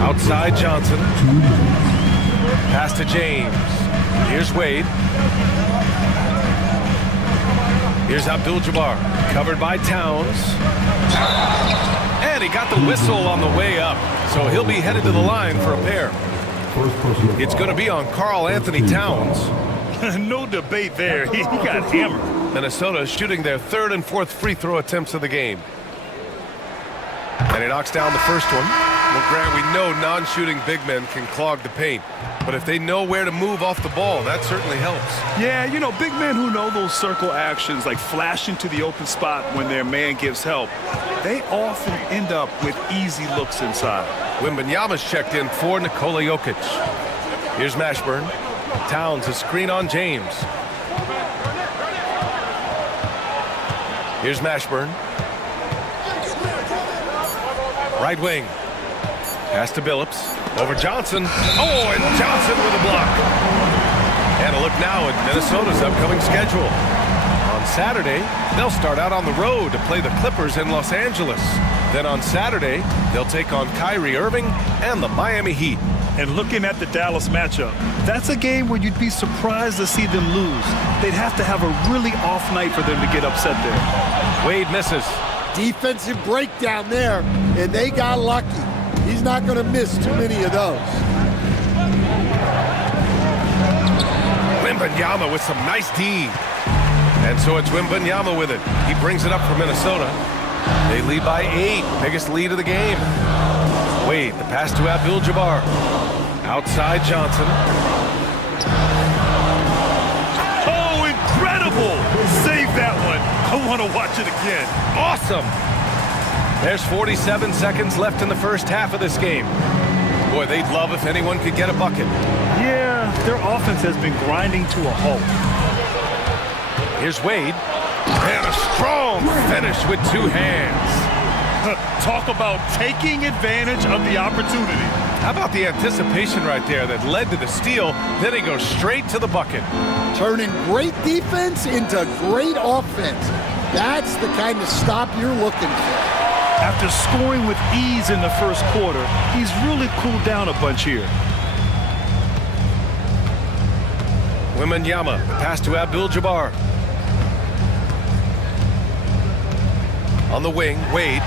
Outside Johnson. Pass to James. Here's Wade. Here's Abdul-Jabbar. Covered by Towns. And he got the whistle on the way up. So he'll be headed to the line for a pair. It's going to be on Karl Anthony Towns. No debate there. He got hammered. Minnesota shooting their 3rd and 4th free throw attempts of the game. And he knocks down the first one. Well, Grant, we know non-shooting big men can clog the paint. But if they know where to move off the ball, that certainly helps. Yeah, you know, big men who know those circle actions, like flashing to the open spot when their man gives help, they often end up with easy looks inside. Wembanyama's checked in for Nikola Jokic. Here's Mashburn. Towns a screen on James. Here's Mashburn. Right wing. Pass to Billups. Over Johnson. Oh, and Johnson with a block. And a look now at Minnesota's upcoming schedule. On Saturday, they'll start out on the road to play the Clippers in Los Angeles. Then on Saturday, they'll take on Kyrie Irving and the Miami Heat. And looking at the Dallas matchup, that's a game where you'd be surprised to see them lose. They'd have to have a really off night for them to get upset there. Wade misses. Defensive breakdown there, and they got lucky. He's not going to miss too many of those. Wembanyama with some nice D. And so it's Wembanyama with it. He brings it up for Minnesota. They lead by 8, biggest lead of the game. Wade, the pass to Abdul-Jabbar. Outside Johnson. Oh, incredible! Save that one. I want to watch it again. Awesome! There's 47 seconds left in the first half of this game. Boy, they'd love if anyone could get a bucket. Yeah, their offense has been grinding to a halt. Here's Wade. And a strong finish with 2 hands. Talk about taking advantage of the opportunity. How about the anticipation right there that led to the steal? Then he goes straight to the bucket. Turning great defense into great offense. That's the kind of stop you're looking for. After scoring with ease in the first quarter, he's really cooled down a bunch here. Wembanyama, pass to Abdul-Jabbar. On the wing, Wade.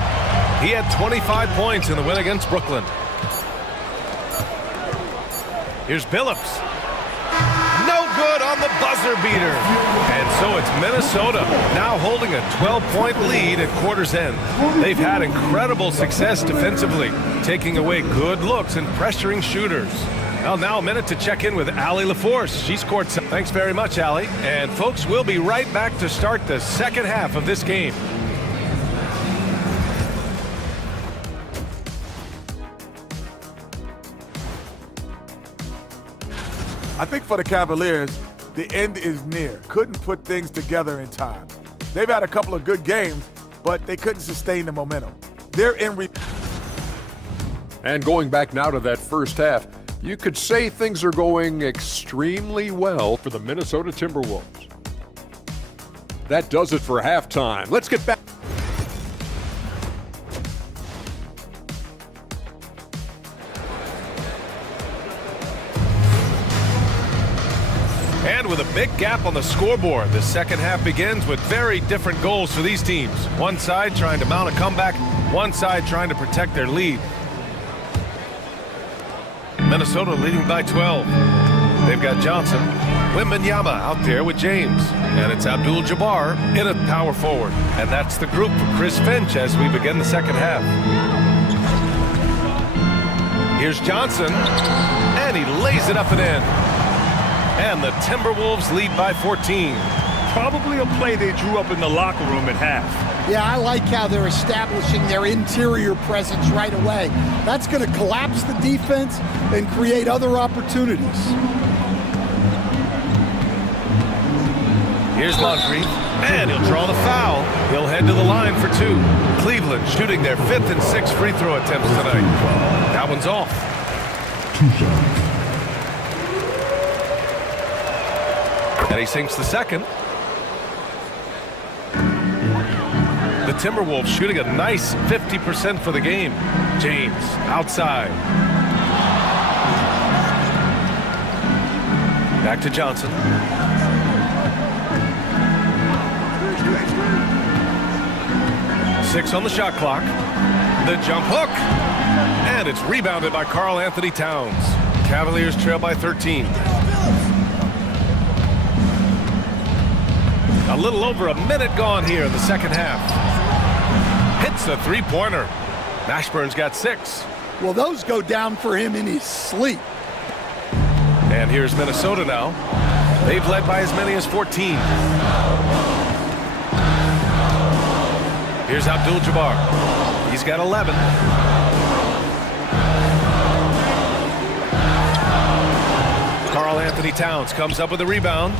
He had 25 points in the win against Brooklyn. Here's Billups. No good on the buzzer beater. And so it's Minnesota now holding a 12-point lead at quarter's end. They've had incredible success defensively, taking away good looks and pressuring shooters. Well, now a minute to check in with Allie LaForce. She scored some. Thanks very much, Allie. And folks, we'll be right back to start the second half of this game. I think for the Cavaliers, the end is near. Couldn't put things together in time. They've had a couple of good games, but they couldn't sustain the momentum. They're in. And going back now to that first half, you could say things are going extremely well for the Minnesota Timberwolves. That does it for halftime. Let's get back. And with a big gap on the scoreboard, the second half begins with very different goals for these teams. One side trying to mount a comeback, one side trying to protect their lead. Minnesota leading by 12. They've got Johnson. Wembanyama out there with James. And it's Abdul-Jabbar in a power forward. And that's the group for Chris Finch as we begin the second half. Here's Johnson. And he lays it up and in. And the Timberwolves lead by 14. Probably a play they drew up in the locker room at half. Yeah, I like how they're establishing their interior presence right away. That's going to collapse the defense and create other opportunities. Here's Moncrief, and he'll draw the foul. He'll head to the line for 2. Cleveland shooting their 5th and 6th free throw attempts tonight. That one's off. 2 shots. And he sinks the second. The Timberwolves shooting a nice 50% for the game. James outside. Back to Johnson. Six on the shot clock. The jump hook. And it's rebounded by Karl Anthony Towns. Cavaliers trail by 13. A little over a minute gone here in the second half. Hits a three-pointer. Mashburn's got 6. Well, those go down for him in his sleep. And here's Minnesota now. They've led by as many as 14. Here's Abdul-Jabbar. He's got 11. Karl Anthony Towns comes up with a rebound.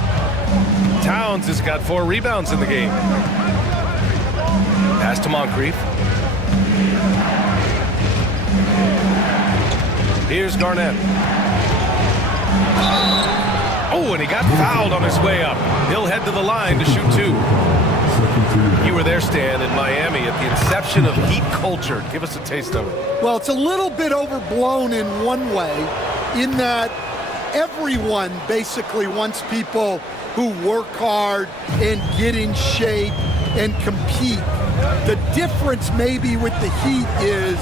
Towns has got 4 rebounds in the game. Pass to Moncrief. Here's Garnett. Oh, and he got fouled on his way up. He'll head to the line to shoot 2. You were there, Stan, in Miami at the inception of Heat culture. Give us a taste of it. Well, it's a little bit overblown in one way, in that everyone basically wants people who work hard and get in shape and compete. The difference maybe with the Heat is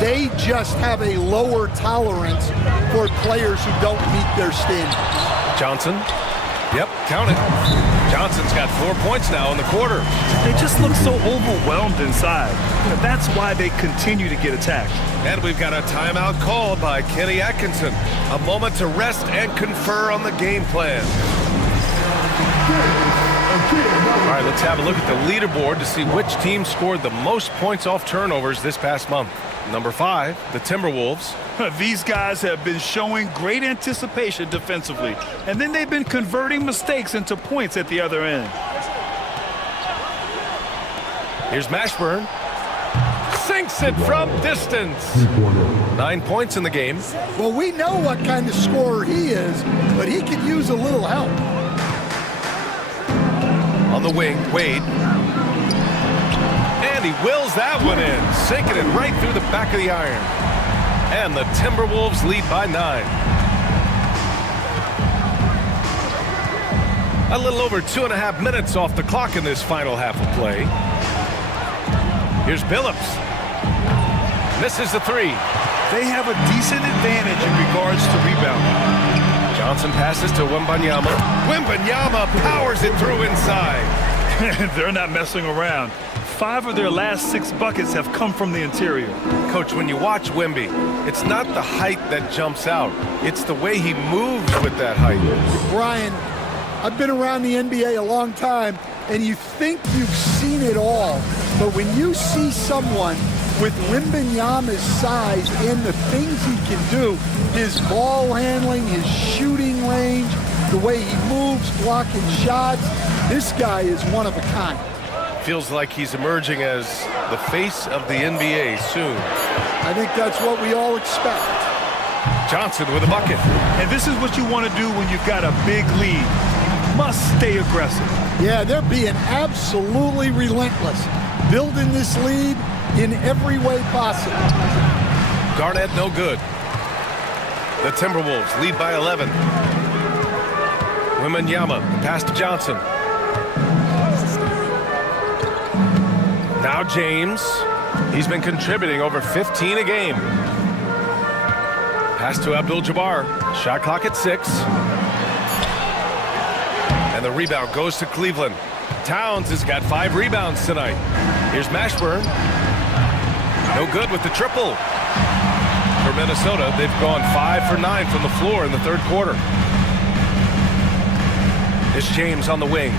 they just have a lower tolerance for players who don't meet their standards. Johnson. Yep, count it. Johnson's got 4 points now in the quarter. They just look so overwhelmed inside. That's why they continue to get attacked. And we've got a timeout called by Kenny Atkinson. A moment to rest and confer on the game plan. All right, let's have a look at the leaderboard to see which team scored the most points off turnovers this past month. Number 5, the Timberwolves. These guys have been showing great anticipation defensively, and then they've been converting mistakes into points at the other end. Here's Mashburn. Sinks it from distance. 9 points in the game. Well, we know what kind of scorer he is, but he could use a little help. On the wing, Wade. And he wills that one in, sinking it right through the back of the iron. And the Timberwolves lead by 9. A little over 2.5 minutes off the clock in this final half of play. Here's Billups. Misses the 3. They have a decent advantage in regards to rebounding. Johnson passes to Wembanyama. Wembanyama powers it through inside. They're not messing around. 5 of their last 6 buckets have come from the interior. Coach, when you watch Wemby, it's not the height that jumps out. It's the way he moves with that height. Brian, I've been around the NBA a long time, and you think you've seen it all. But when you see someone with Wembanyama's size and the things he can do, his ball handling, his shooting range, the way he moves, blocking shots, this guy is one of a kind. Feels like he's emerging as the face of the NBA soon. I think that's what we all expect. Johnson with a bucket. And this is what you want to do when you've got a big lead. You must stay aggressive. Yeah, they're being absolutely relentless, building this lead in every way possible. Garnett no good. The Timberwolves lead by 11. Wembanyama, the pass to Johnson. Now James. He's been contributing over 15 a game. Pass to Abdul-Jabbar. Shot clock at 6. And the rebound goes to Cleveland. Towns has got 5 rebounds tonight. Here's Mashburn. No good with the triple. For Minnesota, they've gone 5 for 9 from the floor in the third quarter. It's James on the wing.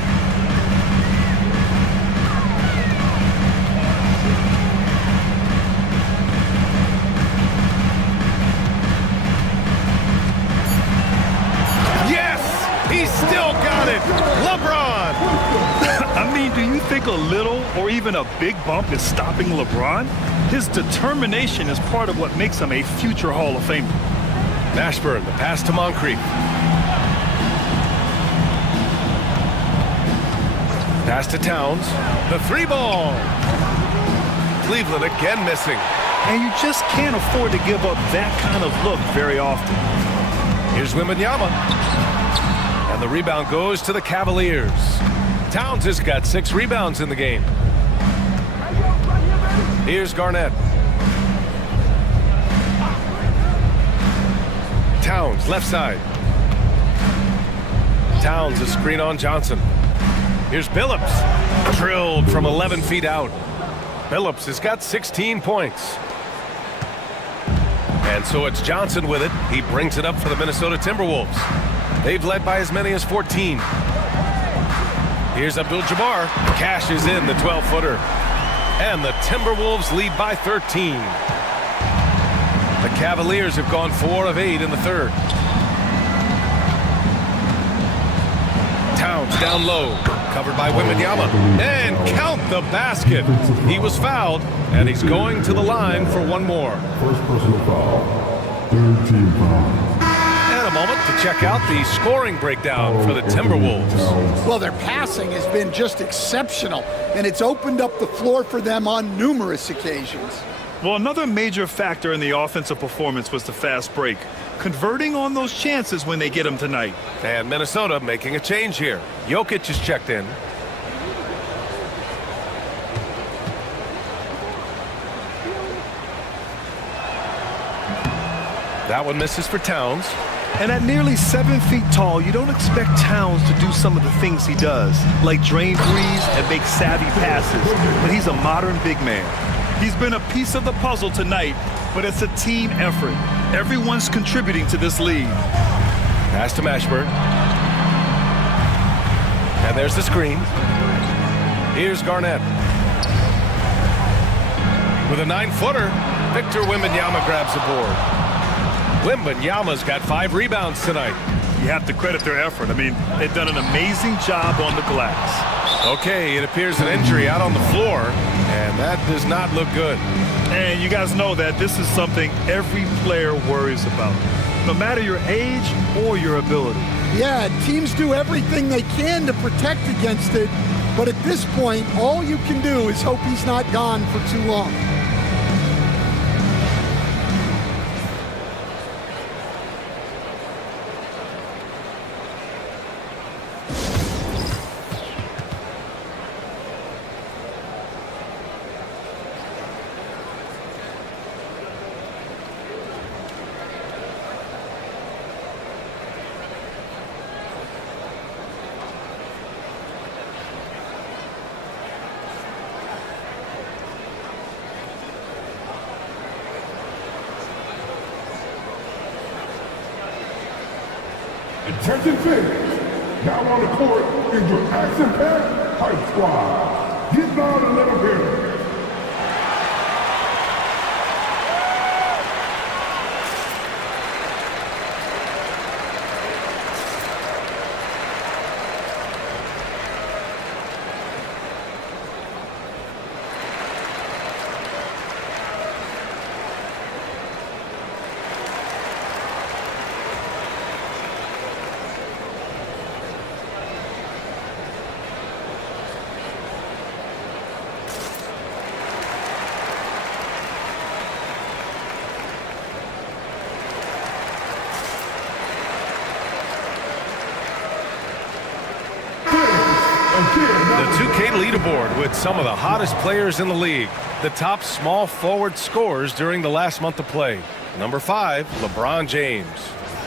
He's still got it. LeBron. I mean, do you think a little or even a big bump is stopping LeBron? His determination is part of what makes him a future Hall of Famer. Mashburn, the pass to Moncrief. Pass to Towns. The 3-ball. Cleveland again missing. And you just can't afford to give up that kind of look very often. Here's Wembanyama. And the rebound goes to the Cavaliers. Towns has got 6 rebounds in the game. Here's Garnett. Towns, left side. Towns, a screen on Johnson. Here's Billups. Drilled from 11 feet out. Billups has got 16 points. And so it's Johnson with it. He brings it up for the Minnesota Timberwolves. They've led by as many as 14. Here's Abdul-Jabbar. Cashes in the 12-footer. And the Timberwolves lead by 13. The Cavaliers have gone 4 of 8 in the third. Towns down low. Covered by Wembanyama. And count the basket. He was fouled, and he's going to the line for one more. First personal foul. Third team foul. And a moment to check out the scoring breakdown for the Timberwolves. Well, their passing has been just exceptional, and it's opened up the floor for them on numerous occasions. Well, another major factor in the offensive performance was the fast break, converting on those chances when they get them tonight. And Minnesota making a change here. Jokic is checked in. That one misses for Towns. And at nearly 7 feet tall, you don't expect Towns to do some of the things he does, like drain threes and make savvy passes. But he's a modern big man. He's been a piece of the puzzle tonight, but it's a team effort. Everyone's contributing to this lead. Pass to Mashburn. And there's the screen. Here's Garnett. With a 9-footer, Victor Wembanyama grabs the board. Wembanyama's got 5 rebounds tonight. You have to credit their effort. I mean, they've done an amazing job on the glass. Okay, it appears an injury out on the floor, and that does not look good. And you guys know that this is something every player worries about, no matter your age or your ability. Yeah, teams do everything they can to protect against it, but at this point, all you can do is hope he's not gone for too long. Attention fans, now on the court is your action-packed hype squad. Get loud and let them hear it. The 2K leaderboard with some of the hottest players in the league. The top small forward scorers during the last month of play. Number 5, LeBron James.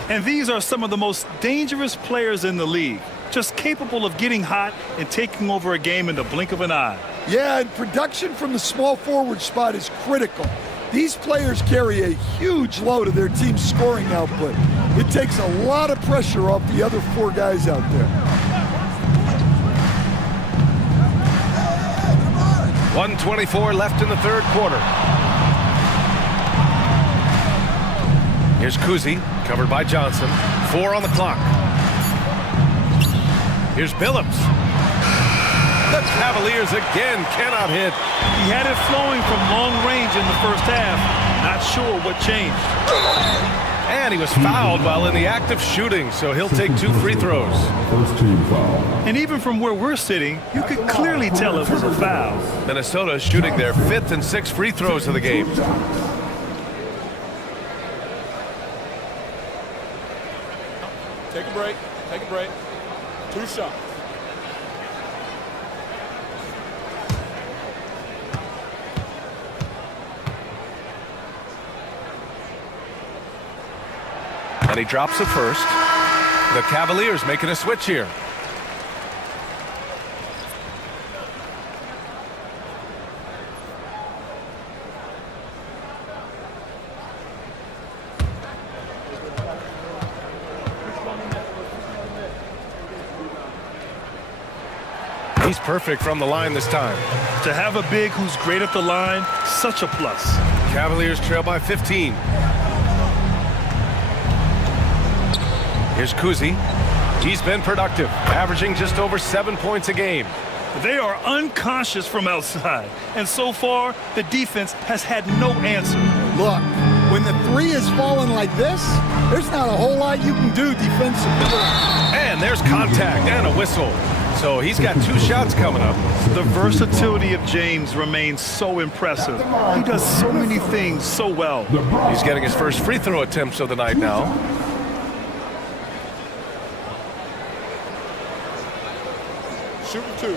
And these are some of the most dangerous players in the league, just capable of getting hot and taking over a game in the blink of an eye. Yeah, and production from the small forward spot is critical. These players carry a huge load of their team's scoring output. It takes a lot of pressure off the other 4 guys out there. 1:24 left in the third quarter. Here's Kuzi, covered by Johnson. 4 on the clock. Here's Billups. The Cavaliers again cannot hit. He had it flowing from long range in the first half. Not sure what changed. And he was fouled while in the act of shooting, so he'll take 2 free throws. First team foul. And even from where we're sitting, you could clearly tell it was a foul. Minnesota is shooting their 5th and 6th free throws of the game. Take a break. Take a break. 2 shots. And he drops it first. The Cavaliers making a switch here. He's perfect from the line this time. To have a big who's great at the line, such a plus. Cavaliers trail by 15. Here's Kuzi. He's been productive, averaging just over 7 points a game. They are unconscious from outside, and so far, the defense has had no answer. Look, when the three is falling like this, there's not a whole lot you can do defensively. And there's contact and a whistle. So he's got 2 shots coming up. The versatility of James remains so impressive. He does so many things so well. He's getting his first free throw attempts of the night now. Shooting 2.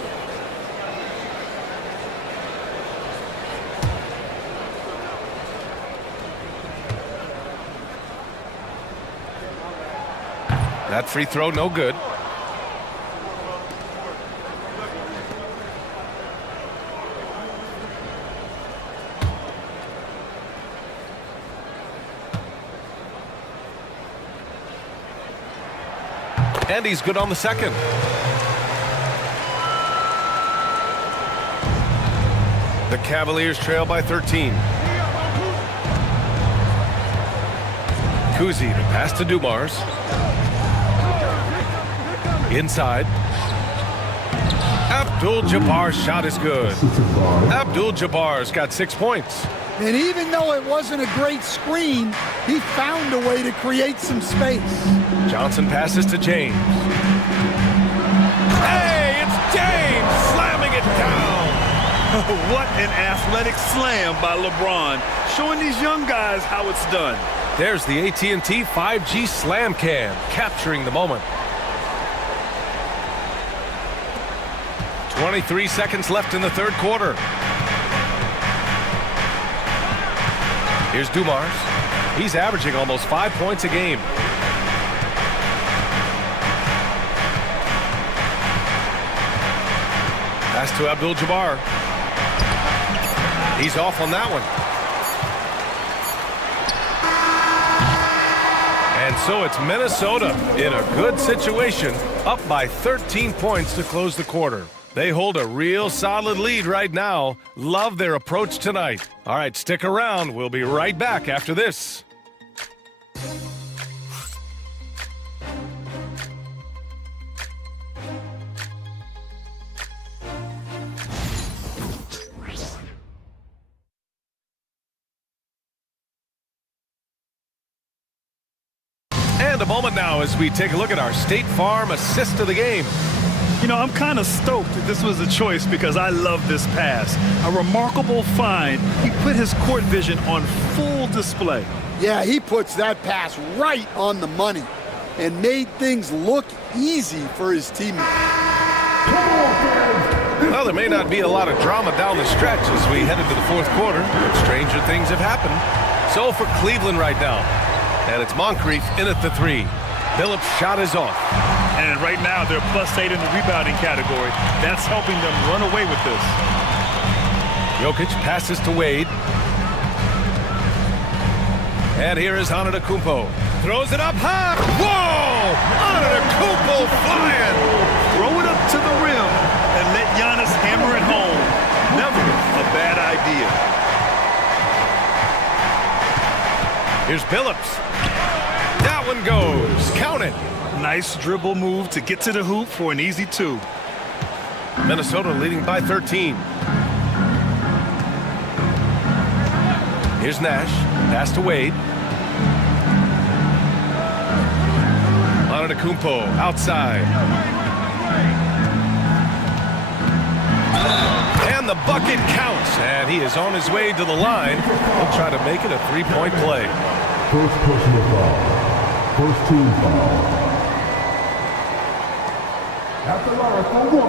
That free throw, no good. And he's good on the second. The Cavaliers trail by 13. Kuzi, the pass to Dumars. Inside. Abdul-Jabbar's shot is good. Abdul-Jabbar's got 6 points. And even though it wasn't a great screen, he found a way to create some space. Johnson passes to James. Hey, it's James slamming it down. What an athletic slam by LeBron, showing these young guys how it's done. There's the AT&T 5G Slam Cam, capturing the moment. 23 seconds left in the third quarter. Here's Dumars. He's averaging almost 5 points a game. Pass to Abdul-Jabbar. He's off on that one. And so it's Minnesota in a good situation, up by 13 points to close the quarter. They hold a real solid lead right now. Love their approach tonight. All right, stick around. We'll be right back after this. And a moment now as we take a look at our State Farm assist of the game. You know, I'm kind of stoked that this was a choice because I love this pass. A remarkable find. He put his court vision on full display. Yeah, he puts that pass right on the money and made things look easy for his teammates. Well, there may not be a lot of drama down the stretch as we head into the fourth quarter, but stranger things have happened. So for Cleveland right now, and it's Moncrief in at the 3. Phillips' shot is off. And right now, they're +8 in the rebounding category. That's helping them run away with this. Jokic passes to Wade. And here is Antetokounmpo. Throws it up high. Whoa! Antetokounmpo flying! Throw it up to the rim and let Giannis hammer it home. Never a bad idea. Here's Phillips. That one goes. Count it. Nice dribble move to get to the hoop for an easy 2. Minnesota leading by 13. Here's Nash. Pass to Wade. Antetokounmpo outside. And the bucket counts. And he is on his way to the line. He'll try to make it a 3-point play. First personal foul. First team foul. At the line for 1.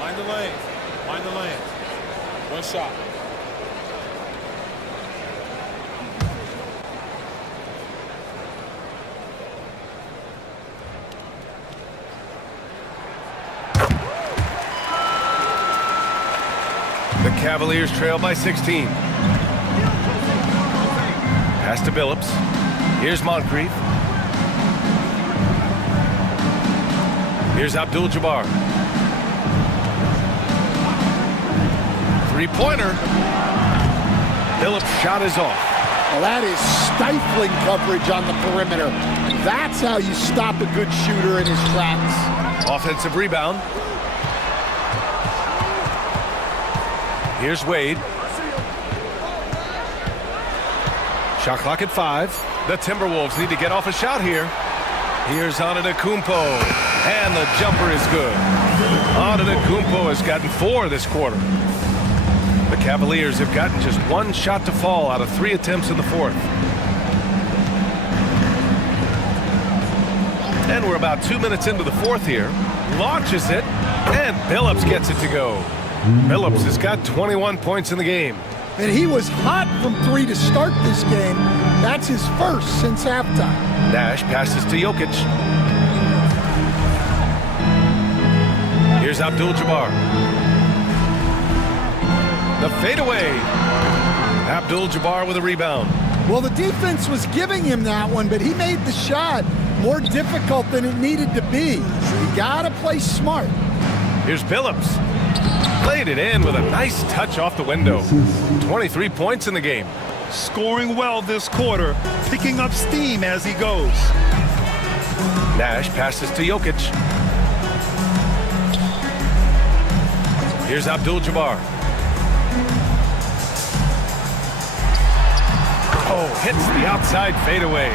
Mind the lane. Mind the lane. One shot. The Cavaliers trail by 16. Pass to Phillips. Here's Moncrief. Here's Abdul-Jabbar. Three-pointer. Phillips' shot is off. Well, that is stifling coverage on the perimeter. That's how you stop a good shooter in his tracks. Offensive rebound. Here's Wade. Shot clock at 5. The Timberwolves need to get off a shot here. Here's Antetokounmpo, and the jumper is good. Antetokounmpo has gotten 4 this quarter. The Cavaliers have gotten just 1 shot to fall out of 3 attempts in the 4th. And we're about 2 minutes into the 4th here. Launches it, and Billups gets it to go. Billups has got 21 points in the game. And he was hot from 3 to start this game. That's his first since halftime. Nash passes to Jokic. Here's Abdul-Jabbar. The fadeaway. Abdul-Jabbar with a rebound. Well, the defense was giving him that one, but he made the shot more difficult than it needed to be. You gotta play smart. Here's Billups. Played it in with a nice touch off the window. 23 points in the game. Scoring well this quarter, picking up steam as he goes. Nash passes to Jokic. Here's Abdul-Jabbar. Oh, hits the outside fadeaway.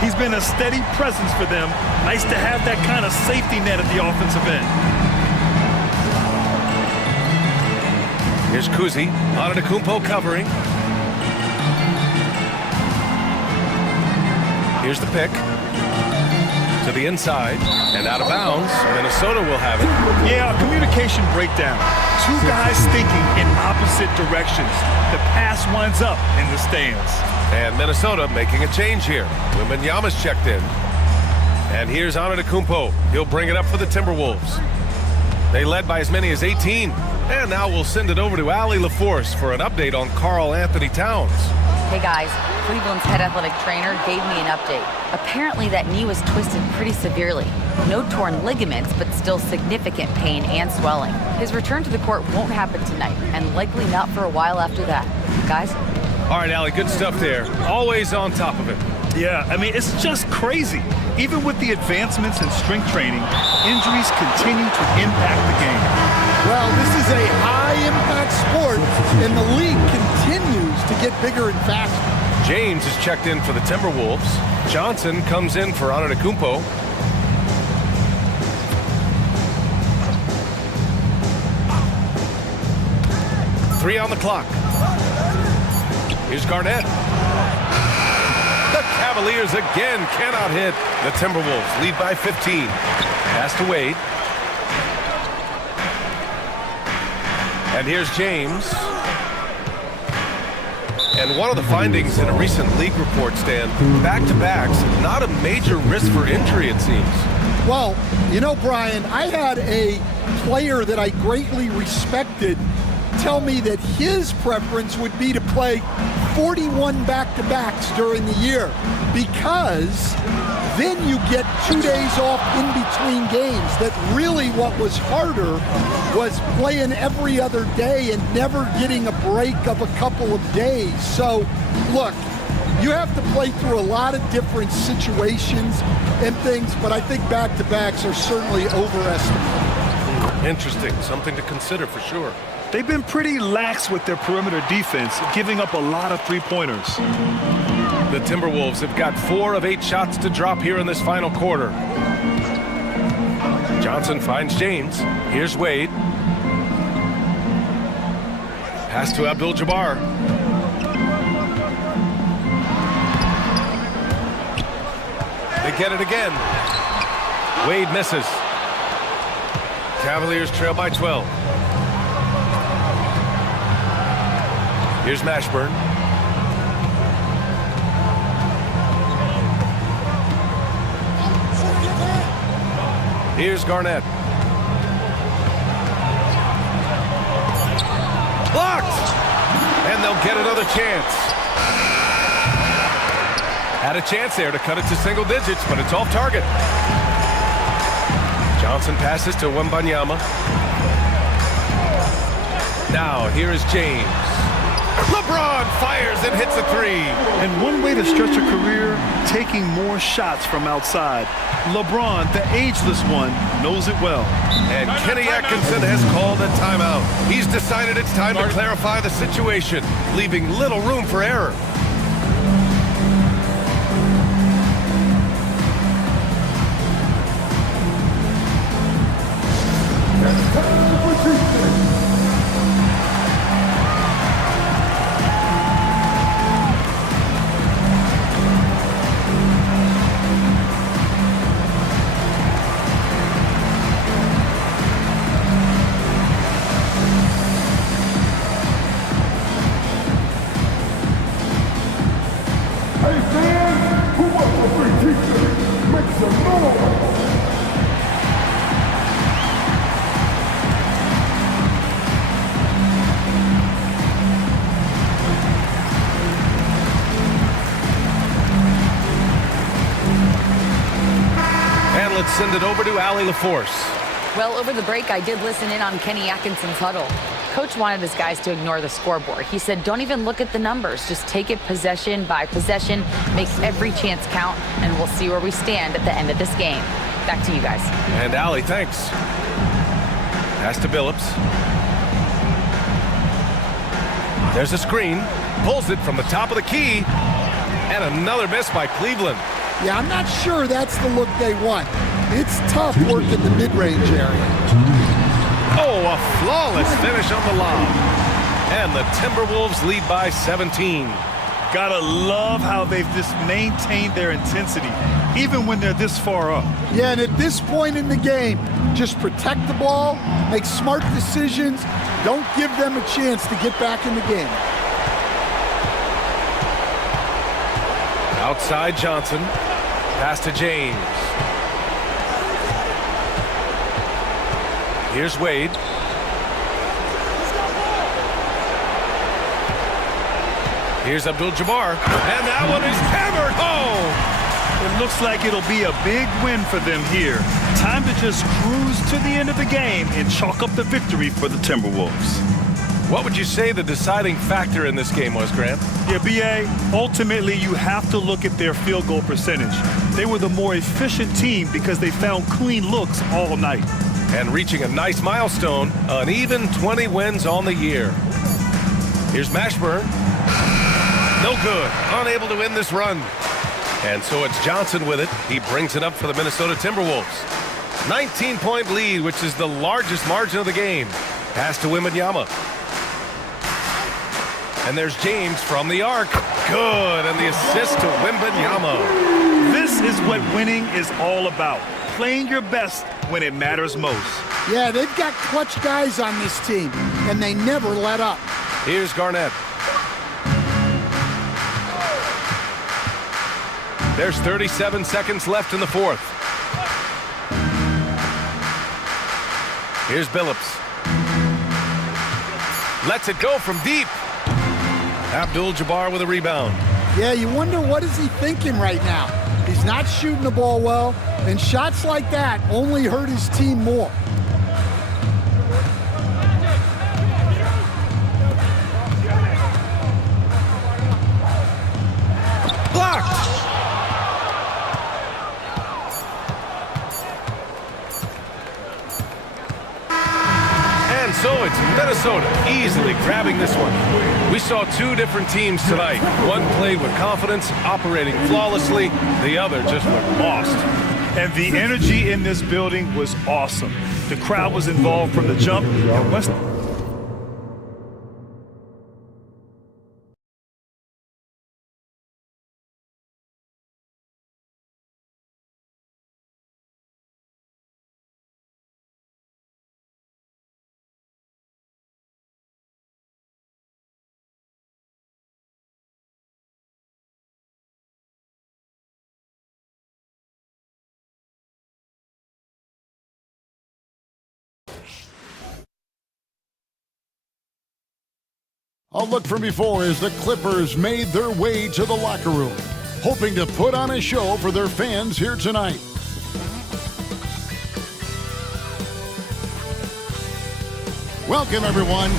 He's been a steady presence for them. Nice to have that kind of safety net at the offensive end. Here's Kuzi. Antetokounmpo covering. Here's the pick. To the inside and out of bounds. Minnesota will have it. Yeah, a communication breakdown. 2 guys thinking in opposite directions. The pass winds up in the stands. And Minnesota making a change here. Wembanyama's checked in. And here's Antetokounmpo. He'll bring it up for the Timberwolves. They led by as many as 18. And now we'll send it over to Allie LaForce for an update on Karl Anthony Towns. Hey guys, Cleveland's head athletic trainer gave me an update. Apparently that knee was twisted pretty severely. No torn ligaments, but still significant pain and swelling. His return to the court won't happen tonight, and likely not for a while after that. Guys? All right, Allie, good stuff there. Always on top of it. Yeah, I mean, it's just crazy. Even with the advancements in strength training, injuries continue to impact the game. Well, this is a high-impact sport, and the league continues to get bigger and faster. James is checked in for the Timberwolves. Johnson comes in for Antetokounmpo. Three on the clock. Here's Garnett. The Cavaliers again cannot hit. The Timberwolves lead by 15. Pass to Wade. And here's James. And one of the findings in a recent league report, Stan, back-to-backs, not a major risk for injury, it seems. Well, you know, Brian, I had a player that I greatly respected tell me that his preference would be to play 41 back-to-backs during the year because then you get 2 days off in between games. That really what was harder was playing every other day and never getting a break of a couple of days. So, look, you have to play through a lot of different situations and things, but I think back-to-backs are certainly overestimated. Interesting. Something to consider for sure. They've been pretty lax with their perimeter defense, giving up a lot of three-pointers. The Timberwolves have got 4 of 8 shots to drop here in this final quarter. Johnson finds James. Here's Wade. Pass to Abdul-Jabbar. They get it again. Wade misses. Cavaliers trail by 12. Here's Mashburn. Here's Garnett. Blocked! And they'll get another chance. Had a chance there to cut it to single digits, but it's off target. Johnson passes to Wembanyama. Now, here is James. LeBron fires and hits a three. And one way to stretch a career, taking more shots from outside. LeBron, the ageless one, knows it well. And Kenny Atkinson has called a timeout. He's decided it's time to clarify the situation, leaving little room for error. Let's send it over to Allie LaForce. Well, over the break, I did listen in on Kenny Atkinson's huddle. Coach wanted his guys to ignore the scoreboard. He said, don't even look at the numbers. Just take it possession by possession, make every chance count, and we'll see where we stand at the end of this game. Back to you guys. And Allie, thanks. Pass to Billups. There's a screen. Pulls it from the top of the key. And another miss by Cleveland. Yeah, I'm not sure that's the look they want. It's tough work in the mid-range area. Oh, a flawless finish on the lob. And the Timberwolves lead by 17. Gotta love how they've just maintained their intensity, even when they're this far up. Yeah, and at this point in the game, just protect the ball, make smart decisions, don't give them a chance to get back in the game. Outside Johnson. Pass to James. Here's Wade. Here's Abdul-Jabbar. And that one is hammered home. It looks like it'll be a big win for them here. Time to just cruise to the end of the game and chalk up the victory for the Timberwolves. What would you say the deciding factor in this game was, Grant? Yeah, B.A., ultimately you have to look at their field goal percentage. They were the more efficient team because they found clean looks all night. And reaching a nice milestone, an even 20 wins on the year. Here's Mashburn. No good. Unable to win this run. And so it's Johnson with it. He brings it up for the Minnesota Timberwolves. 19-point lead, which is the largest margin of the game. Pass to Wembanyama. And there's James from the arc. Good, and the assist to Wembanyama. This is what winning is all about. Playing your best when it matters most. Yeah, they've got clutch guys on this team, and they never let up. Here's Garnett. There's 37 seconds left in the fourth. Here's Billups. Lets it go from deep. Abdul-Jabbar with a rebound. Yeah, you wonder what is he thinking right now. He's not shooting the ball well, and shots like that only hurt his team more. Blocked! And so it's Minnesota easily grabbing this one. We saw two different teams tonight. One played with confidence, operating flawlessly. The other just looked lost. And the energy in this building was awesome. The crowd was involved from the jump. And West A look from before as the Clippers made their way to the locker room, hoping to put on a show for their fans here tonight. Welcome, everyone.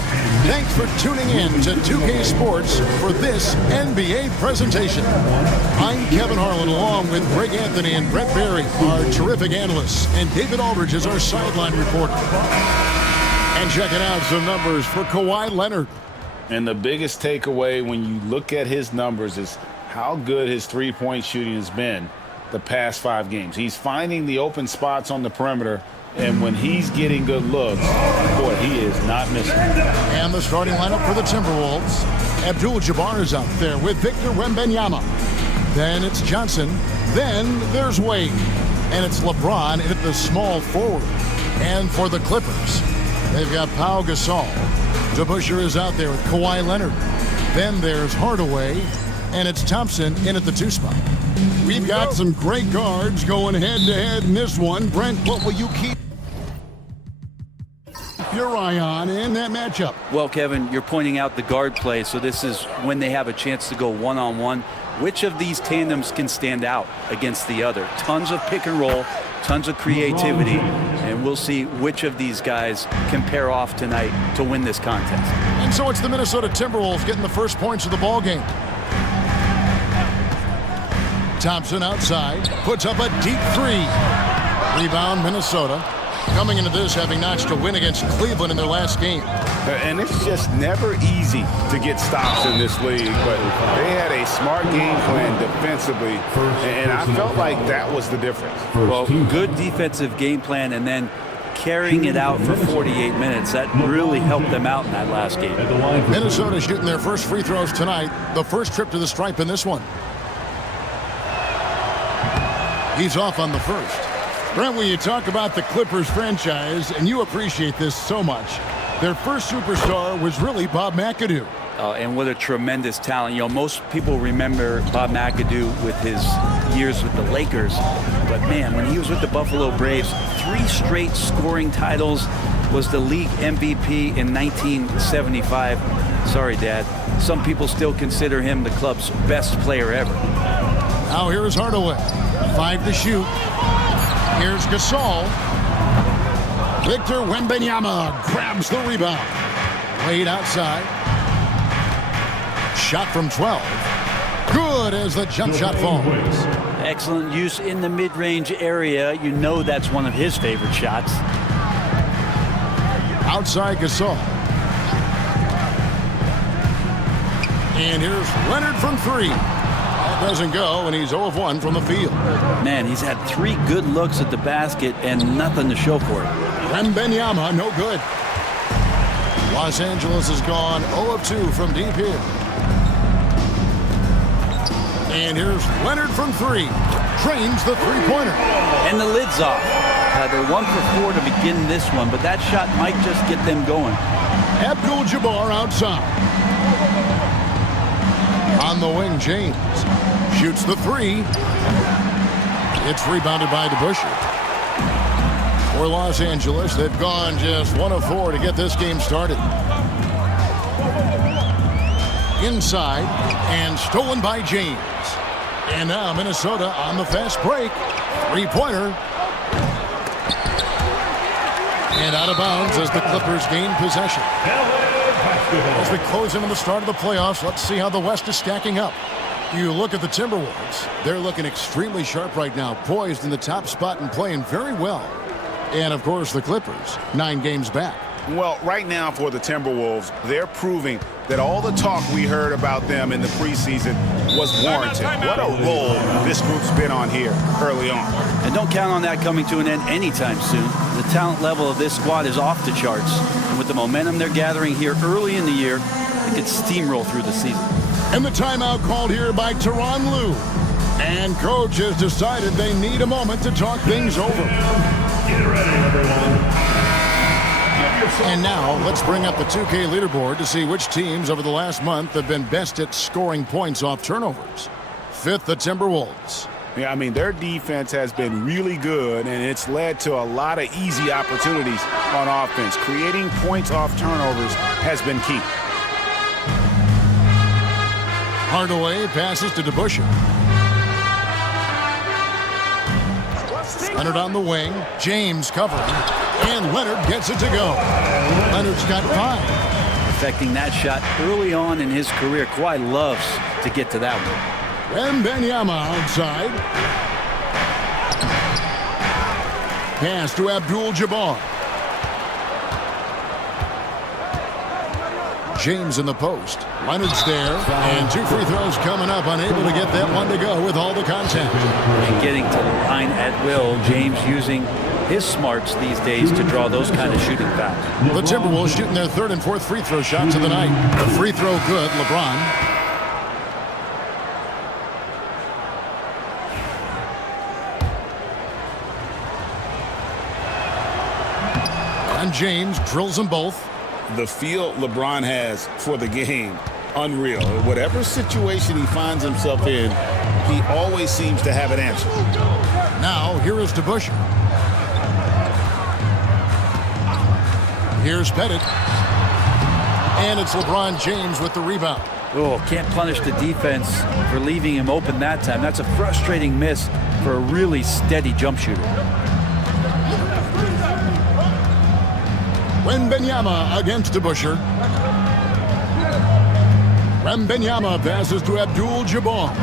Thanks for tuning in to 2K Sports for this NBA presentation. I'm Kevin Harlan, along with Greg Anthony and Brett Barry, our terrific analysts, and David Aldridge is our sideline reporter. And checking out some numbers for Kawhi Leonard. And the biggest takeaway when you look at his numbers is how good his three-point shooting has been the past 5 games. He's finding the open spots on the perimeter, and when he's getting good looks, boy, he is not missing. And the starting lineup for the Timberwolves. Abdul-Jabbar is out there with Victor Wembanyama. Then it's Johnson. Then there's Wade. And it's LeBron at the small forward. And for the Clippers, they've got Pau Gasol. DeBusschere is out there with Kawhi Leonard. Then there's Hardaway. And it's Thompson in at the 2 spot. We've got some great guards going head-to-head in this one. Brent, what will you keep your eye on in that matchup? Well, Kevin, you're pointing out the guard play, so this is when they have a chance to go one-on-one. Which of these tandems can stand out against the other? Tons of pick and roll, tons of creativity, and we'll see which of these guys can pair off tonight to win this contest. And so it's the Minnesota Timberwolves getting the first points of the ball game. Thompson outside, puts up a deep 3. Rebound, Minnesota. Coming into this, having notched a win against Cleveland in their last game. And it's just never easy to get stops in this league, but they had a smart game plan defensively, and I felt like that was the difference. Well, good defensive game plan, and then carrying it out for 48 minutes. That really helped them out in that last game. Minnesota shooting their first free throws tonight. The first trip to the stripe in this one. He's off on the first. Brent, when you talk about the Clippers franchise, and you appreciate this so much, their first superstar was really Bob McAdoo. And what a tremendous talent. You know, most people remember Bob McAdoo with his years with the Lakers. But, man, when he was with the Buffalo Braves, 3 straight scoring titles, was the league MVP in 1975. Sorry, Dad. Some people still consider him the club's best player ever. Now here's Hardaway. 5 to shoot. Here's Gasol. Victor Wembanyama grabs the rebound. Wade outside. Shot from 12. Good as the jump shot falls. Excellent use in the mid-range area. You know that's one of his favorite shots. Outside Gasol. And here's Leonard from 3. That doesn't go, and he's 0 of 1 from the field. Man, he's had 3 good looks at the basket and nothing to show for it. Wembanyama, no good. Los Angeles has gone 0 of 2 from deep here. And here's Leonard from 3. Trains the three-pointer. And the lid's off. They're 1 for 4 to begin this one, but that shot might just get them going. Abdul-Jabbar outside. On the wing, James shoots the 3. It's rebounded by DeBusschere. For Los Angeles, they've gone just 1 of 4 to get this game started. Inside and stolen by James. And now Minnesota on the fast break. 3-pointer. And out of bounds as the Clippers gain possession. As we close into the start of the playoffs, let's see how the West is stacking up. You look at the Timberwolves. They're looking extremely sharp right now, poised in the top spot and playing very well. And, of course, the Clippers, 9 games back. Well, right now for the Timberwolves, they're proving that all the talk we heard about them in the preseason was warranted. What a role this group's been on here early on. And don't count on that coming to an end anytime soon. The talent level of this squad is off the charts. And with the momentum they're gathering here early in the year, they could steamroll through the season. And the timeout called here by Tyronn Lue. And coach has decided they need a moment to talk things over. Get ready, everyone. And now let's bring up the 2K leaderboard to see which teams over the last month have been best at scoring points off turnovers. 5th, the Timberwolves. Yeah, I mean, their defense has been really good, and it's led to a lot of easy opportunities on offense. Creating points off turnovers has been key. Hardaway passes to DeBusschere. Leonard on the wing. James covering. And Leonard gets it to go. Leonard's got 5. Affecting that shot early on in his career. Kawhi loves to get to that one. Wembanyama outside. Pass to Abdul-Jabbar. James in the post. Leonard's there. And 2 free throws coming up. Unable to get that one to go with all the contact. And getting to the line at will. James using his smarts these days to draw those kind of shooting fouls. The Timberwolves shooting their 3rd and 4th free throw shots of the night. The free throw good. LeBron. And James drills them both. The feel LeBron has for the game, unreal. Whatever situation he finds himself in, he always seems to have an answer. Now, here is DeBusschere. Here's Pettit. And it's LeBron James with the rebound. Oh, can't punish the defense for leaving him open that time. That's a frustrating miss for a really steady jump shooter. Wembanyama against DeBusschere. Wembanyama passes to Abdul-Jabbar.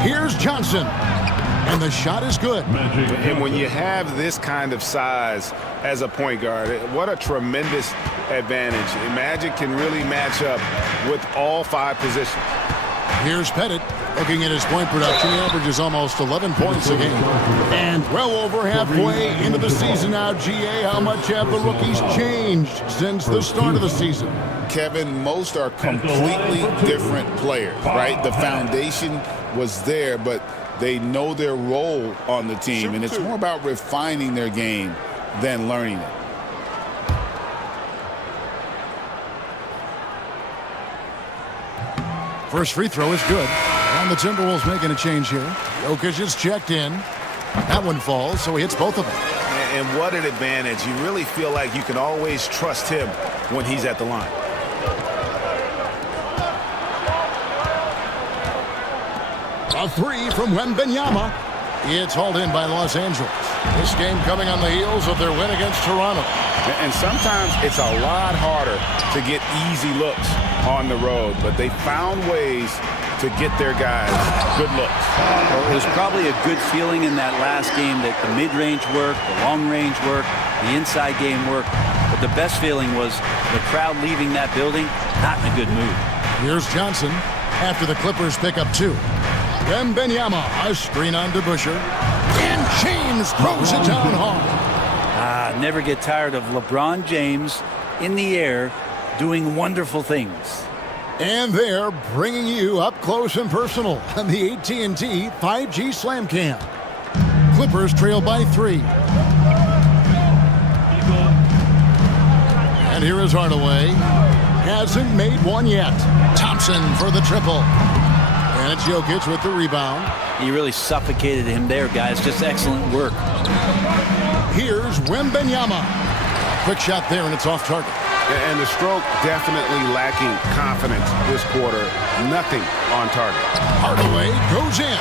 Here's Johnson. And the shot is good. And when you have this kind of size as a point guard, what a tremendous advantage. Magic can really match up with all 5 positions. Here's Pettit. Looking at his point production, he averages almost 11 points a game. And well over halfway into the season now, GA, how much have the rookies changed since the start of the season? Kevin, most are completely different players, right? The foundation was there, but they know their role on the team, and it's more about refining their game than learning it. First free throw is good. And the Timberwolves making a change here. Jokic is checked in. That one falls, so he hits both of them. And what an advantage. You really feel like you can always trust him when he's at the line. A 3 from Wembanyama. It's hauled in by Los Angeles. This game coming on the heels of their win against Toronto. And sometimes it's a lot harder to get easy looks on the road, but they found ways to get their guys good looks. Well, it was probably a good feeling in that last game that the mid-range worked, the long-range worked, the inside game worked. But the best feeling was the crowd leaving that building not in a good mood. Here's Johnson after the Clippers pick up 2. Wembanyama, a screen on DeBusschere. And James throws it down hard. Never get tired of LeBron James in the air doing wonderful things. And they're bringing you up close and personal on the AT&T 5G Slam Cam. Clippers trail by 3. And here is Hardaway. Hasn't made one yet. Thompson for the triple. And it's Jokic with the rebound. He really suffocated him there, guys. Just excellent work. Here's Wembanyama. Quick shot there, and it's off target. And the stroke definitely lacking confidence this quarter. Nothing on target. Hardaway goes in.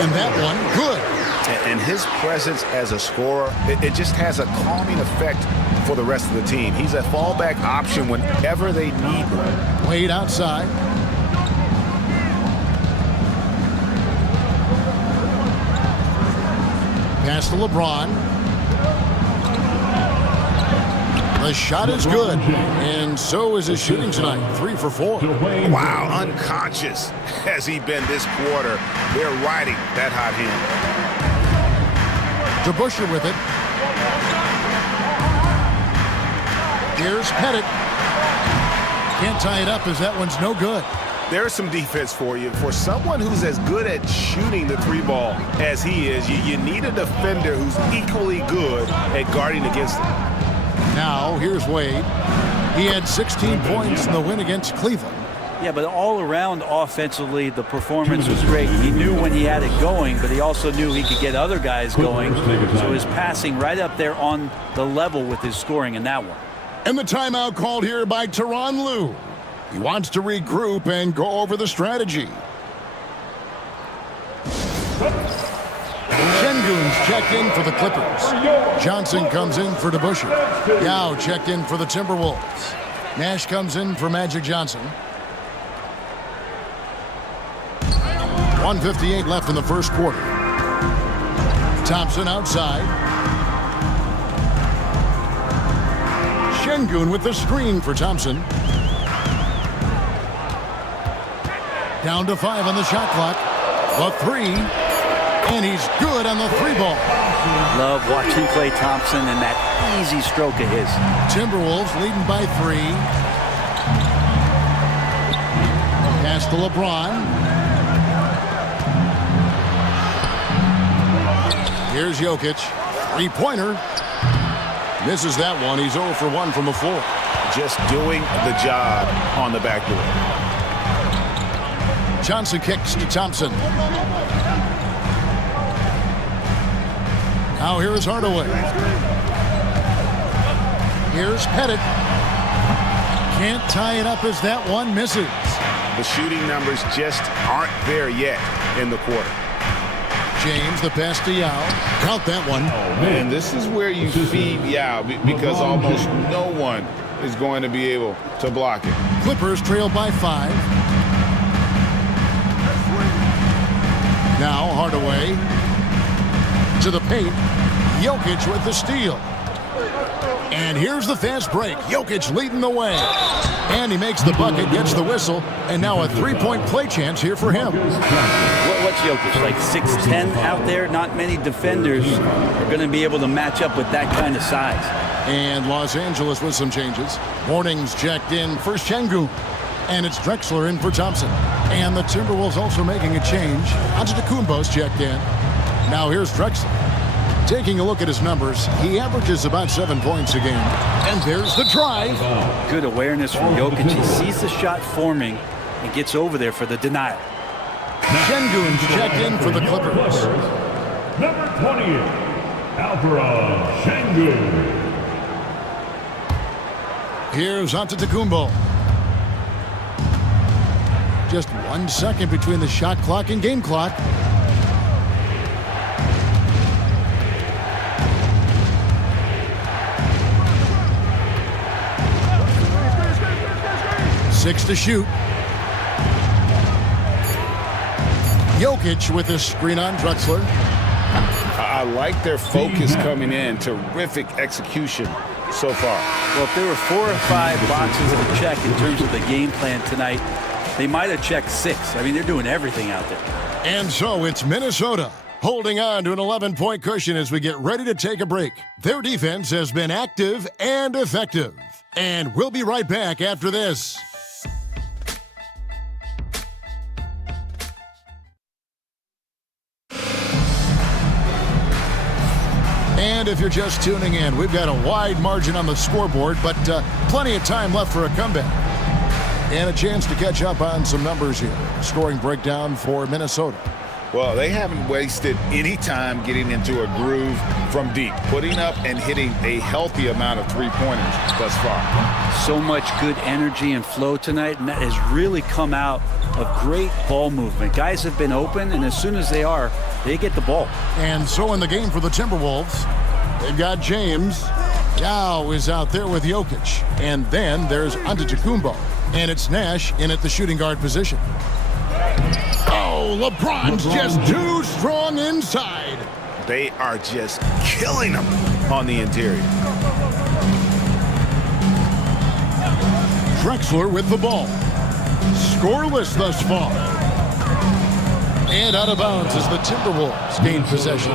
And that one, good. And his presence as a scorer, it just has a calming effect for the rest of the team. He's a fallback option whenever they need one. Wade outside. Pass to LeBron. The shot is good, and so is his shooting tonight. 3 for 4. Wow, unconscious has he been this quarter. They're riding that hot hand. DeBusschere with it. Here's Pettit. Can't tie it up as that one's no good. There's some defense for you. For someone who's as good at shooting the 3 ball as he is, you need a defender who's equally good at guarding against him. Now, here's Wade. He had 16 points in the win against Cleveland. Yeah, but all around offensively, the performance was great. He knew when he had it going, but he also knew he could get other guys going. So his passing right up there on the level with his scoring in that one. And the timeout called here by Tyronn Lue. He wants to regroup and go over the strategy. Şengün's checked in for the Clippers. Johnson comes in for DeBusschere. Yao checked in for the Timberwolves. Nash comes in for Magic Johnson. 1:58 left in the first quarter. Thompson outside. Şengün with the screen for Thompson. Down to 5 on the shot clock. A 3. And he's good on the 3 ball. Love watching Klay Thompson and that easy stroke of his. Timberwolves leading by 3. Pass to LeBron. Here's Jokic. 3-pointer. Misses that one. He's 0 for 1 from the floor. Just doing the job on the backboard. Johnson kicks to Thompson. Now here is Hardaway. Here's Pettit. Can't tie it up as that one misses. The shooting numbers just aren't there yet in the quarter. James, the pass to Yao. Count that one. And this is where you feed Yao because almost no one is going to be able to block it. Clippers trail by 5. Now Hardaway to the paint. Jokic with the steal. And here's the fast break. Jokic leading the way. And he makes the bucket, gets the whistle, and now a 3-point play chance here for him. What's Jokic, like 6'10" out there? Not many defenders are going to be able to match up with that kind of size. And Los Angeles with some changes. Morning's checked in for Şengün. And it's Drexler in for Thompson. And the Timberwolves also making a change. Antetokounmpo's checked in. Now here's Drexler. Taking a look at his numbers, he averages about 7 points a game. And there's the drive. Good awareness from Jokic. He sees the shot forming and gets over there for the denial. Şengün's checked in for the Clippers. Number 20, Alperen Şengün. Here's Antetokounmpo. Just 1 second between the shot clock and game clock. Six to shoot. Jokic with a screen on Drexler. I like their focus coming in. Terrific execution so far. Well, if there were 4 or 5 boxes to check in terms of the game plan tonight, they might have checked 6. I mean, they're doing everything out there. And so it's Minnesota holding on to an 11-point cushion as we get ready to take a break. Their defense has been active and effective. And we'll be right back after this. And if you're just tuning in, we've got a wide margin on the scoreboard, but plenty of time left for a comeback. And a chance to catch up on some numbers here. Scoring breakdown for Minnesota. Well, they haven't wasted any time getting into a groove from deep, putting up and hitting a healthy amount of three-pointers thus far. So much good energy and flow tonight, and that has really come out of great ball movement. Guys have been open, and as soon as they are, they get the ball. And so in the game for the Timberwolves, they've got James. Yao is out there with Jokic. And then there's Antetokounmpo. And it's Nash in at the shooting guard position. Oh, LeBron's just too strong inside. They are just killing them on the interior. Drexler with the ball. Scoreless thus far. And out of bounds as the Timberwolves gain possession.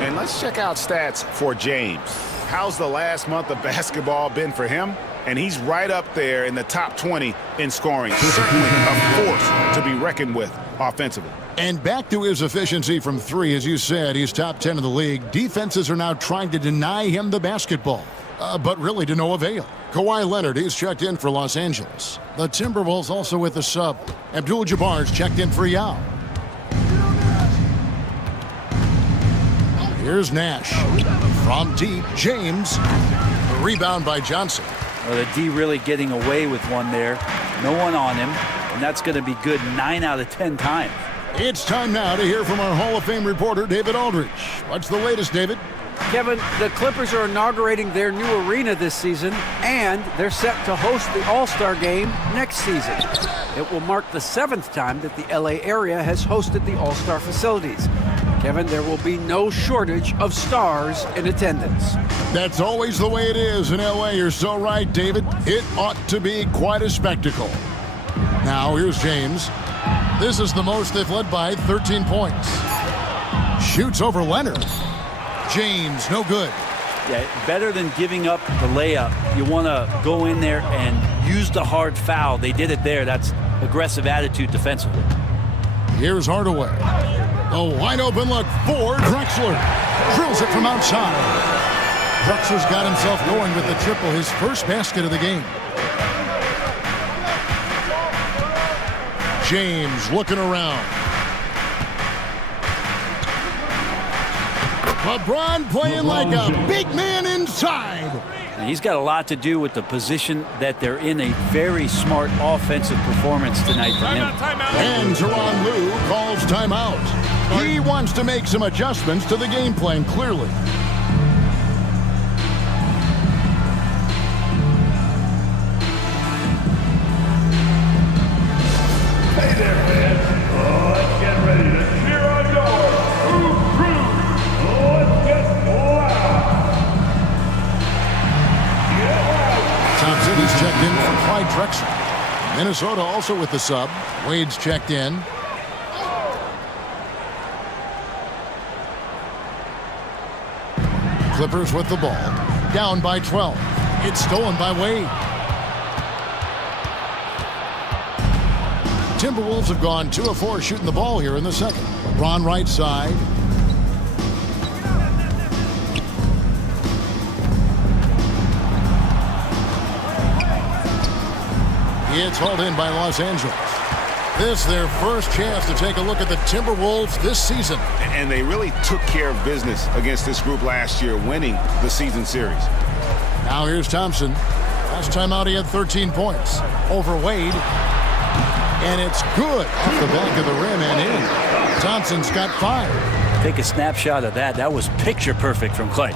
And let's check out stats for James. How's the last month of basketball been for him? And he's right up there in the top 20 in scoring. Certainly a force to be reckoned with offensively. And back to his efficiency from 3, as you said, he's top 10 in the league. Defenses are now trying to deny him the basketball, but really to no avail. Kawhi Leonard, he's checked in for Los Angeles. The Timberwolves also with the sub. Abdul-Jabbar's checked in for Yao. Here's Nash. From deep, James. A rebound by Johnson. Well, the D really getting away with one there. No one on him, and that's going to be good 9 out of 10 times. It's time now to hear from our Hall of Fame reporter, David Aldridge. What's the latest, David? Kevin, the Clippers are inaugurating their new arena this season, and they're set to host the All-Star Game next season. It will mark the 7th time that the LA area has hosted the All-Star facilities. Kevin, there will be no shortage of stars in attendance. That's always the way it is in LA. You're so right, David. It ought to be quite a spectacle. Now, here's James. This is the most they've led by 13 points. Shoots over Leonard. James, no good. Yeah, better than giving up the layup. You want to go in there and use the hard foul. They did it there. That's aggressive attitude defensively. Here's Hardaway. A wide open look for Drexler. Drills it from outside. Drexler's got himself going with the triple, his first basket of the game. James looking around. LeBron playing like a big man inside. And he's got a lot to do with the position that they're in. A very smart offensive performance tonight from him. And Tyronn Lue calls timeout. He wants to make some adjustments to the game plan, clearly. Hey there, fans. Let's get ready to cheer on your crew. Let's get loud. Thompson is checked in for Clyde Drexler. Minnesota also with the sub. Wade's checked in. Clippers with the ball. Down by 12. It's stolen by Wade. Timberwolves have gone 2 of 4 shooting the ball here in the second. LeBron right side. It's hauled in by Los Angeles. This their first chance to take a look at the Timberwolves this season. And they really took care of business against this group last year, winning the season series. Now here's Thompson. Last time out he had 13 points. Over Wade. And it's good off the back of the rim and in. Thompson's got 5. Take a snapshot of that. That was picture perfect from Clay.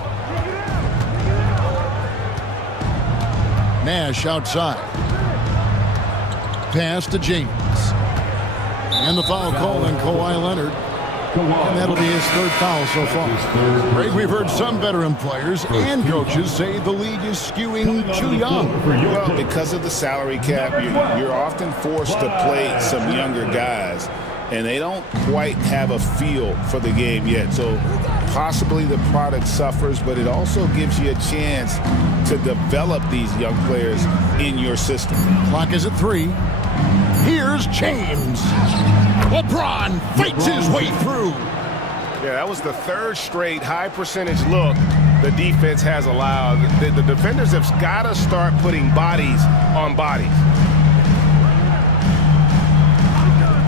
Nash outside. Pass to James. And the foul call on Kawhi Leonard. And that'll be his 3rd foul so far. Greg, we've heard some veteran players and coaches say the league is skewing too young. Well, because of the salary cap, you're often forced to play some younger guys, and they don't quite have a feel for the game yet. So possibly the product suffers, but it also gives you a chance to develop these young players in your system. Clock is at 3. Here's James. LeBron fights his way through. Yeah, that was the 3rd straight high percentage look the defense has allowed. The defenders have got to start putting bodies on bodies.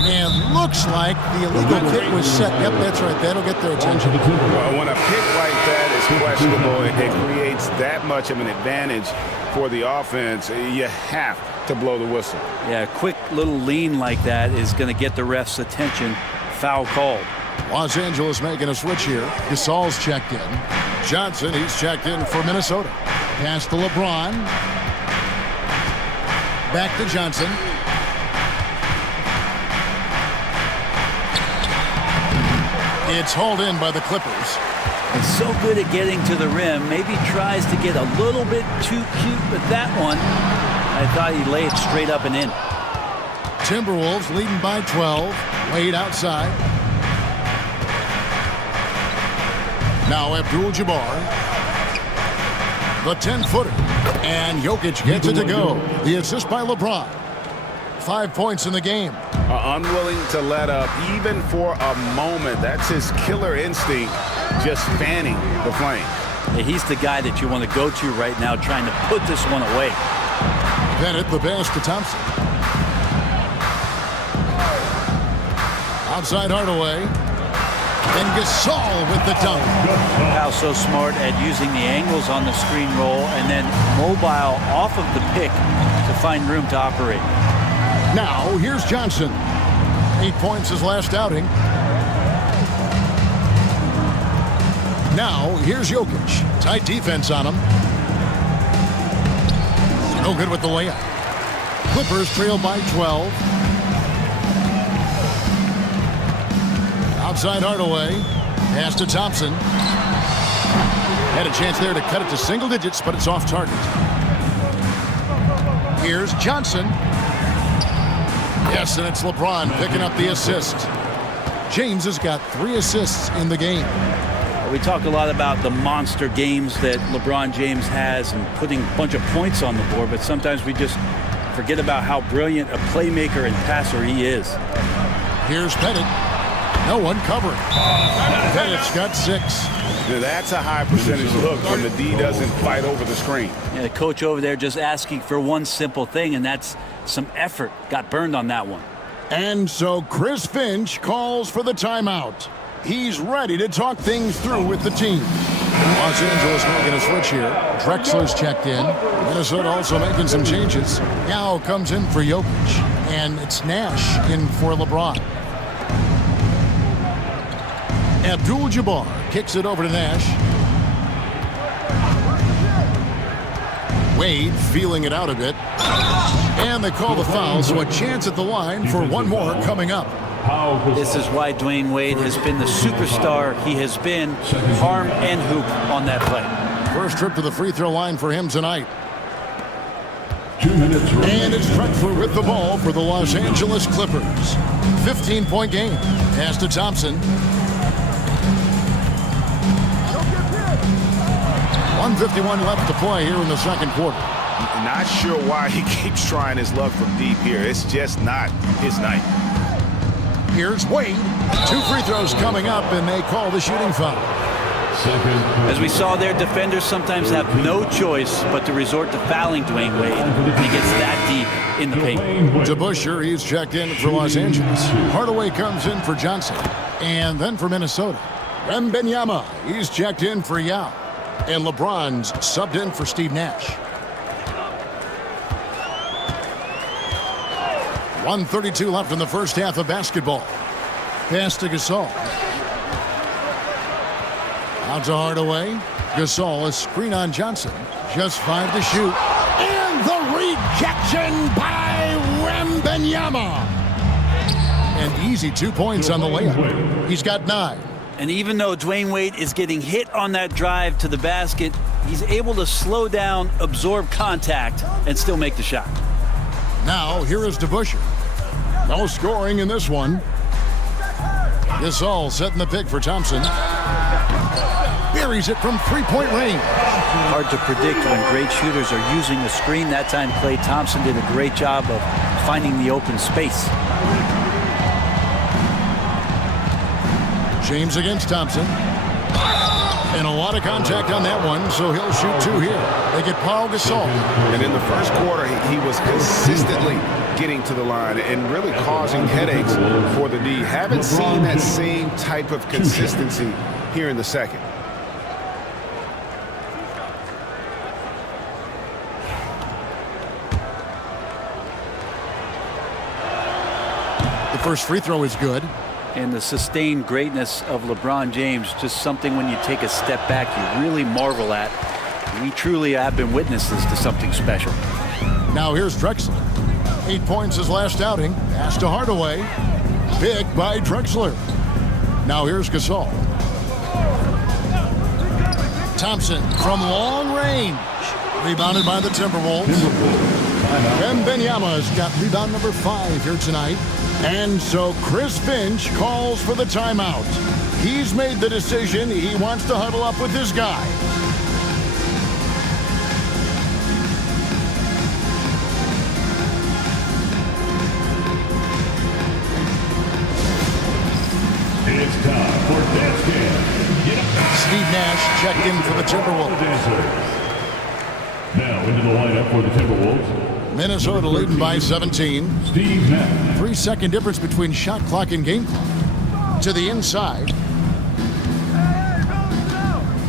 And looks like the illegal kick was set. Yep, that's right. That'll get their attention. Well, when a pick like that is questionable, it creates that much of an advantage for the offense. You have to blow the whistle. Yeah, a quick little lean like that is going to get the ref's attention. Foul called. Los Angeles making a switch here. Gasol's checked in. Johnson, he's checked in for Minnesota. Pass to LeBron. Back to Johnson. It's hauled in by the Clippers. He's so good at getting to the rim. Maybe tries to get a little bit too cute with that one. I thought he'd lay it straight up and in. Timberwolves leading by 12. Wade outside. Now Abdul-Jabbar. The 10-footer. And Jokic gets it to go. The assist by LeBron. 5 points in the game. Unwilling to let up even for a moment. That's his killer instinct, just fanning the flame. Yeah, he's the guy that you want to go to right now, trying to put this one away. Bennett the pass to Thompson. Outside Hardaway. And Gasol with the dunk. How so smart at using the angles on the screen roll and then mobile off of the pick to find room to operate. Now, here's Johnson. 8 points his last outing. Now, here's Jokic. Tight defense on him. No good with the layup. Clippers trail by 12. Outside Hardaway. Pass to Thompson. Had a chance there to cut it to single digits, but it's off target. Here's Johnson. Yes, and it's LeBron picking up the assist. James has got 3 assists in the game. We talk a lot about the monster games that LeBron James has and putting a bunch of points on the board, but sometimes we just forget about how brilliant a playmaker and passer he is. Here's Pettit. No one covering. Pettit's got 6. That's a high percentage look when the D doesn't fight over the screen. Yeah, the coach over there just asking for one simple thing, and that's some effort. Got burned on that one. And so Chris Finch calls for the timeout. He's ready to talk things through with the team. Los Angeles making a switch here. Drexler's checked in. Minnesota also making some changes. Now comes in for Jokic. And it's Nash in for LeBron. Abdul-Jabbar kicks it over to Nash. Wade feeling it out a bit. And they call the foul, so a chance at the line for one more coming up. This is why Dwayne Wade has been the superstar he has been, harm and hoop on that play. First trip to the free throw line for him tonight. 2 minutes remaining. And it's Drexler with the ball for the Los Angeles Clippers. 15-point game. Pass to Thompson. 1:51 left to play here in the second quarter. Not sure why he keeps trying his luck from deep here. It's just not his night. Here's Wade. 2 free throws coming up, and they call the shooting foul. As we saw there, defenders sometimes have no choice but to resort to fouling Dwayne Wade when he gets that deep in the paint. To Busher, he's checked in for Los Angeles. Hardaway comes in for Johnson. And then for Minnesota, Wembanyama, he's checked in for Yao. And LeBron's subbed in for Steve Nash. 1:32 left in the first half of basketball. Pass to Gasol. Out to Hardaway. Gasol, a screen on Johnson. Just 5 to shoot. And the rejection by Wembanyama. An easy 2 points on the layup. He's got 9. And even though Dwayne Wade is getting hit on that drive to the basket, he's able to slow down, absorb contact, and still make the shot. Now, here is DeBusschere. No scoring in this one. Gasol setting the pick for Thompson. Buries it from 3-point range. Hard to predict when great shooters are using a screen. That time, Klay Thompson did a great job of finding the open space. James against Thompson. And a lot of contact on that one, so he'll shoot 2 here. They get Paul Gasol. And in the first quarter, he was consistently getting to the line and really causing headaches for the D. Haven't seen that same type of consistency here in the second. The first free throw is good. And the sustained greatness of LeBron James, just something when you take a step back, you really marvel at. We truly have been witnesses to something special. Now here's Drexler. 8 points his last outing. Pass to Hardaway. Big by Drexler. Now here's Gasol. Thompson from long range. Rebounded by the Timberwolves. Wembanyama's got rebound number 5 here tonight. And so Chris Finch calls for the timeout. He's made the decision. He wants to huddle up with his guy. It's time for dance game. Steve Nash checked in for the Timberwolves. Now into the lineup for the Timberwolves. Minnesota leading by 17. Steve Nash. 3-second difference between shot clock and game clock. To the inside.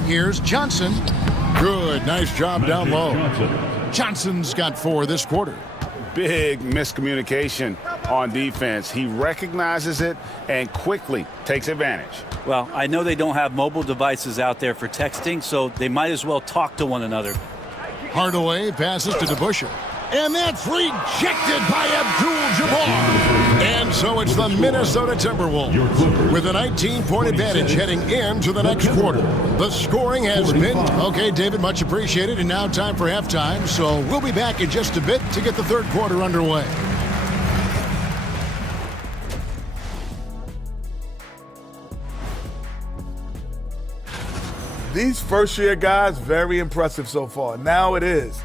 Here's Johnson. Good, nice job down low. Johnson's got 4 this quarter. Big miscommunication on defense. He recognizes it and quickly takes advantage. Well, I know they don't have mobile devices out there for texting, so they might as well talk to one another. Hardaway passes to DeBusschere. And that's rejected by Abdul-Jabbar. And so it's the Minnesota Timberwolves with a 19-point advantage heading into the next quarter. The scoring has been, okay, David, much appreciated. And now time for halftime. So we'll be back in just a bit to get the third quarter underway. These first-year guys, very impressive so far. Now it is,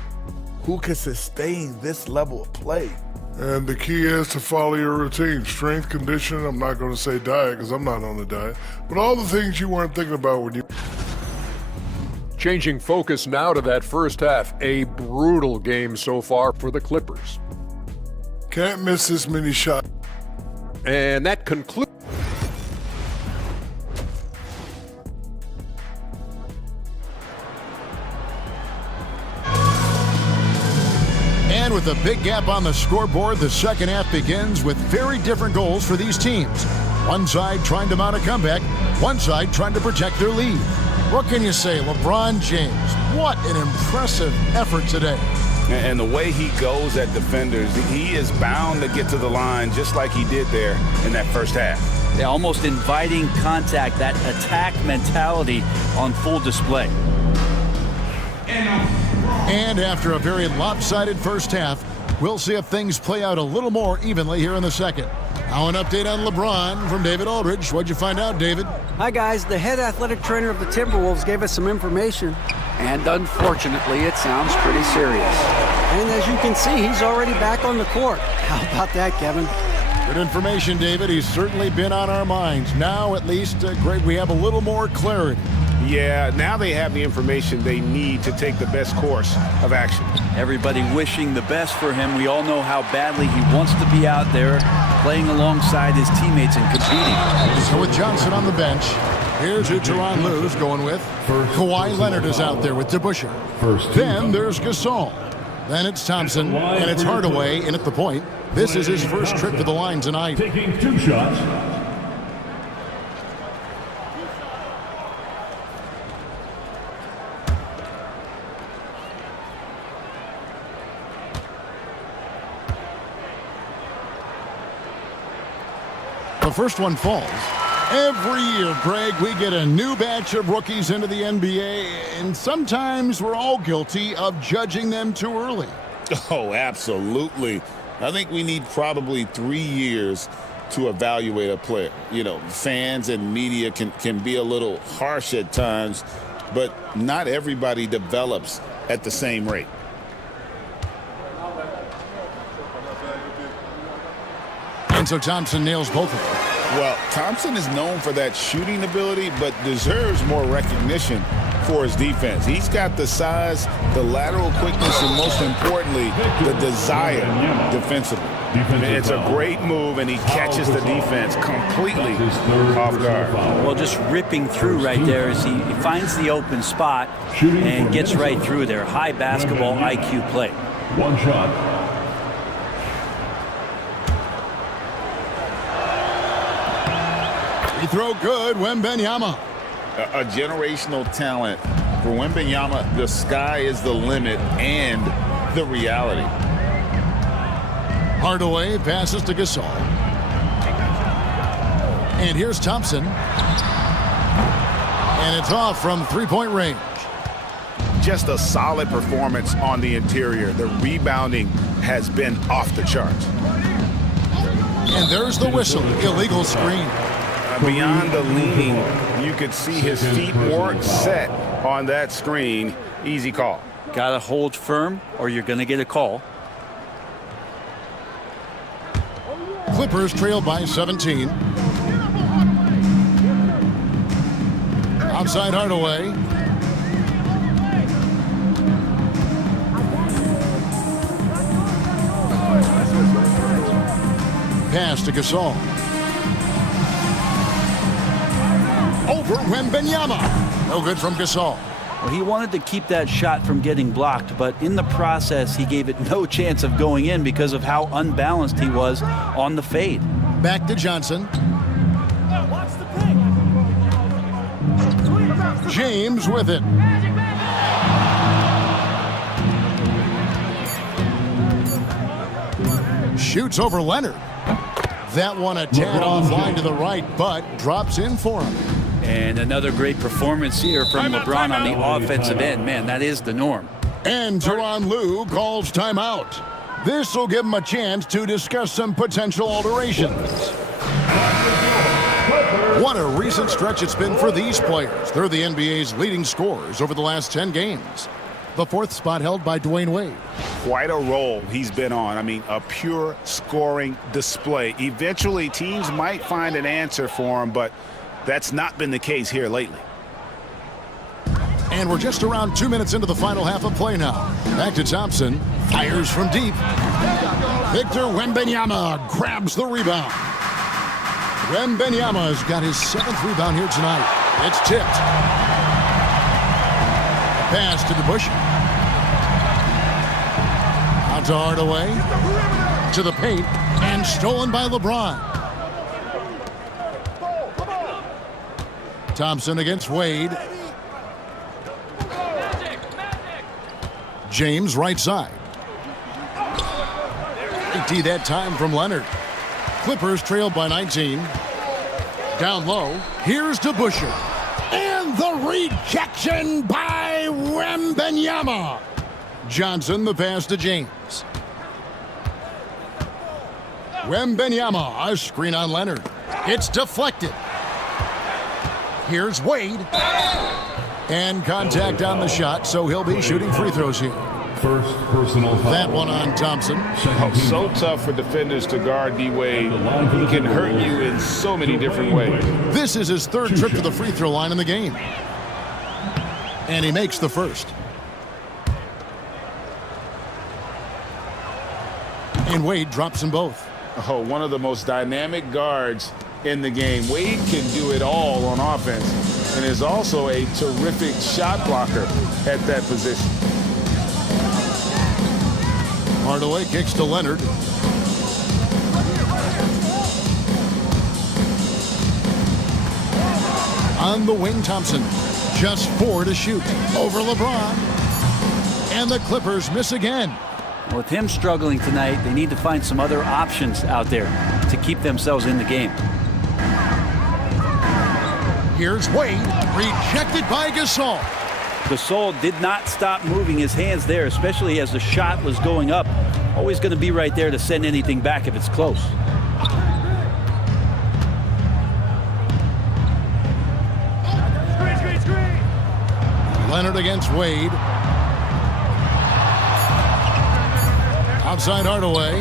who can sustain this level of play? And the key is to follow your routine. Strength, conditioning, I'm not going to say diet because I'm not on the diet, but all the things you weren't thinking about when you... Changing focus now to that first half. A brutal game so far for the Clippers. Can't miss this many shots. And that concludes. And with a big gap on the scoreboard, the second half begins with very different goals for these teams. One side trying to mount a comeback, one side trying to protect their lead. What can you say, LeBron James? What an impressive effort today. And the way he goes at defenders, he is bound to get to the line just like he did there in that first half. Yeah, almost inviting contact, that attack mentality on full display. And after a very lopsided first half, we'll see if things play out a little more evenly here in the second. Now an update on LeBron from David Aldridge. What'd you find out, David? Hi, guys. The head athletic trainer of the Timberwolves gave us some information, and unfortunately, it sounds pretty serious. And as you can see, he's already back on the court. How about that, Kevin? Good information, David. He's certainly been on our minds. Now, at least, Greg, we have a little more clarity. Yeah, now they have the information they need to take the best course of action. Everybody wishing the best for him. We all know how badly he wants to be out there playing alongside his teammates and competing. So with Johnson on the bench, here's who Tyronn Lue's going with. Kawhi Leonard is out there with DeBusschere. Then there's Gasol. Then it's Thompson, and it's Hardaway in at the point. This is his first trip to the line tonight. Taking 2 shots. The first one falls. Every year, Greg, we get a new batch of rookies into the NBA, and sometimes we're all guilty of judging them too early. Oh, absolutely. I think we need probably 3 years to evaluate a player. You know, fans and media can be a little harsh at times, but not everybody develops at the same rate. And so Thompson nails both of them. Well, Thompson is known for that shooting ability, but deserves more recognition for his defense. He's got the size, the lateral quickness, and most importantly, the desire defensively. It's a great move, and he catches the defense completely off guard. Well, just ripping through right there as he finds the open spot and gets right through there. High basketball IQ play. 1 shot. Free throw good, Wembanyama. A generational talent. For Wembanyama, the sky is the limit and the reality. Hardaway passes to Gasol. And here's Thompson. And it's off from three-point range. Just a solid performance on the interior. The rebounding has been off the charts. And there's the whistle. Illegal screen. Beyond the lean, you could see his feet weren't set on that screen. Easy call. Got to hold firm or you're going to get a call. Clippers trail by 17. Outside Hardaway. Pass to Gasol. Over Wembanyama. No good from Gasol. Well, he wanted to keep that shot from getting blocked, but in the process, he gave it no chance of going in because of how unbalanced he was on the fade. Back to Johnson. James with it. Shoots over Leonard. That one a tad offline to the right, but drops in for him. And another great performance here from LeBron on the offensive end. Man, that is the norm. And Tyronn Lue calls timeout. This will give him a chance to discuss some potential alterations. What a recent stretch it's been for these players. They're the NBA's leading scorers over the last 10 games. The fourth spot held by Dwayne Wade. Quite a role he's been on. I mean, a pure scoring display. Eventually, teams might find an answer for him, but that's not been the case here lately. And we're just around 2 minutes into the final half of play now. Back to Thompson. Fires from deep. Victor Wembanyama grabs the rebound. Wembanyama's got his 7th rebound here tonight. It's tipped. Pass to the Bush. Out to Hardaway. To the paint. And stolen by LeBron. Thompson against Wade. James right side. 80 that time from Leonard. Clippers trailed by 19. Down low. Here's to Busher. And the rejection by Wembanyama. Johnson the pass to James. Wembanyama, a screen on Leonard. It's deflected. Here's Wade. And contact on the shot, so he'll be shooting free throws here. First personal foul. That one on Thompson. So tough for defenders to guard D-Wade. He can hurt you in so many different ways. This is his 3rd trip to the free throw line in the game. And he makes the first. And Wade drops them both. Oh, one of the most dynamic guards in the game. Wade can do it all on offense and is also a terrific shot blocker at that position. Hardaway kicks to Leonard. On the wing, Thompson. Just 4 to shoot. Over LeBron. And the Clippers miss again. With him struggling tonight, they need to find some other options out there to keep themselves in the game. Here's Wade. Rejected by Gasol. Gasol did not stop moving his hands there, especially as the shot was going up. Always going to be right there to send anything back if it's close. Leonard against Wade. Outside Hardaway.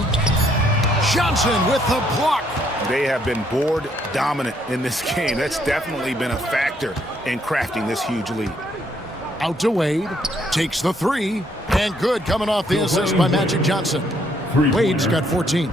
Johnson with the block. They have been board dominant in this game. That's definitely been a factor in crafting this huge lead. Out to Wade. Takes the 3. And good coming off the assist by Magic Johnson. Wade's got 14.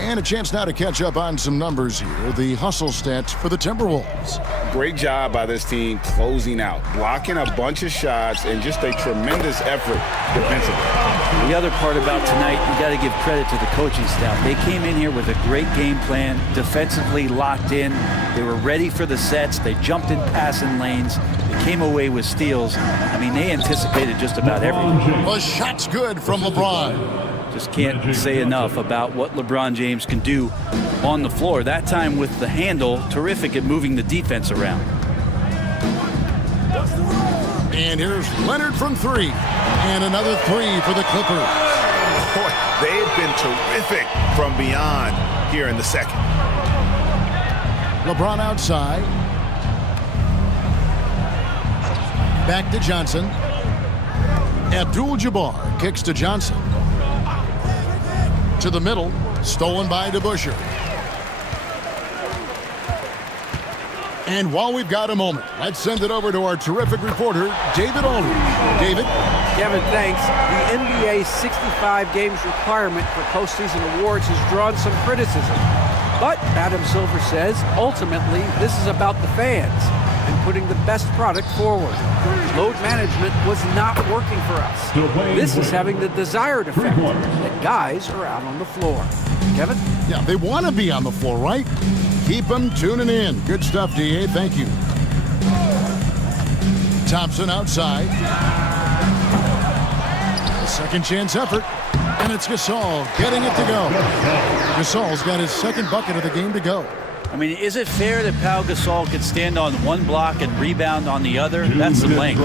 And a chance now to catch up on some numbers here. The hustle stats for the Timberwolves. Great job by this team closing out, blocking a bunch of shots, and just a tremendous effort defensively. The other part about tonight, you got to give credit to the coaching staff. They came in here with a great game plan, defensively locked in. They were ready for the sets. They jumped in passing lanes. They came away with steals. I mean, they anticipated just about everything. The shot's good from LeBron. Just can't say enough about what LeBron James can do on the floor. That time with the handle, terrific at moving the defense around. And here's Leonard from 3. And another 3 for the Clippers. Boy, they have been terrific from beyond here in the second. LeBron outside. Back to Johnson. Abdul-Jabbar kicks to Johnson. To the middle, stolen by DeBusschere. And while we've got a moment, let's send it over to our terrific reporter, David Aldridge. David? Kevin, thanks. The NBA 65 games requirement for postseason awards has drawn some criticism. But Adam Silver says, ultimately, this is about the fans. and putting the best product forward. Load management was not working for us. This is having the desired effect that guys are out on the floor. Kevin? Yeah, they want to be on the floor, right? Keep them tuning in. Good stuff, D.A. Thank you. Thompson outside. Second chance effort. And it's Gasol getting it to go. Gasol's got his second bucket of the game to go. I mean, is it fair that Pau Gasol could stand on one block and rebound on the other? That's some length.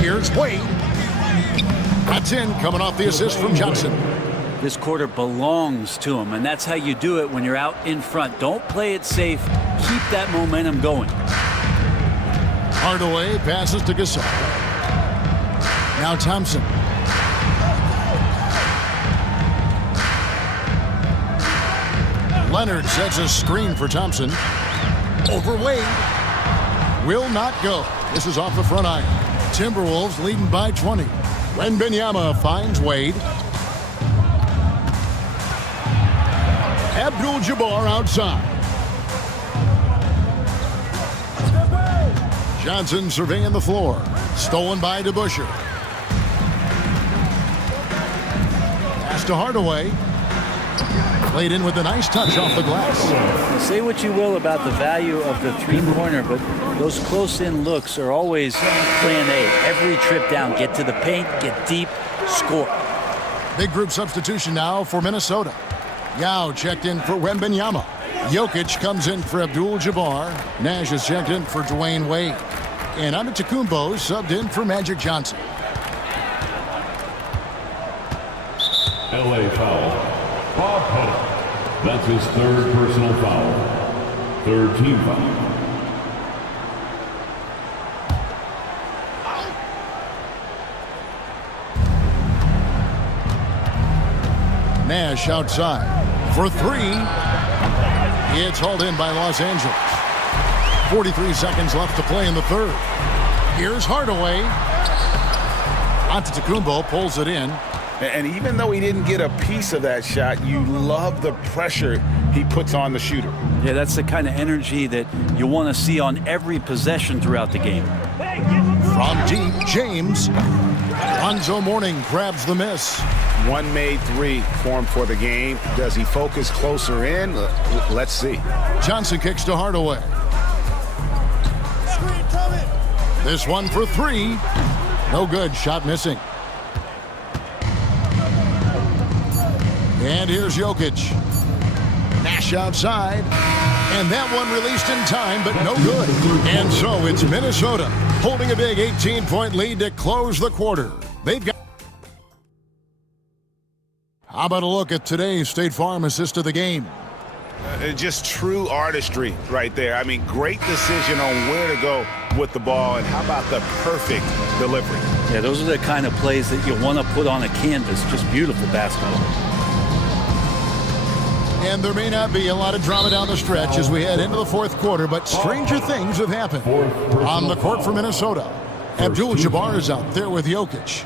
Here's Wade. That's in, coming off the assist from Johnson. This quarter belongs to him, and that's how you do it when you're out in front. Don't play it safe. Keep that momentum going. Hardaway passes to Gasol. Now Thompson. Leonard sets a screen for Thompson. Over Wade. Will not go. This is off the front iron. Timberwolves leading by 20. Wembanyama finds Wade. Abdul-Jabbar outside. Johnson surveying the floor. Stolen by DeBusschere. Pass to Hardaway. Played in with a nice touch off the glass. Say what you will about the value of the three-pointer, but those close-in looks are always plan A. Every trip down, get to the paint, get deep, score. Big group substitution now for Minnesota. Yao checked in for Wembanyama. Jokic comes in for Abdul-Jabbar. Nash is checked in for Dwayne Wade. And Antetokounmpo subbed in for Magic Johnson. L.A. foul. Bob Pettit. That's his third personal foul. Third team foul. Nash outside for three. It's hauled in by Los Angeles. 43 seconds left to play in the third. Here's Hardaway. Antetokounmpo pulls it in. And even though he didn't get a piece of that shot, you love the pressure he puts on the shooter. Yeah, that's the kind of energy that you want to see on every possession throughout the game. From deep, James. Lonzo Mourning grabs the miss. One made three for him for the game. Does he focus closer in? Let's see. Johnson kicks to Hardaway. This one for three. No good. Shot missing. And here's Jokic. Nash outside. And that one released in time, but no good. And so it's Minnesota holding a big 18-point lead to close the quarter. They've got... How about a look at today's State Farm assist of the game? Just true artistry right there. I mean, great decision on where to go with the ball, and how about the perfect delivery? Yeah, those are the kind of plays that you want to put on a canvas. Just beautiful basketball. And there may not be a lot of drama down the stretch as we head into the fourth quarter, but stranger things have happened. On the court for Minnesota, Abdul-Jabbar is out there with Jokic.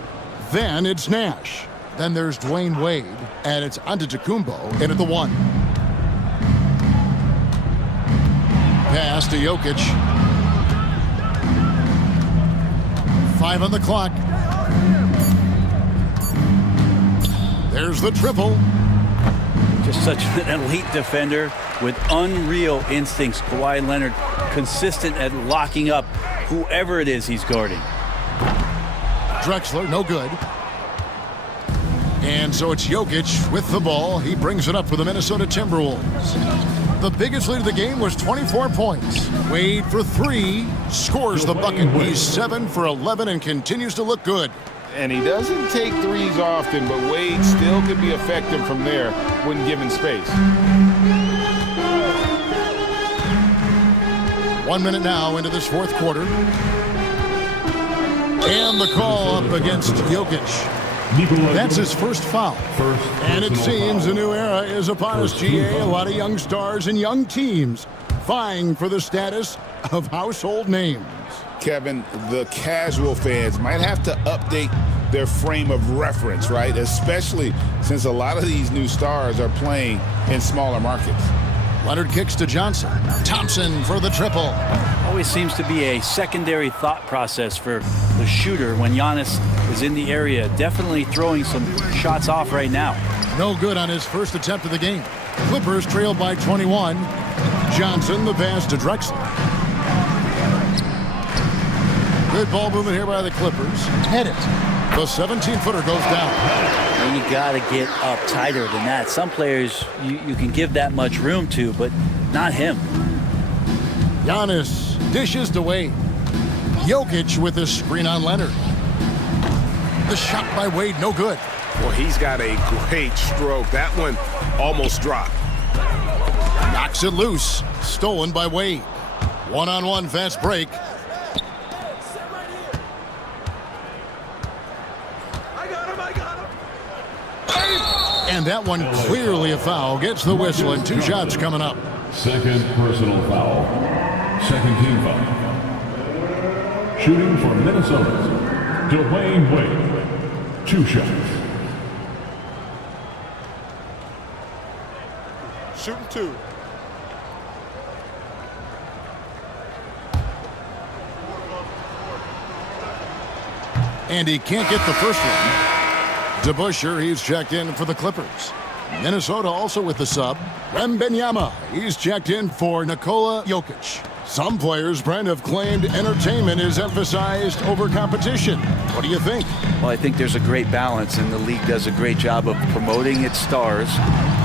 Then it's Nash. Then there's Dwayne Wade, and it's Antetokounmpo in at the one. Pass to Jokic. 5 on the clock. There's the triple. Just such an elite defender with unreal instincts. Kawhi Leonard consistent at locking up whoever it is he's guarding. Drexler, no good. And so it's Jokic with the ball. He brings it up for the Minnesota Timberwolves. The biggest lead of the game was 24 points. Wade for three, scores the bucket. He's 7 for 11 and continues to look good. And he doesn't take threes often, but Wade still can be effective from there when given space. 1 minute now into this fourth quarter. And the call up against Jokic. That's his first foul. And it seems a new era is upon us, GA. A lot of young stars and young teams vying for the status of household names. Kevin, the casual fans might have to update their frame of reference, right? Especially since a lot of these new stars are playing in smaller markets. Leonard kicks to Johnson. Thompson for the triple. Always seems to be a secondary thought process for the shooter when Giannis is in the area. Definitely throwing some shots off right now. No good on his first attempt of the game. Clippers trailed by 21. Johnson, the pass to Drexler. Good ball movement here by the Clippers. Hit it. The 17-footer goes down. And you got to get up tighter than that. Some players you can give that much room to, but not him. Giannis dishes to Wade. Jokic with a screen on Leonard. The shot by Wade, no good. Well, he's got a great stroke. That one almost dropped. Knocks it loose. Stolen by Wade. One-on-one fast break. And that one clearly a foul. Gets the whistle and 2 shots coming up. Second personal foul. Second team foul. Shooting for Minnesota, Dwayne Wade. 2 shots. Shooting 2. And he can't get the first one. DeBusschere, he's checked in for the Clippers. Minnesota also with the sub. Wembanyama, he's checked in for Nikola Jokic. Some players, Brent, have claimed entertainment is emphasized over competition. What do you think? Well, I think there's a great balance, and the league does a great job of promoting its stars.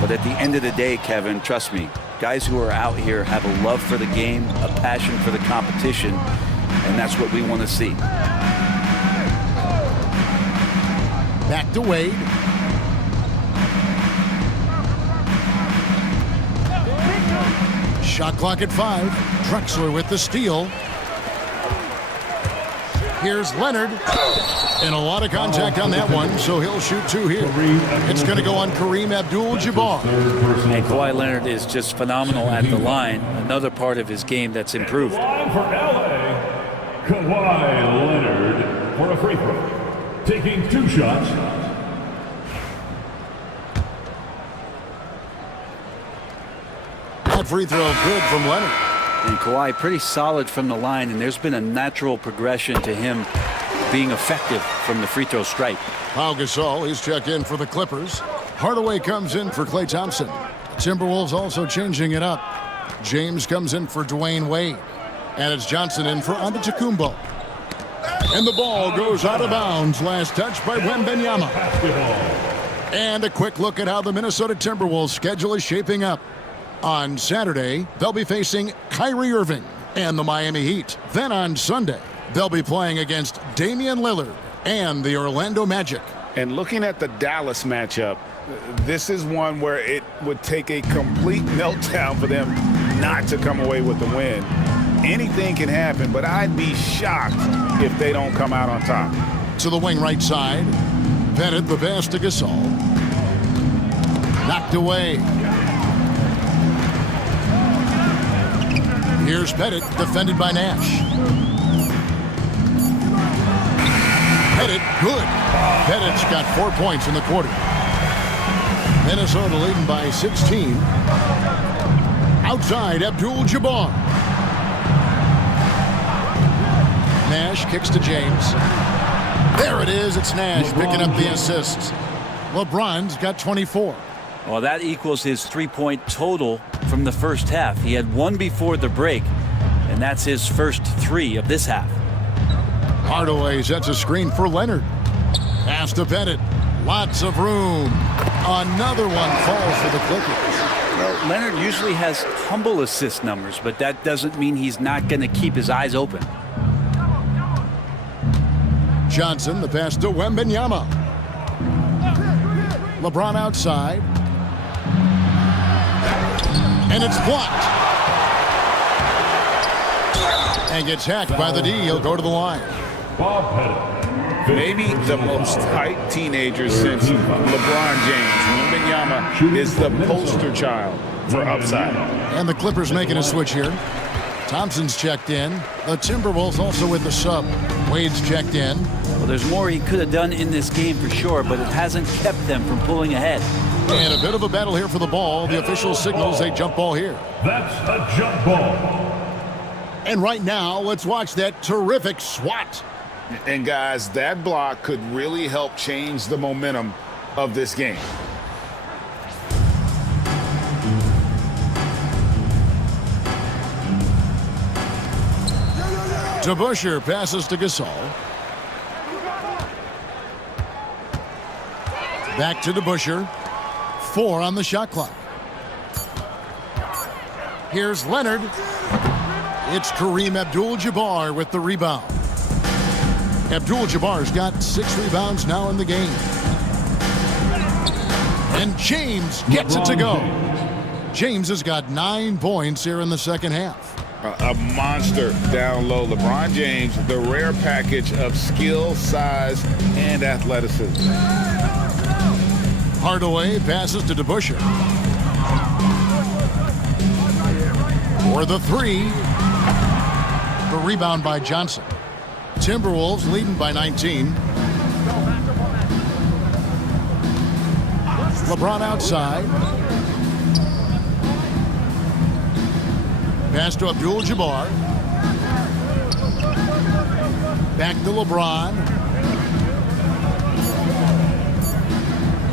But at the end of the day, Kevin, trust me, guys who are out here have a love for the game, a passion for the competition, and that's what we want to see. Back to Wade. Shot clock at 5. Drexler with the steal. Here's Leonard. And a lot of contact on that one, so he'll shoot 2 here. It's going to go on Kareem Abdul-Jabbar. And Kawhi Leonard is just phenomenal at the line. Another part of his game that's improved. For LA, Kawhi Leonard for a free throw. Taking 2 shots. That free throw good from Leonard. And Kawhi pretty solid from the line, and there's been a natural progression to him being effective from the free throw stripe. Pau Gasol, he's checked in for the Clippers. Hardaway comes in for Klay Thompson. Timberwolves also changing it up. James comes in for Dwayne Wade. And it's Johnson in for Antetokounmpo. And the ball goes out of bounds. Last touch by Wembanyama. And a quick look at how the Minnesota Timberwolves schedule is shaping up. On Saturday, they'll be facing Kyrie Irving and the Miami Heat. Then on Sunday, they'll be playing against Damian Lillard and the Orlando Magic. And looking at the Dallas matchup, this is one where it would take a complete meltdown for them not to come away with the win. Anything can happen, but I'd be shocked if they don't come out on top. To the wing right side. Pettit, the pass to Gasol. Knocked away. Here's Pettit, defended by Nash. Pettit, good. Pettit's got 4 points in the quarter. Minnesota leading by 16. Outside, Abdul-Jabbar. Nash kicks to James. There it is. It's Nash picking up the assists. LeBron's got 24. Well, that equals his 3-point total from the first half. He had 1 before the break, and that's his first 3 of this half. Hardaway sets a screen for Leonard. Pass to Pettit. Lots of room. Another one falls for the Clippers. Well, Leonard usually has humble assist numbers, but that doesn't mean he's not going to keep his eyes open. Johnson, the pass to Wembanyama. LeBron outside. And it's blocked. And gets hacked by the D. He'll go to the line. Bob Pettit. Maybe the most hyped teenager since LeBron James. Wembanyama is the poster child for upside. And the Clippers making a switch here. Thompson's checked in. The Timberwolves also with the sub. Wade's checked in. Well, there's more he could have done in this game for sure, but it hasn't kept them from pulling ahead. And a bit of a battle here for the ball. The official signals a jump ball here. That's a jump ball. And right now, let's watch that terrific swat. And guys, that block could really help change the momentum of this game. DeBusschere passes to Gasol. Back to DeBusschere. 4 on the shot clock. Here's Leonard. It's Kareem Abdul-Jabbar with the rebound. Abdul-Jabbar's got 6 rebounds now in the game. And James gets it to go. James has got 9 points here in the second half. A monster down low. LeBron James, the rare package of skill, size, and athleticism. Hardaway passes to DeBusschere. For the 3. The rebound by Johnson. Timberwolves leading by 19. LeBron outside. Pass to Abdul-Jabbar. Back to LeBron.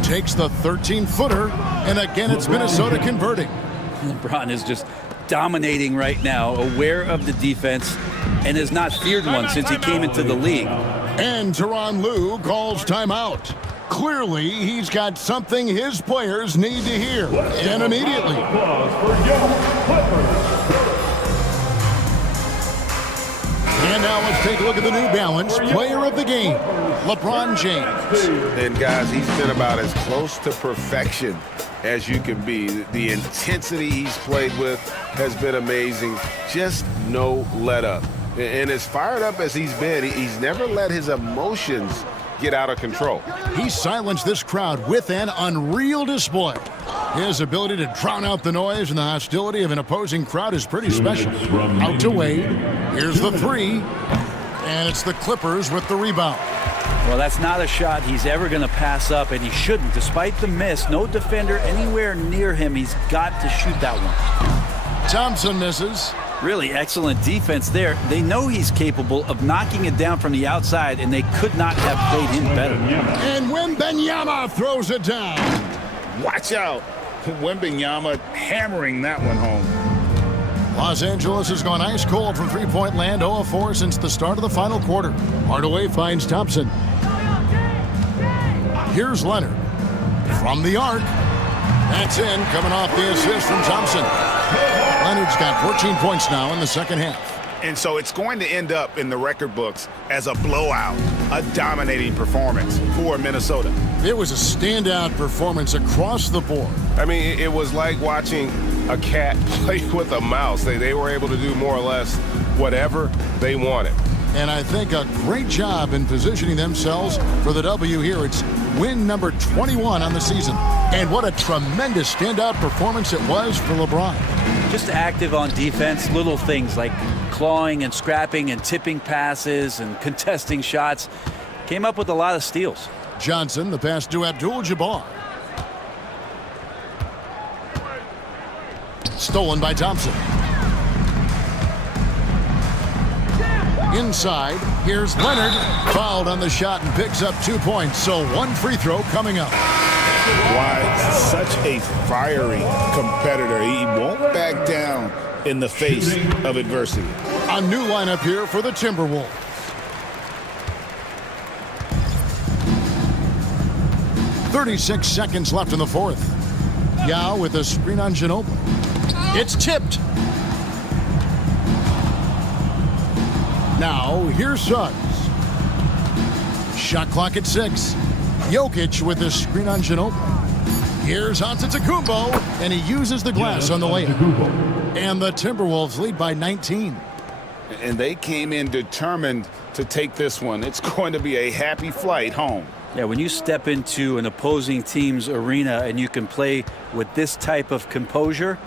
Takes the 13-footer, and again it's Minnesota converting. LeBron is just dominating right now, aware of the defense, and has not feared one since he came into the league. And Tyronn Lue calls timeout. Clearly, he's got something his players need to hear, and immediately. And now let's take a look at the New Balance player of the game, LeBron James. And guys, he's been about as close to perfection as you can be. The intensity he's played with has been amazing. Just no let up. And as fired up as he's been, he's never let his emotions get out of control. He silenced this crowd with an unreal display. His ability to drown out the noise and the hostility of an opposing crowd is pretty special. Out to Wade. Here's the 3. And it's the Clippers with the rebound. Well, that's not a shot he's ever going to pass up, and he shouldn't. Despite the miss, no defender anywhere near him. He's got to shoot that one. Thompson misses. Really excellent defense there. They know he's capable of knocking it down from the outside, and they could not have played him better. And Wembanyama throws it down. Watch out. Wembanyama hammering that one home. Los Angeles has gone ice cold from three-point land, 0 of 4 since the start of the final quarter. Hardaway finds Thompson. Here's Leonard. From the arc. That's in, coming off the assist from Thompson. Leonard's got 14 points now in the second half. And so it's going to end up in the record books as a blowout, a dominating performance for Minnesota. It was a standout performance across the board. I mean, it was like watching a cat play with a mouse. They were able to do more or less whatever they wanted. And I think a great job in positioning themselves for the W here. It's win number 21 on the season. And what a tremendous standout performance it was for LeBron. Just active on defense, little things like clawing and scrapping and tipping passes and contesting shots. Came up with a lot of steals. Johnson, the pass to Abdul-Jabbar. Stolen by Thompson. Inside, here's Leonard. Fouled on the shot and picks up 2 points. So 1 free throw coming up. Why, such a fiery competitor. He won't back down in the face of adversity. A new lineup here for the Timberwolves. .36 seconds left in the fourth. Yao with a screen on Ginobili. It's tipped. Now, here's Suggs. Shot clock at 6. Jokic with a screen on Ginobili. Here's Antetokounmpo, and he uses the glass on the layup. And the Timberwolves lead by 19. And they came in determined to take this one. It's going to be a happy flight home. Yeah, when you step into an opposing team's arena and you can play with this type of composure,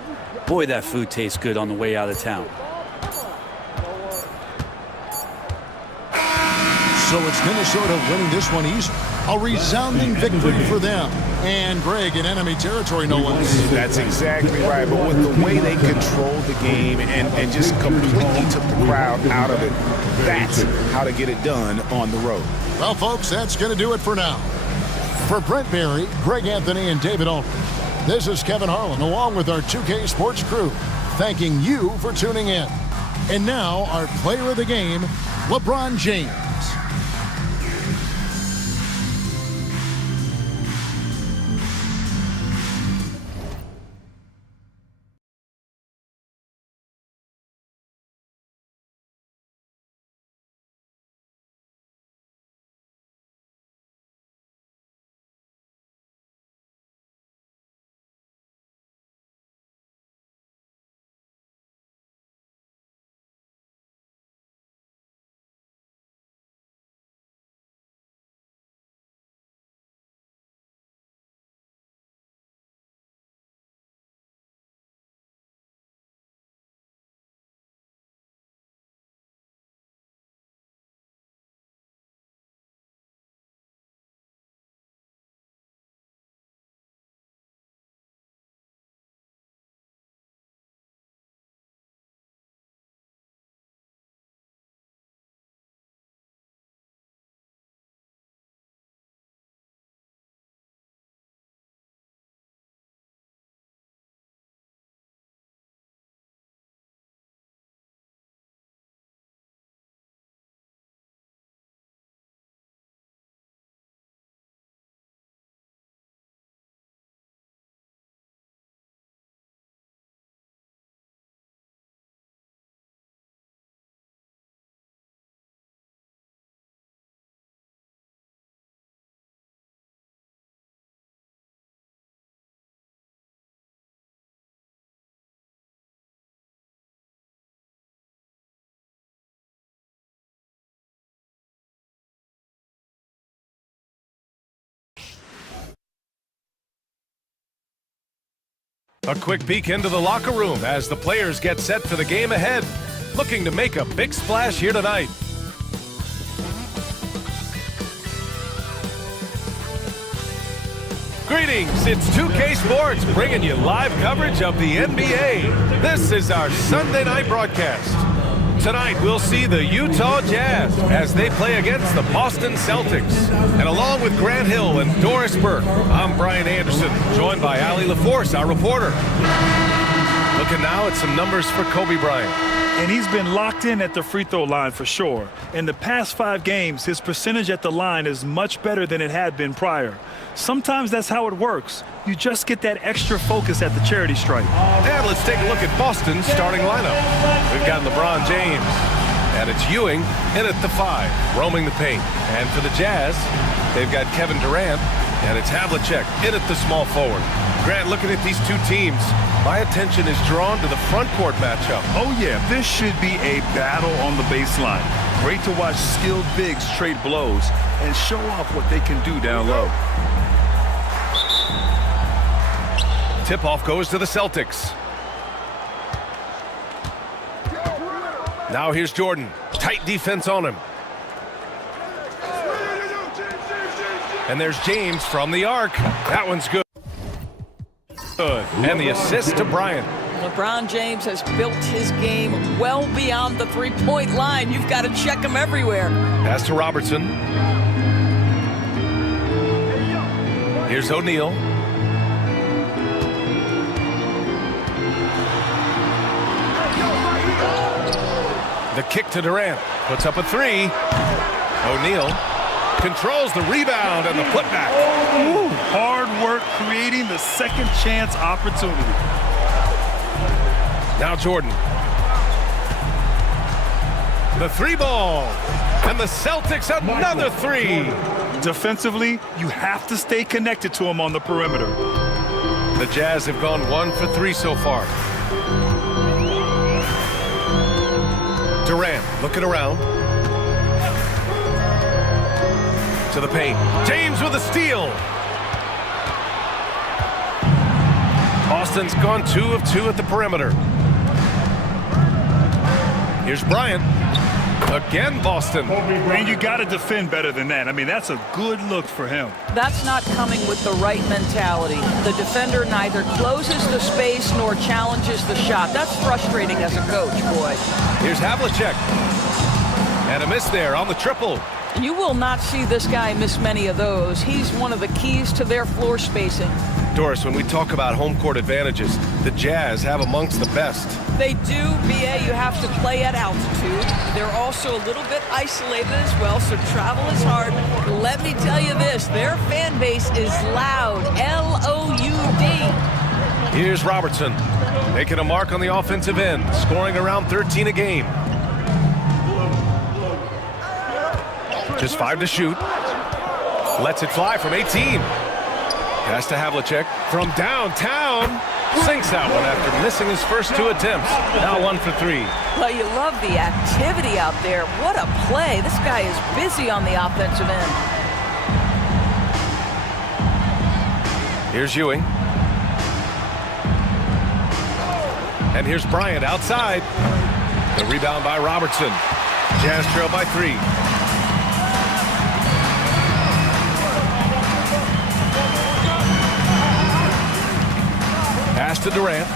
boy, that food tastes good on the way out of town. So it's Minnesota winning this one easy. A resounding victory for them. And Greg, in enemy territory, no less. That's exactly right. But with the way they controlled the game and just completely took the crowd out of it, that's how to get it done on the road. Well, folks, that's going to do it for now. For Brent Berry, Greg Anthony, and David Aldridge, this is Kevin Harlan, along with our 2K Sports crew, thanking you for tuning in. And now, our player of the game, LeBron James. A quick peek into the locker room as the players get set for the game ahead, looking to make a big splash here tonight. Greetings, it's 2K Sports bringing you live coverage of the NBA. This is our Sunday night broadcast. Tonight we'll see the Utah Jazz as they play against the Boston Celtics. And along with Grant Hill and Doris Burke, I'm Brian Anderson, joined by Ali LaForce, our reporter. Looking now at some numbers for Kobe Bryant. And he's been locked in at the free throw line for sure. In the past 5 games, his percentage at the line is much better than it had been prior. Sometimes that's how it works. You just get that extra focus at the charity stripe. And let's take a look at Boston's starting lineup. We've got LeBron James, and it's Ewing in at the 5, roaming the paint. And for the Jazz, they've got Kevin Durant, and it's Havlicek in at the small forward. Grant, looking at these two teams, my attention is drawn to the front court matchup. Oh yeah, this should be a battle on the baseline. Great to watch skilled bigs trade blows and show off what they can do down low. Tip-off goes to the Celtics. Now here's Jordan. Tight defense on him. And there's James from the arc. That one's good. And the assist to Bryant. LeBron James has built his game well beyond the three-point line. You've got to check him everywhere. Pass to Robertson. Here's O'Neal. The kick to Durant. Puts up a 3. O'Neal controls the rebound and the putback. Ooh, hard work creating the second chance opportunity. Now Jordan. The 3 ball. And the Celtics another 3. Defensively, you have to stay connected to him on the perimeter. The Jazz have gone 1 for 3 so far. Durant looking around. To the paint. James with a steal. Boston's gone 2 of 2 at the perimeter. Here's Bryant. Again, Boston. And you got to defend better than that. I mean, that's a good look for him. That's not coming with the right mentality. The defender neither closes the space nor challenges the shot. That's frustrating as a coach, boy. Here's Havlicek. And a miss there on the triple. You will not see this guy miss many of those. He's one of the keys to their floor spacing. Doris, when we talk about home court advantages, the Jazz have amongst the best. They do, BA. You have to play at altitude. They're also a little bit isolated as well, so travel is hard. Let me tell you this, their fan base is loud, L-O-U-D. Here's Robertson, making a mark on the offensive end, scoring around 13 a game. Just 5 to shoot. Lets it fly from 18. Pass to Havlicek from downtown. Sinks that one after missing his first 2 attempts. Now 1 for 3. Well, you love the activity out there. What a play. This guy is busy on the offensive end. Here's Ewing. And here's Bryant outside. The rebound by Robertson. Jazz trail by 3. Pass to Durant.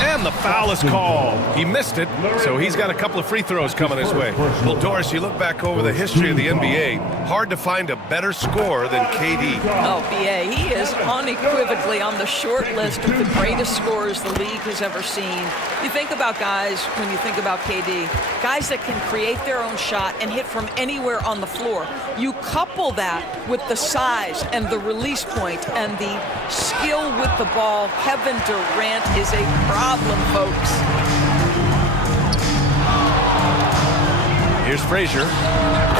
And the foul is called. He missed it, so he's got a couple of free throws coming his way. Well, Doris, you look back over the history of the NBA, hard to find a better scorer than KD. Oh, BA, he is unequivocally on the short list of the greatest scorers the league has ever seen. You think about guys, when you think about KD, guys that can create their own shot and hit from anywhere on the floor. You couple that with the size and the release point and the skill with the ball. Kevin Durant is a problem, folks. Here's Frazier.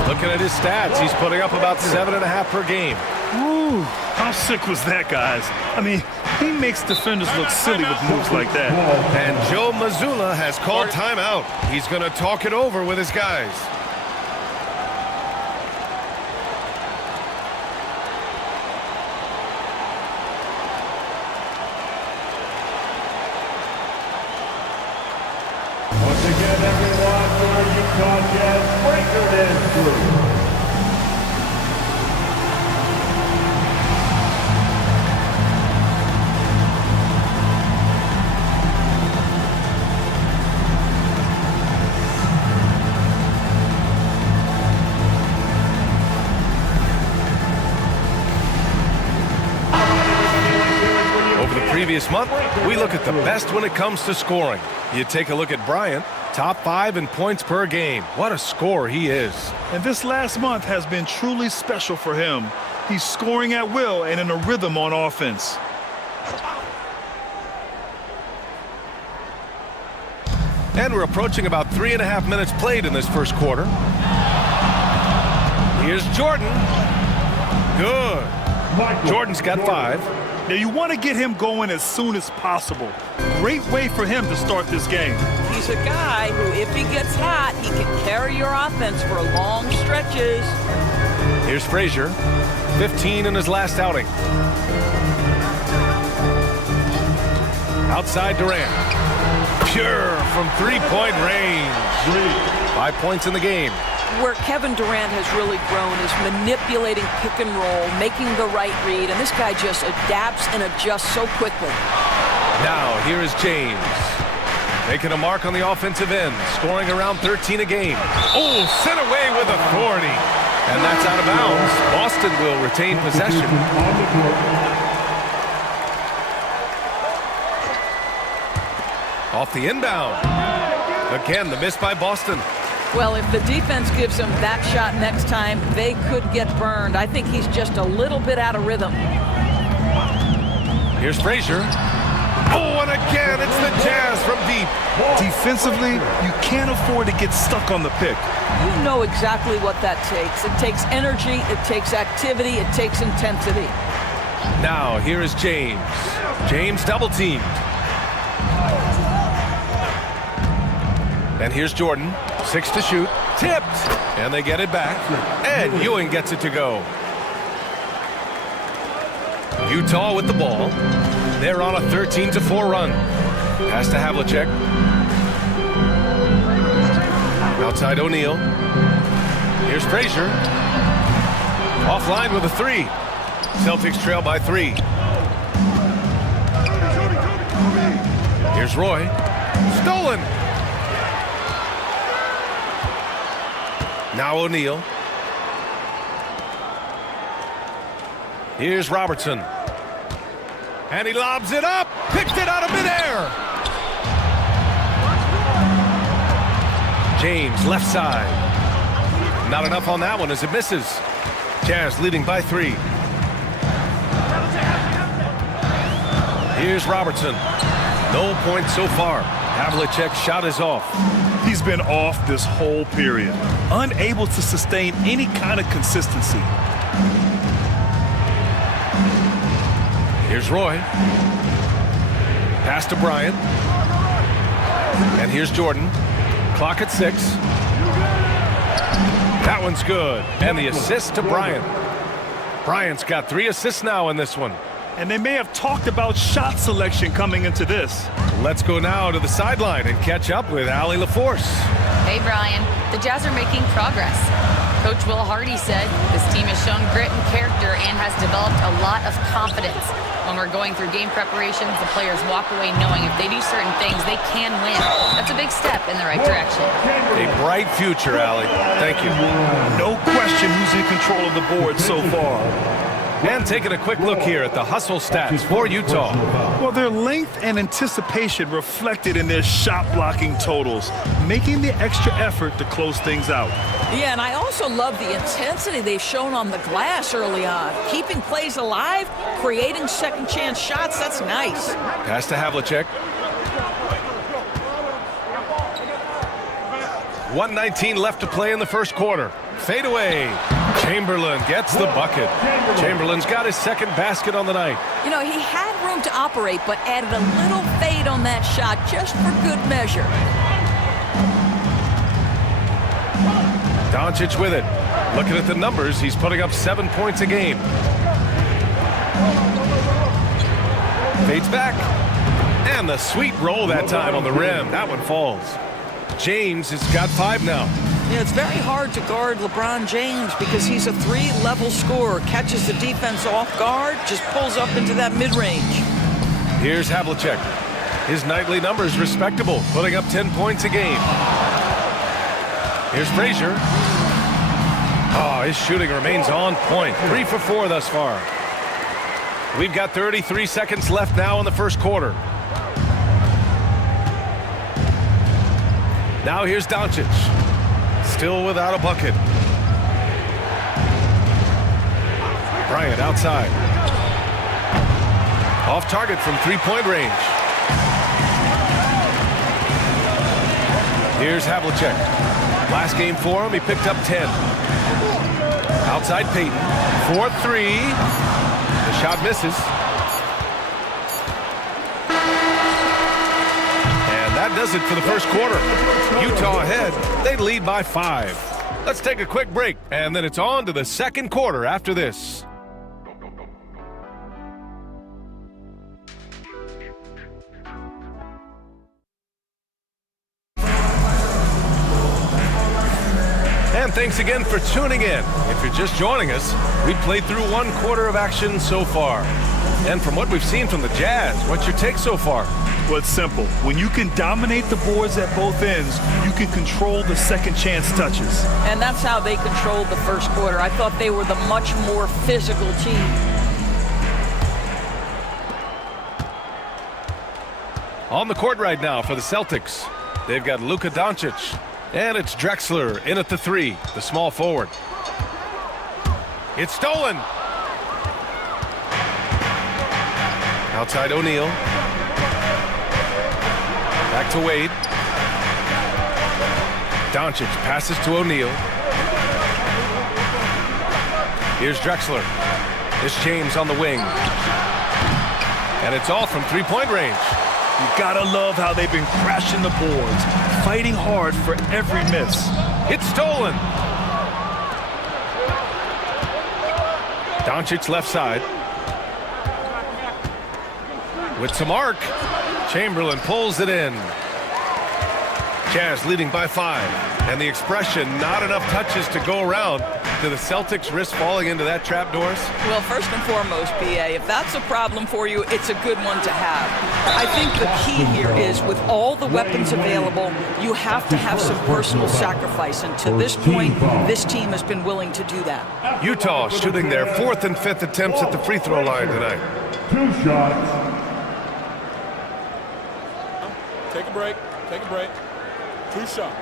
Looking at his stats, he's putting up about 7.5 per game. Ooh, how sick was that, guys? I mean, he makes defenders look silly with moves like that. And Joe Mazzulla has called timeout. He's going to talk it over with his guys. Once again, everyone, your Utah Jazz breaker dance crew. Previous month, we look at the best when it comes to scoring. You take a look at Bryant, top 5 in points per game. What a scorer he is. And this last month has been truly special for him. He's scoring at will and in a rhythm on offense. And we're approaching about 3.5 minutes played in this first quarter. Here's Jordan. Good. Jordan's got 5. Now you want to get him going as soon as possible. Great way for him to start this game. He's a guy who, if he gets hot, he can carry your offense for long stretches. Here's Frazier, 15 in his last outing. Outside Durant. Pure from three-point range. 5 points in the game. Where Kevin Durant has really grown is manipulating pick and roll, making the right read, and this guy just adapts and adjusts so quickly. Now, here is James. Making a mark on the offensive end, scoring around 13 a game. Oh, sent away with authority. And that's out of bounds. Boston will retain possession. Off the inbound. Again, the miss by Boston. Well, if the defense gives him that shot next time, they could get burned. I think he's just a little bit out of rhythm. Here's Frazier. Oh, and again, it's the Jazz from deep. Defensively, you can't afford to get stuck on the pick. You know exactly what that takes. It takes energy, it takes activity, it takes intensity. Now, here is James. James double-teamed. And here's Jordan. 6 to shoot. Tipped. And they get it back. And Ewing gets it to go. Utah with the ball. They're on a 13-4 run. Pass to Havlicek. Outside O'Neal. Here's Frazier. Offline with a 3. Celtics trail by 3. Here's Roy. Stolen. Now O'Neal. Here's Robertson. And he lobs it up. Picked it out of midair. James, left side. Not enough on that one as it misses. Jazz leading by 3. Here's Robertson. No points so far. Havlicek's shot is off. He's been off this whole period, unable to sustain any kind of consistency. Here's Roy. Pass to Bryant. And here's Jordan. Clock at 6. That one's good. And the assist to Bryant. Bryant's got 3 assists now in this one. And they may have talked about shot selection coming into this. Let's go now to the sideline and catch up with Allie LaForce. Hey, Brian. The Jazz are making progress. Coach Will Hardy said this team has shown grit and character and has developed a lot of confidence. When we're going through game preparations, the players walk away knowing if they do certain things, they can win. That's a big step in the right direction. A bright future, Allie. Thank you. No question who's in control of the board so far. And taking a quick look here at the hustle stats for Utah. Well, their length and anticipation reflected in their shot blocking totals, making the extra effort to close things out. Yeah, and I also love the intensity they've shown on the glass early on. Keeping plays alive, creating second chance shots, that's nice. Pass to Havlicek. 1:19 left to play in the first quarter. Fade away. Chamberlain gets the bucket. Chamberlain's got his second basket on the night. You know, he had room to operate, but added a little fade on that shot just for good measure. Doncic with it. Looking at the numbers, he's putting up 7 points a game. Fades back. And the sweet roll that time on the rim. That one falls. James has got 5 now. Yeah, it's very hard to guard LeBron James because he's a 3-level scorer. Catches the defense off guard, just pulls up into that mid-range. Here's Havlicek. His nightly numbers respectable, putting up 10 points a game. Here's Frazier. Oh, his shooting remains on point. 3 for 4 thus far. We've got 33 seconds left now in the first quarter. Now here's Doncic. Still without a bucket. Bryant outside. Off target from 3-point range. Here's Havlicek. Last game for him, he picked up 10. Outside Payton. 4-3. The shot misses. And that does it for the first quarter. Utah ahead. They lead by 5. Let's take a quick break, and then it's on to the second quarter after this. And thanks again for tuning in. If you're just joining us, we've played through 1 quarter of action so far. And from what we've seen from the Jazz, what's your take so far? Well, it's simple. When you can dominate the boards at both ends, you can control the second chance touches. And that's how they controlled the first quarter. I thought they were the much more physical team. On the court right now for the Celtics, they've got Luka Doncic. And it's Drexler in at the 3, the small forward. It's stolen. Outside O'Neal. Back to Wade. Doncic passes to O'Neal. Here's Drexler. It's James on the wing. And it's all from 3-point range. You gotta love how they've been crashing the boards, fighting hard for every miss. It's stolen. Doncic left side. with some arc. Chamberlain pulls it in. Jazz leading by 5. And the expression, not enough touches to go around. Do the Celtics risk falling into that trap, Doris? Well, first and foremost, BA, if that's a problem for you, it's a good one to have. I think the key here is with all the weapons available, you have to have some personal sacrifice. And to this point, this team has been willing to do that. Utah shooting their 4th and 5th attempts at the free throw line tonight. 2 shots. Take a break. Take a break. 2 shots.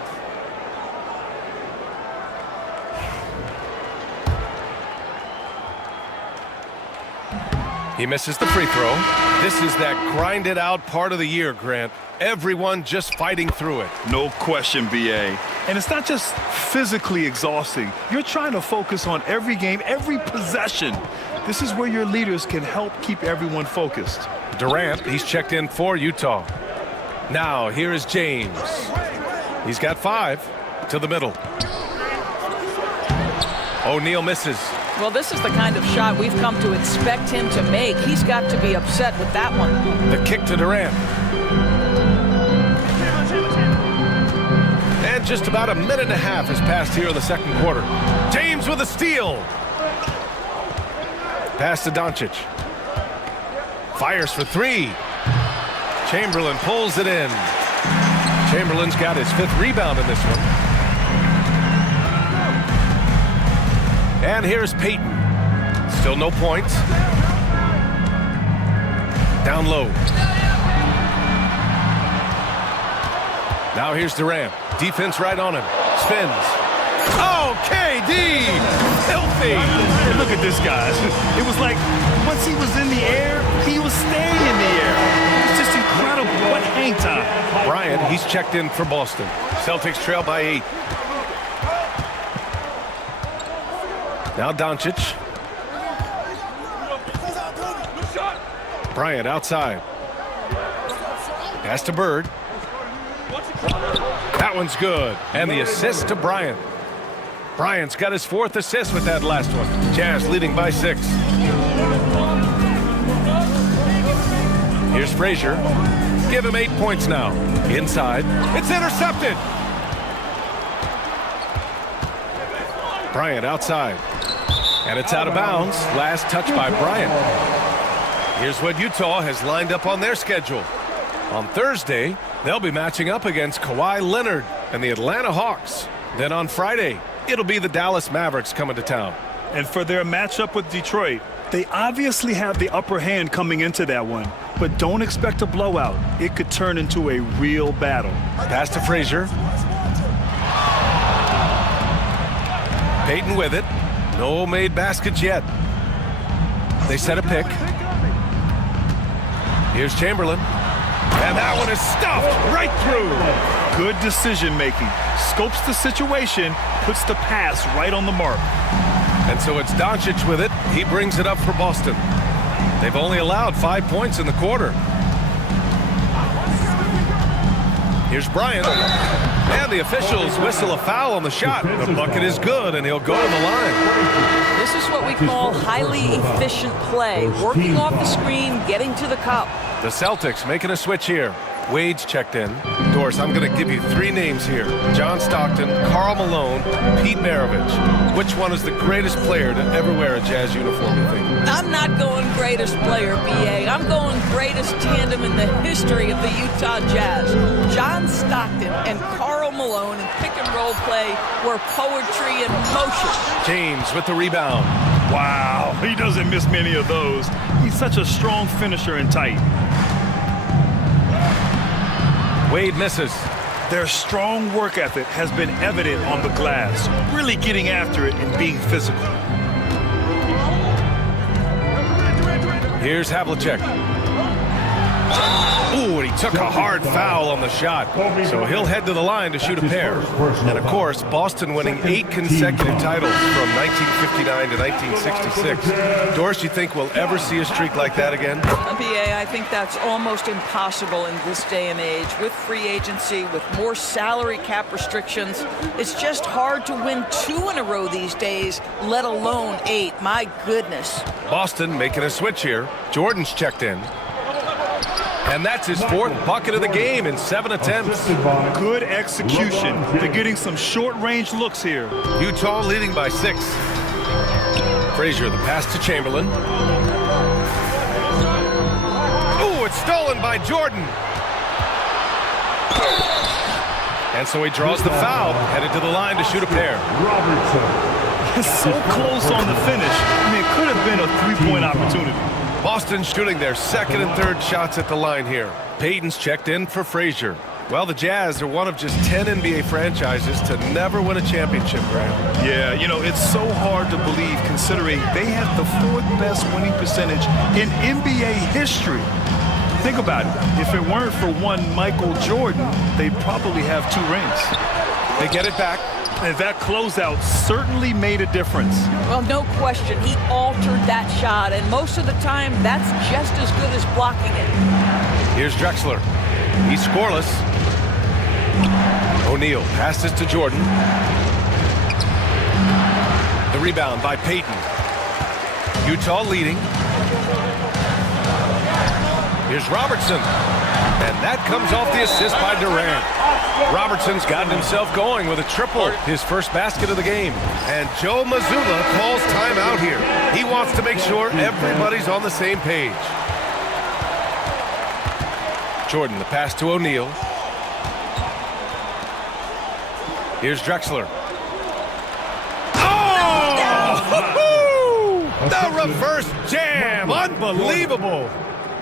He misses the free throw. This is that grinded out part of the year, Grant. Everyone just fighting through it. No question, BA. And it's not just physically exhausting. You're trying to focus on every game, every possession. This is where your leaders can help keep everyone focused. Durant, he's checked in for Utah. Now, here is James. He's got 5 to the middle. O'Neal misses. Well, this is the kind of shot we've come to expect him to make. He's got to be upset with that one. The kick to Durant. And just about a minute and a half has passed here in the second quarter. James with a steal. Pass to Doncic. Fires for 3. Chamberlain pulls it in. Chamberlain's got his 5th rebound in this one. And here's Payton. Still no points. Down low. Now here's Durant. Defense right on him. Spins. Oh, KD! Filthy! Hey, look at this, guys. It was like once he was in the air, he was staying in the air. It's just incredible. What hang time. Bryant, he's checked in for Boston. Celtics trail by 8. Now Doncic. Bryant outside. Pass to Bird. That one's good. And the assist to Bryant. Bryant's got his 4th assist with that last one. Jazz leading by 6. Here's Frazier. Give him 8 points now. Inside. It's intercepted. Bryant outside. And it's out of bounds. Last touch by Bryant. Here's what Utah has lined up on their schedule. On Thursday, they'll be matching up against Kawhi Leonard and the Atlanta Hawks. Then on Friday, it'll be the Dallas Mavericks coming to town. And for their matchup with Detroit, they obviously have the upper hand coming into that one. But don't expect a blowout. It could turn into a real battle. Pass to Frazier. Payton with it. No made baskets yet. They set a pick. Here's Chamberlain. And that one is stuffed right through. Good decision making. Scopes the situation, puts the pass right on the mark. And so it's Doncic with it. He brings it up for Boston. They've only allowed 5 points in the quarter. Here's Bryant. And the officials whistle a foul on the shot. The bucket is good, and he'll go to the line. This is what we call highly efficient play. Working off the screen, getting to the cup. The Celtics making a switch here. Wade's checked in. Doris, I'm going to give you 3 names here. John Stockton, Karl Malone, Pete Maravich. Which one is the greatest player to ever wear a Jazz uniform, you think? I'm not going greatest player, BA. I'm going greatest tandem in the history of the Utah Jazz. John Stockton and Karl Malone in pick-and-roll play were poetry in motion. James with the rebound. Wow, he doesn't miss many of those. He's such a strong finisher and tight. Wade misses. Their strong work ethic has been evident on the glass, really getting after it and being physical. Here's Havlicek. Ooh, and he took a hard foul on the shot. So he'll head to the line to shoot a pair. And, of course, Boston winning 8 consecutive titles from 1959 to 1966. Doris, you think we'll ever see a streak like that again? BA, I think that's almost impossible in this day and age. With free agency, with more salary cap restrictions, it's just hard to win 2 in a row these days, let alone 8. My goodness. Boston making a switch here. Jordan's checked in. And that's his fourth bucket of the game in 7 attempts. Good execution. They're getting some short-range looks here. Utah leading by 6. Frazier, the pass to Chamberlain. Oh, it's stolen by Jordan. And so he draws the foul, headed to the line to shoot a pair. So close on the finish. I mean, it could have been a three-point opportunity. Boston shooting their second and third shots at the line here. Payton's checked in for Frazier. Well, the Jazz are one of just 10 NBA franchises to never win a championship, Graham. Yeah, you know, it's so hard to believe considering they had the 4th best winning percentage in NBA history. Think about it. If it weren't for one Michael Jordan, they'd probably have 2 rings. They get it back. And that closeout certainly made a difference. Well, no question. He altered that shot, and most of the time, that's just as good as blocking it. Here's Drexler. He's scoreless. O'Neal passes to Jordan. The rebound by Payton. Utah leading. Here's Robertson. And that comes off the assist by Durant. Robertson's gotten himself going with a triple, his first basket of the game. And Joe Mazzulla calls timeout here. He wants to make sure everybody's on the same page. Jordan, the pass to O'Neal. Here's Drexler. Oh! The reverse jam! Unbelievable!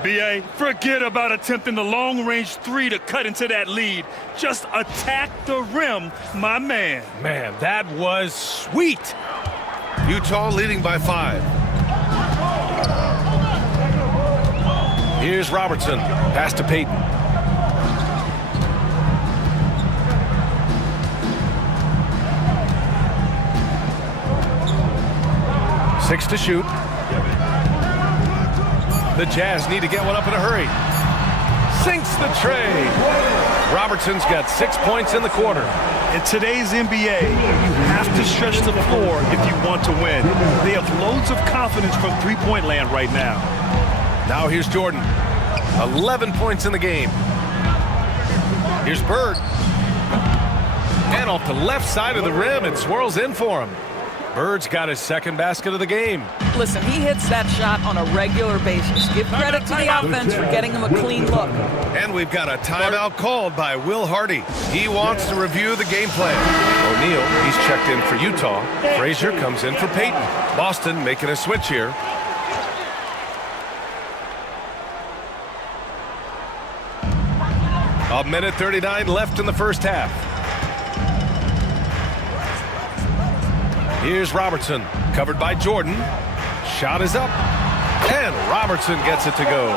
B.A., forget about attempting the long-range 3 to cut into that lead. Just attack the rim, my man. Man, that was sweet. Utah leading by 5. Here's Robertson. Pass to Payton. Six to shoot. The Jazz need to get one up in a hurry. Sinks the tray. Robertson's got 6 points in the quarter. In today's NBA, you have to stretch the floor if you want to win. They have loads of confidence from three-point land right now. Now here's Jordan. 11 points in the game. Here's Bird. And off the left side of the rim, it swirls in for him. Bird's got his second basket of the game. Listen, he hits that shot on a regular basis. Give credit to the offense for getting him a clean look. And we've got a timeout called by Will Hardy. He wants to review the game plan. O'Neal, he's checked in for Utah. Frazier comes in for Payton. Boston making a switch here. A minute 39 left in the first half. Here's Robertson, covered by Jordan. Shot is up, and Robertson gets it to go.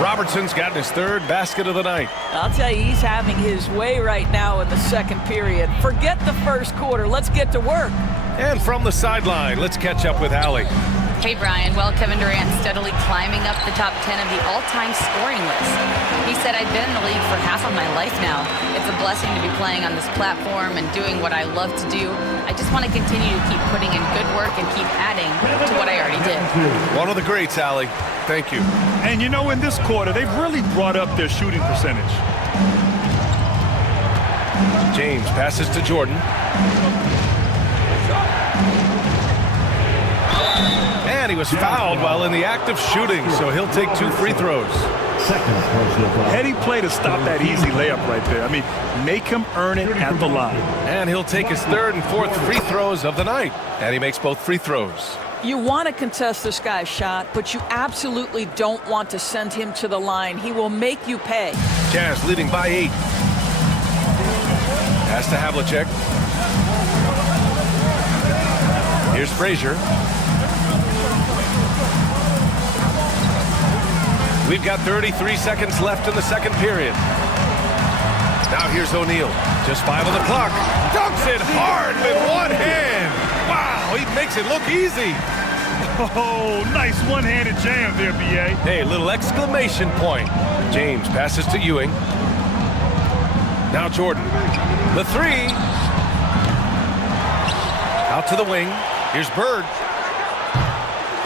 Robertson's gotten his third basket of the night. I'll tell you, he's having his way right now in the second period. Forget the first quarter. Let's get to work. And from the sideline, let's catch up with Allie. Hey, Brian. Well, Kevin Durant steadily climbing up the top 10 of the all-time scoring list. He said, I've been in the league for half of my life now. It's a blessing to be playing on this platform and doing what I love to do. I just want to continue to keep putting in good work and keep adding to what I already did. One of the greats, Allie. Thank you. And you know, in this quarter, they've really brought up their shooting percentage. James passes to Jordan. And he was fouled while in the act of shooting, so he'll take 2 free throws. Heady play to stop that easy layup right there. I mean, make him earn it at the line. And he'll take his third and fourth free throws of the night. And he makes both free throws. You want to contest this guy's shot, but you absolutely don't want to send him to the line. He will make you pay. Jazz leading by 8. Pass to Havlicek. Here's Frazier. We've got 33 seconds left in the second period. Now here's O'Neal. Just 5 on the clock. Dunks it hard with one hand. Wow, he makes it look easy. Oh, nice one-handed jam there, B.A. Hey, little exclamation point. James passes to Ewing. Now Jordan. The 3. Out to the wing. Here's Bird.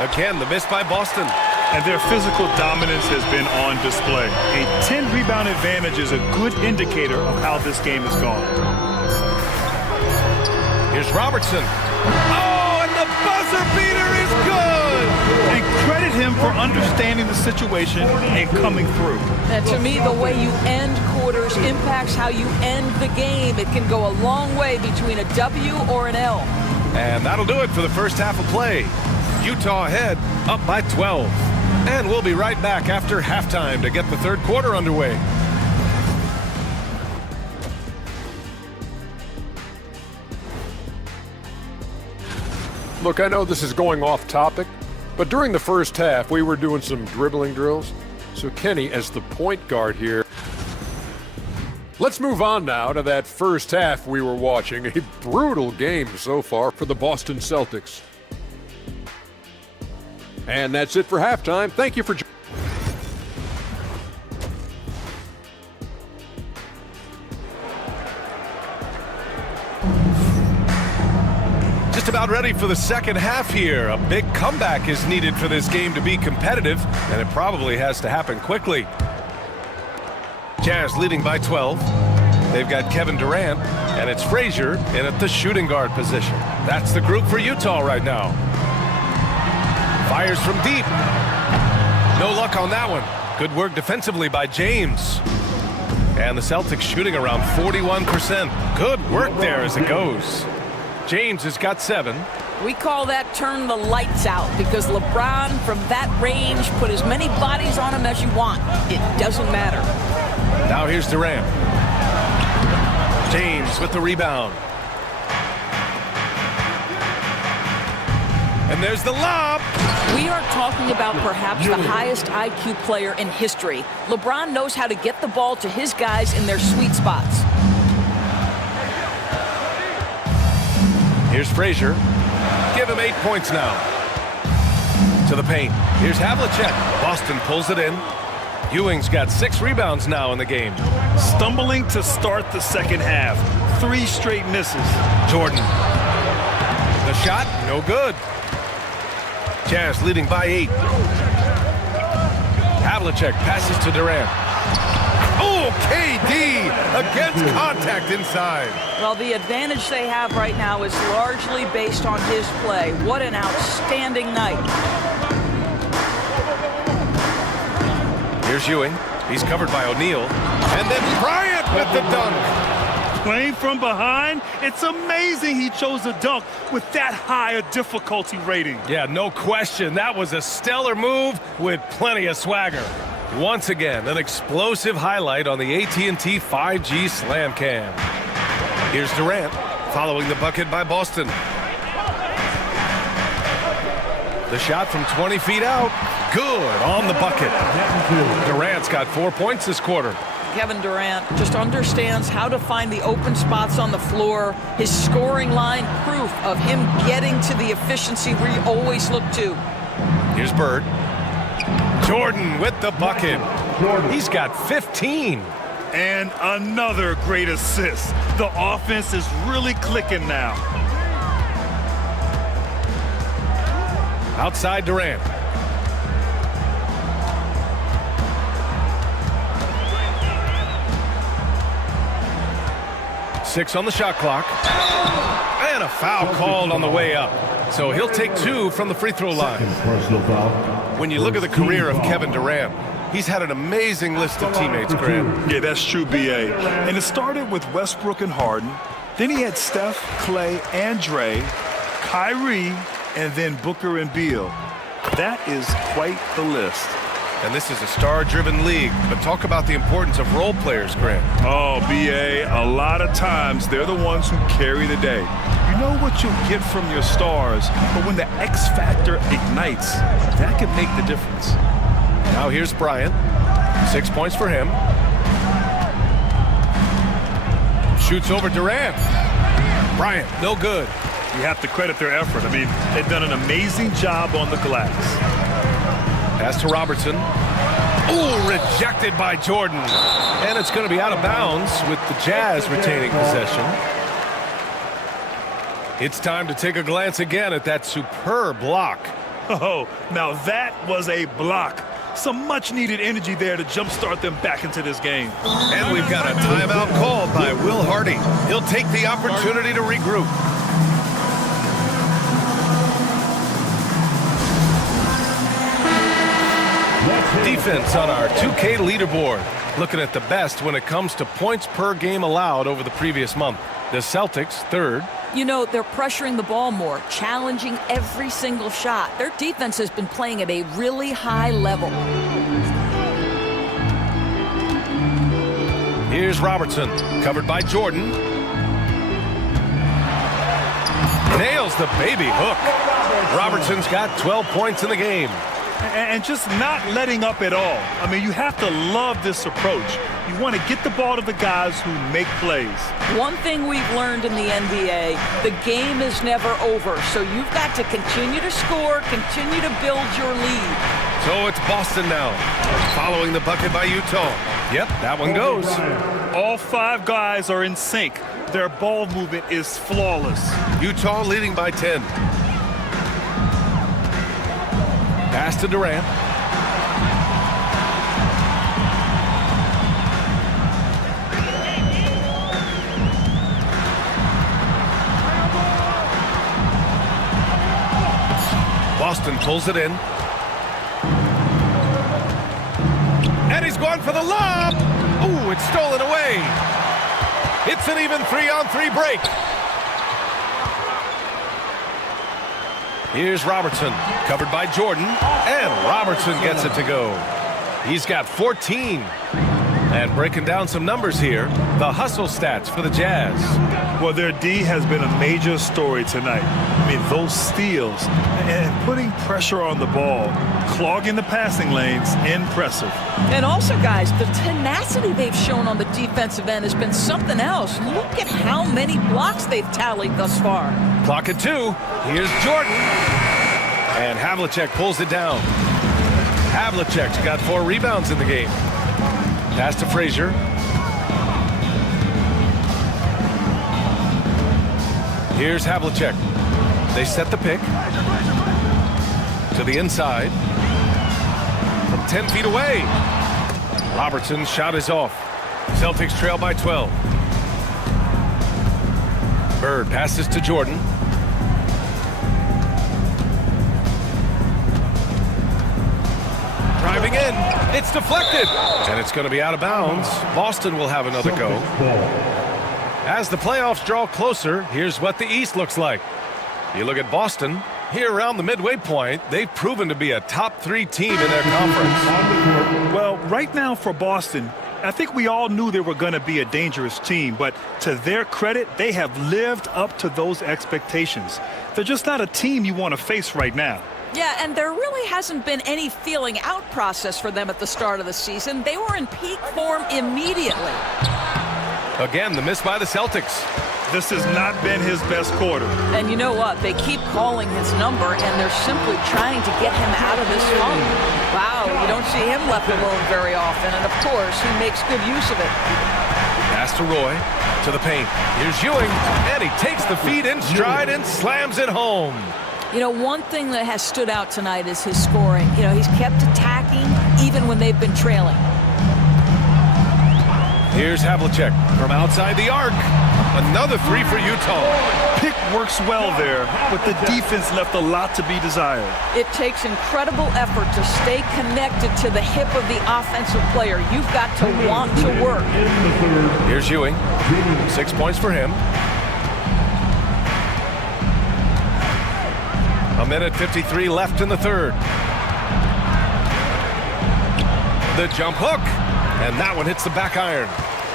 Again, the miss by Boston. and their physical dominance has been on display. A 10-rebound advantage is a good indicator of how this game has gone. Here's Robertson. Oh, and the buzzer beater is good! And credit him for understanding the situation and coming through. And to me, the way you end quarters impacts how you end the game. It can go a long way between a W or an L. And that'll do it for the first half of play. Utah ahead, up by 12. And we'll be right back after halftime to get the third quarter underway. Look, I know this is going off topic, but during the first half, we were doing some dribbling drills. So Kenny, as the point guard here, let's move on now to that first half we were watching. A brutal game so far for the Boston Celtics. And that's it for halftime. Thank you for joining. Just about ready for the second half here. A big comeback is needed for this game to be competitive, and it probably has to happen quickly. Jazz leading by 12. They've got Kevin Durant, and it's Frazier in at the shooting guard position. That's the group for Utah right now. Fires from deep. No luck on that one. Good work defensively by James. And the Celtics shooting around 41%. Good work there as it goes. James has got 7. We call that turn the lights out because LeBron, from that range, put as many bodies on him as you want. It doesn't matter. Now here's Durant. James with the rebound. And there's the lob. We are talking about perhaps the highest IQ player in history. LeBron knows how to get the ball to his guys in their sweet spots. Here's Frazier. Give him 8 points now. To the paint. Here's Havlicek. Boston pulls it in. Ewing's got 6 rebounds now in the game. Stumbling to start the second half. 3 straight misses. Jordan. The shot, no good. Jazz leading by 8. Havlicek passes to Durant. Oh, KD against contact inside. Well, the advantage they have right now is largely based on his play. What an outstanding night. Here's Ewing. He's covered by O'Neal. And then Bryant with the dunk. Playing from behind, it's amazing he chose a dunk with that high a difficulty rating. Yeah, no question. That was a stellar move with plenty of swagger. Once again, an explosive highlight on the AT&T 5G Slam Cam. Here's Durant, following the bucket by Boston. The shot from 20 feet out. Good on the bucket. Durant's got 4 points this quarter. Kevin Durant just understands how to find the open spots on the floor. His scoring line, proof of him getting to the efficiency we always look to. Here's Bird. Jordan with the bucket. He's got 15. And another great assist. The offense is really clicking now. Outside Durant. Six on the shot clock. And a foul called on the way up. So he'll take 2 from the free throw line. When you look at the career of Kevin Durant, he's had an amazing list of teammates, Graham. Yeah, that's true, B.A. And it started with Westbrook and Harden. Then he had Steph, Clay, and Dre, Kyrie, and then Booker and Beal. That is quite the list. And this is a star-driven league, but talk about the importance of role players, Grant. Oh, B.A., a lot of times they're the ones who carry the day. You know what you'll get from your stars, but when the X factor ignites, that can make the difference. Now here's Bryant. 6 points for him. Shoots over Durant. Bryant, no good. You have to credit their effort. I mean, they've done an amazing job on the glass. Pass to Robertson. Ooh, rejected by Jordan. And it's going to be out of bounds with the Jazz retaining possession. It's time to take a glance again at that superb block. Oh, now that was a block. Some much-needed energy there to jumpstart them back into this game. And we've got a timeout called by Will Hardy. He'll take the opportunity to regroup. Defense on our 2K leaderboard. Looking at the best when it comes to points per game allowed over the previous month. The Celtics, third. You know, they're pressuring the ball more, challenging every single shot. Their defense has been playing at a really high level. Here's Robertson, covered by Jordan. Nails the baby hook. Robertson's got 12 points in the game. And just not letting up at all. I mean, you have to love this approach. You want to get the ball to the guys who make plays. One thing we've learned in the NBA, the game is never over. So you've got to continue to score, continue to build your lead. So it's Boston now, following the bucket by Utah. Yep, that one goes. All 5 guys are in sync. Their ball movement is flawless. Utah leading by 10. Pass to Durant. Boston pulls it in. And he's going for the lob. Ooh, it's stolen away. It's an even 3-on-3 break. Here's Robertson, covered by Jordan, and Robertson gets it to go. He's got 14. And breaking down some numbers here, the hustle stats for the Jazz. Well, their D has been a major story tonight. I mean, those steals and putting pressure on the ball, clogging the passing lanes, impressive. And also, guys, the tenacity they've shown on the defensive end has been something else. Look at how many blocks they've tallied thus far. Clock at 2. Here's Jordan. And Havlicek pulls it down. Havlicek's got 4 rebounds in the game. Pass to Frazier. Here's Havlicek. They set the pick. To the inside. From 10 feet away. Robertson's shot is off. Celtics trail by 12. Bird passes to Jordan. Driving in. It's deflected. And it's going to be out of bounds. Boston will have another go. As the playoffs draw closer, here's what the East looks like. You look at Boston. Here around the midway point, they've proven to be a top 3 team in their conference. Well, right now for Boston, I think we all knew they were going to be a dangerous team, but to their credit, they have lived up to those expectations. They're just not a team you want to face right now. Yeah, and there really hasn't been any feeling out process for them at the start of the season. They were in peak form immediately. Again, the miss by the Celtics. This has not been his best quarter. And you know what? They keep calling his number, and they're simply trying to get him out of this funk. Wow, you don't see him left alone very often, and of course, he makes good use of it. Pass to Roy, to the paint. Here's Ewing, and he takes the feed in stride and slams it home. You know, one thing that has stood out tonight is his scoring. You know, he's kept attacking even when they've been trailing. Here's Havlicek from outside the arc. Another 3 for Utah. Pick works well there, but the defense left a lot to be desired. It takes incredible effort to stay connected to the hip of the offensive player. You've got to want to work. Here's Ewing. 6 points for him. A minute 53 left in the third. The jump hook. And that one hits the back iron.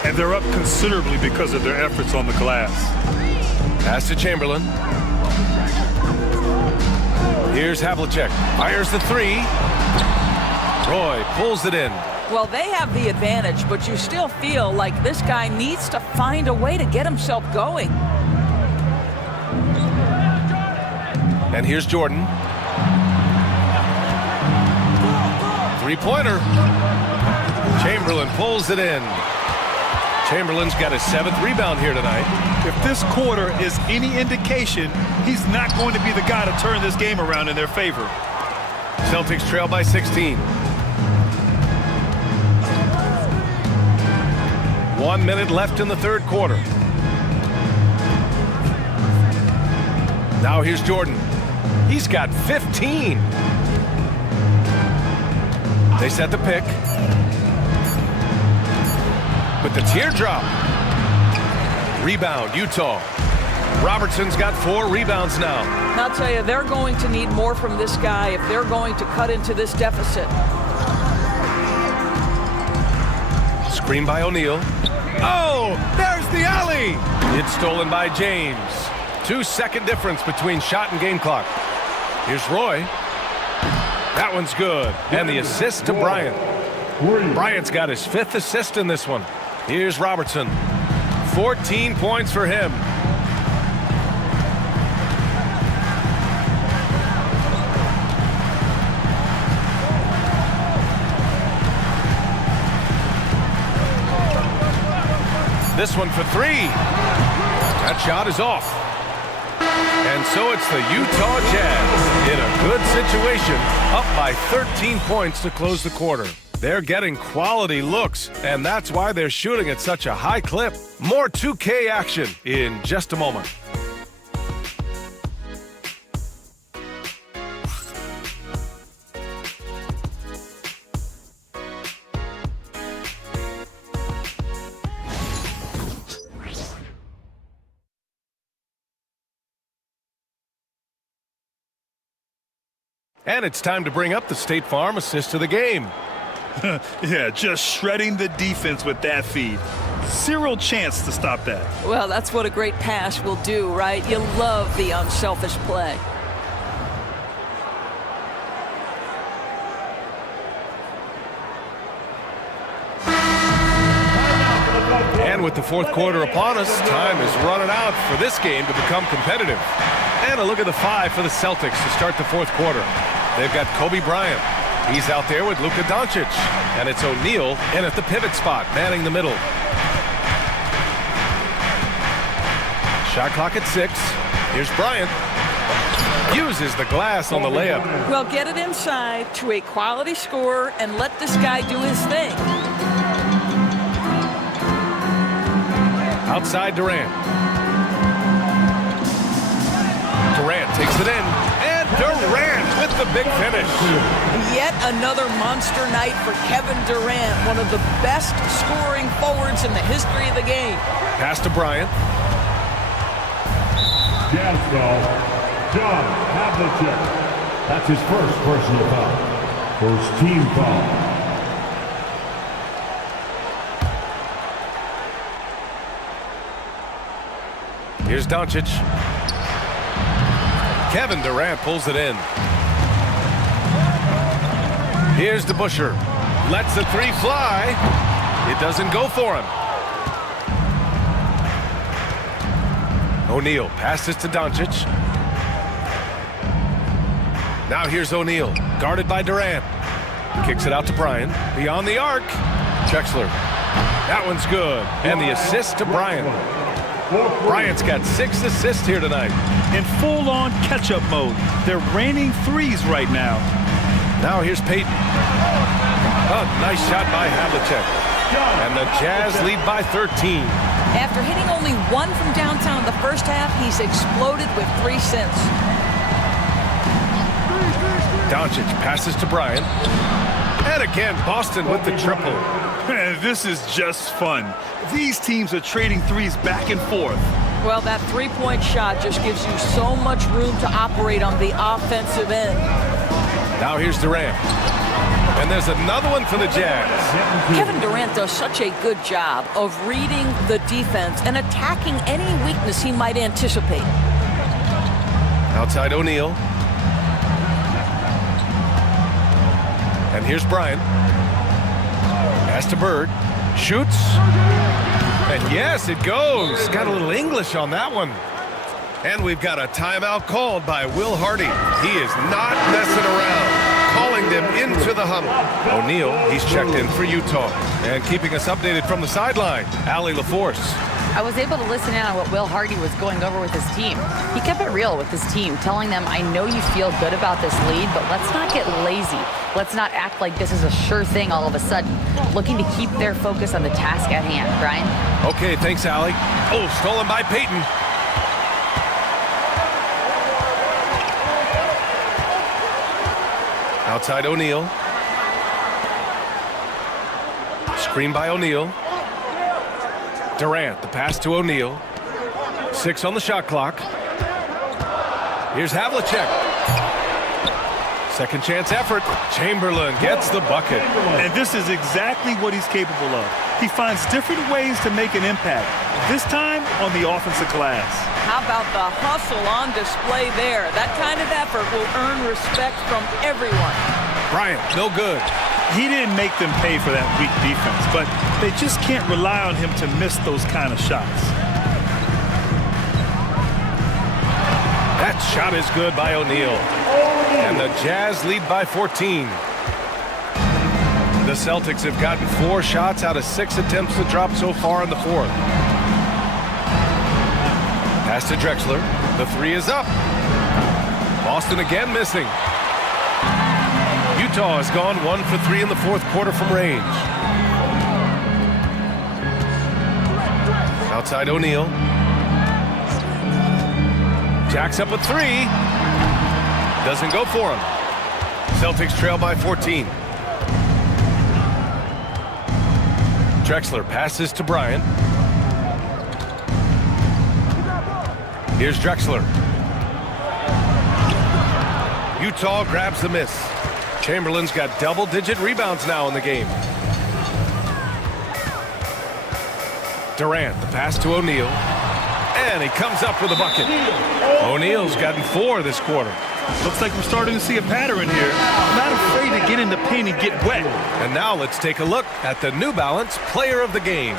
And they're up considerably because of their efforts on the glass. Pass to Chamberlain. Here's Havlicek. Fires the 3. Roy pulls it in. Well, they have the advantage, but you still feel like this guy needs to find a way to get himself going. And here's Jordan. 3-pointer. Chamberlain pulls it in. Chamberlain's got his 7th rebound here tonight. If this quarter is any indication, he's not going to be the guy to turn this game around in their favor. Celtics trail by 16. 1 minute left in the third quarter. Now here's Jordan. He's got 15. They set the pick. With the teardrop. Rebound, Utah. Robertson's got 4 rebounds now. And I'll tell you, they're going to need more from this guy if they're going to cut into this deficit. Screen by O'Neal. Oh, there's the alley. It's stolen by James. 2-second difference between shot and game clock. Here's Roy. That one's good. And the assist to Bryant. Bryant's got his 5th assist in this one. Here's Robertson. 14 points for him. This one for 3. That shot is off. And so it's the Utah Jazz in a good situation, up by 13 points to close the quarter. They're getting quality looks, and that's why they're shooting at such a high clip. More 2K action in just a moment. And it's time to bring up the State Farm assist of the game. Yeah, just shredding the defense with that feed. Zero chance to stop that. Well, that's what a great pass will do, right? You love the unselfish play. And with the fourth quarter upon us, time is running out for this game to become competitive. And a look at the 5 for the Celtics to start the fourth quarter. They've got Kobe Bryant. He's out there with Luka Doncic. And it's O'Neal in at the pivot spot, manning the middle. Shot clock at 6. Here's Bryant. Uses the glass on the layup. Well, get it inside to a quality scorer and let this guy do his thing. Outside Durant. Durant takes it in. And Durant with the big finish. Yet another monster night for Kevin Durant, one of the best scoring forwards in the history of the game. Pass to Bryant. Jazz foul. John Havlicek. That's his first personal foul. First team foul. Here's Doncic. Kevin Durant pulls it in. Here's DeBusschere. Lets the 3 fly. It doesn't go for him. O'Neal passes to Doncic. Now here's O'Neal, guarded by Durant. Kicks it out to Bryant. Beyond the arc. Drexler. That one's good. And the assist to Bryant. Bryant's got 6 assists here tonight. In full-on catch-up mode. They're raining threes right now. Now here's Payton. Oh, nice shot by Havlicek. And the Jazz lead by 13. After hitting only 1 from downtown in the first half, he's exploded with 3 since. Doncic passes to Bryant. And again, Boston with the triple. Man, this is just fun. These teams are trading threes back and forth. Well, that 3-point shot just gives you so much room to operate on the offensive end. Now here's Durant. And there's another one for the Jazz. Kevin Durant does such a good job of reading the defense and attacking any weakness he might anticipate. Outside O'Neal. And here's Bryant. Pass to Bird. Shoots. And yes, it goes. Got a little English on that one. And we've got a timeout called by Will Hardy. He is not messing around, calling them into the huddle. O'Neal, he's checked in for Utah. And keeping us updated from the sideline, Allie LaForce. I was able to listen in on what Will Hardy was going over with his team. He kept it real with his team, telling them, I know you feel good about this lead, but let's not get lazy. Let's not act like this is a sure thing all of a sudden. Looking to keep their focus on the task at hand. Brian? Okay, thanks, Allie. Oh, stolen by Peyton. Outside O'Neal. Screen by O'Neal. Durant, the pass to O'Neal. 6 on the shot clock. Here's Havlicek. Second chance effort. Chamberlain gets the bucket. And this is exactly what he's capable of. He finds different ways to make an impact. This time on the offensive glass. How about the hustle on display there? That kind of effort will earn respect from everyone. Bryant, no good. He didn't make them pay for that weak defense, but they just can't rely on him to miss those kind of shots. That shot is good by O'Neal. And the Jazz lead by 14. The Celtics have gotten 4 shots out of 6 attempts to drop so far in the fourth. Pass to Drexler. The 3 is up. Boston again missing. Utah has gone 1 for 3 in the fourth quarter from range. Outside O'Neal. Jacks up a 3. Doesn't go for him. Celtics trail by 14. Drexler passes to Bryant. Here's Drexler. Utah grabs the miss. Chamberlain's got double-digit rebounds now in the game. Durant, the pass to O'Neal. And he comes up with a bucket. O'Neal's gotten 4 this quarter. Looks like we're starting to see a pattern here. Not afraid to get in the paint and get wet. And now let's take a look at the New Balance Player of the Game.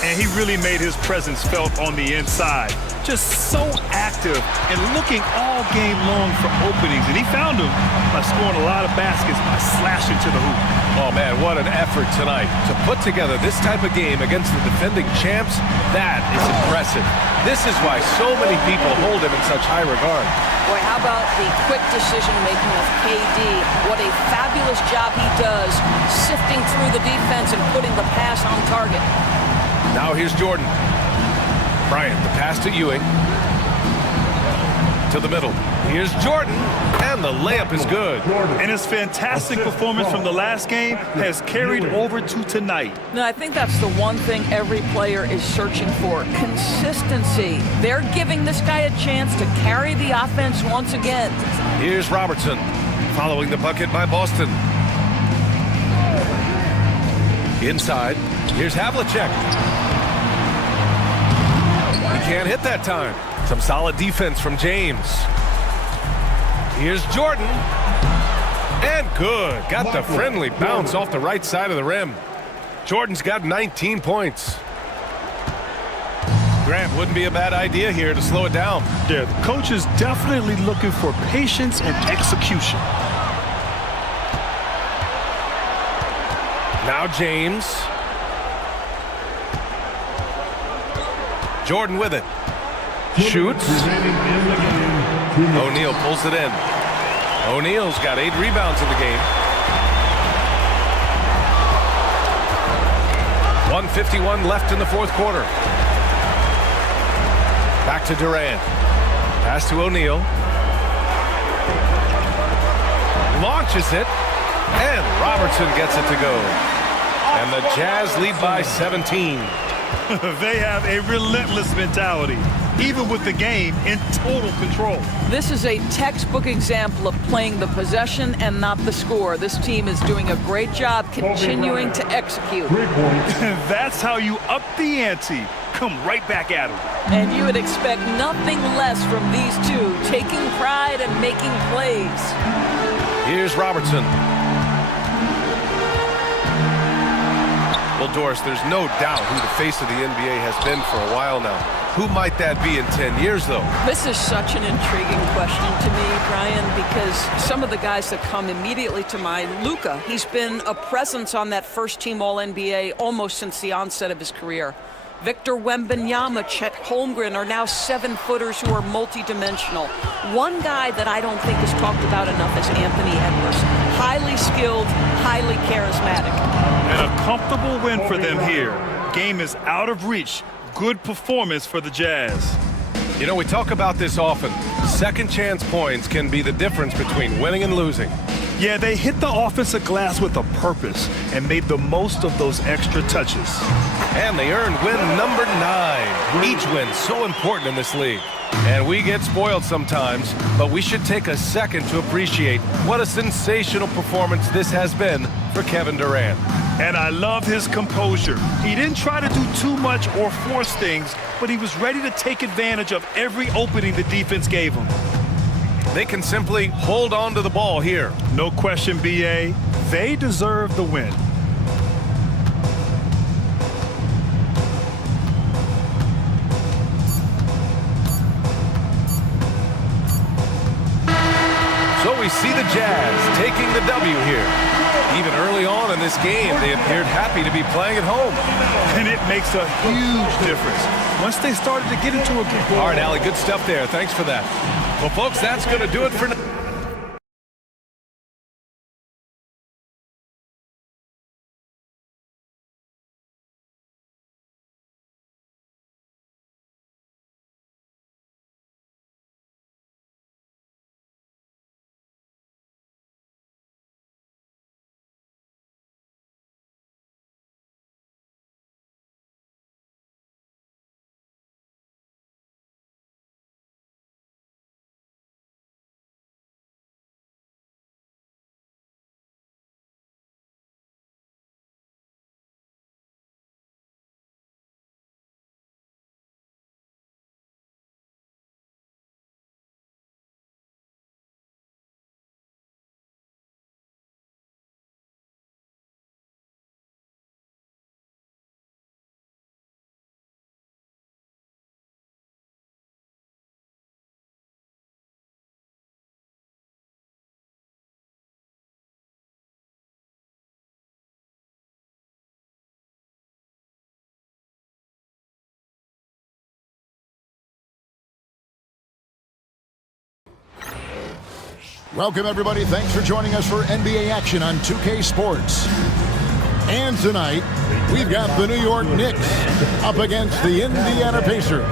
And he really made his presence felt on the inside. Just so active and looking all game long for openings. And he found them by scoring a lot of baskets by slashing to the hoop. Oh, man, what an effort tonight. To put together this type of game against the defending champs, that is impressive. This is why so many people hold him in such high regard. Boy, how about the quick decision-making of KD? What a fabulous job he does sifting through the defense and putting the pass on target. Now here's Jordan. Bryant, the pass to Ewing. To the middle. Here's Jordan, and the layup is good. And his fantastic performance from the last game has carried over to tonight. No, I think that's the one thing every player is searching for, consistency. They're giving this guy a chance to carry the offense once again. Here's Robertson, following the bucket by Boston. Inside, here's Havlicek. He can't hit that time. Some solid defense from James. Here's Jordan. And good. Got the friendly bounce off the right side of the rim. Jordan's got 19 points. Grant, wouldn't be a bad idea here to slow it down. Yeah, the coach is definitely looking for patience and execution. Now James. Jordan with it. Shoots. O'Neal pulls it in. O'Neal's got 8 rebounds in the game. 1:51 left in the fourth quarter. Back to Durant. Pass to O'Neal. Launches it. And Robertson gets it to go. And the Jazz lead by 17. They have a relentless mentality, even with the game in total control. This is a textbook example of playing the possession and not the score. This team is doing a great job continuing to execute. That's how you up the ante. Come right back at them. And you would expect nothing less from these two, taking pride and making plays. Here's Robertson. Well, Doris, there's no doubt who the face of the NBA has been for a while now. Who might that be in 10 years, though? This is such an intriguing question to me, Brian, because some of the guys that come immediately to mind, Luka, he's been a presence on that first-team All-NBA almost since the onset of his career. Victor Wembanyama, Chet Holmgren are now 7-footers who are multidimensional. One guy that I don't think is talked about enough is Anthony Edwards. Highly skilled, highly charismatic. And a comfortable win for them here. Game is out of reach. Good performance for the Jazz. You know, we talk about this often. Second chance points can be the difference between winning and losing. Yeah, they hit the offensive glass with a purpose and made the most of those extra touches. And they earned win number 9. Each win so important in this league. And we get spoiled sometimes, but we should take a second to appreciate what a sensational performance this has been for Kevin Durant. And I love his composure. He didn't try to do too much or force things, but he was ready to take advantage of every opening the defense gave him. They can simply hold on to the ball here. No question, B.A. They deserve the win. So we see the Jazz taking the W here. Even early on in this game, they appeared happy to be playing at home. And it makes a huge difference once they started to get into a good ball. All right, Allie, good stuff there. Thanks for that. Well, folks, that's going to do it for now. Welcome, everybody. Thanks for joining us for NBA action on 2K Sports. And tonight, we've got the New York Knicks up against the Indiana Pacers.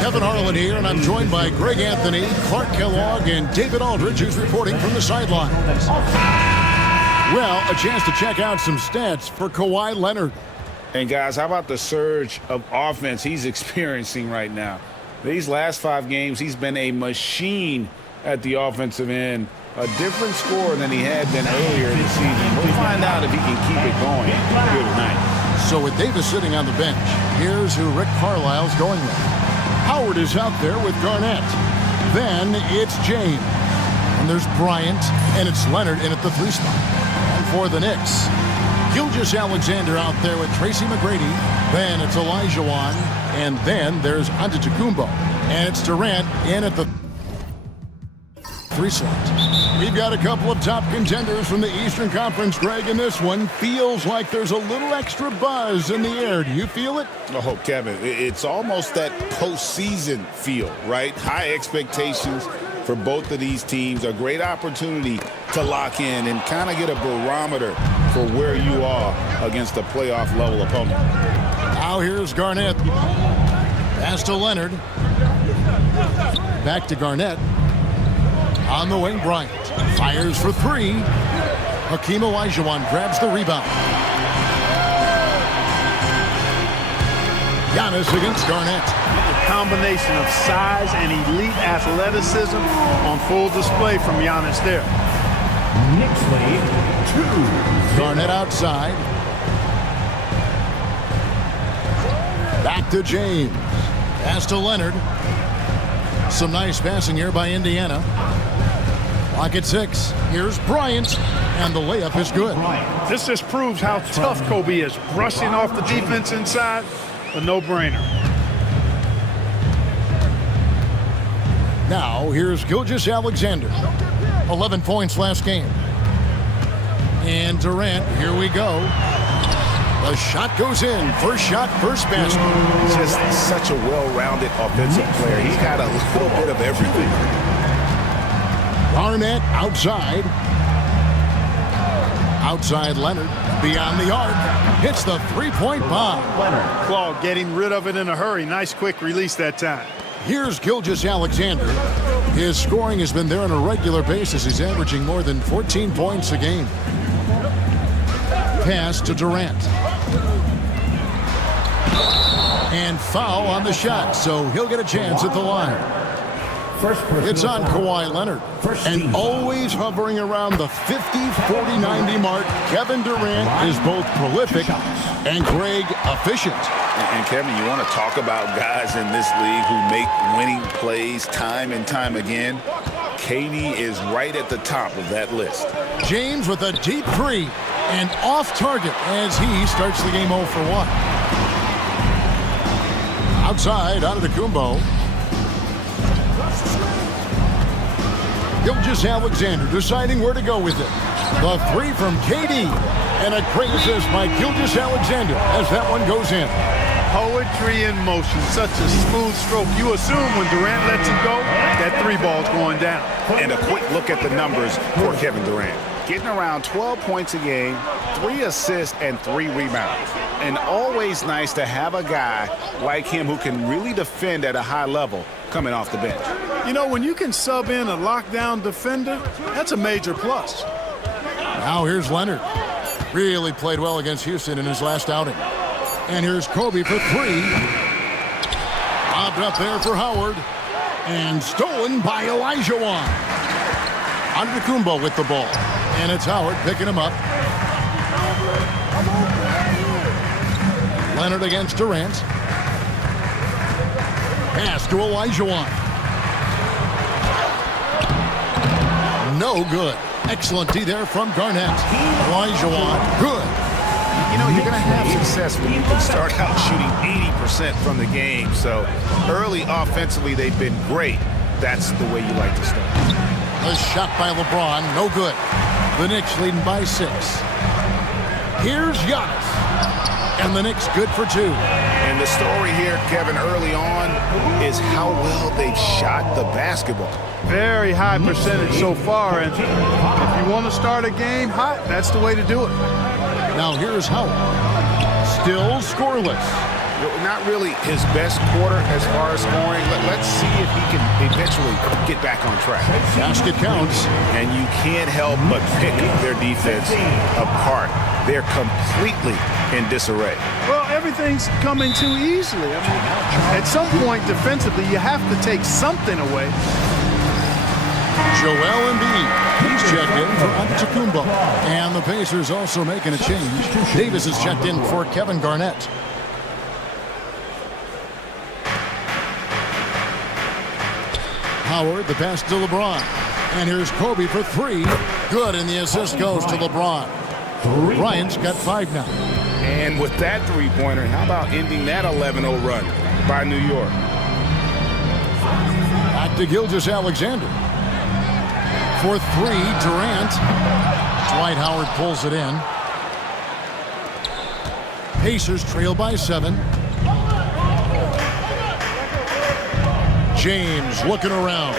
Kevin Harlan here, and I'm joined by Greg Anthony, Clark Kellogg, and David Aldridge, who's reporting from the sideline. Well, a chance to check out some stats for Kawhi Leonard. And, guys, how about the surge of offense he's experiencing right now? These last 5 games, he's been a machine at the offensive end. A different score than he had been earlier in the season. We'll find out if he can keep it going here tonight. So with Davis sitting on the bench, here's who Rick Carlisle's going with. Howard is out there with Garnett. Then it's James. And there's Bryant, and it's Leonard in at the 3 spot. And for the Knicks, Gilgeous-Alexander out there with Tracy McGrady. Then it's Olajuwon. And then there's Antetokounmpo. And it's Durant in at the 3 slot. We've got a couple of top contenders from the Eastern Conference, Greg, and this one feels like there's a little extra buzz in the air. Do you feel it? Oh, Kevin, it's almost that postseason feel, right? High expectations for both of these teams. A great opportunity to lock in and kind of get a barometer for where you are against a playoff level opponent. Now here's Garnett. Pass to Leonard. Back to Garnett. On the wing, Bryant fires for 3. Hakeem Olajuwon grabs the rebound. Giannis against Garnett. A combination of size and elite athleticism on full display from Giannis there. Knicks lead 2. Garnett outside. Back to James. Pass to Leonard. Some nice passing here by Indiana. Clock at 6. Here's Bryant, and the layup is good. This just proves how tough Kobe is. Brushing off the defense inside, a no-brainer. Now, here's Gilgeous-Alexander. 11 points last game. And Durant, here we go. The shot goes in. First shot, first basket. Just such a well-rounded offensive player. He's got a little bit of everything. Garnett outside. Outside Leonard. Beyond the arc. Hits the three-point bomb. Claude getting rid of it in a hurry. Nice quick release that time. Here's Gilgeous-Alexander. His scoring has been there on a regular basis. He's averaging more than 14 points a game. Pass to Durant. And foul on the shot, so he'll get a chance at the line. It's on Kawhi Leonard. And always hovering around the 50, 40, 90 mark, Kevin Durant is both prolific and Greg efficient. And Kevin, you want to talk about guys in this league who make winning plays time and time again? KD is right at the top of that list. James with a deep three and off target as he starts the game 0 for 1. Outside, Antetokounmpo. Gilgeous-Alexander deciding where to go with it. The three from KD. And a great assist by Gilgeous-Alexander as that one goes in. Poetry in motion. Such a smooth stroke. You assume when Durant lets him go, that three ball's going down. And a quick look at the numbers for Kevin Durant. Getting around 12 points a game, 3 assists, and 3 rebounds. And always nice to have a guy like him who can really defend at a high level coming off the bench. You know, when you can sub in a lockdown defender, that's a major plus. Now here's Leonard. Really played well against Houston in his last outing. And here's Kobe for 3. Bobbed up there for Howard. And stolen by Elijah Wan. Antetokounmpo with the ball. And it's Howard picking him up. Leonard against Durant. Pass to Elijah Wan. No good. Excellent D there from Garnett. Elijah Wan, good. You know, you're going to have success when you can start out shooting 80% from the game. So early offensively, they've been great. That's the way you like to start. A shot by LeBron, no good. The Knicks leading by 6. Here's Giannis. And the Knicks good for 2. And the story here, Kevin, early on is how well they've shot the basketball. Very high percentage so far, and if you want to start a game hot, that's the way to do it. Now here's Howard. Still scoreless. Not really his best quarter as far as scoring, but let's see if he can eventually get back on track. Basket counts. And you can't help but pick their defense apart. They're completely in disarray. Well, everything's coming too easily. I mean, at some point defensively, you have to take something away. Joel Embiid. He's checked in for Antetokounmpo. And the Pacers also making a change. Davis is checked in for Kevin Garnett. Howard, the pass to LeBron. And here's Kobe for 3. Good, and the assist goes to LeBron. Bryant's got 5 now. And with that three-pointer, how about ending that 11-0 run by New York? Back to Gilgeous-Alexander. For 3, Durant. Dwight Howard pulls it in. Pacers trail by 7. James looking around.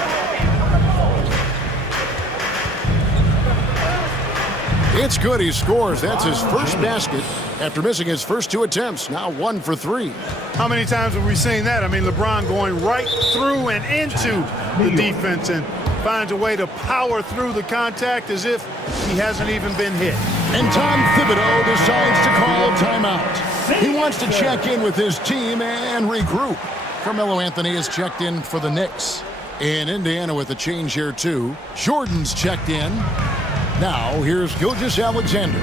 It's good. He scores. That's his first basket after missing his first 2 attempts. Now 1 for 3. How many times have we seen that? I mean, LeBron going right through and into the defense and finds a way to power through the contact as if he hasn't even been hit. And Tom Thibodeau decides to call a timeout. He wants to check in with his team and regroup. Carmelo Anthony is checked in for the Knicks. In Indiana with a change here too. Jordan's checked in. Now here's Gilgeous-Alexander.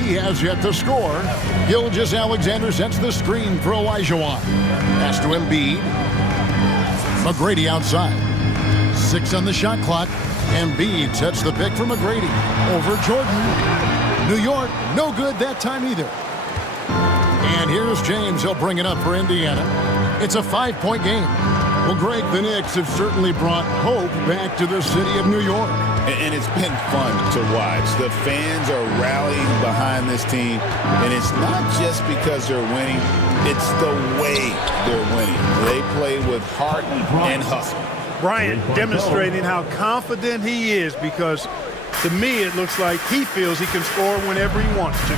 He has yet to score. Gilgeous-Alexander sets the screen for Elijah Wan. Pass to Embiid. McGrady outside. 6 on the shot clock. Embiid sets the pick for McGrady. Over Jordan. New York, no good that time either. And here's James. He'll bring it up for Indiana. It's a 5-point game. Well, Greg, the Knicks have certainly brought hope back to the city of New York. And it's been fun to watch. The fans are rallying behind this team, and it's not just because they're winning, it's the way they're winning. They play with heart and hustle. Bryant demonstrating how confident he is, because to me it looks like he feels he can score whenever he wants to.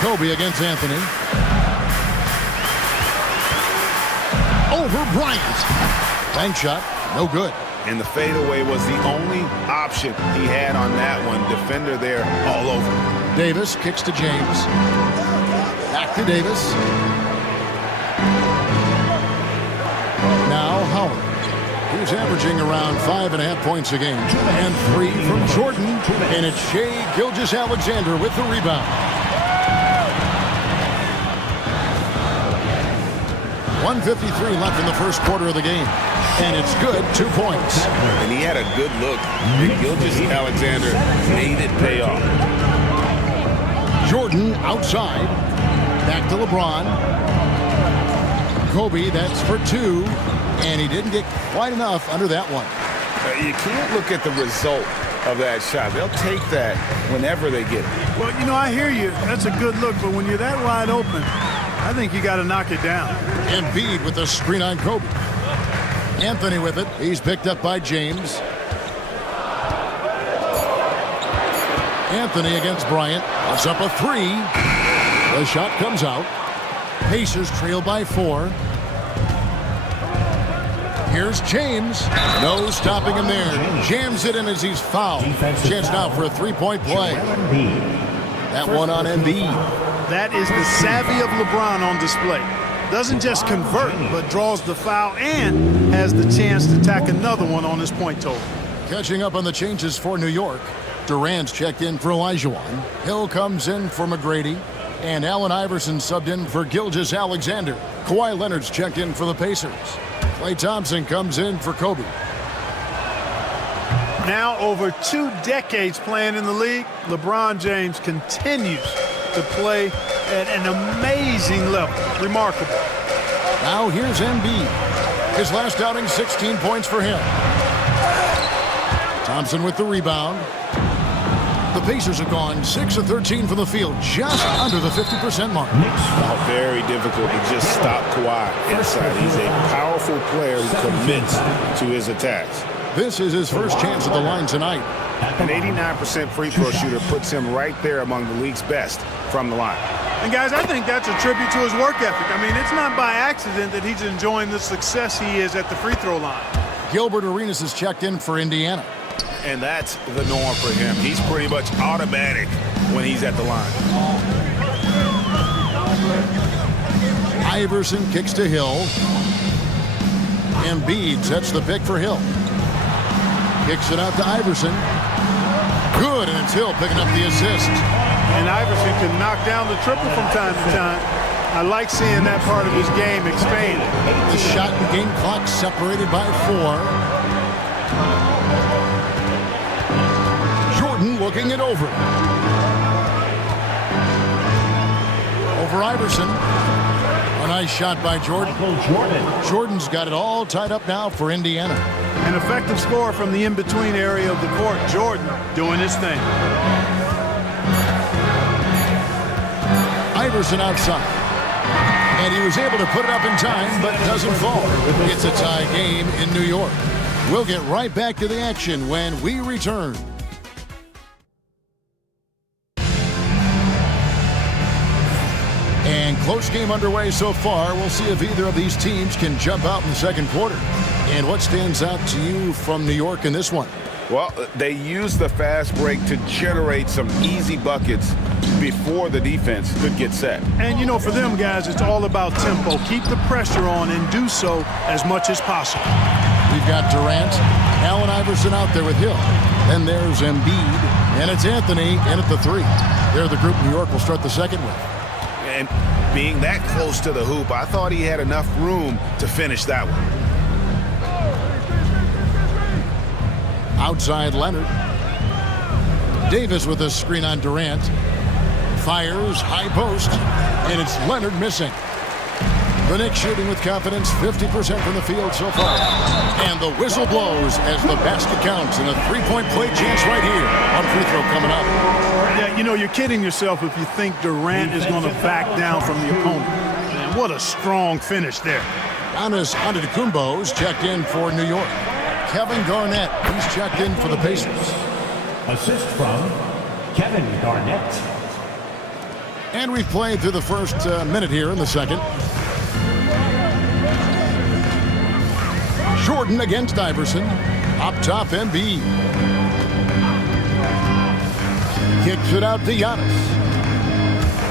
Kobe against Anthony. Over Bryant. Bank shot, no good. And the fadeaway was the only option he had on that one. Defender there all over. Davis kicks to James. Back to Davis. Now Howard. He's averaging around 5.5 points a game. And 3 from Jordan. And it's Shai Gilgeous-Alexander with the rebound. 1:53 left in the first quarter of the game. And it's good, 2 points. And he had a good look. Gilgeous-Alexander made it pay off. Jordan outside. Back to LeBron. Kobe, that's for 2. And he didn't get quite enough under that one. You can't look at the result of that shot. They'll take that whenever they get it. Well, you know, I hear you. That's a good look, but when you're that wide open, I think you got to knock it down. Embiid with the screen on Kobe. Anthony with it. He's picked up by James. Anthony against Bryant. Puts up a 3. The shot comes out. Pacers trail by 4. Here's James. No stopping him there. Jams it in as he's fouled. Chance now for a 3-point play. That one on Embiid. That is the savvy of LeBron on display. Doesn't just convert, but draws the foul and has the chance to tack another one on his point total. Catching up on the changes for New York. Durant's checked in for Olajuwon. Hill comes in for McGrady. And Allen Iverson subbed in for Gilgeous-Alexander. Kawhi Leonard's checked in for the Pacers. Klay Thompson comes in for Kobe. Now over 2 decades playing in the league, LeBron James continues to play at an amazing level. Remarkable. Now here's Embiid. His last outing, 16 points for him. Thompson with the rebound. The Pacers have gone 6 of 13 from the field, just under the 50% mark. Very difficult to just stop Kawhi inside. He's a powerful player who commits to his attacks. This is his first chance at the line tonight. An 89% free throw shooter puts him right there among the league's best from the line. And guys, I think that's a tribute to his work ethic. I mean, it's not by accident that he's enjoying the success he is at the free throw line. Gilbert Arenas is checked in for Indiana. And that's the norm for him. He's pretty much automatic when he's at the line. Iverson kicks to Hill. Embiid sets the pick for Hill. Kicks it out to Iverson. Good, and it's Hill picking up the assist. And Iverson can knock down the triple from time to time. I like seeing that part of his game expand. The shot and game clock separated by 4. Jordan looking it over. Over Iverson. A nice shot by Jordan. Jordan's got it all tied up now for Indiana. An effective score from the in-between area of the court. Jordan doing his thing. Iverson outside. And he was able to put it up in time, but doesn't fall. It's a tie game in New York. We'll get right back to the action when we return. And close game underway so far. We'll see if either of these teams can jump out in the second quarter. And what stands out to you from New York in this one? Well, they used the fast break to generate some easy buckets before the defense could get set. And, you know, for them guys, it's all about tempo. Keep the pressure on and do so as much as possible. We've got Durant, Allen Iverson out there with Hill. Then there's Embiid, and it's Anthony in at the 3. They're the group New York will start the second with. And being that close to the hoop, I thought he had enough room to finish that one. Outside Leonard. Davis with a screen on Durant. Fires, high post, and it's Leonard missing. The Knicks shooting with confidence, 50% from the field so far. And the whistle blows as the basket counts, and a three-point play chance right here. One free throw coming up. Yeah, you know, you're kidding yourself if you think Durant is going to back down from the opponent. Man, what a strong finish there. Giannis Antetokounmpo's checked in for New York. Kevin Garnett, he's checked in for the Pacers. Assist from Kevin Garnett. And we've played through the first minute here in the second. Jordan against Iverson. Up top, Embiid. Kicks it out to Giannis.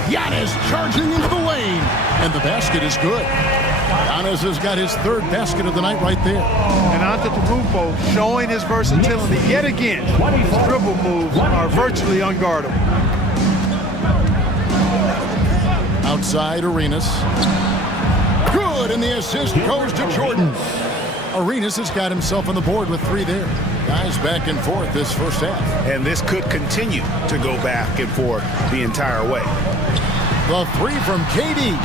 Giannis charging into the lane. And the basket is good. Giannis has got his third basket of the night right there. And Antetokounmpo showing his versatility yet again. His dribble moves are virtually unguardable. Outside, Arenas. Good, and the assist goes to Jordan. Arenas has got himself on the board with 3 there. Guys back and forth this first half. And this could continue to go back and forth the entire way. The 3 from KD.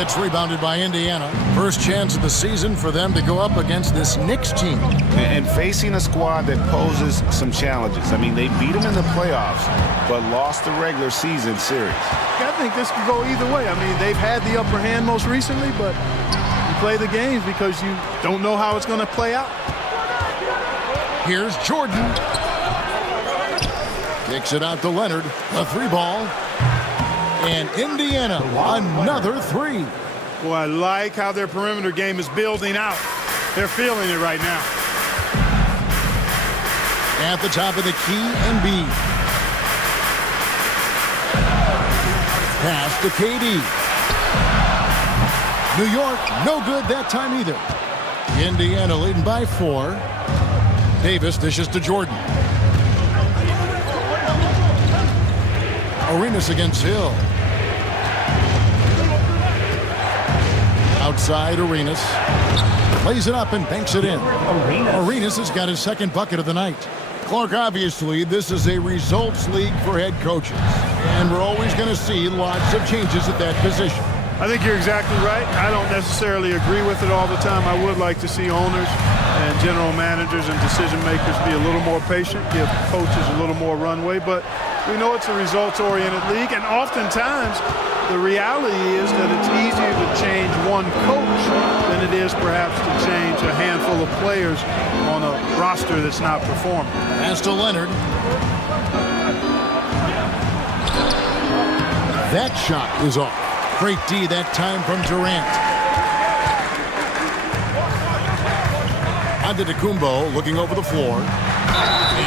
It's rebounded by Indiana. First chance of the season for them to go up against this Knicks team. And facing a squad that poses some challenges. I mean, they beat them in the playoffs, but lost the regular season series. I think this could go either way. I mean, they've had the upper hand most recently, but you play the games because you don't know how it's going to play out. Here's Jordan. Kicks it out to Leonard. A 3-ball. And Indiana, another 3. Boy, I like how their perimeter game is building out. They're feeling it right now. At the top of the key, Embiid. Pass to KD. New York, no good that time either. Indiana leading by 4. Davis dishes to Jordan. Arenas against Hill. Outside, Arenas. Lays it up and banks it in. Arenas has got his second bucket of the night. Clark, obviously, this is a results league for head coaches. And we're always going to see lots of changes at that position. I think you're exactly right. I don't necessarily agree with it all the time. I would like to see owners and general managers and decision makers be a little more patient, give coaches a little more runway. But we know it's a results-oriented league, and oftentimes the reality is that it's easier to change one coach than it is perhaps to change a handful of players on a roster that's not performing. Pass to Leonard. That shot is off. Great D that time from Durant. Antetokounmpo looking over the floor.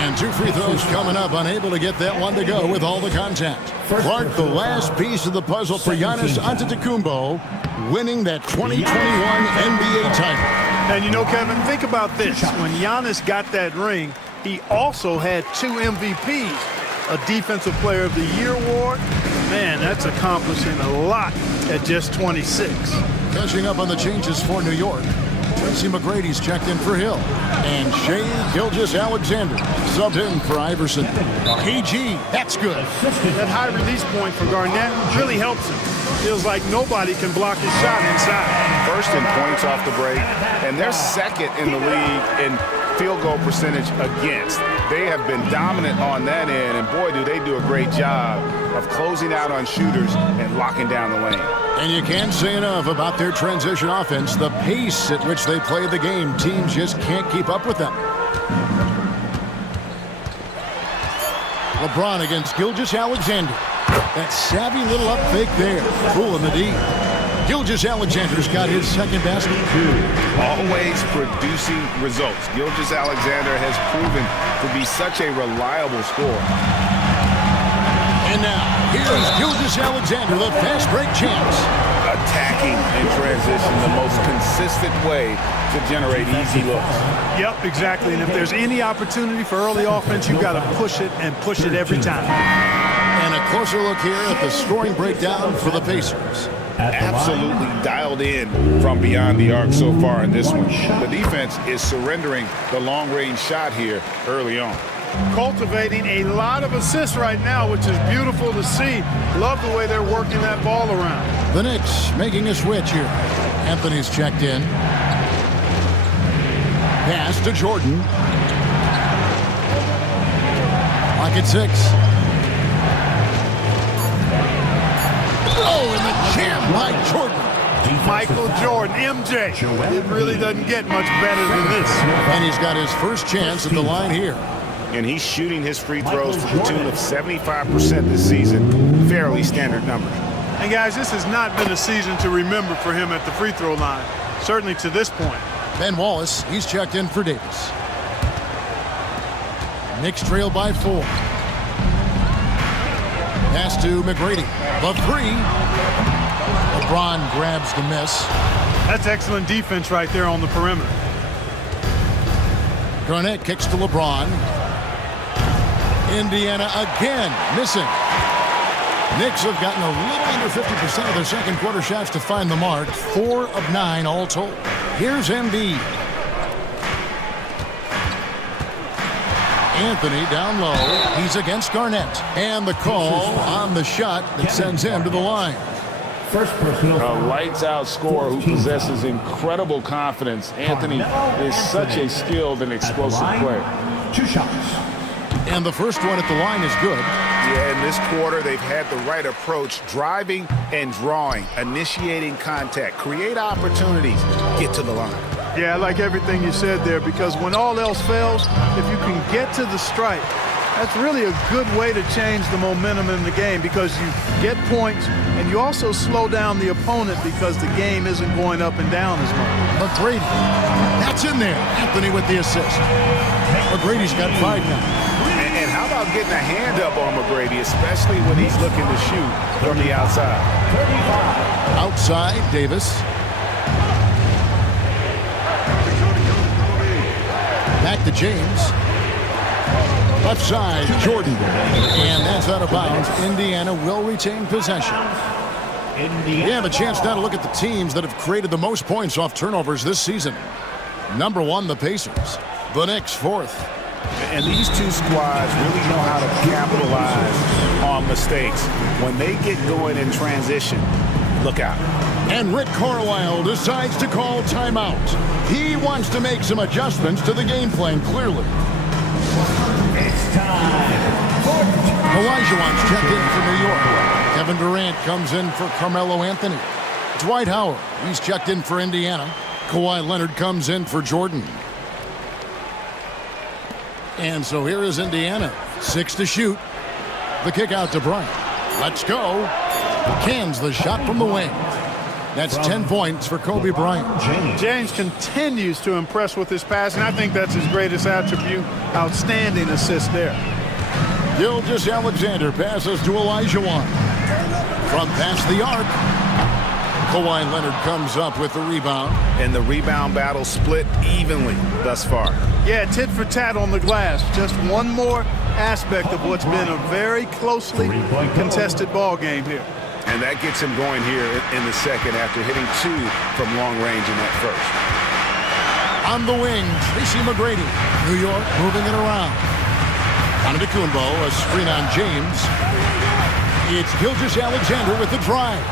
And 2 free throws coming up, unable to get that one to go with all the contact. Clark, the last piece of the puzzle for Giannis Antetokounmpo, winning that 2021 NBA title. And you know, Kevin, think about this. When Giannis got that ring, he also had 2 MVPs, a Defensive Player of the Year award. Man, that's accomplishing a lot at just 26. Catching up on the changes for New York. Tracy McGrady's checked in for Hill. And Shea Gilgeous-Alexander subbed in for Iverson. KG, that's good. That high release point for Garnett really helps him. Feels like nobody can block his shot inside. First in points off the break, and they're second in the league in field goal percentage against. They have been dominant on that end, and boy, do they do a great job of closing out on shooters and locking down the lane. And you can't say enough about their transition offense. The pace at which they play the game, teams just can't keep up with them. LeBron against Gilgeous-Alexander. That savvy little up fake there. Fooling the D. Gilgeous-Alexander's got his second basket. Always producing results. Gilgeous-Alexander has proven to be such a reliable scorer. And now, here's Gilgeous-Alexander, the fast break champs. Attacking in transition, the most consistent way to generate easy looks. Yep, exactly. And if there's any opportunity for early offense, you've got to push it and push it every time. And a closer look here at the scoring breakdown for the Pacers. Absolutely dialed in from beyond the arc so far in this one. The defense is surrendering the long-range shot here early on. cultivating a lot of assists right now, which is beautiful to see. Love the way they're working that ball around. The Knicks making a switch here. Anthony's checked in. Pass to Jordan. Lock at 6. Oh, and the jam by Jordan. Michael Jordan, MJ. It really doesn't get much better than this. And he's got his first chance at the line here. And he's shooting his free throws to the tune of 75% this season. Fairly standard number. And guys, this has not been a season to remember for him at the free throw line. Certainly to this point. Ben Wallace, he's checked in for Davis. Knicks trail by 4. Pass to McGrady. The 3. LeBron grabs the miss. That's excellent defense right there on the perimeter. Garnett kicks to LeBron. Indiana again missing. Knicks have gotten a little under 50% of their second quarter shots to find the mark. 4 of 9 all told. Here's Embiid. Anthony down low. He's against Garnett. And the call on the shot that sends him to the line. A lights-out scorer who possesses incredible confidence. Anthony is such a skilled and explosive player. 2 shots. And the first one at the line is good. Yeah, in this quarter, they've had the right approach, driving and drawing, initiating contact, create opportunities, get to the line. Yeah, I like everything you said there, because when all else fails, if you can get to the stripe, that's really a good way to change the momentum in the game, because you get points and you also slow down the opponent because the game isn't going up and down as much. McGrady, that's in there. Anthony with the assist. McGrady's got 5 now. And how about getting a hand up on McGrady, especially when he's looking to shoot from the outside? Outside, Davis. Back to James. Left side, Jordan. And that's out of bounds. Indiana will retain possession. We have a chance now to look at the teams that have created the most points off turnovers this season. Number 1, the Pacers. The Knicks, 4th. And these two squads really know how to capitalize on mistakes. When they get going in transition, look out. And Rick Carlisle decides to call timeout. He wants to make some adjustments to the game plan, clearly. It's time. Olajuwon's checked in for New York. Kevin Durant comes in for Carmelo Anthony. Dwight Howard, he's checked in for Indiana. Kawhi Leonard comes in for Jordan. And so here is Indiana. 6 to shoot. The kick out to Bryant. Let's go. Cans the shot from the wing. That's 10 points for Kobe Bryant. James continues to impress with his passing. I think that's his greatest attribute. Outstanding assist there. Gilgeous Alexander passes to Olajuwon. From past the arc. Kawhi Leonard comes up with the rebound. And the rebound battle split evenly thus far. Yeah, tit for tat on the glass. Just one more aspect of what's been a very closely contested ball game here. And that gets him going here in the second after hitting 2 from long range in that first. On the wing, Tracy McGrady. New York moving it around. Antetokounmpo, a screen on James. It's Gilgeous Alexander with the drive.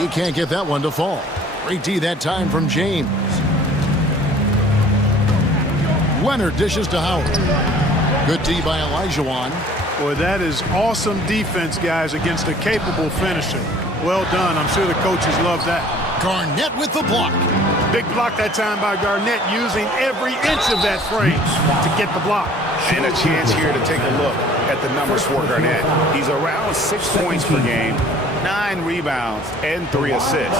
He can't get that one to fall. Great D that time from James. Leonard dishes to Howard. Good D by Olajuwon. Boy, that is awesome defense, guys, against a capable finisher. Well done. I'm sure the coaches love that. Garnett with the block. Big block that time by Garnett, using every inch of that frame to get the block. And a chance here to take a look at the numbers for Garnett. He's around 6 points per game, 9 rebounds, and 3 assists.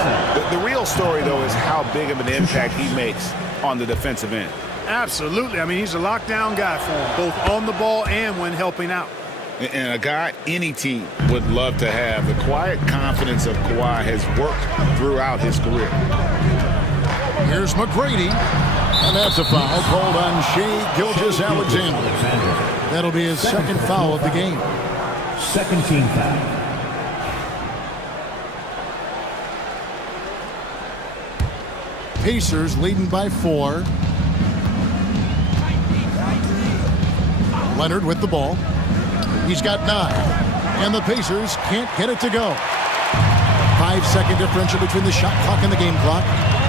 The real story, though, is how big of an impact he makes on the defensive end. Absolutely. I mean, he's a lockdown guy for him, both on the ball and when helping out. And a guy any team would love to have. The quiet confidence of Kawhi has worked throughout his career. Here's McGrady. And that's a foul called on Shai Gilgeous-Alexander. That'll be his second foul of the game. Second team foul. Pacers leading by 4. Leonard with the ball. He's got 9. And the Pacers can't get it to go. 5-second differential between the shot clock and the game clock.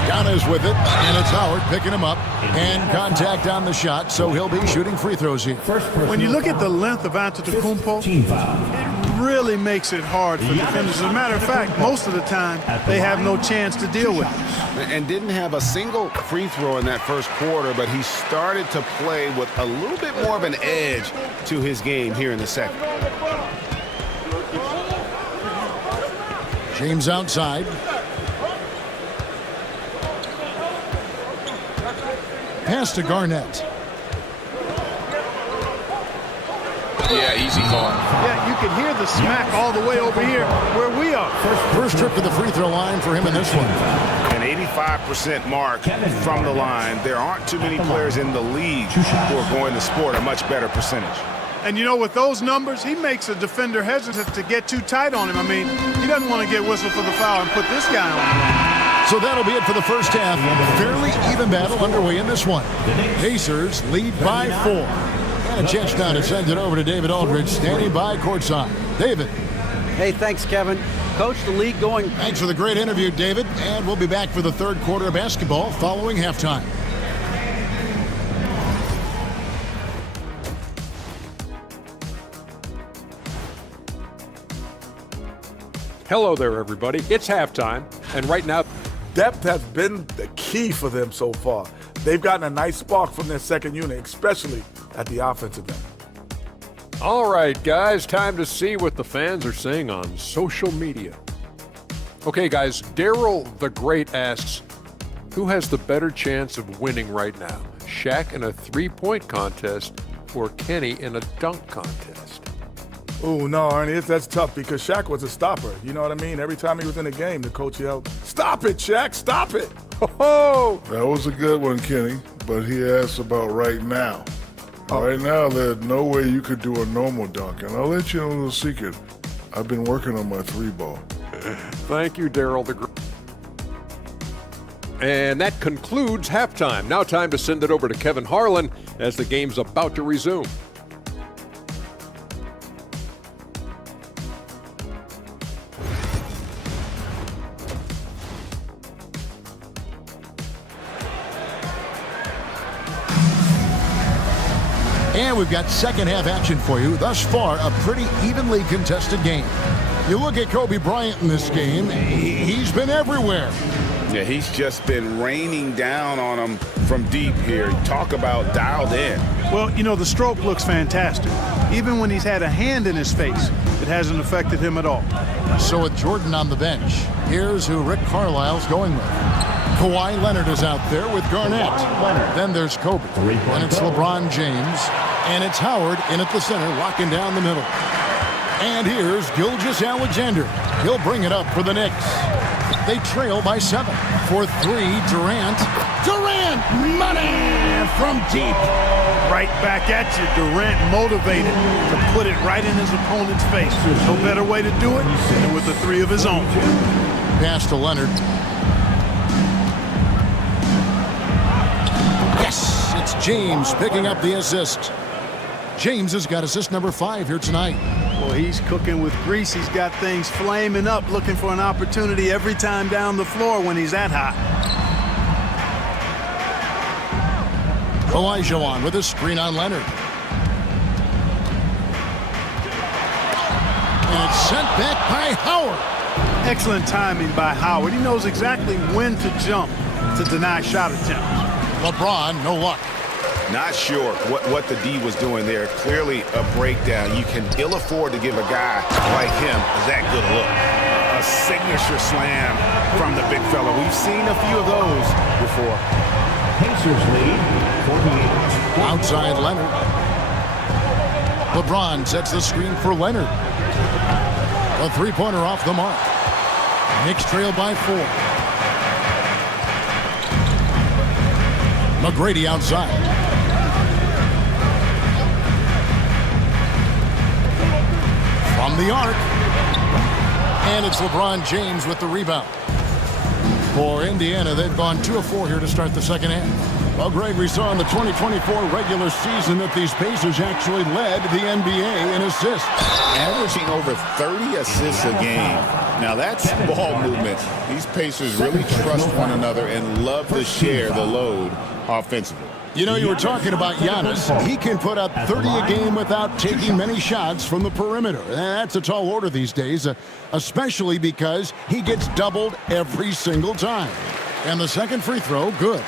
Giannis with it, and it's Howard picking him up. And contact on the shot, so he'll be shooting free throws here. When you look at the length of Antetokounmpo, it really makes it hard for defenders. As a matter of fact, most of the time, they have no chance to deal with it. And didn't have a single free throw in that first quarter, but he started to play with a little bit more of an edge to his game here in the second. James outside. Pass to Garnett. Yeah, easy call. Yeah, you can hear the smack all the way over here where we are. First trip to the free throw line for him in this one. An 85% mark from the line. There aren't too many players in the league who are going to sport a much better percentage. And, you know, with those numbers, he makes a defender hesitant to get too tight on him. I mean, he doesn't want to get whistled for the foul and put this guy on. So that'll be it for the first half. Fairly even battle underway in this one. Pacers lead by 4. And a chance now to send it over to David Aldridge, standing by courtside. David. Hey, thanks, Kevin. Coach, the league going. Thanks for the great interview, David. And we'll be back for the third quarter of basketball following halftime. Hello there, everybody. It's halftime, and right now, depth has been the key for them so far. They've gotten a nice spark from their second unit, especially at the offensive end. all right, guys, time to see what the fans are saying on social media. Okay, guys, Daryl the Great asks, who has the better chance of winning right now? Shaq in a three-point contest or Kenny in a dunk contest? Oh, no, Ernie, that's tough because Shaq was a stopper. You know what I mean? Every time he was in a game, the coach yelled, "Stop it, Shaq, stop it." Oh, that was a good one, Kenny, but he asked about right now. Right now, there's no way you could do a normal dunk, and I'll let you know a little secret. I've been working on my 3-ball. Thank you, Daryl the Great. And that concludes halftime. Now time to send it over to Kevin Harlan as the game's about to resume. And we've got second half action for you. Thus far, a pretty evenly contested game. You look at Kobe Bryant in this game, he's been everywhere. Yeah, he's just been raining down on him from deep here. Talk about dialed in. Well, you know, the stroke looks fantastic. Even when he's had a hand in his face, it hasn't affected him at all. So with Jordan on the bench, here's who Rick Carlisle's going with. Kawhi Leonard is out there with Garnett. Then there's Kobe. And it's LeBron James. And it's Howard in at the center, locking down the middle. And here's Gilgeous-Alexander. He'll bring it up for the Knicks. They trail by 7. For 3, Durant. Durant, money from deep. Right back at you, Durant motivated to put it right in his opponent's face. No better way to do it than with the 3 of his own. Pass to Leonard. Yes, it's James picking up the assist. James has got assist number 5 here tonight. Well, he's cooking with grease. He's got things flaming up, looking for an opportunity every time down the floor when he's that hot. Olajuwon with a screen on Leonard. And it's sent back by Howard. Excellent timing by Howard. He knows exactly when to jump to deny shot attempts. LeBron, no luck. Not sure what the D was doing there. Clearly a breakdown. You can ill afford to give a guy like him that good a look. A signature slam from the big fella. We've seen a few of those before. Pacers lead 48. Outside Leonard. LeBron sets the screen for Leonard. A three-pointer off the mark. Knicks trail by 4. McGrady outside. From the arc. And it's LeBron James with the rebound. For Indiana, they've gone 2 of 4 here to start the second half. Well, Greg, we saw in the 2024 regular season that these Pacers actually led the NBA in assists. Averaging over 30 assists a game. Now that's ball movement. These Pacers really trust one another and love to share the load offensively. You know, you were talking about Giannis. He can put up 30 a game without taking many shots from the perimeter. That's a tall order these days, especially because he gets doubled every single time. And the second free throw, good.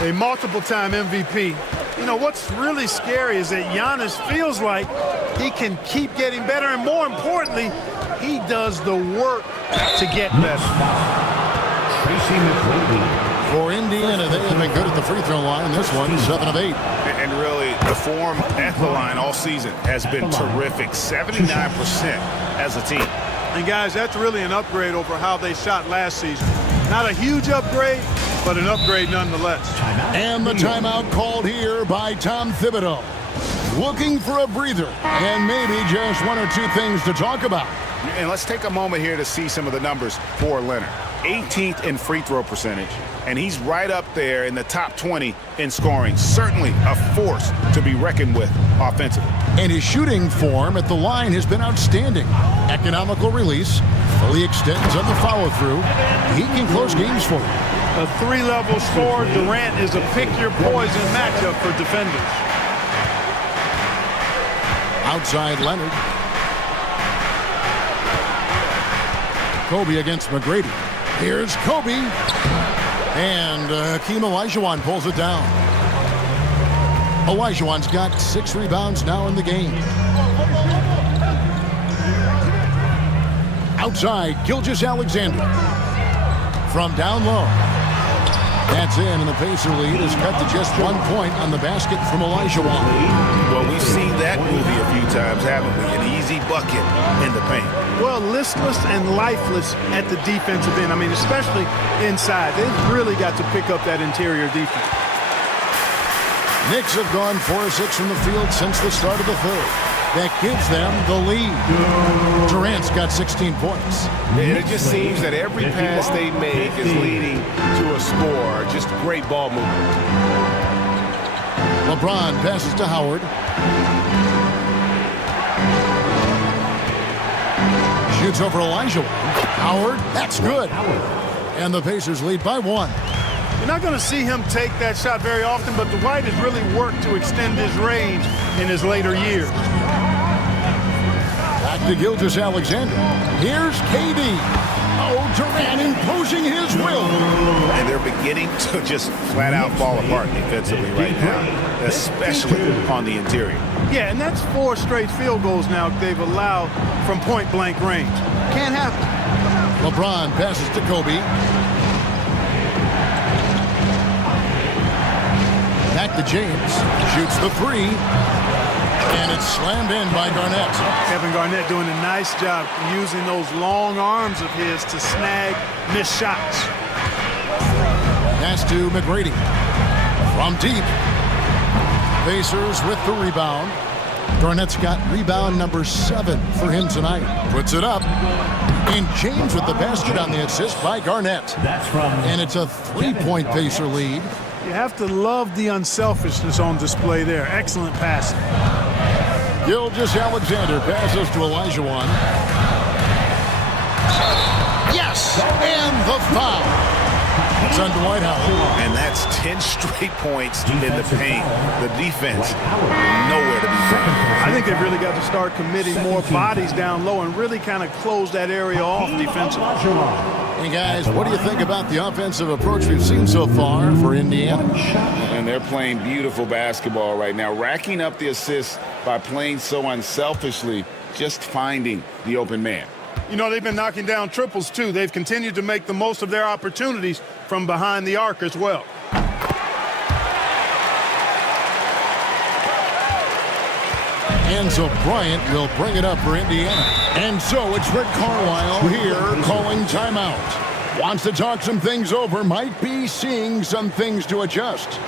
A multiple-time MVP. You know, what's really scary is that Giannis feels like he can keep getting better, and more importantly, he does the work to get better. For Indiana, they have been good at the free throw line. This one, 7 of 8. And really, the form at the line all season has been terrific. 79% as a team. And guys, that's really an upgrade over how they shot last season. Not a huge upgrade, but an upgrade nonetheless. And the timeout called here by Tom Thibodeau. Looking for a breather and maybe just one or two things to talk about. And let's take a moment here to see some of the numbers for Leonard. 18th in free throw percentage, and he's right up there in the top 20 in scoring. Certainly a force to be reckoned with offensively. And his shooting form at the line has been outstanding. Economical release, fully extends on the follow-through. He can close games for you. A three-level scorer, Durant is a pick-your-poison matchup for defenders. Outside Leonard. Kobe against McGrady. Here's Kobe. And Hakeem Olajuwon pulls it down. Olajuwon's got 6 rebounds now in the game. Outside, Gilgeous-Alexander. From down low. That's in, and the Pacer lead is cut to just 1 point on the basket from Olajuwon. Well, we've seen that movie a few times, haven't we? An easy bucket in the paint. Well, listless and lifeless at the defensive end. I mean, especially inside. They've really got to pick up that interior defense. Knicks have gone 4 of 6 from the field since the start of the third. That gives them the lead. Durant's got 16 points. And it just seems that every pass they make is leading to a score. Just great ball movement. LeBron passes to Howard. Shoots over Olajuwon. Howard, that's good. And the Pacers lead by 1. You're not going to see him take that shot very often, but Dwight has really worked to extend his range in his later years. Back to Gilgeous-Alexander. Here's KD. Oh, Durant imposing his will. And they're beginning to just flat out fall apart defensively right now, especially on the interior. Yeah, and that's 4 straight field goals now they've allowed from point-blank range. Can't happen. LeBron passes to Kobe. Back to James. Shoots the 3. And it's slammed in by Garnett. Kevin Garnett doing a nice job using those long arms of his to snag missed shots. Pass to McGrady. From deep. Pacers with the rebound. Garnett's got rebound number 7 for him tonight. Puts it up. And James with the basket on the assist by Garnett. And it's a 3-point Pacer lead. You have to love the unselfishness on display there. Excellent passing. Gilgeous-Alexander passes to Olajuwon. Yes! And the foul. It's on Dwight Howard. And that's 10 straight points in the paint. The defense, nowhere to be found. I think they've really got to start committing more bodies down low and really kind of close that area off defensively. Hey, guys, what do you think about the offensive approach we've seen so far for Indiana? And they're playing beautiful basketball right now, racking up the assists by playing so unselfishly, just finding the open man. You know, they've been knocking down triples, too. They've continued to make the most of their opportunities from behind the arc as well. And so Bryant will bring it up for Indiana. And so it's Rick Carlisle here calling timeout. Wants to talk some things over, might be seeing some things to adjust.